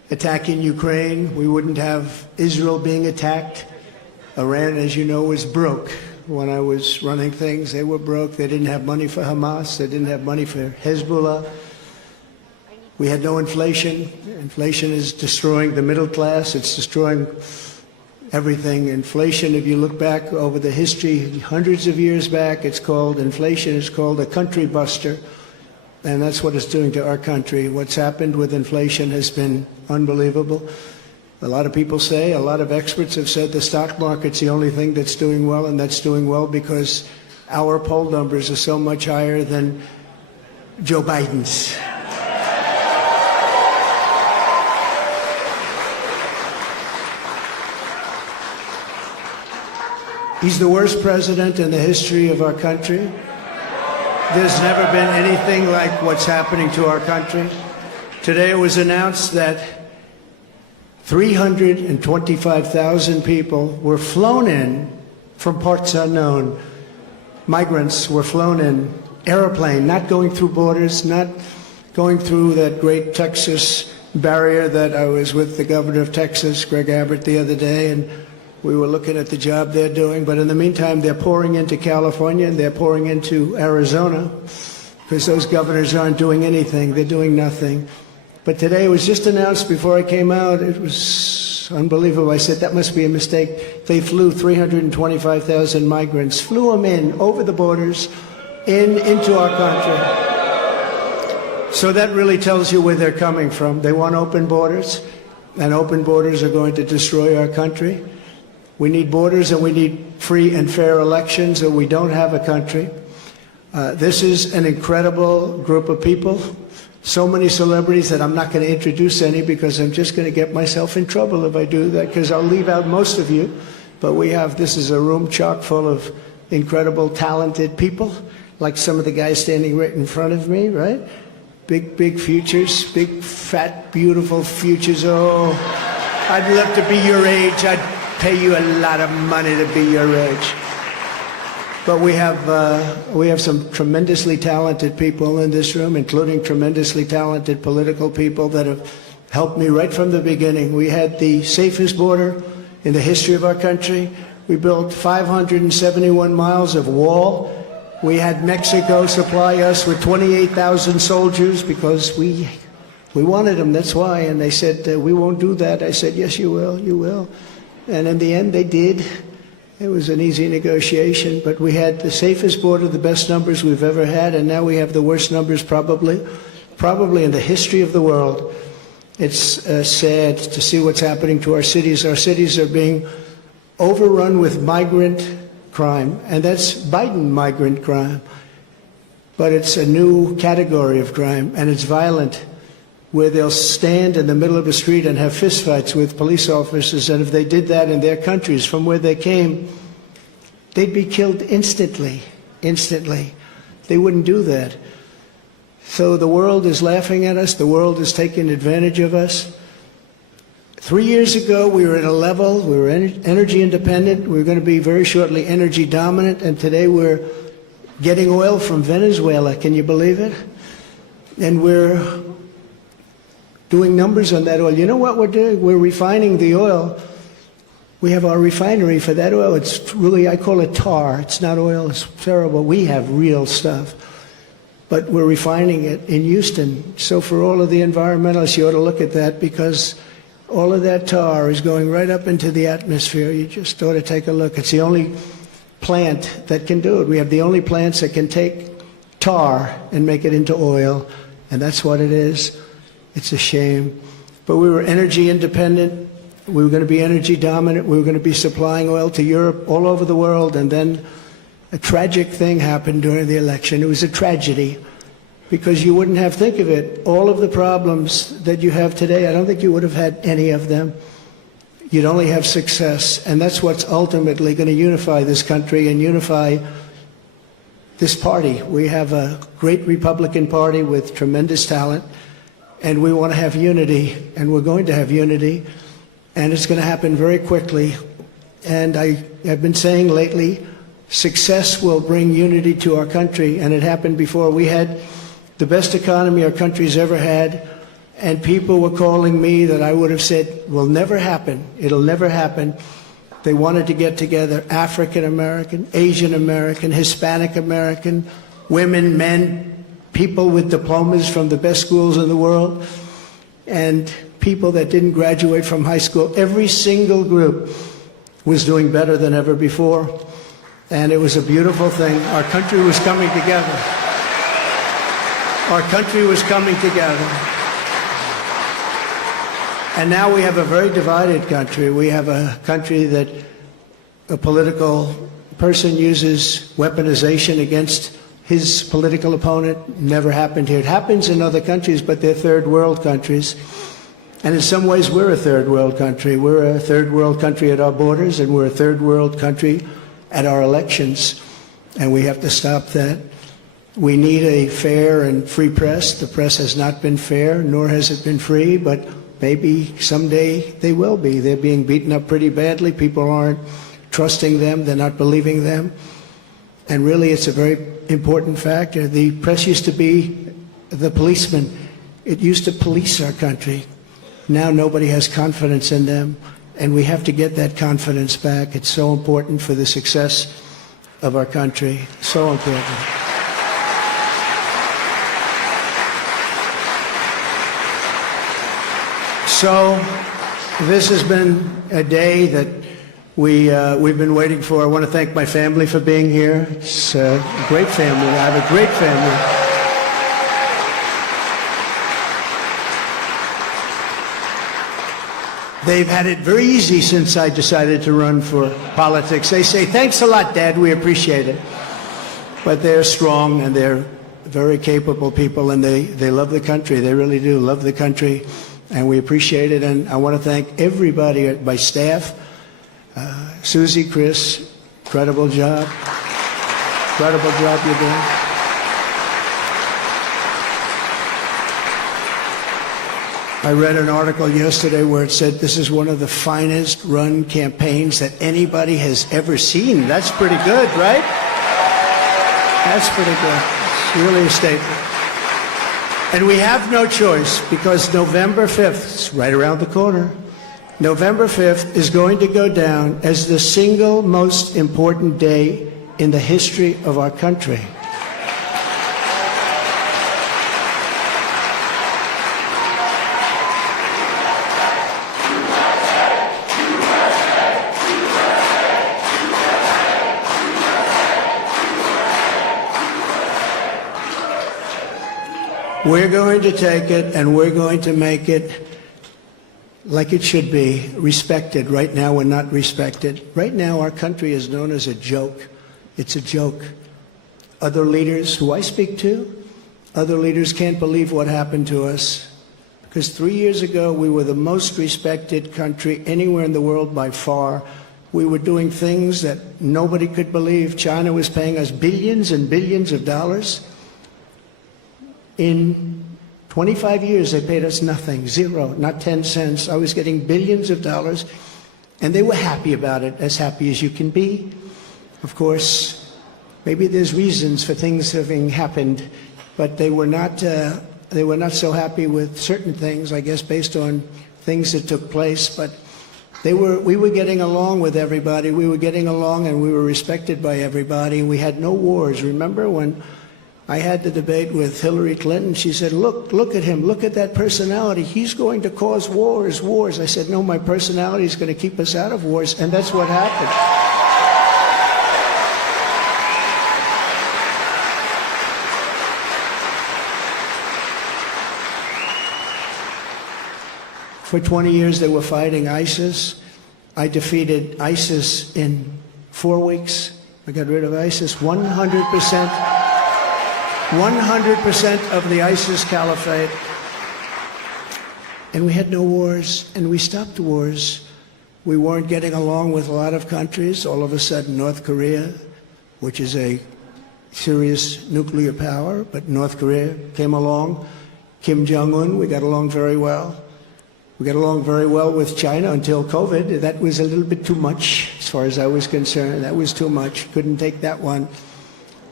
attacking Ukraine. We wouldn't have Israel being attacked. Iran, as you know, was broke. When I was running things, they were broke. They didn't have money for Hamas. They didn't have money for Hezbollah. We had no inflation. Inflation is destroying the middle class. It's destroying everything. Inflation, if you look back over the history, hundreds of years back, it's called inflation. It's called a country buster. And that's what it's doing to our country. What's happened with inflation has been unbelievable. A lot of people say, a lot of experts have said the stock market's the only thing that's doing well, and that's doing well because our poll numbers are so much higher than Joe Biden's. He's the worst president in the history of our country. There's never been anything like what's happening to our country. Today it was announced that 325,000 people were flown in from parts unknown. Migrants were flown in, airplane, not going through borders, not going through that great Texas barrier that I was with the governor of Texas, Greg Abbott, the other day, and we were looking at the job they're doing. But in the meantime, they're pouring into California and they're pouring into Arizona because those governors aren't doing anything. They're doing nothing. But today it was just announced before I came out. It was unbelievable. I said, that must be a mistake. They flew 325,000 migrants, flew them in over the borders into our country. So that really tells you where they're coming from. They want open borders, and open borders are going to destroy our country. We need borders and we need free and fair elections, or we don't have a country. This is an incredible group of people. So many celebrities that I'm not going to introduce any because I'm just going to get myself in trouble if I do that, because I'll leave out most of you. But this is a room chock full of incredible, talented people, like some of the guys standing right in front of me, right? Big, big futures, big, fat, beautiful futures. Oh, I'd love to be your age. I'd pay you a lot of money to be your age. But we have some tremendously talented people in this room, including tremendously talented political people that have helped me right from the beginning. We had the safest border in the history of our country. We built 571 miles of wall. We had Mexico supply us with 28,000 soldiers because we wanted them, that's why. And they said, we won't do that. I said, yes, you will, you will. And in the end, they did. It was an easy negotiation, but we had the safest border, the best numbers we've ever had, and now we have the worst numbers probably in the history of the world. It's sad to see what's happening to our cities. Our cities are being overrun with migrant crime, and that's Biden migrant crime. But it's a new category of crime, and it's violent, where they'll stand in the middle of the street and have fistfights with police officers, and if they did that in their countries from where they came, they'd be killed instantly. They wouldn't do that. So the world is laughing at us. The world is taking advantage of us. 3 years ago, we were at a level, we were energy independent. We were going to be very shortly energy dominant, and today we're getting oil from Venezuela. Can you believe it? And we're doing numbers on that oil. You know what we're doing? We're refining the oil. We have our refinery for that oil. It's really, I call it tar. It's not oil. It's terrible. We have real stuff. But we're refining it in Houston. So for all of the environmentalists, you ought to look at that, because all of that tar is going right up into the atmosphere. You just ought to take a look. It's the only plant that can do it. We have the only plants that can take tar and make it into oil, and that's what it is. It's a shame. But we were energy independent. We were going to be energy dominant. We were going to be supplying oil to Europe, all over the world. And then a tragic thing happened during the election. It was a tragedy, because you wouldn't have, think of it, all of the problems that you have today, I don't think you would have had any of them. You'd only have success. And that's what's ultimately going to unify this country and unify this party. We have a great Republican Party with tremendous talent. And we want to have unity, and we're going to have unity, and it's going to happen very quickly. And I have been saying lately, success will bring unity to our country, and it happened before. We had the best economy our country's ever had, and people were calling me that I would have said will never happen. It'll never happen. They wanted to get together, African American, Asian American, Hispanic American, women, men, people with diplomas from the best schools in the world, and people that didn't graduate from high school. Every single group was doing better than ever before, and it was a beautiful thing. Our country was coming together. Our country was coming together. And now we have a very divided country. We have a country that a political person uses weaponization against his political opponent. Never happened here. It happens in other countries, but they're third world countries. And in some ways, we're a third world country. We're a third world country at our borders, and we're a third world country at our elections. And we have to stop that. We need a fair and free press. The press has not been fair, nor has it been free, but maybe someday they will be. They're being beaten up pretty badly. People aren't trusting them. They're not believing them. And really, it's a very important factor. The press used to be the policeman. It used to police our country. Now nobody has confidence in them, and we have to get that confidence back. It's so important for the success of our country. So important. So this has been a day that we've been waiting for. I want to thank my family for being here. It's a great family. I have a great family. They've had it very easy since I decided to run for politics. They say, thanks a lot, Dad, we appreciate it. But they're strong, and they're very capable people, and they love the country. They really do love the country, and we appreciate it. And I want to thank everybody, my staff, Susie, Chris, incredible job. Incredible job you're doing. I read an article yesterday where it said this is one of the finest run campaigns that anybody has ever seen. That's pretty good, right? That's pretty good. It's really a statement. And we have no choice, because November 5th, it's right around the corner, November 5th is going to go down as the single most important day in the history of our country. We're going to take it, and we're going to make it like it should be, respected. Right now, we're not respected. Right now, our country is known as a joke. It's a joke. Other leaders who I speak to, other leaders can't believe what happened to us. Because 3 years ago, we were the most respected country anywhere in the world by far. We were doing things that nobody could believe. China was paying us billions and billions of dollars. In 25 years, they paid us nothing, zero, not 10 cents. I was getting billions of dollars, and they were happy about it, as happy as you can be. Of course, maybe there's reasons for things having happened, but they were not so happy with certain things, I guess, based on things that took place. But we were getting along with everybody. We were getting along, and we were respected by everybody. We had no wars. Remember when I had the debate with Hillary Clinton? She said, look at him, look at that personality. He's going to cause wars. I said, no, my personality is going to keep us out of wars, and that's what happened. For 20 years, they were fighting ISIS. I defeated ISIS in 4 weeks. I got rid of ISIS 100%. 100% of the ISIS caliphate. And we had no wars, and we stopped wars. We weren't getting along with a lot of countries. All of a sudden, North Korea, which is a serious nuclear power, but North Korea came along. Kim Jong-un, we got along very well. We got along very well with China until COVID. That was a little bit too much, as far as I was concerned. That was too much. Couldn't take that one.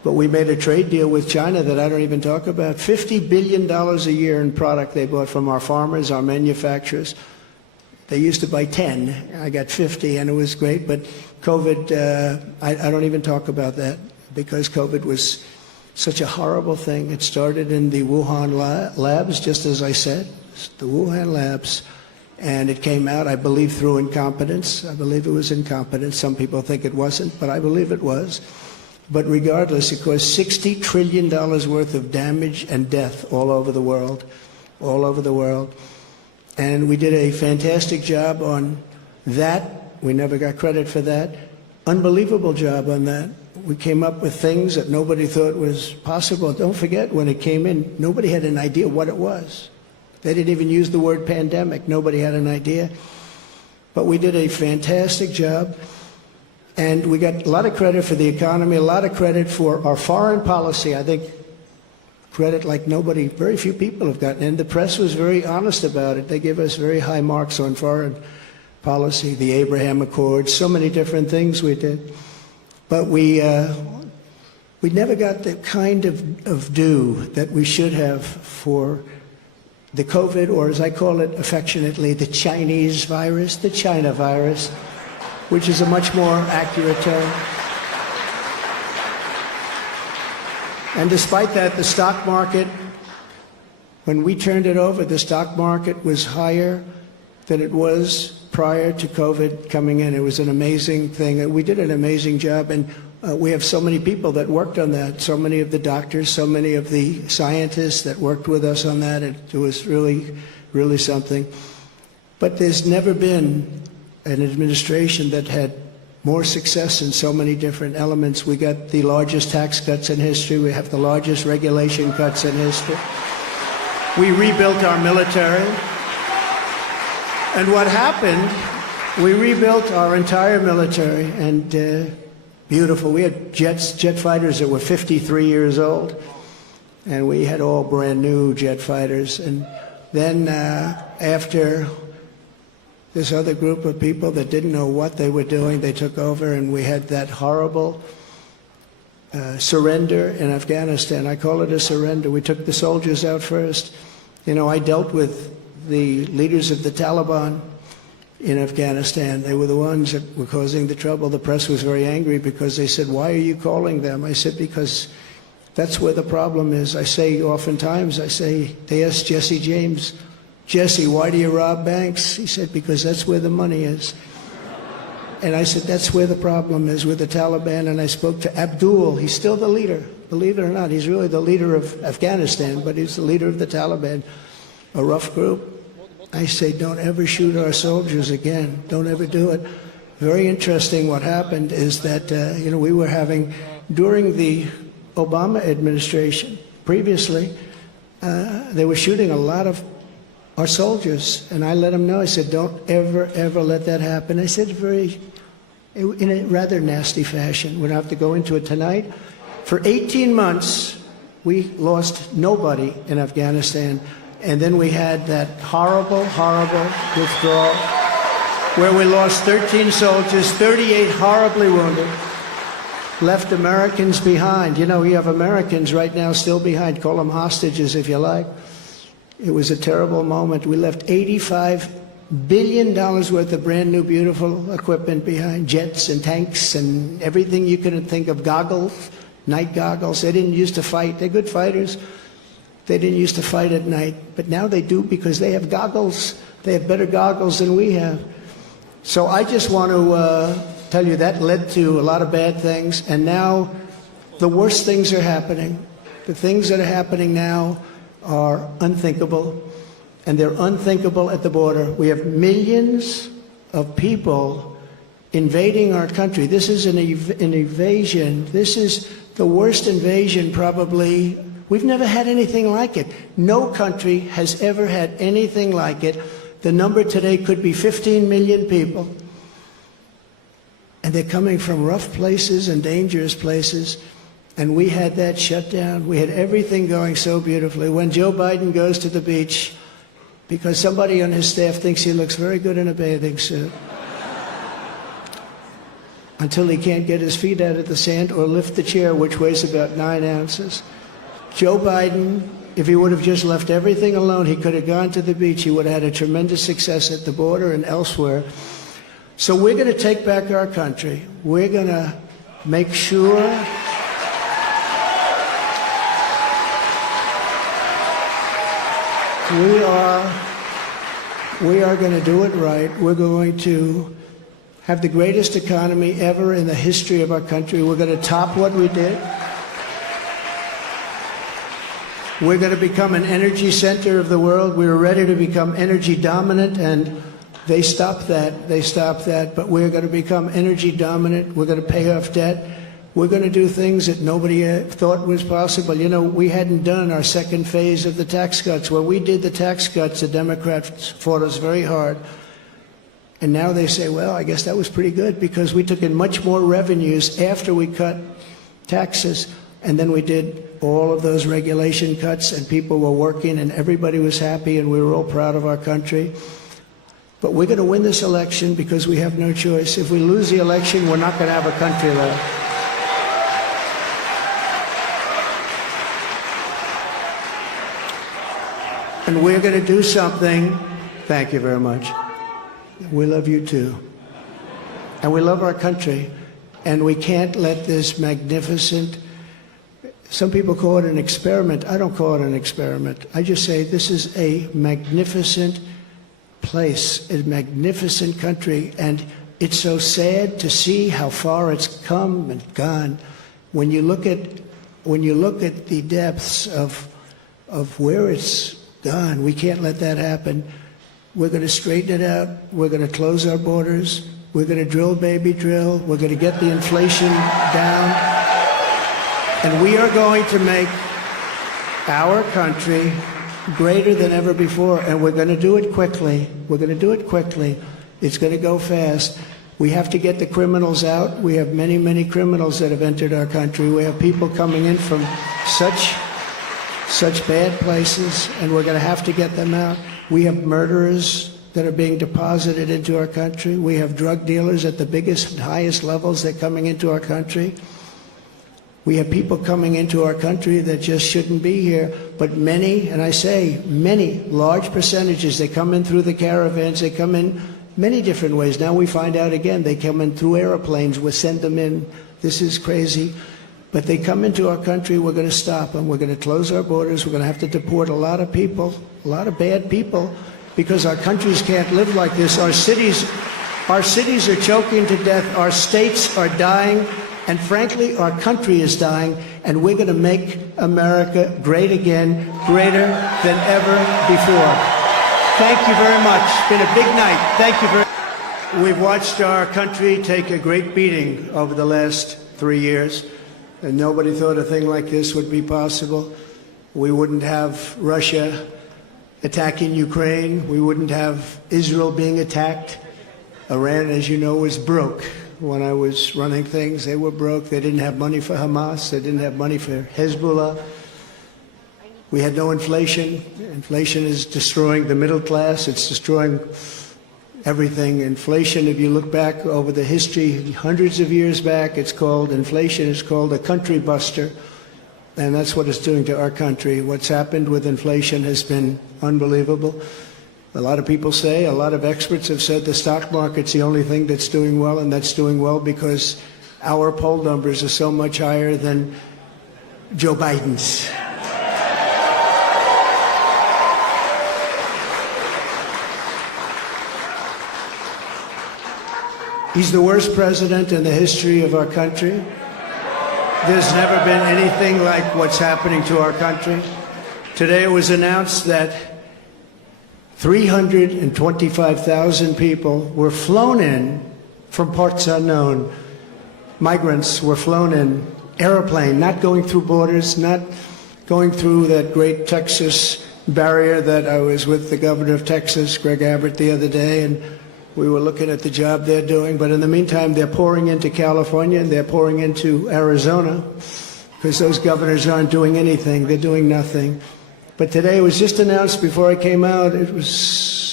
But we made a trade deal with China that I don't even talk about. $50 billion a year in product they bought from our farmers, our manufacturers. They used to buy 10. I got 50, and it was great. But COVID, I don't even talk about that because COVID was such a horrible thing. It started in the Wuhan labs, just as I said, the Wuhan labs. And it came out, I believe, through incompetence. I believe it was incompetence. Some people think it wasn't, but I believe it was. But regardless, it caused $60 trillion worth of damage and death all over the world, all over the world. And we did a fantastic job on that. We never got credit for that. Unbelievable job on that. We came up with things that nobody thought was possible. Don't forget, when it came in, nobody had an idea what it was. They didn't even use the word pandemic. Nobody had an idea. But we did a fantastic job. And we got a lot of credit for the economy, a lot of credit for our foreign policy. I think credit like nobody, very few people have gotten. And the press was very honest about it. They give us very high marks on foreign policy, the Abraham Accords, so many different things we did. But we never got the kind of due that we should have for the COVID, or as I call it affectionately, the Chinese virus, the China virus, which is a much more accurate term. And despite that, the stock market, when we turned it over, the stock market was higher than it was prior to COVID coming in. It was an amazing thing. We did an amazing job, and we have so many people that worked on that, so many of the doctors, so many of the scientists that worked with us on that. It was really, really something. But there's never been an administration that had more success in so many different elements. We got the largest tax cuts in history. We have the largest regulation cuts in history. We rebuilt our military. And what happened, we rebuilt our entire military, and beautiful. We had jet fighters that were 53 years old, and we had all brand new jet fighters. And then after this other group of people that didn't know what they were doing, they took over, and we had that horrible surrender in Afghanistan. I call it a surrender. We took the soldiers out first. You know, I dealt with the leaders of the Taliban in Afghanistan. They were the ones that were causing the trouble. The press was very angry because they said, "Why are you calling them?" I said, "Because that's where the problem is." I say oftentimes, they asked Jesse James, "Jesse, why do you rob banks?" He said, "Because that's where the money is." And I said, that's where the problem is with the Taliban. And I spoke to Abdul. He's still the leader. Believe it or not, he's really the leader of Afghanistan, but he's the leader of the Taliban, a rough group. I say, don't ever shoot our soldiers again. Don't ever do it. Very interesting what happened is that, we were having, during the Obama administration, previously, they were shooting a lot of our soldiers. And I let them know, I said, don't ever, ever let that happen. I said in a rather nasty fashion. We don't have to go into it tonight. For 18 months, we lost nobody in Afghanistan. And then we had that horrible, horrible withdrawal where we lost 13 soldiers, 38 horribly wounded, left Americans behind. You know, we have Americans right now still behind. Call them hostages if you like. It was a terrible moment. We left $85 billion worth of brand new, beautiful equipment behind, jets and tanks and everything you could think of, goggles, night goggles. They didn't used to fight. They're good fighters. They didn't used to fight at night, but now they do because they have goggles. They have better goggles than we have. So I just want to tell you that led to a lot of bad things, and now the worst things are happening. The things that are happening now are unthinkable, and they're unthinkable at the border. We have millions of people invading our country. This is an invasion. This is the worst invasion probably. We've never had anything like it. No country has ever had anything like it. The number today could be 15 million people. And they're coming from rough places and dangerous places. And we had that shut down. We had everything going so beautifully. When Joe Biden goes to the beach, because somebody on his staff thinks he looks very good in a bathing suit, until he can't get his feet out of the sand or lift the chair, which weighs about 9 ounces. Joe Biden, if he would have just left everything alone, he could have gone to the beach. He would have had a tremendous success at the border and elsewhere. So we're going to take back our country. We're going to make sure we are going to do it right. We're going to have the greatest economy ever in the history of our country. We're going to top what we did. We're going to become an energy center of the world. We were ready to become energy dominant, and they stopped that. They stopped that. But we're going to become energy dominant. We're going to pay off debt. We're going to do things that nobody thought was possible. You know, we hadn't done our second phase of the tax cuts. When we did the tax cuts, the Democrats fought us very hard. And now they say, well, I guess that was pretty good because we took in much more revenues after we cut taxes. And then we did all of those regulation cuts, and people were working, and everybody was happy, and we were all proud of our country. But we're going to win this election because we have no choice. If we lose the election, we're not going to have a country left. And we're going to do something. Thank you very much. We love you too. And we love our country. And we can't let this magnificent, some people call it an experiment. I don't call it an experiment. I just say this is a magnificent place, a magnificent country. And it's so sad to see how far it's come and gone. When you look at the depths of where it's gone, we can't let that happen. We're going to straighten it out. We're going to close our borders. We're going to drill, baby, drill. We're going to get the inflation down. And we are going to make our country greater than ever before. And we're going to do it quickly. We're going to do it quickly. It's going to go fast. We have to get the criminals out. We have many, many criminals that have entered our country. We have people coming in from such bad places, and we're going to have to get them out. We have murderers that are being deposited into our country. We have drug dealers at the biggest and highest levels. They're coming into our country. We have people coming into our country that just shouldn't be here. But many, and I say many, large percentages, they come in through the caravans. They come in many different ways. Now we find out again, they come in through airplanes. We send them in. This is crazy. But they come into our country, we're going to stop them. We're going to close our borders. We're going to have to deport a lot of people, a lot of bad people, because our countries can't live like this. Our cities are choking to death. Our states are dying. And frankly, our country is dying. And we're going to make America great again, greater than ever before. Thank you very much. It's been a big night. Thank you very much. We've watched our country take a great beating over the last 3 years. And nobody thought a thing like this would be possible. We wouldn't have Russia attacking Ukraine. We wouldn't have Israel being attacked. Iran, as you know, was broke. When I was running things, they were broke. They didn't have money for Hamas. They didn't have money for Hezbollah. We had no inflation. Inflation is destroying the middle class. It's destroying everything. Inflation, if you look back over the history, hundreds of years back, inflation is called a country buster. And that's what it's doing to our country. What's happened with inflation has been unbelievable. A lot of people say, a lot of experts have said the stock market's the only thing that's doing well, and that's doing well because our poll numbers are so much higher than Joe Biden's. He's the worst president in the history of our country. There's never been anything like what's happening to our country. Today it was announced that 325,000 people were flown in from parts unknown. Migrants were flown in, airplane, not going through borders, not going through that great Texas barrier that I was with the governor of Texas, Greg Abbott, the other day, and we were looking at the job they're doing. But in the meantime, they're pouring into California and they're pouring into Arizona because those governors aren't doing anything. They're doing nothing. But today it was just announced before I came out, it was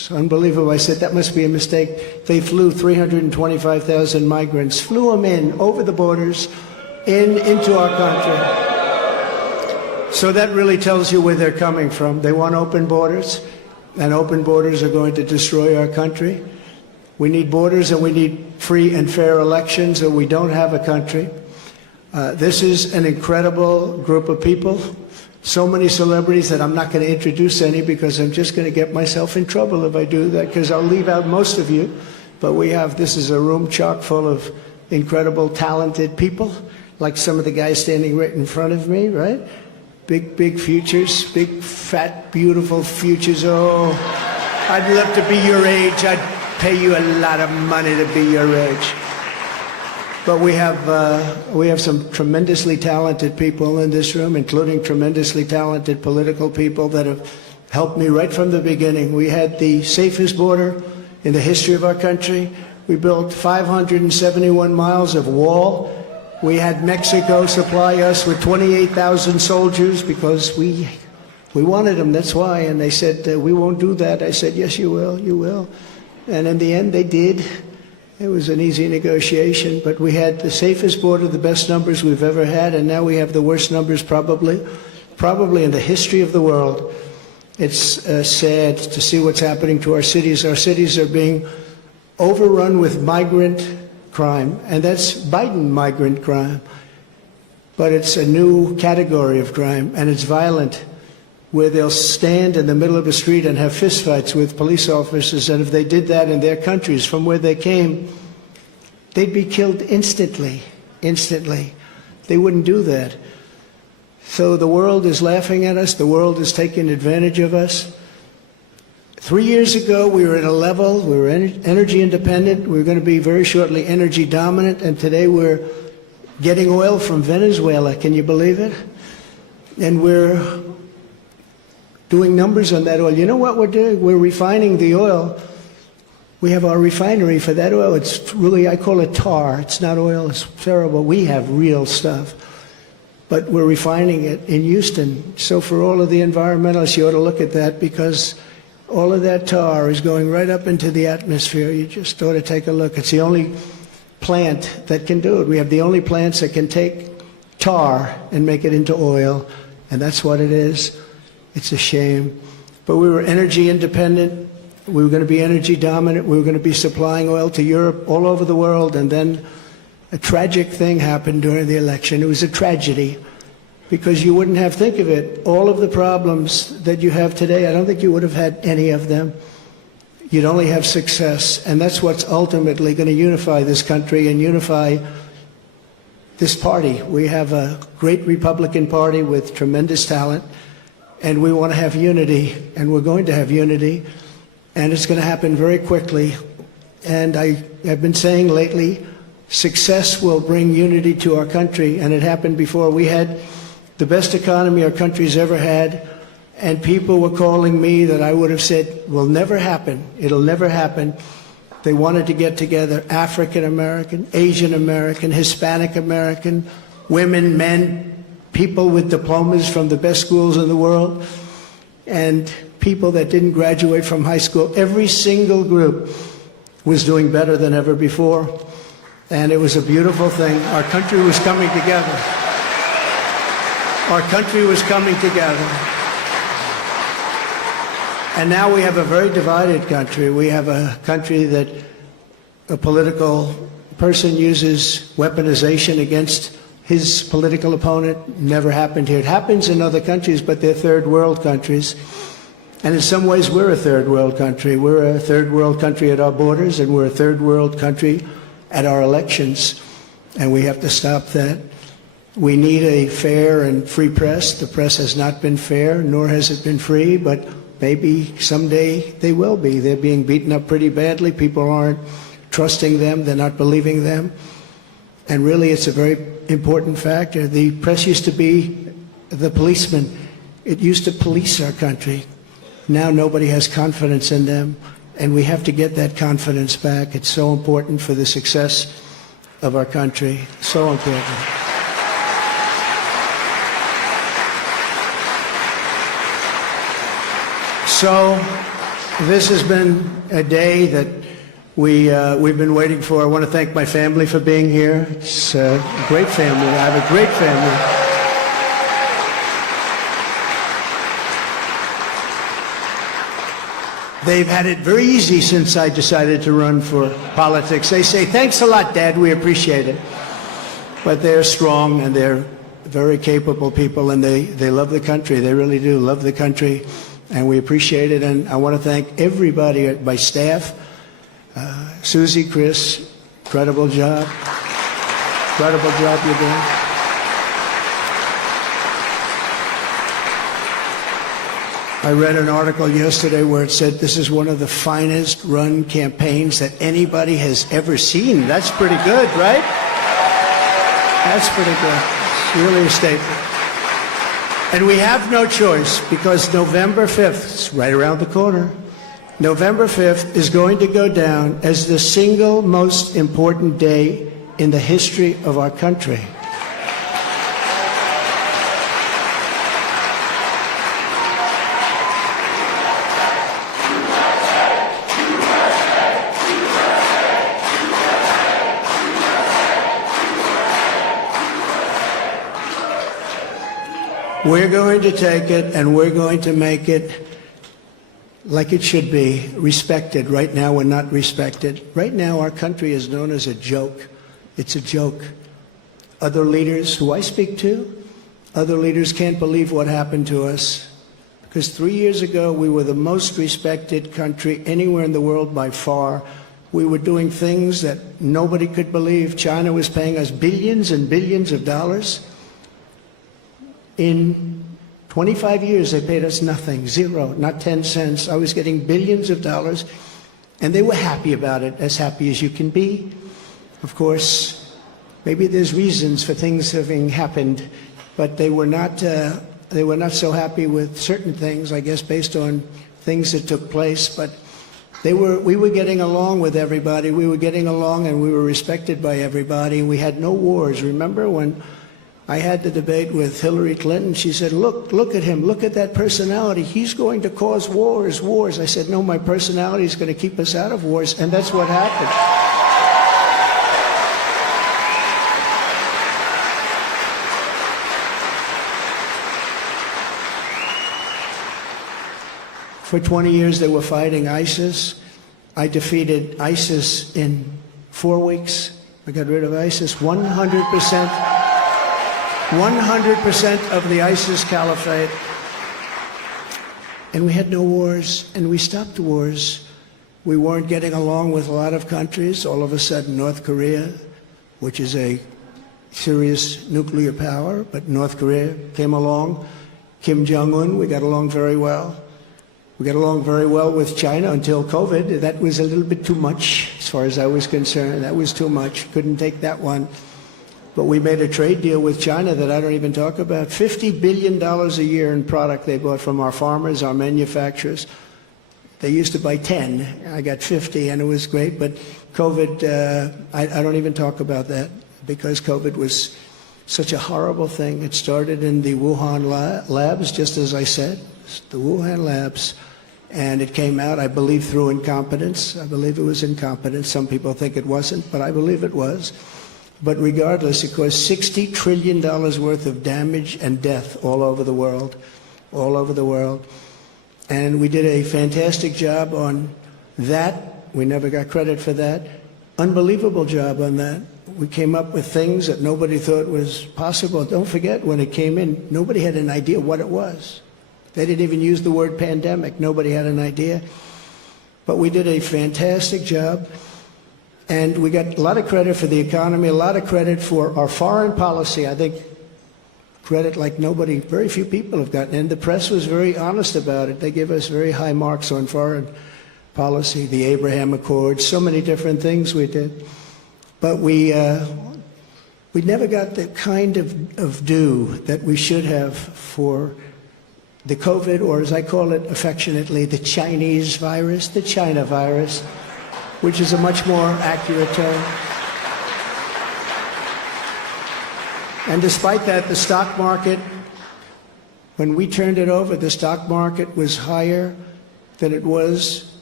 It's unbelievable. I said, that must be a mistake. They flew 325,000 migrants, flew them in over the borders, into our country. So that really tells you where they're coming from. They want open borders, and open borders are going to destroy our country. We need borders, and we need free and fair elections, or we don't have a country. This is an incredible group of people. So many celebrities that I'm not going to introduce any, because I'm just going to get myself in trouble if I do that, because I'll leave out most of you. But this is a room chock full of incredible, talented people, like some of the guys standing right in front of me, right? Big futures, big, fat, beautiful futures. Oh, I'd love to be your age. I'd pay you a lot of money to be your age. But we have some tremendously talented people in this room, including tremendously talented political people that have helped me right from the beginning. We had the safest border in the history of our country. We built 571 miles of wall. We had Mexico supply us with 28,000 soldiers because we wanted them, that's why. And they said, we won't do that. I said, yes, you will, you will. And in the end, they did. It was an easy negotiation, but we had the safest border, the best numbers we've ever had, and now we have the worst numbers probably in the history of the world. It's sad to see what's happening to our cities. Our cities are being overrun with migrant crime, and that's Biden migrant crime. But it's a new category of crime, and it's violent, where they'll stand in the middle of a street and have fistfights with police officers, and if they did that in their countries from where they came, they'd be killed instantly. They wouldn't do that. So the world is laughing at us. The world is taking advantage of us. 3 years ago, we were at a level, we were energy independent. We were going to be very shortly energy dominant, and today we're getting oil from Venezuela. Can you believe it? And we're doing numbers on that oil. You know what we're doing? We're refining the oil. We have our refinery for that oil. It's really, I call it tar. It's not oil. It's terrible. We have real stuff. But we're refining it in Houston. So for all of the environmentalists, you ought to look at that, because all of that tar is going right up into the atmosphere. You just ought to take a look. It's the only plant that can do it. We have the only plants that can take tar and make it into oil, and that's what it is. It's a shame. But we were energy independent. We were going to be energy dominant. We were going to be supplying oil to Europe, all over the world, and then a tragic thing happened during the election. It was a tragedy, because you wouldn't have, think of it, all of the problems that you have today, I don't think you would have had any of them. You'd only have success, and that's what's ultimately going to unify this country and unify this party. We have a great Republican Party with tremendous talent, and we want to have unity, and we're going to have unity, and it's going to happen very quickly. And I've been saying lately, success will bring unity to our country, and it happened before. We had the best economy our country's ever had, and people were calling me that I would have said will never happen. It'll never happen. They wanted to get together, African American, Asian American, Hispanic American, women, men, people with diplomas from the best schools in the world, and people that didn't graduate from high school. Every single group was doing better than ever before, and it was a beautiful thing. Our country was coming together. Our country was coming together. And now we have a very divided country. We have a country that a political person uses weaponization against his political opponent. Never happened here. It happens in other countries, but they're third world countries. And in some ways, we're a third world country. We're a third world country at our borders, and we're a third world country at our elections. And we have to stop that. We need a fair and free press. The press has not been fair, nor has it been free, but maybe someday they will be. They're being beaten up pretty badly. People aren't trusting them. They're not believing them. And really, it's a very important factor. The press used to be the policeman. It used to police our country. Now nobody has confidence in them, and we have to get that confidence back. It's so important for the success of our country. So important. So This has been a day that we've been waiting for. I want to thank my family for being here. It's a great family. I have a great family. They've had it very easy since I decided to run for politics. They say, thanks a lot, Dad, we appreciate it. But they're strong and they're very capable people, and they love the country. They really do love the country, and we appreciate it. And I want to thank everybody at my staff. Susie, Chris, incredible job. Incredible job you're doing. I read an article yesterday where it said this is one of the finest run campaigns that anybody has ever seen. That's pretty good, right? That's pretty good. It's really a statement. And we have no choice, because November 5th, it's right around the corner, November 5th is going to go down as the single most important day in the history of our country. We're going to take it and we're going to make it like it should be, respected. Right now, we're not respected. Right now, our country is known as a joke. It's a joke. Other leaders who I speak to, other leaders can't believe what happened to us. Because 3 years ago, we were the most respected country anywhere in the world by far. We were doing things that nobody could believe. China was paying us billions and billions of dollars. In 25 years, they paid us nothing, zero, not 10 cents. I was getting billions of dollars, and they were happy about it, as happy as you can be. Of course, maybe there's reasons for things having happened, but they were not so happy with certain things, I guess, based on things that took place. But we were getting along with everybody. We were getting along, and we were respected by everybody. We had no wars. Remember when I had the debate with Hillary Clinton? She said, look at him, look at that personality. He's going to cause wars. I said, no, my personality is going to keep us out of wars, and that's what happened. For 20 years, they were fighting ISIS. I defeated ISIS in 4 weeks. I got rid of ISIS 100%. 100% of the ISIS caliphate. And we had no wars, and we stopped wars. We weren't getting along with a lot of countries. All of a sudden, North Korea, which is a serious nuclear power, but North Korea came along. Kim Jong-un, we got along very well. We got along very well with China until COVID. That was a little bit too much, as far as I was concerned. That was too much. Couldn't take that one. But we made a trade deal with China that I don't even talk about. $50 billion a year in product they bought from our farmers, our manufacturers. They used to buy 10. I got 50, and it was great. But COVID, I don't even talk about that, because COVID was such a horrible thing. It started in the Wuhan labs, just as I said, the Wuhan labs. And it came out, I believe, through incompetence. I believe it was incompetence. Some people think it wasn't, but I believe it was. But regardless, it caused $60 trillion worth of damage and death all over the world, all over the world. And we did a fantastic job on that. We never got credit for that. Unbelievable job on that. We came up with things that nobody thought was possible. Don't forget, when it came in, nobody had an idea what it was. They didn't even use the word pandemic. Nobody had an idea. But we did a fantastic job. And we got a lot of credit for the economy, a lot of credit for our foreign policy. I think credit like nobody, very few people have gotten. And the press was very honest about it. They give us very high marks on foreign policy, the Abraham Accords, so many different things we did. But we never got the kind of due that we should have for the COVID, or as I call it affectionately, the Chinese virus, the China virus, which is a much more accurate term. And despite that, the stock market, when we turned it over, the stock market was higher than it was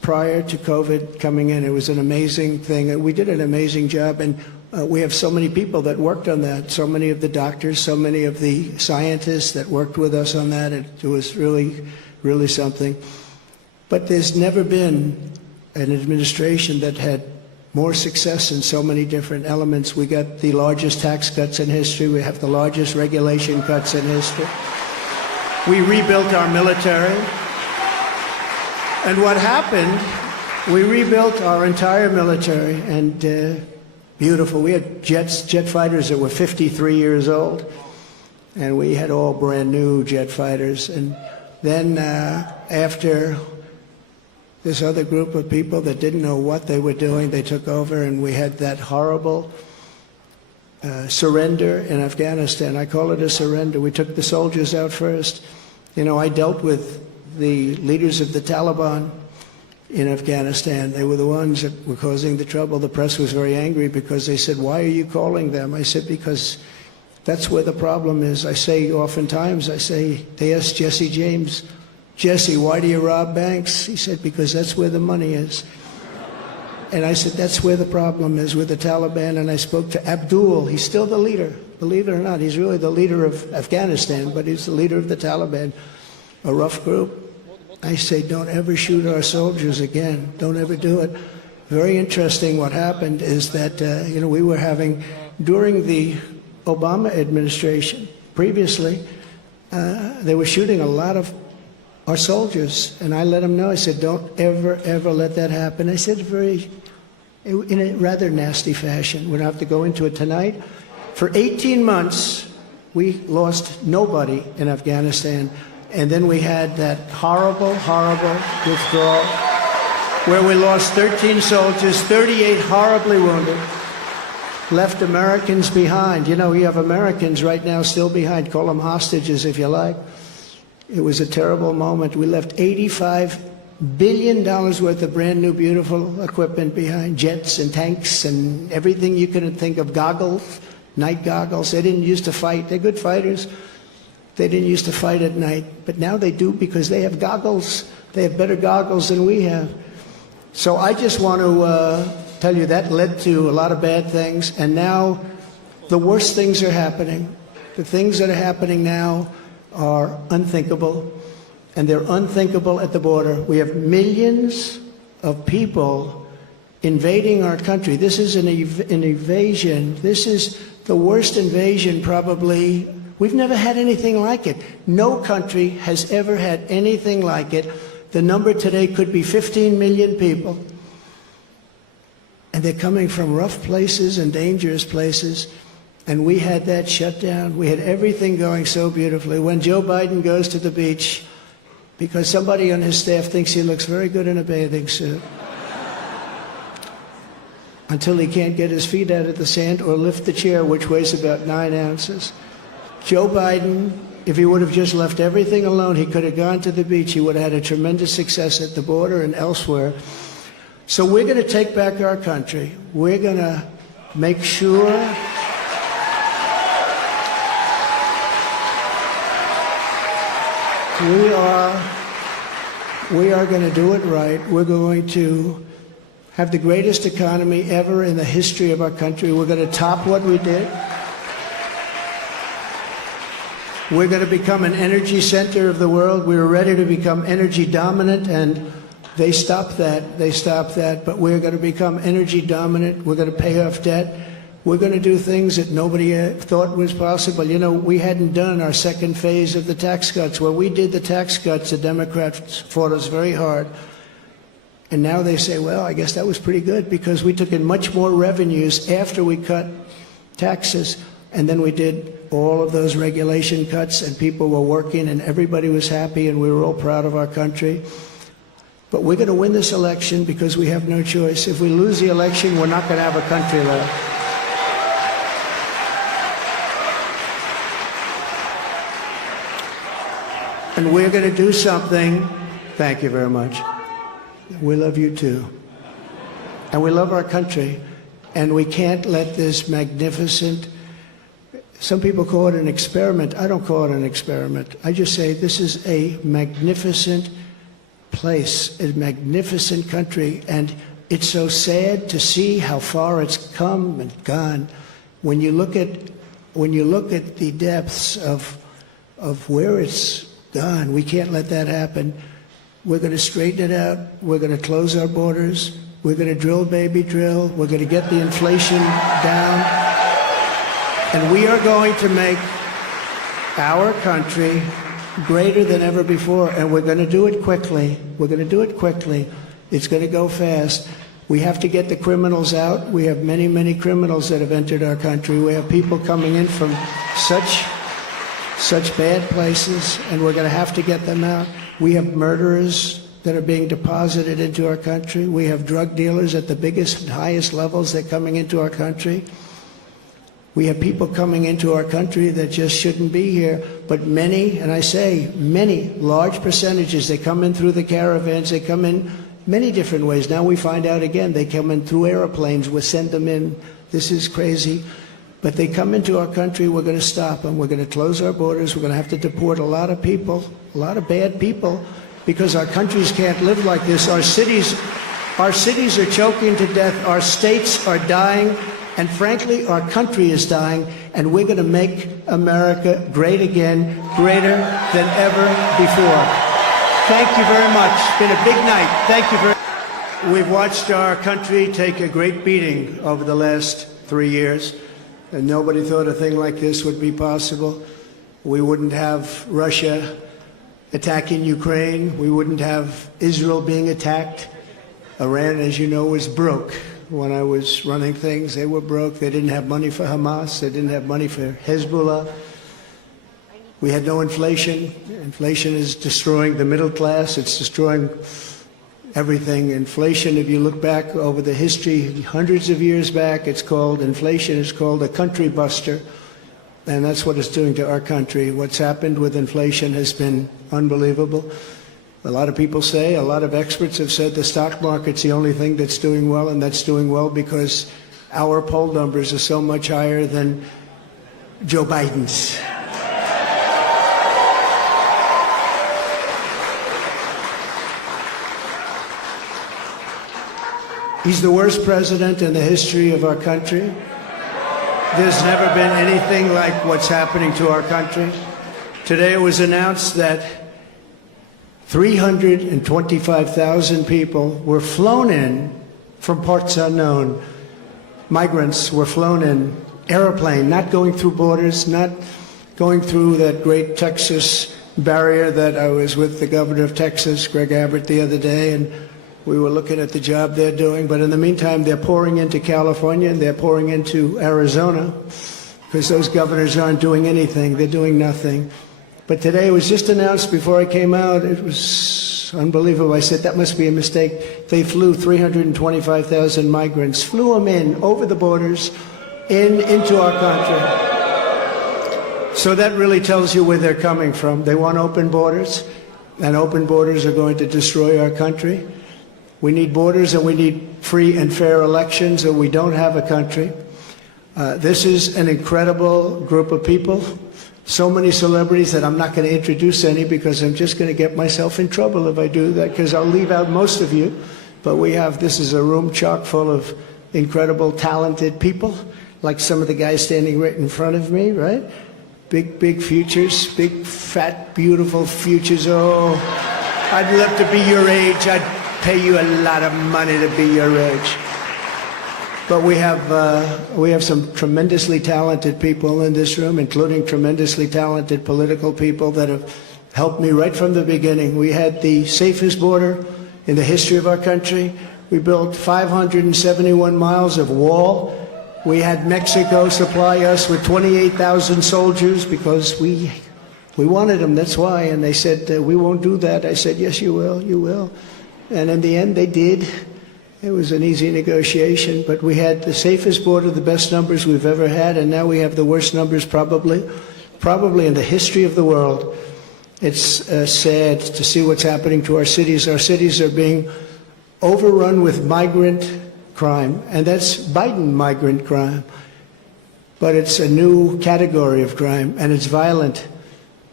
prior to COVID coming in. It was an amazing thing. We did an amazing job, and we have so many people that worked on that, so many of the doctors, so many of the scientists that worked with us on that. It was really, really something. But there's never been an administration that had more success in so many different elements. We got the largest tax cuts in history. We have the largest regulation cuts in history. We rebuilt our military. And what happened, we rebuilt our entire military, and beautiful. We had jet fighters that were 53 years old, and we had all brand new jet fighters. And then after this other group of people that didn't know what they were doing, they took over, and we had that horrible surrender in Afghanistan. I call it a surrender. We took the soldiers out first. You know, I dealt with the leaders of the Taliban in Afghanistan. They were the ones that were causing the trouble. The press was very angry because they said, "Why are you calling them?" I said, "Because that's where the problem is." I say oftentimes, they asked Jesse James, "Jesse, why do you rob banks?" He said, "Because that's where the money is." And I said, that's where the problem is, with the Taliban. And I spoke to Abdul. He's still the leader. Believe it or not, he's really the leader of Afghanistan, but he's the leader of the Taliban, a rough group. I say, don't ever shoot our soldiers again. Don't ever do it. Very interesting what happened is that, we were having, during the Obama administration, previously, they were shooting a lot of our soldiers, and I let them know. I said, don't ever, ever let that happen. I said in a rather nasty fashion. We don't have to go into it tonight. For 18 months, we lost nobody in Afghanistan, and then we had that horrible, horrible withdrawal where we lost 13 soldiers, 38 horribly wounded, left Americans behind. You know, you have Americans right now still behind. Call them hostages if you like. It was a terrible moment. We left $85 billion worth of brand new, beautiful equipment behind, jets and tanks and everything you could think of, goggles, night goggles. They didn't used to fight. They're good fighters. They didn't used to fight at night, but now they do because they have goggles. They have better goggles than we have. So I just want to tell you that led to a lot of bad things, and now the worst things are happening. The things that are happening now are unthinkable, and they're unthinkable at the border. We have millions of people invading our country. This is an invasion. This is the worst invasion probably. We've never had anything like it. No country has ever had anything like it. The number today could be 15 million people, and they're coming from rough places and dangerous places. And we had that shut down. We had everything going so beautifully. When Joe Biden goes to the beach, because somebody on his staff thinks he looks very good in a bathing suit, until he can't get his feet out of the sand or lift the chair, which weighs about 9 ounces. Joe Biden, if he would have just left everything alone, he could have gone to the beach. He would have had a tremendous success at the border and elsewhere. So we're going to take back our country. We're going to make sure we are going to do it right. We're going to have the greatest economy ever in the history of our country. We're going to top what we did. We're going to become an energy center of the world. We were ready to become energy dominant, and they stopped that. They stopped that. But we're going to become energy dominant. We're going to pay off debt. We're going to do things that nobody thought was possible. You know, we hadn't done our second phase of the tax cuts. When we did the tax cuts, the Democrats fought us very hard. And now they say, well, I guess that was pretty good because we took in much more revenues after we cut taxes. And then we did all of those regulation cuts, and people were working, and everybody was happy, and we were all proud of our country. But we're going to win this election because we have no choice. If we lose the election, we're not going to have a country left. And we're going to do something. Thank you very much. We love you too. And we love our country. And we can't let this magnificent, some people call it an experiment. I don't call it an experiment. I just say this is a magnificent place, a magnificent country, and it's so sad to see how far it's come and gone. When you look at the depths of where it's gone, we can't let that happen. We're going to straighten it out. We're going to close our borders. We're going to drill, baby, drill. We're going to get the inflation down. And we are going to make our country greater than ever before. And we're going to do it quickly. We're going to do it quickly. It's going to go fast. We have to get the criminals out. We have many, many criminals that have entered our country. We have people coming in from such bad places, and we're going to have to get them out. We have murderers that are being deposited into our country. We have drug dealers at the biggest and highest levels that are coming into our country. We have people coming into our country that just shouldn't be here. But many, and I say many, large percentages, they come in through the caravans. They come in many different ways. Now we find out again, they come in through airplanes. We send them in. This is crazy. But they come into our country, we're going to stop them. We're going to close our borders. We're going to have to deport a lot of people, a lot of bad people, because our countries can't live like this. Our cities are choking to death. Our states are dying. And frankly, our country is dying. And we're going to make America great again, greater than ever before. Thank you very much. It's been a big night. Thank you very much. We've watched our country take a great beating over the last 3 years. And nobody thought a thing like this would be possible. We wouldn't have Russia attacking Ukraine. We wouldn't have Israel being attacked. Iran, as you know, was broke. When I was running things, they were broke. They didn't have money for Hamas. They didn't have money for Hezbollah. We had no inflation. Inflation is destroying the middle class. It's destroying everything. Inflation, if you look back over the history, hundreds of years back, inflation is called a country buster. And that's what it's doing to our country. What's happened with inflation has been unbelievable. A lot of people say, a lot of experts have said the stock market's the only thing that's doing well, and that's doing well because our poll numbers are so much higher than Joe Biden's. He's the worst president in the history of our country. There's never been anything like what's happening to our country. Today it was announced that 325,000 people were flown in from parts unknown. Migrants were flown in, airplane, not going through borders, not going through that great Texas barrier that I was with the governor of Texas, Greg Abbott, the other day, and we were looking at the job they're doing. But in the meantime, they're pouring into California and they're pouring into Arizona because those governors aren't doing anything. They're doing nothing. But today it was just announced before I came out. It was unbelievable. I said, that must be a mistake. They flew 325,000 migrants, flew them in over the borders into our country. So that really tells you where they're coming from. They want open borders, and open borders are going to destroy our country. We need borders and we need free and fair elections, or we don't have a country. This is an incredible group of people. So many celebrities that I'm not going to introduce any because I'm just going to get myself in trouble if I do that, because I'll leave out most of you. But this is a room chock full of incredible, talented people, like some of the guys standing right in front of me, right? Big, big futures, big, fat, beautiful futures. Oh, I'd love to be your age. I'd pay you a lot of money to be your age. But we have some tremendously talented people in this room, including tremendously talented political people that have helped me right from the beginning. We had the safest border in the history of our country. We built 571 miles of wall. We had Mexico supply us with 28,000 soldiers because we wanted them, that's why. And they said, we won't do that. I said, yes, you will, you will. And in the end, they did. It was an easy negotiation, but we had the safest border, the best numbers we've ever had, and now we have the worst numbers probably in the history of the world. It's sad to see what's happening to our cities. Our cities are being overrun with migrant crime, and that's Biden migrant crime. But it's a new category of crime, and it's violent.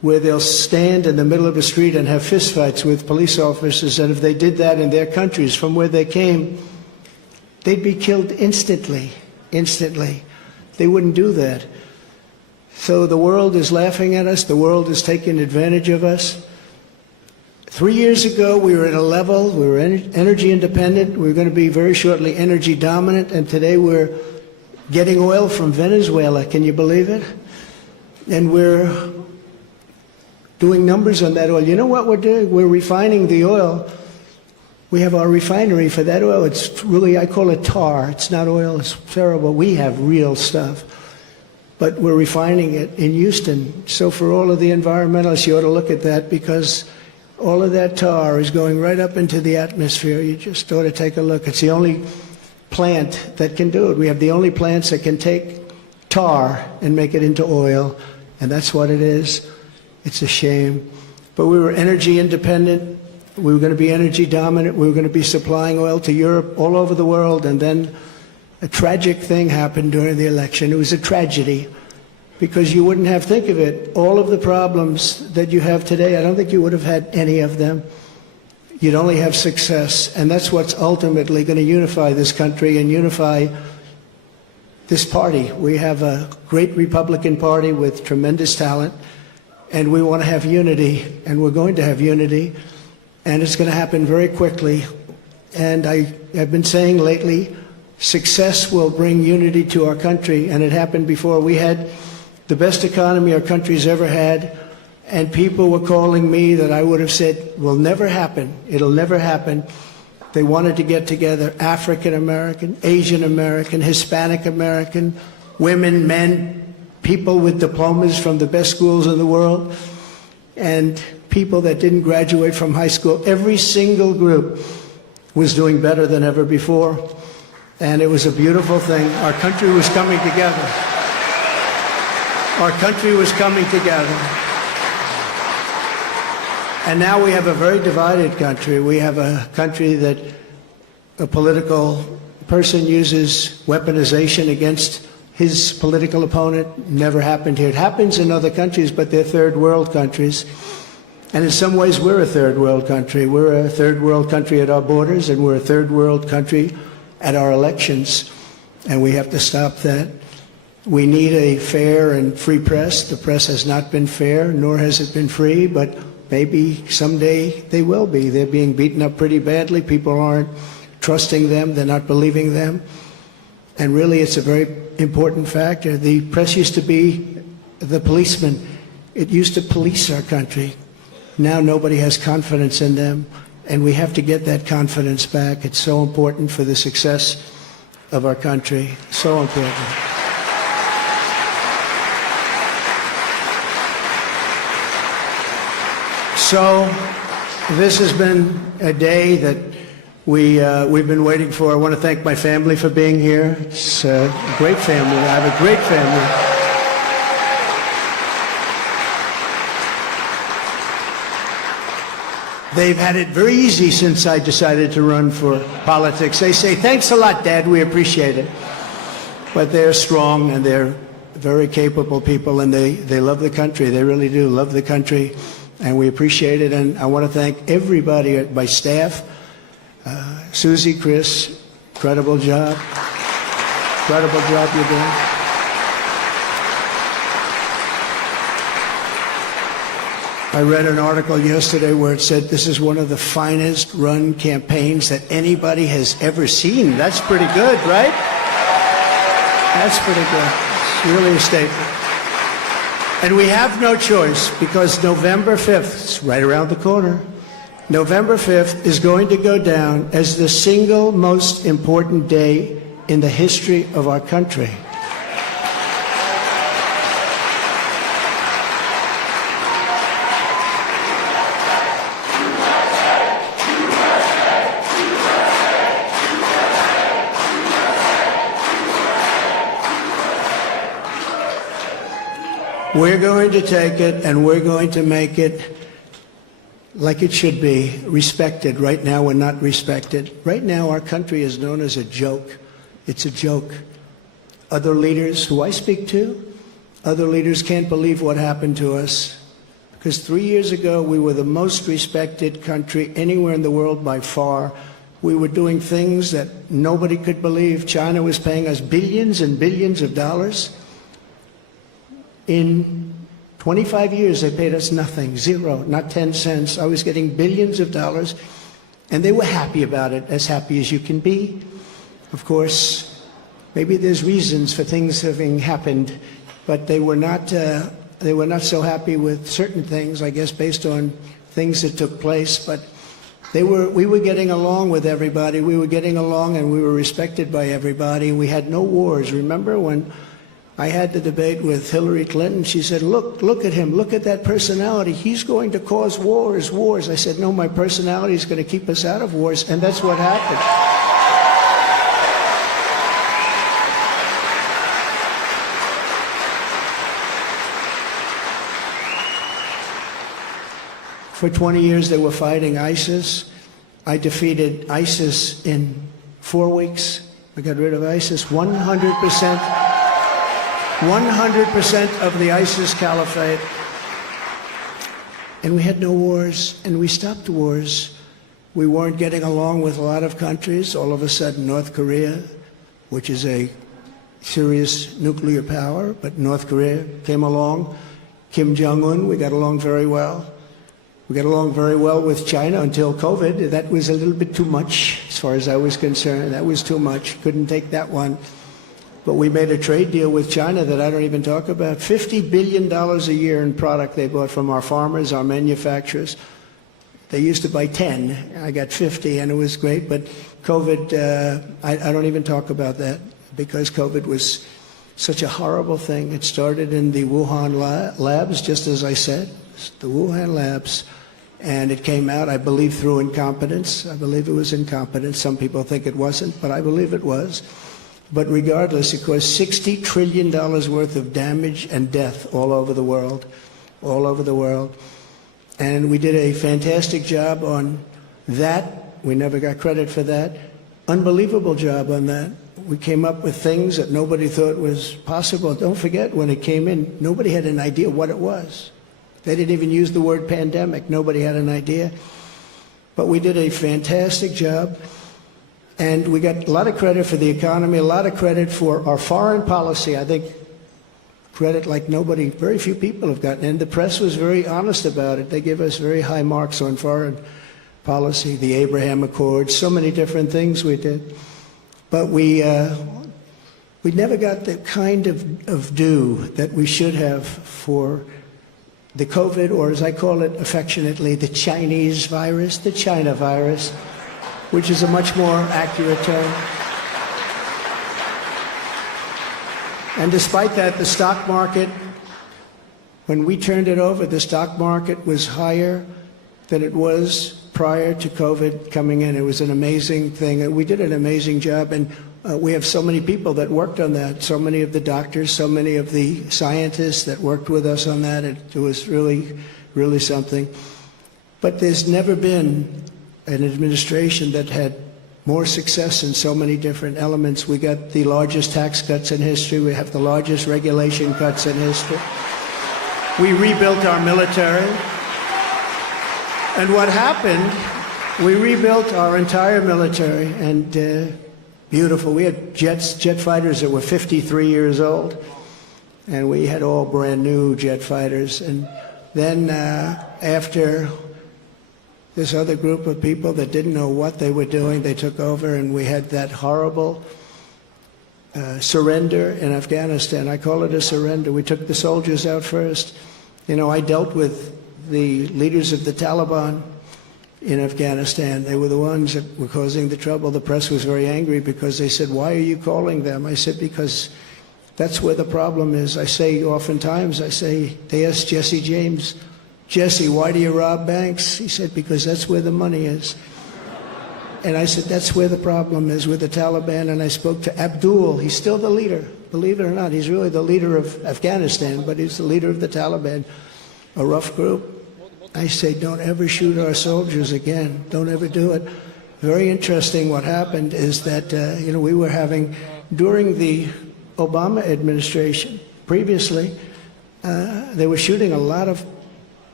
where they'll stand in the middle of the street and have fistfights with police officers, and if they did that in their countries from where they came, they'd be killed instantly, instantly. They wouldn't do that. So the world is laughing at us. The world is taking advantage of us. 3 years ago, we were at a level, we were energy independent. We were going to be very shortly energy dominant, and today we're getting oil from Venezuela. Can you believe it? And we're doing numbers on that oil. You know what we're doing? We're refining the oil. We have our refinery for that oil. It's really, I call it tar. It's not oil. It's terrible. We have real stuff. But we're refining it in Houston. So for all of the environmentalists, you ought to look at that, because all of that tar is going right up into the atmosphere. You just ought to take a look. It's the only plant that can do it. We have the only plants that can take tar and make it into oil, and that's what it is. It's a shame. But we were energy independent. We were going to be energy dominant. We were going to be supplying oil to Europe, all over the world, and then a tragic thing happened during the election. It was a tragedy, because you wouldn't have, think of it, all of the problems that you have today, I don't think you would have had any of them. You'd only have success, and that's what's ultimately going to unify this country and unify this party. We have a great Republican Party with tremendous talent, and we want to have unity, and we're going to have unity, and it's going to happen very quickly. And I have been saying lately, success will bring unity to our country, and it happened before. We had the best economy our country's ever had, and people were calling me that I would have said will never happen. It'll never happen. They wanted to get together, African American, Asian American, Hispanic American, women, men, people with diplomas from the best schools in the world, and people that didn't graduate from high school. Every single group was doing better than ever before, and it was a beautiful thing. Our country was coming together. Our country was coming together. And now we have a very divided country. We have a country that a political person uses weaponization against his political opponent. Never happened here. It happens in other countries, but they're third world countries. And in some ways, we're a third world country. We're a third world country at our borders, and we're a third world country at our elections. And we have to stop that. We need a fair and free press. The press has not been fair, nor has it been free, but maybe someday they will be. They're being beaten up pretty badly. People aren't trusting them. They're not believing them. And really, it's a very important factor. The press used to be the policeman. It used to police our country. Now nobody has confidence in them, and we have to get that confidence back. It's so important for the success of our country. So important. So this has been a day that we've been waiting for. I want to thank my family for being here. It's a great family. I have a great family. They've had it very easy since I decided to run for politics. They say, thanks a lot, Dad, we appreciate it. But they're strong, and they're very capable people, and they love the country. They really do love the country, and we appreciate it. And I want to thank everybody at my staff. Susie, Chris, incredible job. Incredible job you're doing. I read an article yesterday where it said this is one of the finest run campaigns that anybody has ever seen. That's pretty good, right? That's pretty good. It's really a statement. And we have no choice, because November 5th, it's right around the corner, November 5th is going to go down as the single most important day in the history of our country. We're going to take it, and we're going to make it like it should be, respected. Right now, we're not respected. Right now, our country is known as a joke. It's a joke. Other leaders who I speak to, other leaders can't believe what happened to us, Because 3 years ago, we were the most respected country anywhere in the world by far. We were doing things that nobody could believe. China was paying us billions and billions of dollars. In 25 years, they paid us nothing, zero, not 10 cents. I was getting billions of dollars, and they were happy about it, as happy as you can be. Of course, maybe there's reasons for things having happened, but they were not so happy with certain things, I guess, based on things that took place. But we were getting along with everybody. We were getting along, and we were respected by everybody. We had no wars. Remember when I had the debate with Hillary Clinton? She said, look at him. Look at that personality. He's going to cause wars. I said, no, my personality is going to keep us out of wars, and that's what happened. For 20 years, they were fighting ISIS. I defeated ISIS in 4 weeks. I got rid of ISIS 100%. 100% of the ISIS caliphate. And we had no wars, and we stopped wars. We weren't getting along with a lot of countries. All of a sudden, North Korea, which is a serious nuclear power, but North Korea came along. Kim Jong-un, we got along very well. We got along very well with China until COVID. That was a little bit too much, as far as I was concerned. That was too much. Couldn't take that one. But we made a trade deal with China that I don't even talk about. $50 billion a year in product they bought from our farmers, our manufacturers. They used to buy 10. I got 50, and it was great. But COVID, I don't even talk about that, because COVID was such a horrible thing. It started in the Wuhan labs, just as I said, the Wuhan labs. And it came out, I believe, through incompetence. I believe it was incompetence. Some people think it wasn't, but I believe it was. But regardless, it caused $60 trillion worth of damage and death all over the world, all over the world. And we did a fantastic job on that. We never got credit for that. Unbelievable job on that. We came up with things that nobody thought was possible. Don't forget, when it came in, nobody had an idea what it was. They didn't even use the word pandemic. Nobody had an idea. But we did a fantastic job. And we got a lot of credit for the economy, a lot of credit for our foreign policy. I think credit like nobody, very few people have gotten. And the press was very honest about it. They give us very high marks on foreign policy, the Abraham Accords, so many different things we did. But we never got the kind of due that we should have for the COVID, or as I call it affectionately, the Chinese virus, the China virus, which is a much more accurate term. And despite that, the stock market, when we turned it over, the stock market was higher than it was prior to COVID coming in. It was an amazing thing. And we did an amazing job. And we have so many people that worked on that, so many of the doctors, so many of the scientists that worked with us on that. It was really, really something. But there's never been an administration that had more success in so many different elements. We got the largest tax cuts in history. We have the largest regulation cuts in history. We rebuilt our military. And what happened, we rebuilt our entire military, and beautiful. We had jet fighters that were 53 years old, and we had all brand new jet fighters. And then after this other group of people that didn't know what they were doing, they took over, and we had that horrible surrender in Afghanistan. I call it a surrender. We took the soldiers out first. You know, I dealt with the leaders of the Taliban in Afghanistan. They were the ones that were causing the trouble. The press was very angry because they said, "Why are you calling them?" I said, "Because that's where the problem is." I say oftentimes, they asked Jesse James, "Jesse, why do you rob banks?" He said, "Because that's where the money is." And I said, that's where the problem is with the Taliban. And I spoke to Abdul. He's still the leader. Believe it or not, he's really the leader of Afghanistan, but he's the leader of the Taliban, a rough group. I say, don't ever shoot our soldiers again. Don't ever do it. Very interesting what happened is that, we were having, during the Obama administration, previously, they were shooting a lot of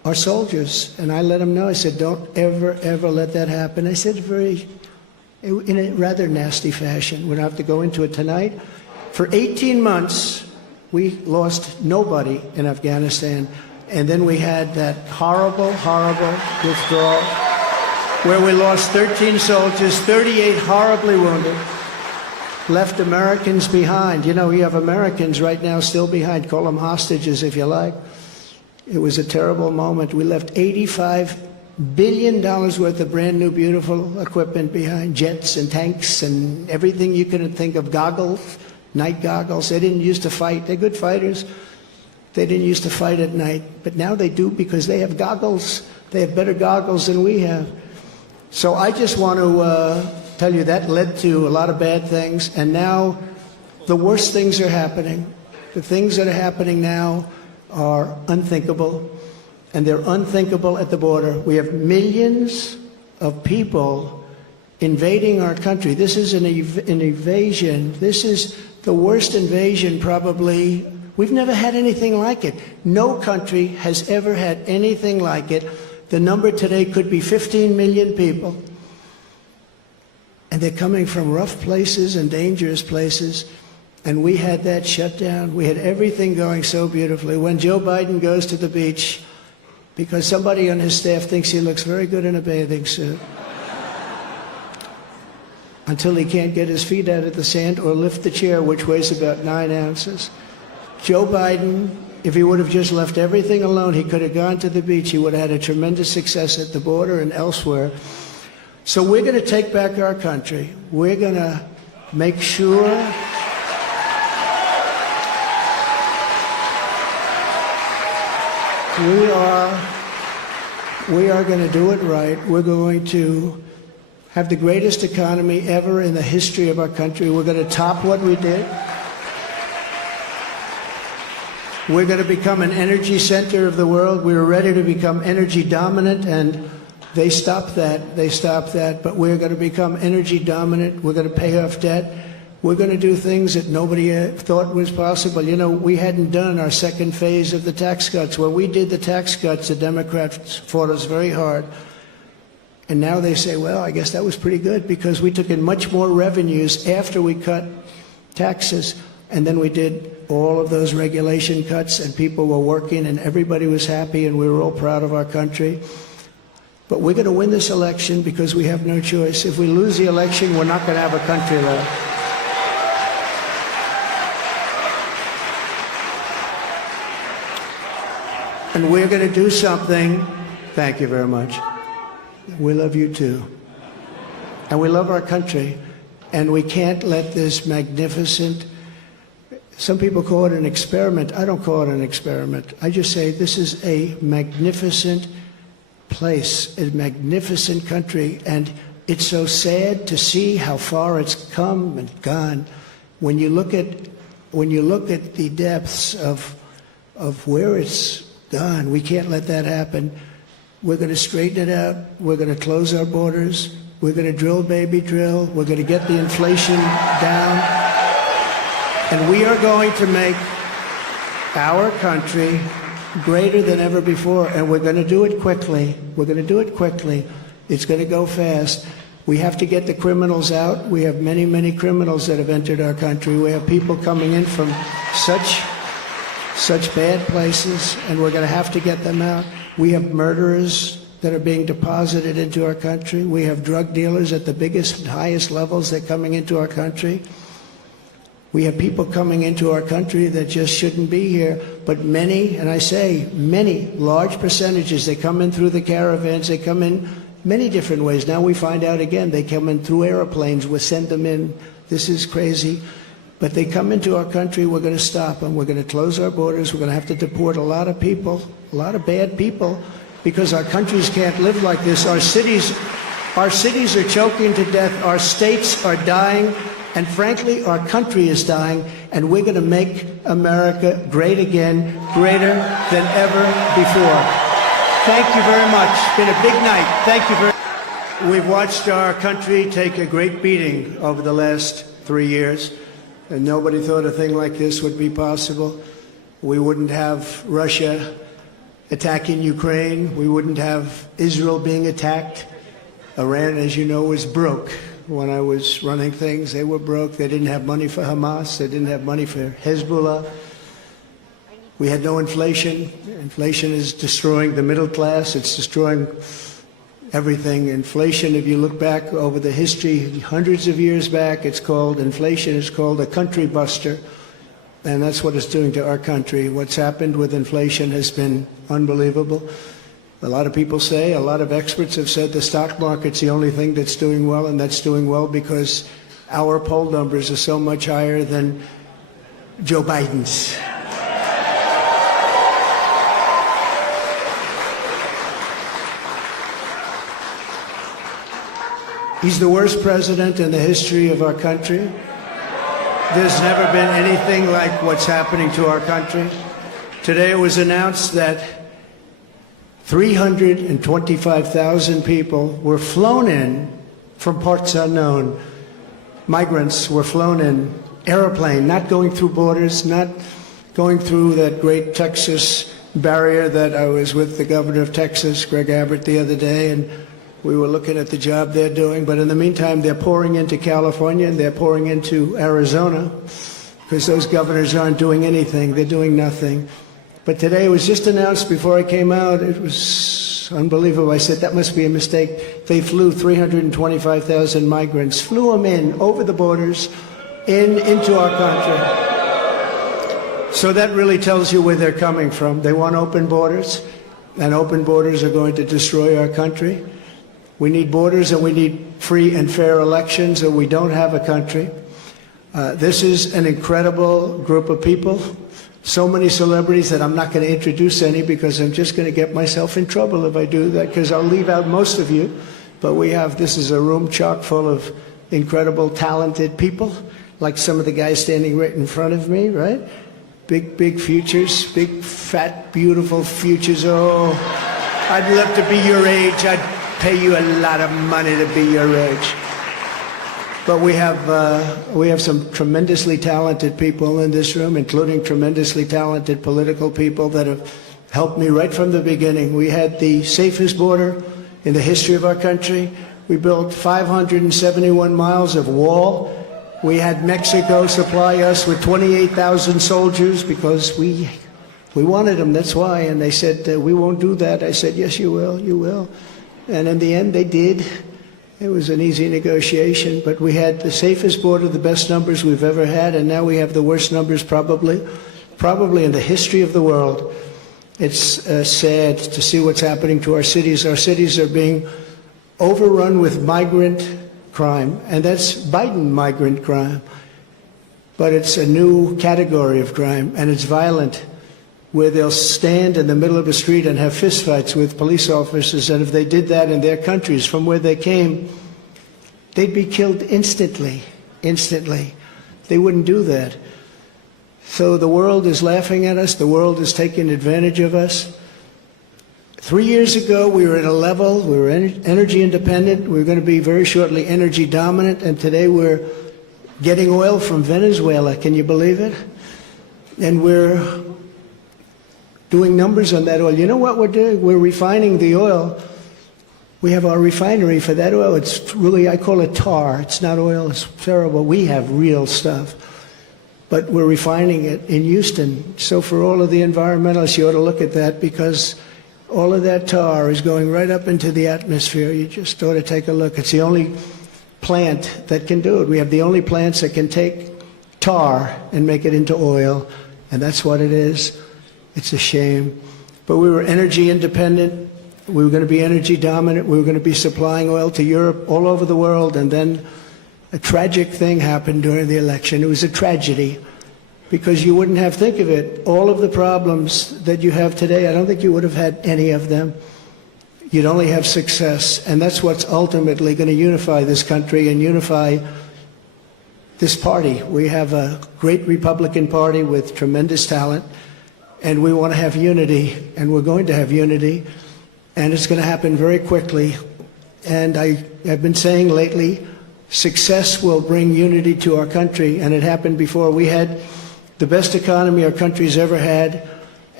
our soldiers. And I let them know, I said, don't ever, ever let that happen. I said in a rather nasty fashion. We don't have to go into it tonight. For 18 months, we lost nobody in Afghanistan. And then we had that horrible, horrible withdrawal where we lost 13 soldiers, 38 horribly wounded, left Americans behind. You know, we have Americans right now still behind. Call them hostages if you like. It was a terrible moment. We left $85 billion worth of brand new, beautiful equipment behind, jets and tanks and everything you could think of, goggles, night goggles. They didn't used to fight. They're good fighters. They didn't used to fight at night, but now they do because they have goggles. They have better goggles than we have. So I just want to tell you that led to a lot of bad things, and now the worst things are happening. The things that are happening now are unthinkable, and they're unthinkable at the border. We have millions of people invading our country. This is an invasion. This is the worst invasion probably. We've never had anything like it. No country has ever had anything like it. The number today could be 15 million people. And they're coming from rough places and dangerous places. And we had that shut down. We had everything going so beautifully. When Joe Biden goes to the beach, because somebody on his staff thinks he looks very good in a bathing suit, until he can't get his feet out of the sand or lift the chair, which weighs about 9 ounces. Joe Biden, if he would have just left everything alone, he could have gone to the beach. He would have had a tremendous success at the border and elsewhere. So we're going to take back our country. We're going to make sure we are going to do it right. We're going to have the greatest economy ever in the history of our country. We're going to top what we did. We're going to become an energy center of the world. We were ready to become energy dominant, and they stopped that. They stopped that. But we're going to become energy dominant. We're going to pay off debt. We're going to do things that nobody thought was possible. You know, we hadn't done our second phase of the tax cuts. When we did the tax cuts, the Democrats fought us very hard. And now they say, well, I guess that was pretty good because we took in much more revenues after we cut taxes. And then we did all of those regulation cuts, and people were working, and everybody was happy, and we were all proud of our country. But we're going to win this election because we have no choice. If we lose the election, we're not going to have a country left. And we're going to do something. Thank you very much. We love you too. And we love our country. And we can't let this magnificent, some people call it an experiment. I don't call it an experiment. I just say this is a magnificent place, a magnificent country. And it's so sad to see how far it's come and gone. When you look at the depths of where it's gone, we can't let that happen. We're going to straighten it out. We're going to close our borders. We're going to drill, baby, drill. We're going to get the inflation down. And we are going to make our country greater than ever before. And we're going to do it quickly. We're going to do it quickly. It's going to go fast. We have to get the criminals out. We have many, many criminals that have entered our country. We have people coming in from such bad places, and we're going to have to get them out. We have murderers that are being deposited into our country. We have drug dealers at the biggest and highest levels that are coming into our country. We have people coming into our country that just shouldn't be here. But many, and I say many, large percentages, they come in through the caravans. They come in many different ways. Now we find out again, they come in through airplanes. We send them in. This is crazy. But they come into our country, we're going to stop them. We're going to close our borders. We're going to have to deport a lot of people, a lot of bad people, because our countries can't live like this. Our cities are choking to death. Our states are dying. And frankly, our country is dying. And we're going to make America great again, greater than ever before. Thank you very much. It's been a big night. Thank you very much. We've watched our country take a great beating over the last 3 years. And nobody thought a thing like this would be possible. We wouldn't have Russia attacking Ukraine. We wouldn't have Israel being attacked. Iran, as you know, was broke. When I was running things, they were broke. They didn't have money for Hamas. They didn't have money for Hezbollah. We had no inflation. Inflation is destroying the middle class. It's destroying everything. Inflation, if you look back over the history, hundreds of years back, inflation is called a country buster. And that's what it's doing to our country. What's happened with inflation has been unbelievable. A lot of people say, a lot of experts have said the stock market's the only thing that's doing well, and that's doing well because our poll numbers are so much higher than Joe Biden's. He's the worst president in the history of our country. There's never been anything like what's happening to our country. Today it was announced that 325,000 people were flown in from parts unknown. Migrants were flown in, airplane, not going through borders, not going through that great Texas barrier that I was with the governor of Texas, Greg Abbott, the other day, and we were looking at the job they're doing. But in the meantime, they're pouring into California and they're pouring into Arizona because those governors aren't doing anything. They're doing nothing. But today it was just announced before I came out. It was unbelievable. I said, that must be a mistake. They flew 325,000 migrants, flew them in over the borders into our country. So that really tells you where they're coming from. They want open borders, and open borders are going to destroy our country. We need borders and we need free and fair elections, or we don't have a country. This is an incredible group of people. So many celebrities that I'm not going to introduce any because I'm just going to get myself in trouble if I do that, because I'll leave out most of you. But this is a room chock full of incredible, talented people, like some of the guys standing right in front of me, right? Big futures, big, fat, beautiful futures. Oh, I'd love to be your age. I'd pay you a lot of money to be your age. But we have some tremendously talented people in this room, including tremendously talented political people that have helped me right from the beginning. We had the safest border in the history of our country. We built 571 miles of wall. We had Mexico supply us with 28,000 soldiers because we wanted them, that's why. And they said, we won't do that. I said, yes, you will, you will. And in the end, they did. It was an easy negotiation, but we had the safest border, the best numbers we've ever had, and now we have the worst numbers probably in the history of the world. It's sad to see what's happening to our cities. Our cities are being overrun with migrant crime, and that's Biden migrant crime. But it's a new category of crime, and it's violent, where they'll stand in the middle of a street and have fistfights with police officers, and if they did that in their countries from where they came, they'd be killed instantly. They wouldn't do that. So the world is laughing at us. The world is taking advantage of us. 3 years ago, we were at a level, we were energy independent. We were going to be very shortly energy dominant, and today we're getting oil from Venezuela. Can you believe it? And we're doing numbers on that oil. You know what we're doing? We're refining the oil. We have our refinery for that oil. It's really, I call it tar. It's not oil. It's terrible. We have real stuff. But we're refining it in Houston. So for all of the environmentalists, you ought to look at that, because all of that tar is going right up into the atmosphere. You just ought to take a look. It's the only plant that can do it. We have the only plants that can take tar and make it into oil, and that's what it is. It's a shame. But we were energy independent. We were going to be energy dominant. We were going to be supplying oil to Europe, all over the world. And then a tragic thing happened during the election. It was a tragedy, because you wouldn't have, think of it, all of the problems that you have today, I don't think you would have had any of them. You'd only have success. And that's what's ultimately going to unify this country and unify this party. We have a great Republican Party with tremendous talent. And we want to have unity, and we're going to have unity, and it's going to happen very quickly. And I've been saying lately, success will bring unity to our country, and it happened before. We had the best economy our country's ever had,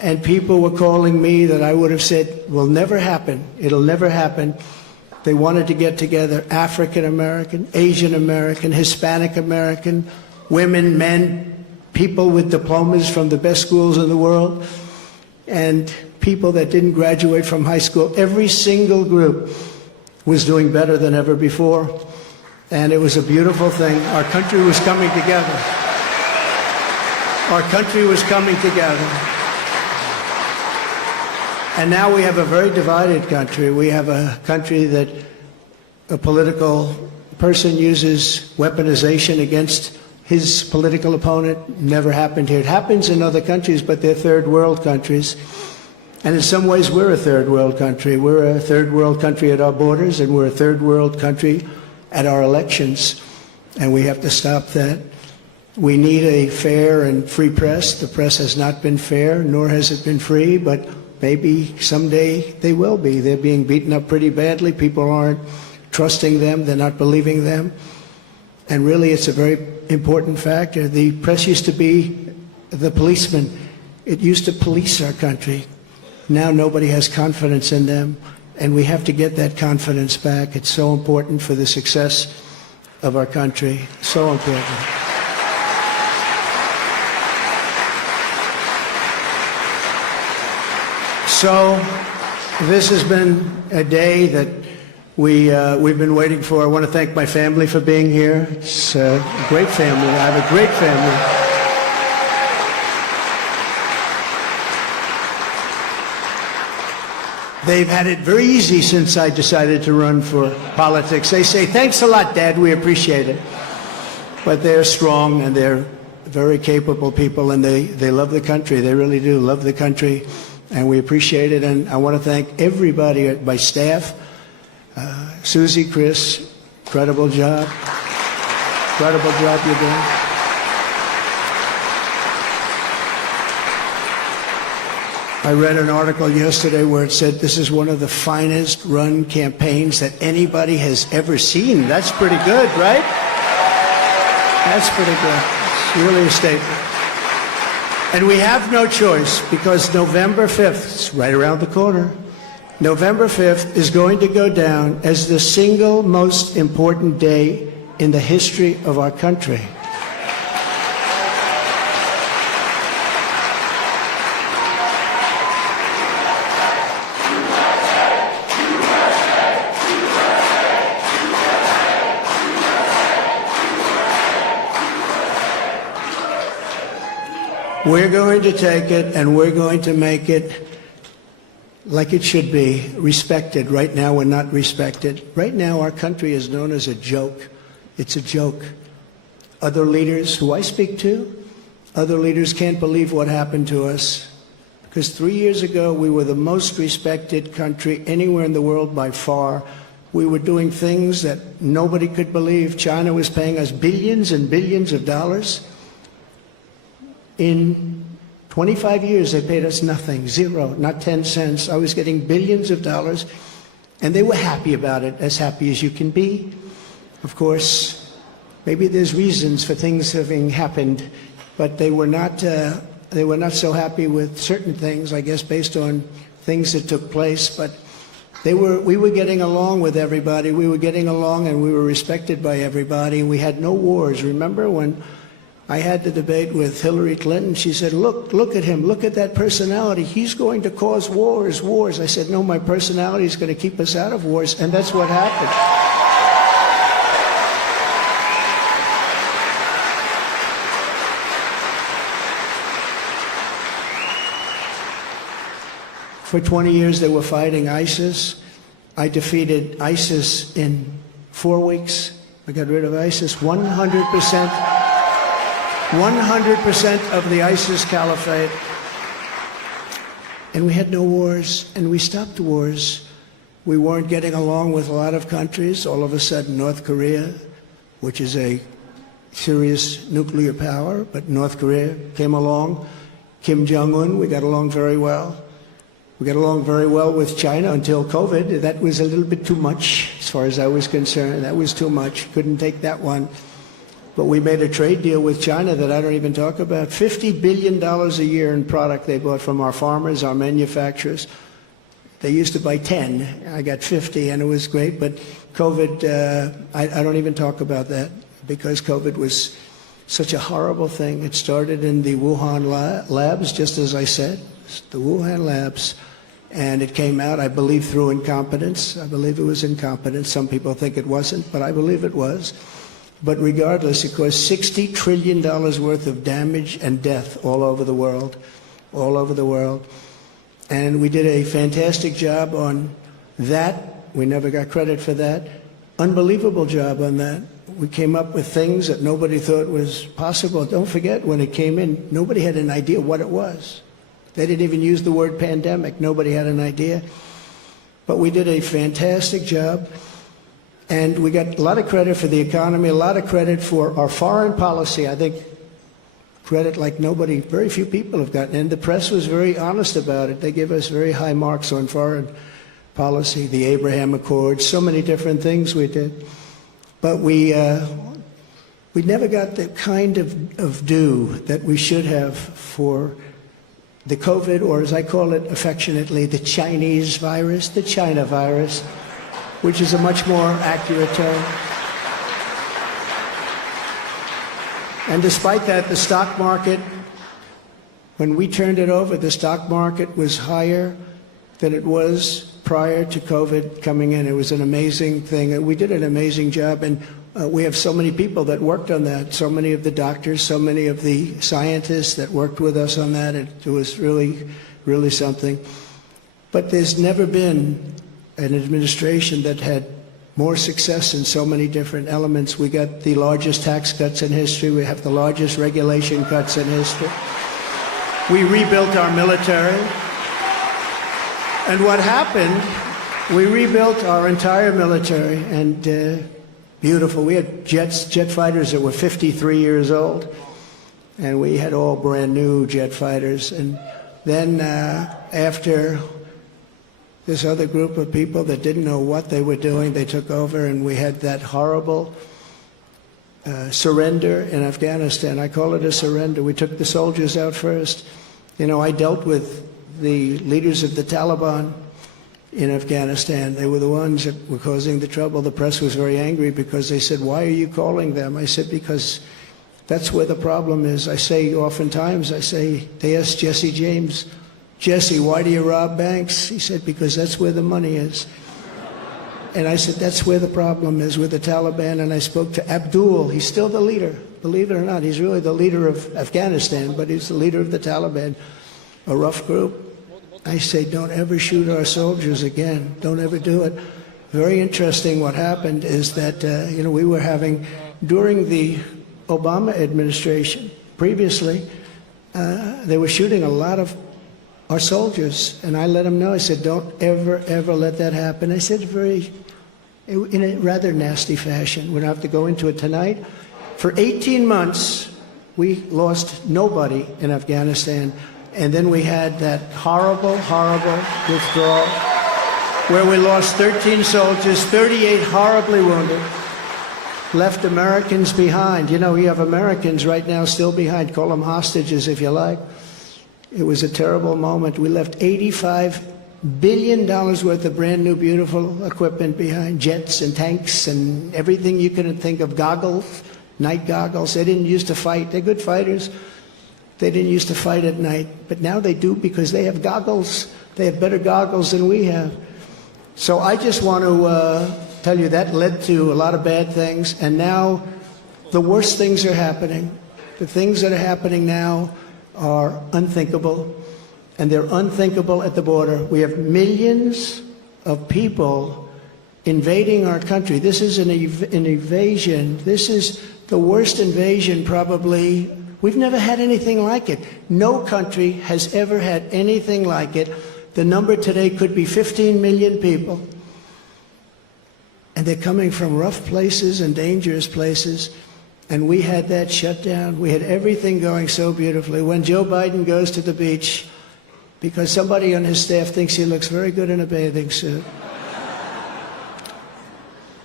and people were calling me that I would have said will never happen. It'll never happen. They wanted to get together African American, Asian American, Hispanic American, women, men, people with diplomas from the best schools in the world, and people that didn't graduate from high school. Every single group was doing better than ever before, and it was a beautiful thing. Our country was coming together. Our country was coming together. And now we have a very divided country. We have a country that a political person uses weaponization against his political opponent. Never happened here. It happens in other countries, but they're third world countries. And in some ways, we're a third world country. We're a third world country at our borders, and we're a third world country at our elections. And we have to stop that. We need a fair and free press. The press has not been fair, nor has it been free, but maybe someday they will be. They're being beaten up pretty badly. People aren't trusting them. They're not believing them. And really, it's a very important factor. The press used to be the policeman. It used to police our country. Now nobody has confidence in them, and we have to get that confidence back. It's so important for the success of our country. So important. So this has been a day that we've been waiting for. I want to thank my family for being here. It's a great family. I have a great family. They've had it very easy since I decided to run for politics. They say, thanks a lot, Dad, we appreciate it. But they're strong, and they're very capable people, and they love the country. They really do love the country, and we appreciate it. And I want to thank everybody at my staff. Susie, Chris, incredible job. Incredible job you're doing. I read an article yesterday where it said this is one of the finest run campaigns that anybody has ever seen. That's pretty good, right? That's pretty good. It's really a statement. And we have no choice, because November 5th, it's right around the corner, November 5th is going to go down as the single most important day in the history of our country. We're going to take it, and we're going to make it like it should be, respected. Right now, we're not respected. Right now, our country is known as a joke. It's a joke. Other leaders who I speak to, other leaders can't believe what happened to us. Because 3 years ago, we were the most respected country anywhere in the world by far. We were doing things that nobody could believe. China was paying us billions and billions of dollars. In 25 years, they paid us nothing, zero, not 10 cents. I was getting billions of dollars, and they were happy about it, as happy as you can be. Of course, maybe there's reasons for things having happened, but they were not so happy with certain things, I guess, based on things that took place. But we were getting along with everybody. We were getting along, and we were respected by everybody. We had no wars. Remember when I had the debate with Hillary Clinton? She said, look at him, look at that personality. He's going to cause wars. I said, no, my personality is going to keep us out of wars, and that's what happened. For 20 years, they were fighting ISIS. I defeated ISIS in 4 weeks. I got rid of ISIS 100%. 100% of the ISIS caliphate. And we had no wars, and we stopped wars. We weren't getting along with a lot of countries. All of a sudden, North Korea, which is a serious nuclear power, but North Korea came along. Kim Jong-un, we got along very well. We got along very well with China until COVID. That was a little bit too much, as far as I was concerned. That was too much. Couldn't take that one. But we made a trade deal with China that I don't even talk about. $50 billion a year in product they bought from our farmers, our manufacturers. They used to buy 10. I got 50, and it was great. But COVID, I don't even talk about that because COVID was such a horrible thing. It started in the Wuhan labs, just as I said, the Wuhan labs. And it came out, I believe, through incompetence. I believe it was incompetence. Some people think it wasn't, but I believe it was. But regardless, it caused $60 trillion worth of damage and death all over the world, all over the world. And we did a fantastic job on that. We never got credit for that. Unbelievable job on that. We came up with things that nobody thought was possible. Don't forget, when it came in, nobody had an idea what it was. They didn't even use the word pandemic. Nobody had an idea. But we did a fantastic job. And we got a lot of credit for the economy, a lot of credit for our foreign policy. I think credit like nobody, very few people have gotten. And the press was very honest about it. They give us very high marks on foreign policy, the Abraham Accords, so many different things we did. But we never got the kind of due that we should have for the COVID, or as I call it affectionately, the Chinese virus, the China virus, which is a much more accurate term. And despite that, the stock market, when we turned it over, the stock market was higher than it was prior to COVID coming in. It was an amazing thing. We did an amazing job, and we have so many people that worked on that, so many of the doctors, so many of the scientists that worked with us on that. It was really, really something. But there's never been an administration that had more success in so many different elements. We got the largest tax cuts in history. We have the largest regulation cuts in history. We rebuilt our military. And what happened, we rebuilt our entire military, and beautiful. We had jet fighters that were 53 years old, and we had all brand new jet fighters. And then after this other group of people that didn't know what they were doing, they took over, and we had that horrible surrender in Afghanistan. I call it a surrender. We took the soldiers out first. You know, I dealt with the leaders of the Taliban in Afghanistan. They were the ones that were causing the trouble. The press was very angry because they said, "Why are you calling them?" I said, "Because that's where the problem is." I say oftentimes, they asked Jesse James, "Jesse, why do you rob banks?" He said, "Because that's where the money is." And I said, that's where the problem is, with the Taliban. And I spoke to Abdul. He's still the leader. Believe it or not, he's really the leader of Afghanistan, but he's the leader of the Taliban, a rough group. I say, don't ever shoot our soldiers again. Don't ever do it. Very interesting what happened is that, we were having, during the Obama administration, previously, they were shooting a lot of our soldiers, and I let them know. I said, don't ever, ever let that happen. I said in a rather nasty fashion. We don't have to go into it tonight. For 18 months, we lost nobody in Afghanistan, and then we had that horrible, horrible withdrawal where we lost 13 soldiers, 38 horribly wounded, left Americans behind. You know, you have Americans right now still behind. Call them hostages if you like. It was a terrible moment. We left $85 billion worth of brand new, beautiful equipment behind, jets and tanks and everything you could think of, goggles, night goggles. They didn't used to fight. They're good fighters. They didn't used to fight at night, but now they do because they have goggles. They have better goggles than we have. So I just want to tell you that led to a lot of bad things, and now the worst things are happening. The things that are happening now are unthinkable, and they're unthinkable at the border. We have millions of people invading our country. This is an invasion. This is the worst invasion probably. We've never had anything like it. No country has ever had anything like it. The number today could be 15 million people. And they're coming from rough places and dangerous places. And we had that shut down. We had everything going so beautifully. When Joe Biden goes to the beach, because somebody on his staff thinks he looks very good in a bathing suit.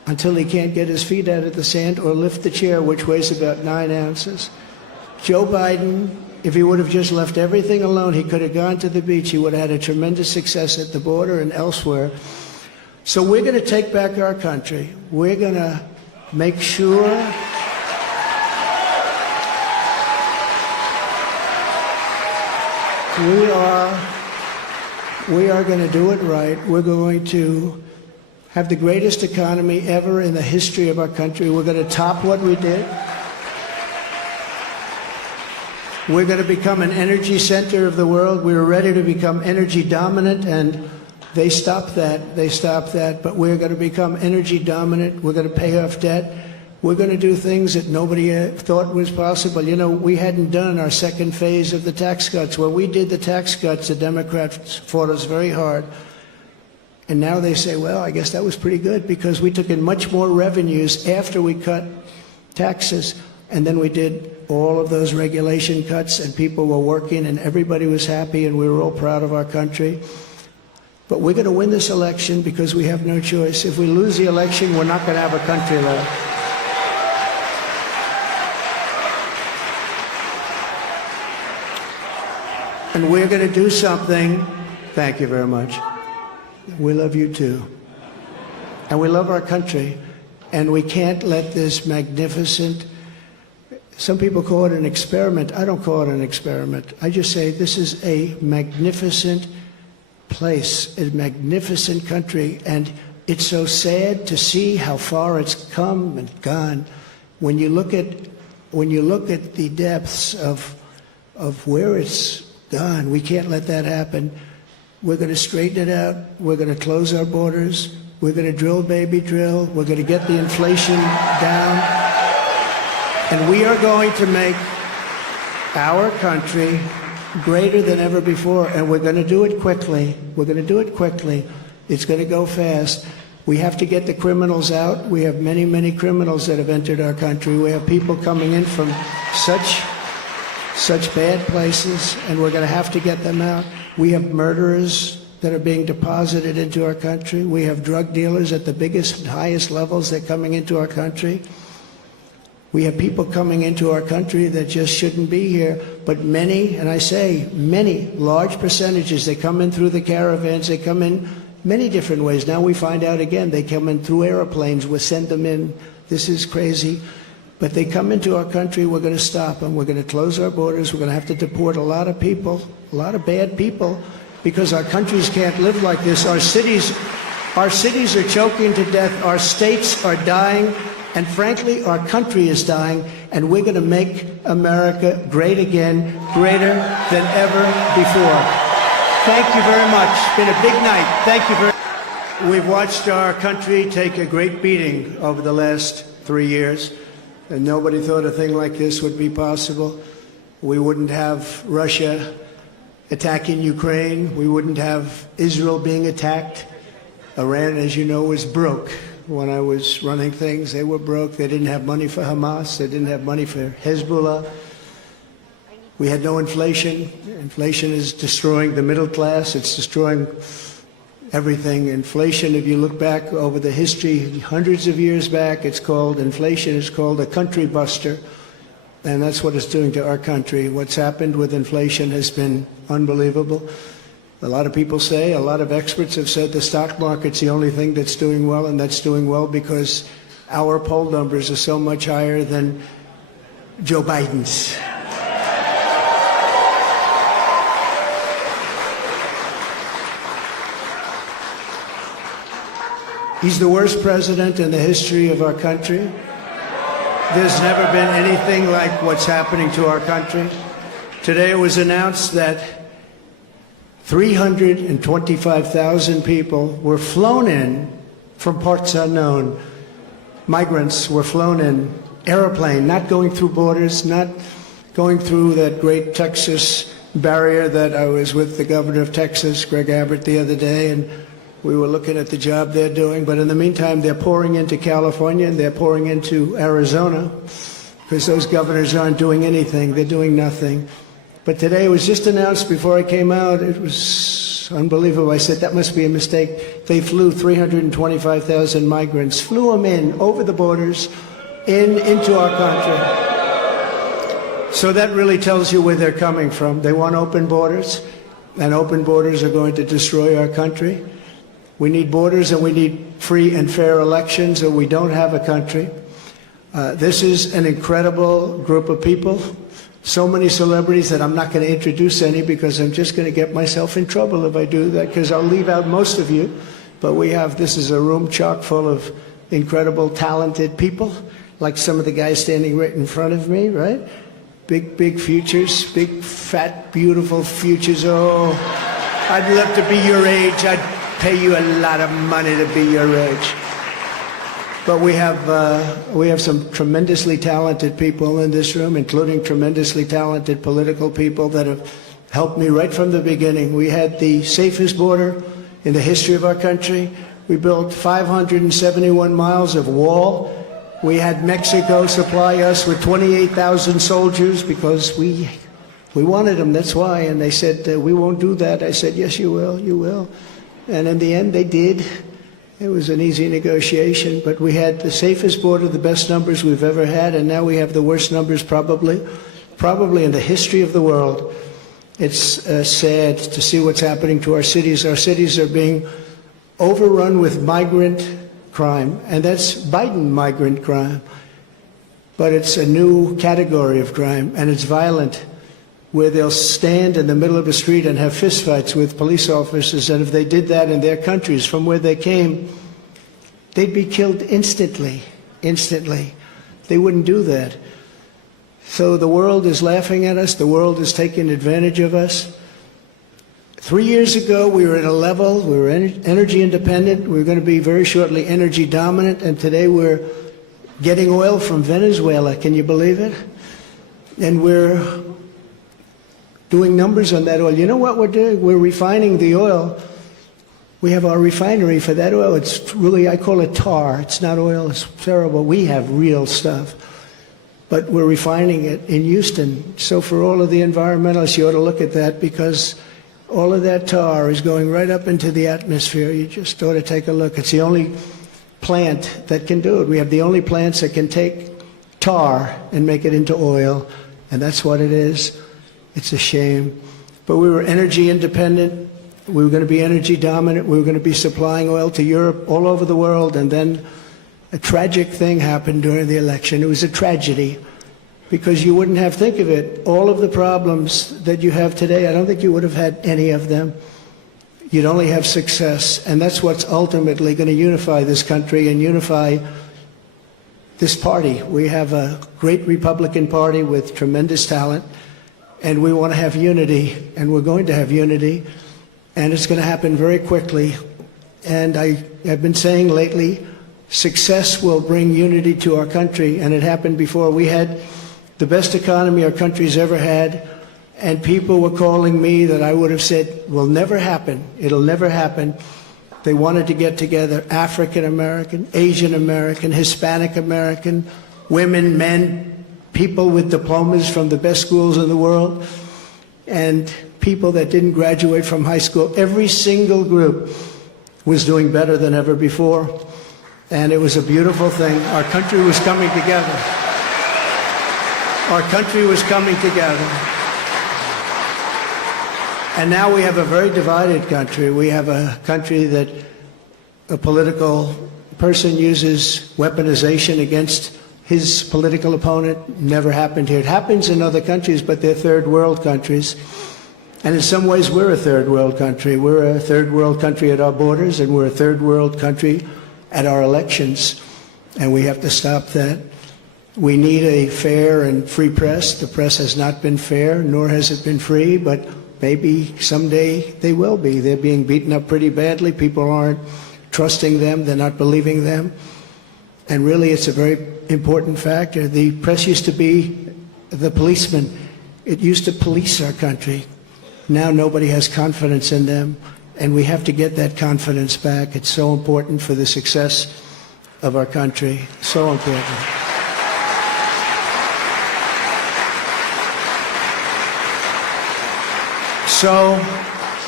until he can't get his feet out of the sand or lift the chair, which weighs about 9 ounces. Joe Biden, if he would have just left everything alone, he could have gone to the beach. He would have had a tremendous success at the border and elsewhere. So we're going to take back our country. We're going to make sure we are going to do it right. We're going to have the greatest economy ever in the history of our country. We're going to top what we did. We're going to become an energy center of the world. We were ready to become energy dominant, and they stopped that. They stopped that. But we're going to become energy dominant. We're going to pay off debt. We're going to do things that nobody thought was possible. You know, we hadn't done our second phase of the tax cuts. When we did the tax cuts, the Democrats fought us very hard. And now they say, well, I guess that was pretty good because we took in much more revenues after we cut taxes. And then we did all of those regulation cuts, and people were working, and everybody was happy, and we were all proud of our country. But we're going to win this election because we have no choice. If we lose the election, we're not going to have a country left. And we're going to do something. Thank you very much. We love you too. And we love our country. And we can't let this magnificent, some people call it an experiment. I don't call it an experiment. I just say this is a magnificent place, a magnificent country. And it's so sad to see how far it's come and gone. When you look at the depths of where it's gone, we can't let that happen. We're going to straighten it out. We're going to close our borders. We're going to drill, baby, drill. We're going to get the inflation down. And we are going to make our country greater than ever before. And we're going to do it quickly. We're going to do it quickly. It's going to go fast. We have to get the criminals out. We have many, many criminals that have entered our country. We have people coming in from such bad places, and we're going to have to get them out. We have murderers that are being deposited into our country. We have drug dealers at the biggest and highest levels that are coming into our country. We have people coming into our country that just shouldn't be here. But many, and I say many, large percentages, they come in through the caravans. They come in many different ways. Now we find out again, they come in through airplanes. We send them in. This is crazy. But they come into our country, we're going to stop them. We're going to close our borders. We're going to have to deport a lot of people, a lot of bad people, because our countries can't live like this. Our cities are choking to death. Our states are dying. And frankly, our country is dying. And we're going to make America great again, greater than ever before. Thank you very much. It's been a big night. Thank you very much. We've watched our country take a great beating over the last 3 years. And nobody thought a thing like this would be possible. We wouldn't have Russia attacking Ukraine. We wouldn't have Israel being attacked. Iran, as you know, was broke. When I was running things, they were broke. They didn't have money for Hamas. They didn't have money for Hezbollah. We had no inflation. Inflation is destroying the middle class. It's destroying everything. Inflation, if you look back over the history, hundreds of years back, inflation is called a country buster. And that's what it's doing to our country. What's happened with inflation has been unbelievable. A lot of people say, a lot of experts have said the stock market's the only thing that's doing well, and that's doing well because our poll numbers are so much higher than Joe Biden's. He's the worst president in the history of our country. There's never been anything like what's happening to our country. Today it was announced that 325,000 people were flown in from parts unknown. Migrants were flown in, airplane, not going through borders, not going through that great Texas barrier that I was with the governor of Texas, Greg Abbott, the other day, and we were looking at the job they're doing. But in the meantime, they're pouring into California and they're pouring into Arizona because those governors aren't doing anything. They're doing nothing. But today it was just announced before I came out, it was It's unbelievable. I said, that must be a mistake. They flew 325,000 migrants, flew them in over the borders, into our country. So that really tells you where they're coming from. They want open borders, and open borders are going to destroy our country. We need borders, and we need free and fair elections, or we don't have a country. This is an incredible group of people. So many celebrities that I'm not going to introduce any, because I'm just going to get myself in trouble if I do that, because I'll leave out most of you. But this is a room chock full of incredible, talented people, like some of the guys standing right in front of me, right? Big, big futures, big, fat, beautiful futures. Oh, I'd love to be your age. I'd pay you a lot of money to be your age. But we have some tremendously talented people in this room, including tremendously talented political people that have helped me right from the beginning. We had the safest border in the history of our country. We built 571 miles of wall. We had Mexico supply us with 28,000 soldiers because we wanted them, that's why. And they said, we won't do that. I said, yes, you will, you will. And in the end, they did. It was an easy negotiation, but we had the safest border, the best numbers we've ever had, and now we have the worst numbers probably in the history of the world. It's sad to see what's happening to our cities. Our cities are being overrun with migrant crime, and that's Biden migrant crime. But it's a new category of crime, and it's violent, where they'll stand in the middle of a street and have fistfights with police officers, and if they did that in their countries from where they came, they'd be killed instantly. They wouldn't do that. So the world is laughing at us. The world is taking advantage of us. 3 years ago, we were at a level, we were energy independent, we were going to be very shortly energy dominant, and today we're getting oil from Venezuela. Can you believe it? And we're doing numbers on that oil. You know what we're doing? We're refining the oil. We have our refinery for that oil. It's really, I call it tar. It's not oil, it's terrible. We have real stuff. But we're refining it in Houston. So for all of the environmentalists, you ought to look at that, because all of that tar is going right up into the atmosphere. You just ought to take a look. It's the only plant that can do it. We have the only plants that can take tar and make it into oil, and that's what it is. It's a shame. But we were energy independent. We were going to be energy dominant. We were going to be supplying oil to Europe, all over the world, and then a tragic thing happened during the election. It was a tragedy, because you wouldn't have, think of it, all of the problems that you have today, I don't think you would have had any of them. You'd only have success, and that's what's ultimately going to unify this country and unify this party. We have a great Republican Party with tremendous talent, and we want to have unity, and we're going to have unity, and it's going to happen very quickly. And I have been saying lately, success will bring unity to our country, and it happened before. We had the best economy our country's ever had, and people were calling me that I would have said will never happen. It'll never happen. They wanted to get together, African American, Asian American, Hispanic American, women, men, people with diplomas from the best schools in the world, and people that didn't graduate from high school. Every single group was doing better than ever before, and it was a beautiful thing. Our country was coming together. Our country was coming together. And now we have a very divided country. We have a country that a political person uses weaponization against his political opponent. Never happened here. It happens in other countries, but they're third world countries. And in some ways, we're a third world country. We're a third world country at our borders, and we're a third world country at our elections. And we have to stop that. We need a fair and free press. The press has not been fair, nor has it been free, but maybe someday they will be. They're being beaten up pretty badly. People aren't trusting them. They're not believing them. And really, it's a very important factor. The press used to be the policeman. It used to police our country. Now nobody has confidence in them, and we have to get that confidence back. It's so important for the success of our country. So important. So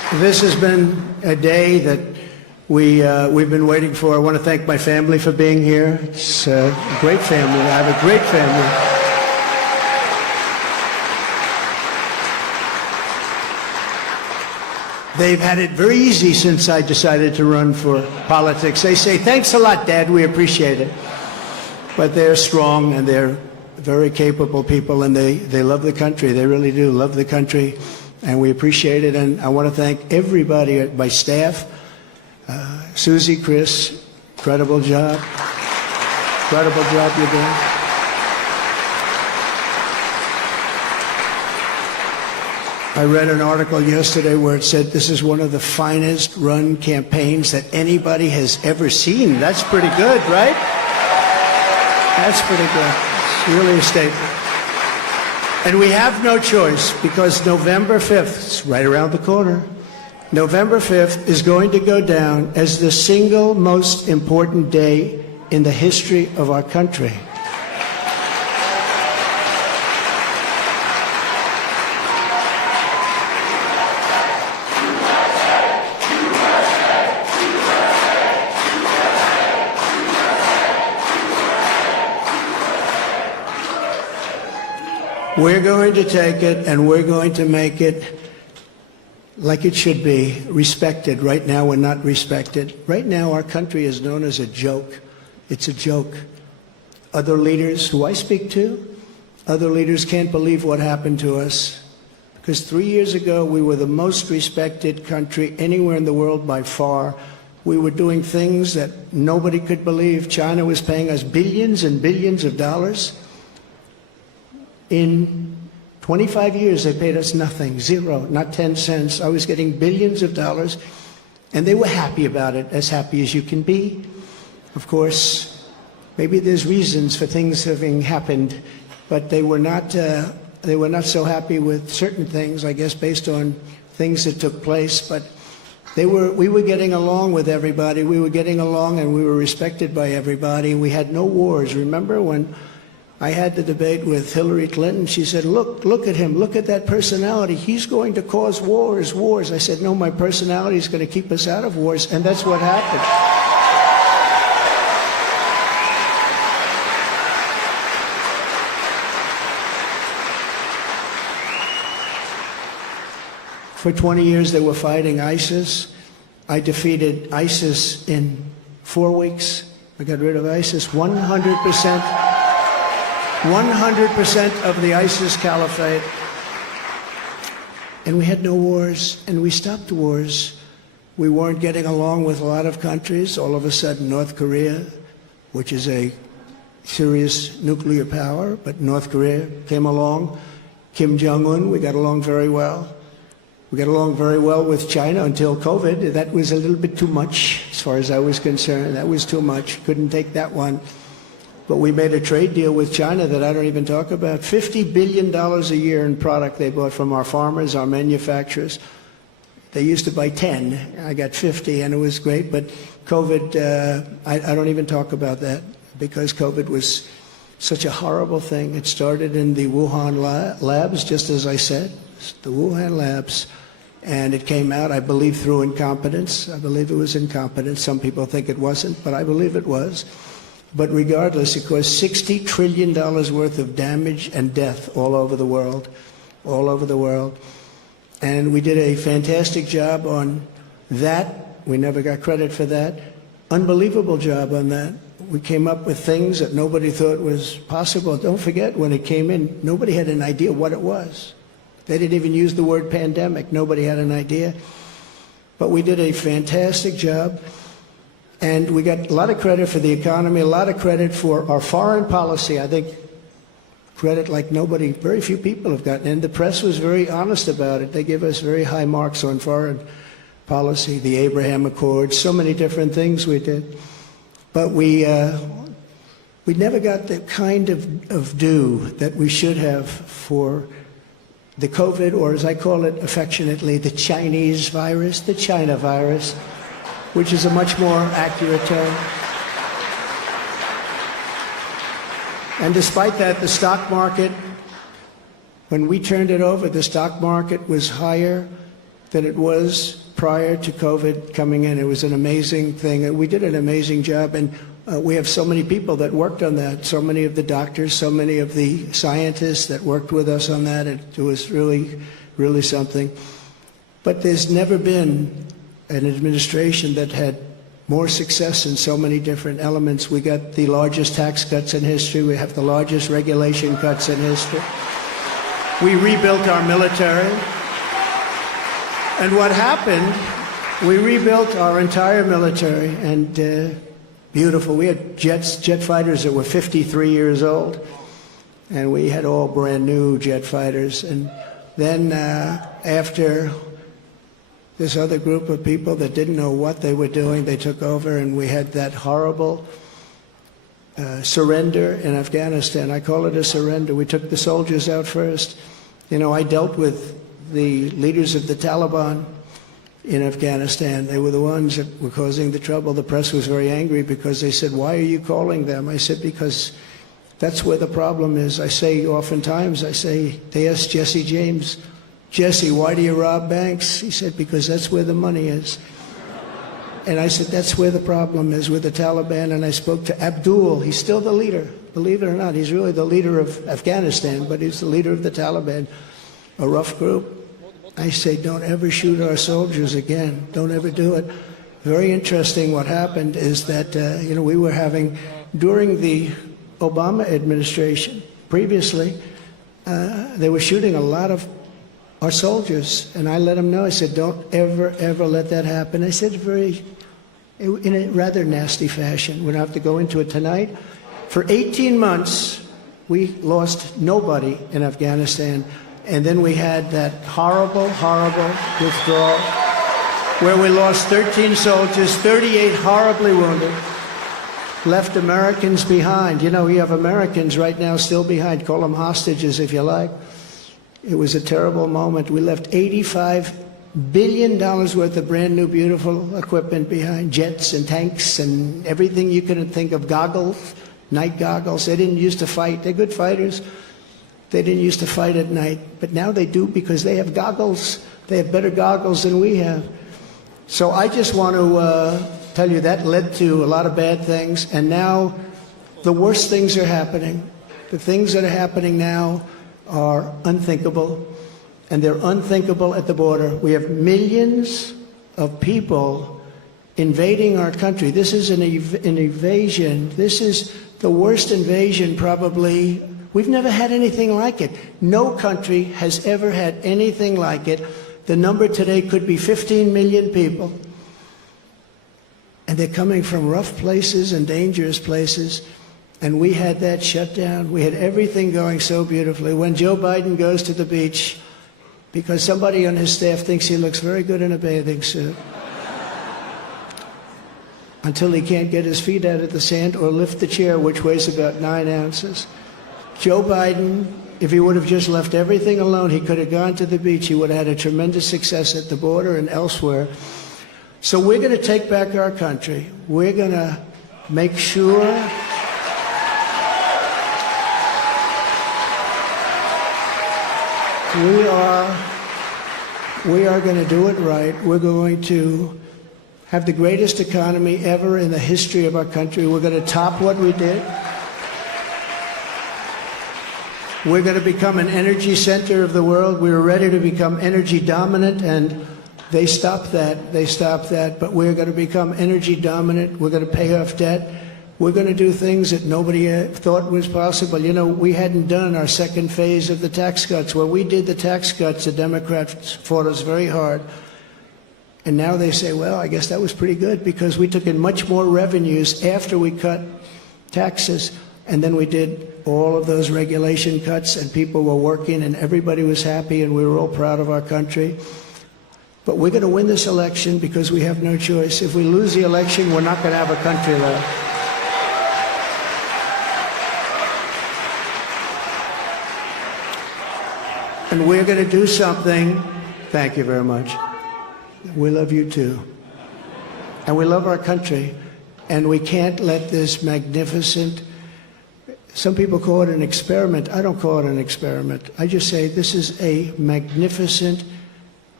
This has been a day that we've been waiting for. I want to thank my family for being here. It's a great family. I have a great family. They've had it very easy since I decided to run for politics. They say, thanks a lot, Dad, we appreciate it. But they're strong and they're very capable people, and they love the country. They really do love the country, and we appreciate it. And I want to thank everybody, my staff, Susie, Chris, incredible job. Incredible job you're doing. I read an article yesterday where it said this is one of the finest run campaigns that anybody has ever seen. That's pretty good, right? That's pretty good. It's really a statement. And we have no choice, because November 5th, it's right around the corner, November 5th is going to go down as the single most important day in the history of our country. We're going to take it and we're going to make it like it should be, respected. Right now we're not respected. Right now our country is known as a joke. It's a joke. Other leaders who I speak to, other leaders can't believe what happened to us. Because 3 years ago we were the most respected country anywhere in the world by far. We were doing things that nobody could believe. China was paying us billions and billions of dollars. In 25 years, they paid us nothing, zero, not 10 cents. I was getting billions of dollars, and they were happy about it, as happy as you can be. Of course, maybe there's reasons for things having happened, but they were not so happy with certain things, I guess, based on things that took place. But we were getting along with everybody. We were getting along, and we were respected by everybody. We had no wars. Remember when I had the debate with Hillary Clinton? She said, look at him, look at that personality. He's going to cause wars. I said, no, my personality is going to keep us out of wars, and that's what happened. For 20 years they were fighting ISIS. I defeated ISIS in 4 weeks. I got rid of ISIS 100%. 100% of the ISIS caliphate. And we had no wars, and we stopped wars. We weren't getting along with a lot of countries. All of a sudden, North Korea, which is a serious nuclear power, but North Korea came along. Kim Jong-un, we got along very well. We got along very well with China until COVID. That was a little bit too much, as far as I was concerned. That was too much. Couldn't take that one. But we made a trade deal with China that I don't even talk about. $50 billion a year in product they bought from our farmers, our manufacturers. They used to buy 10. I got 50, and it was great. But COVID, I don't even talk about that, because COVID was such a horrible thing. It started in the Wuhan labs, just as I said, the Wuhan labs. And it came out, I believe, through incompetence. I believe it was incompetence. Some people think it wasn't, but I believe it was. But regardless, it caused $60 trillion worth of damage and death all over the world, all over the world. And we did a fantastic job on that. We never got credit for that. Unbelievable job on that. We came up with things that nobody thought was possible. Don't forget, when it came in, nobody had an idea what it was. They didn't even use the word pandemic. Nobody had an idea. But we did a fantastic job. And we got a lot of credit for the economy, a lot of credit for our foreign policy. I think credit like nobody, very few people have gotten. And the press was very honest about it. They give us very high marks on foreign policy, the Abraham Accords, so many different things we did. But we never got the kind of due that we should have for the COVID, or as I call it affectionately, the Chinese virus, the China virus, which is a much more accurate term. And despite that, the stock market, when we turned it over, the stock market was higher than it was prior to COVID coming in. It was an amazing thing. And we did an amazing job. And we have so many people that worked on that, so many of the doctors, so many of the scientists that worked with us on that. It was really, really something. But there's never been an administration that had more success in so many different elements. We got the largest tax cuts in history. We have the largest regulation cuts in history. We rebuilt our military. And what happened, we rebuilt our entire military, and beautiful. We had jet fighters that were 53 years old, and we had all brand new jet fighters. And then after this other group of people that didn't know what they were doing, they took over, and we had that horrible surrender in Afghanistan. I call it a surrender. We took the soldiers out first. You know, I dealt with the leaders of the Taliban in Afghanistan. They were the ones that were causing the trouble. The press was very angry because they said, "Why are you calling them?" I said, "Because that's where the problem is." I say oftentimes, they asked Jesse James, "Jesse, why do you rob banks?" He said, "Because that's where the money is." And I said, that's where the problem is with the Taliban. And I spoke to Abdul. He's still the leader. Believe it or not, he's really the leader of Afghanistan, but he's the leader of the Taliban, a rough group. I say, don't ever shoot our soldiers again. Don't ever do it. Very interesting what happened is that, we were having, during the Obama administration, previously, they were shooting a lot of our soldiers. And I let them know, I said, don't ever, ever let that happen. I said in a rather nasty fashion. We don't have to go into it tonight. For 18 months, we lost nobody in Afghanistan. And then we had that horrible, horrible withdrawal where we lost 13 soldiers, 38 horribly wounded, left Americans behind. You know, we have Americans right now still behind. Call them hostages if you like. It was a terrible moment. We left $85 billion worth of brand new, beautiful equipment behind, jets and tanks and everything you could think of, goggles, night goggles. They didn't used to fight. They're good fighters. They didn't used to fight at night, but now they do because they have goggles. They have better goggles than we have. So I just want to tell you that led to a lot of bad things, and now the worst things are happening. The things that are happening now are unthinkable, and they're unthinkable at the border. We have millions of people invading our country. This is an invasion. This is the worst invasion probably. We've never had anything like it. No country has ever had anything like it. The number today could be 15 million people. And they're coming from rough places and dangerous places. And we had that shut down. We had everything going so beautifully. When Joe Biden goes to the beach, because somebody on his staff thinks he looks very good in a bathing suit, until he can't get his feet out of the sand or lift the chair, which weighs about 9 ounces. Joe Biden, if he would have just left everything alone, he could have gone to the beach. He would have had a tremendous success at the border and elsewhere. So we're going to take back our country. We're going to make sure we are going to do it right. We're going to have the greatest economy ever in the history of our country. We're going to top what we did. We're going to become an energy center of the world. We were ready to become energy dominant, and they stopped that. They stopped that. But we're going to become energy dominant. We're going to pay off debt. We're going to do things that nobody thought was possible. You know, we hadn't done our second phase of the tax cuts. When we did the tax cuts, the Democrats fought us very hard. And now they say, well, I guess that was pretty good because we took in much more revenues after we cut taxes. And then we did all of those regulation cuts, and people were working, and everybody was happy, and we were all proud of our country. But we're going to win this election because we have no choice. If we lose the election, we're not going to have a country left. And we're going to do something. Thank you very much. We love you too. And we love our country. And we can't let this magnificent, some people call it an experiment. I don't call it an experiment. I just say this is a magnificent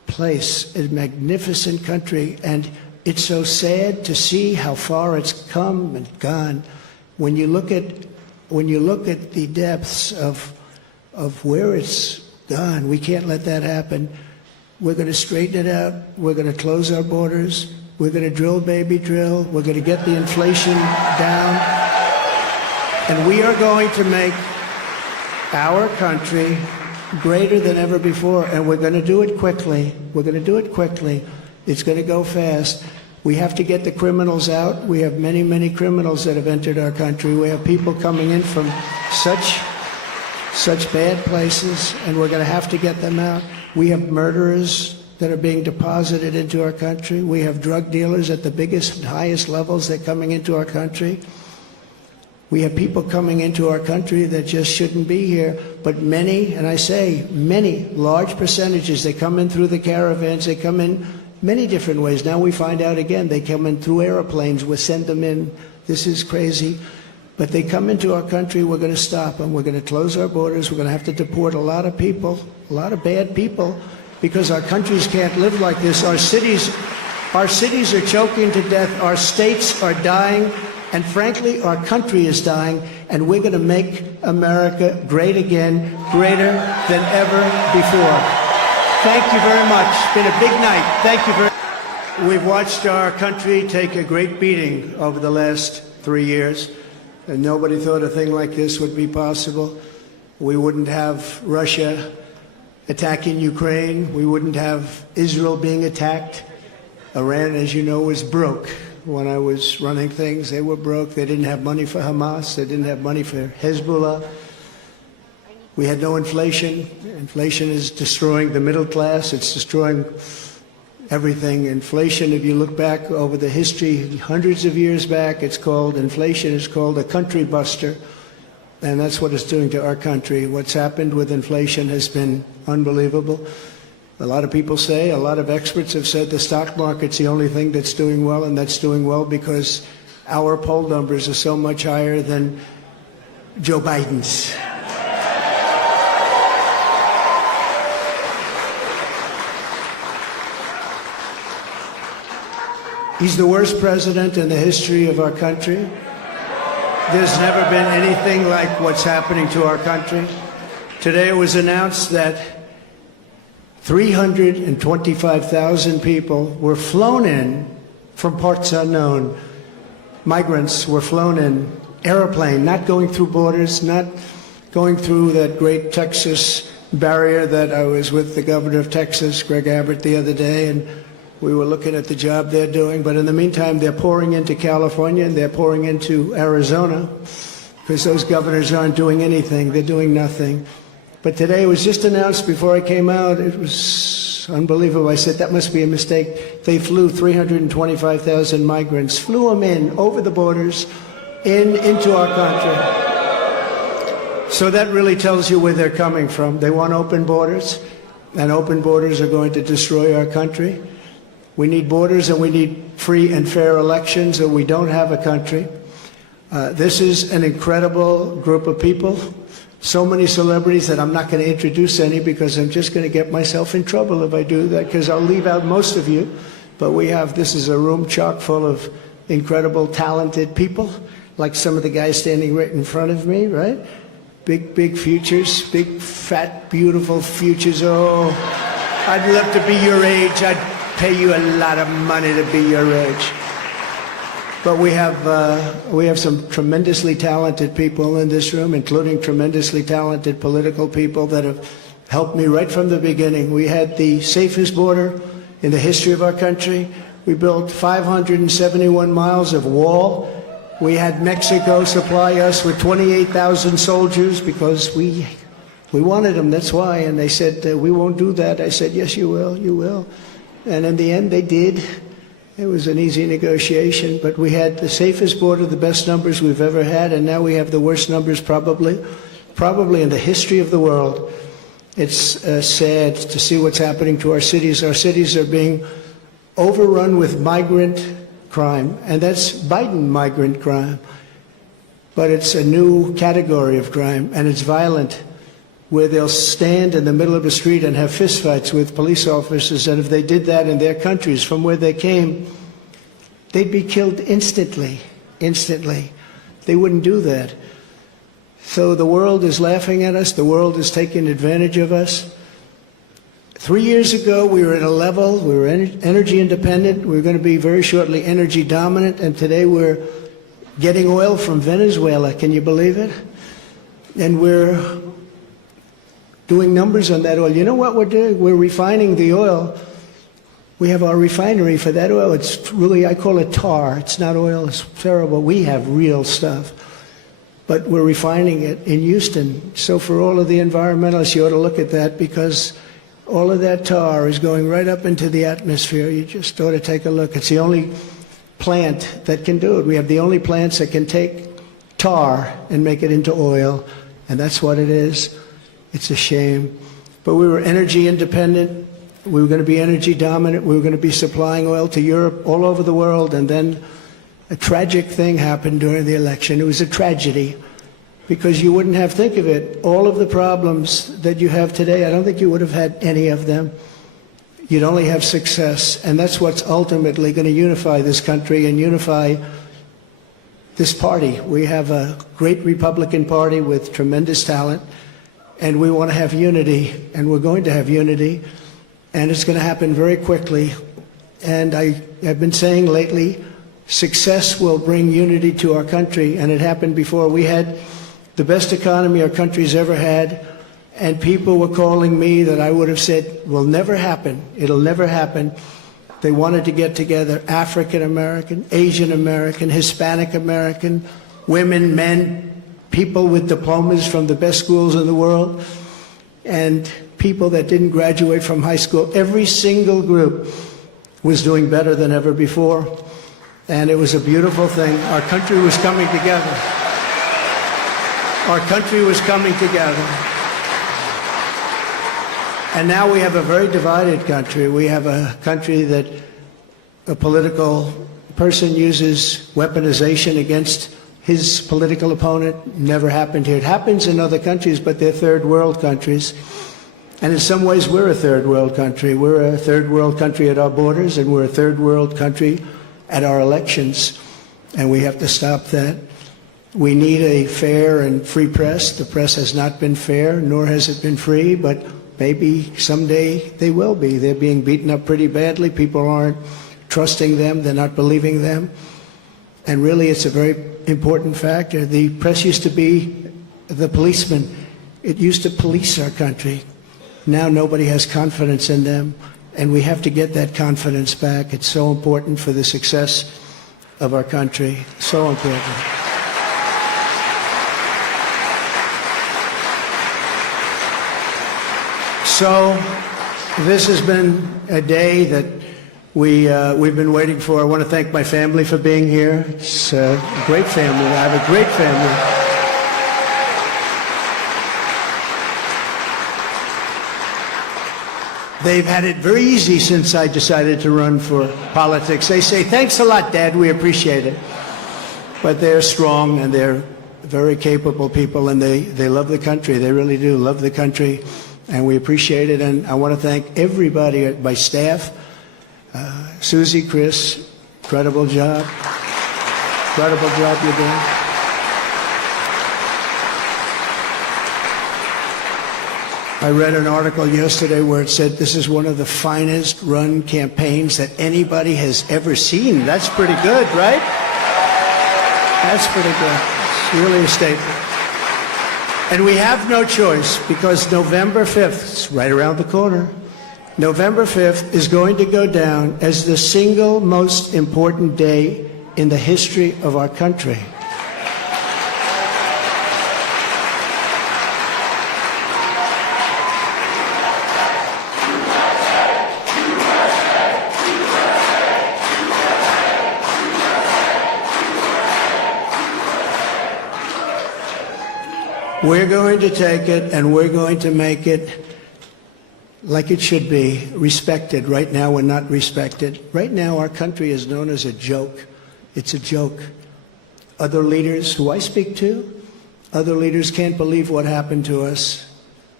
place, a magnificent country, and it's so sad to see how far it's come and gone. When you look at the depths of where it's gone, we can't let that happen. We're going to straighten it out. We're going to close our borders. We're going to drill, baby, drill. We're going to get the inflation down. And we are going to make our country greater than ever before. And we're going to do it quickly. We're going to do it quickly. It's going to go fast. We have to get the criminals out. We have many, many criminals that have entered our country. We have people coming in from such bad places, and we're going to have to get them out. We have murderers that are being deposited into our country. We have drug dealers at the biggest and highest levels that are coming into our country. We have people coming into our country that just shouldn't be here. But many, and I say many, large percentages, they come in through the caravans, they come in many different ways. Now we find out again, they come in through airplanes, we send them in. This is crazy. But they come into our country, we're going to stop them. We're going to close our borders. We're going to have to deport a lot of people, a lot of bad people, because our countries can't live like this. Our cities are choking to death. Our states are dying. And frankly, our country is dying. And we're going to make America great again, greater than ever before. Thank you very much. It's been a big night. Thank you very much. We've watched our country take a great beating over the last 3 years. And nobody thought a thing like this would be possible. We wouldn't have Russia attacking Ukraine. We wouldn't have Israel being attacked. Iran, as you know, was broke. When I was running things, they were broke. They didn't have money for Hamas. They didn't have money for Hezbollah. We had no inflation. Inflation is destroying the middle class. It's destroying everything. Inflation, if you look back over the history, hundreds of years back, inflation is called a country buster. And that's what it's doing to our country. What's happened with inflation has been unbelievable. A lot of people say, a lot of experts have said the stock market's the only thing that's doing well, and that's doing well because our poll numbers are so much higher than Joe Biden's. He's the worst president in the history of our country. There's never been anything like what's happening to our country. Today it was announced that 325,000 people were flown in from parts unknown. Migrants were flown in, airplane, not going through borders, not going through that great Texas barrier that I was with the governor of Texas, Greg Abbott, the other day, and we were looking at the job they're doing. But in the meantime, they're pouring into California and they're pouring into Arizona because those governors aren't doing anything. They're doing nothing. But today it was just announced before I came out. It was unbelievable. I said, that must be a mistake. They flew 325,000 migrants, flew them in over the borders into our country. So that really tells you where they're coming from. They want open borders, and open borders are going to destroy our country. We need borders and we need free and fair elections, or we don't have a country. This is an incredible group of people. So many celebrities that I'm not going to introduce any because I'm just going to get myself in trouble if I do that, because I'll leave out most of you. But this is a room chock full of incredible, talented people, like some of the guys standing right in front of me, right? Big futures, big, fat, beautiful futures. Oh, I'd love to be your age. I'd pay you a lot of money to be your age. But we have some tremendously talented people in this room, including tremendously talented political people that have helped me right from the beginning. We had the safest border in the history of our country. We built 571 miles of wall. We had Mexico supply us with 28,000 soldiers because we wanted them, that's why. And they said, we won't do that. I said, yes, you will, you will. And in the end, they did. It was an easy negotiation, but we had the safest border, the best numbers we've ever had, and now we have the worst numbers probably in the history of the world. It's sad to see what's happening to our cities. Our cities are being overrun with migrant crime, and that's Biden migrant crime. But it's a new category of crime, and it's violent. where they'll stand in the middle of the street and have fistfights with police officers, and if they did that in their countries from where they came, they'd be killed instantly, instantly. They wouldn't do that. So the world is laughing at us. The world is taking advantage of us. 3 years ago, we were at a level, we were energy independent. We were going to be very shortly energy dominant, and today we're getting oil from Venezuela. Can you believe it? And we're doing numbers on that oil. You know what we're doing? We're refining the oil. We have our refinery for that oil. It's really, I call it tar. It's not oil. It's terrible. We have real stuff. But we're refining it in Houston. So for all of the environmentalists, you ought to look at that, because all of that tar is going right up into the atmosphere. You just ought to take a look. It's the only plant that can do it. We have the only plants that can take tar and make it into oil, and that's what it is. It's a shame. But we were energy independent. We were going to be energy dominant. We were going to be supplying oil to Europe, all over the world. And then a tragic thing happened during the election. It was a tragedy, because you wouldn't have, think of it, all of the problems that you have today, I don't think you would have had any of them. You'd only have success. And that's what's ultimately going to unify this country and unify this party. We have a great Republican Party with tremendous talent. And we want to have unity, and we're going to have unity, and it's going to happen very quickly. And I have been saying lately, success will bring unity to our country, and it happened before. We had the best economy our country's ever had, and people were calling me that I would have said will never happen. It'll never happen. They wanted to get together, African American, Asian American, Hispanic American, women, men, people with diplomas from the best schools in the world, and people that didn't graduate from high school. Every single group was doing better than ever before, and it was a beautiful thing. Our country was coming together. Our country was coming together. And now we have a very divided country. We have a country that a political person uses weaponization against his political opponent. Never happened here. It happens in other countries, but they're third world countries. And in some ways, we're a third world country. We're a third world country at our borders, and we're a third world country at our elections. And we have to stop that. We need a fair and free press. The press has not been fair, nor has it been free, but maybe someday they will be. They're being beaten up pretty badly. People aren't trusting them. They're not believing them. And really, it's a very important factor. The press used to be the policeman. It used to police our country. Now nobody has confidence in them, and we have to get that confidence back. It's so important for the success of our country. So important. So this has been a day that we've been waiting for. I want to thank my family for being here. It's a great family. I have a great family. They've had it very easy since I decided to run for politics. They say, thanks a lot, Dad, we appreciate it. But they're strong, and they're very capable people, and they love the country. They really do love the country, and we appreciate it. And I want to thank everybody at my staff. Susie, Chris, incredible job. Incredible job you're doing. I read an article yesterday where it said this is one of the finest run campaigns that anybody has ever seen. That's pretty good, right? That's pretty good. It's really a statement. And we have no choice, because November 5th, it's right around the corner, November 5th is going to go down as the single most important day in the history of our country. We're going to take it, and we're going to make it like it should be, respected. Right now, we're not respected. Right now, our country is known as a joke. It's a joke. Other leaders who I speak to, other leaders can't believe what happened to us.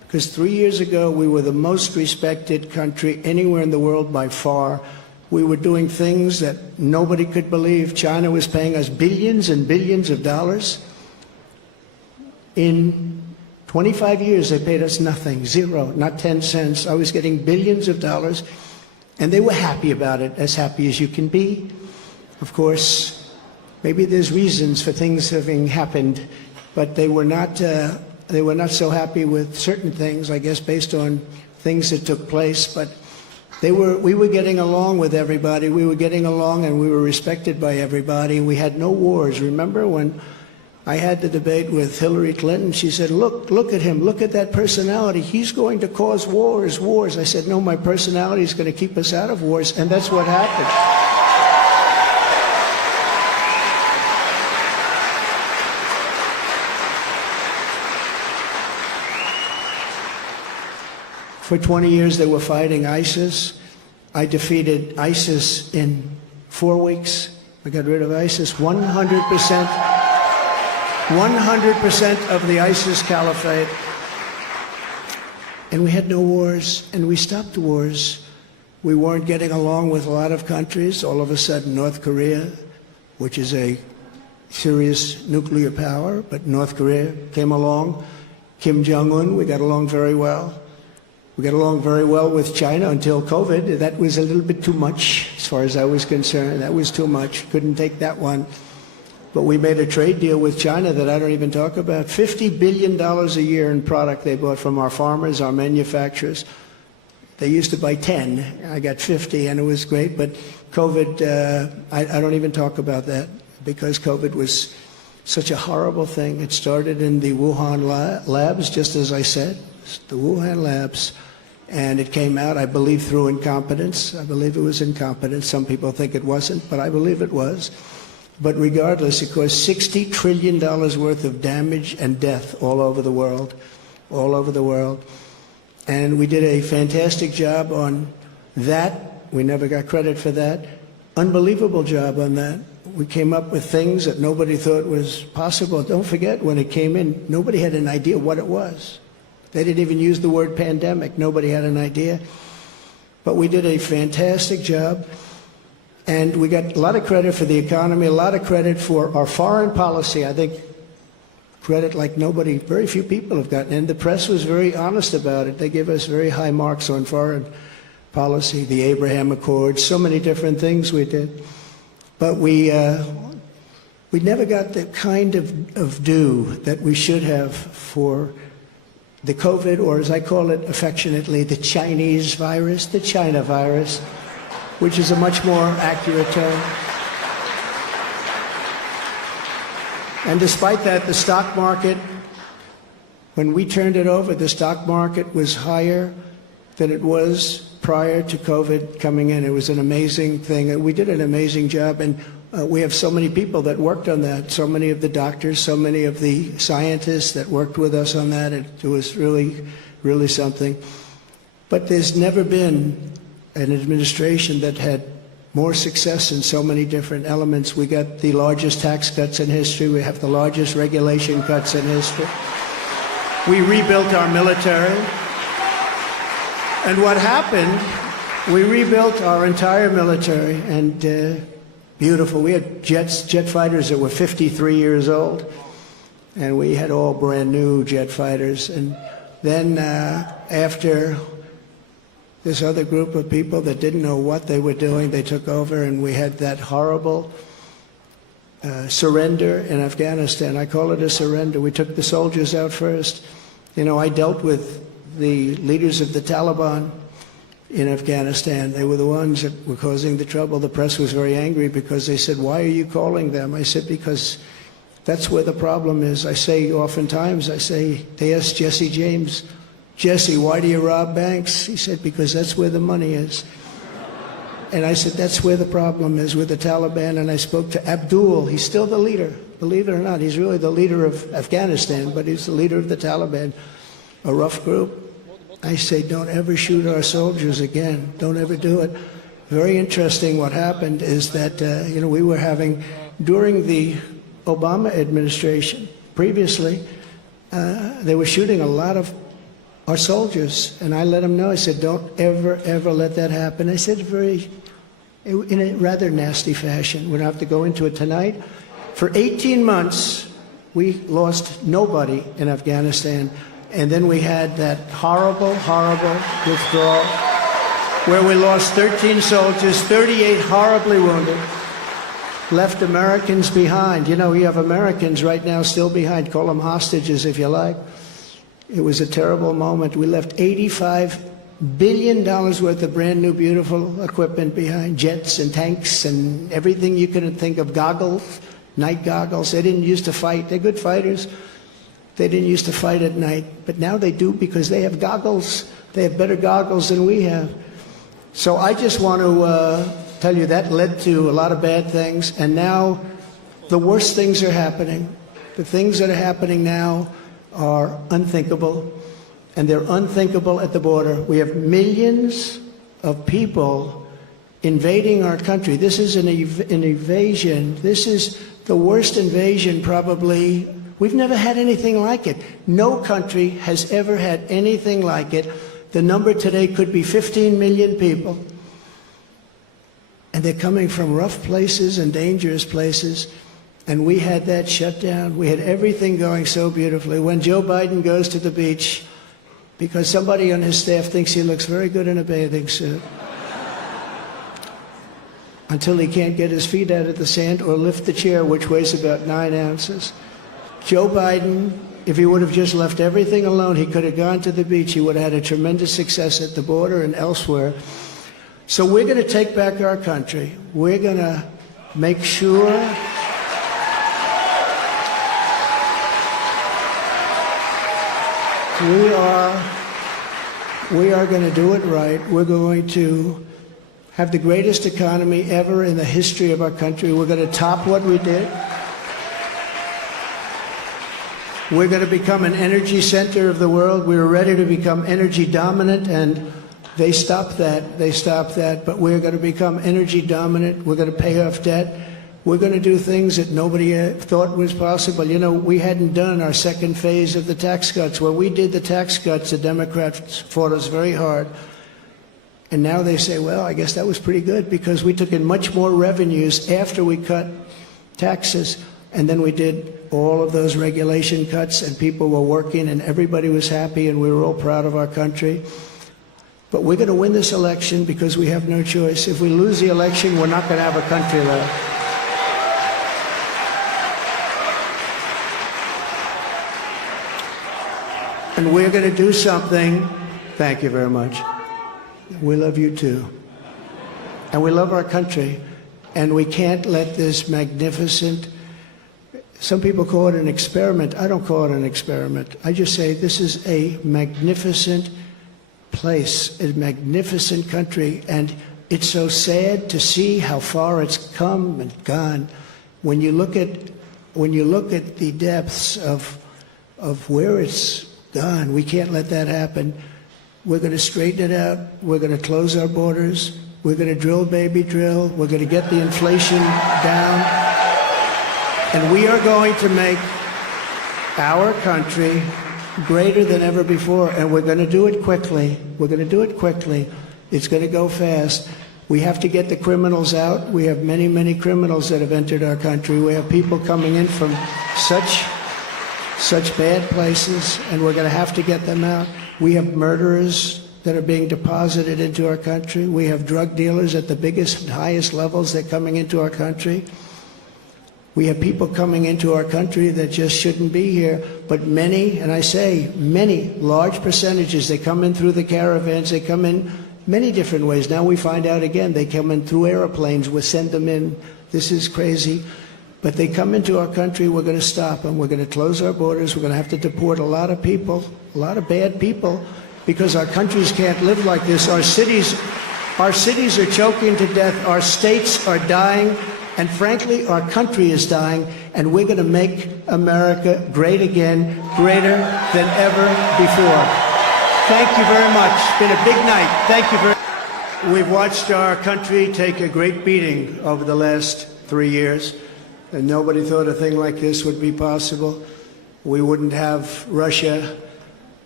Because 3 years ago, we were the most respected country anywhere in the world by far. We were doing things that nobody could believe. China was paying us billions and billions of dollars. In 25 years, they paid us nothing, zero, not 10 cents. I was getting billions of dollars, and they were happy about it, as happy as you can be. Of course, maybe there's reasons for things having happened, but they were not so happy with certain things, I guess, based on things that took place. But we were getting along with everybody. We were getting along, and we were respected by everybody. We had no wars. Remember when I had the debate with Hillary Clinton? She said, look at him, look at that personality. He's going to cause wars. I said, no, my personality is going to keep us out of wars, and that's what happened. For 20 years, they were fighting ISIS. I defeated ISIS in 4 weeks. I got rid of ISIS 100%. 100% of the ISIS caliphate. And we had no wars, and we stopped wars. We weren't getting along with a lot of countries. All of a sudden, North Korea, which is a serious nuclear power, but North Korea came along. Kim Jong-un, we got along very well. We got along very well with China until COVID. That was a little bit too much, as far as I was concerned. That was too much. Couldn't take that one. But we made a trade deal with China that I don't even talk about. $50 billion a year in product they bought from our farmers, our manufacturers. They used to buy 10. I got 50, and it was great. But COVID, I don't even talk about that, because COVID was such a horrible thing. It started in the Wuhan labs, just as I said, the Wuhan labs. And it came out, I believe, through incompetence. I believe it was incompetence. Some people think it wasn't, but I believe it was. But regardless, it caused $60 trillion worth of damage and death all over the world, all over the world. And we did a fantastic job on that. We never got credit for that. Unbelievable job on that. We came up with things that nobody thought was possible. Don't forget, when it came in, nobody had an idea what it was. They didn't even use the word pandemic. Nobody had an idea. But we did a fantastic job. And we got a lot of credit for the economy, a lot of credit for our foreign policy. I think credit like nobody, very few people have gotten. And the press was very honest about it. They give us very high marks on foreign policy, the Abraham Accords, so many different things we did. But we never got the kind of due that we should have for the COVID, or as I call it affectionately, the Chinese virus, the China virus, which is a much more accurate term. And despite that, the stock market, when we turned it over, the stock market was higher than it was prior to COVID coming in. It was an amazing thing. We did an amazing job, and we have so many people that worked on that, so many of the doctors, so many of the scientists that worked with us on that. It was really, really something. But there's never been an administration that had more success in so many different elements. We got the largest tax cuts in history. We have the largest regulation cuts in history. We rebuilt our military. And what happened, we rebuilt our entire military, and beautiful. We had jet fighters that were 53 years old, and we had all brand new jet fighters. And then after this other group of people that didn't know what they were doing, they took over, and we had that horrible surrender in Afghanistan. I call it a surrender. We took the soldiers out first. You know, I dealt with the leaders of the Taliban in Afghanistan. They were the ones that were causing the trouble. The press was very angry because they said, why are you calling them? I said, because that's where the problem is. I say oftentimes, they asked Jesse James, Jesse, why do you rob banks? He said, because that's where the money is. And I said, that's where the problem is, with the Taliban. And I spoke to Abdul. He's still the leader. Believe it or not, he's really the leader of Afghanistan, but he's the leader of the Taliban, a rough group. I say, don't ever shoot our soldiers again. Don't ever do it. Very interesting what happened is that, we were having, during the Obama administration, previously, they were shooting a lot of our soldiers. And I let them know, I said, don't ever, ever let that happen. I said in a rather nasty fashion. We don't have to go into it tonight. For 18 months, we lost nobody in Afghanistan. And then we had that horrible, horrible withdrawal where we lost 13 soldiers, 38 horribly wounded, left Americans behind. You know, you have Americans right now still behind. Call them hostages if you like. It was a terrible moment. We left $85 billion worth of brand new, beautiful equipment behind, jets and tanks and everything you couldn't think of, goggles, night goggles. They didn't used to fight. They're good fighters. They didn't used to fight at night, but now they do because they have goggles. They have better goggles than we have. So I just want to tell you that led to a lot of bad things, and now the worst things are happening. The things that are happening now are unthinkable, and they're unthinkable at the border. We have millions of people invading our country. This is an invasion. This is the worst invasion probably. We've never had anything like it. No country has ever had anything like it. The number today could be 15 million people. And they're coming from rough places and dangerous places. And we had that shut down. We had everything going so beautifully. When Joe Biden goes to the beach, because somebody on his staff thinks he looks very good in a bathing suit, until he can't get his feet out of the sand or lift the chair, which weighs about 9 ounces. Joe Biden, if he would have just left everything alone, he could have gone to the beach. He would have had a tremendous success at the border and elsewhere. So we're going to take back our country. We're going to make sure we are going to do it right. We're going to have the greatest economy ever in the history of our country. We're going to top what we did. We're going to become an energy center of the world. We were ready to become energy dominant, and they stopped that. They stopped that. But we're going to become energy dominant. We're going to pay off debt. We're going to do things that nobody thought was possible. You know, we hadn't done our second phase of the tax cuts. When we did the tax cuts, the Democrats fought us very hard. And now they say, well, I guess that was pretty good because we took in much more revenues after we cut taxes. And then we did all of those regulation cuts, and people were working, and everybody was happy, and we were all proud of our country. But we're going to win this election because we have no choice. If we lose the election, we're not going to have a country left. And we're going to do something. Thank you very much. We love you too. And we love our country. And we can't let this magnificent, some people call it an experiment. I don't call it an experiment. I just say this is a magnificent place, a magnificent country. And it's so sad to see how far it's come and gone. When you look at the depths of where it's gone, we can't let that happen. We're going to straighten it out. We're going to close our borders. We're going to drill, baby, drill. We're going to get the inflation down. And we are going to make our country greater than ever before. And we're going to do it quickly. We're going to do it quickly. It's going to go fast. We have to get the criminals out. We have many, many criminals that have entered our country. We have people coming in from such bad places, and we're going to have to get them out. We have murderers that are being deposited into our country. We have drug dealers at the biggest and highest levels that are coming into our country. We have people coming into our country that just shouldn't be here, but many, and I say many, large percentages, they come in through the caravans, they come in many different ways. Now we find out again, they come in through airplanes, we send them in. This is crazy. But they come into our country, we're going to stop them. We're going to close our borders. We're going to have to deport a lot of people, a lot of bad people, because our countries can't live like this. Our cities are choking to death. Our states are dying. And frankly, our country is dying. And we're going to make America great again, greater than ever before. Thank you very much. It's been a big night. Thank you very much. We've watched our country take a great beating over the last 3 years. And nobody thought a thing like this would be possible. We wouldn't have Russia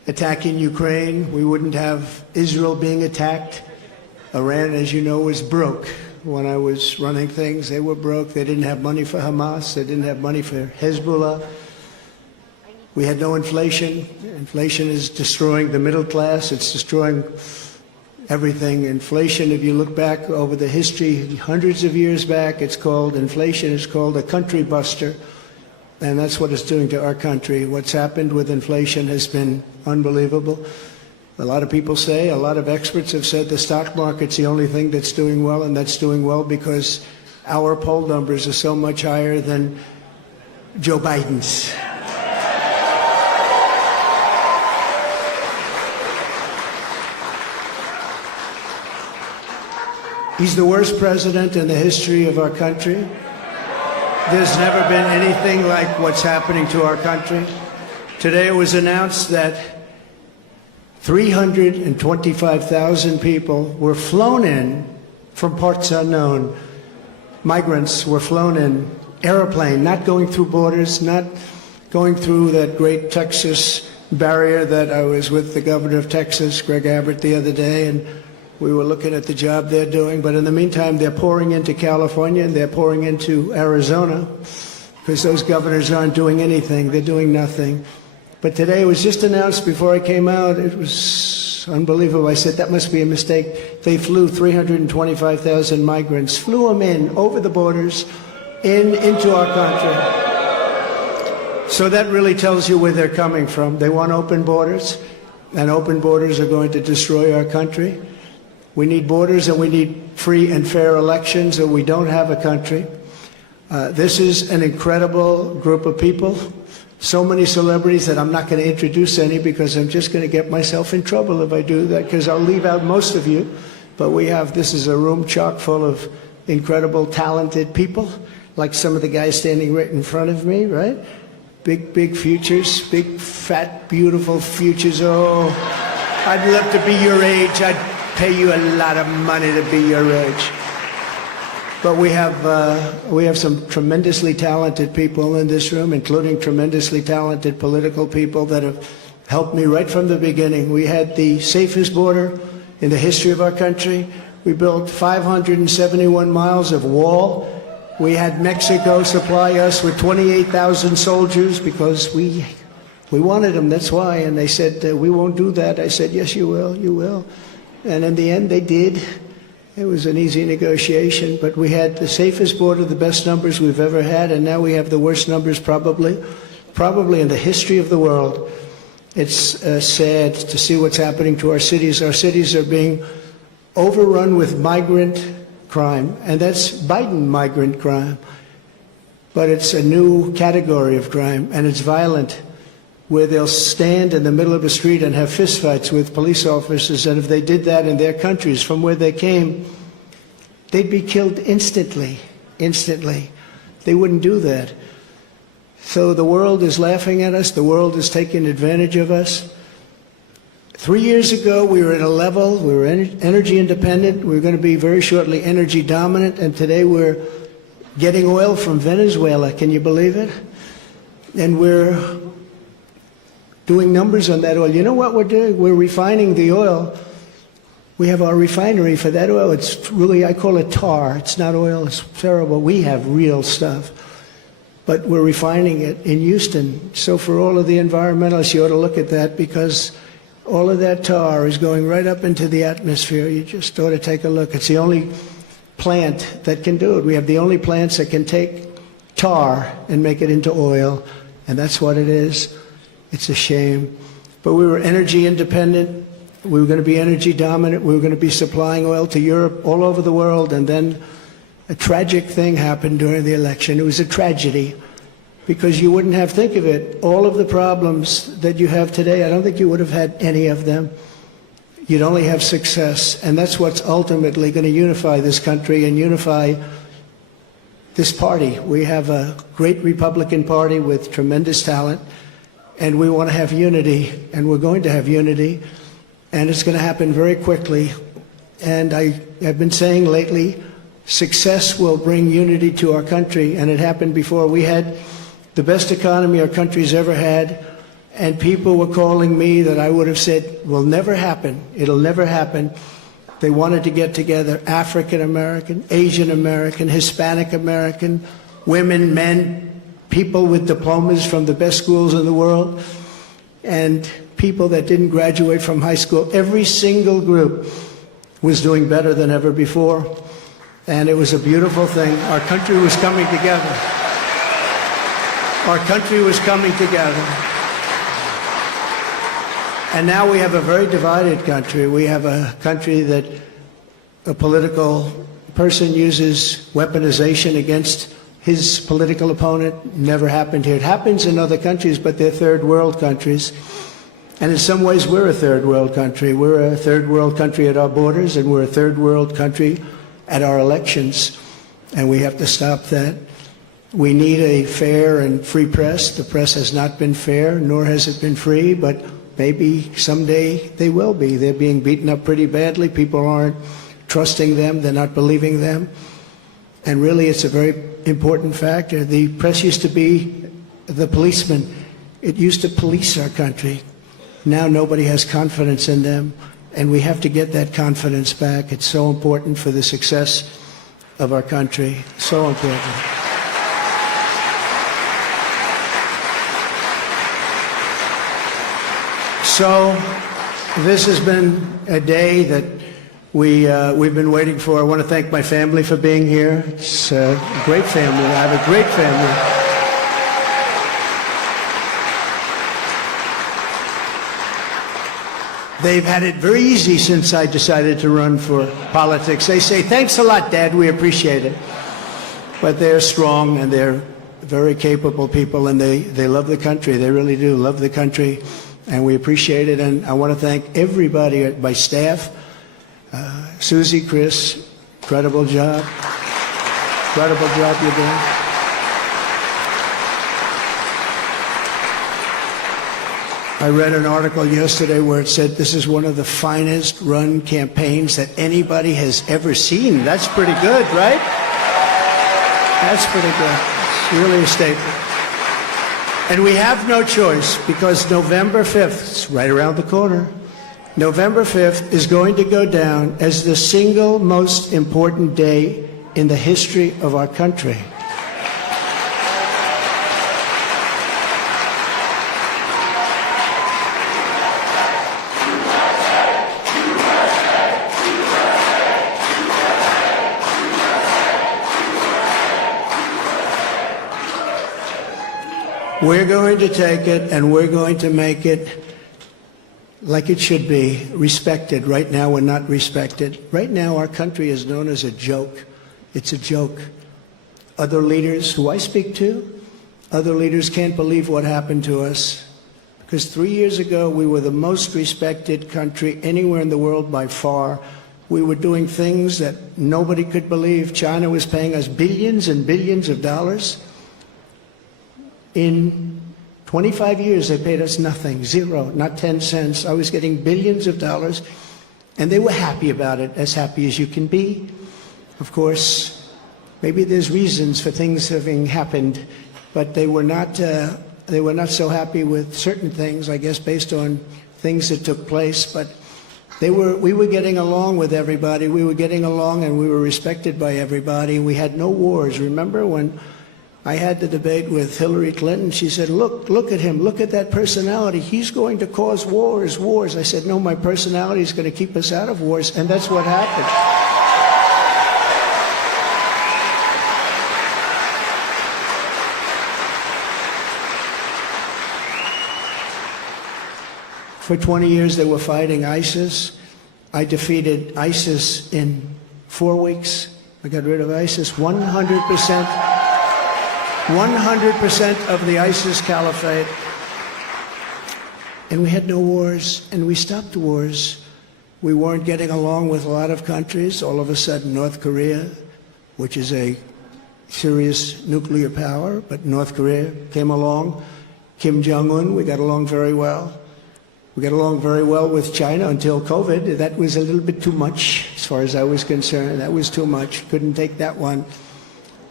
attacking Ukraine. We wouldn't have Israel being attacked. Iran, as you know, was broke. When I was running things, they were broke. They didn't have money for Hamas. They didn't have money for Hezbollah. We had no inflation. Inflation is destroying the middle class. It's destroying everything. Inflation, if you look back over the history, hundreds of years back, inflation is called a country buster. And that's what it's doing to our country. What's happened with inflation has been unbelievable. A lot of people say, a lot of experts have said the stock market's the only thing that's doing well, and that's doing well because our poll numbers are so much higher than Joe Biden's. He's the worst president in the history of our country. There's never been anything like what's happening to our country. Today it was announced that 325,000 people were flown in from parts unknown. Migrants were flown in, airplane, not going through borders, not going through that great Texas barrier that I was with the governor of Texas, Greg Abbott, the other day, and we were looking at the job they're doing. But in the meantime, they're pouring into California and they're pouring into Arizona because those governors aren't doing anything. They're doing nothing. But today it was just announced before I came out. It was unbelievable. I said, that must be a mistake. They flew 325,000 migrants, flew them in over the borders into our country. So that really tells you where they're coming from. They want open borders, and open borders are going to destroy our country. We need borders and we need free and fair elections, or we don't have a country. This is an incredible group of people. So many celebrities that I'm not going to introduce any because I'm just going to get myself in trouble if I do that, because I'll leave out most of you. But this is a room chock full of incredible, talented people, like some of the guys standing right in front of me, right? Big, big futures, big, fat, beautiful futures. Oh, I'd love to be your age. I'd pay you a lot of money to be your age. But we have some tremendously talented people in this room, including tremendously talented political people that have helped me right from the beginning. We had the safest border in the history of our country. We built 571 miles of wall. We had Mexico supply us with 28,000 soldiers because we wanted them, that's why. And they said, we won't do that. I said, yes, you will, you will. And in the end, they did. It was an easy negotiation, but we had the safest border, the best numbers we've ever had, and now we have the worst numbers probably in the history of the world. It's sad to see what's happening to our cities. Our cities are being overrun with migrant crime, and that's Biden migrant crime. But it's a new category of crime, and it's violent, where they'll stand in the middle of a street and have fistfights with police officers, and if they did that in their countries from where they came, they'd be killed instantly. They wouldn't do that. So the world is laughing at us. The world is taking advantage of us. 3 years ago, we were at a level, we were energy independent. We were going to be very shortly energy dominant, and today we're getting oil from Venezuela. Can you believe it? And we're doing numbers on that oil. You know what we're doing? We're refining the oil. We have our refinery for that oil. It's really, I call it tar. It's not oil. It's terrible. We have real stuff. But we're refining it in Houston. So for all of the environmentalists, you ought to look at that, because all of that tar is going right up into the atmosphere. You just ought to take a look. It's the only plant that can do it. We have the only plants that can take tar and make it into oil, and that's what it is. It's a shame. But we were energy independent. We were going to be energy dominant. We were going to be supplying oil to Europe, all over the world. And then a tragic thing happened during the election. It was a tragedy, because you wouldn't have, think of it, all of the problems that you have today, I don't think you would have had any of them. You'd only have success. And that's what's ultimately going to unify this country and unify this party. We have a great Republican Party with tremendous talent. And we want to have unity, and we're going to have unity, and it's going to happen very quickly. And I have been saying lately, success will bring unity to our country, and it happened before. We had the best economy our country's ever had, And people were calling me that I would have said, will never happen. It'll never happen. They wanted to get together, African American, Asian American, Hispanic American, women, men, people with diplomas from the best schools in the world, and people that didn't graduate from high school. Every single group was doing better than ever before. And it was a beautiful thing. Our country was coming together. Our country was coming together. And now we have a very divided country. We have a country that a political person uses weaponization against his political opponent. Never happened here. It happens in other countries, but they're third world countries. And in some ways, we're a third world country. We're a third world country at our borders, and we're a third world country at our elections. And we have to stop that. We need a fair and free press. The press has not been fair, nor has it been free, but maybe someday they will be. They're being beaten up pretty badly. People aren't trusting them. They're not believing them. And really, it's a very important factor. The press used to be the policeman. It used to police our country. Now nobody has confidence in them, and we have to get that confidence back. It's so important for the success of our country. So important. So this has been a day that we've been waiting for. I want to thank my family for being here. It's a great family. I have a great family. They've had it very easy since I decided to run for politics. They say, thanks a lot, Dad, we appreciate it. But they're strong and they're very capable people, and they love the country. They really do love the country, and we appreciate it. And I want to thank everybody at my staff. Susie, Chris, incredible job. Incredible job you're doing. I read an article yesterday where it said this is one of the finest run campaigns that anybody has ever seen. That's pretty good, right? That's pretty good. It's really a statement. And we have no choice, because November 5th, it's right around the corner, November 5th is going to go down as the single most important day in the history of our country. We're going to take it, and we're going to make it like it should be, respected. Right now, we're not respected. Right now, our country is known as a joke. It's a joke. Other leaders who I speak to, other leaders can't believe what happened to us. Because 3 years ago, we were the most respected country anywhere in the world by far. We were doing things that nobody could believe. China was paying us billions and billions of dollars. In 25 years, they paid us nothing, zero, not 10 cents. I was getting billions of dollars, and they were happy about it, as happy as you can be. Of course, maybe there's reasons for things having happened, but they were not so happy with certain things, I guess, based on things that took place. But we were getting along with everybody. We were getting along, and we were respected by everybody. We had no wars. Remember when I had the debate with Hillary Clinton? She said, look at him, look at that personality. He's going to cause wars. I said, no, my personality is going to keep us out of wars, and that's what happened. For 20 years, they were fighting ISIS. I defeated ISIS in 4 weeks. I got rid of ISIS 100%. 100% of the ISIS caliphate. And we had no wars, and we stopped wars. We weren't getting along with a lot of countries. All of a sudden, North Korea, which is a serious nuclear power, but North Korea came along. Kim Jong-un, we got along very well. We got along very well with China until COVID. That was a little bit too much, as far as I was concerned. That was too much. Couldn't take that one.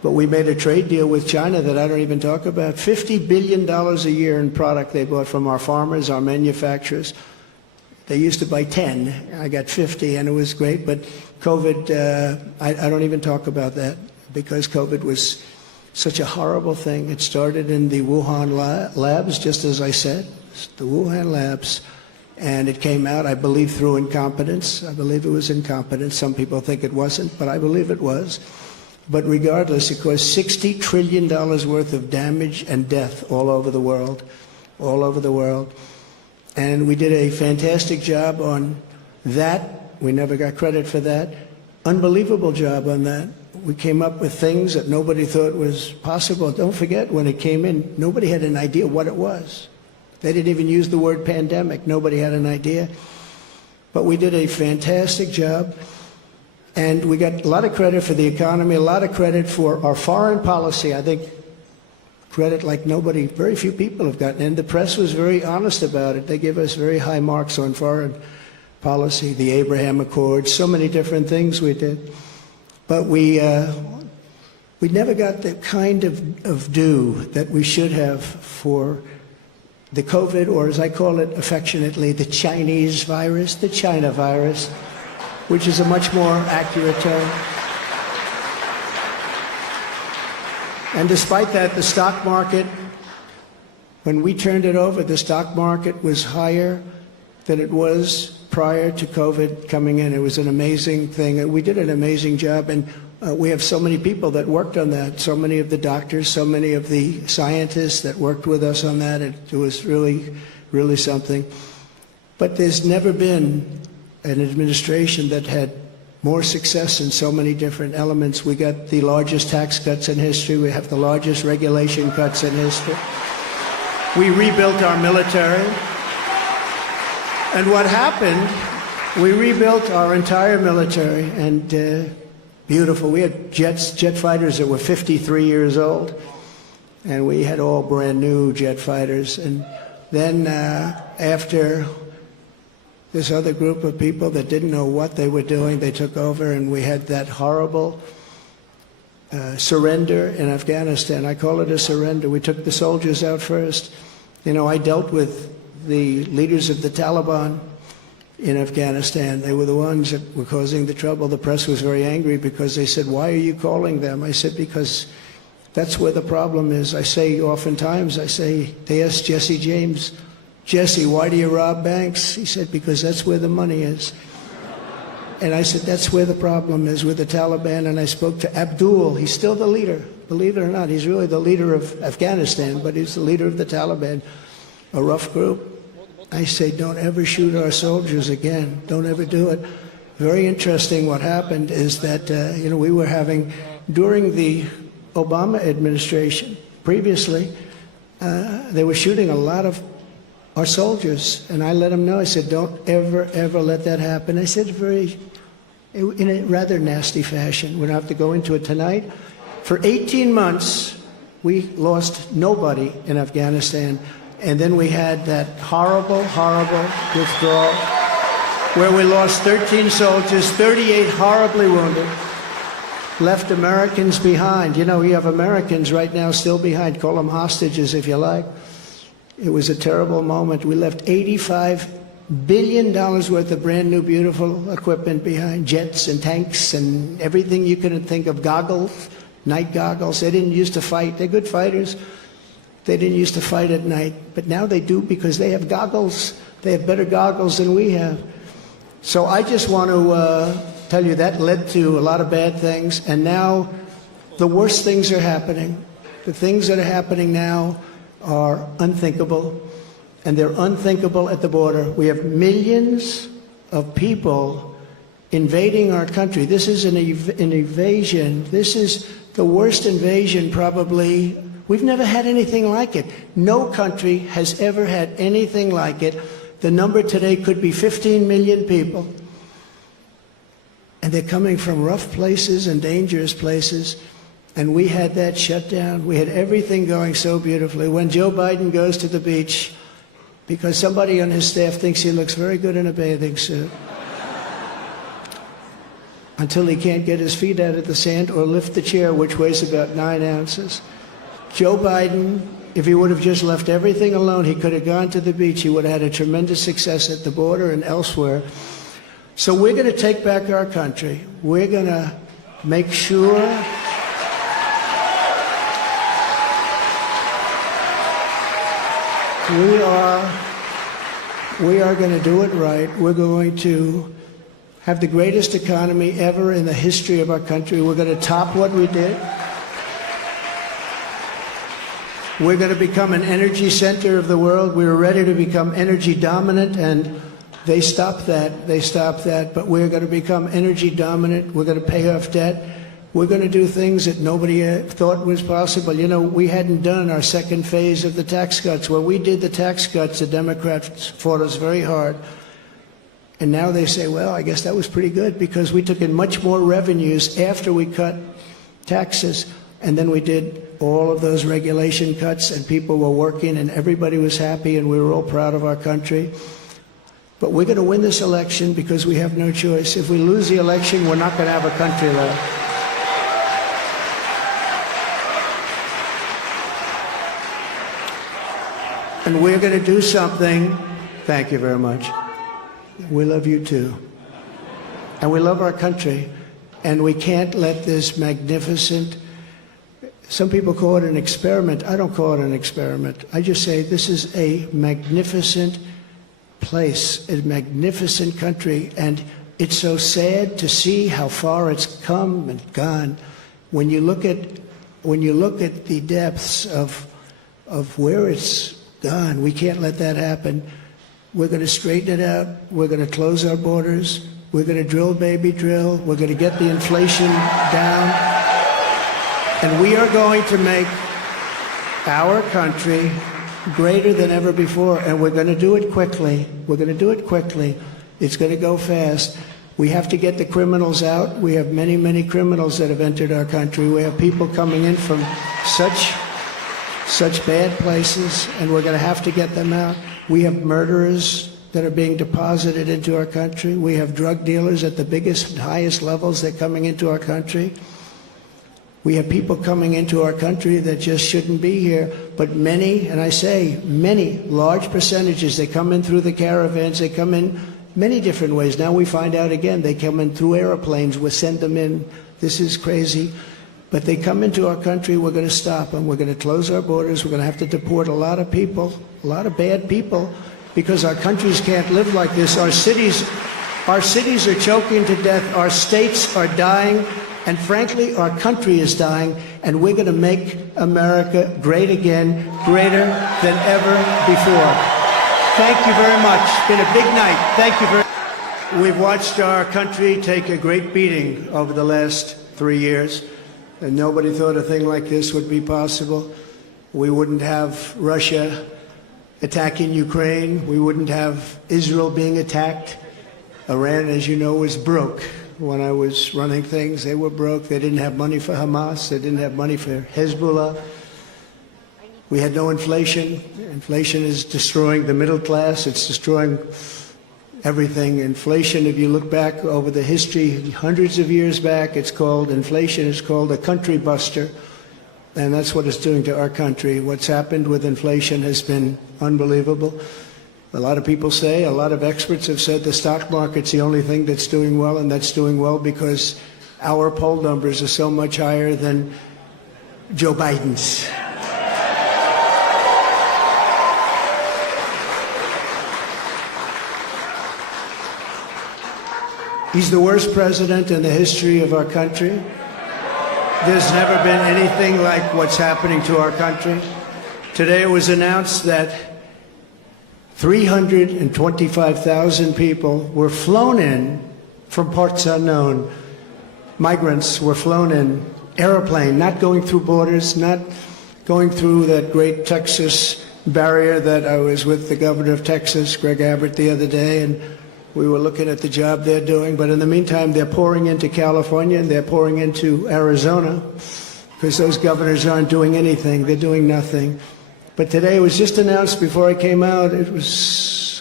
But we made a trade deal with China that I don't even talk about. $50 billion a year in product they bought from our farmers, our manufacturers. They used to buy 10. I got 50, and it was great. But COVID, I don't even talk about that because COVID was such a horrible thing. It started in the Wuhan labs, just as I said, the Wuhan labs. And it came out, I believe, through incompetence. I believe it was incompetence. Some people think it wasn't, but I believe it was. But regardless, it caused $60 trillion worth of damage and death all over the world, all over the world. And we did a fantastic job on that. We never got credit for that. Unbelievable job on that. We came up with things that nobody thought was possible. Don't forget, when it came in, nobody had an idea what it was. They didn't even use the word pandemic. Nobody had an idea. But we did a fantastic job. And we got a lot of credit for the economy, a lot of credit for our foreign policy. I think credit like nobody, very few people have gotten. And the press was very honest about it. They give us very high marks on foreign policy, the Abraham Accords, so many different things we did. But we never got the kind of due that we should have for the COVID, or as I call it affectionately, the Chinese virus, the China virus, which is a much more accurate term. And despite that, the stock market, when we turned it over, the stock market was higher than it was prior to COVID coming in. It was an amazing thing. We did an amazing job, and we have so many people that worked on that, so many of the doctors, so many of the scientists that worked with us on that. It was really, really something. But there's never been an administration that had more success in so many different elements. We got the largest tax cuts in history. We have the largest regulation cuts in history. We rebuilt our military. And what happened, we rebuilt our entire military, and beautiful. We had jet fighters that were 53 years old, and we had all brand new jet fighters. And then after this other group of people that didn't know what they were doing, they took over, and we had that horrible surrender in Afghanistan. I call it a surrender. We took the soldiers out first. You know, I dealt with the leaders of the Taliban in Afghanistan. They were the ones that were causing the trouble. The press was very angry because they said, "Why are you calling them?" I said, "Because that's where the problem is." I say oftentimes, they asked Jesse James, "Jesse, why do you rob banks?" He said, "Because that's where the money is." And I said, that's where the problem is with the Taliban. And I spoke to Abdul. He's still the leader. Believe it or not, he's really the leader of Afghanistan, but he's the leader of the Taliban, a rough group. I say, don't ever shoot our soldiers again. Don't ever do it. Very interesting what happened is that, we were having, during the Obama administration, previously, they were shooting a lot of our soldiers. And I let them know, I said, don't ever, ever let that happen. I said in a rather nasty fashion. We don't have to go into it tonight. For 18 months, we lost nobody in Afghanistan. And then we had that horrible, horrible withdrawal where we lost 13 soldiers, 38 horribly wounded, left Americans behind. You know, we have Americans right now still behind. Call them hostages if you like. It was a terrible moment. We left $85 billion worth of brand new, beautiful equipment behind, jets and tanks and everything you could think of, goggles, night goggles. They didn't used to fight. They're good fighters. They didn't used to fight at night, but now they do because they have goggles. They have better goggles than we have. So I just want to tell you that led to a lot of bad things, and now the worst things are happening. The things that are happening now are unthinkable, and they're unthinkable at the border. We have millions of people invading our country. This is an invasion. This is the worst invasion probably. We've never had anything like it. No country has ever had anything like it. The number today could be 15 million people. And they're coming from rough places and dangerous places. And we had that shut down. We had everything going so beautifully. When Joe Biden goes to the beach, because somebody on his staff thinks he looks very good in a bathing suit. until he can't get his feet out of the sand or lift the chair, which weighs about 9 ounces. Joe Biden, if he would have just left everything alone, he could have gone to the beach. He would have had a tremendous success at the border and elsewhere. So we're going to take back our country. We're going to make sure we are going to do it right. We're going to have the greatest economy ever in the history of our country. We're going to top what we did. We're going to become an energy center of the world. We were ready to become energy dominant, and they stopped that. They stopped that. But we're going to become energy dominant. We're going to pay off debt. We're going to do things that nobody thought was possible. You know, we hadn't done our second phase of the tax cuts. When we did the tax cuts, the Democrats fought us very hard. And now they say, well, I guess that was pretty good because we took in much more revenues after we cut taxes. And then we did all of those regulation cuts, and people were working, and everybody was happy, and we were all proud of our country. But we're going to win this election because we have no choice. If we lose the election, we're not going to have a country left. And we're going to do something. Thank you very much. We love you too. And we love our country. And we can't let this magnificent, some people call it an experiment. I don't call it an experiment. I just say this is a magnificent place, a magnificent country. And it's so sad to see how far it's come and gone. When you look at the depths of where it's gone, we can't let that happen. We're going to straighten it out. We're going to close our borders. We're going to drill, baby, drill. We're going to get the inflation down. And we are going to make our country greater than ever before. And we're going to do it quickly. We're going to do it quickly. It's going to go fast. We have to get the criminals out. We have many, many criminals that have entered our country. We have people coming in from such bad places, and we're going to have to get them out. We have murderers that are being deposited into our country. We have drug dealers at the biggest and highest levels that are coming into our country. We have people coming into our country that just shouldn't be here. But many, and I say many, large percentages, they come in through the caravans. They come in many different ways. Now we find out again, they come in through airplanes. We send them in. This is crazy. But they come into our country, we're going to stop them. We're going to close our borders. We're going to have to deport a lot of people, a lot of bad people, because our countries can't live like this. Our cities are choking to death. Our states are dying. And frankly, our country is dying. And we're going to make America great again, greater than ever before. Thank you very much. It's been a big night. Thank you very much. We've watched our country take a great beating over the last 3 years. And nobody thought a thing like this would be possible. We wouldn't have Russia attacking Ukraine. We wouldn't have Israel being attacked. Iran, as you know, was broke. When I was running things, they were broke. They didn't have money for Hamas. They didn't have money for Hezbollah. We had no inflation. Inflation is destroying the middle class. It's destroying everything. Inflation, if you look back over the history, hundreds of years back, inflation is called a country buster. And that's what it's doing to our country. What's happened with inflation has been unbelievable. A lot of people say, a lot of experts have said the stock market's the only thing that's doing well, and that's doing well because our poll numbers are so much higher than Joe Biden's. He's the worst president in the history of our country. There's never been anything like what's happening to our country. Today it was announced that 325,000 people were flown in from parts unknown. Migrants were flown in, airplane, not going through borders, not going through that great Texas barrier that I was with the governor of Texas, Greg Abbott, the other day, and we were looking at the job they're doing. But in the meantime, they're pouring into California and they're pouring into Arizona because those governors aren't doing anything. They're doing nothing. But today it was just announced before I came out, it was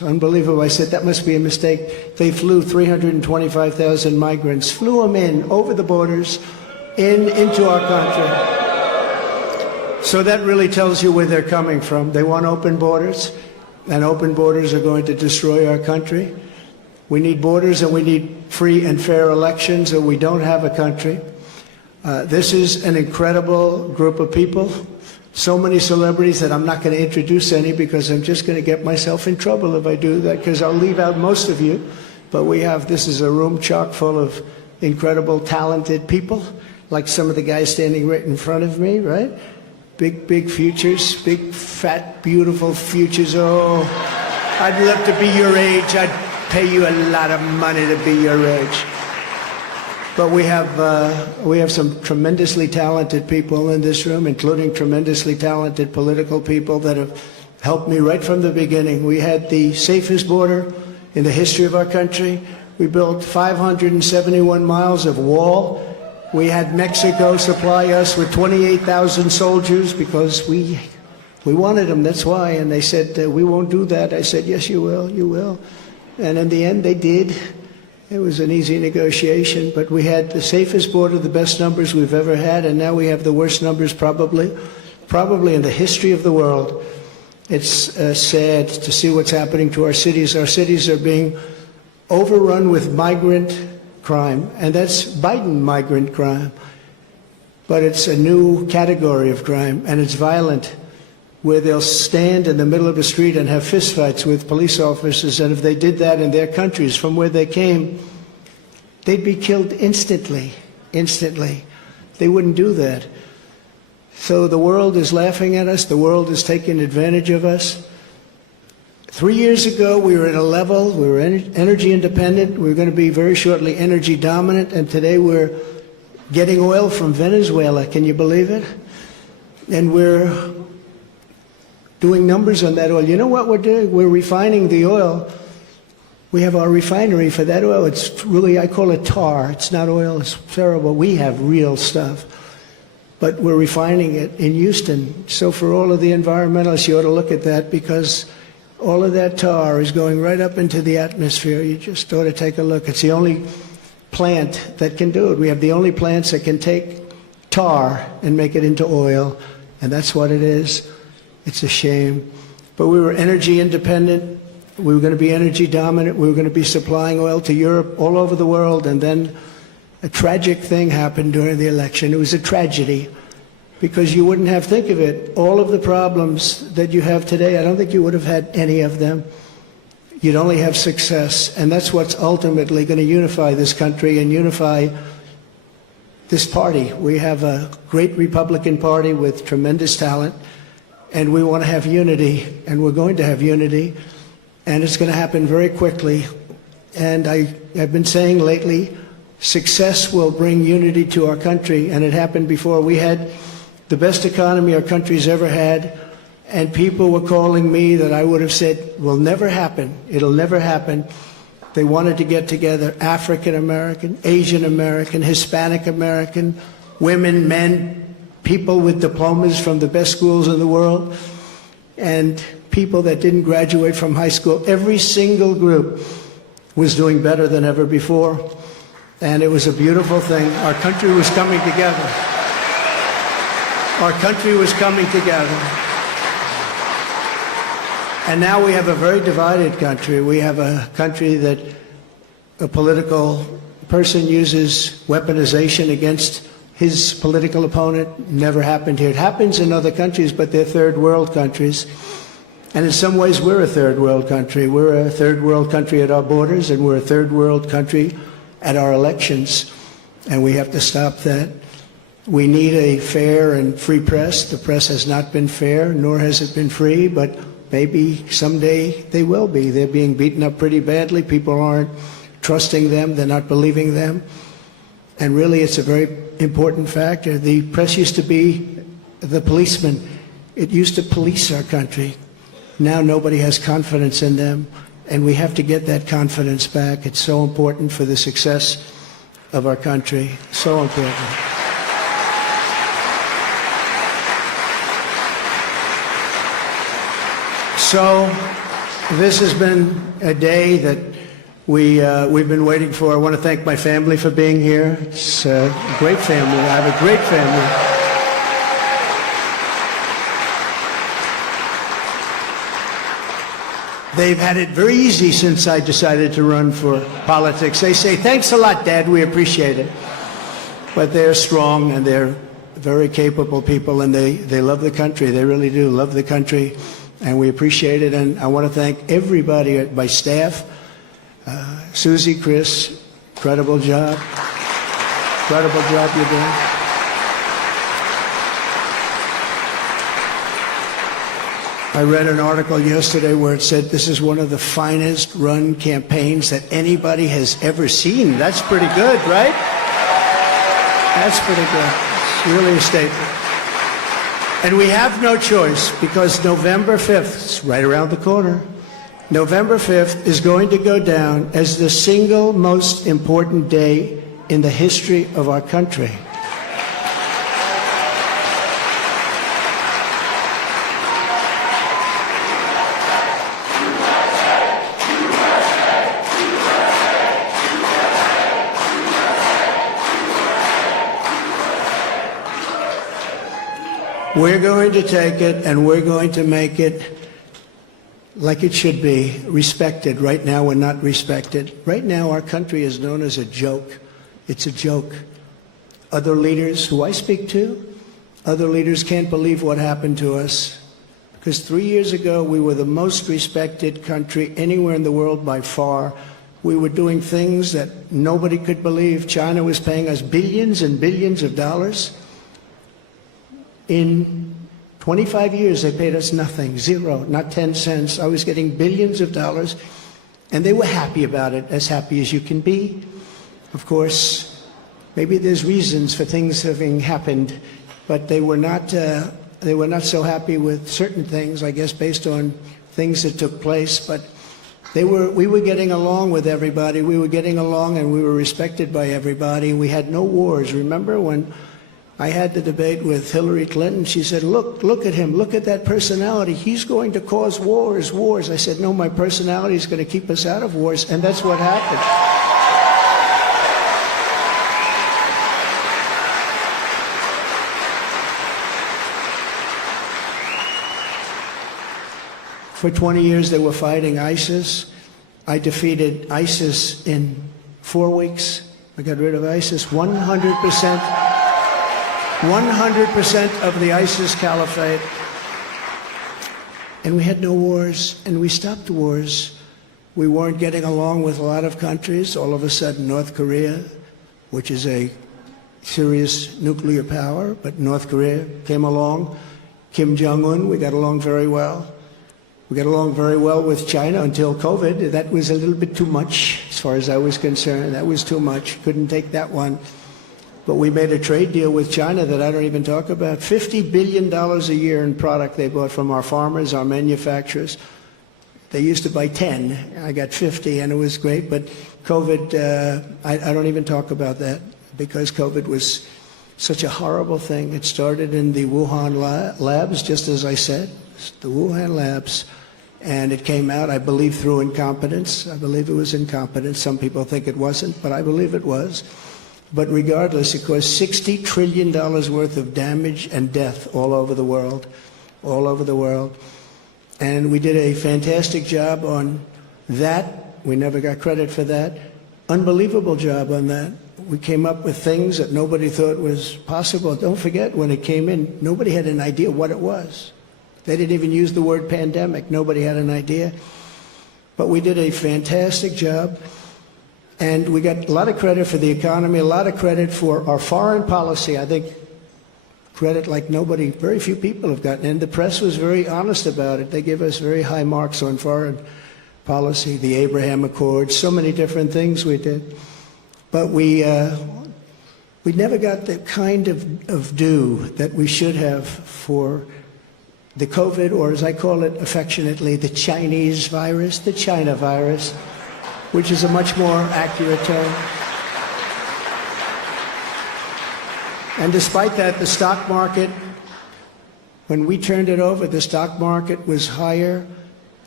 Unbelievable. I said, that must be a mistake. They flew 325,000 migrants, flew them in over the borders, into our country. So that really tells you where they're coming from. They want open borders, and open borders are going to destroy our country. We need borders, and we need free and fair elections, or we don't have a country. This is an incredible group of people. So many celebrities that I'm not going to introduce any, because I'm just going to get myself in trouble if I do that, because I'll leave out most of you. But this is a room chock full of incredible, talented people, like some of the guys standing right in front of me, right? Big futures, big, fat, beautiful futures. Oh, I'd love to be your age. I'd pay you a lot of money to be your age. But we have some tremendously talented people in this room, including tremendously talented political people that have helped me right from the beginning. We had the safest border in the history of our country. We built 571 miles of wall. We had Mexico supply us with 28,000 soldiers because we wanted them, that's why. And they said, we won't do that. I said, yes, you will, you will. And in the end, they did. It was an easy negotiation, but we had the safest border, the best numbers we've ever had, and now we have the worst numbers probably in the history of the world. It's sad to see what's happening to our cities. Our cities are being overrun with migrant crime, and that's Biden migrant crime. But it's a new category of crime, and it's violent, where they'll stand in the middle of the street and have fistfights with police officers, and if they did that in their countries from where they came, they'd be killed instantly. They wouldn't do that. So the world is laughing at us. The world is taking advantage of us. 3 years ago, we were at a level, we were energy independent. We were going to be very shortly energy dominant, and today we're getting oil from Venezuela. Can you believe it? And we're doing numbers on that oil. You know what we're doing? We're refining the oil. We have our refinery for that oil. It's really, I call it tar. It's not oil. It's terrible. We have real stuff. But we're refining it in Houston. So for all of the environmentalists, you ought to look at that, because all of that tar is going right up into the atmosphere. You just ought to take a look. It's the only plant that can do it. We have the only plants that can take tar and make it into oil, and that's what it is. It's a shame. But we were energy independent. We were going to be energy dominant. We were going to be supplying oil to Europe, all over the world. And then a tragic thing happened during the election. It was a tragedy, because you wouldn't have, think of it, all of the problems that you have today, I don't think you would have had any of them. You'd only have success. And that's what's ultimately going to unify this country and unify this party. We have a great Republican Party with tremendous talent. And we want to have unity, and we're going to have unity, and it's going to happen very quickly. And I've been saying lately, success will bring unity to our country, and it happened before. We had the best economy our country's ever had, and people were calling me that I would have said will never happen. It'll never happen. They wanted to get together, African American, Asian American, Hispanic American, women, men, people with diplomas from the best schools in the world, and people that didn't graduate from high school. Every single group was doing better than ever before, and it was a beautiful thing. Our country was coming together. Our country was coming together. And now we have a very divided country. We have a country that a political person uses weaponization against his political opponent. Never happened here. It happens in other countries, but they're third world countries. And in some ways, we're a third world country. We're a third world country at our borders, and we're a third world country at our elections. And we have to stop that. We need a fair and free press. The press has not been fair, nor has it been free, but maybe someday they will be. They're being beaten up pretty badly. People aren't trusting them. They're not believing them. And really, it's a very important factor. The press used to be the policeman. It used to police our country. Now nobody has confidence in them, and we have to get that confidence back. It's so important for the success of our country. So important. So This has been a day that we've been waiting for. I want to thank my family for being here. It's a great family. I have a great family. They've had it very easy since I decided to run for politics. They say, thanks a lot, Dad, we appreciate it. But they're strong and they're very capable people, and they love the country. They really do love the country, and we appreciate it. And I want to thank everybody at my staff. Susie, Chris, incredible job. Incredible job you're doing. I read an article yesterday where it said this is one of the finest run campaigns that anybody has ever seen. That's pretty good, right? That's pretty good. It's really a statement. And we have no choice, because November 5th, it's right around the corner, November 5th is going to go down as the single most important day in the history of our country. We're going to take it and we're going to make it like it should be, respected. Right now we're not respected. Right now our country is known as a joke. It's a joke. Other leaders who I speak to, other leaders can't believe what happened to us. Because 3 years ago we were the most respected country anywhere in the world by far. We were doing things that nobody could believe. China was paying us billions and billions of dollars. In 25 years, they paid us nothing, zero, not 10 cents. I was getting billions of dollars, and they were happy about it, as happy as you can be. Of course, maybe there's reasons for things having happened, but they were not so happy with certain things, I guess, based on things that took place. But we were getting along with everybody. We were getting along, and we were respected by everybody. We had no wars. Remember when I had the debate with Hillary Clinton? She said, look at him, look at that personality. He's going to cause wars. I said, no, my personality is going to keep us out of wars, and that's what happened. For 20 years, they were fighting ISIS. I defeated ISIS in 4 weeks. I got rid of ISIS 100%. 100% of the ISIS caliphate. And we had no wars, and we stopped wars. We weren't getting along with a lot of countries. All of a sudden, North Korea, which is a serious nuclear power, but North Korea came along. Kim Jong-un, we got along very well. We got along very well with China until COVID. That was a little bit too much, as far as I was concerned. That was too much. Couldn't take that one. But we made a trade deal with China that I don't even talk about. $50 billion a year in product they bought from our farmers, our manufacturers. They used to buy 10. I got 50, and it was great. But COVID, I don't even talk about that, because COVID was such a horrible thing. It started in the Wuhan labs, just as I said, the Wuhan labs. And it came out, I believe, through incompetence. I believe it was incompetence. Some people think it wasn't, but I believe it was. But regardless, it caused $60 trillion worth of damage and death all over the world, all over the world. And we did a fantastic job on that. We never got credit for that. Unbelievable job on that. We came up with things that nobody thought was possible. Don't forget, when it came in, nobody had an idea what it was. They didn't even use the word pandemic. Nobody had an idea. But we did a fantastic job. And we got a lot of credit for the economy, a lot of credit for our foreign policy. I think credit like nobody, very few people have gotten. And the press was very honest about it. They gave us very high marks on foreign policy, the Abraham Accords, so many different things we did. But we never got the kind of due that we should have for the COVID, or as I call it affectionately, the Chinese virus, the China virus, which is a much more accurate term. And despite that, the stock market, when we turned it over, the stock market was higher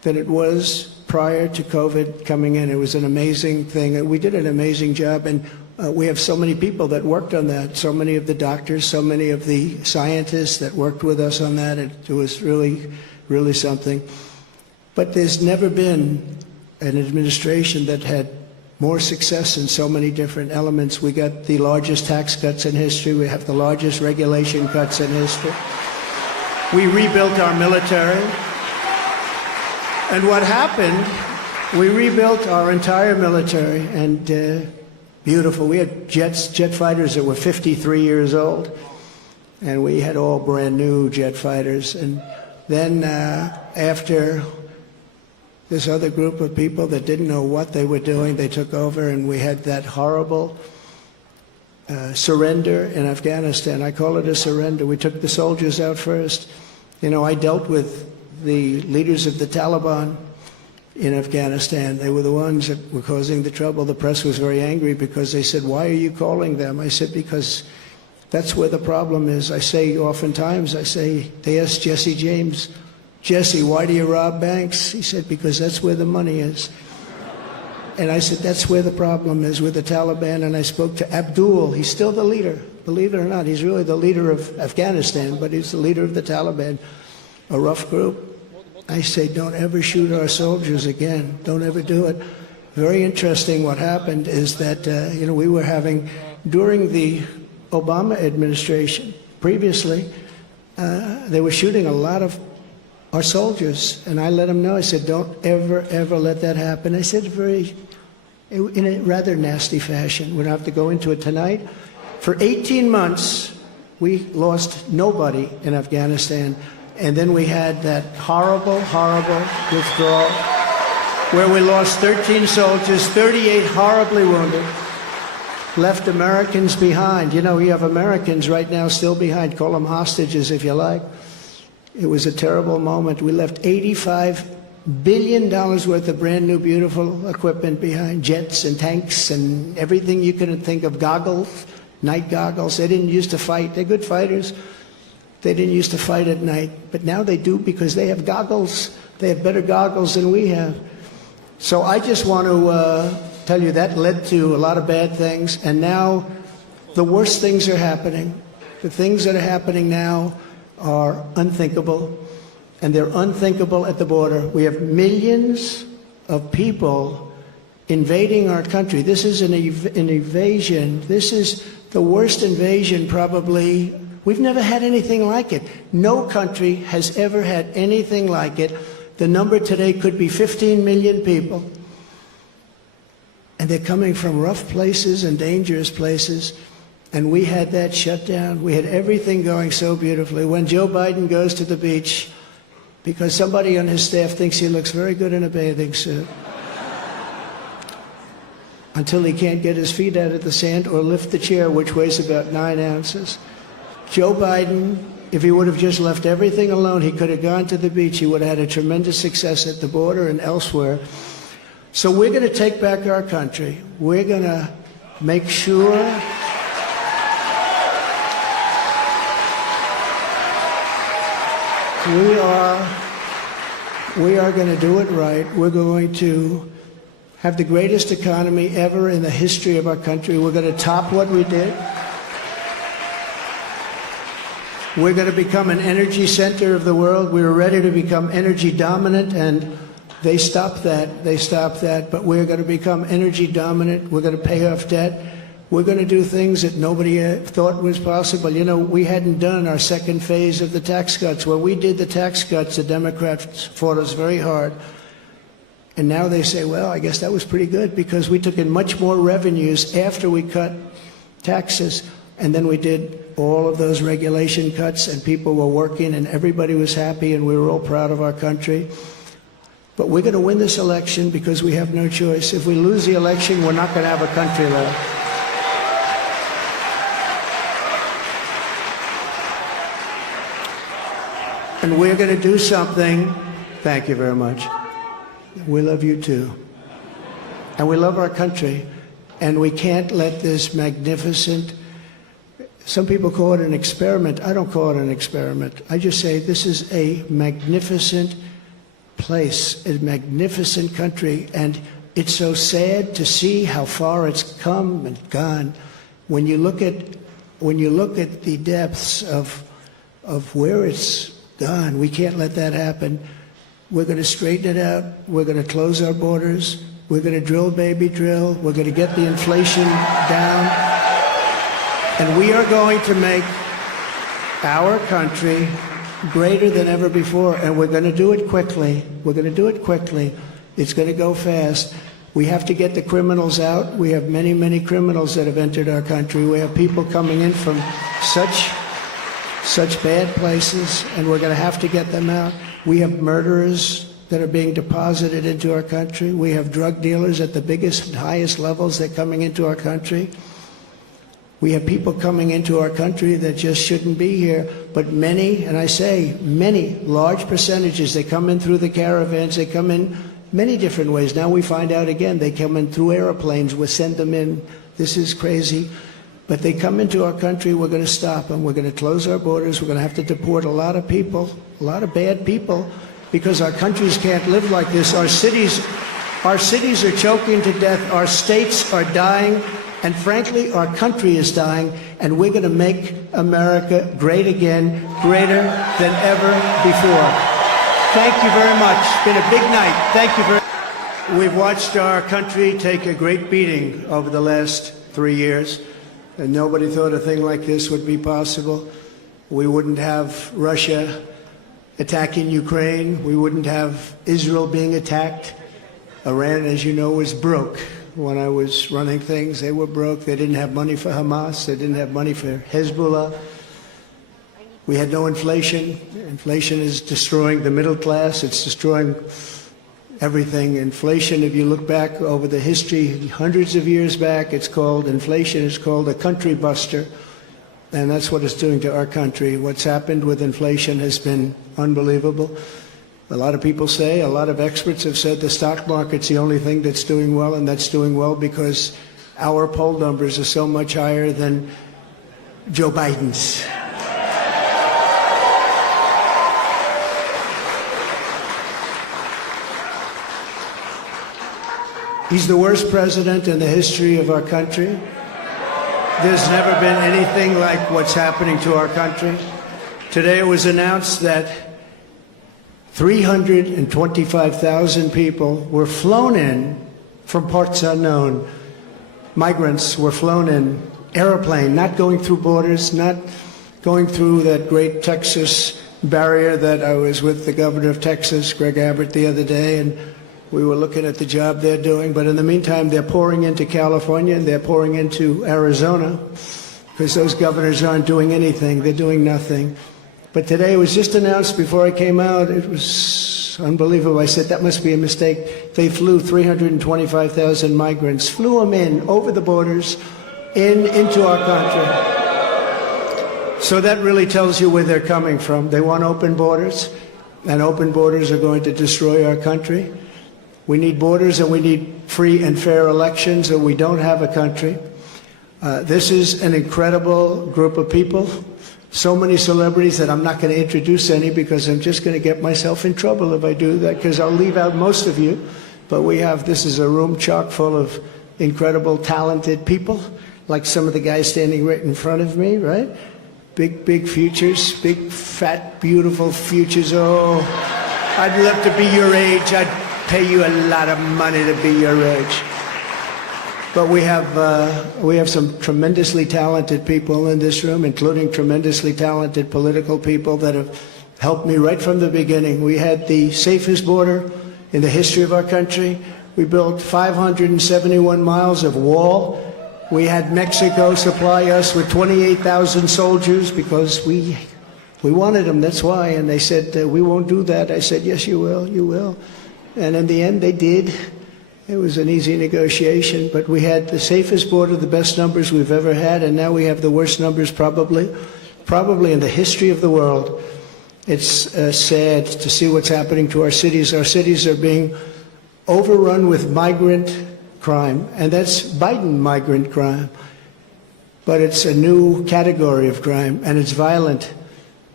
than it was prior to COVID coming in. It was an amazing thing. We did an amazing job, and we have so many people that worked on that, so many of the doctors, so many of the scientists that worked with us on that. It was really, really something. But there's never been an administration that had more success in so many different elements. We got the largest tax cuts in history. We have the largest regulation cuts in history. We rebuilt our military. And what happened, we rebuilt our entire military, and beautiful. We had jet fighters that were 53 years old, and we had all brand new jet fighters. And then after this other group of people that didn't know what they were doing, they took over, and we had that horrible surrender in Afghanistan. I call it a surrender. We took the soldiers out first. You know, I dealt with the leaders of the Taliban in Afghanistan. They were the ones that were causing the trouble. The press was very angry because they said, "Why are you calling them?" I said, "Because that's where the problem is." I say oftentimes, they asked Jesse James, "Jesse, why do you rob banks?" He said, "Because that's where the money is." And I said, that's where the problem is with the Taliban. And I spoke to Abdul. He's still the leader. Believe it or not, he's really the leader of Afghanistan, but he's the leader of the Taliban, a rough group. I say, don't ever shoot our soldiers again. Don't ever do it. Very interesting what happened is that, we were having, during the Obama administration, previously, they were shooting a lot of our soldiers. And I let them know, I said, don't ever, ever let that happen. I said in a rather nasty fashion. We don't have to go into it tonight. For 18 months, we lost nobody in Afghanistan. And then we had that horrible, horrible withdrawal where we lost 13 soldiers, 38 horribly wounded, left Americans behind. You know, we have Americans right now still behind. Call them hostages if you like. It was a terrible moment. We left $85 billion worth of brand new, beautiful equipment behind, jets and tanks and everything you can think of, goggles, night goggles. They didn't used to fight. They're good fighters. They didn't used to fight at night, but now they do because they have goggles. They have better goggles than we have. So I just want to tell you that led to a lot of bad things, and now the worst things are happening. The things that are happening now are unthinkable, and they're unthinkable at the border. We have millions of people invading our country. This is an invasion. This is the worst invasion probably. We've never had anything like it. No country has ever had anything like it. The number today could be 15 million people. And they're coming from rough places and dangerous places. And we had that shut down. We had everything going so beautifully. When Joe Biden goes to the beach, because somebody on his staff thinks he looks very good in a bathing suit, until he can't get his feet out of the sand or lift the chair, which weighs about 9 ounces. Joe Biden, if he would have just left everything alone, he could have gone to the beach. He would have had a tremendous success at the border and elsewhere. So we're going to take back our country. We're going to make sure we are going to do it right. We're going to have the greatest economy ever in the history of our country. We're going to top what we did. We're going to become an energy center of the world. We were ready to become energy dominant, and they stopped that. They stopped that. But we're going to become energy dominant. We're going to pay off debt. We're going to do things that nobody thought was possible. You know, we hadn't done our second phase of the tax cuts. When we did the tax cuts, the Democrats fought us very hard. And now they say, well, I guess that was pretty good because we took in much more revenues after we cut taxes. And then we did all of those regulation cuts, and people were working, and everybody was happy, and we were all proud of our country. But we're going to win this election because we have no choice. If we lose the election, we're not going to have a country left. And we're going to do something. Thank you very much. We love you too. And we love our country. And we can't let this magnificent, some people call it an experiment. I don't call it an experiment. I just say this is a magnificent place, a magnificent country, and it's so sad to see how far it's come and gone. When you look at the depths of where it's gone, we can't let that happen. We're going to straighten it out. We're going to close our borders. We're going to drill, baby, drill. We're going to get the inflation down. And we are going to make our country greater than ever before. And we're going to do it quickly. We're going to do it quickly. It's going to go fast. We have to get the criminals out. We have many, many criminals that have entered our country. We have people coming in from such bad places, and we're going to have to get them out. We have murderers that are being deposited into our country. We have drug dealers at the biggest and highest levels that are coming into our country. We have people coming into our country that just shouldn't be here, but many, and I say many, large percentages, they come in through the caravans, they come in many different ways. Now we find out again, they come in through airplanes, we send them in. This is crazy. But they come into our country, we're going to stop them. We're going to close our borders. We're going to have to deport a lot of people, a lot of bad people, because our countries can't live like this. Our cities are choking to death. Our states are dying. And frankly, our country is dying. And we're going to make America great again, greater than ever before. Thank you very much. It's been a big night. Thank you very much. We've watched our country take a great beating over the last 3 years. And nobody thought a thing like this would be possible. We wouldn't have Russia attacking Ukraine. We wouldn't have Israel being attacked. Iran, as you know, was broke. When I was running things, they were broke. They didn't have money for Hamas. They didn't have money for Hezbollah. We had no inflation. Inflation is destroying the middle class. It's destroying everything. Inflation, if you look back over the history, hundreds of years back, inflation is called a country buster. And that's what it's doing to our country. What's happened with inflation has been unbelievable. A lot of people say, a lot of experts have said the stock market's the only thing that's doing well, and that's doing well because our poll numbers are so much higher than Joe Biden's. He's the worst president in the history of our country. There's never been anything like what's happening to our country. Today it was announced that 325,000 people were flown in from parts unknown. Migrants were flown in, airplane, not going through borders, not going through that great Texas barrier that I was with the governor of Texas, Greg Abbott, the other day, and we were looking at the job they're doing. But in the meantime, they're pouring into California and they're pouring into Arizona because those governors aren't doing anything. They're doing nothing. But today it was just announced before I came out. It was unbelievable. I said, that must be a mistake. They flew 325,000 migrants, flew them in over the borders into our country. So that really tells you where they're coming from. They want open borders, and open borders are going to destroy our country. We need borders and we need free and fair elections, or we don't have a country. This is an incredible group of people. So many celebrities that I'm not going to introduce any because I'm just going to get myself in trouble if I do that, because I'll leave out most of you. But this is a room chock full of incredible, talented people, like some of the guys standing right in front of me, right? Big, big futures, big, fat, beautiful futures. Oh, I'd love to be your age. I'd pay you a lot of money to be your age. But we have some tremendously talented people in this room, including tremendously talented political people that have helped me right from the beginning. We had the safest border in the history of our country. We built 571 miles of wall. We had Mexico supply us with 28,000 soldiers because we wanted them, that's why. And they said, we won't do that. I said, yes, you will, you will. And in the end, they did. It was an easy negotiation, but we had the safest border, the best numbers we've ever had, and now we have the worst numbers probably in the history of the world. It's sad to see what's happening to our cities. Our cities are being overrun with migrant crime, and that's Biden migrant crime. But it's a new category of crime, and it's violent.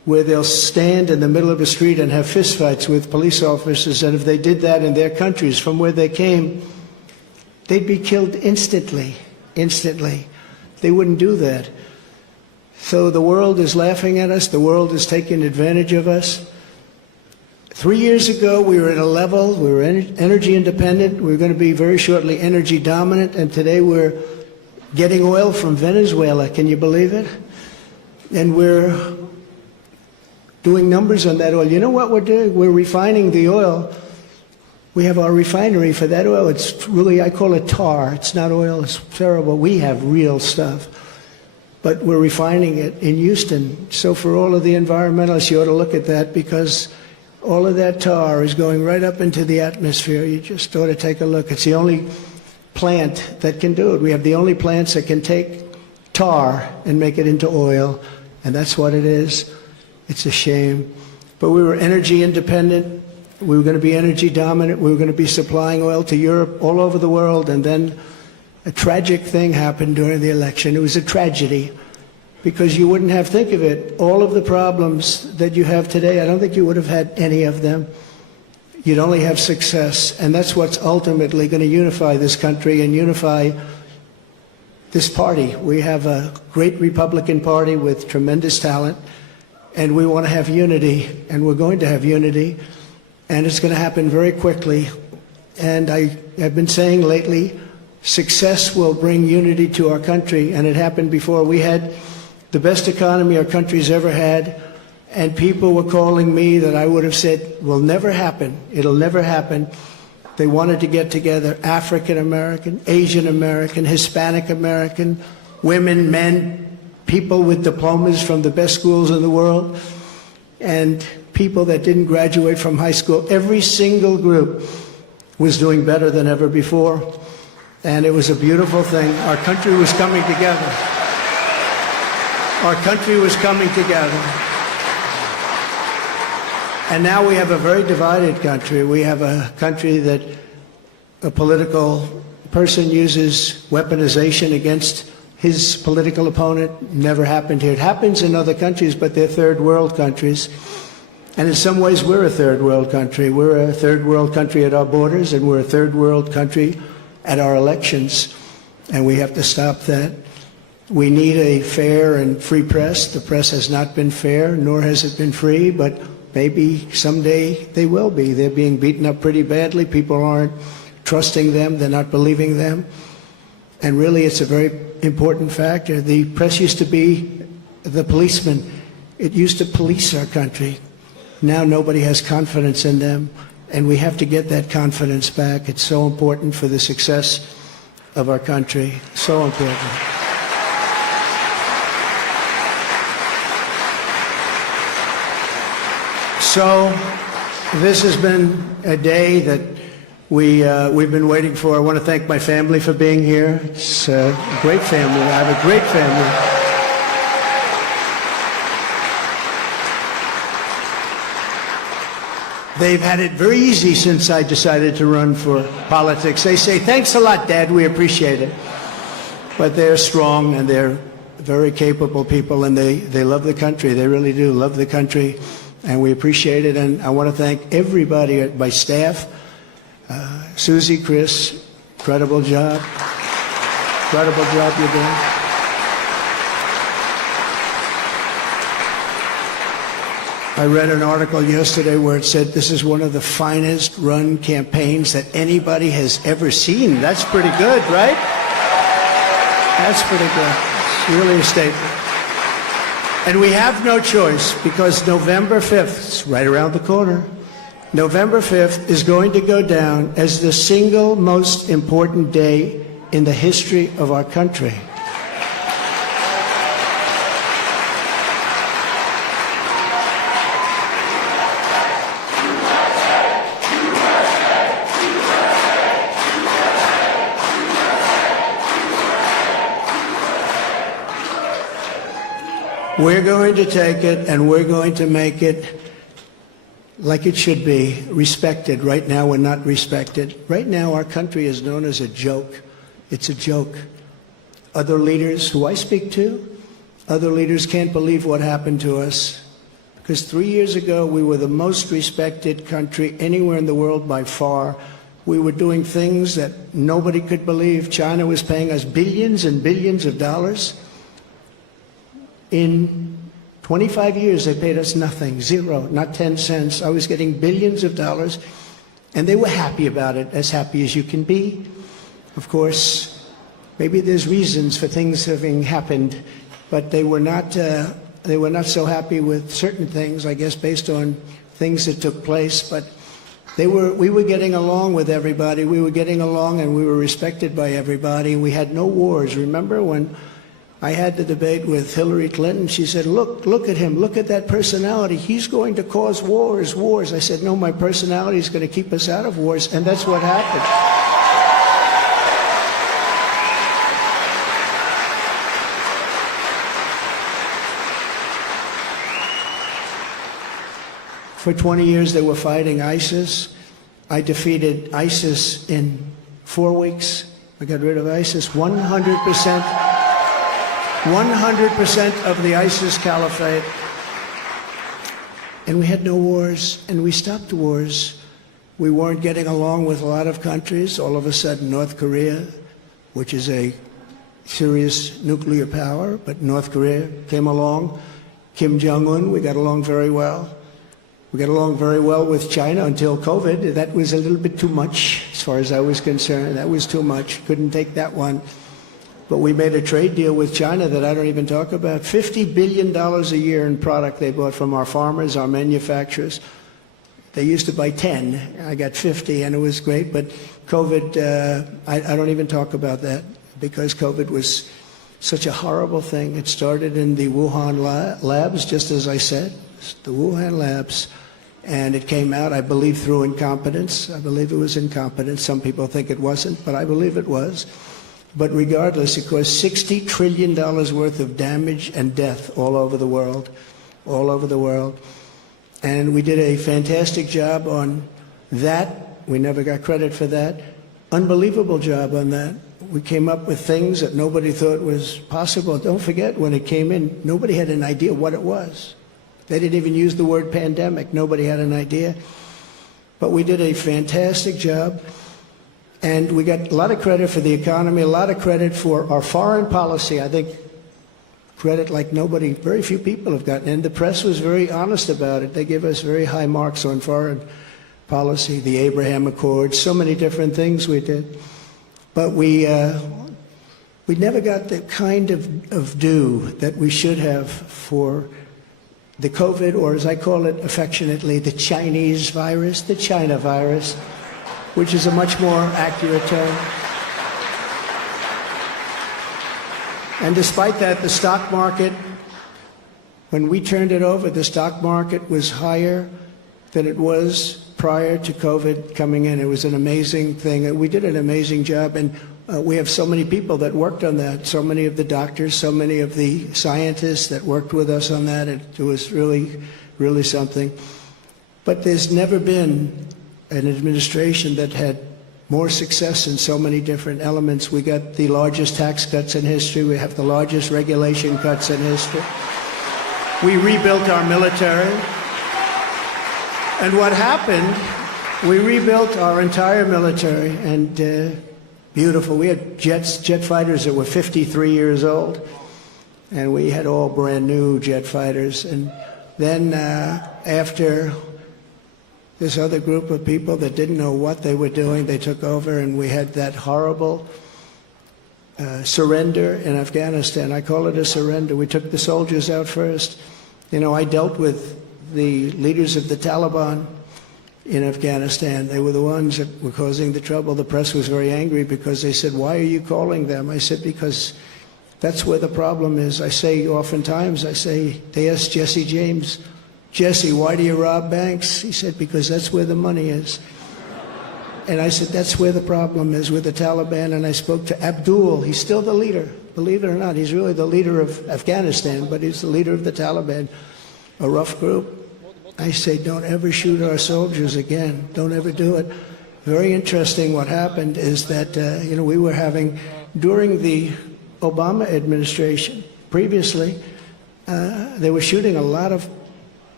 where they'll stand in the middle of the street and have fistfights with police officers, and if they did that in their countries from where they came, they'd be killed instantly, instantly. They wouldn't do that. So the world is laughing at us. The world is taking advantage of us. 3 years ago, we were at a level, we were energy independent. We were going to be very shortly energy dominant, and today we're getting oil from Venezuela. Can you believe it? And we're doing numbers on that oil. You know what we're doing? We're refining the oil. We have our refinery for that oil. It's really, I call it tar. It's not oil. It's terrible. We have real stuff. But we're refining it in Houston. So for all of the environmentalists, you ought to look at that, because all of that tar is going right up into the atmosphere. You just ought to take a look. It's the only plant that can do it. We have the only plants that can take tar and make it into oil, and that's what it is. It's a shame. But we were energy independent. We were going to be energy dominant. We were going to be supplying oil to Europe, all over the world, and then a tragic thing happened during the election. It was a tragedy, because you wouldn't have, think of it, all of the problems that you have today, I don't think you would have had any of them. You'd only have success, and that's what's ultimately going to unify this country and unify this party. We have a great Republican Party with tremendous talent, and we want to have unity, and we're going to have unity, and it's going to happen very quickly. And I have been saying lately, success will bring unity to our country, and it happened before. We had the best economy our country's ever had, and people were calling me that I would have said will never happen. It'll never happen. They wanted to get together, African American, Asian American, Hispanic American, women, men, people with diplomas from the best schools in the world, and people that didn't graduate from high school. Every single group was doing better than ever before. And it was a beautiful thing. Our country was coming together. Our country was coming together. And now we have a very divided country. We have a country that a political person uses weaponization against his political opponent. Never happened here. It happens in other countries, but they're third world countries. And in some ways, we're a third world country. We're a third world country at our borders, and we're a third world country at our elections, and we have to stop that. We need a fair and free press. The press has not been fair, nor has it been free, but maybe someday they will be. They're being beaten up pretty badly. People aren't trusting them. They're not believing them. And really, it's a very important factor. The press used to be the policeman. It used to police our country. Now nobody has confidence in them. And we have to get that confidence back. It's so important for the success of our country. So important. So this has been a day that we've been waiting for. I want to thank my family for being here. It's a great family. I have a great family. They've had it very easy since I decided to run for politics. They say, thanks a lot, Dad, we appreciate it. But they're strong, and they're very capable people, and they love the country. They really do love the country, and we appreciate it. And I want to thank everybody at my staff. Susie, Chris, incredible job. Incredible job you're doing. I read an article yesterday where it said this is one of the finest run campaigns that anybody has ever seen. That's pretty good, right? That's pretty good. It's really a statement. And we have no choice, because November 5th, it's right around the corner, November 5th is going to go down as the single most important day in the history of our country. We're going to take it, and we're going to make it like it should be, respected. Right now, we're not respected. Right now, our country is known as a joke. It's a joke. Other leaders who I speak to, other leaders can't believe what happened to us, Because 3 years ago, we were the most respected country anywhere in the world by far. We were doing things that nobody could believe. China was paying us billions and billions of dollars. In 25 years, they paid us nothing, zero, not 10 cents. I was getting billions of dollars, and they were happy about it, as happy as you can be. Of course, maybe there's reasons for things having happened, but they were not so happy with certain things, I guess, based on things that took place. But we were getting along with everybody. We were getting along, and we were respected by everybody. We had no wars. Remember when I had the debate with Hillary Clinton? She said, look at him. Look at that personality. He's going to cause wars. I said, no, my personality is going to keep us out of wars, and that's what happened. For 20 years, they were fighting ISIS. I defeated ISIS in 4 weeks. I got rid of ISIS 100%. 100% of the ISIS caliphate. And we had no wars, and we stopped wars. We weren't getting along with a lot of countries. All of a sudden, North Korea, which is a serious nuclear power, but North Korea came along. Kim Jong-un, we got along very well. We got along very well with China until COVID. That was a little bit too much, as far as I was concerned. That was too much. Couldn't take that one. But we made a trade deal with China that I don't even talk about. $50 billion a year in product they bought from our farmers, our manufacturers. They used to buy 10. I got 50, and it was great. But COVID, I don't even talk about that, because COVID was such a horrible thing. It started in the Wuhan labs, just as I said, the Wuhan labs. And it came out, I believe, through incompetence. I believe it was incompetence. Some people think it wasn't, but I believe it was. But regardless, it caused $60 trillion worth of damage and death all over the world, all over the world. And we did a fantastic job on that. We never got credit for that. Unbelievable job on that. We came up with things that nobody thought was possible. Don't forget, when it came in, nobody had an idea what it was. They didn't even use the word pandemic. Nobody had an idea. But we did a fantastic job. And we got a lot of credit for the economy, a lot of credit for our foreign policy. I think credit like nobody, very few people have gotten. And the press was very honest about it. They give us very high marks on foreign policy, the Abraham Accords, so many different things we did. But we never got the kind of due that we should have for the COVID, or as I call it affectionately, the Chinese virus, the China virus, which is a much more accurate term. And despite that, the stock market, when we turned it over, the stock market was higher than it was prior to COVID coming in. It was an amazing thing. We did an amazing job, and we have so many people that worked on that, so many of the doctors, so many of the scientists that worked with us on that. It was really, really something. But there's never been an administration that had more success in so many different elements. We got the largest tax cuts in history. We have the largest regulation cuts in history. We rebuilt our military. And what happened, we rebuilt our entire military, and beautiful. We had jet fighters that were 53 years old, and we had all brand new jet fighters. And then after this other group of people that didn't know what they were doing, they took over, and we had that horrible surrender in Afghanistan. I call it a surrender. We took the soldiers out first. You know, I dealt with the leaders of the Taliban in Afghanistan. They were the ones that were causing the trouble. The press was very angry because they said, why are you calling them? I said, because that's where the problem is. I say oftentimes, they asked Jesse James, Jesse, why do you rob banks? He said, because that's where the money is. And I said, that's where the problem is, with the Taliban. And I spoke to Abdul. He's still the leader. Believe it or not, he's really the leader of Afghanistan, but he's the leader of the Taliban, a rough group. I say, don't ever shoot our soldiers again. Don't ever do it. Very interesting what happened is that, we were having, during the Obama administration, previously, they were shooting a lot of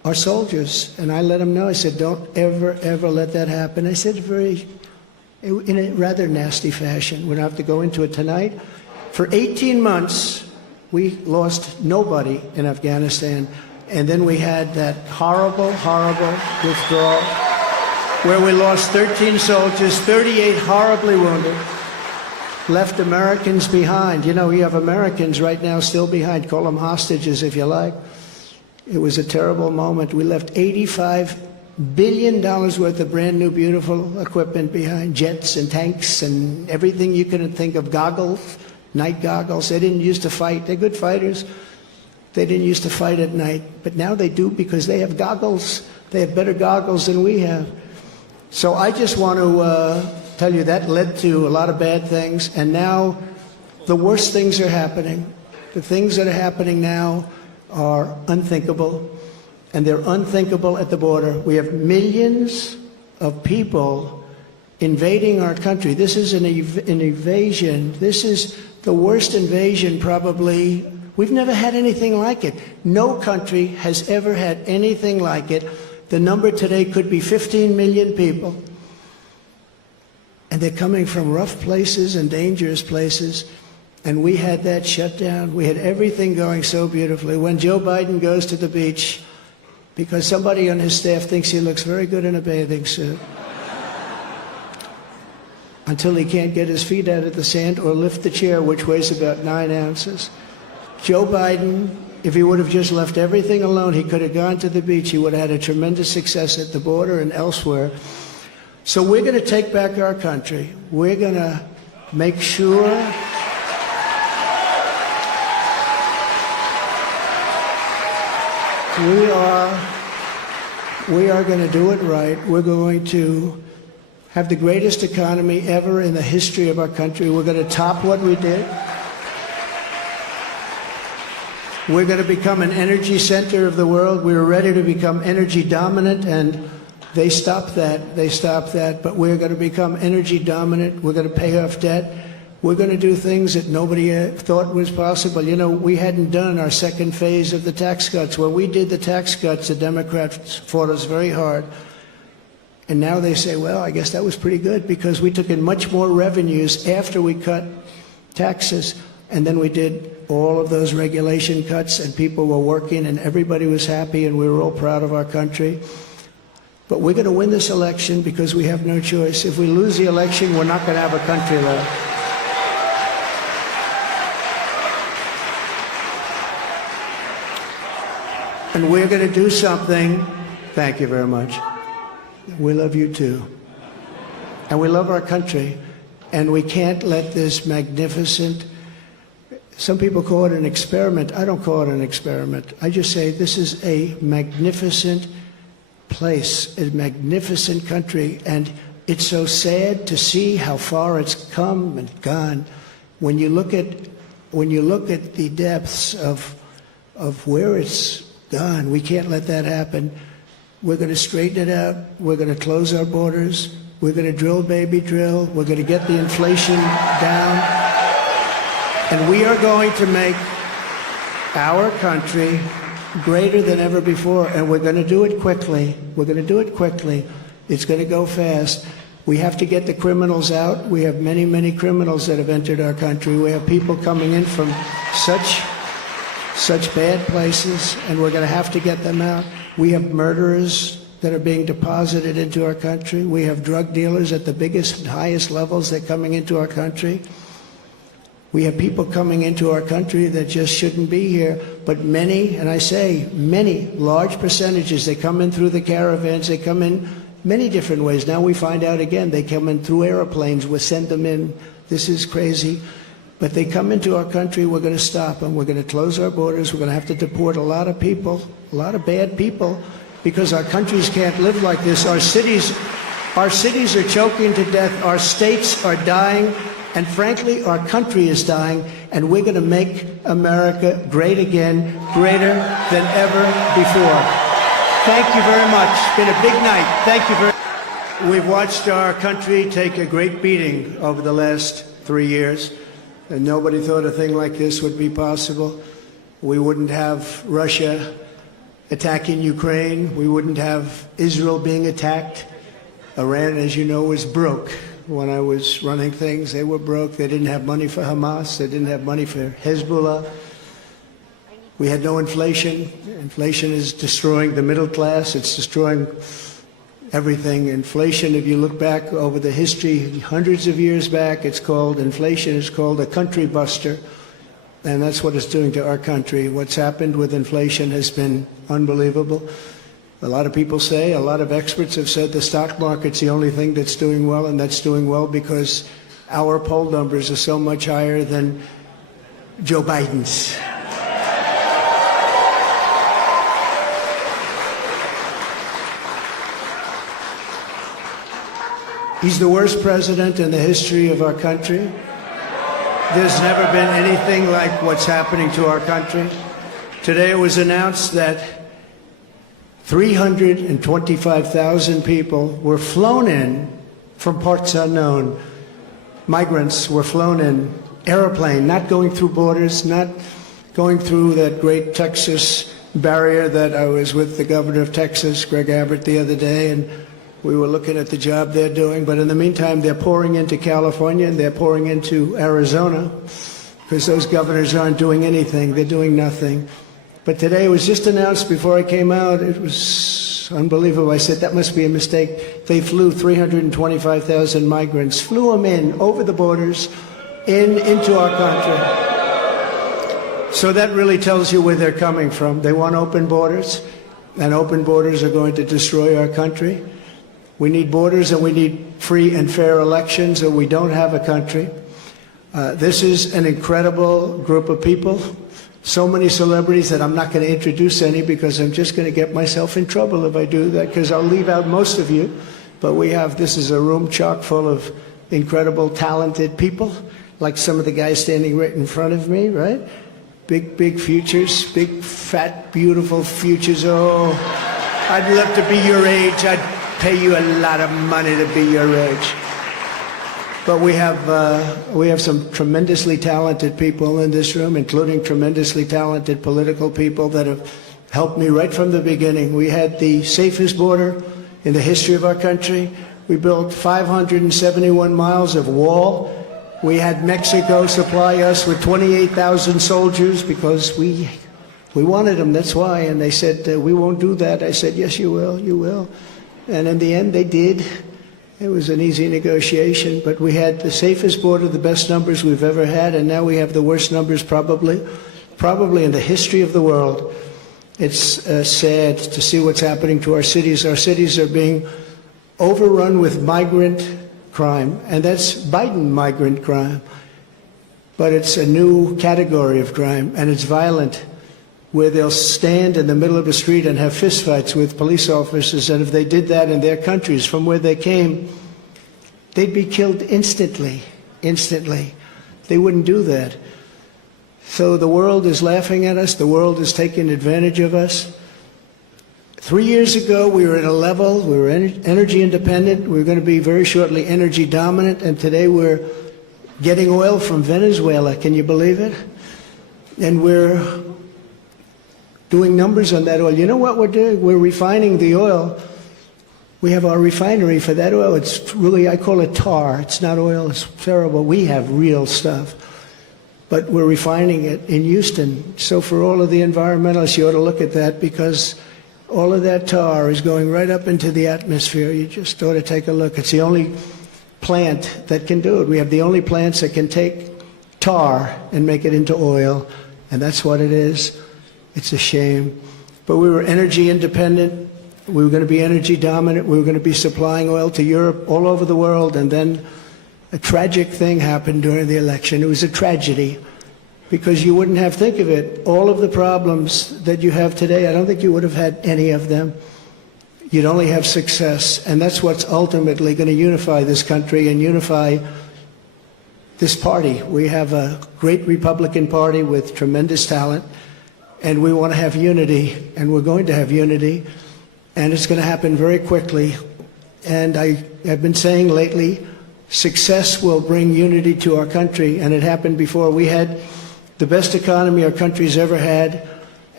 our soldiers. And I let them know, I said, don't ever, ever let that happen. I said in a rather nasty fashion. We don't have to go into it tonight. For 18 months, we lost nobody in Afghanistan. And then we had that horrible, horrible withdrawal where we lost 13 soldiers, 38 horribly wounded, left Americans behind. You know, you have Americans right now still behind. Call them hostages if you like. It was a terrible moment. We left $85 billion worth of brand new, beautiful equipment behind, jets and tanks and everything you can think of, goggles, night goggles. They didn't used to fight. They're good fighters. They didn't used to fight at night, but now they do because they have goggles. They have better goggles than we have. So I just want to tell you that led to a lot of bad things, and now the worst things are happening. The things that are happening now are unthinkable, and they're unthinkable at the border. We have millions of people invading our country. This is an invasion. This is the worst invasion probably. We've never had anything like it. No country has ever had anything like it. The number today could be 15 million people. And they're coming from rough places and dangerous places. And we had that shut down. We had everything going so beautifully. When Joe Biden goes to the beach, because somebody on his staff thinks he looks very good in a bathing suit, until he can't get his feet out of the sand or lift the chair, which weighs about 9 ounces. Joe Biden, if he would have just left everything alone, he could have gone to the beach. He would have had a tremendous success at the border and elsewhere. So we're going to take back our country. We're going to make sure we are going to do it right. We're going to have the greatest economy ever in the history of our country. We're going to top what we did. We're going to become an energy center of the world. We were ready to become energy dominant, and they stopped that. They stopped that. But we're going to become energy dominant. We're going to pay off debt. We're going to do things that nobody thought was possible. You know, we hadn't done our second phase of the tax cuts. When we did the tax cuts, the Democrats fought us very hard. And now they say, well, I guess that was pretty good because we took in much more revenues after we cut taxes. And then we did all of those regulation cuts, and people were working, and everybody was happy, and we were all proud of our country. But we're going to win this election because we have no choice. If we lose the election, we're not going to have a country left. And we're going to do something. Thank you very much. We love you too. And we love our country. And we can't let this magnificent, some people call it an experiment. I don't call it an experiment. I just say this is a magnificent place, a magnificent country. And it's so sad to see how far it's come and gone. When you look at the depths of where it's gone, we can't let that happen. We're going to straighten it out. We're going to close our borders. We're going to drill, baby, drill. We're going to get the inflation down. And we are going to make our country greater than ever before. And we're going to do it quickly. We're going to do it quickly. It's going to go fast. We have to get the criminals out. We have many, many criminals that have entered our country. We have people coming in from such bad places, and we're going to have to get them out. We have murderers that are being deposited into our country. We have drug dealers at the biggest and highest levels that are coming into our country. We have people coming into our country that just shouldn't be here, but many, and I say many, large percentages, they come in through the caravans, they come in many different ways. Now we find out again, they come in through airplanes, we send them in. This is crazy. But they come into our country, we're going to stop them. We're going to close our borders. We're going to have to deport a lot of people, a lot of bad people, because our countries can't live like this. Our cities are choking to death. Our states are dying. And frankly, our country is dying. And we're going to make America great again, greater than ever before. Thank you very much. It's been a big night. Thank you very much. We've watched our country take a great beating over the last 3 years. And nobody thought a thing like this would be possible. We wouldn't have Russia attacking Ukraine. We wouldn't have Israel being attacked. Iran, as you know, was broke. When I was running things, they were broke. They didn't have money for Hamas. They didn't have money for Hezbollah. We had no inflation. Inflation is destroying the middle class. It's destroying everything. Inflation, if you look back over the history, hundreds of years back, inflation is called a country buster. And that's what it's doing to our country. What's happened with inflation has been unbelievable. A lot of people say, a lot of experts have said the stock market's the only thing that's doing well, and that's doing well because our poll numbers are so much higher than Joe Biden's. He's the worst president in the history of our country. There's never been anything like what's happening to our country. Today it was announced that 325,000 people were flown in from parts unknown. Migrants were flown in, airplane, not going through borders, not going through that great Texas barrier that I was with the governor of Texas, Greg Abbott, the other day, and we were looking at the job they're doing. But in the meantime, they're pouring into California and they're pouring into Arizona because those governors aren't doing anything. They're doing nothing. But today it was just announced before I came out. It was unbelievable. I said, that must be a mistake. They flew 325,000 migrants, flew them in over the borders into our country. So that really tells you where they're coming from. They want open borders, and open borders are going to destroy our country. We need borders and we need free and fair elections, or we don't have a country. This is an incredible group of people. So many celebrities that I'm not going to introduce any because I'm just going to get myself in trouble if I do that, because I'll leave out most of you. But this is a room chock full of incredible, talented people, like some of the guys standing right in front of me, right? Big futures, big, fat, beautiful futures. Oh, I'd love to be your age. I'd pay you a lot of money to be your age. But we have some tremendously talented people in this room, including tremendously talented political people that have helped me right from the beginning. We had the safest border in the history of our country. We built 571 miles of wall. We had Mexico supply us with 28,000 soldiers because we wanted them, that's why. And they said, we won't do that. I said, yes, you will, you will. And in the end, they did. It was an easy negotiation, but we had the safest border, the best numbers we've ever had, and now we have the worst numbers probably in the history of the world. It's sad to see what's happening to our cities. Our cities are being overrun with migrant crime, and that's Biden migrant crime. But it's a new category of crime, and it's violent, where they'll stand in the middle of a street and have fistfights with police officers, and if they did that in their countries from where they came, they'd be killed instantly. They wouldn't do that. So the world is laughing at us. The world is taking advantage of us. 3 years ago, we were at a level, we were energy independent. We were going to be very shortly energy dominant, and today we're getting oil from Venezuela. Can you believe it? And we're doing numbers on that oil. You know what we're doing? We're refining the oil. We have our refinery for that oil. It's really, I call it tar. It's not oil. It's terrible. We have real stuff. But we're refining it in Houston. So for all of the environmentalists, you ought to look at that, because all of that tar is going right up into the atmosphere. You just ought to take a look. It's the only plant that can do it. We have the only plants that can take tar and make it into oil, and that's what it is. It's a shame. But we were energy independent. We were going to be energy dominant. We were going to be supplying oil to Europe, all over the world. And then a tragic thing happened during the election. It was a tragedy, because you wouldn't have, think of it, all of the problems that you have today, I don't think you would have had any of them. You'd only have success. And that's what's ultimately going to unify this country and unify this party. We have a great Republican Party with tremendous talent. And we want to have unity, and we're going to have unity, and it's going to happen very quickly. And I have been saying lately, success will bring unity to our country, and it happened before. We had the best economy our country's ever had,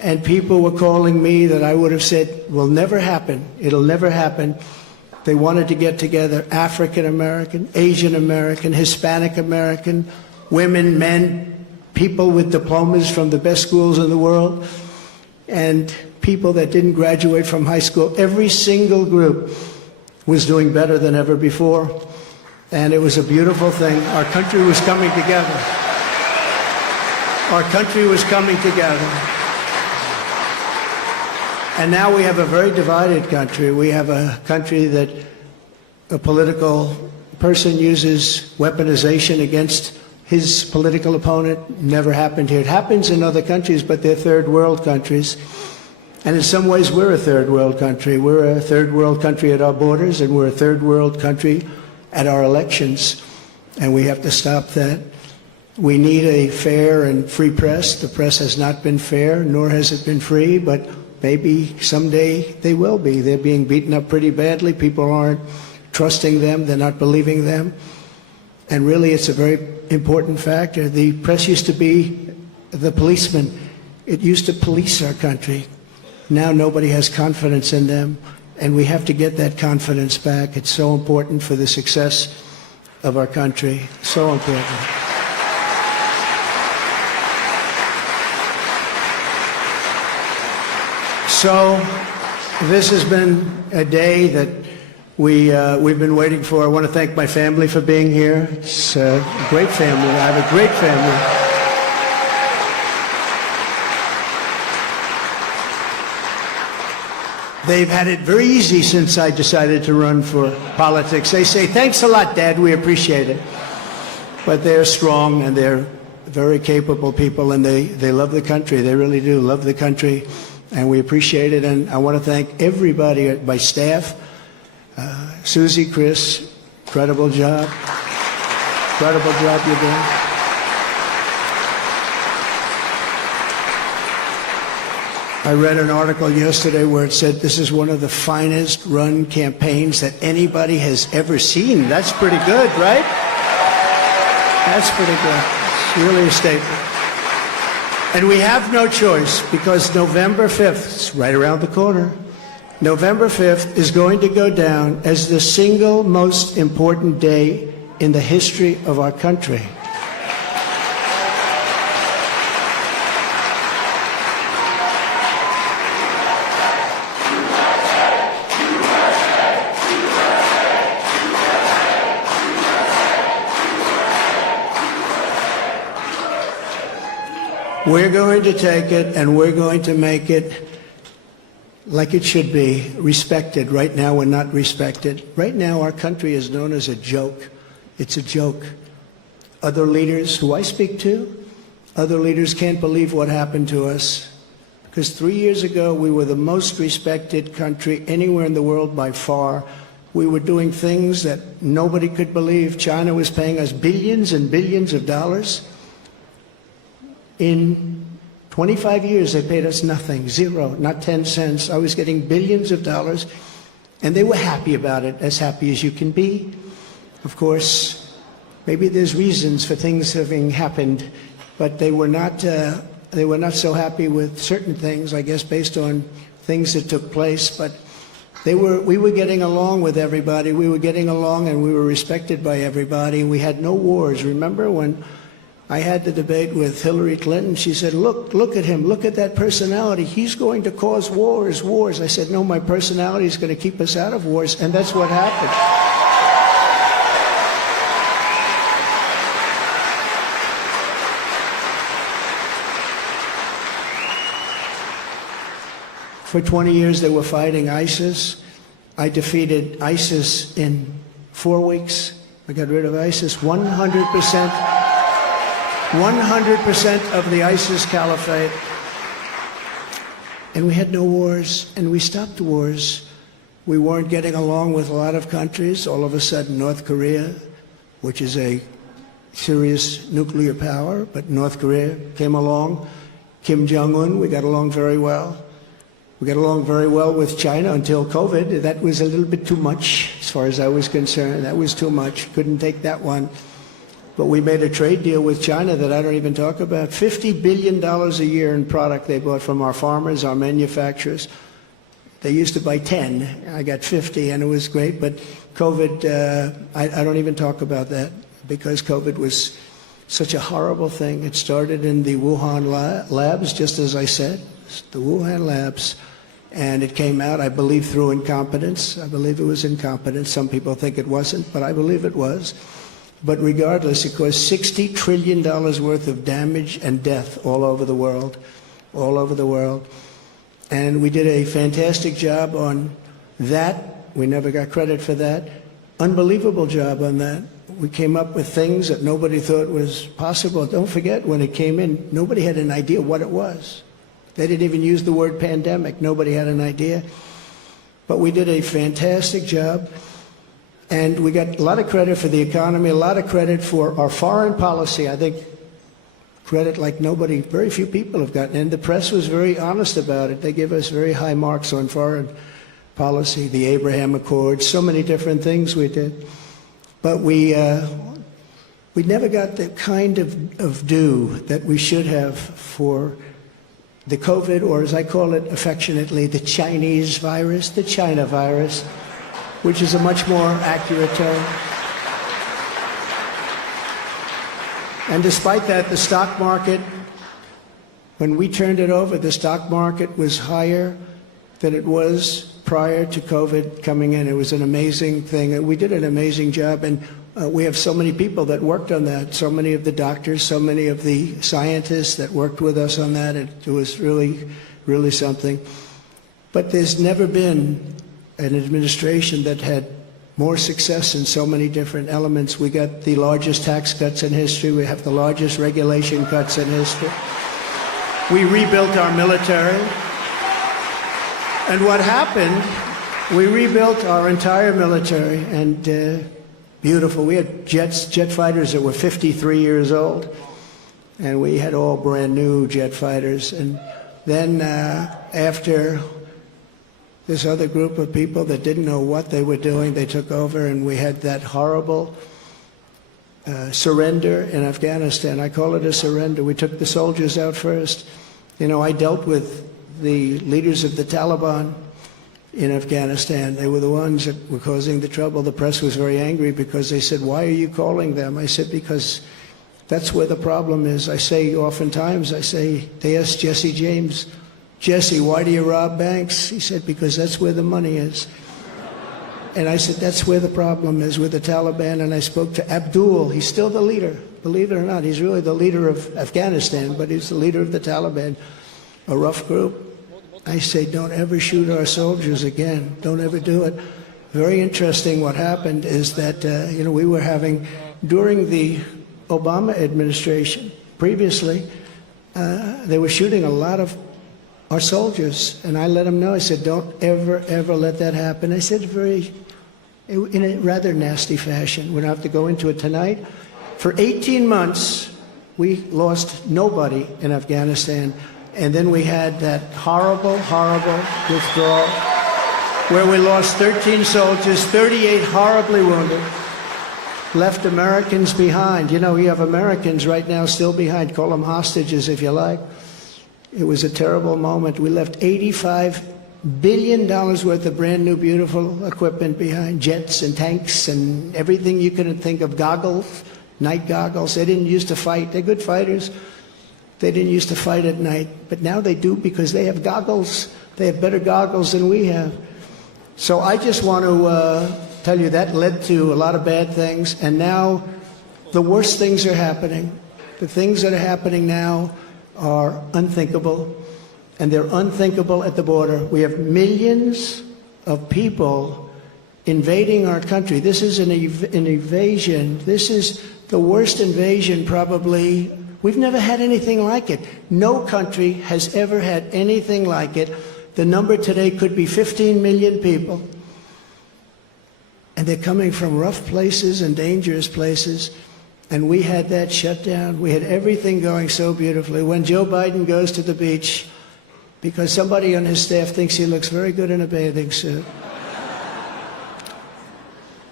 and people were calling me that I would have said will never happen. It'll never happen. They wanted to get together African American, Asian American, Hispanic American, women, men, people with diplomas from the best schools in the world, and people that didn't graduate from high school. Every single group was doing better than ever before, and it was a beautiful thing. Our country was coming together. Our country was coming together. And now we have a very divided country. We have a country that a political person uses weaponization against his political opponent. Never happened here. It happens in other countries, but they're third world countries. And in some ways, we're a third world country. We're a third world country at our borders, and we're a third world country at our elections. And we have to stop that. We need a fair and free press. The press has not been fair, nor has it been free, but maybe someday they will be. They're being beaten up pretty badly. People aren't trusting them. They're not believing them. And really, it's a very important factor. The press used to be the policeman. It used to police our country. Now nobody has confidence in them, and we have to get that confidence back. It's so important for the success of our country. So important. So this has been a day that we've been waiting for. I want to thank my family for being here. It's a great family. I have a great family. They've had it very easy since I decided to run for politics. They say, thanks a lot, Dad, we appreciate it. But they're strong, and they're very capable people, and they love the country. They really do love the country. And we appreciate it, and I want to thank everybody, my staff, Susie, Chris, incredible job you're doing. I read an article yesterday where it said this is one of the finest run campaigns that anybody has ever seen. That's pretty good, right? That's pretty good. It's really a statement. And we have no choice, because November 5th, it's right around the corner, November 5th is going to go down as the single most important day in the history of our country. We're going to take it, and we're going to make it like it should be, respected. Right now, we're not respected. Right now, our country is known as a joke. It's a joke. Other leaders who I speak to, other leaders can't believe what happened to us. Because 3 years ago, we were the most respected country anywhere in the world by far. We were doing things that nobody could believe. China was paying us billions and billions of dollars. In 25 years, they paid us nothing, zero, not 10 cents. I was getting billions of dollars, and they were happy about it, as happy as you can be. Of course, maybe there's reasons for things having happened, but they were not so happy with certain things, I guess, based on things that took place. But we were getting along with everybody. We were getting along, and we were respected by everybody. We had no wars. Remember when I had the debate with Hillary Clinton? She said, look at him, look at that personality. He's going to cause wars. I said, no, my personality is going to keep us out of wars, and that's what happened. For 20 years, they were fighting ISIS. I defeated ISIS in 4 weeks. I got rid of ISIS 100%. 100% of the ISIS caliphate. And we had no wars, and we stopped wars. We weren't getting along with a lot of countries. All of a sudden, North Korea, which is a serious nuclear power, but North Korea came along. Kim Jong-un, we got along very well. We got along very well with China until COVID. That was a little bit too much, as far as I was concerned. That was too much. Couldn't take that one. But we made a trade deal with China that I don't even talk about. $50 billion a year in product they bought from our farmers, our manufacturers. They used to buy 10. I got 50, and it was great. But COVID, I don't even talk about that because COVID was such a horrible thing. It started in the Wuhan labs, just as I said, the Wuhan labs. And it came out, I believe, through incompetence. I believe it was incompetence. Some people think it wasn't, but I believe it was. But regardless, it caused $60 trillion worth of damage and death all over the world, all over the world. And we did a fantastic job on that. We never got credit for that. Unbelievable job on that. We came up with things that nobody thought was possible. Don't forget, when it came in, nobody had an idea what it was. They didn't even use the word pandemic. Nobody had an idea. But we did a fantastic job. And we got a lot of credit for the economy, a lot of credit for our foreign policy. I think credit like nobody, very few people have gotten. And the press was very honest about it. They give us very high marks on foreign policy, the Abraham Accords, so many different things we did. But we never got the kind of due that we should have for the COVID, or as I call it affectionately, the Chinese virus, the China virus, which is a much more accurate term. And despite that, the stock market, when we turned it over, the stock market was higher than it was prior to COVID coming in. It was an amazing thing. We did an amazing job, and we have so many people that worked on that, so many of the doctors, so many of the scientists that worked with us on that. It was really, really something. But there's never been an administration that had more success in so many different elements. We got the largest tax cuts in history. We have the largest regulation cuts in history. We rebuilt our military. And what happened, we rebuilt our entire military, and beautiful. We had jet fighters that were 53 years old, and we had all brand new jet fighters. And then after this other group of people that didn't know what they were doing, they took over, and we had that horrible surrender in Afghanistan. I call it a surrender. We took the soldiers out first. You know, I dealt with the leaders of the Taliban in Afghanistan. They were the ones that were causing the trouble. The press was very angry because they said, "Why are you calling them?" I said, "Because that's where the problem is." I say oftentimes, they asked Jesse James, "Jesse, why do you rob banks?" He said, "Because that's where the money is." And I said, that's where the problem is with the Taliban. And I spoke to Abdul. He's still the leader. Believe it or not, he's really the leader of Afghanistan, but he's the leader of the Taliban, a rough group. I say, don't ever shoot our soldiers again. Don't ever do it. Very interesting what happened is that, we were having, during the Obama administration, previously, they were shooting a lot of our soldiers. And I let them know, I said, don't ever, ever let that happen. I said in a rather nasty fashion. We don't have to go into it tonight. For 18 months, we lost nobody in Afghanistan. And then we had that horrible, horrible withdrawal where we lost 13 soldiers, 38 horribly wounded, left Americans behind. You know, we have Americans right now still behind. Call them hostages if you like. It was a terrible moment. We left $85 billion worth of brand new, beautiful equipment behind, jets and tanks and everything you could think of, goggles, night goggles. They didn't used to fight. They're good fighters. They didn't used to fight at night, but now they do because they have goggles. They have better goggles than we have. So I just want to tell you that led to a lot of bad things, and now the worst things are happening. The things that are happening now are unthinkable, and they're unthinkable at the border. We have millions of people invading our country. This is an invasion. This is the worst invasion probably. We've never had anything like it. No country has ever had anything like it. The number today could be 15 million people. And they're coming from rough places and dangerous places. And we had that shut down. We had everything going so beautifully. When Joe Biden goes to the beach, because somebody on his staff thinks he looks very good in a bathing suit,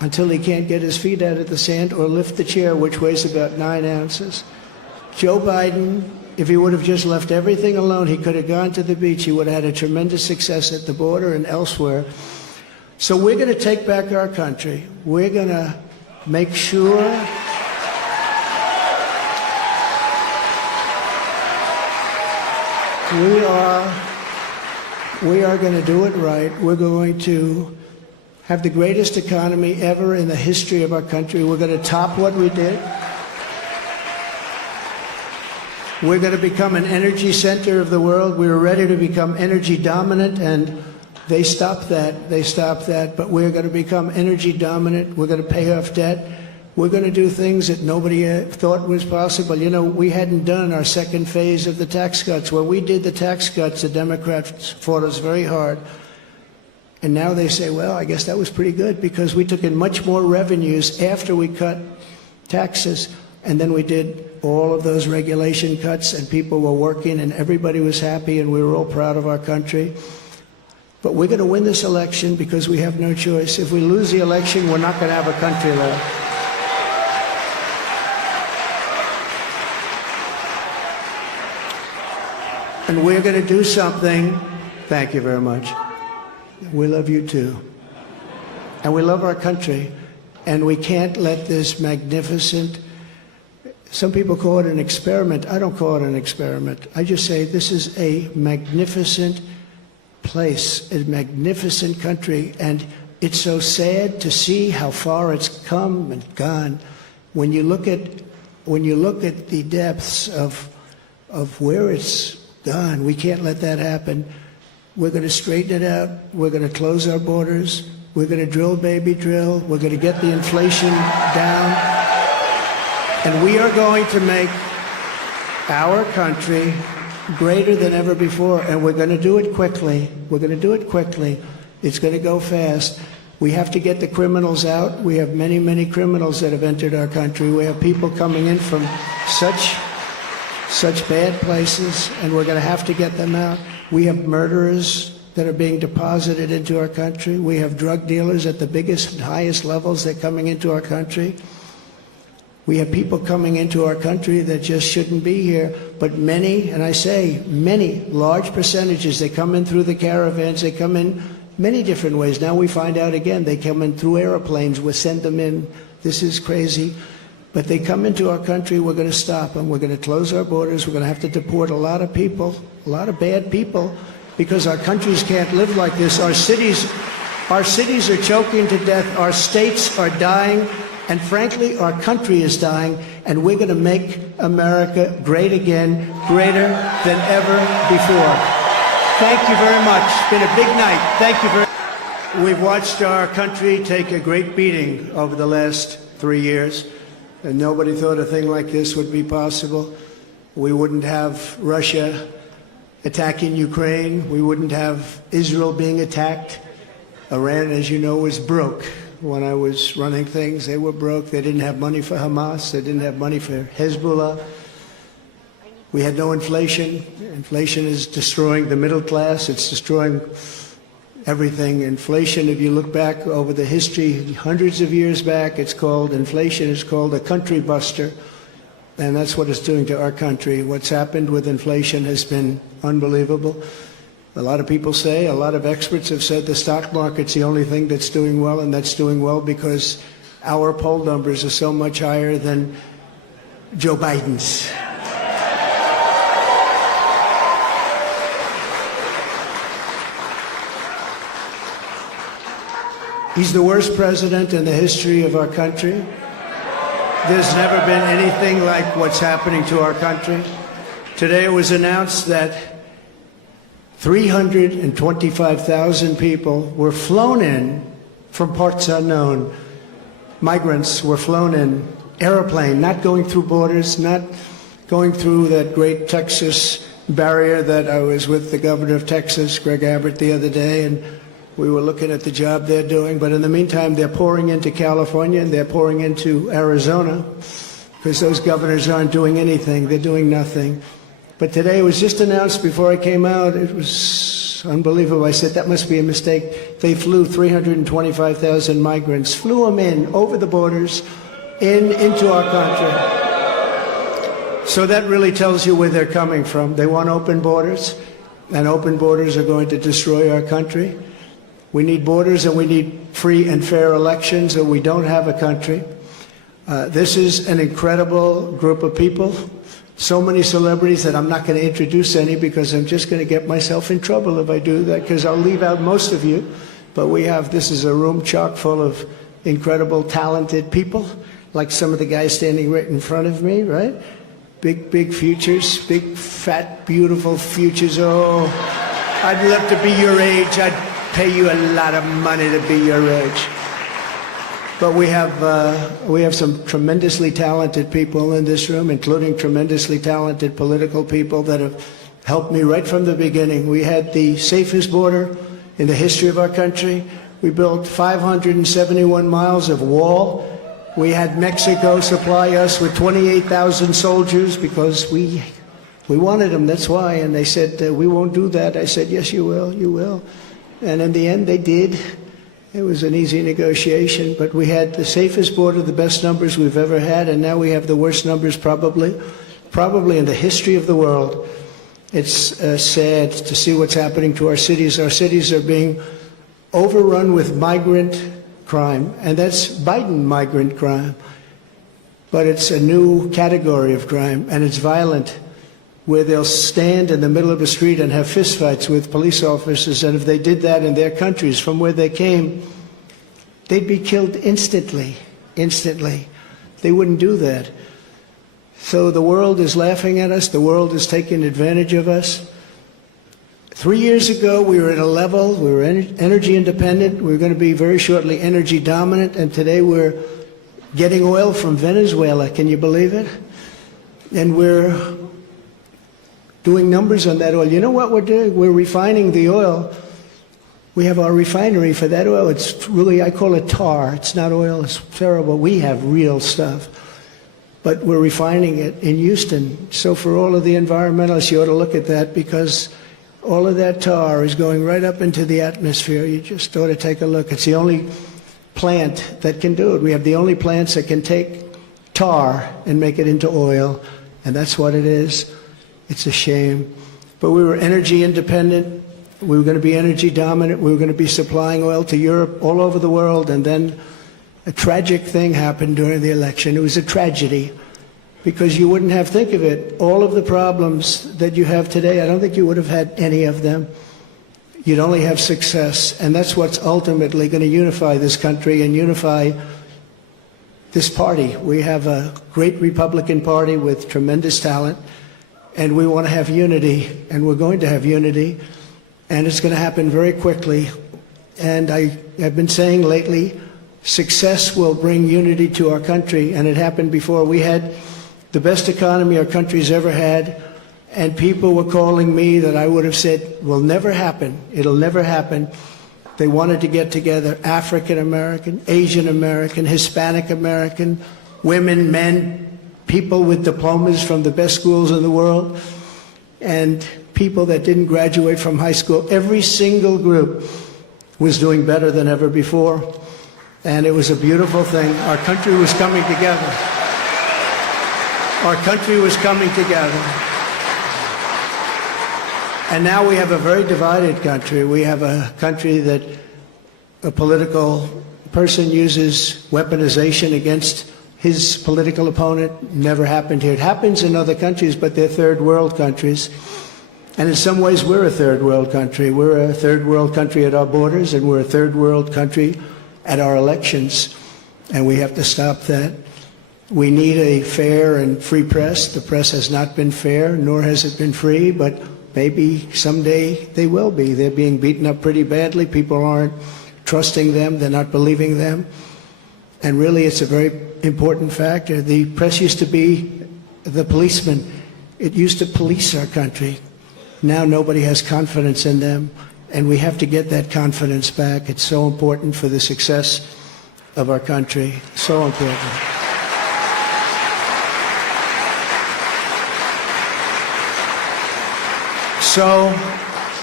until he can't get his feet out of the sand or lift the chair, which weighs about 9 ounces. Joe Biden, if he would have just left everything alone, he could have gone to the beach. He would have had a tremendous success at the border and elsewhere. So we're going to take back our country. We're going to make sure we are going to do it right. We're going to have the greatest economy ever in the history of our country. We're going to top what we did. We're going to become an energy center of the world. We were ready to become energy dominant, and they stopped that. They stopped that. But we're going to become energy dominant. We're going to pay off debt. We're going to do things that nobody thought was possible. You know, we hadn't done our second phase of the tax cuts. When we did the tax cuts, the Democrats fought us very hard. And now they say, well, I guess that was pretty good because we took in much more revenues after we cut taxes. And then we did all of those regulation cuts, and people were working, and everybody was happy, and we were all proud of our country. But we're going to win this election because we have no choice. If we lose the election, we're not going to have a country left. And we're going to do something. Thank you very much. We love you too. And we love our country. And we can't let this magnificent, some people call it an experiment. I don't call it an experiment. I just say this is a magnificent place, a magnificent country. And it's so sad to see how far it's come and gone. When you look at the depths of where it's gone, we can't let that happen. We're going to straighten it out. We're going to close our borders. We're going to drill, baby, drill. We're going to get the inflation down. And we are going to make our country greater than ever before. And we're going to do it quickly. We're going to do it quickly. It's going to go fast. We have to get the criminals out. We have many, many criminals that have entered our country. We have people coming in from such bad places, and we're going to have to get them out. We have murderers that are being deposited into our country. We have drug dealers at the biggest and highest levels that are coming into our country. We have people coming into our country that just shouldn't be here. But many, and I say many, large percentages, they come in through the caravans. They come in many different ways. Now we find out again, they come in through airplanes. We send them in. This is crazy. But they come into our country, we're going to stop them. We're going to close our borders. We're going to have to deport a lot of people, a lot of bad people, because our countries can't live like this. Our cities are choking to death. Our states are dying. And frankly, our country is dying. And we're going to make America great again, greater than ever before. Thank you very much. It's been a big night. Thank you very much. We've watched our country take a great beating over the last 3 years. And nobody thought a thing like this would be possible. We wouldn't have Russia attacking Ukraine. We wouldn't have Israel being attacked. Iran, as you know, was broke. When I was running things, they were broke. They didn't have money for Hamas. They didn't have money for Hezbollah. We had no inflation. Inflation is destroying the middle class. It's destroying everything. Inflation, if you look back over the history, hundreds of years back, inflation is called a country buster. And that's what it's doing to our country. What's happened with inflation has been unbelievable. A lot of people say, a lot of experts have said the stock market's the only thing that's doing well, and that's doing well because our poll numbers are so much higher than Joe Biden's. He's the worst president in the history of our country. There's never been anything like what's happening to our country. Today it was announced that 325,000 people were flown in from parts unknown. Migrants were flown in, airplane, not going through borders, not going through that great Texas barrier that I was with the governor of Texas, Greg Abbott, the other day, and we were looking at the job they're doing. But in the meantime, they're pouring into California and they're pouring into Arizona because those governors aren't doing anything. They're doing nothing. But today it was just announced before I came out, it was migrants. Unbelievable. I said, that must be a mistake. They flew 325,000 migrants, flew them in over the borders, into our country. So that really tells you where they're coming from. They want open borders, and open borders are going to destroy our country. We need borders, and we need free and fair elections, or we don't have a country. This is an incredible group of people. So many celebrities that I'm not going to introduce any, because I'm just going to get myself in trouble if I do that, because I'll leave out most of you. But this is a room chock full of incredible, talented people, like some of the guys standing right in front of me, right? Big futures, big, fat, beautiful futures. Oh, I'd love to be your age. I'd pay you a lot of money to be your age. But we have some tremendously talented people in this room, including tremendously talented political people that have helped me right from the beginning. We had the safest border in the history of our country. We built 571 miles of wall. We had Mexico supply us with 28,000 soldiers because we wanted them, that's why. And they said, we won't do that. I said, yes, you will, you will. And in the end, they did. It was an easy negotiation, but we had the safest border, the best numbers we've ever had, and now we have the worst numbers probably in the history of the world. It's sad to see what's happening to our cities. Our cities are being overrun with migrant crime, and that's Biden migrant crime. But it's a new category of crime, and it's violent, where they'll stand in the middle of the street and have fistfights with police officers, and if they did that in their countries from where they came, they'd be killed instantly. They wouldn't do that. So the world is laughing at us. The world is taking advantage of us. 3 years ago, we were at a level, we were energy independent. We were going to be very shortly energy dominant, and today we're getting oil from Venezuela. Can you believe it? And we're doing numbers on that oil. You know what we're doing? We're refining the oil. We have our refinery for that oil. It's really, I call it tar. It's not oil. It's terrible. We have real stuff. But we're refining it in Houston. So for all of the environmentalists, you ought to look at that, because all of that tar is going right up into the atmosphere. You just ought to take a look. It's the only plant that can do it. We have the only plants that can take tar and make it into oil, and that's what it is. It's a shame. But we were energy independent. We were going to be energy dominant. We were going to be supplying oil to Europe, all over the world. And then a tragic thing happened during the election. It was a tragedy, because you wouldn't have, think of it, all of the problems that you have today, I don't think you would have had any of them. You'd only have success. And that's what's ultimately going to unify this country and unify this party. We have a great Republican Party with tremendous talent. And we want to have unity, and we're going to have unity, and it's going to happen very quickly. And I have been saying lately, success will bring unity to our country, and it happened before. We had the best economy our country's ever had, and people were calling me that I would have said will never happen. It'll never happen. They wanted to get together, African American, Asian American, Hispanic American, women, men, people with diplomas from the best schools in the world, and people that didn't graduate from high school. Every single group was doing better than ever before, and it was a beautiful thing. Our country was coming together. Our country was coming together. And now we have a very divided country. We have a country that a political person uses weaponization against his political opponent. Never happened here. It happens in other countries, but they're third world countries. And in some ways, we're a third world country. We're a third world country at our borders, and we're a third world country at our elections. And we have to stop that. We need a fair and free press. The press has not been fair, nor has it been free, but maybe someday they will be. They're being beaten up pretty badly. People aren't trusting them. They're not believing them. And really, it's a very important factor. The press used to be the policeman. It used to police our country. Now nobody has confidence in them, and we have to get that confidence back. It's so important for the success of our country. So important. So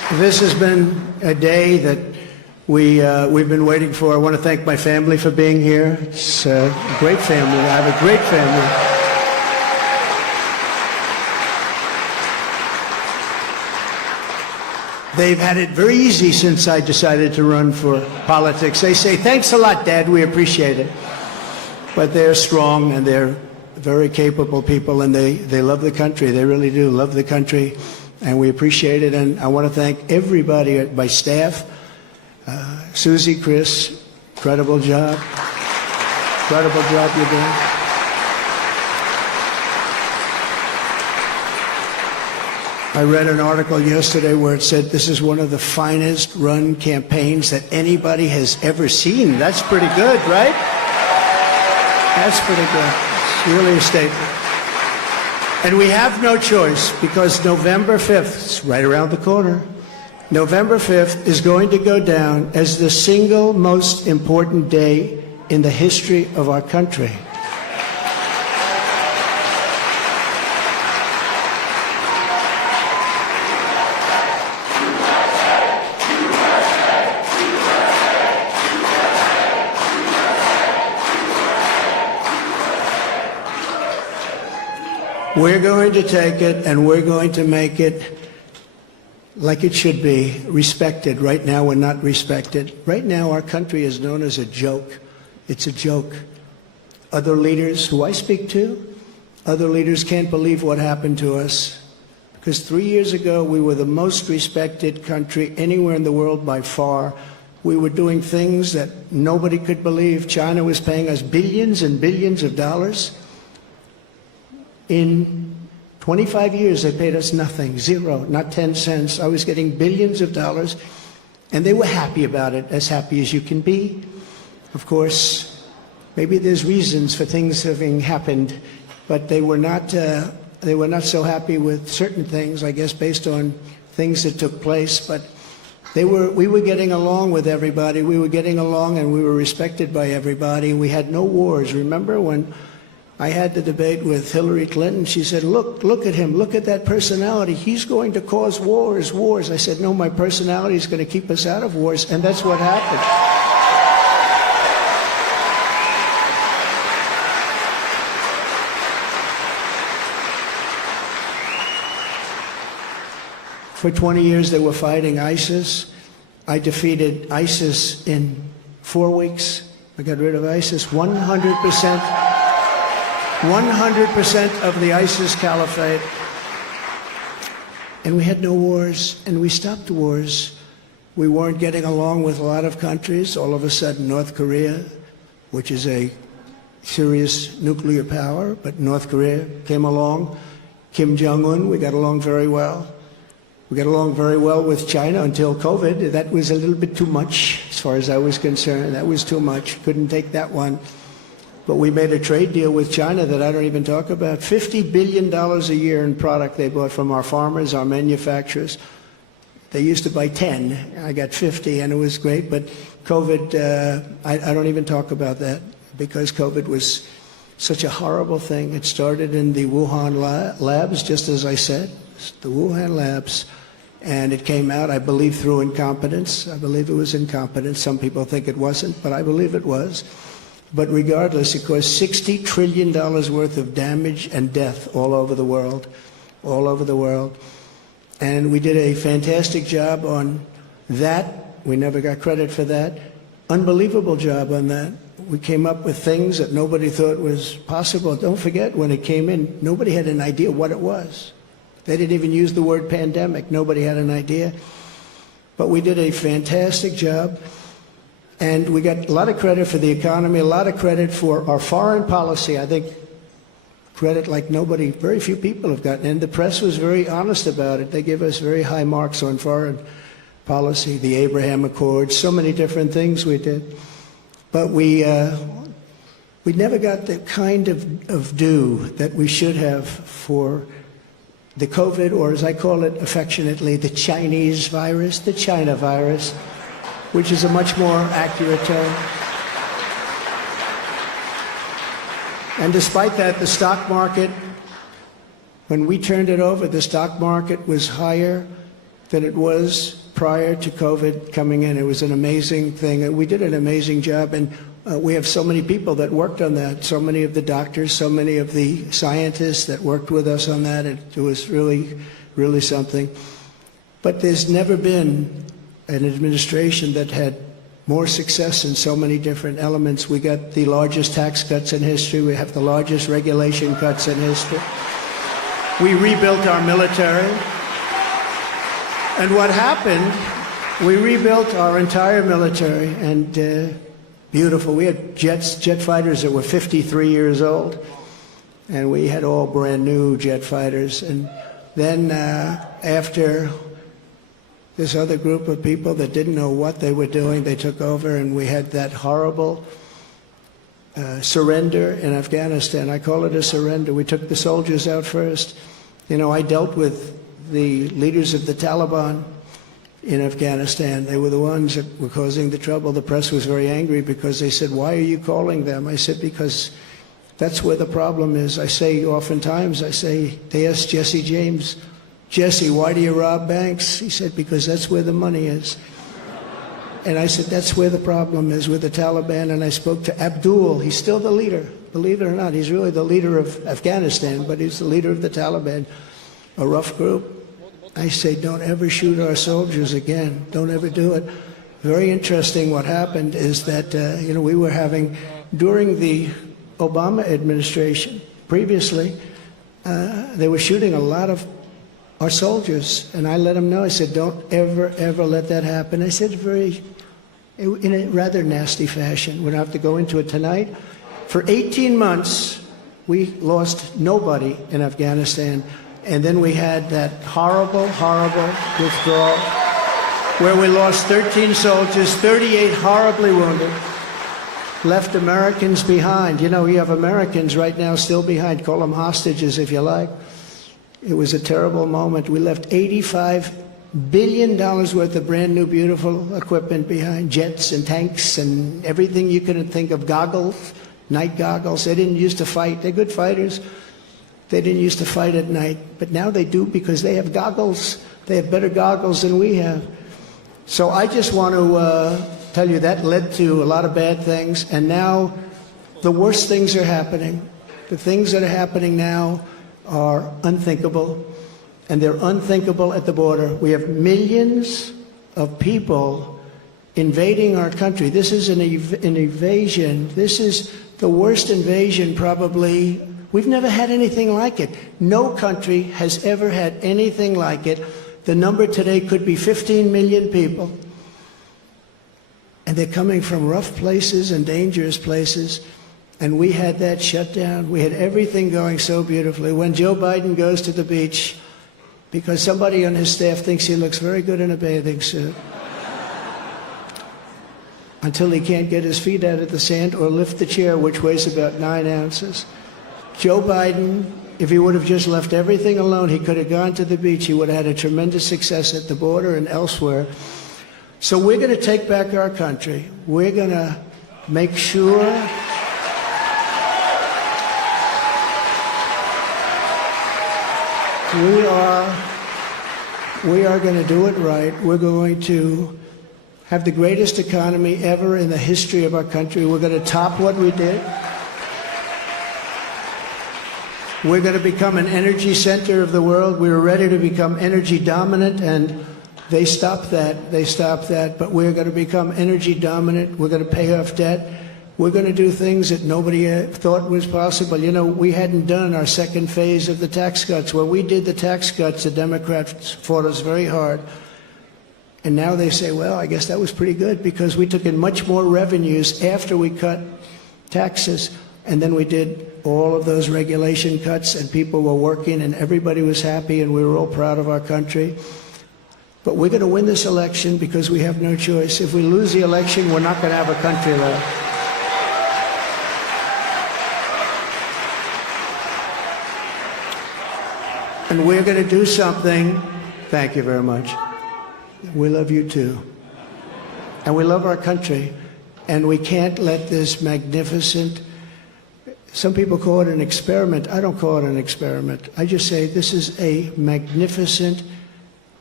This has been a day that we've been waiting for. I want to thank my family for being here. It's a great family. I have a great family. They've had it very easy since I decided to run for politics. They say, thanks a lot, Dad, we appreciate it. But they're strong and they're very capable people, and they love the country. They really do love the country, and we appreciate it. And I want to thank everybody, my staff, Susie, Chris, incredible job. Incredible job you're doing. I read an article yesterday where it said this is one of the finest run campaigns that anybody has ever seen. That's pretty good, right? That's pretty good. It's really a statement. And we have no choice, because November 5th, it's right around the corner, November 5th is going to go down as the single most important day in the history of our country. We're going to take it and we're going to make it like it should be, respected. Right now we're not respected. Right now our country is known as a joke. It's a joke. Other leaders who I speak to, other leaders can't believe what happened to us. Because 3 years ago we were the most respected country anywhere in the world by far. We were doing things that nobody could believe. China was paying us billions and billions of dollars. In 25 years, they paid us nothing, zero, not 10 cents. I was getting billions of dollars, and they were happy about it, as happy as you can be. Of course, maybe there's reasons for things having happened, but they were not so happy with certain things, I guess, based on things that took place. But we were getting along with everybody. We were getting along, and we were respected by everybody. We had no wars. Remember when I had the debate with Hillary Clinton? She said, look at him, look at that personality. He's going to cause wars. I said, no, my personality is going to keep us out of wars, and that's what happened. For 20 years they were fighting ISIS. I defeated ISIS in 4 weeks. I got rid of ISIS 100%. 100% of the ISIS caliphate. And we had no wars, and we stopped wars. We weren't getting along with a lot of countries. All of a sudden, North Korea, which is a serious nuclear power, but North Korea came along. Kim Jong-un, we got along very well. We got along very well with China until COVID. That was a little bit too much, as far as I was concerned. That was too much. Couldn't take that one. But we made a trade deal with China that I don't even talk about. $50 billion a year in product they bought from our farmers, our manufacturers. They used to buy 10. I got 50, and it was great. But COVID, I don't even talk about that, because COVID was such a horrible thing. It started in the Wuhan labs, just as I said, the Wuhan labs. And it came out, I believe, through incompetence. I believe it was incompetence. Some people think it wasn't, but I believe it was. But regardless, it caused $60 trillion worth of damage and death all over the world, all over the world. And we did a fantastic job on that. We never got credit for that. Unbelievable job on that. We came up with things that nobody thought was possible. Don't forget, when it came in, nobody had an idea what it was. They didn't even use the word pandemic. Nobody had an idea. But we did a fantastic job. And we got a lot of credit for the economy, a lot of credit for our foreign policy. I think credit like nobody, very few people have gotten. And the press was very honest about it. They give us very high marks on foreign policy, the Abraham Accords, so many different things we did. But we never got the kind of due that we should have for the COVID, or as I call it affectionately, the Chinese virus, the China virus, which is a much more accurate term. And despite that, the stock market, when we turned it over, the stock market was higher than it was prior to COVID coming in. It was an amazing thing. And we did an amazing job. And we have so many people that worked on that, so many of the doctors, so many of the scientists that worked with us on that. It was really, really something. But there's never been an administration that had more success in so many different elements. We got the largest tax cuts in history. We have the largest regulation cuts in history. We rebuilt our military. And what happened, we rebuilt our entire military, and beautiful. We had jet fighters that were 53 years old, and we had all brand new jet fighters. And then after this other group of people that didn't know what they were doing, they took over, and we had that horrible surrender in Afghanistan. I call it a surrender. We took the soldiers out first. You know, I dealt with the leaders of the Taliban in Afghanistan. They were the ones that were causing the trouble. The press was very angry because they said, "Why are you calling them?" I said, "Because that's where the problem is." I say oftentimes, they asked Jesse James, "Jesse, why do you rob banks?" He said, "Because that's where the money is." And I said, that's where the problem is with the Taliban. And I spoke to Abdul. He's still the leader. Believe it or not, he's really the leader of Afghanistan, but he's the leader of the Taliban, a rough group. I say, don't ever shoot our soldiers again. Don't ever do it. Very interesting what happened is that, we were having, during the Obama administration, previously, they were shooting a lot of our soldiers. And I let them know, I said, don't ever, ever let that happen. I said in a rather nasty fashion. We don't have to go into it tonight. For 18 months, we lost nobody in Afghanistan. And then we had that horrible, horrible withdrawal where we lost 13 soldiers, 38 horribly wounded, left Americans behind. You know, you have Americans right now still behind. Call them hostages if you like. It was a terrible moment. We left $85 billion worth of brand new, beautiful equipment behind, jets and tanks and everything you could think of, goggles, night goggles. They didn't used to fight. They're good fighters. They didn't used to fight at night, but now they do because they have goggles. They have better goggles than we have. So I just want to tell you that led to a lot of bad things, and now the worst things are happening. The things that are happening now are unthinkable, and they're unthinkable at the border. We have millions of people invading our country. This is an invasion. This is the worst invasion probably. We've never had anything like it. No country has ever had anything like it. The number today could be 15 million people. And they're coming from rough places and dangerous places. And we had that shut down. We had everything going so beautifully. When Joe Biden goes to the beach, because somebody on his staff thinks he looks very good in a bathing suit, until he can't get his feet out of the sand or lift the chair, which weighs about 9 ounces. Joe Biden, if he would have just left everything alone, he could have gone to the beach. He would have had a tremendous success at the border and elsewhere. So we're going to take back our country. We're going to make sure we are going to do it right. We're going to have the greatest economy ever in the history of our country. We're going to top what we did. We're going to become an energy center of the world. We were ready to become energy dominant, and they stopped that. They stopped that. But we're going to become energy dominant. We're going to pay off debt. We're going to do things that nobody thought was possible. You know, we hadn't done our second phase of the tax cuts. When we did the tax cuts, the Democrats fought us very hard. And now they say, well, I guess that was pretty good because we took in much more revenues after we cut taxes. And then we did all of those regulation cuts, and people were working, and everybody was happy, and we were all proud of our country. But we're going to win this election because we have no choice. If we lose the election, we're not going to have a country left. And we're going to do something. Thank you very much. We love you too. And we love our country. And we can't let this magnificent, some people call it an experiment. I don't call it an experiment. I just say this is a magnificent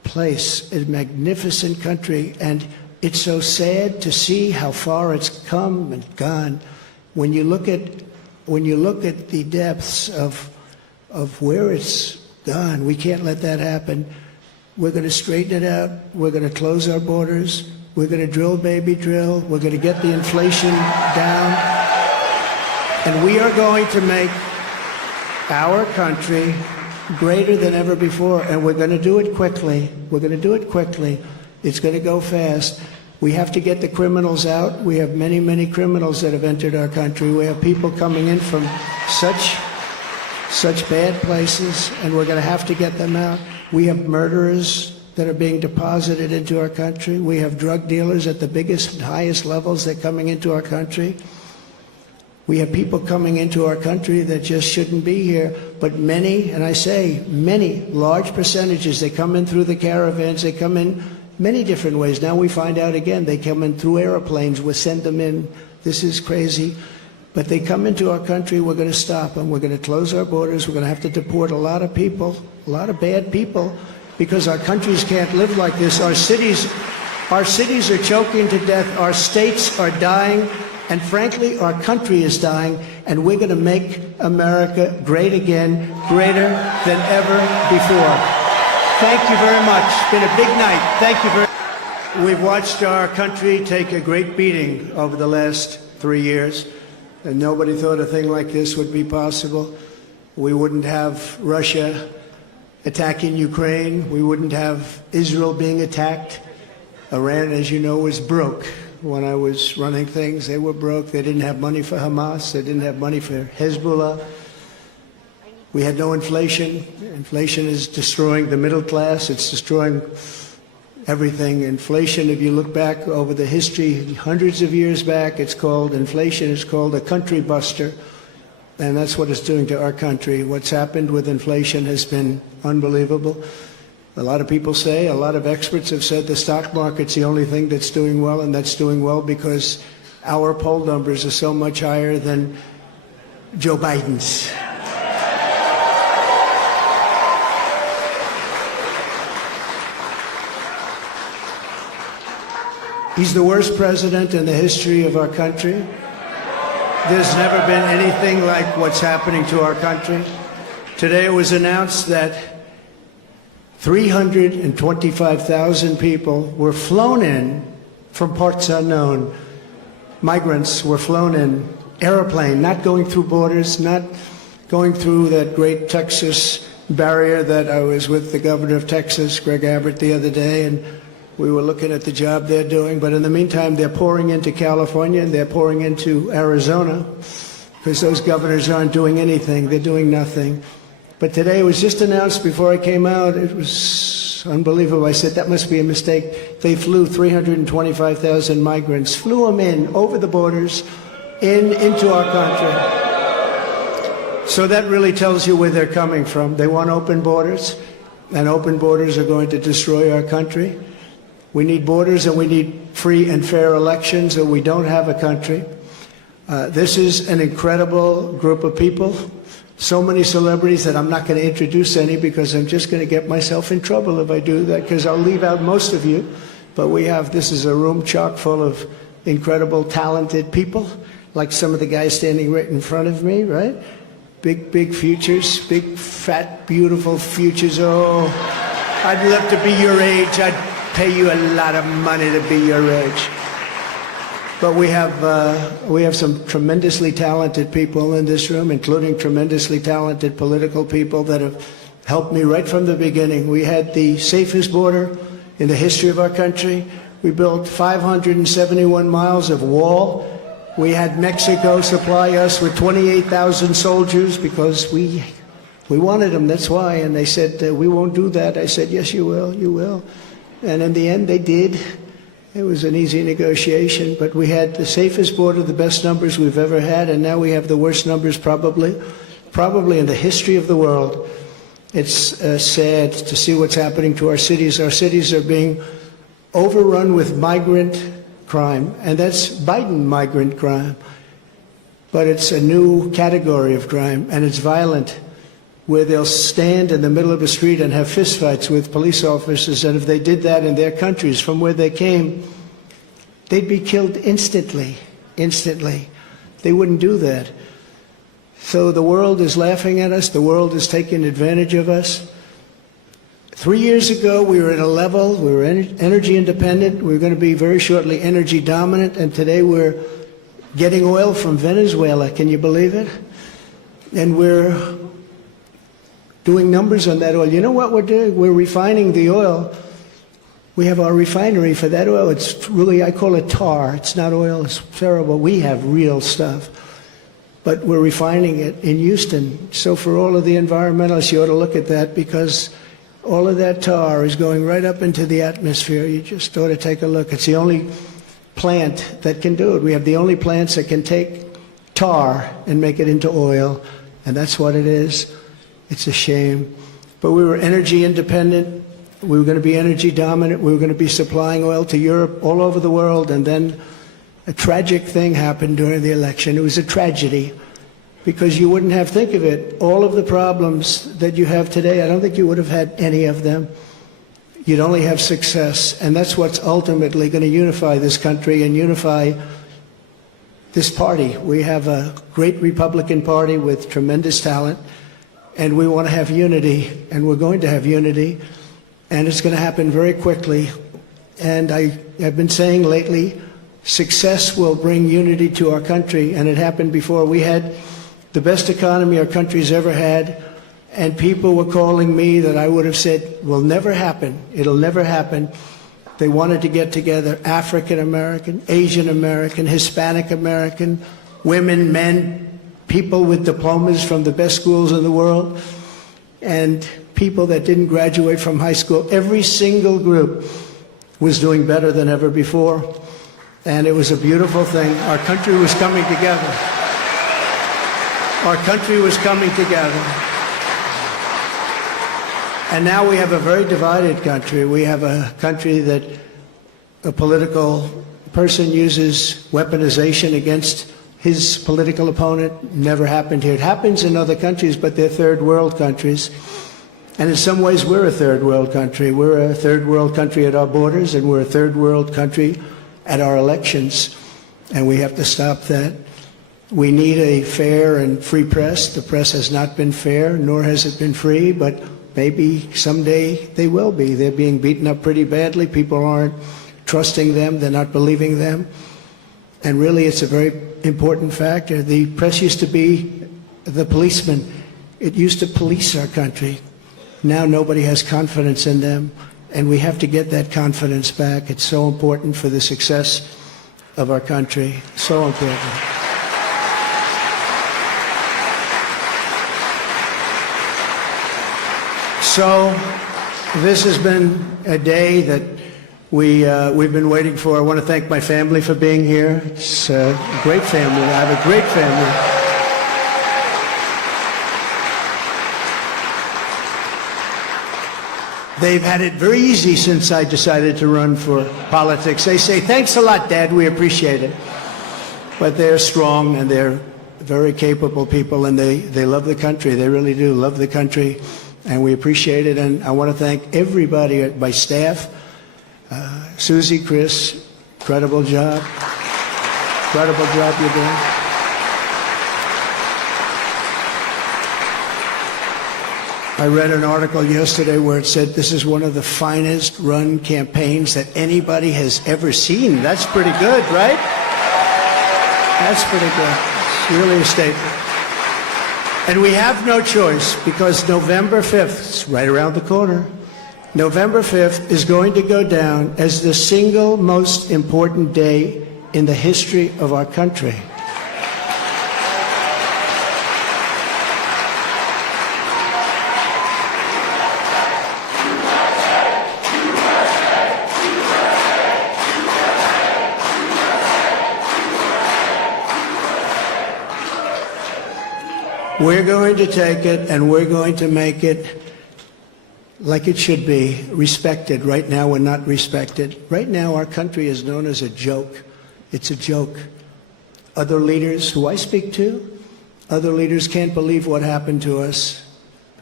place, a magnificent country, and it's so sad to see how far it's come and gone. When you look at the depths of where it's gone, we can't let that happen. We're going to straighten it out. We're going to close our borders. We're going to drill, baby, drill. We're going to get the inflation down. And we are going to make our country greater than ever before. And we're going to do it quickly. We're going to do it quickly. It's going to go fast. We have to get the criminals out. We have many, many criminals that have entered our country. We have people coming in from such bad places, and we're going to have to get them out. We have murderers that are being deposited into our country. We have drug dealers at the biggest and highest levels that are coming into our country. We have people coming into our country that just shouldn't be here. But many, and I say many, large percentages, they come in through the caravans. They come in many different ways. Now we find out again, they come in through airplanes. We send them in. This is crazy. But they come into our country, we're going to stop them. We're going to close our borders. We're going to have to deport a lot of people, a lot of bad people, because our countries can't live like this. Our cities are choking to death. Our states are dying. And frankly, our country is dying. And we're going to make America great again, greater than ever before. Thank you very much. It's been a big night. Thank you very much. We've watched our country take a great beating over the last 3 years. And nobody thought a thing like this would be possible. We wouldn't have Russia attacking Ukraine. We wouldn't have Israel being attacked. Iran, as you know, was broke. When I was running things, they were broke. They didn't have money for Hamas. They didn't have money for Hezbollah. We had no inflation. Inflation is destroying the middle class. It's destroying everything. Inflation, if you look back over the history, hundreds of years back, inflation is called a country buster. And that's what it's doing to our country. What's happened with inflation has been unbelievable. A lot of people say, a lot of experts have said the stock market's the only thing that's doing well, and that's doing well because our poll numbers are so much higher than Joe Biden's. He's the worst president in the history of our country. There's never been anything like what's happening to our country. Today it was announced that 325,000 people were flown in from parts unknown. Migrants were flown in, airplane, not going through borders, not going through that great Texas barrier that I was with the governor of Texas, Greg Abbott, the other day, and we were looking at the job they're doing. But in the meantime, they're pouring into California and they're pouring into Arizona because those governors aren't doing anything. They're doing nothing. But today it was just announced before I came out. It was unbelievable. I said, that must be a mistake. They flew 325,000 migrants, flew them in over the borders into our country. So that really tells you where they're coming from. They want open borders, and open borders are going to destroy our country. We need borders and we need free and fair elections, or we don't have a country. This is an incredible group of people. So many celebrities that I'm not going to introduce any because I'm just going to get myself in trouble if I do that, because I'll leave out most of you. But this is a room chock full of incredible, talented people, like some of the guys standing right in front of me, right? Big futures, big, fat, beautiful futures. Oh, I'd love to be your age. I'd pay you a lot of money to be your age. But we have some tremendously talented people in this room, including tremendously talented political people that have helped me right from the beginning. We had the safest border in the history of our country. We built 571 miles of wall. We had Mexico supply us with 28,000 soldiers because we wanted them, that's why. And they said, we won't do that. I said, yes, you will, you will. And in the end, they did. It was an easy negotiation, but we had the safest border, the best numbers we've ever had, and now we have the worst numbers probably in the history of the world. It's sad to see what's happening to our cities. Our cities are being overrun with migrant crime, and that's Biden migrant crime. But it's a new category of crime, and it's violent. where they'll stand in the middle of a street and have fistfights with police officers, and if they did that in their countries from where they came, they'd be killed instantly, instantly. They wouldn't do that. So the world is laughing at us. The world is taking advantage of us. 3 years ago, we were at a level, we were energy independent. We were going to be very shortly energy dominant, and today we're getting oil from Venezuela. Can you believe it? And we're doing numbers on that oil. You know what we're doing? We're refining the oil. We have our refinery for that oil. It's really, I call it tar. It's not oil. It's terrible. We have real stuff. But we're refining it in Houston. So for all of the environmentalists, you ought to look at that, because all of that tar is going right up into the atmosphere. You just ought to take a look. It's the only plant that can do it. We have the only plants that can take tar and make it into oil, and that's what it is. It's a shame. But we were energy independent. We were going to be energy dominant. We were going to be supplying oil to Europe, all over the world. And then a tragic thing happened during the election. It was a tragedy, because you wouldn't have, think of it, all of the problems that you have today, I don't think you would have had any of them. You'd only have success. And that's what's ultimately going to unify this country and unify this party. We have a great Republican Party with tremendous talent. And we want to have unity, and we're going to have unity, and it's going to happen very quickly. And I have been saying lately, success will bring unity to our country, and it happened before. We had the best economy our country's ever had, and people were calling me that I would have said will never happen. It'll never happen. They wanted to get together, African American, Asian American, Hispanic American, women, men, people with diplomas from the best schools in the world, and people that didn't graduate from high school. Every single group was doing better than ever before, and it was a beautiful thing. Our country was coming together. Our country was coming together. And now we have a very divided country. We have a country that a political person uses weaponization against his political opponent. Never happened here. It happens in other countries, but they're third world countries. And in some ways, we're a third world country. We're a third world country at our borders, and we're a third world country at our elections. And we have to stop that. We need a fair and free press. The press has not been fair, nor has it been free, but maybe someday they will be. They're being beaten up pretty badly. People aren't trusting them. They're not believing them. And really, it's a very important factor. The press used to be the policeman. It used to police our country. Now nobody has confidence in them, and we have to get that confidence back. It's so important for the success of our country. So important. So this has been a day that we've been waiting for. I want to thank my family for being here. It's a great family. I have a great family. They've had it very easy since I decided to run for politics. They say, thanks a lot, Dad, we appreciate it. But they're strong, and they're very capable people, and they love the country. They really do love the country, and we appreciate it. And I want to thank everybody at my staff. Susie, Chris, incredible job. Incredible job you're doing. I read an article yesterday where it said this is one of the finest run campaigns that anybody has ever seen. That's pretty good, right? That's pretty good. It's really a statement. And we have no choice, because November 5th, it's right around the corner, November 5th is going to go down as the single most important day in the history of our country. We're going to take it, and we're going to make it like it should be, respected. Right now, we're not respected. Right now, our country is known as a joke. It's a joke. Other leaders who I speak to, other leaders can't believe what happened to us,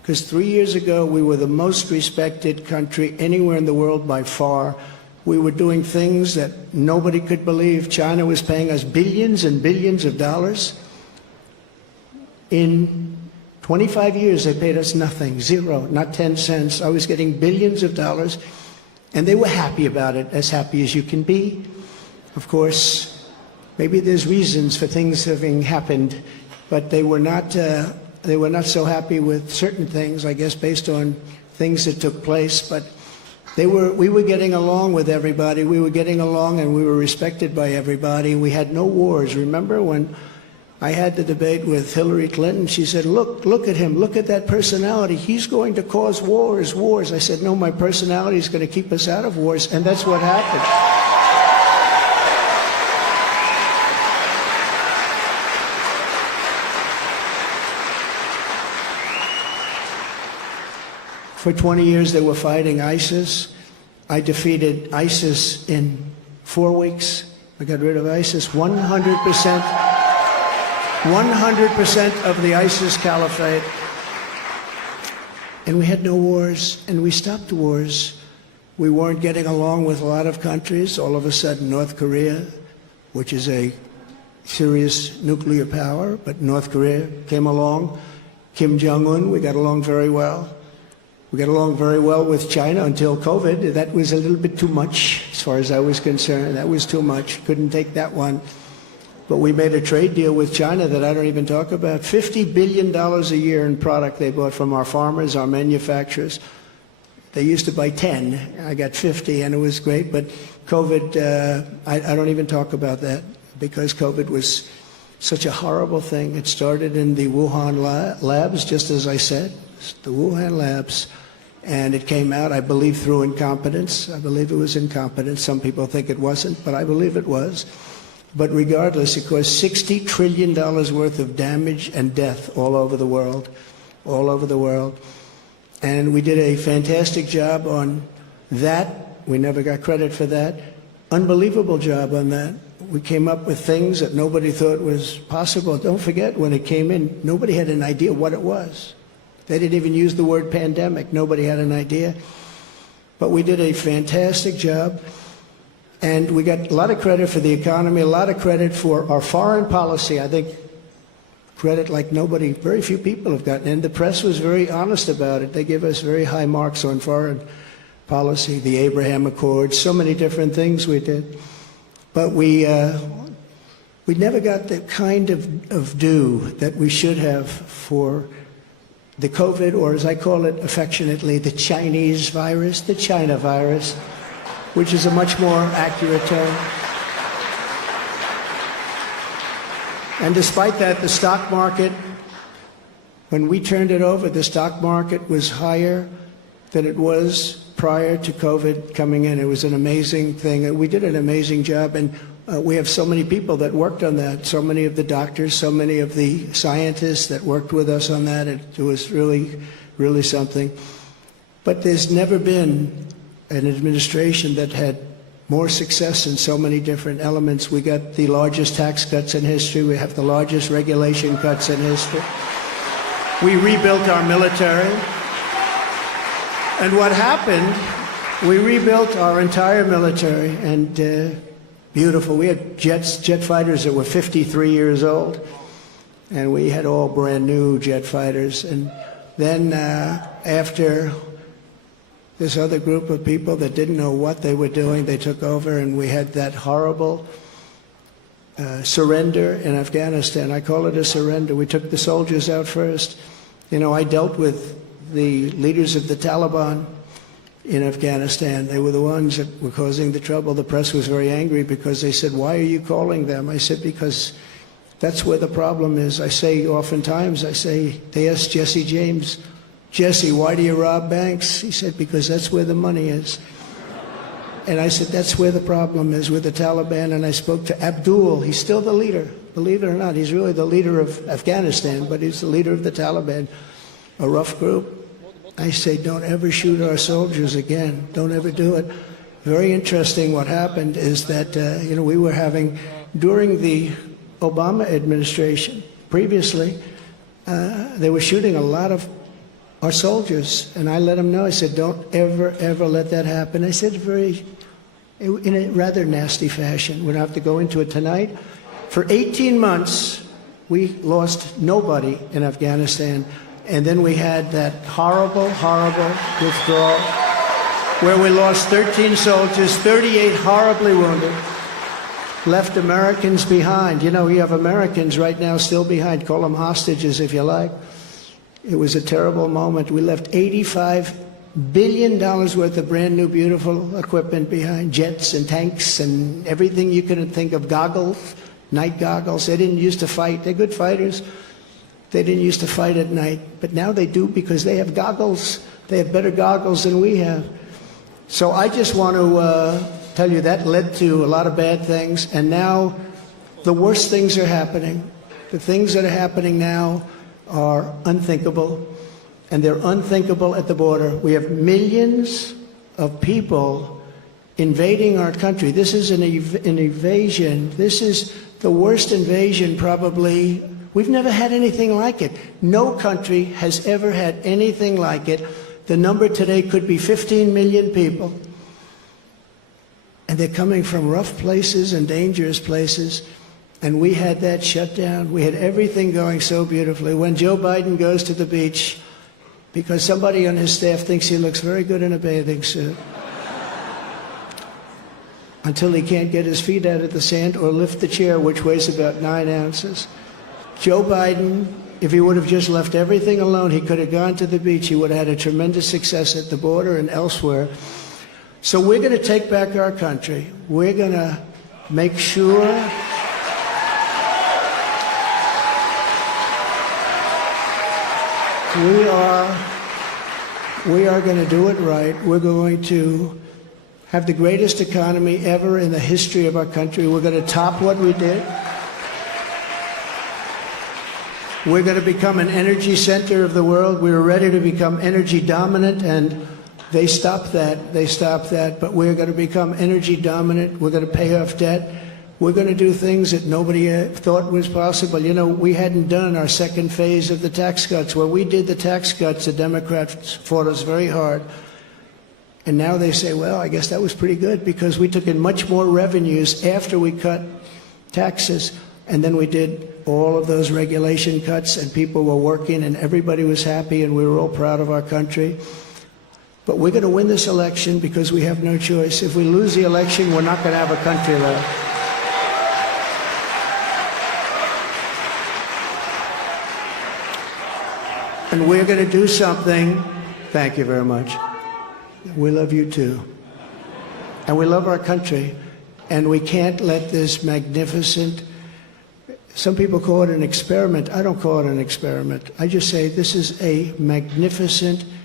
Because 3 years ago, we were the most respected country anywhere in the world by far. We were doing things that nobody could believe. China was paying us billions and billions of dollars. In 25 years, they paid us nothing, zero, not 10 cents. I was getting billions of dollars, and they were happy about it, as happy as you can be. Of course, maybe there's reasons for things having happened, but they were not so happy with certain things, I guess, based on things that took place. But we were getting along with everybody. We were getting along, and we were respected by everybody. We had no wars. Remember when I had the debate with Hillary Clinton? She said, look at him. Look at that personality. He's going to cause wars. I said, no, my personality is going to keep us out of wars, and that's what happened. For 20 years, they were fighting ISIS. I defeated ISIS in 4 weeks. I got rid of ISIS. 100% of the ISIS caliphate. And we had no wars, and we stopped wars. We weren't getting along with a lot of countries. All of a sudden, North Korea, which is a serious nuclear power, but North Korea came along. Kim Jong-un, we got along very well. We got along very well with China until COVID. That was a little bit too much, as far as I was concerned. That was too much. Couldn't take that one. But we made a trade deal with China that I don't even talk about. $50 billion a year in product they bought from our farmers, our manufacturers. They used to buy 10. I got 50, and it was great. But COVID, I don't even talk about that, because COVID was such a horrible thing. It started in the Wuhan labs, just as I said, the Wuhan labs. And it came out, I believe, through incompetence. I believe it was incompetence. Some people think it wasn't, but I believe it was. But regardless, it caused $60 trillion worth of damage and death all over the world, all over the world. And we did a fantastic job on that. We never got credit for that. Unbelievable job on that. We came up with things that nobody thought was possible. Don't forget, when it came in, nobody had an idea what it was. They didn't even use the word pandemic. Nobody had an idea. But we did a fantastic job. And we got a lot of credit for the economy, a lot of credit for our foreign policy. I think credit like nobody, very few people have gotten. And the press was very honest about it. They give us very high marks on foreign policy, the Abraham Accords, so many different things we did. But we never got the kind of due that we should have for the COVID, or as I call it affectionately, the Chinese virus, the China virus, which is a much more accurate term. And despite that, the stock market, when we turned it over, the stock market was higher than it was prior to COVID coming in. It was an amazing thing. We did an amazing job, and we have so many people that worked on that, so many of the doctors, so many of the scientists that worked with us on that. It was really, really something. But there's never been an administration that had more success in so many different elements. We got the largest tax cuts in history. We have the largest regulation cuts in history. We rebuilt our military. And what happened, we rebuilt our entire military, and beautiful. We had jet fighters that were 53 years old, and we had all brand new jet fighters. And then after this other group of people that didn't know what they were doing, they took over, and we had that horrible surrender in Afghanistan. I call it a surrender. We took the soldiers out first. You know, I dealt with the leaders of the Taliban in Afghanistan. They were the ones that were causing the trouble. The press was very angry because they said, why are you calling them? I said, because that's where the problem is. I say oftentimes, they asked Jesse James, Jesse, why do you rob banks? He said, because that's where the money is. And I said, that's where the problem is with the Taliban. And I spoke to Abdul. He's still the leader. Believe it or not, he's really the leader of Afghanistan, but he's the leader of the Taliban, a rough group. I say, don't ever shoot our soldiers again. Don't ever do it. Very interesting what happened is that, we were having, during the Obama administration, previously, they were shooting a lot of our soldiers. And I let them know, I said, don't ever, ever let that happen. I said in a rather nasty fashion. We don't have to go into it tonight. For 18 months, we lost nobody in Afghanistan. And then we had that horrible, horrible withdrawal where we lost 13 soldiers, 38 horribly wounded, left Americans behind. You know, you have Americans right now still behind. Call them hostages if you like. It was a terrible moment. We left $85 billion worth of brand new, beautiful equipment behind, jets and tanks and everything you can think of, goggles, night goggles. They didn't used to fight. They're good fighters. They didn't used to fight at night, but now they do because they have goggles. They have better goggles than we have. So I just want to tell you that led to a lot of bad things, and now the worst things are happening. The things that are happening now are unthinkable, and they're unthinkable at the border. We have millions of people invading our country. This is an invasion. This is the worst invasion probably. We've never had anything like it. No country has ever had anything like it. The number today could be 15 million people. And they're coming from rough places and dangerous places. And we had that shut down. We had everything going so beautifully. When Joe Biden goes to the beach, because somebody on his staff thinks he looks very good in a bathing suit, until he can't get his feet out of the sand or lift the chair, which weighs about 9 ounces. Joe Biden, if he would have just left everything alone, he could have gone to the beach. He would have had a tremendous success at the border and elsewhere. So we're going to take back our country. We're going to make sure we are going to do it right. We're going to have the greatest economy ever in the history of our country. We're going to top what we did. We're going to become an energy center of the world. We were ready to become energy dominant, and they stopped that. They stopped that. But we're going to become energy dominant. We're going to pay off debt. We're going to do things that nobody thought was possible. You know, we hadn't done our second phase of the tax cuts. When we did the tax cuts, the Democrats fought us very hard. And now they say, well, I guess that was pretty good because we took in much more revenues after we cut taxes. And then we did all of those regulation cuts, and people were working, and everybody was happy, and we were all proud of our country. But we're going to win this election because we have no choice. If we lose the election, we're not going to have a country left. And we're going to do something. Thank you very much. We love you too. And we love our country. And we can't let this magnificent, some people call it an experiment. I don't call it an experiment. I just say this is a magnificent